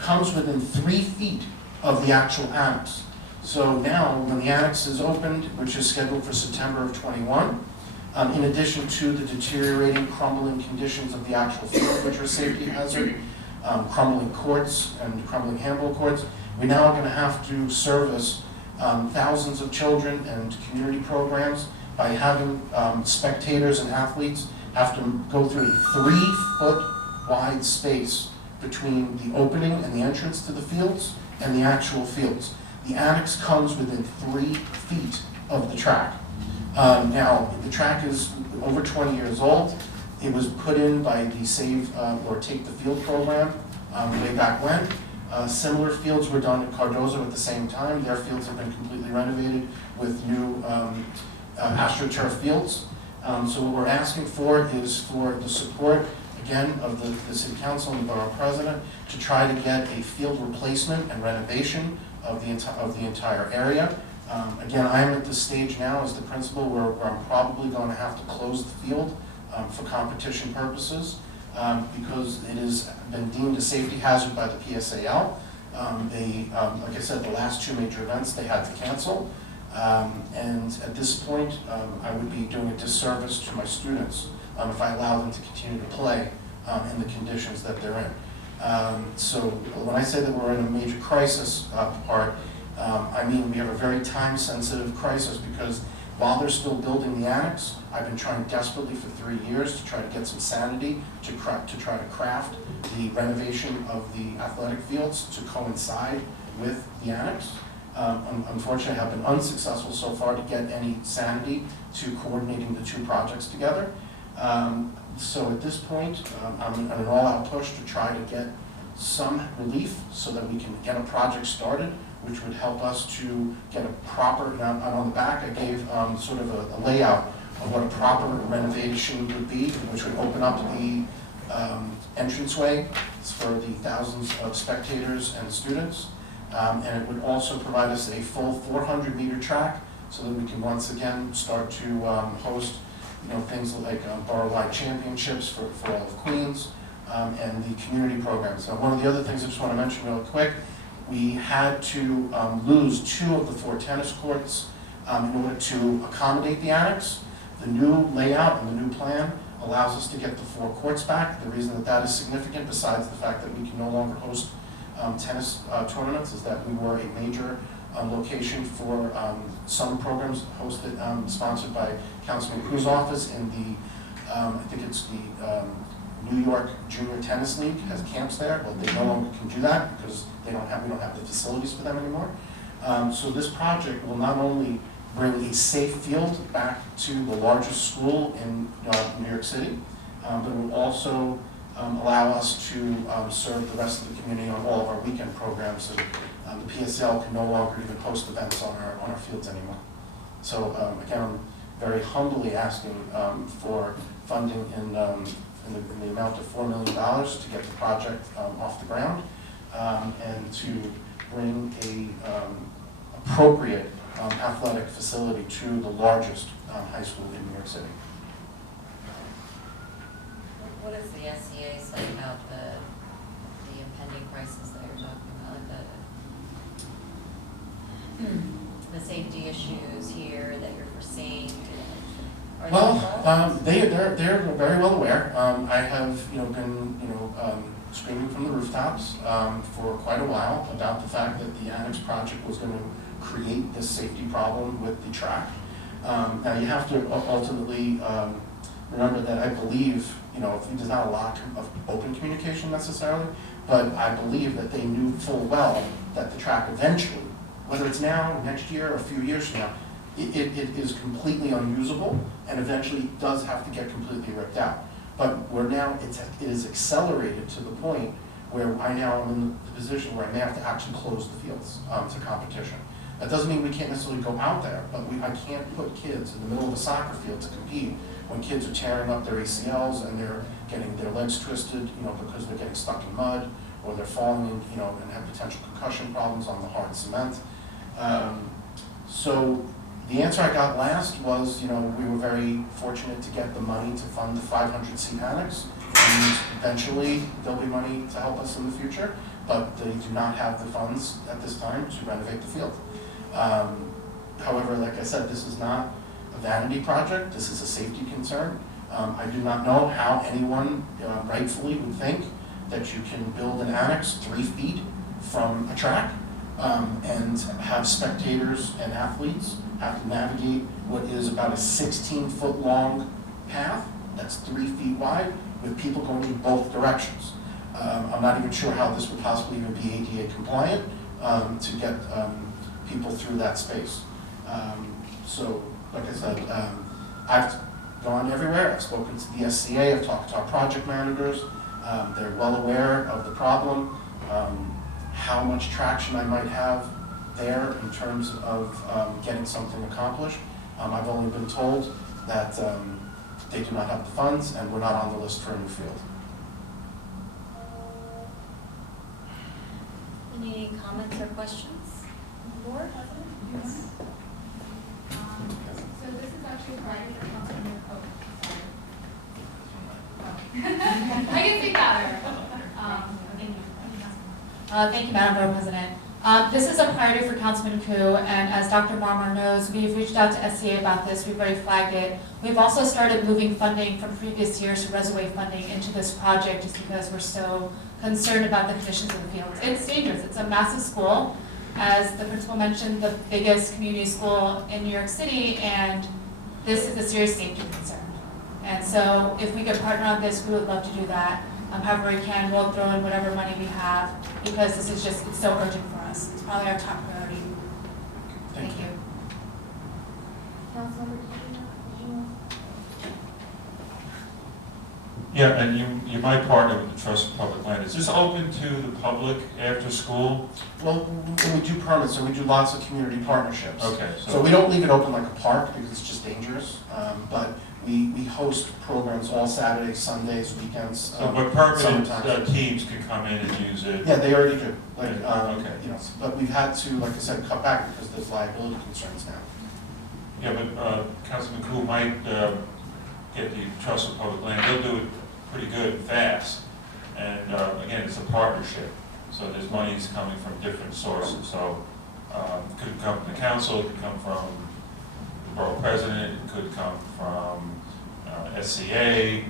comes within 3 feet of the actual annex. So now, when the annex is opened, which is scheduled for September of '21, in addition to the deteriorating, crumbling conditions of the actual field, which are a safety hazard, crumbling courts and crumbling handball courts, we now are going to have to service thousands of children and community programs by having spectators and athletes have to go through a 3-foot wide space between the opening and the entrance to the fields and the actual fields. The annex comes within 3 feet of the track. Now, the track is over 20 years old. It was put in by the Save or Take the Field program way back when. Similar fields were done at Cardozo at the same time. Their fields have been completely renovated with new AstroTurf fields. So what we're asking for is for the support, again, of the City Council and the Borough President to try to get a field replacement and renovation of the entire area. Again, I'm at this stage now as the principal where I'm probably going to have to close the field for competition purposes because it has been deemed a safety hazard by the PSAL. Like I said, the last 2 major events they had to cancel. And at this point, I would be doing a disservice to my students if I allow them to continue to play in the conditions that they're in. So when I say that we're in a major crisis part, I mean we have a very time-sensitive crisis because while they're still building the annex, I've been trying desperately for 3 years to try to get some sanity to try to craft the renovation of the athletic fields to coincide with the annex. Unfortunately, I have been unsuccessful so far to get any sanity to coordinating the 2 projects together. So at this point, I'm on an all-out push to try to get some relief so that we can get a project started, which would help us to get a proper, and on the back I gave sort of a layout of what a proper renovation would be, which would open up the entranceway for the thousands of spectators and students. And it would also provide us a full 400-meter track so that we can once again start to host things like borough-wide championships for all of Queens and the community programs. Now, one of the other things I just want to mention real quick, we had to lose 2 of the 4 tennis courts in order to accommodate the annex. The new layout and the new plan allows us to get the 4 courts back. The reason that is significant, besides the fact that we can no longer host tennis tournaments, is that we were a major location for summer programs hosted, sponsored by Councilman Cruz's office in the, I think it's the New York Junior Tennis League has camps there. Well, they no longer can do that because we don't have the facilities for them anymore. So this project will not only bring a safe field back to the largest school in New York City, but it will also allow us to serve the rest of the community on all of our weekend programs. So the PSL can no longer even host events on our fields anymore. So again, I'm very humbly asking for funding in the amount of $4 million to get the project off the ground and to bring a appropriate athletic facility to the largest high school in New York City. What does the SCA say about the impending crisis that you're talking about, the safety issues here that you're foreseeing? Well, they're very well aware. I have been screaming from the rooftops for quite a while about the fact that the annex project was going to create this safety problem with the track. Now, you have to ultimately remember that I believe, there's not a lot of open communication necessarily, but I believe that they knew full well that the track eventually, whether it's now, next year, or a few years from now, it is completely unusable and eventually does have to get completely ripped out. But we're now, it is accelerated to the point where I now am in the position where I may have to actually close the fields to competition. That doesn't mean we can't necessarily go out there, but I can't put kids in the middle of a soccer field to compete when kids are tearing up their ACLs and they're getting their legs twisted, because they're getting stuck in mud, or they're falling in, and have potential concussion problems on the hard cement. So the answer I got last was, we were very fortunate to get the money to fund the 500-seat annex, and eventually there'll be money to help us in the future, but they do not have the funds at this time to renovate the field. However, like I said, this is not a vanity project, this is a safety concern. I do not know how anyone rightfully would think that you can build an annex 3 feet from a track and have spectators and athletes have to navigate what is about a 16-foot long path that's 3 feet wide with people going in both directions. I'm not even sure how this would possibly even be ADA compliant to get people through that space. So, like I said, I've gone everywhere. I've spoken to the SCA, I've talked to our project managers. They're well aware of the problem, how much traction I might have there in terms of getting something accomplished. I've only been told that they do not have the funds and we're not on the list for a new field. Any comments or questions on the board? Yes. So this is actually Friday for Councilman. I can speak louder. Thank you, Madam Borough President. This is a priority for Councilman Ku, and as Dr. Marmar knows, we've reached out to SCA about this. We've already flagged it. We've also started moving funding from previous years to reservoir funding into this project just because we're so concerned about the conditions of the fields. It's dangerous. It's a massive school. As the principal mentioned, the biggest community school in New York City, and this is a serious safety concern. And so if we could partner on this, we would love to do that. However we can, we'll throw in whatever money we have because this is just, it's so urgent for us. It's probably our top priority. Thank you. Councilmember, Yeah, and you might partner with the Trust for Public Land. Is this open to the public after school? Well, when we do permits, so we do lots of community partnerships. Okay. So we don't leave it open like a park because it's just dangerous, but we host programs all Saturdays, Sundays, weekends. So, but permanent summertime. teams can come in and use it? Yeah, they already do. Like, okay. But we've had to, like I said, cut back because there's liability concerns now. Yeah, but Councilman Ku might get the Trust for Public Land. They'll do it pretty good and fast. And again, it's a partnership. So there's monies coming from different sources. So it could come from the council, it could come from the borough president, it could come from SCA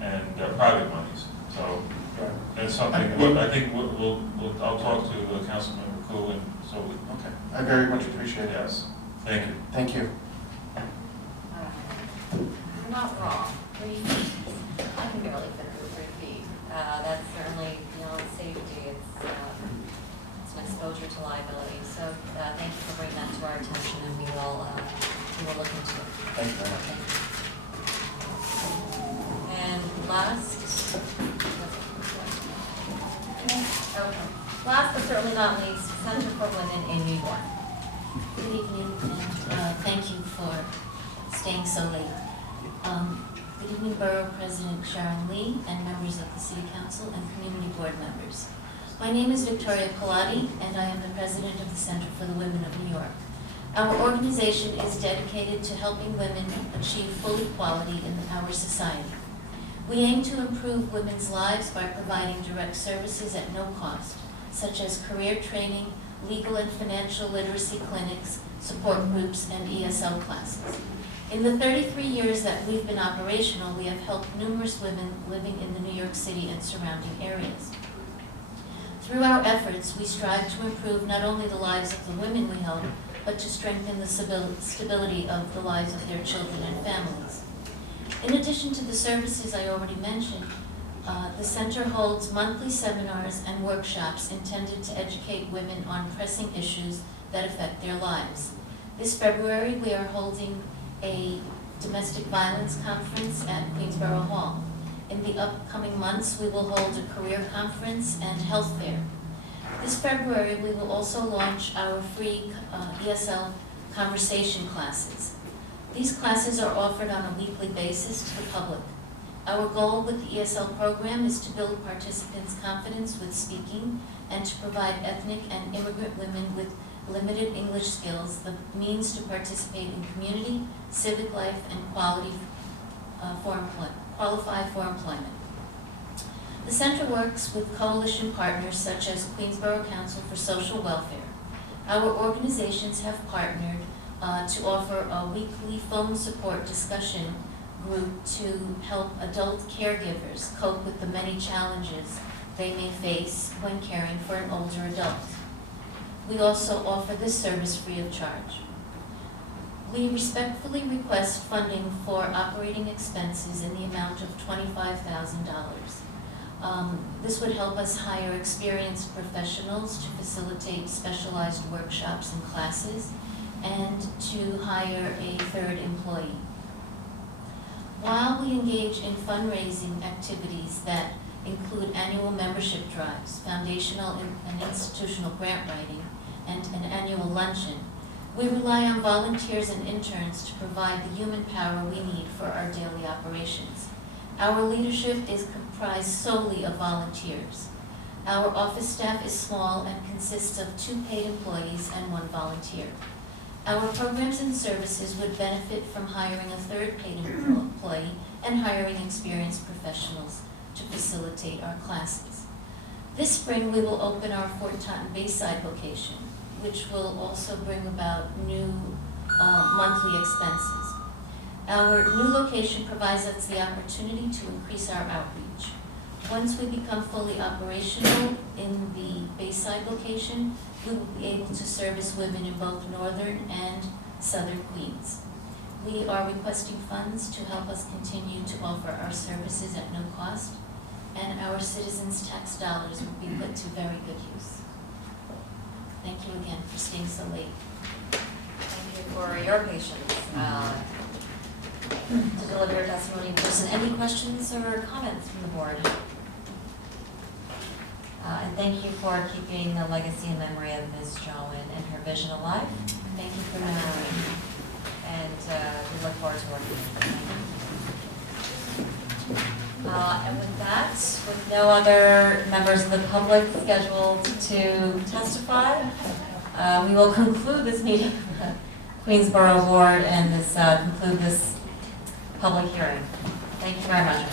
and private monies. So that's something I think I'll talk to Councilmember Ku, and so we. Okay, I very much appreciate it. Yes, thank you. Thank you. You're not wrong. 3 feet. I can barely fit through 3 feet. That's certainly beyond safety. It's an exposure to liability. So thank you for bringing that to our attention, and we will look into it. Thank you very much. And last, last but certainly not least, Center for Women in New York. Good evening, and thank you for staying so late. Good evening, Borough President Sharon Lee and members of the City Council and Community Board members. My name is Victoria Pilati, and I am the president of the Center for the Women of New York. Our organization is dedicated to helping women achieve full equality in our society. We aim to improve women's lives by providing direct services at no cost, such as career training, legal and financial literacy clinics, support groups, and ESL classes. In the 33 years that we've been operational, we have helped numerous women living in the New York City and surrounding areas. Through our efforts, we strive to improve not only the lives of the women we help, but to strengthen the stability of the lives of their children and families. In addition to the services I already mentioned, the center holds monthly seminars and workshops intended to educate women on pressing issues that affect their lives. This February, we are holding a domestic violence conference at Queensborough Hall. In the upcoming months, we will hold a career conference and health fair. This February, we will also launch our free ESL conversation classes. These classes are offered on a weekly basis to the public. Our goal with the ESL program is to build participants' confidence with speaking and to provide ethnic and immigrant women with limited English skills the means to participate in community, civic life, and qualify for employment. The center works with coalition partners such as Queensborough Council for Social Welfare. Our organizations have partnered to offer a weekly phone support discussion group to help adult caregivers cope with the many challenges they may face when caring for an older adult. We also offer this service free of charge. We respectfully request funding for operating expenses in the amount of $25,000. This would help us hire experienced professionals to facilitate specialized workshops and classes and to hire a third employee. While we engage in fundraising activities that include annual membership drives, foundational and institutional grant writing, and an annual luncheon, we rely on volunteers and interns to provide the human power we need for our daily operations. Our leadership is comprised solely of volunteers. Our office staff is small and consists of 2 paid employees and 1 volunteer. Our programs and services would benefit from hiring a third paid employee and hiring experienced professionals to facilitate our classes. This spring, we will open our Fort Totten Bayside location, which will also bring about new monthly expenses. Our new location provides us the opportunity to increase our outreach. Once we become fully operational in the Bayside location, we will be able to service women in both northern and southern Queens. We are requesting funds to help us continue to offer our services at no cost, and our citizens' tax dollars will be put to very good use. Thank you again for staying so late. Thank you for your patience to deliver your testimony in person. Any questions or comments from the board? And thank you for keeping the legacy and memory of Ms. Jolin and her vision alive. Thank you for remembering. And we look forward to working with you. And with that, with no other members of the public scheduled to testify, we will conclude this meeting of the Queensborough Board and conclude this public hearing. Thank you very much.